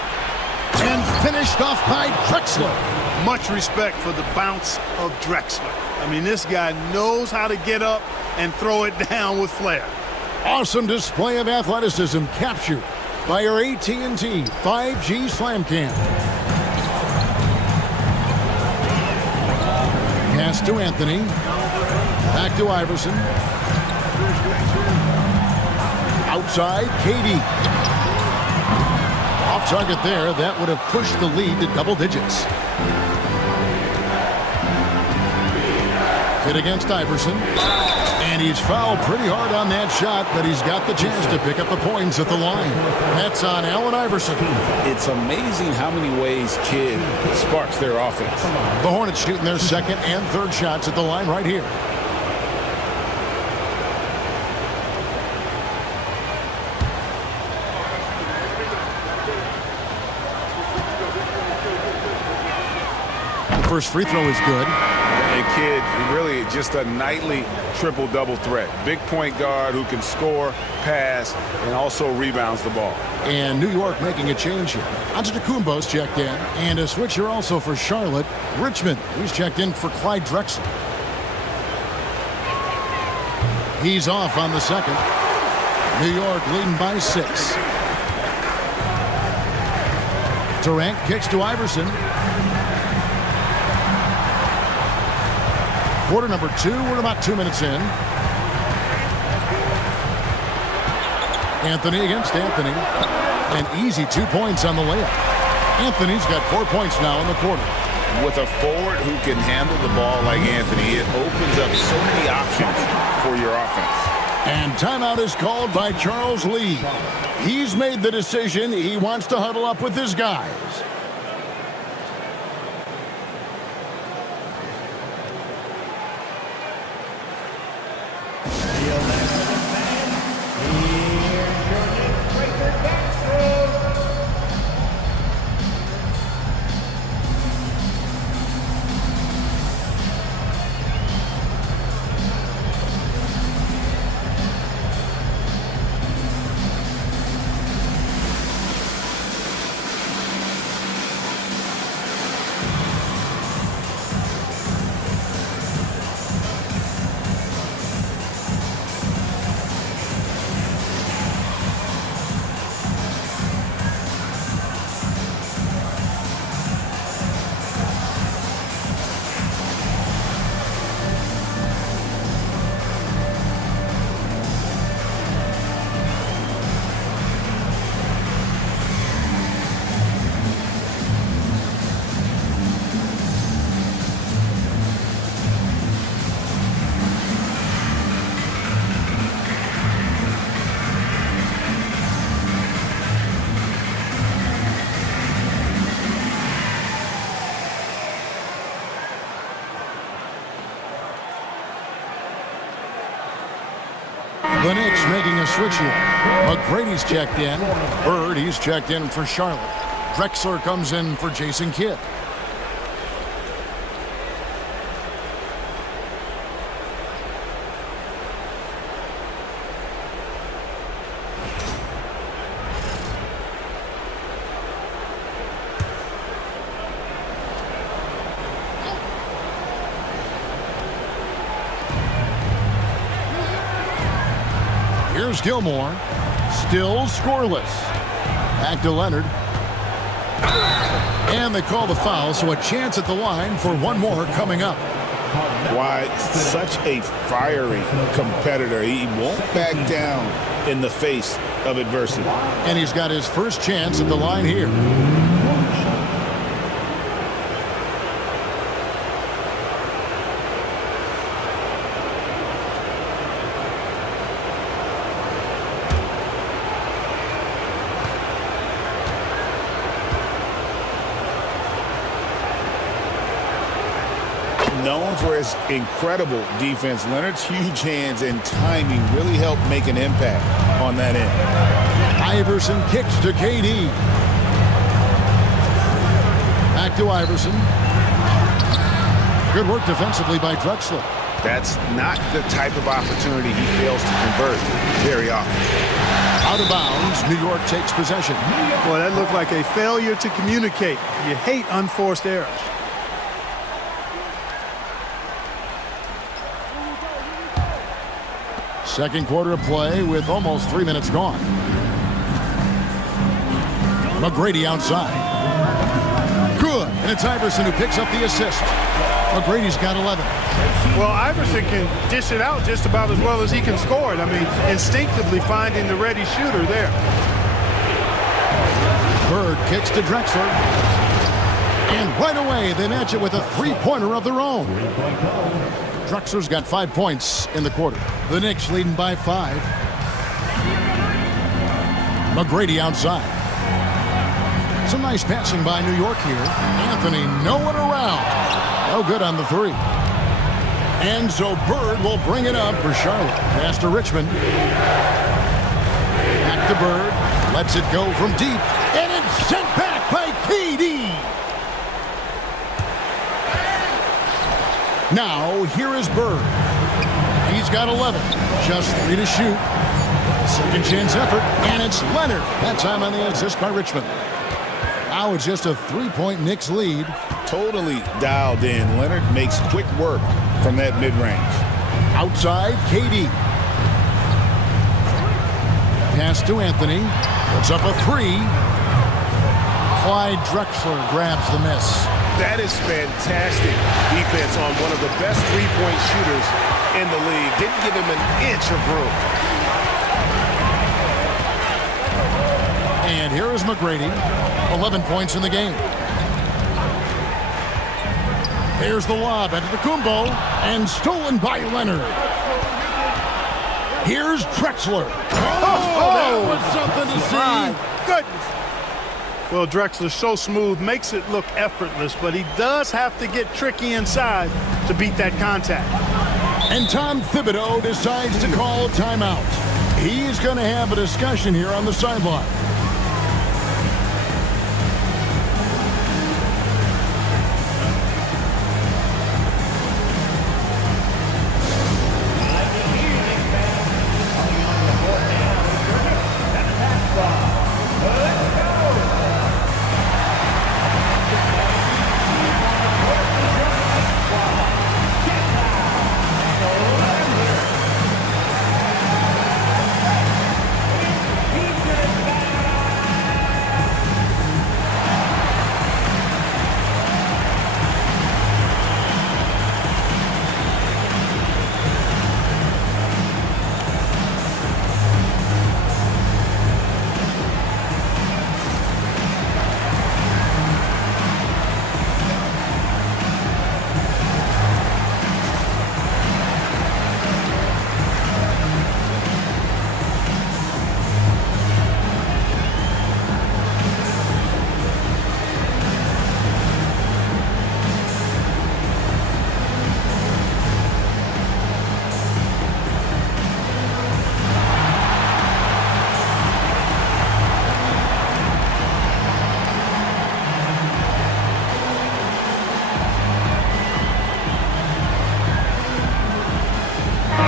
And finished off by Drexler. Much respect for the bounce of Drexler. I mean, this guy knows how to get up and throw it down with flair. Awesome display of athleticism captured by our AT&T 5G Slam Cam. Pass to Anthony. Back to Iverson. Outside, KD. Off target there. That would have pushed the lead to double digits. Hit against Iverson. And he's fouled pretty hard on that shot, but he's got the chance to pick up the points at the line. That's on Allen Iverson. It's amazing how many ways Kidd sparks their offense. The Hornets shooting their second and third shots at the line right here. The first free throw is good. And Kidd, really just a nightly triple-double threat. Big point guard who can score, pass, and also rebounds the ball. And New York making a change here. Antetokounmpo's checked in. And a switch here also for Charlotte. Richmond, he's checked in for Clyde Drexler. He's off on the second. New York leading by 6. Durant kicks to Iverson. Quarter number 2, we're about 2 minutes in. Anthony against Anthony. An easy 2 points on the layup. Anthony's got 4 points now in the quarter. With a forward who can handle the ball like Anthony, it opens up so many options for your offense. And timeout is called by Charles Lee. He's made the decision. He wants to huddle up with his guys. The Knicks making a switch here. McGrady's checked in. Bird, he's checked in for Charlotte. Drexler comes in for Jason Kidd. Here's Gilmore. Still scoreless. Back to Leonard. And they call the foul, so a chance at the line for one more coming up. Why, such a fiery competitor. He won't back down in the face of adversity. And he's got his first chance at the line here. Known for his incredible defense, Leonard's huge hands and timing really helped make an impact on that end. Iverson kicks to KD. Back to Iverson. Good work defensively by Drexler. That's not the type of opportunity he fails to convert very often. Out of bounds, New York takes possession. Boy, that looked like a failure to communicate. You hate unforced errors. Second quarter of play with almost 3 minutes gone. McGrady outside. Good. And it's Iverson who picks up the assist. McGrady's got 11. Well, Iverson can dish it out just about as well as he can score it. I mean, instinctively finding the ready shooter there. Bird kicks to Drexler. And right away, they match it with a three-pointer of their own. Drexler's got 5 points in the quarter. The Knicks leading by 5. McGrady outside. Some nice passing by New York here. Anthony nowhere around. No good on the three. And so Bird will bring it up for Charlotte. Pass to Richmond. Back to Bird. Lets it go from deep. And it's sent back by KD. Now, here is Bird. He's got 11. Just 3 to shoot. Second chance effort, and it's Leonard. That time on the assist by Richmond. Now it's just a 3-point Knicks lead. Totally dialed in. Leonard makes quick work from that mid-range. Outside, KD. Pass to Anthony. Puts up a 3. Clyde Drexler grabs the miss. That is fantastic defense on one of the best three-point shooters in the league. Didn't give him an inch of room. And here is McGrady. 11 points in the game. Here's the lob into the Kumbo, and stolen by Leonard. Here's Drexler. Oh, that was something to see. My goodness. Well, Drexler so smooth, makes it look effortless, but he does have to get tricky inside to beat that contact. And Tom Thibodeau decides to call a timeout. He's going to have a discussion here on the sideline.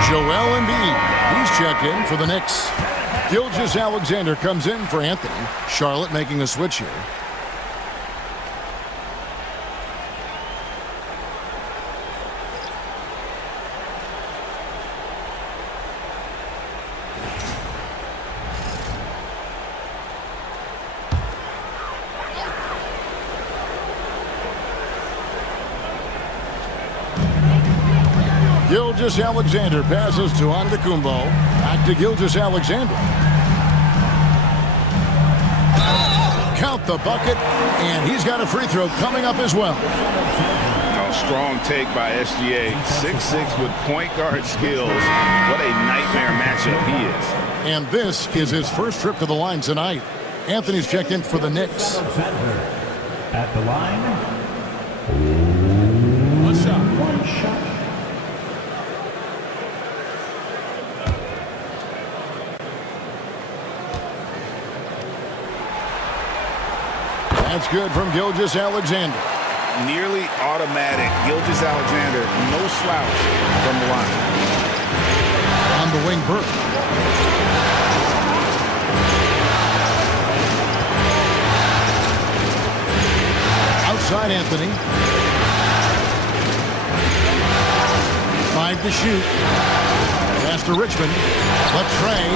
Joel Embiid, he's checked in for the Knicks. Gilgeous-Alexander comes in for Anthony. Charlotte making a switch here. Gilgeous-Alexander passes to Antetokounmpo. Back to Gilgeous-Alexander. Count the bucket, and he's got a free throw coming up as well. Strong take by SGA. 6'6" with point guard skills. What a nightmare matchup he is. And this is his first trip to the line tonight. Anthony's checked in for the Knicks. At the line. One shot. One shot. That's good from Gilgeous-Alexander. Nearly automatic. Gilgeous-Alexander, no slouch from the line. On the wing, Burke. Outside, Anthony. 5 to shoot. Pass to Richmond. The tray.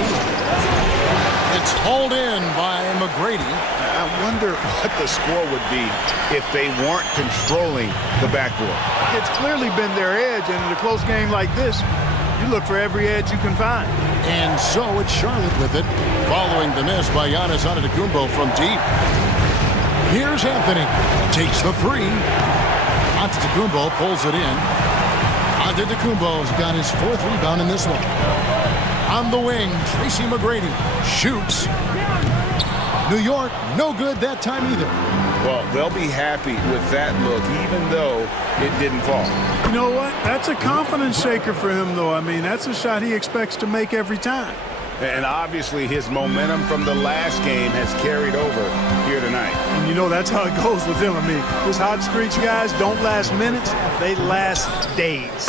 It's hauled in by McGrady. I wonder what the score would be if they weren't controlling the backboard. It's clearly been their edge, and in a close game like this, you look for every edge you can find. And so it's Charlotte with it, following the miss by Giannis Antetokounmpo from deep. Here's Anthony. Takes the three. Antetokounmpo pulls it in. Antetokounmpo's got his 4th rebound in this one. On the wing, Tracy McGrady shoots. New York, no good that time either. Well, they'll be happy with that look, even though it didn't fall. You know what? That's a confidence shaker for him, though. I mean, that's a shot he expects to make every time. And obviously his momentum from the last game has carried over here tonight. And you know, that's how it goes with him. I mean, those hot streaks, guys, don't last minutes. They last days.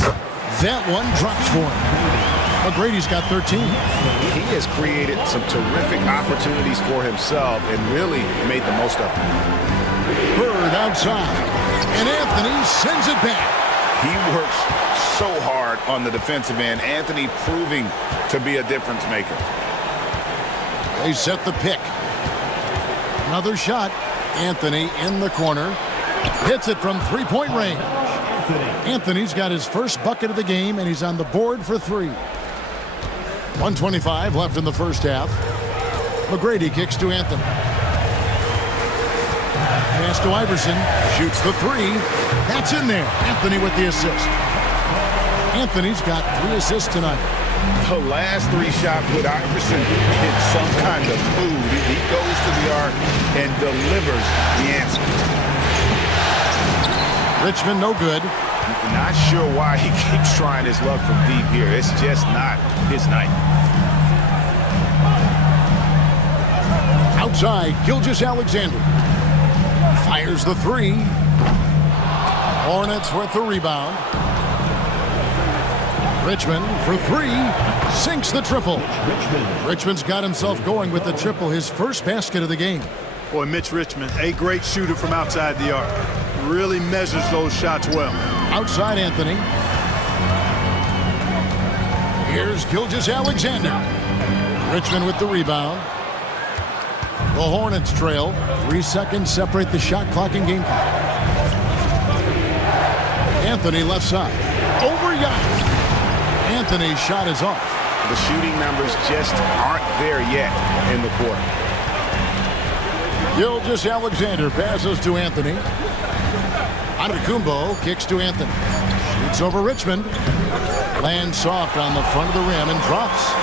That one drops for him. McGrady's got 13. He has created some terrific opportunities for himself and really made the most of them. Bird outside, and Anthony sends it back. He works so hard on the defensive end. Anthony proving to be a difference maker. They set the pick. Another shot. Anthony in the corner. Hits it from three-point range. Anthony's got his first bucket of the game, and he's on the board for 3. 1:25 left in the first half. McGrady kicks to Anthony. Pass to Iverson. Shoots the 3. That's in there. Anthony with the assist. Anthony's got 3 assists tonight. The last 3 shots with Iverson in some kind of mood. He goes to the arc and delivers the answer. Richmond no good. Not sure why he keeps trying his luck from deep here. It's just not his night. Outside, Gilgeous-Alexander fires the 3. Hornets with the rebound. Richmond for 3. Sinks the triple. Richmond's got himself going with the triple, his first basket of the game. Boy, Mitch Richmond, a great shooter from outside the arc. Really measures those shots well. Outside Anthony. Here's Gilgeous-Alexander. Richmond with the rebound. The Hornets trail. 3 seconds separate the shot clock and game clock. Anthony left side. Over Giannis. Anthony's shot is off. The shooting numbers just aren't there yet in the quarter. Gilgeous-Alexander passes to Anthony. Antetokounmpo kicks to Anthony. Shoots over Richmond. Lands soft on the front of the rim and drops.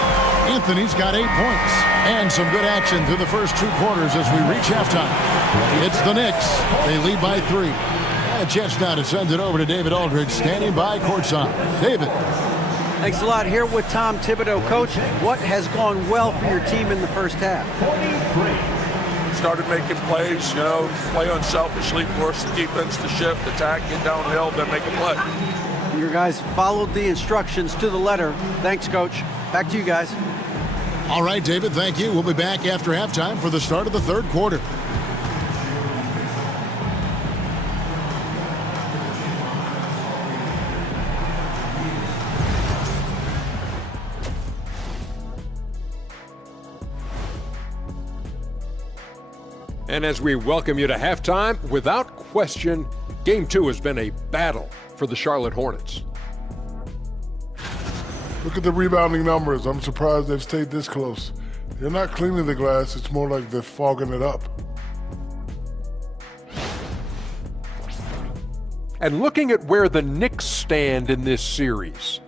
Anthony's got 8 points. And some good action through the first 2 quarters as we reach halftime. It's the Knicks. They lead by 3. And a chance now to send it over to David Aldridge, standing by courtside. David. Thanks a lot. Here with Tom Thibodeau. Coach, what has gone well for your team in the first half? Started making plays, play unselfishly, force the defense to shift, attack, get downhill, then make a play. Your guys followed the instructions to the letter. Thanks, Coach. Back to you guys. All right, David, thank you. We'll be back after halftime for the start of the third quarter. And as we welcome you to halftime, without question, Game 2 has been a battle for the Charlotte Hornets. Look at the rebounding numbers. I'm surprised they've stayed this close. They're not cleaning the glass. It's more like they're fogging it up. And looking at where the Knicks stand in this series,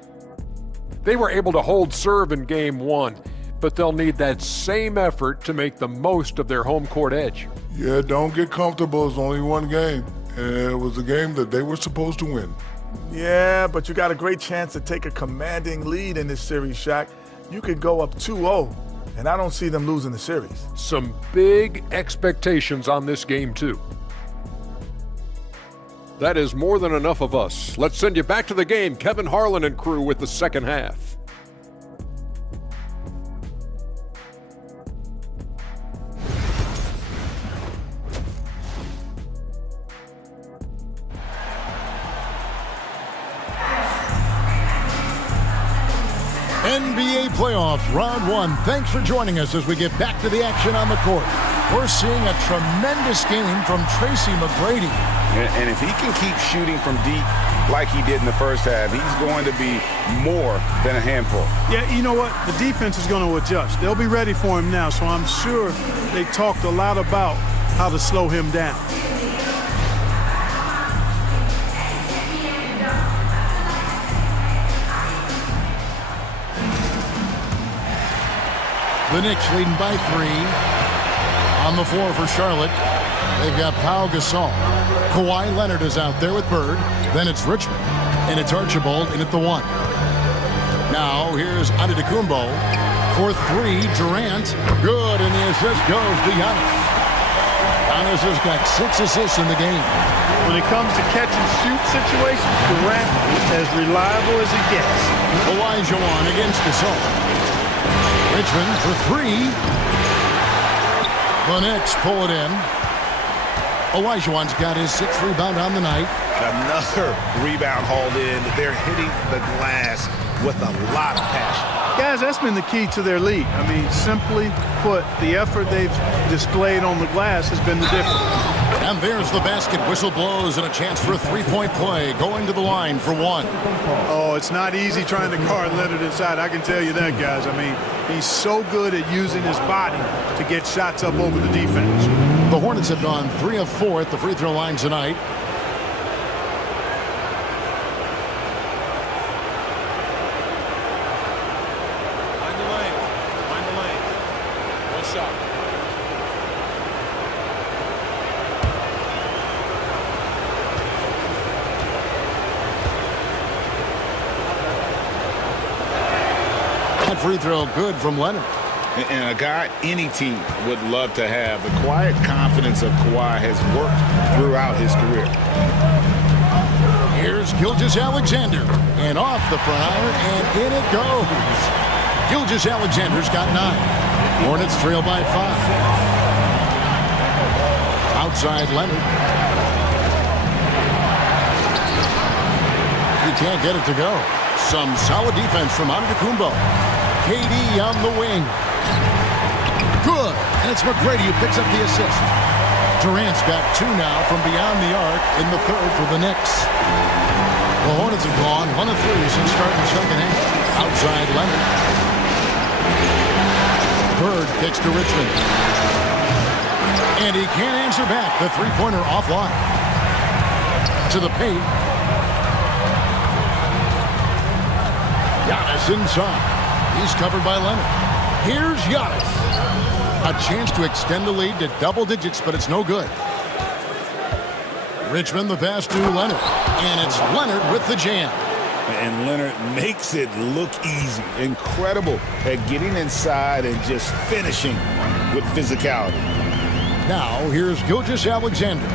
they were able to hold serve in Game 1, but they'll need that same effort to make the most of their home court edge. Yeah, don't get comfortable. It's only one game, and it was a game that they were supposed to win. Yeah, but you got a great chance to take a commanding lead in this series, Shaq. You could go up 2-0, and I don't see them losing the series. Some big expectations on this game, too. That is more than enough of us. Let's send you back to the game. Kevin Harlan and crew with the second half. NBA playoffs, round 1. Thanks for joining us as we get back to the action on the court. We're seeing a tremendous game from Tracy McGrady. And if he can keep shooting from deep like he did in the first half, he's going to be more than a handful. Yeah, you know what? The defense is going to adjust. They'll be ready for him now, so I'm sure they talked a lot about how to slow him down. The Knicks leading by 3. On the floor for Charlotte, they've got Pau Gasol. Kawhi Leonard is out there with Bird. Then it's Richmond. And it's Archibald in at the 1. Now here's Antetokounmpo for 3. Durant. Good, and the assist goes to Giannis. Giannis has got 6 assists in the game. When it comes to catch and shoot situations, Durant is as reliable as it gets. Olajuwon against Gasol. Richmond for 3. The Knicks pull it in. Olajuwon's got his 6th rebound on the night. Another rebound hauled in. They're hitting the glass with a lot of passion. Guys, that's been the key to their lead. I mean, simply put, the effort they've displayed on the glass has been the difference. And there's the basket. Whistle blows and a chance for a 3-point play. Going to the line for 1. Oh, it's not easy trying to guard Leonard inside. I can tell you that, guys. I mean, he's so good at using his body to get shots up over the defense. The Hornets have gone 3 of 4 at the free throw line tonight. Find the lane. Find the lane. One shot. That free throw good from Leonard. And a guy any team would love to have. The quiet confidence of Kawhi has worked throughout his career. Here's Gilgeous-Alexander. And off the front iron, and in it goes. Gilgeous-Alexander's got 9. Hornets trail by 5. Outside Leonard. He can't get it to go. Some solid defense from Antetokounmpo. KD on the wing. Good. And it's McGrady who picks up the assist. Durant's got 2 now from beyond the arc in the 3rd for the Knicks. The Hornets have gone 1 of 3 since starting the second half. Outside Leonard. Bird kicks to Richmond. And he can't answer back. The 3-pointer offline. To the paint. Giannis inside. He's covered by Leonard. Here's Giannis. A chance to extend the lead to double digits, but it's no good. Richmond the pass to Leonard. And it's Leonard with the jam. And Leonard makes it look easy. Incredible at getting inside and just finishing with physicality. Now here's Gilgeous-Alexander.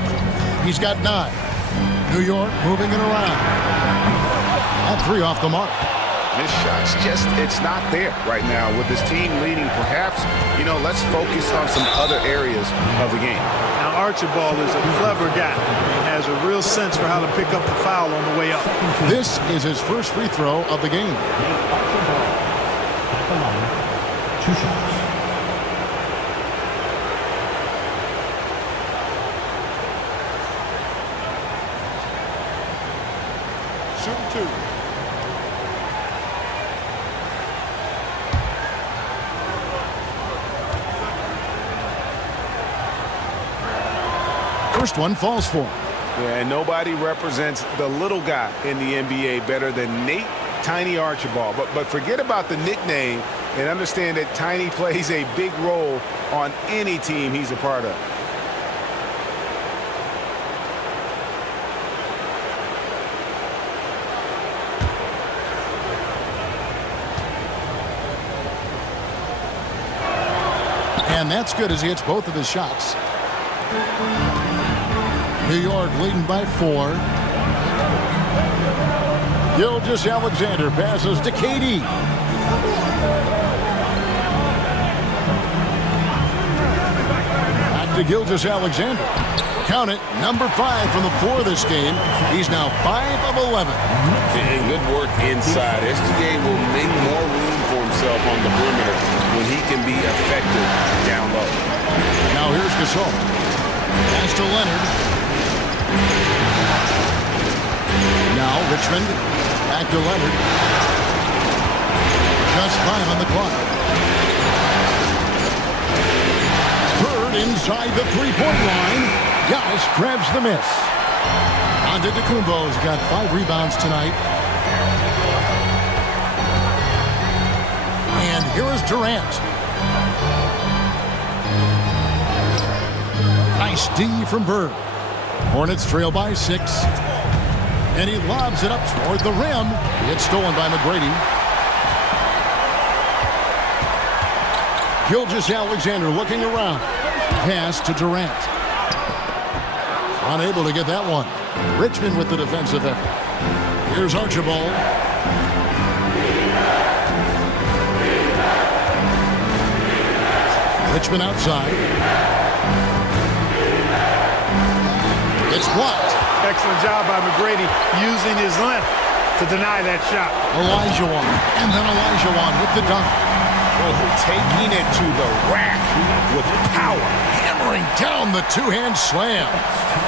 He's got 9. New York moving it around. That 3 off the mark. His shot's just, it's not there right now. With his team leading, perhaps, let's focus on some other areas of the game. Now, Archibald is a clever guy. He has a real sense for how to pick up the foul on the way up. This is his first free throw of the game. Archibald at the line. 2 shots. Shooting 2. First one falls for him. Yeah, and nobody represents the little guy in the NBA better than Nate Tiny Archibald. But forget about the nickname and understand that Tiny plays a big role on any team he's a part of. And that's good as he hits both of his shots. New York leading by 4. Gilgeous-Alexander passes to KD. Back to Gilgeous-Alexander. Count it, number 5 from the floor this game. He's now 5 of 11. And good work inside. SGA will make more room for himself on the perimeter when he can be effective down low. Now here's Gasol. Pass to Leonard. Now Richmond. Back to Leonard. Just 5 on the clock. Bird inside the three-point line. Giannis grabs the miss. Antetokounmpo's got 5 rebounds tonight. And here is Durant. Nice D from Bird. Hornets trail by 6. And he lobs it up toward the rim. It's stolen by McGrady. Gilgeous-Alexander looking around. Pass to Durant. Unable to get that one. Richmond with the defensive effort. Here's Archibald. Richmond outside. It's blocked. Excellent job by McGrady using his length to deny that shot. Olajuwon. And then Olajuwon with the dunk. Taking it to the rack with power. Hammering down the two-hand slam.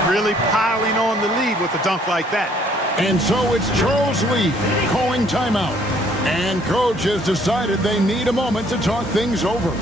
Really piling on the lead with a dunk like that. And so it's Charles Lee calling timeout. And coach has decided they need a moment to talk things over.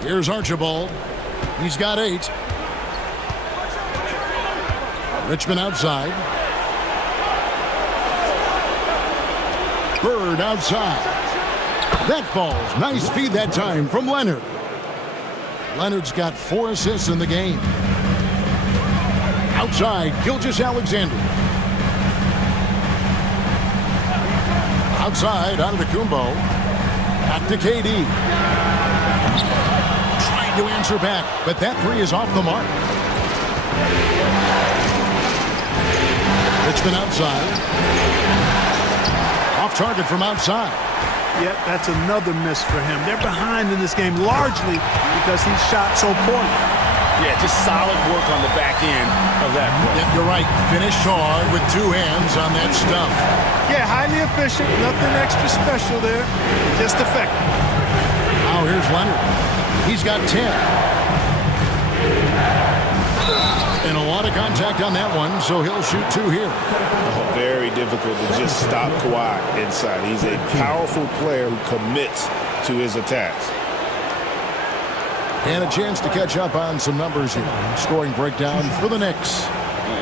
Here's Archibald. He's got 8. Richmond outside. Bird outside. That falls. Nice feed that time from Leonard. Leonard's got 4 assists in the game. Outside, Gilgeous-Alexander. Outside, Antetokounmpo. Back to KD. Trying to answer back, but that 3 is off the mark. Richmond outside. Off target from outside. Yep, that's another miss for him. They're behind in this game largely because he shot so poorly. Yeah, just solid work on the back end of that play. Yep, you're right. Finished hard with 2 hands on that stuff. Yeah, highly efficient. Nothing extra special there. Just effective. Now here's Leonard. He's got 10. And And a lot of contact on that one, so he'll shoot 2 here. Very difficult to just stop Kawhi inside. He's a powerful player who commits to his attacks. And a chance to catch up on some numbers here. Scoring breakdown for the Knicks.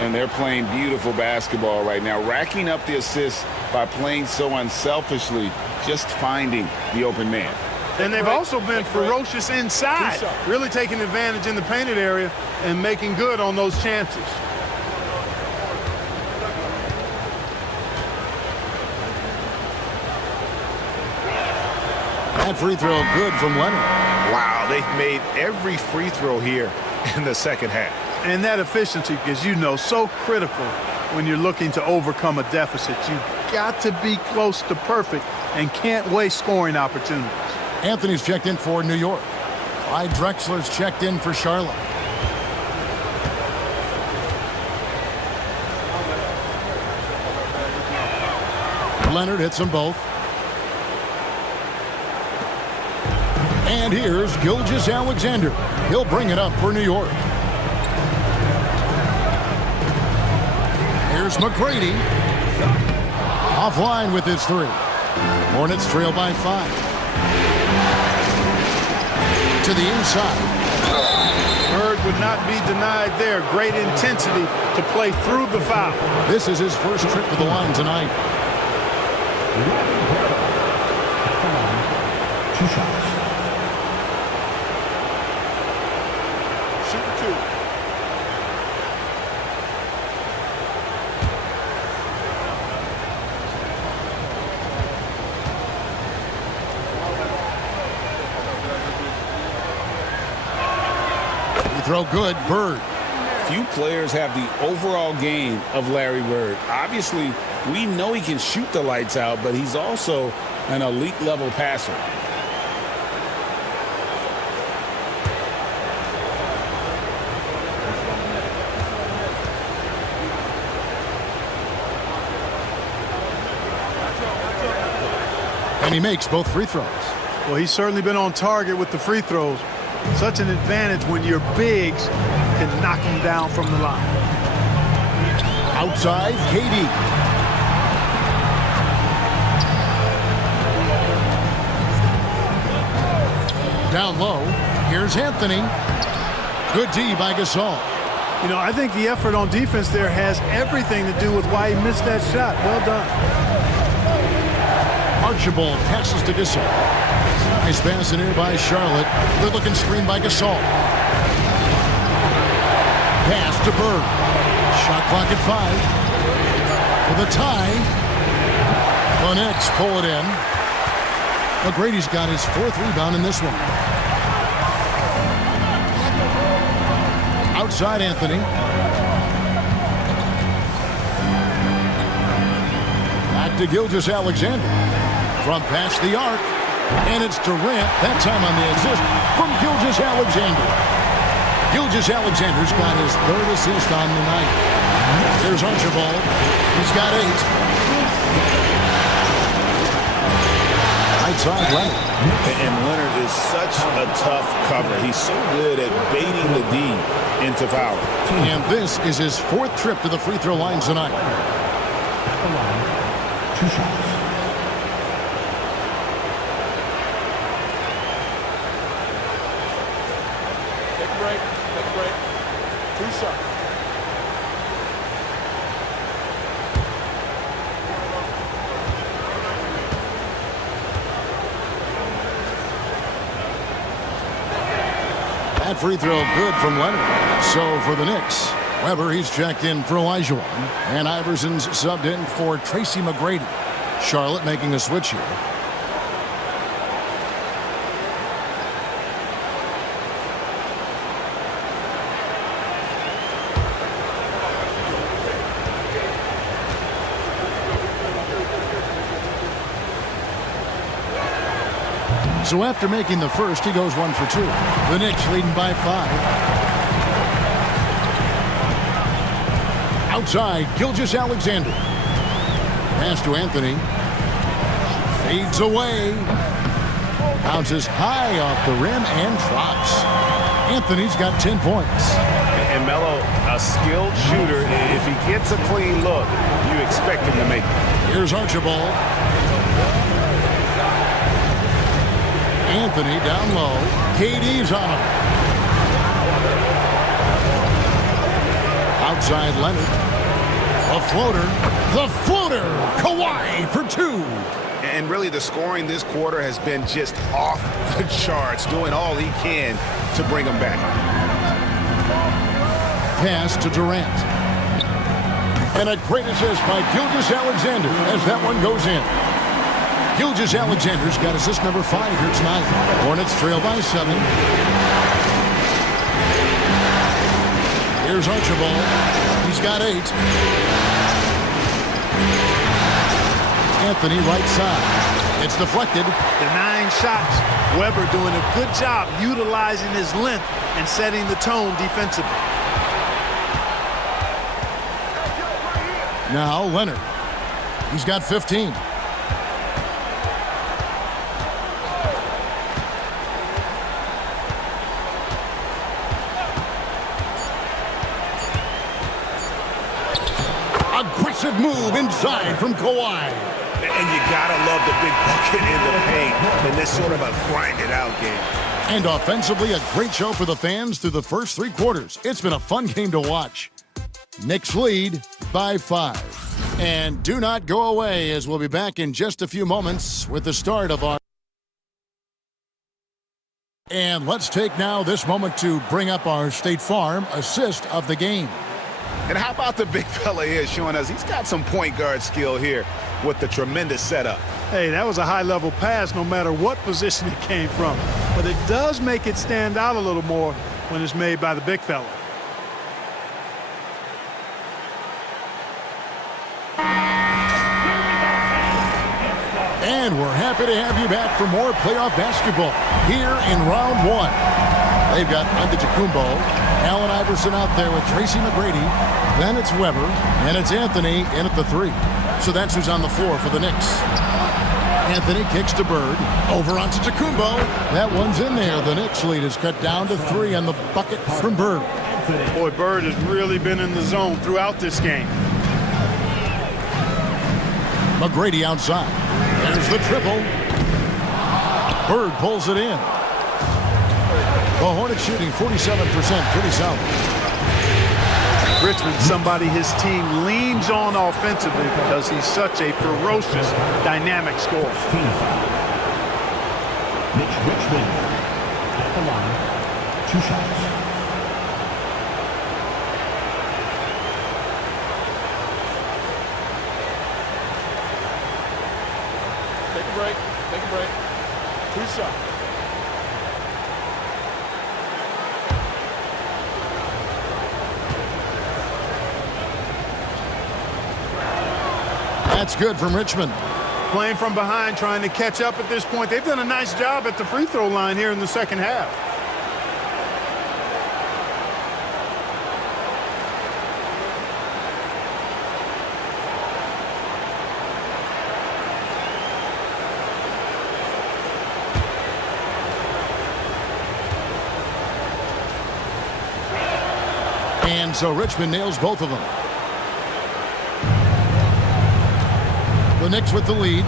And they're playing beautiful basketball right now, racking up the assists by playing so unselfishly, just finding the open man. And they've also been ferocious inside, really taking advantage in the painted area and making good on those chances. That free throw good from Leonard. Wow, they've made every free throw here in the second half. And that efficiency, as you know, so critical when you're looking to overcome a deficit. You've got to be close to perfect and can't waste scoring opportunities. Anthony's checked in for New York. Clyde Drexler's checked in for Charlotte. Leonard hits them both. And here's Gilgeous-Alexander. He'll bring it up for New York. Here's McGrady. Offline with his 3. Hornets trail by 5. To the inside. Bird would not be denied there. Great intensity to play through the foul. This is his first trip to the line tonight. 2 shots. Throw good, Bird. Few players have the overall game of Larry Bird. Obviously, we know he can shoot the lights out, but he's also an elite level passer. And he makes both free throws. Well, he's certainly been on target with the free throws. Such an advantage when your bigs can knock him down from the line. Outside, KD. Down low, here's Anthony. Good D by Gasol. You know, I think the effort on defense there has everything to do with why he missed that shot. Well done. Archibald passes to Gasol. Nice pass in here by Charlotte. Good looking screen by Gasol. Pass to Bird. Shot clock at 5. For the tie. The Knicks pull it in. McGrady's got his 4th rebound in this one. Outside Anthony. Back to Gilgeous-Alexander. From past the arc. And it's Durant, that time on the assist from Gilgeous-Alexander. Gilgeous-Alexander's got his 3rd assist on the night. There's Archibald. He's got 8. Outside Leonard. And Leonard is such a tough cover. He's so good at baiting the D into foul. And this is his 4th trip to the free throw line tonight. 2 shots. That free throw good from Leonard. So for the Knicks, Weber, he's checked in for Olajuwon. And Iverson's subbed in for Tracy McGrady. Charlotte making a switch here. So after making the first, he goes 1 for 2. The Knicks leading by 5. Outside, Gilgeous-Alexander. Pass to Anthony. Fades away. Bounces high off the rim and drops. Anthony's got 10 points. And Melo, a skilled shooter, if he gets a clean look, you expect him to make it. Here's Archibald. Anthony down low. KD's on him. Outside Leonard. A floater. The floater. Kawhi for two. And really the scoring this quarter has been just off the charts, doing all he can to bring them back. Pass to Durant. And a great assist by Gilgeous-Alexander as that one goes in. Gilgeous-Alexander's got assist number 5 here tonight. Hornets trail by 7. Here's Archibald. He's got 8. Anthony right side. It's deflected. The 9 shots. Weber doing a good job utilizing his length and setting the tone defensively. Now Leonard. He's got 15. Aggressive move inside from Kawhi. And you gotta love the big bucket in the paint in this sort of a grind-it-out game. And offensively, a great show for the fans through the first 3 quarters. It's been a fun game to watch. Knicks lead by 5. And do not go away, as we'll be back in just a few moments with the start of our... And let's take now this moment to bring up our State Farm assist of the game. And how about the big fella here showing us he's got some point guard skill here with the tremendous setup. Hey, that was a high-level pass no matter what position it came from. But it does make it stand out a little more when it's made by the big fella. And we're happy to have you back for more playoff basketball here in round 1. They've got Antetokounmpo, Allen Iverson out there with Tracy McGrady. Then it's Weber, and it's Anthony in at the 3. So that's who's on the floor for the Knicks. Anthony kicks to Bird. Over on Antetokounmpo. That one's in there. The Knicks lead is cut down to 3 on the bucket from Bird. Boy, Bird has really been in the zone throughout this game. McGrady outside. There's the triple. Bird pulls it in. The Hornets shooting 47%, pretty solid. Richmond, somebody his team leans on offensively because he's such a ferocious, dynamic scorer. Mitch Richmond at the line, 2 shots. Take a break. Take a break. 2 shots. That's good from Richmond. Playing from behind, trying to catch up at this point. They've done a nice job at the free throw line here in the second half. And so Richmond nails both of them. The Knicks with the lead.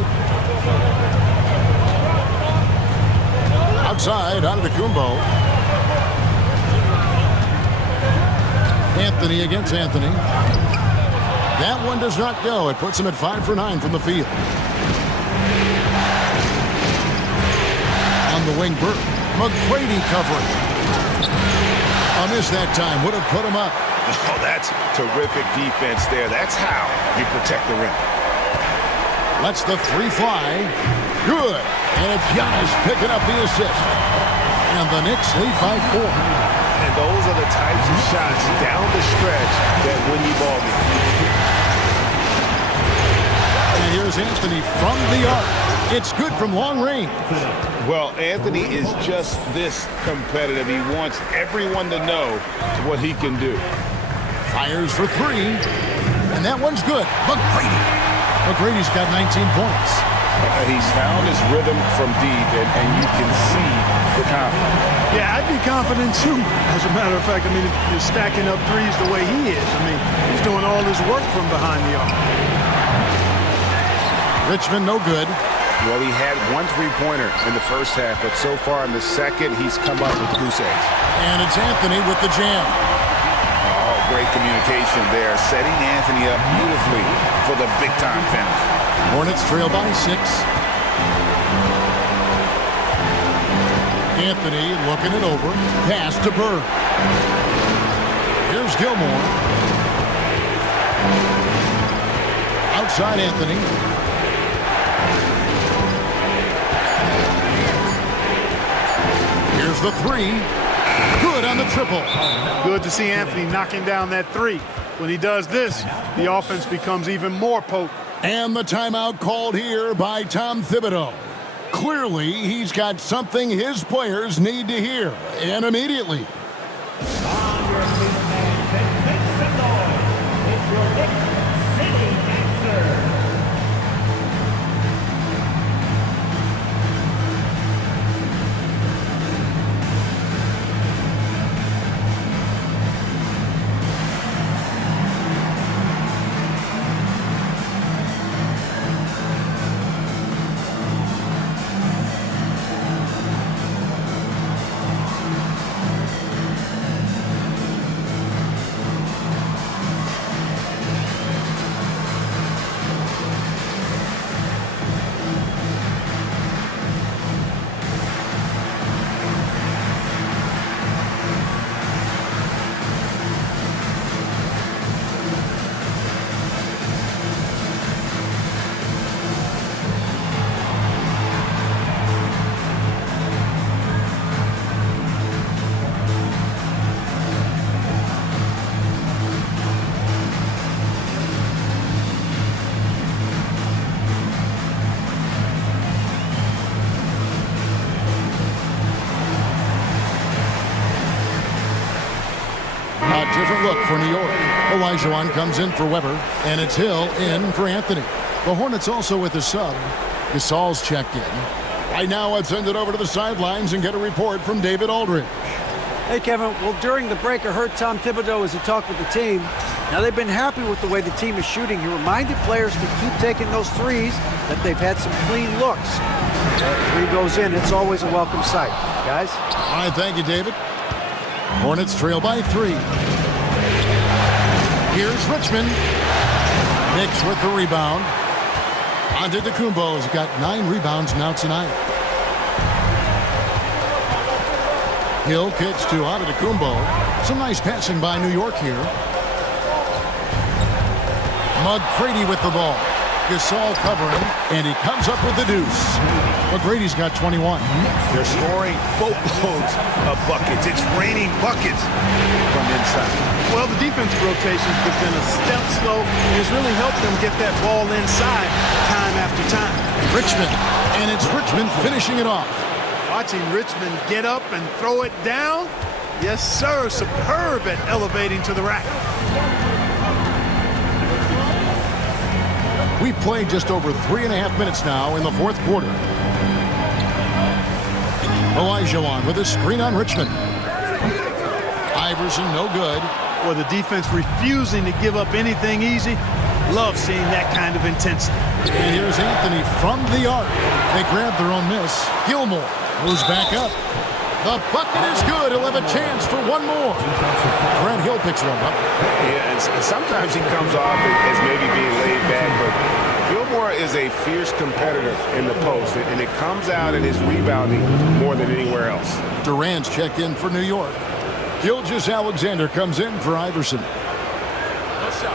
Outside, Antetokounmpo. Anthony against Anthony. That one does not go. It puts him at 5 for 9 from the field. On the wing, Burke. McGrady covering. A miss that time. Would have put him up. Oh, that's terrific defense there. That's how you protect the rim. Lets the 3 fly. Good. And it's Giannis picking up the assist. And the Knicks lead by 4. And those are the types of shots down the stretch that win you ball games. And here's Anthony from the arc. It's good from long range. Well, Anthony is just this competitive. He wants everyone to know what he can do. Fires for 3. And that one's good. McGrady's got 19 points. He's found his rhythm from deep, and you can see the confidence. Yeah, I'd be confidence too. As a matter of fact, I mean, if you're stacking up threes the way he is, I mean, he's doing all his work from behind the arc. Richmond no good. Well, he had 1 3-pointer in the first half, but so far in the second, he's come up with goose eggs. And it's Anthony with the jam. Oh, great communication there, setting Anthony up beautifully for the big-time finish. Hornets trail by 6. Anthony looking it over. Pass to Bird. Here's Gilmore. Outside Anthony. Here's the 3. Good on the triple. Good to see Anthony knocking down that 3. When he does this, the offense becomes even more potent. And the timeout called here by Tom Thibodeau. Clearly, he's got something his players need to hear, and immediately. Different look for New York. Olajuwon comes in for Weber, and it's Hill in for Anthony. The Hornets also with a sub. Gasol's checked in. Right now, let's send it over to the sidelines and get a report from David Aldridge. Hey, Kevin. Well, during the break, I heard Tom Thibodeau as he talked with the team. Now, they've been happy with the way the team is shooting. He reminded players to keep taking those threes, that they've had some clean looks. That 3 goes in, it's always a welcome sight. Guys? All right, thank you, David. Hornets trail by 3. Here's Richmond. Knicks with the rebound. Antetokounmpo's got 9 rebounds now tonight. Hill kicks to Antetokounmpo. Some nice passing by New York here. McGrady with the ball. Gasol covering, and he comes up with the deuce. McGrady's got 21. They're scoring boatloads of buckets. It's raining buckets from inside. Well, the defensive rotations have been a step slow, and it's really helped them get that ball inside time after time. Richmond, and it's Richmond finishing it off. Watching Richmond get up and throw it down. Yes, sir. Superb at elevating to the rack. We've played just over 3.5 minutes now in the fourth quarter. Olajuwon with a screen on Richmond. Iverson, no good. Well, the defense refusing to give up anything easy. Love seeing that kind of intensity. And here's Anthony from the arc. They grab their own miss. Gilmore moves back up. The bucket is good. He'll have a chance for one more. Grant Hill picks one up. Yeah, and sometimes he comes off as maybe being laid back, but Gilmore is a fierce competitor in the post, and it comes out in his rebounding more than anywhere else. Durant's checked in for New York. Gilgeous-Alexander comes in for Iverson. Let's go.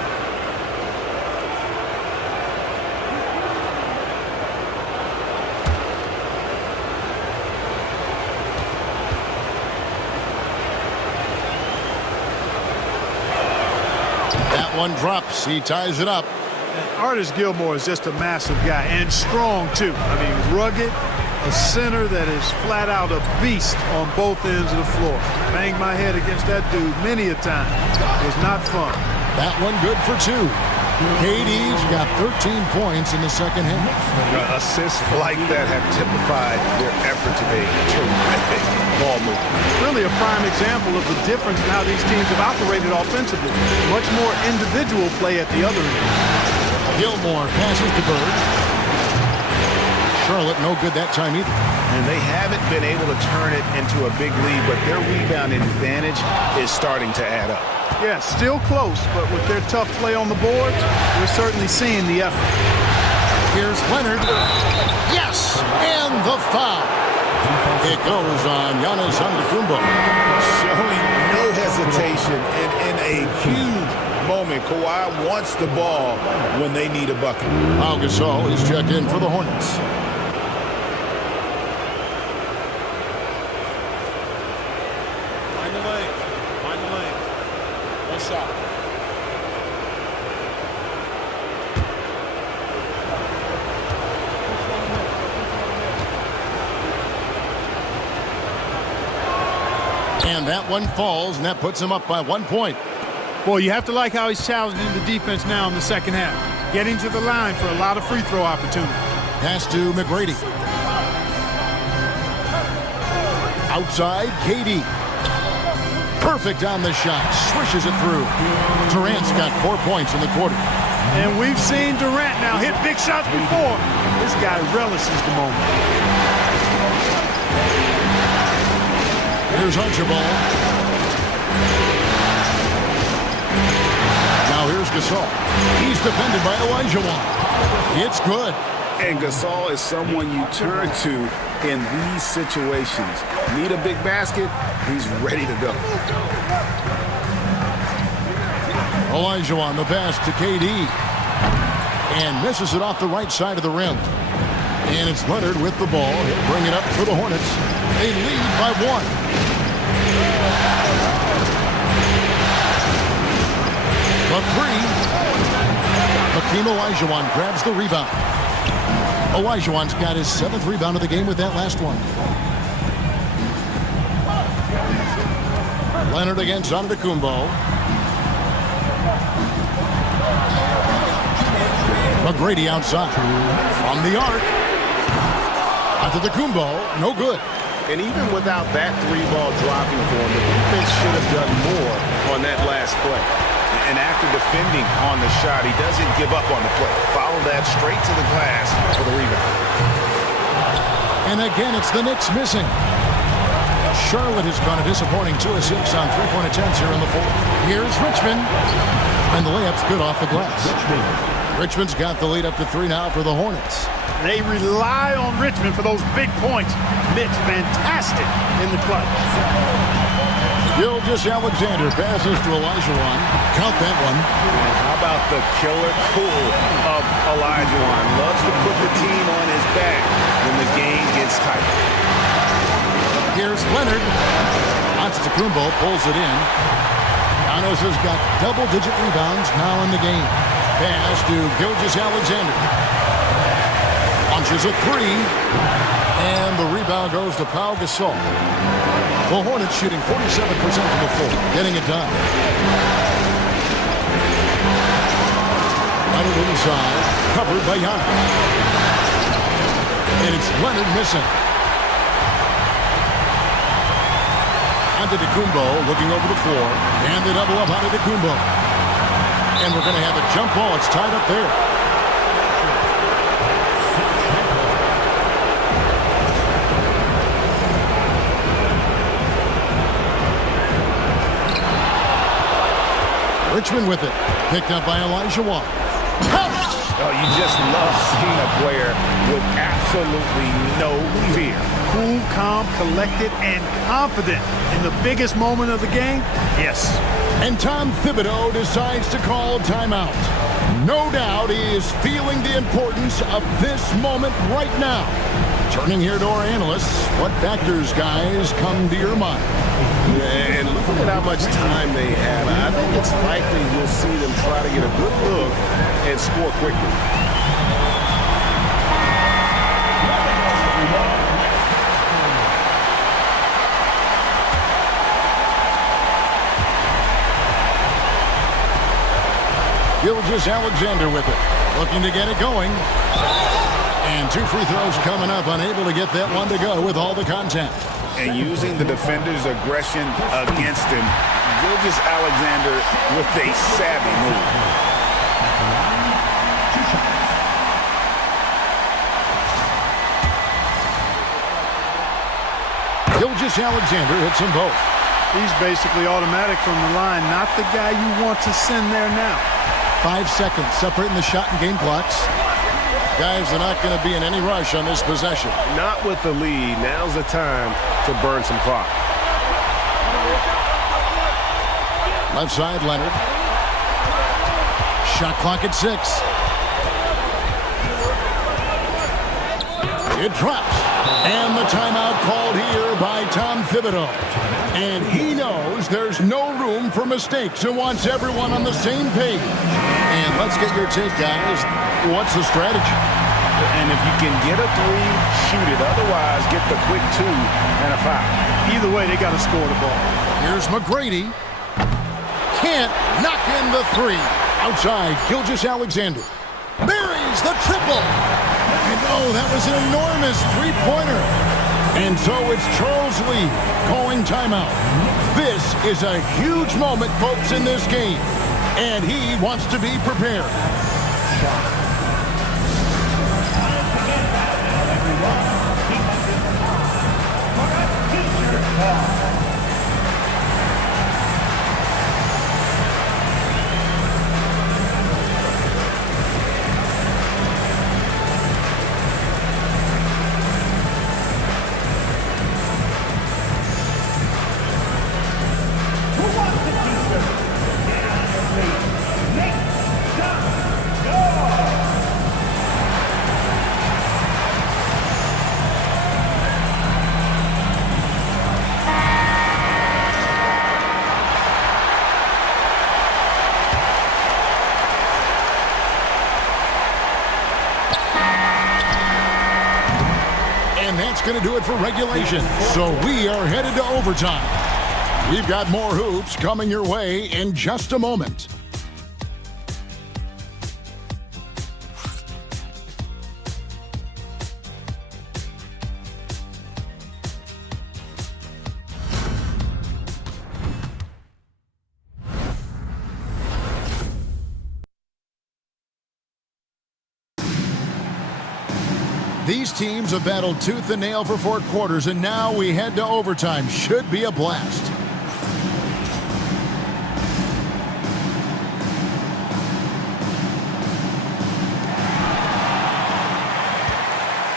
That one drops. He ties it up. And Artis Gilmore is just a massive guy and strong, too. I mean, rugged, a center that is flat out a beast on both ends of the floor. Banged my head against that dude many a time. It was not fun. That one good for 2. KD's got 13 points in the second half. Assists like that have typified their effort today. Terrific. ball movement. Really a prime example of the difference in how these teams have operated offensively. Much more individual play at the other end. Gilmore passes to Bird. Charlotte no good that time either. And they haven't been able to turn it into a big lead, but their rebounding advantage is starting to add up. Yeah, still close, but with their tough play on the boards, we're certainly seeing the effort. Here's Leonard. Yes! And the foul. It goes on Giannis Antetokounmpo. Showing no hesitation and in a huge moment. Kawhi wants the ball when they need a bucket. Pau Gasol is checked in for the Hornets. Find the lane. Find the lane. One shot. And that one falls, and that puts him up by 1 point. Well, you have to like how he's challenging the defense now in the second half. Getting to the line for a lot of free throw opportunity. Pass to McGrady. Outside, KD. Perfect on the shot. Swishes it through. Durant's got 4 points in the quarter. And we've seen Durant now hit big shots before. This guy relishes the moment. Here's Archibald. Now here's Gasol. He's defended by Olajuwon. It's good. And Gasol is someone you turn to in these situations. Need a big basket, he's ready to go. Olajuwon, the pass to KD. And misses it off the right side of the rim. And it's Leonard with the ball. He'll bring it up for the Hornets. They lead by 1. The 3. Hakeem Olajuwon grabs the rebound. Olajuwon's got his 7th rebound of the game with that last one. Leonard against Antetokounmpo. McGrady outside. From the arc. Antetokounmpo, no good. And even without that 3-ball dropping for him, the defense should have done more on that last play. And after defending on the shot, he doesn't give up on the play. Follow that straight to the glass for the rebound. And again, it's the Knicks missing. Charlotte has gone a disappointing 2 of 6 on 3-point attempts here in the fourth. Here's Richmond. And the layup's good off the glass. Richmond's got the lead up to 3 now for the Hornets. They rely on Richmond for those big points. Mitch, fantastic in the clutch. Gilgeous-Alexander passes to Olajuwon. Count that one. And how about the killer cool of Olajuwon? Loves to put the team on his back when the game gets tight. Here's Leonard. Antetokounmpo pulls it in. Giannis has got double-digit rebounds now in the game. Pass to Gilgeous-Alexander. Launches a 3. And the rebound goes to Pau Gasol. The Hornets shooting 47% from the floor, getting it done. Leonard inside, covered by Giannis. And it's Leonard missing. Antetokounmpo looking over the floor, and they double up Antetokounmpo. And we're going to have a jump ball. It's tied up there. Richmond with it. Picked up by Olajuwon. Oh, you just love seeing a player with absolutely no fear. Cool, calm, collected, and confident in the biggest moment of the game? Yes. And Tom Thibodeau decides to call timeout. No doubt he is feeling the importance of this moment right now. Turning here to our analysts, what factors, guys, come to your mind? And looking at how much time they have, I think it's likely we'll see them try to get a good look and score quickly. Gilgeous-Alexander with it, looking to get it going. And 2 free throws coming up, unable to get that one to go with all the contact. and using the defender's aggression against him. Gilgeous-Alexander with a savvy move. Gilgeous-Alexander hits them both. He's basically automatic from the line, not the guy you want to send there now. 5 seconds separating the shot and game clocks. Guys are not going to be in any rush on this possession. Not with the lead. Now's the time to burn some clock. Left side, Leonard. Shot clock at 6. It drops. And the timeout called here by Tom Thibodeau. And he knows there's no room for mistakes and wants everyone on the same page. And let's get your take, guys. What's the strategy? And if you can get a 3, shoot it. Otherwise, get the quick 2 and a foul. Either way, they got to score the ball. Here's McGrady. Can't knock in the 3. Outside, Gilgeous-Alexander. Buries the triple. And oh, that was an enormous three-pointer. And so it's Charles Lee calling timeout. This is a huge moment, folks, in this game. And he wants to be prepared. That's going to do it for regulation. So we are headed to overtime. We've got more hoops coming your way in just a moment. These teams have battled tooth and nail for 4 quarters, and now we head to overtime. Should be a blast.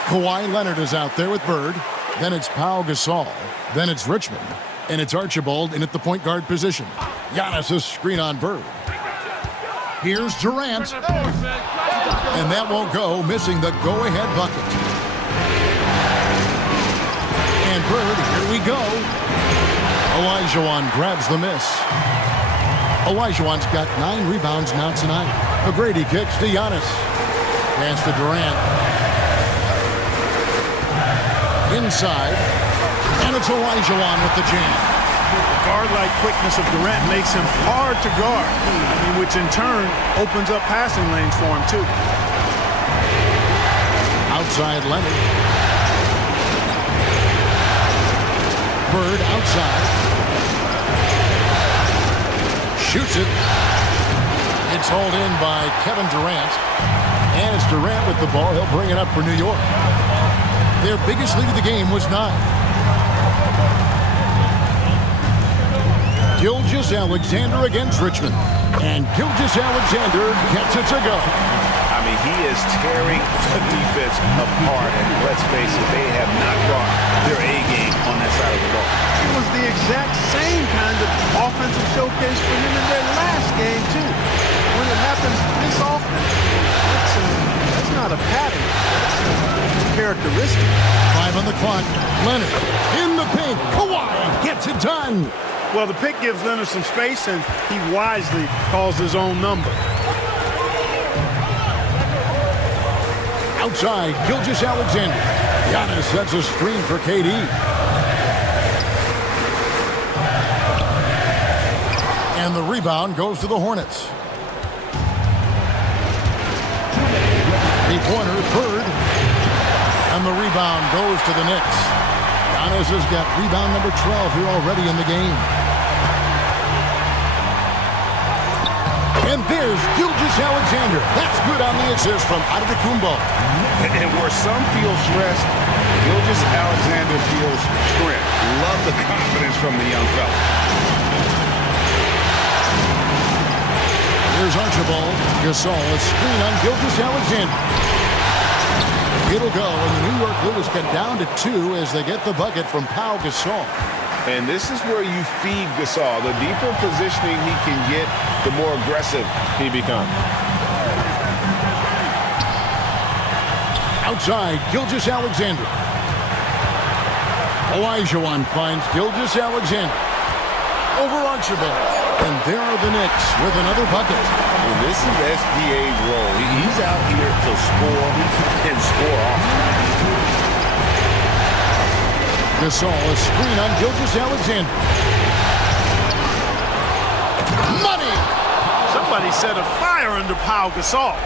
Kawhi Leonard is out there with Bird. Then it's Pau Gasol. Then it's Richmond. And it's Archibald in at the point guard position. Giannis' screen on Bird. Here's Durant. And that won't go, missing the go-ahead bucket. And Bird, here we go. Olajuwon grabs the miss. Olajuwon's got 9 rebounds now tonight. McGrady kicks to Giannis. Pass to Durant. Inside. And it's Olajuwon with the jam. The guard-like quickness of Durant makes him hard to guard, which in turn opens up passing lanes for him, too. Outside Leonard. Bird outside. Shoots it. It's hauled in by Kevin Durant. And it's Durant with the ball. He'll bring it up for New York. Their biggest lead of the game was 9. Gilgeous-Alexander against Richmond. And Gilgeous-Alexander gets it to go. I mean, he is tearing the defense apart. And let's face it, they have not brought their A game on that side of the ball. It was the exact same kind of offensive showcase for him in their last game, too. When it happens this often, that's not a pattern. That's a characteristic. 5 on the clock. Leonard in the paint. Kawhi gets it done. Well, the pick gives Leonard some space, and he wisely calls his own number. Outside, Gilgeous-Alexander. Giannis sets a screen for KD. And the rebound goes to the Hornets. 3-pointer, Bird. And the rebound goes to the Knicks. Giannis has got rebound number 12 here already in the game. And there's Gilgeous-Alexander. That's good on the assist from Antetokounmpo. And where some feel stressed, Gilgeous-Alexander feels strength. Love the confidence from the young fella. Here's Archibald. Gasol, a screen on Gilgeous-Alexander. It'll go, and the New York Blues get down to 2 as they get the bucket from Pau Gasol. And this is where you feed Gasol. The deeper positioning he can get, the more aggressive he becomes. Outside, Gilgeous-Alexander. Olajuwon finds Gilgeous-Alexander. Over Archibald. And there are the Knicks with another bucket. And this is SGA's role. He's out here to score and score often. Gasol, a screen on Gilgeous-Alexander. Money! Somebody set a fire under Pau Gasol.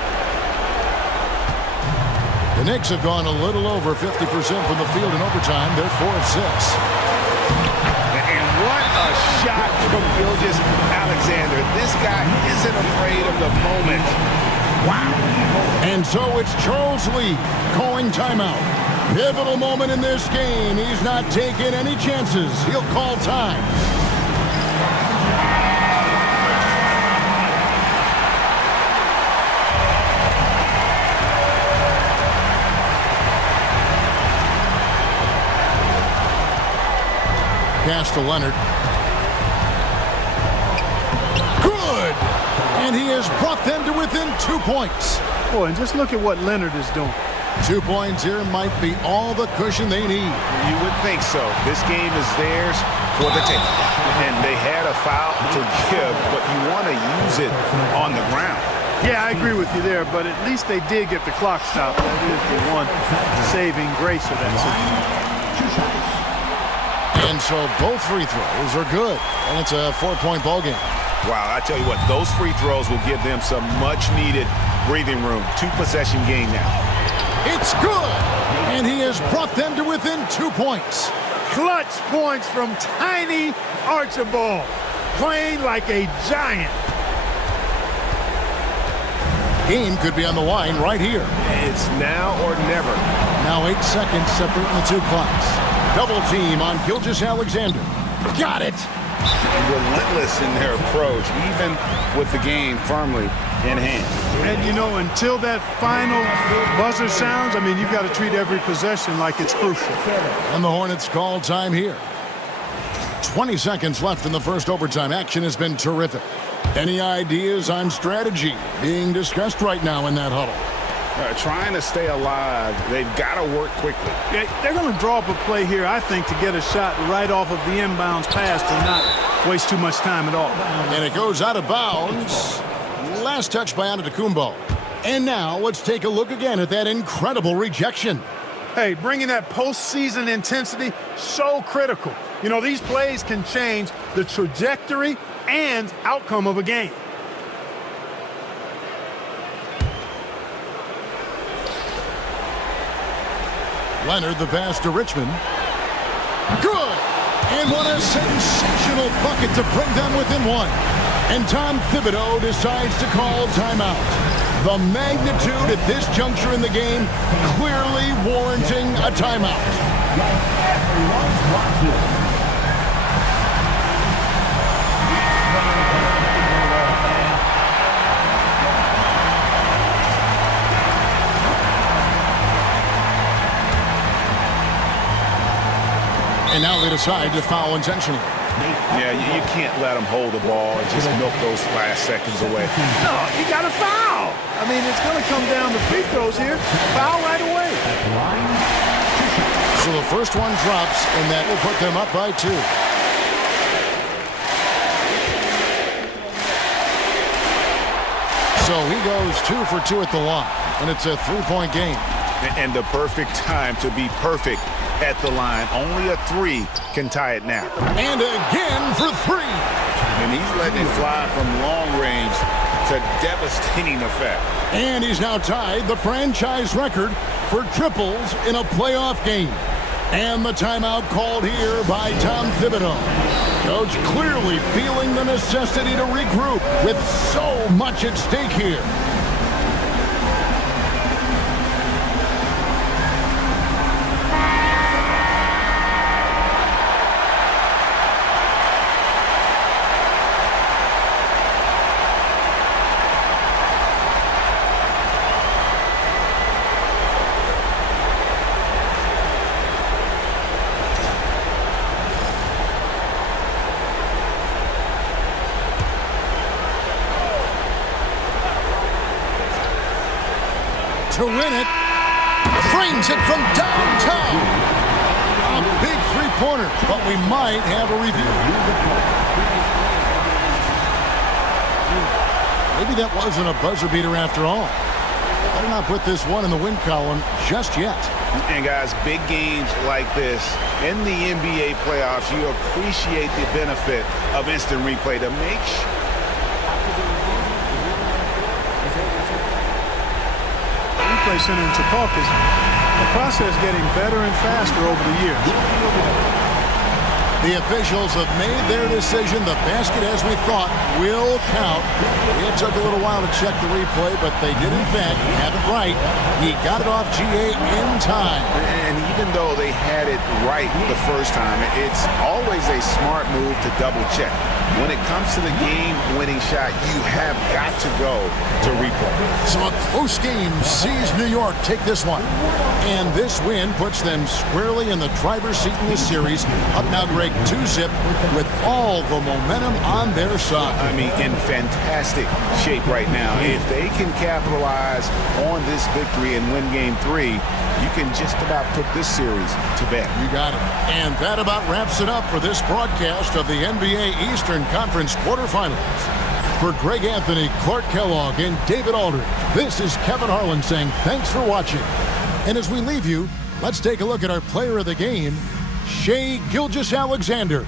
The Knicks have gone a little over 50% from the field in overtime. They're 4 of 6. And what a shot from Gilgeous-Alexander. This guy isn't afraid of the moment. Wow. And so it's Charles Lee calling timeout. Pivotal moment in this game. He's not taking any chances. He'll call time. Pass to Leonard. Good! And he has brought them to within 2 points. Boy, and just look at what Leonard is doing. 2 points here might be all the cushion they need. You would think so. This game is theirs for the taking. And they had a foul to give, but you want to use it on the ground. Yeah, I agree with you there, but at least they did get the clock stopped. That is the one saving grace of that situation. And so both free throws are good. And it's a 4-point ball game. Wow, I tell you what, those free throws will give them some much-needed breathing room. 2-possession game now. It's good! And he has brought them to within 2 points. Clutch points from tiny Archibald, playing like a giant. Game could be on the line right here. It's now or never. Now 8 seconds separating the 2 clocks. Double team on Gilgeous-Alexander. Got it! Relentless in their approach, even with the game firmly in hand. And, you know, until that final buzzer sounds, I mean, you've got to treat every possession like it's crucial. And the Hornets call time here. 20 seconds left in the first overtime. Action has been terrific. Any ideas on strategy being discussed right now in that huddle? Trying to stay alive. They've got to work quickly. Yeah, they're going to draw up a play here, I think, to get a shot right off of the inbounds pass to not waste too much time at all. And it goes out of bounds. Last touch by Antetokounmpo. And now let's take a look again at that incredible rejection. Hey, bringing that postseason intensity, so critical. You know, these plays can change the trajectory and outcome of a game. Leonard, the pass to Richmond. Good! And what a sensational bucket to bring them within 1. And Tom Thibodeau decides to call timeout. The magnitude at this juncture in the game clearly warranting a timeout. Everyone's watching. And now they decide to foul intentionally. Yeah, you can't let them hold the ball and just milk those last seconds away. No, you got to foul. I mean, it's going to come down to free throws here. Foul right away. So the first one drops, and that will put them up by 2. So he goes 2 for 2 at the line, and it's a 3-point game. And the perfect time to be perfect at the line. Only a 3 can tie it now. And again for 3. And he's letting it fly from long range to devastating effect. And he's now tied the franchise record for triples in a playoff game. And the timeout called here by Tom Thibodeau. Coach clearly feeling the necessity to regroup with so much at stake here. To win it, frames it from downtown. A big three-pointer, but we might have a review. Maybe that wasn't a buzzer beater after all. Better not put this one in the win column just yet. And guys, big games like this in the NBA playoffs, you appreciate the benefit of instant replay to make sure. Replay center in Secaucus, the process getting better and faster over the years. The officials have made their decision. The basket, as we thought, will count. It took a little while to check the replay, but they did, in fact, have it right. He got it off GA in time. And even though they had it right the first time, it's always a smart move to double check. When it comes to the game-winning shot, you have got to go to replay. So a close game sees New York take this one. And this win puts them squarely in the driver's seat in this series. Up now, Greg, 2-zip with all the momentum on their side. I mean, in fantastic shape right now. If they can capitalize on this victory and win Game 3, you can just about put this series to bed. You got it. And that about wraps it up for this broadcast of the NBA Eastern Conference quarterfinals. For Greg Anthony, Clark Kellogg, and David Aldridge, this is Kevin Harlan saying thanks for watching. And as we leave you, let's take a look at our player of the game, Shai Gilgeous-Alexander.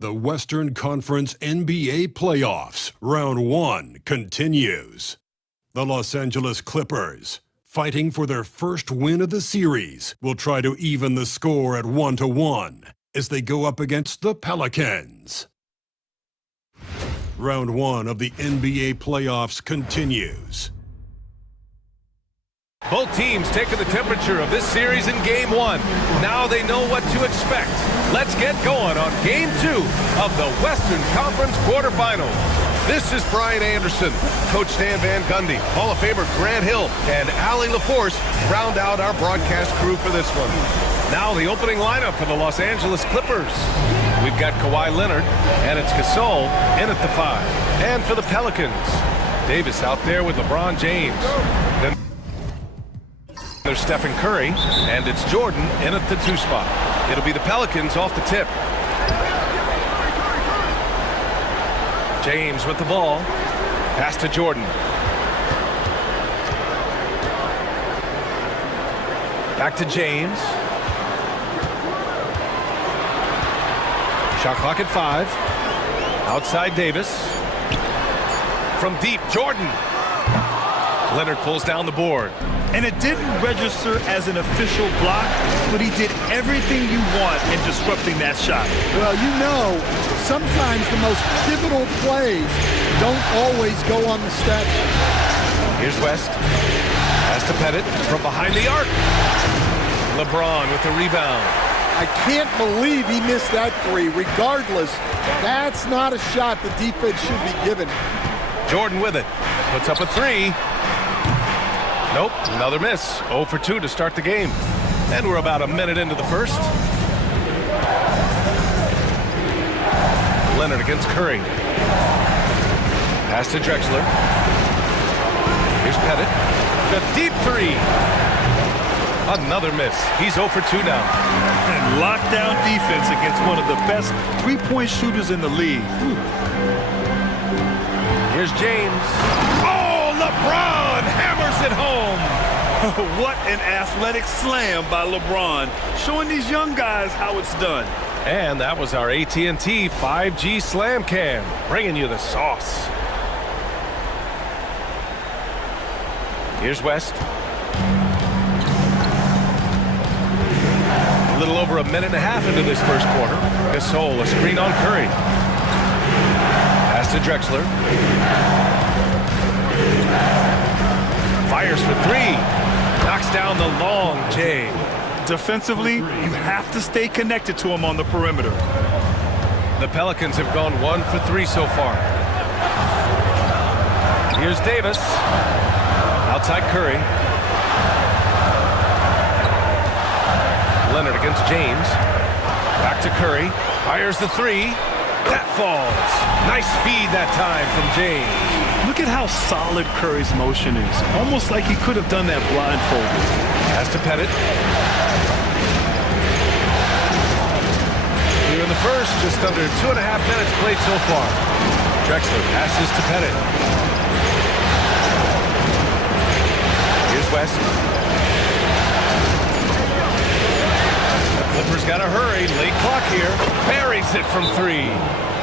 The Western Conference NBA Playoffs, Round 1 continues. The Los Angeles Clippers, fighting for their first win of the series, will try to even the score at 1-1 as they go up against the Pelicans. Round 1 of the NBA Playoffs continues. Both teams taking the temperature of this series in Game 1. Now they know what to expect. Let's get going on Game 2 of the Western Conference quarterfinals. This is Brian Anderson. Coach Stan Van Gundy, Hall of Famer Grant Hill, and Allie LaForce round out our broadcast crew for this one. Now the opening lineup for the Los Angeles Clippers. We've got Kawhi Leonard, and it's Gasol in at the 5. And for the Pelicans, Davis out there with LeBron James. Then there's Stephen Curry, and it's Jordan in at the 2 spot. It'll be the Pelicans off the tip. James with the ball. Pass to Jordan. Back to James. Shot clock at 5. Outside Davis. From deep, Jordan. Leonard pulls down the board. And it didn't register as an official block, but he did everything you want in disrupting that shot. Well, you know, sometimes the most pivotal plays don't always go on the stat sheet. Here's West. Pass to Pettit from behind the arc. LeBron with the rebound. I can't believe he missed that 3. Regardless, that's not a shot the defense should be given. Jordan with it. Puts up a 3. Nope, another miss. 0 for 2 to start the game. And we're about a minute into the first. Leonard against Curry. Pass to Drexler. Here's Pettit. The deep three. Another miss. He's 0 for 2 now. And lockdown defense against one of the best three-point shooters in the league. Here's James. Oh, LeBron hammers it home. What an athletic slam by LeBron, showing these young guys how it's done. And that was our AT&T 5G Slam Cam, bringing you the sauce. Here's West. A little over a minute and a half into this first quarter. Gasol, a screen on Curry. Pass to Drexler. Fires for three. Knocks down the long J. Defensively, you have to stay connected to him on the perimeter. The Pelicans have gone 1 for 3 so far. Here's Davis. Outside Curry. Leonard against James. Back to Curry. Fires the three. That falls. Nice feed that time from James. Look at how solid Curry's motion is. Almost like he could have done that blindfolded. Pass to Pettit. Here in the first, just under 2.5 minutes played so far. Drexler passes to Pettit. Here's West. The Clippers got to hurry. Late clock here. Buries it from three.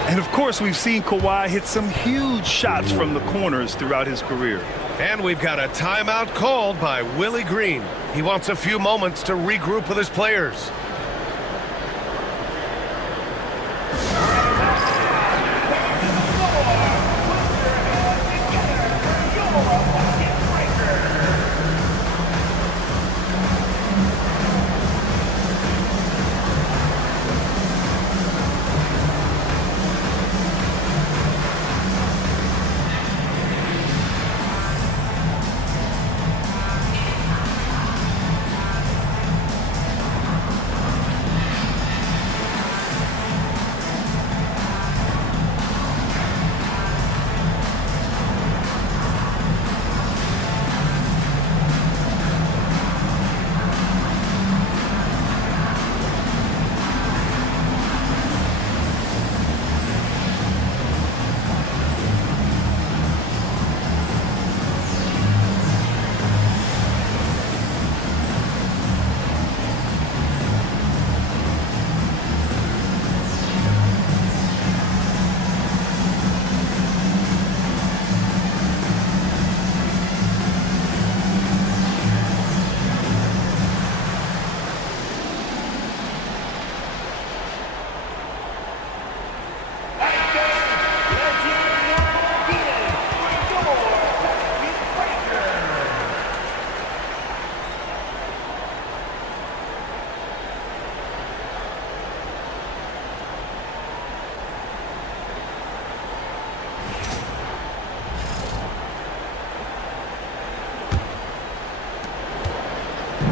And of course, we've seen Kawhi hit some huge shots from the corners throughout his career. And we've got a timeout called by Willie Green. He wants a few moments to regroup with his players.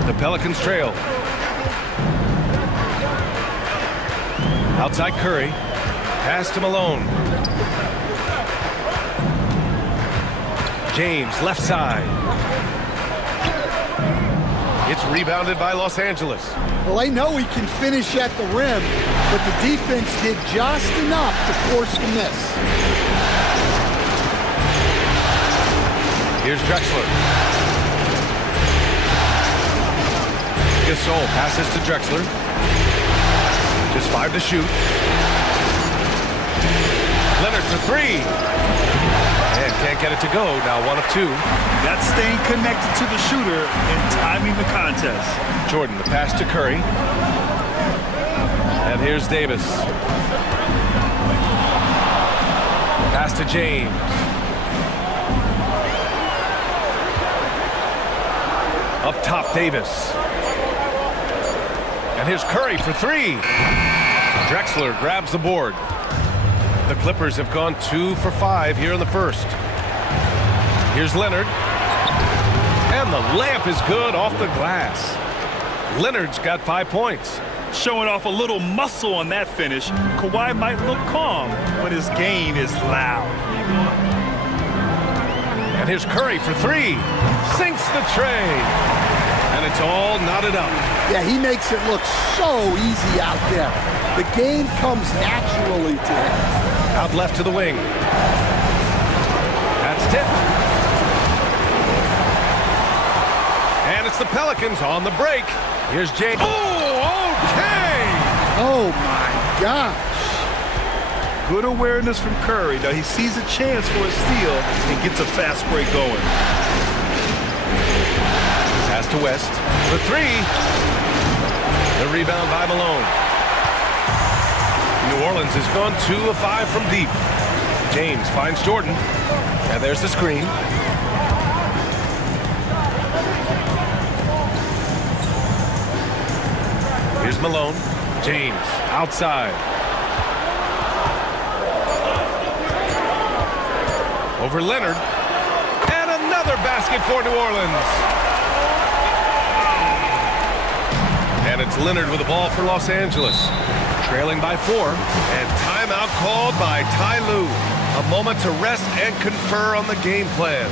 The Pelicans trail. Outside Curry. Pass to Malone. James, left side. It's rebounded by Los Angeles. Well, they know he can finish at the rim, but the defense did just enough to force the miss. Here's Drexler. Gasol passes to Drexler. Just 5 to shoot. Leonard for three. And can't get it to go. Now 1 of 2. That's staying connected to the shooter and timing the contest. Jordan, the pass to Curry. And here's Davis. Pass to James. Up top, Davis. And here's Curry for three. Drexler grabs the board. The Clippers have gone 2 for 5 here in the first. Here's Leonard. And the layup is good off the glass. Leonard's got 5 points. showing off a little muscle on that finish. Kawhi might look calm, but his game is loud. And here's Curry for three. Sinks the tray. And it's all knotted up. Yeah, he makes it look so easy out there. The game comes naturally to him. Out left to the wing. That's tipped. And it's the Pelicans on the break. Here's Jay. Oh, okay! Oh, my gosh. Good awareness from Curry. Now he sees a chance for a steal and gets a fast break going. Pass to West for three. The rebound by Malone. New Orleans has gone 2 of 5 from deep. James finds Jordan. And there's the screen. Here's Malone. James outside. Over Leonard. And another basket for New Orleans. And it's Leonard with the ball for Los Angeles. Trailing by 4. And timeout called by Ty Lue. A moment to rest and confer on the game plan.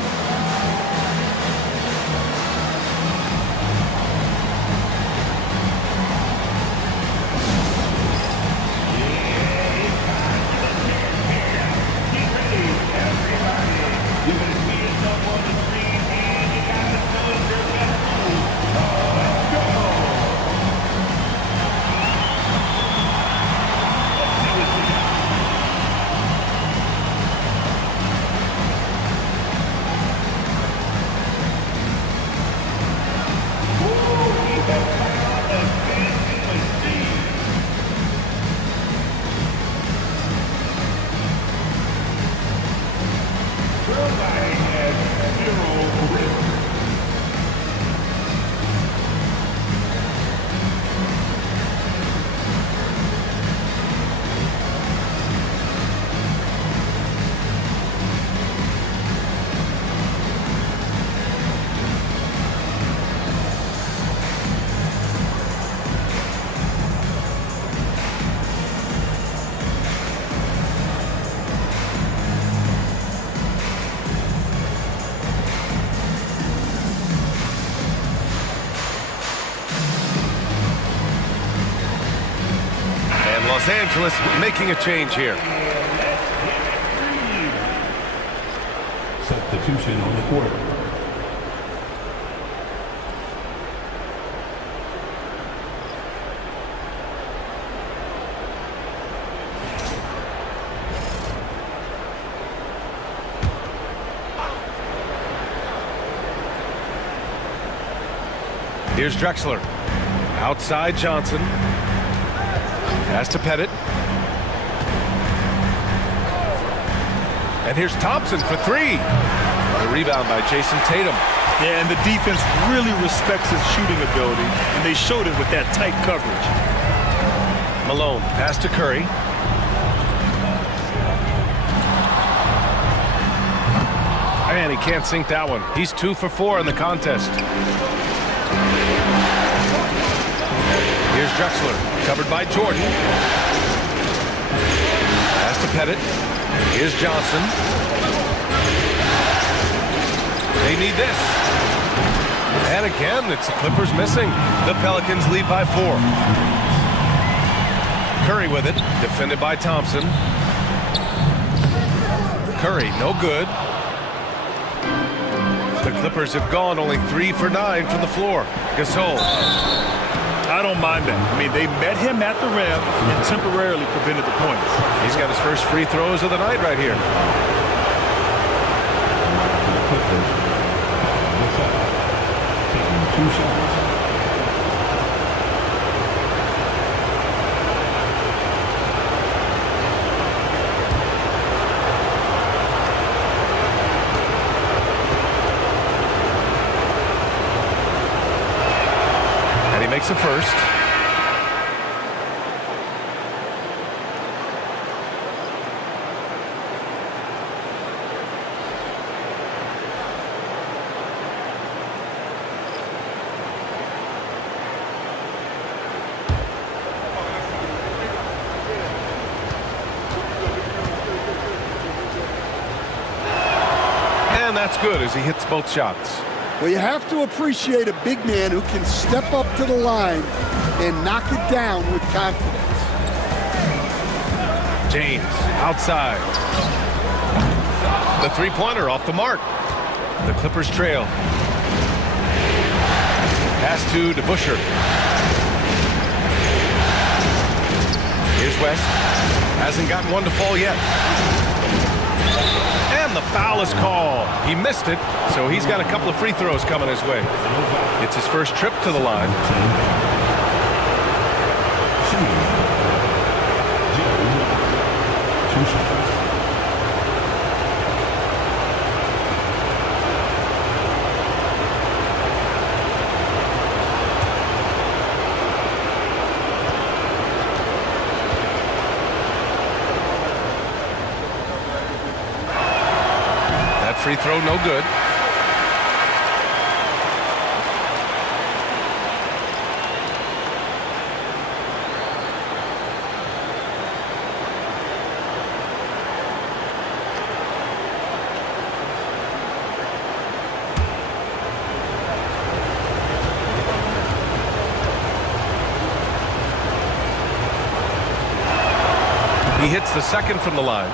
Los Angeles making a change here. Substitution on the court. Here's Drexler. Outside Johnson. Pass to Pettit. And here's Thompson for three. The rebound by Jason Tatum. Yeah, and the defense really respects his shooting ability, and they showed it with that tight coverage. Malone, pass to Curry. And he can't sink that one. He's 2 for 4 in the contest. Here's Drexler, covered by Jordan. Pass to Pettit. Here's Johnson. They need this. And again, it's the Clippers missing. The Pelicans lead by 4. Curry with it, defended by Thompson. Curry, no good. The Clippers have gone only 3 for 9 from the floor. Gasol. I don't mind that. I mean, they met him at the rim and temporarily prevented the points. He's got his first free throws of the night right here. Taking 2 shots. Makes a first. that's good as he hits both shots. Well, you have to appreciate a big man who can step up to the line and knock it down with confidence. James outside. The three-pointer off the mark. The Clippers trail. Pass to DeBusschere. Here's West. Hasn't gotten one to fall yet. And the foul is called. He missed it, so he's got a couple of free throws coming his way. It's his first trip to the line. Free throw, no good. He hits the second from the line.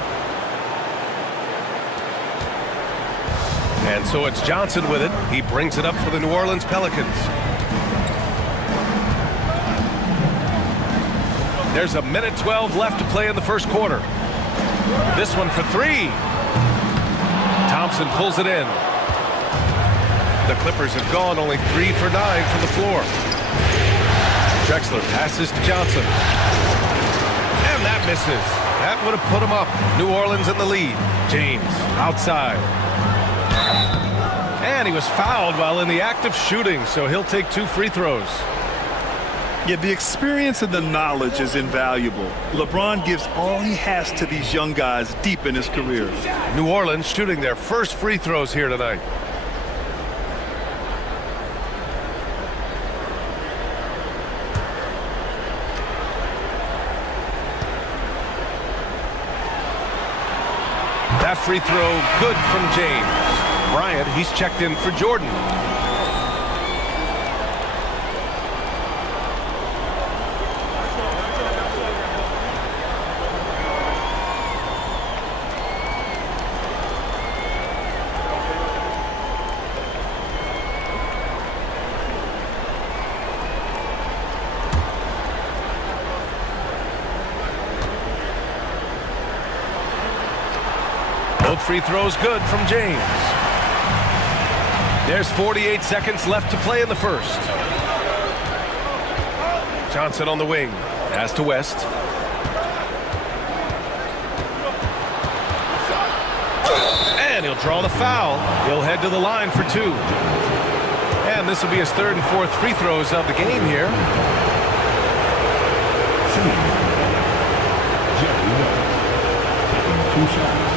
And so it's Johnson with it. He brings it up for the New Orleans Pelicans. There's 1:12 left to play in the first quarter. This one for three. Thompson pulls it in. The Clippers have gone only 3 for 9 from the floor. Drexler passes to Johnson. And that misses. That would have put him up. New Orleans in the lead. James outside. And he was fouled while in the act of shooting, so he'll take 2 free throws. Yeah, the experience and the knowledge is invaluable. LeBron gives all he has to these young guys deep in his career. New Orleans shooting their first free throws here tonight. That free throw good from James. Bryant, he's checked in for Jordan. Both free throws good from James. There's 48 seconds left to play in the first. Johnson on the wing. Pass to West. And he'll draw the foul. He'll head to the line for 2. And this will be his 3rd and 4th free throws of the game here. Taking 2 shots.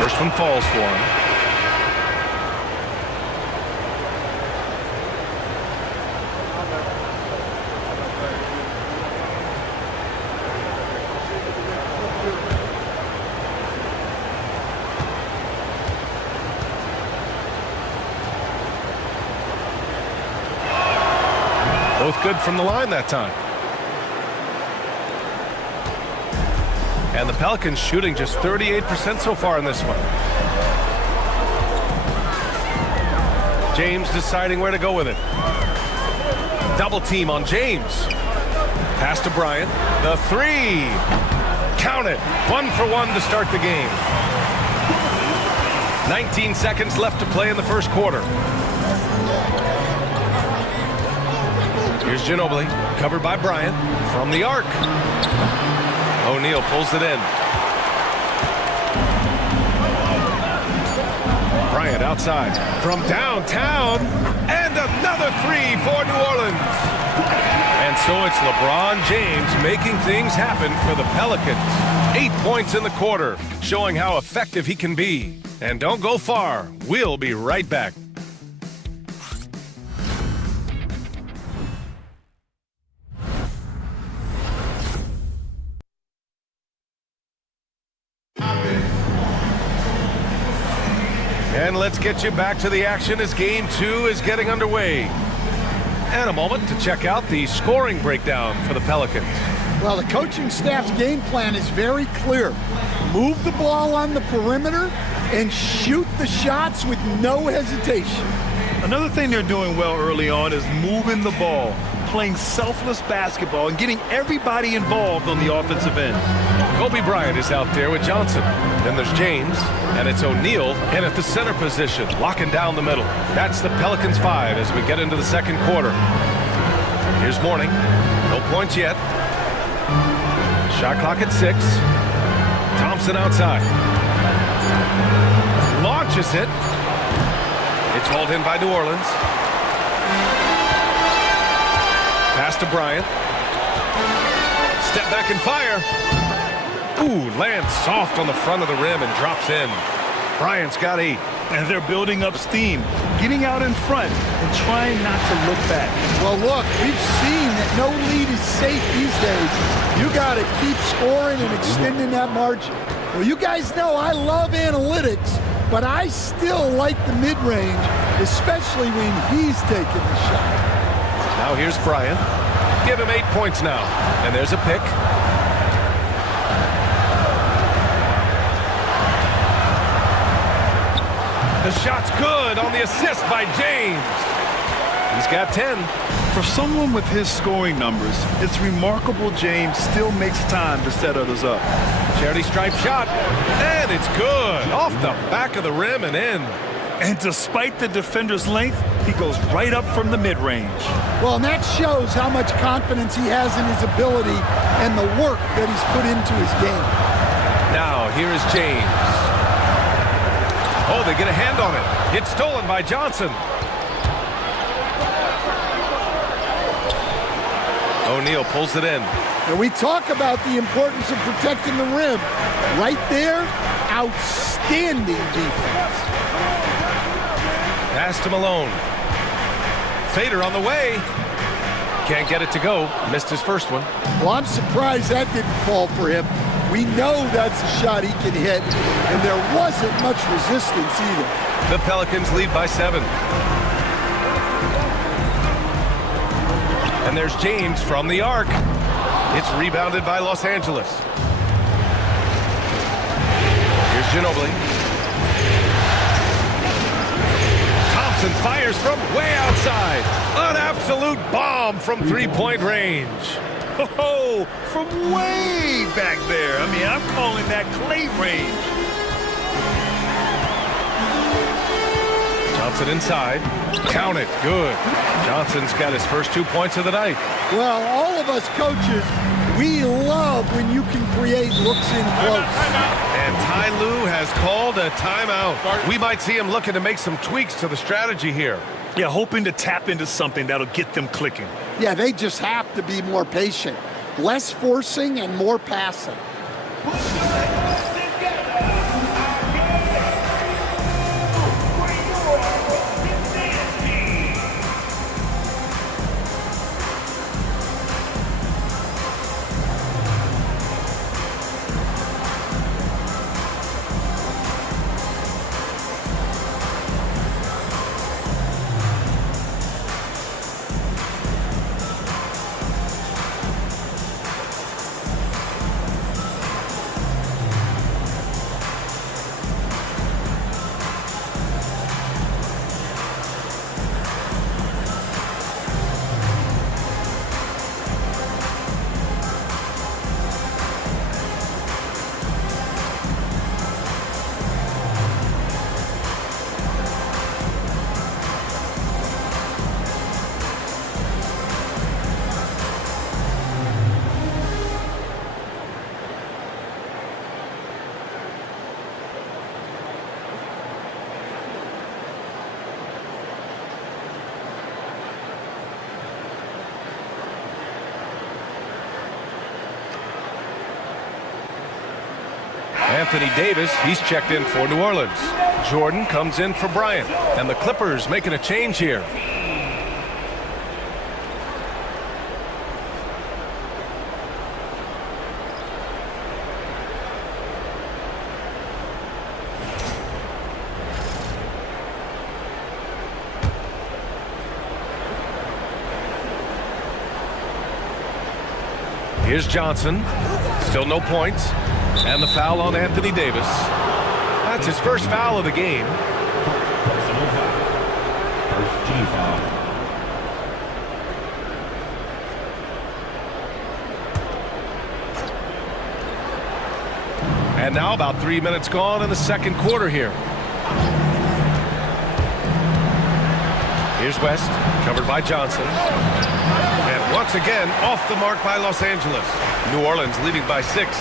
First one falls for him. Both good from the line that time. And the Pelicans shooting just 38% so far in this one. James deciding where to go with it. Double team on James. Pass to Bryant. The 3. Count it. 1 for 1 to start the game. 19 seconds left to play in the first quarter. Here's Ginobili, covered by Bryant from the arc. O'Neal pulls it in. Bryant outside from downtown, and another 3 for New Orleans. And so it's LeBron James making things happen for the Pelicans. 8 points in the quarter, showing how effective he can be. And don't go far. We'll be right back. And let's get you back to the action as Game 2 is getting underway. And a moment to check out the scoring breakdown for the Pelicans. Well, the coaching staff's game plan is very clear. Move the ball on the perimeter and shoot the shots with no hesitation. Another thing they're doing well early on is moving the ball, playing selfless basketball, and getting everybody involved on the offensive end. Kobe Bryant is out there with Johnson. Then there's James, and it's O'Neal in at the center position, locking down the middle. That's the Pelicans 5 as we get into the second quarter. Here's Mourning. No points yet. Shot clock at 6. Thompson outside. Launches it. It's hauled in by New Orleans. Pass to Bryant. Step back and fire. Ooh, lands soft on the front of the rim and drops in. Bryant's got 8. And they're building up steam, getting out in front and trying not to look back. Well, look, we've seen that no lead is safe these days. You got to keep scoring and extending that margin. Well, you guys know I love analytics, but I still like the mid-range, especially when he's taking the shot. Now here's Bryant. Give him 8 points now. And there's a pick. The shot's good on the assist by James. He's got 10. For someone with his scoring numbers, it's remarkable James still makes time to set others up. Charity stripe shot, and it's good. Off the back of the rim and in. And despite the defender's length, he goes right up from the mid-range. Well, and that shows how much confidence he has in his ability and the work that he's put into his game. Now, here is James. Oh, they get a hand on it. It's stolen by Johnson. O'Neal pulls it in. And we talk about the importance of protecting the rim. Right there, outstanding defense. Pass to Malone. Fader on the way. Can't get it to go. Missed his first one. Well, I'm surprised that didn't fall for him. We know that's a shot he can hit, and there wasn't much resistance either. The Pelicans lead by 7. And there's James from the arc. It's rebounded by Los Angeles. Here's Ginobili. Thompson fires from way outside. An absolute bomb from three-point range. Oh, from way back there. I mean, I'm calling that clay range. Johnson inside. Count it. Good. Johnson's got his first 2 points of the night. Well, all of us coaches, we love when you can create looks in close. And Ty Lue has called a timeout. We might see him looking to make some tweaks to the strategy here. Yeah, hoping to tap into something that'll get them clicking. Yeah, they just have to be more patient. Less forcing and more passing. Anthony Davis, he's checked in for New Orleans. Jordan comes in for Bryant, and the Clippers making a change here. Here's Johnson. Still no points. And the foul on Anthony Davis. That's his first foul of the game. Personal foul. First team foul. And now about 3 minutes gone in the second quarter here. Here's West, covered by Johnson. And once again, off the mark by Los Angeles. New Orleans leading by 6.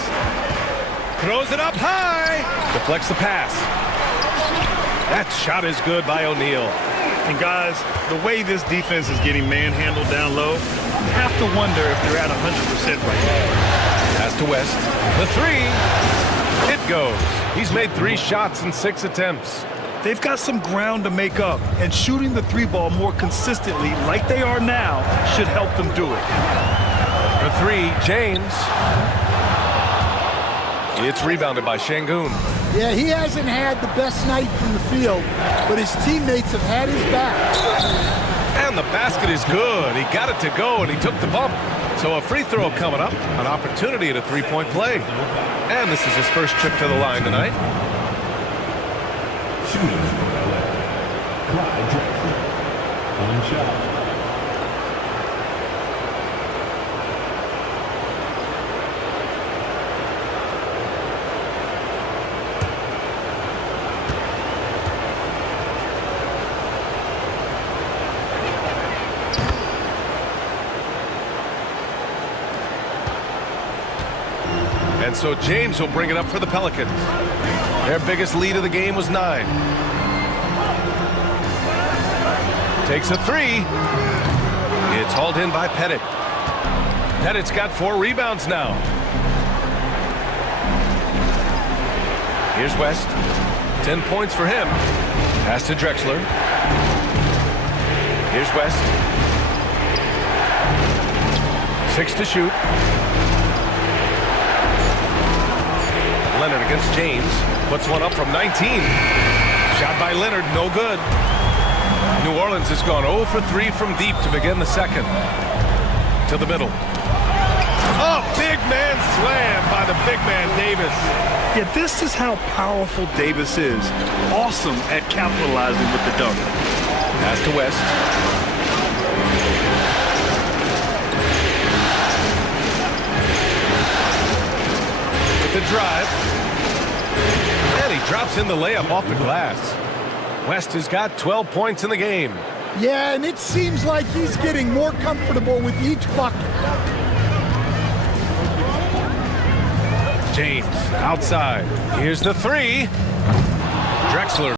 Throws it up high. Deflects the pass. That shot is good by O'Neal. And guys, the way this defense is getting manhandled down low, you have to wonder if they're at 100% right now. Pass to West. The 3. It goes. He's made 3 shots in 6 attempts. They've got some ground to make up, and shooting the 3-ball more consistently like they are now should help them do it. For 3, James. It's rebounded by Şengün. Yeah, he hasn't had the best night from the field, but his teammates have had his back. And the basket is good. He got it to go, and he took the bump. So a free throw coming up, an opportunity at a 3-point play. And this is his first trip to the line tonight. Shooting for LA. Clyde Drexler. One shot. And so James will bring it up for the Pelicans. Their biggest lead of the game was 9. Takes a 3. It's hauled in by Pettit. Pettit's got 4 rebounds now. Here's West. 10 points for him. Pass to Drexler. Here's West. 6 to shoot. Leonard against James. Puts one up from 19. Shot by Leonard, no good. New Orleans has gone 0 for 3 from deep to begin the second. To the middle. Oh, big man slam by the big man Davis. Yeah, this is how powerful Davis is. Awesome at capitalizing with the dunk. Pass to West. With the drive. And he drops in the layup off the glass. West has got 12 points in the game. Yeah, and it seems like he's getting more comfortable with each bucket. James outside. Here's the 3. Drexler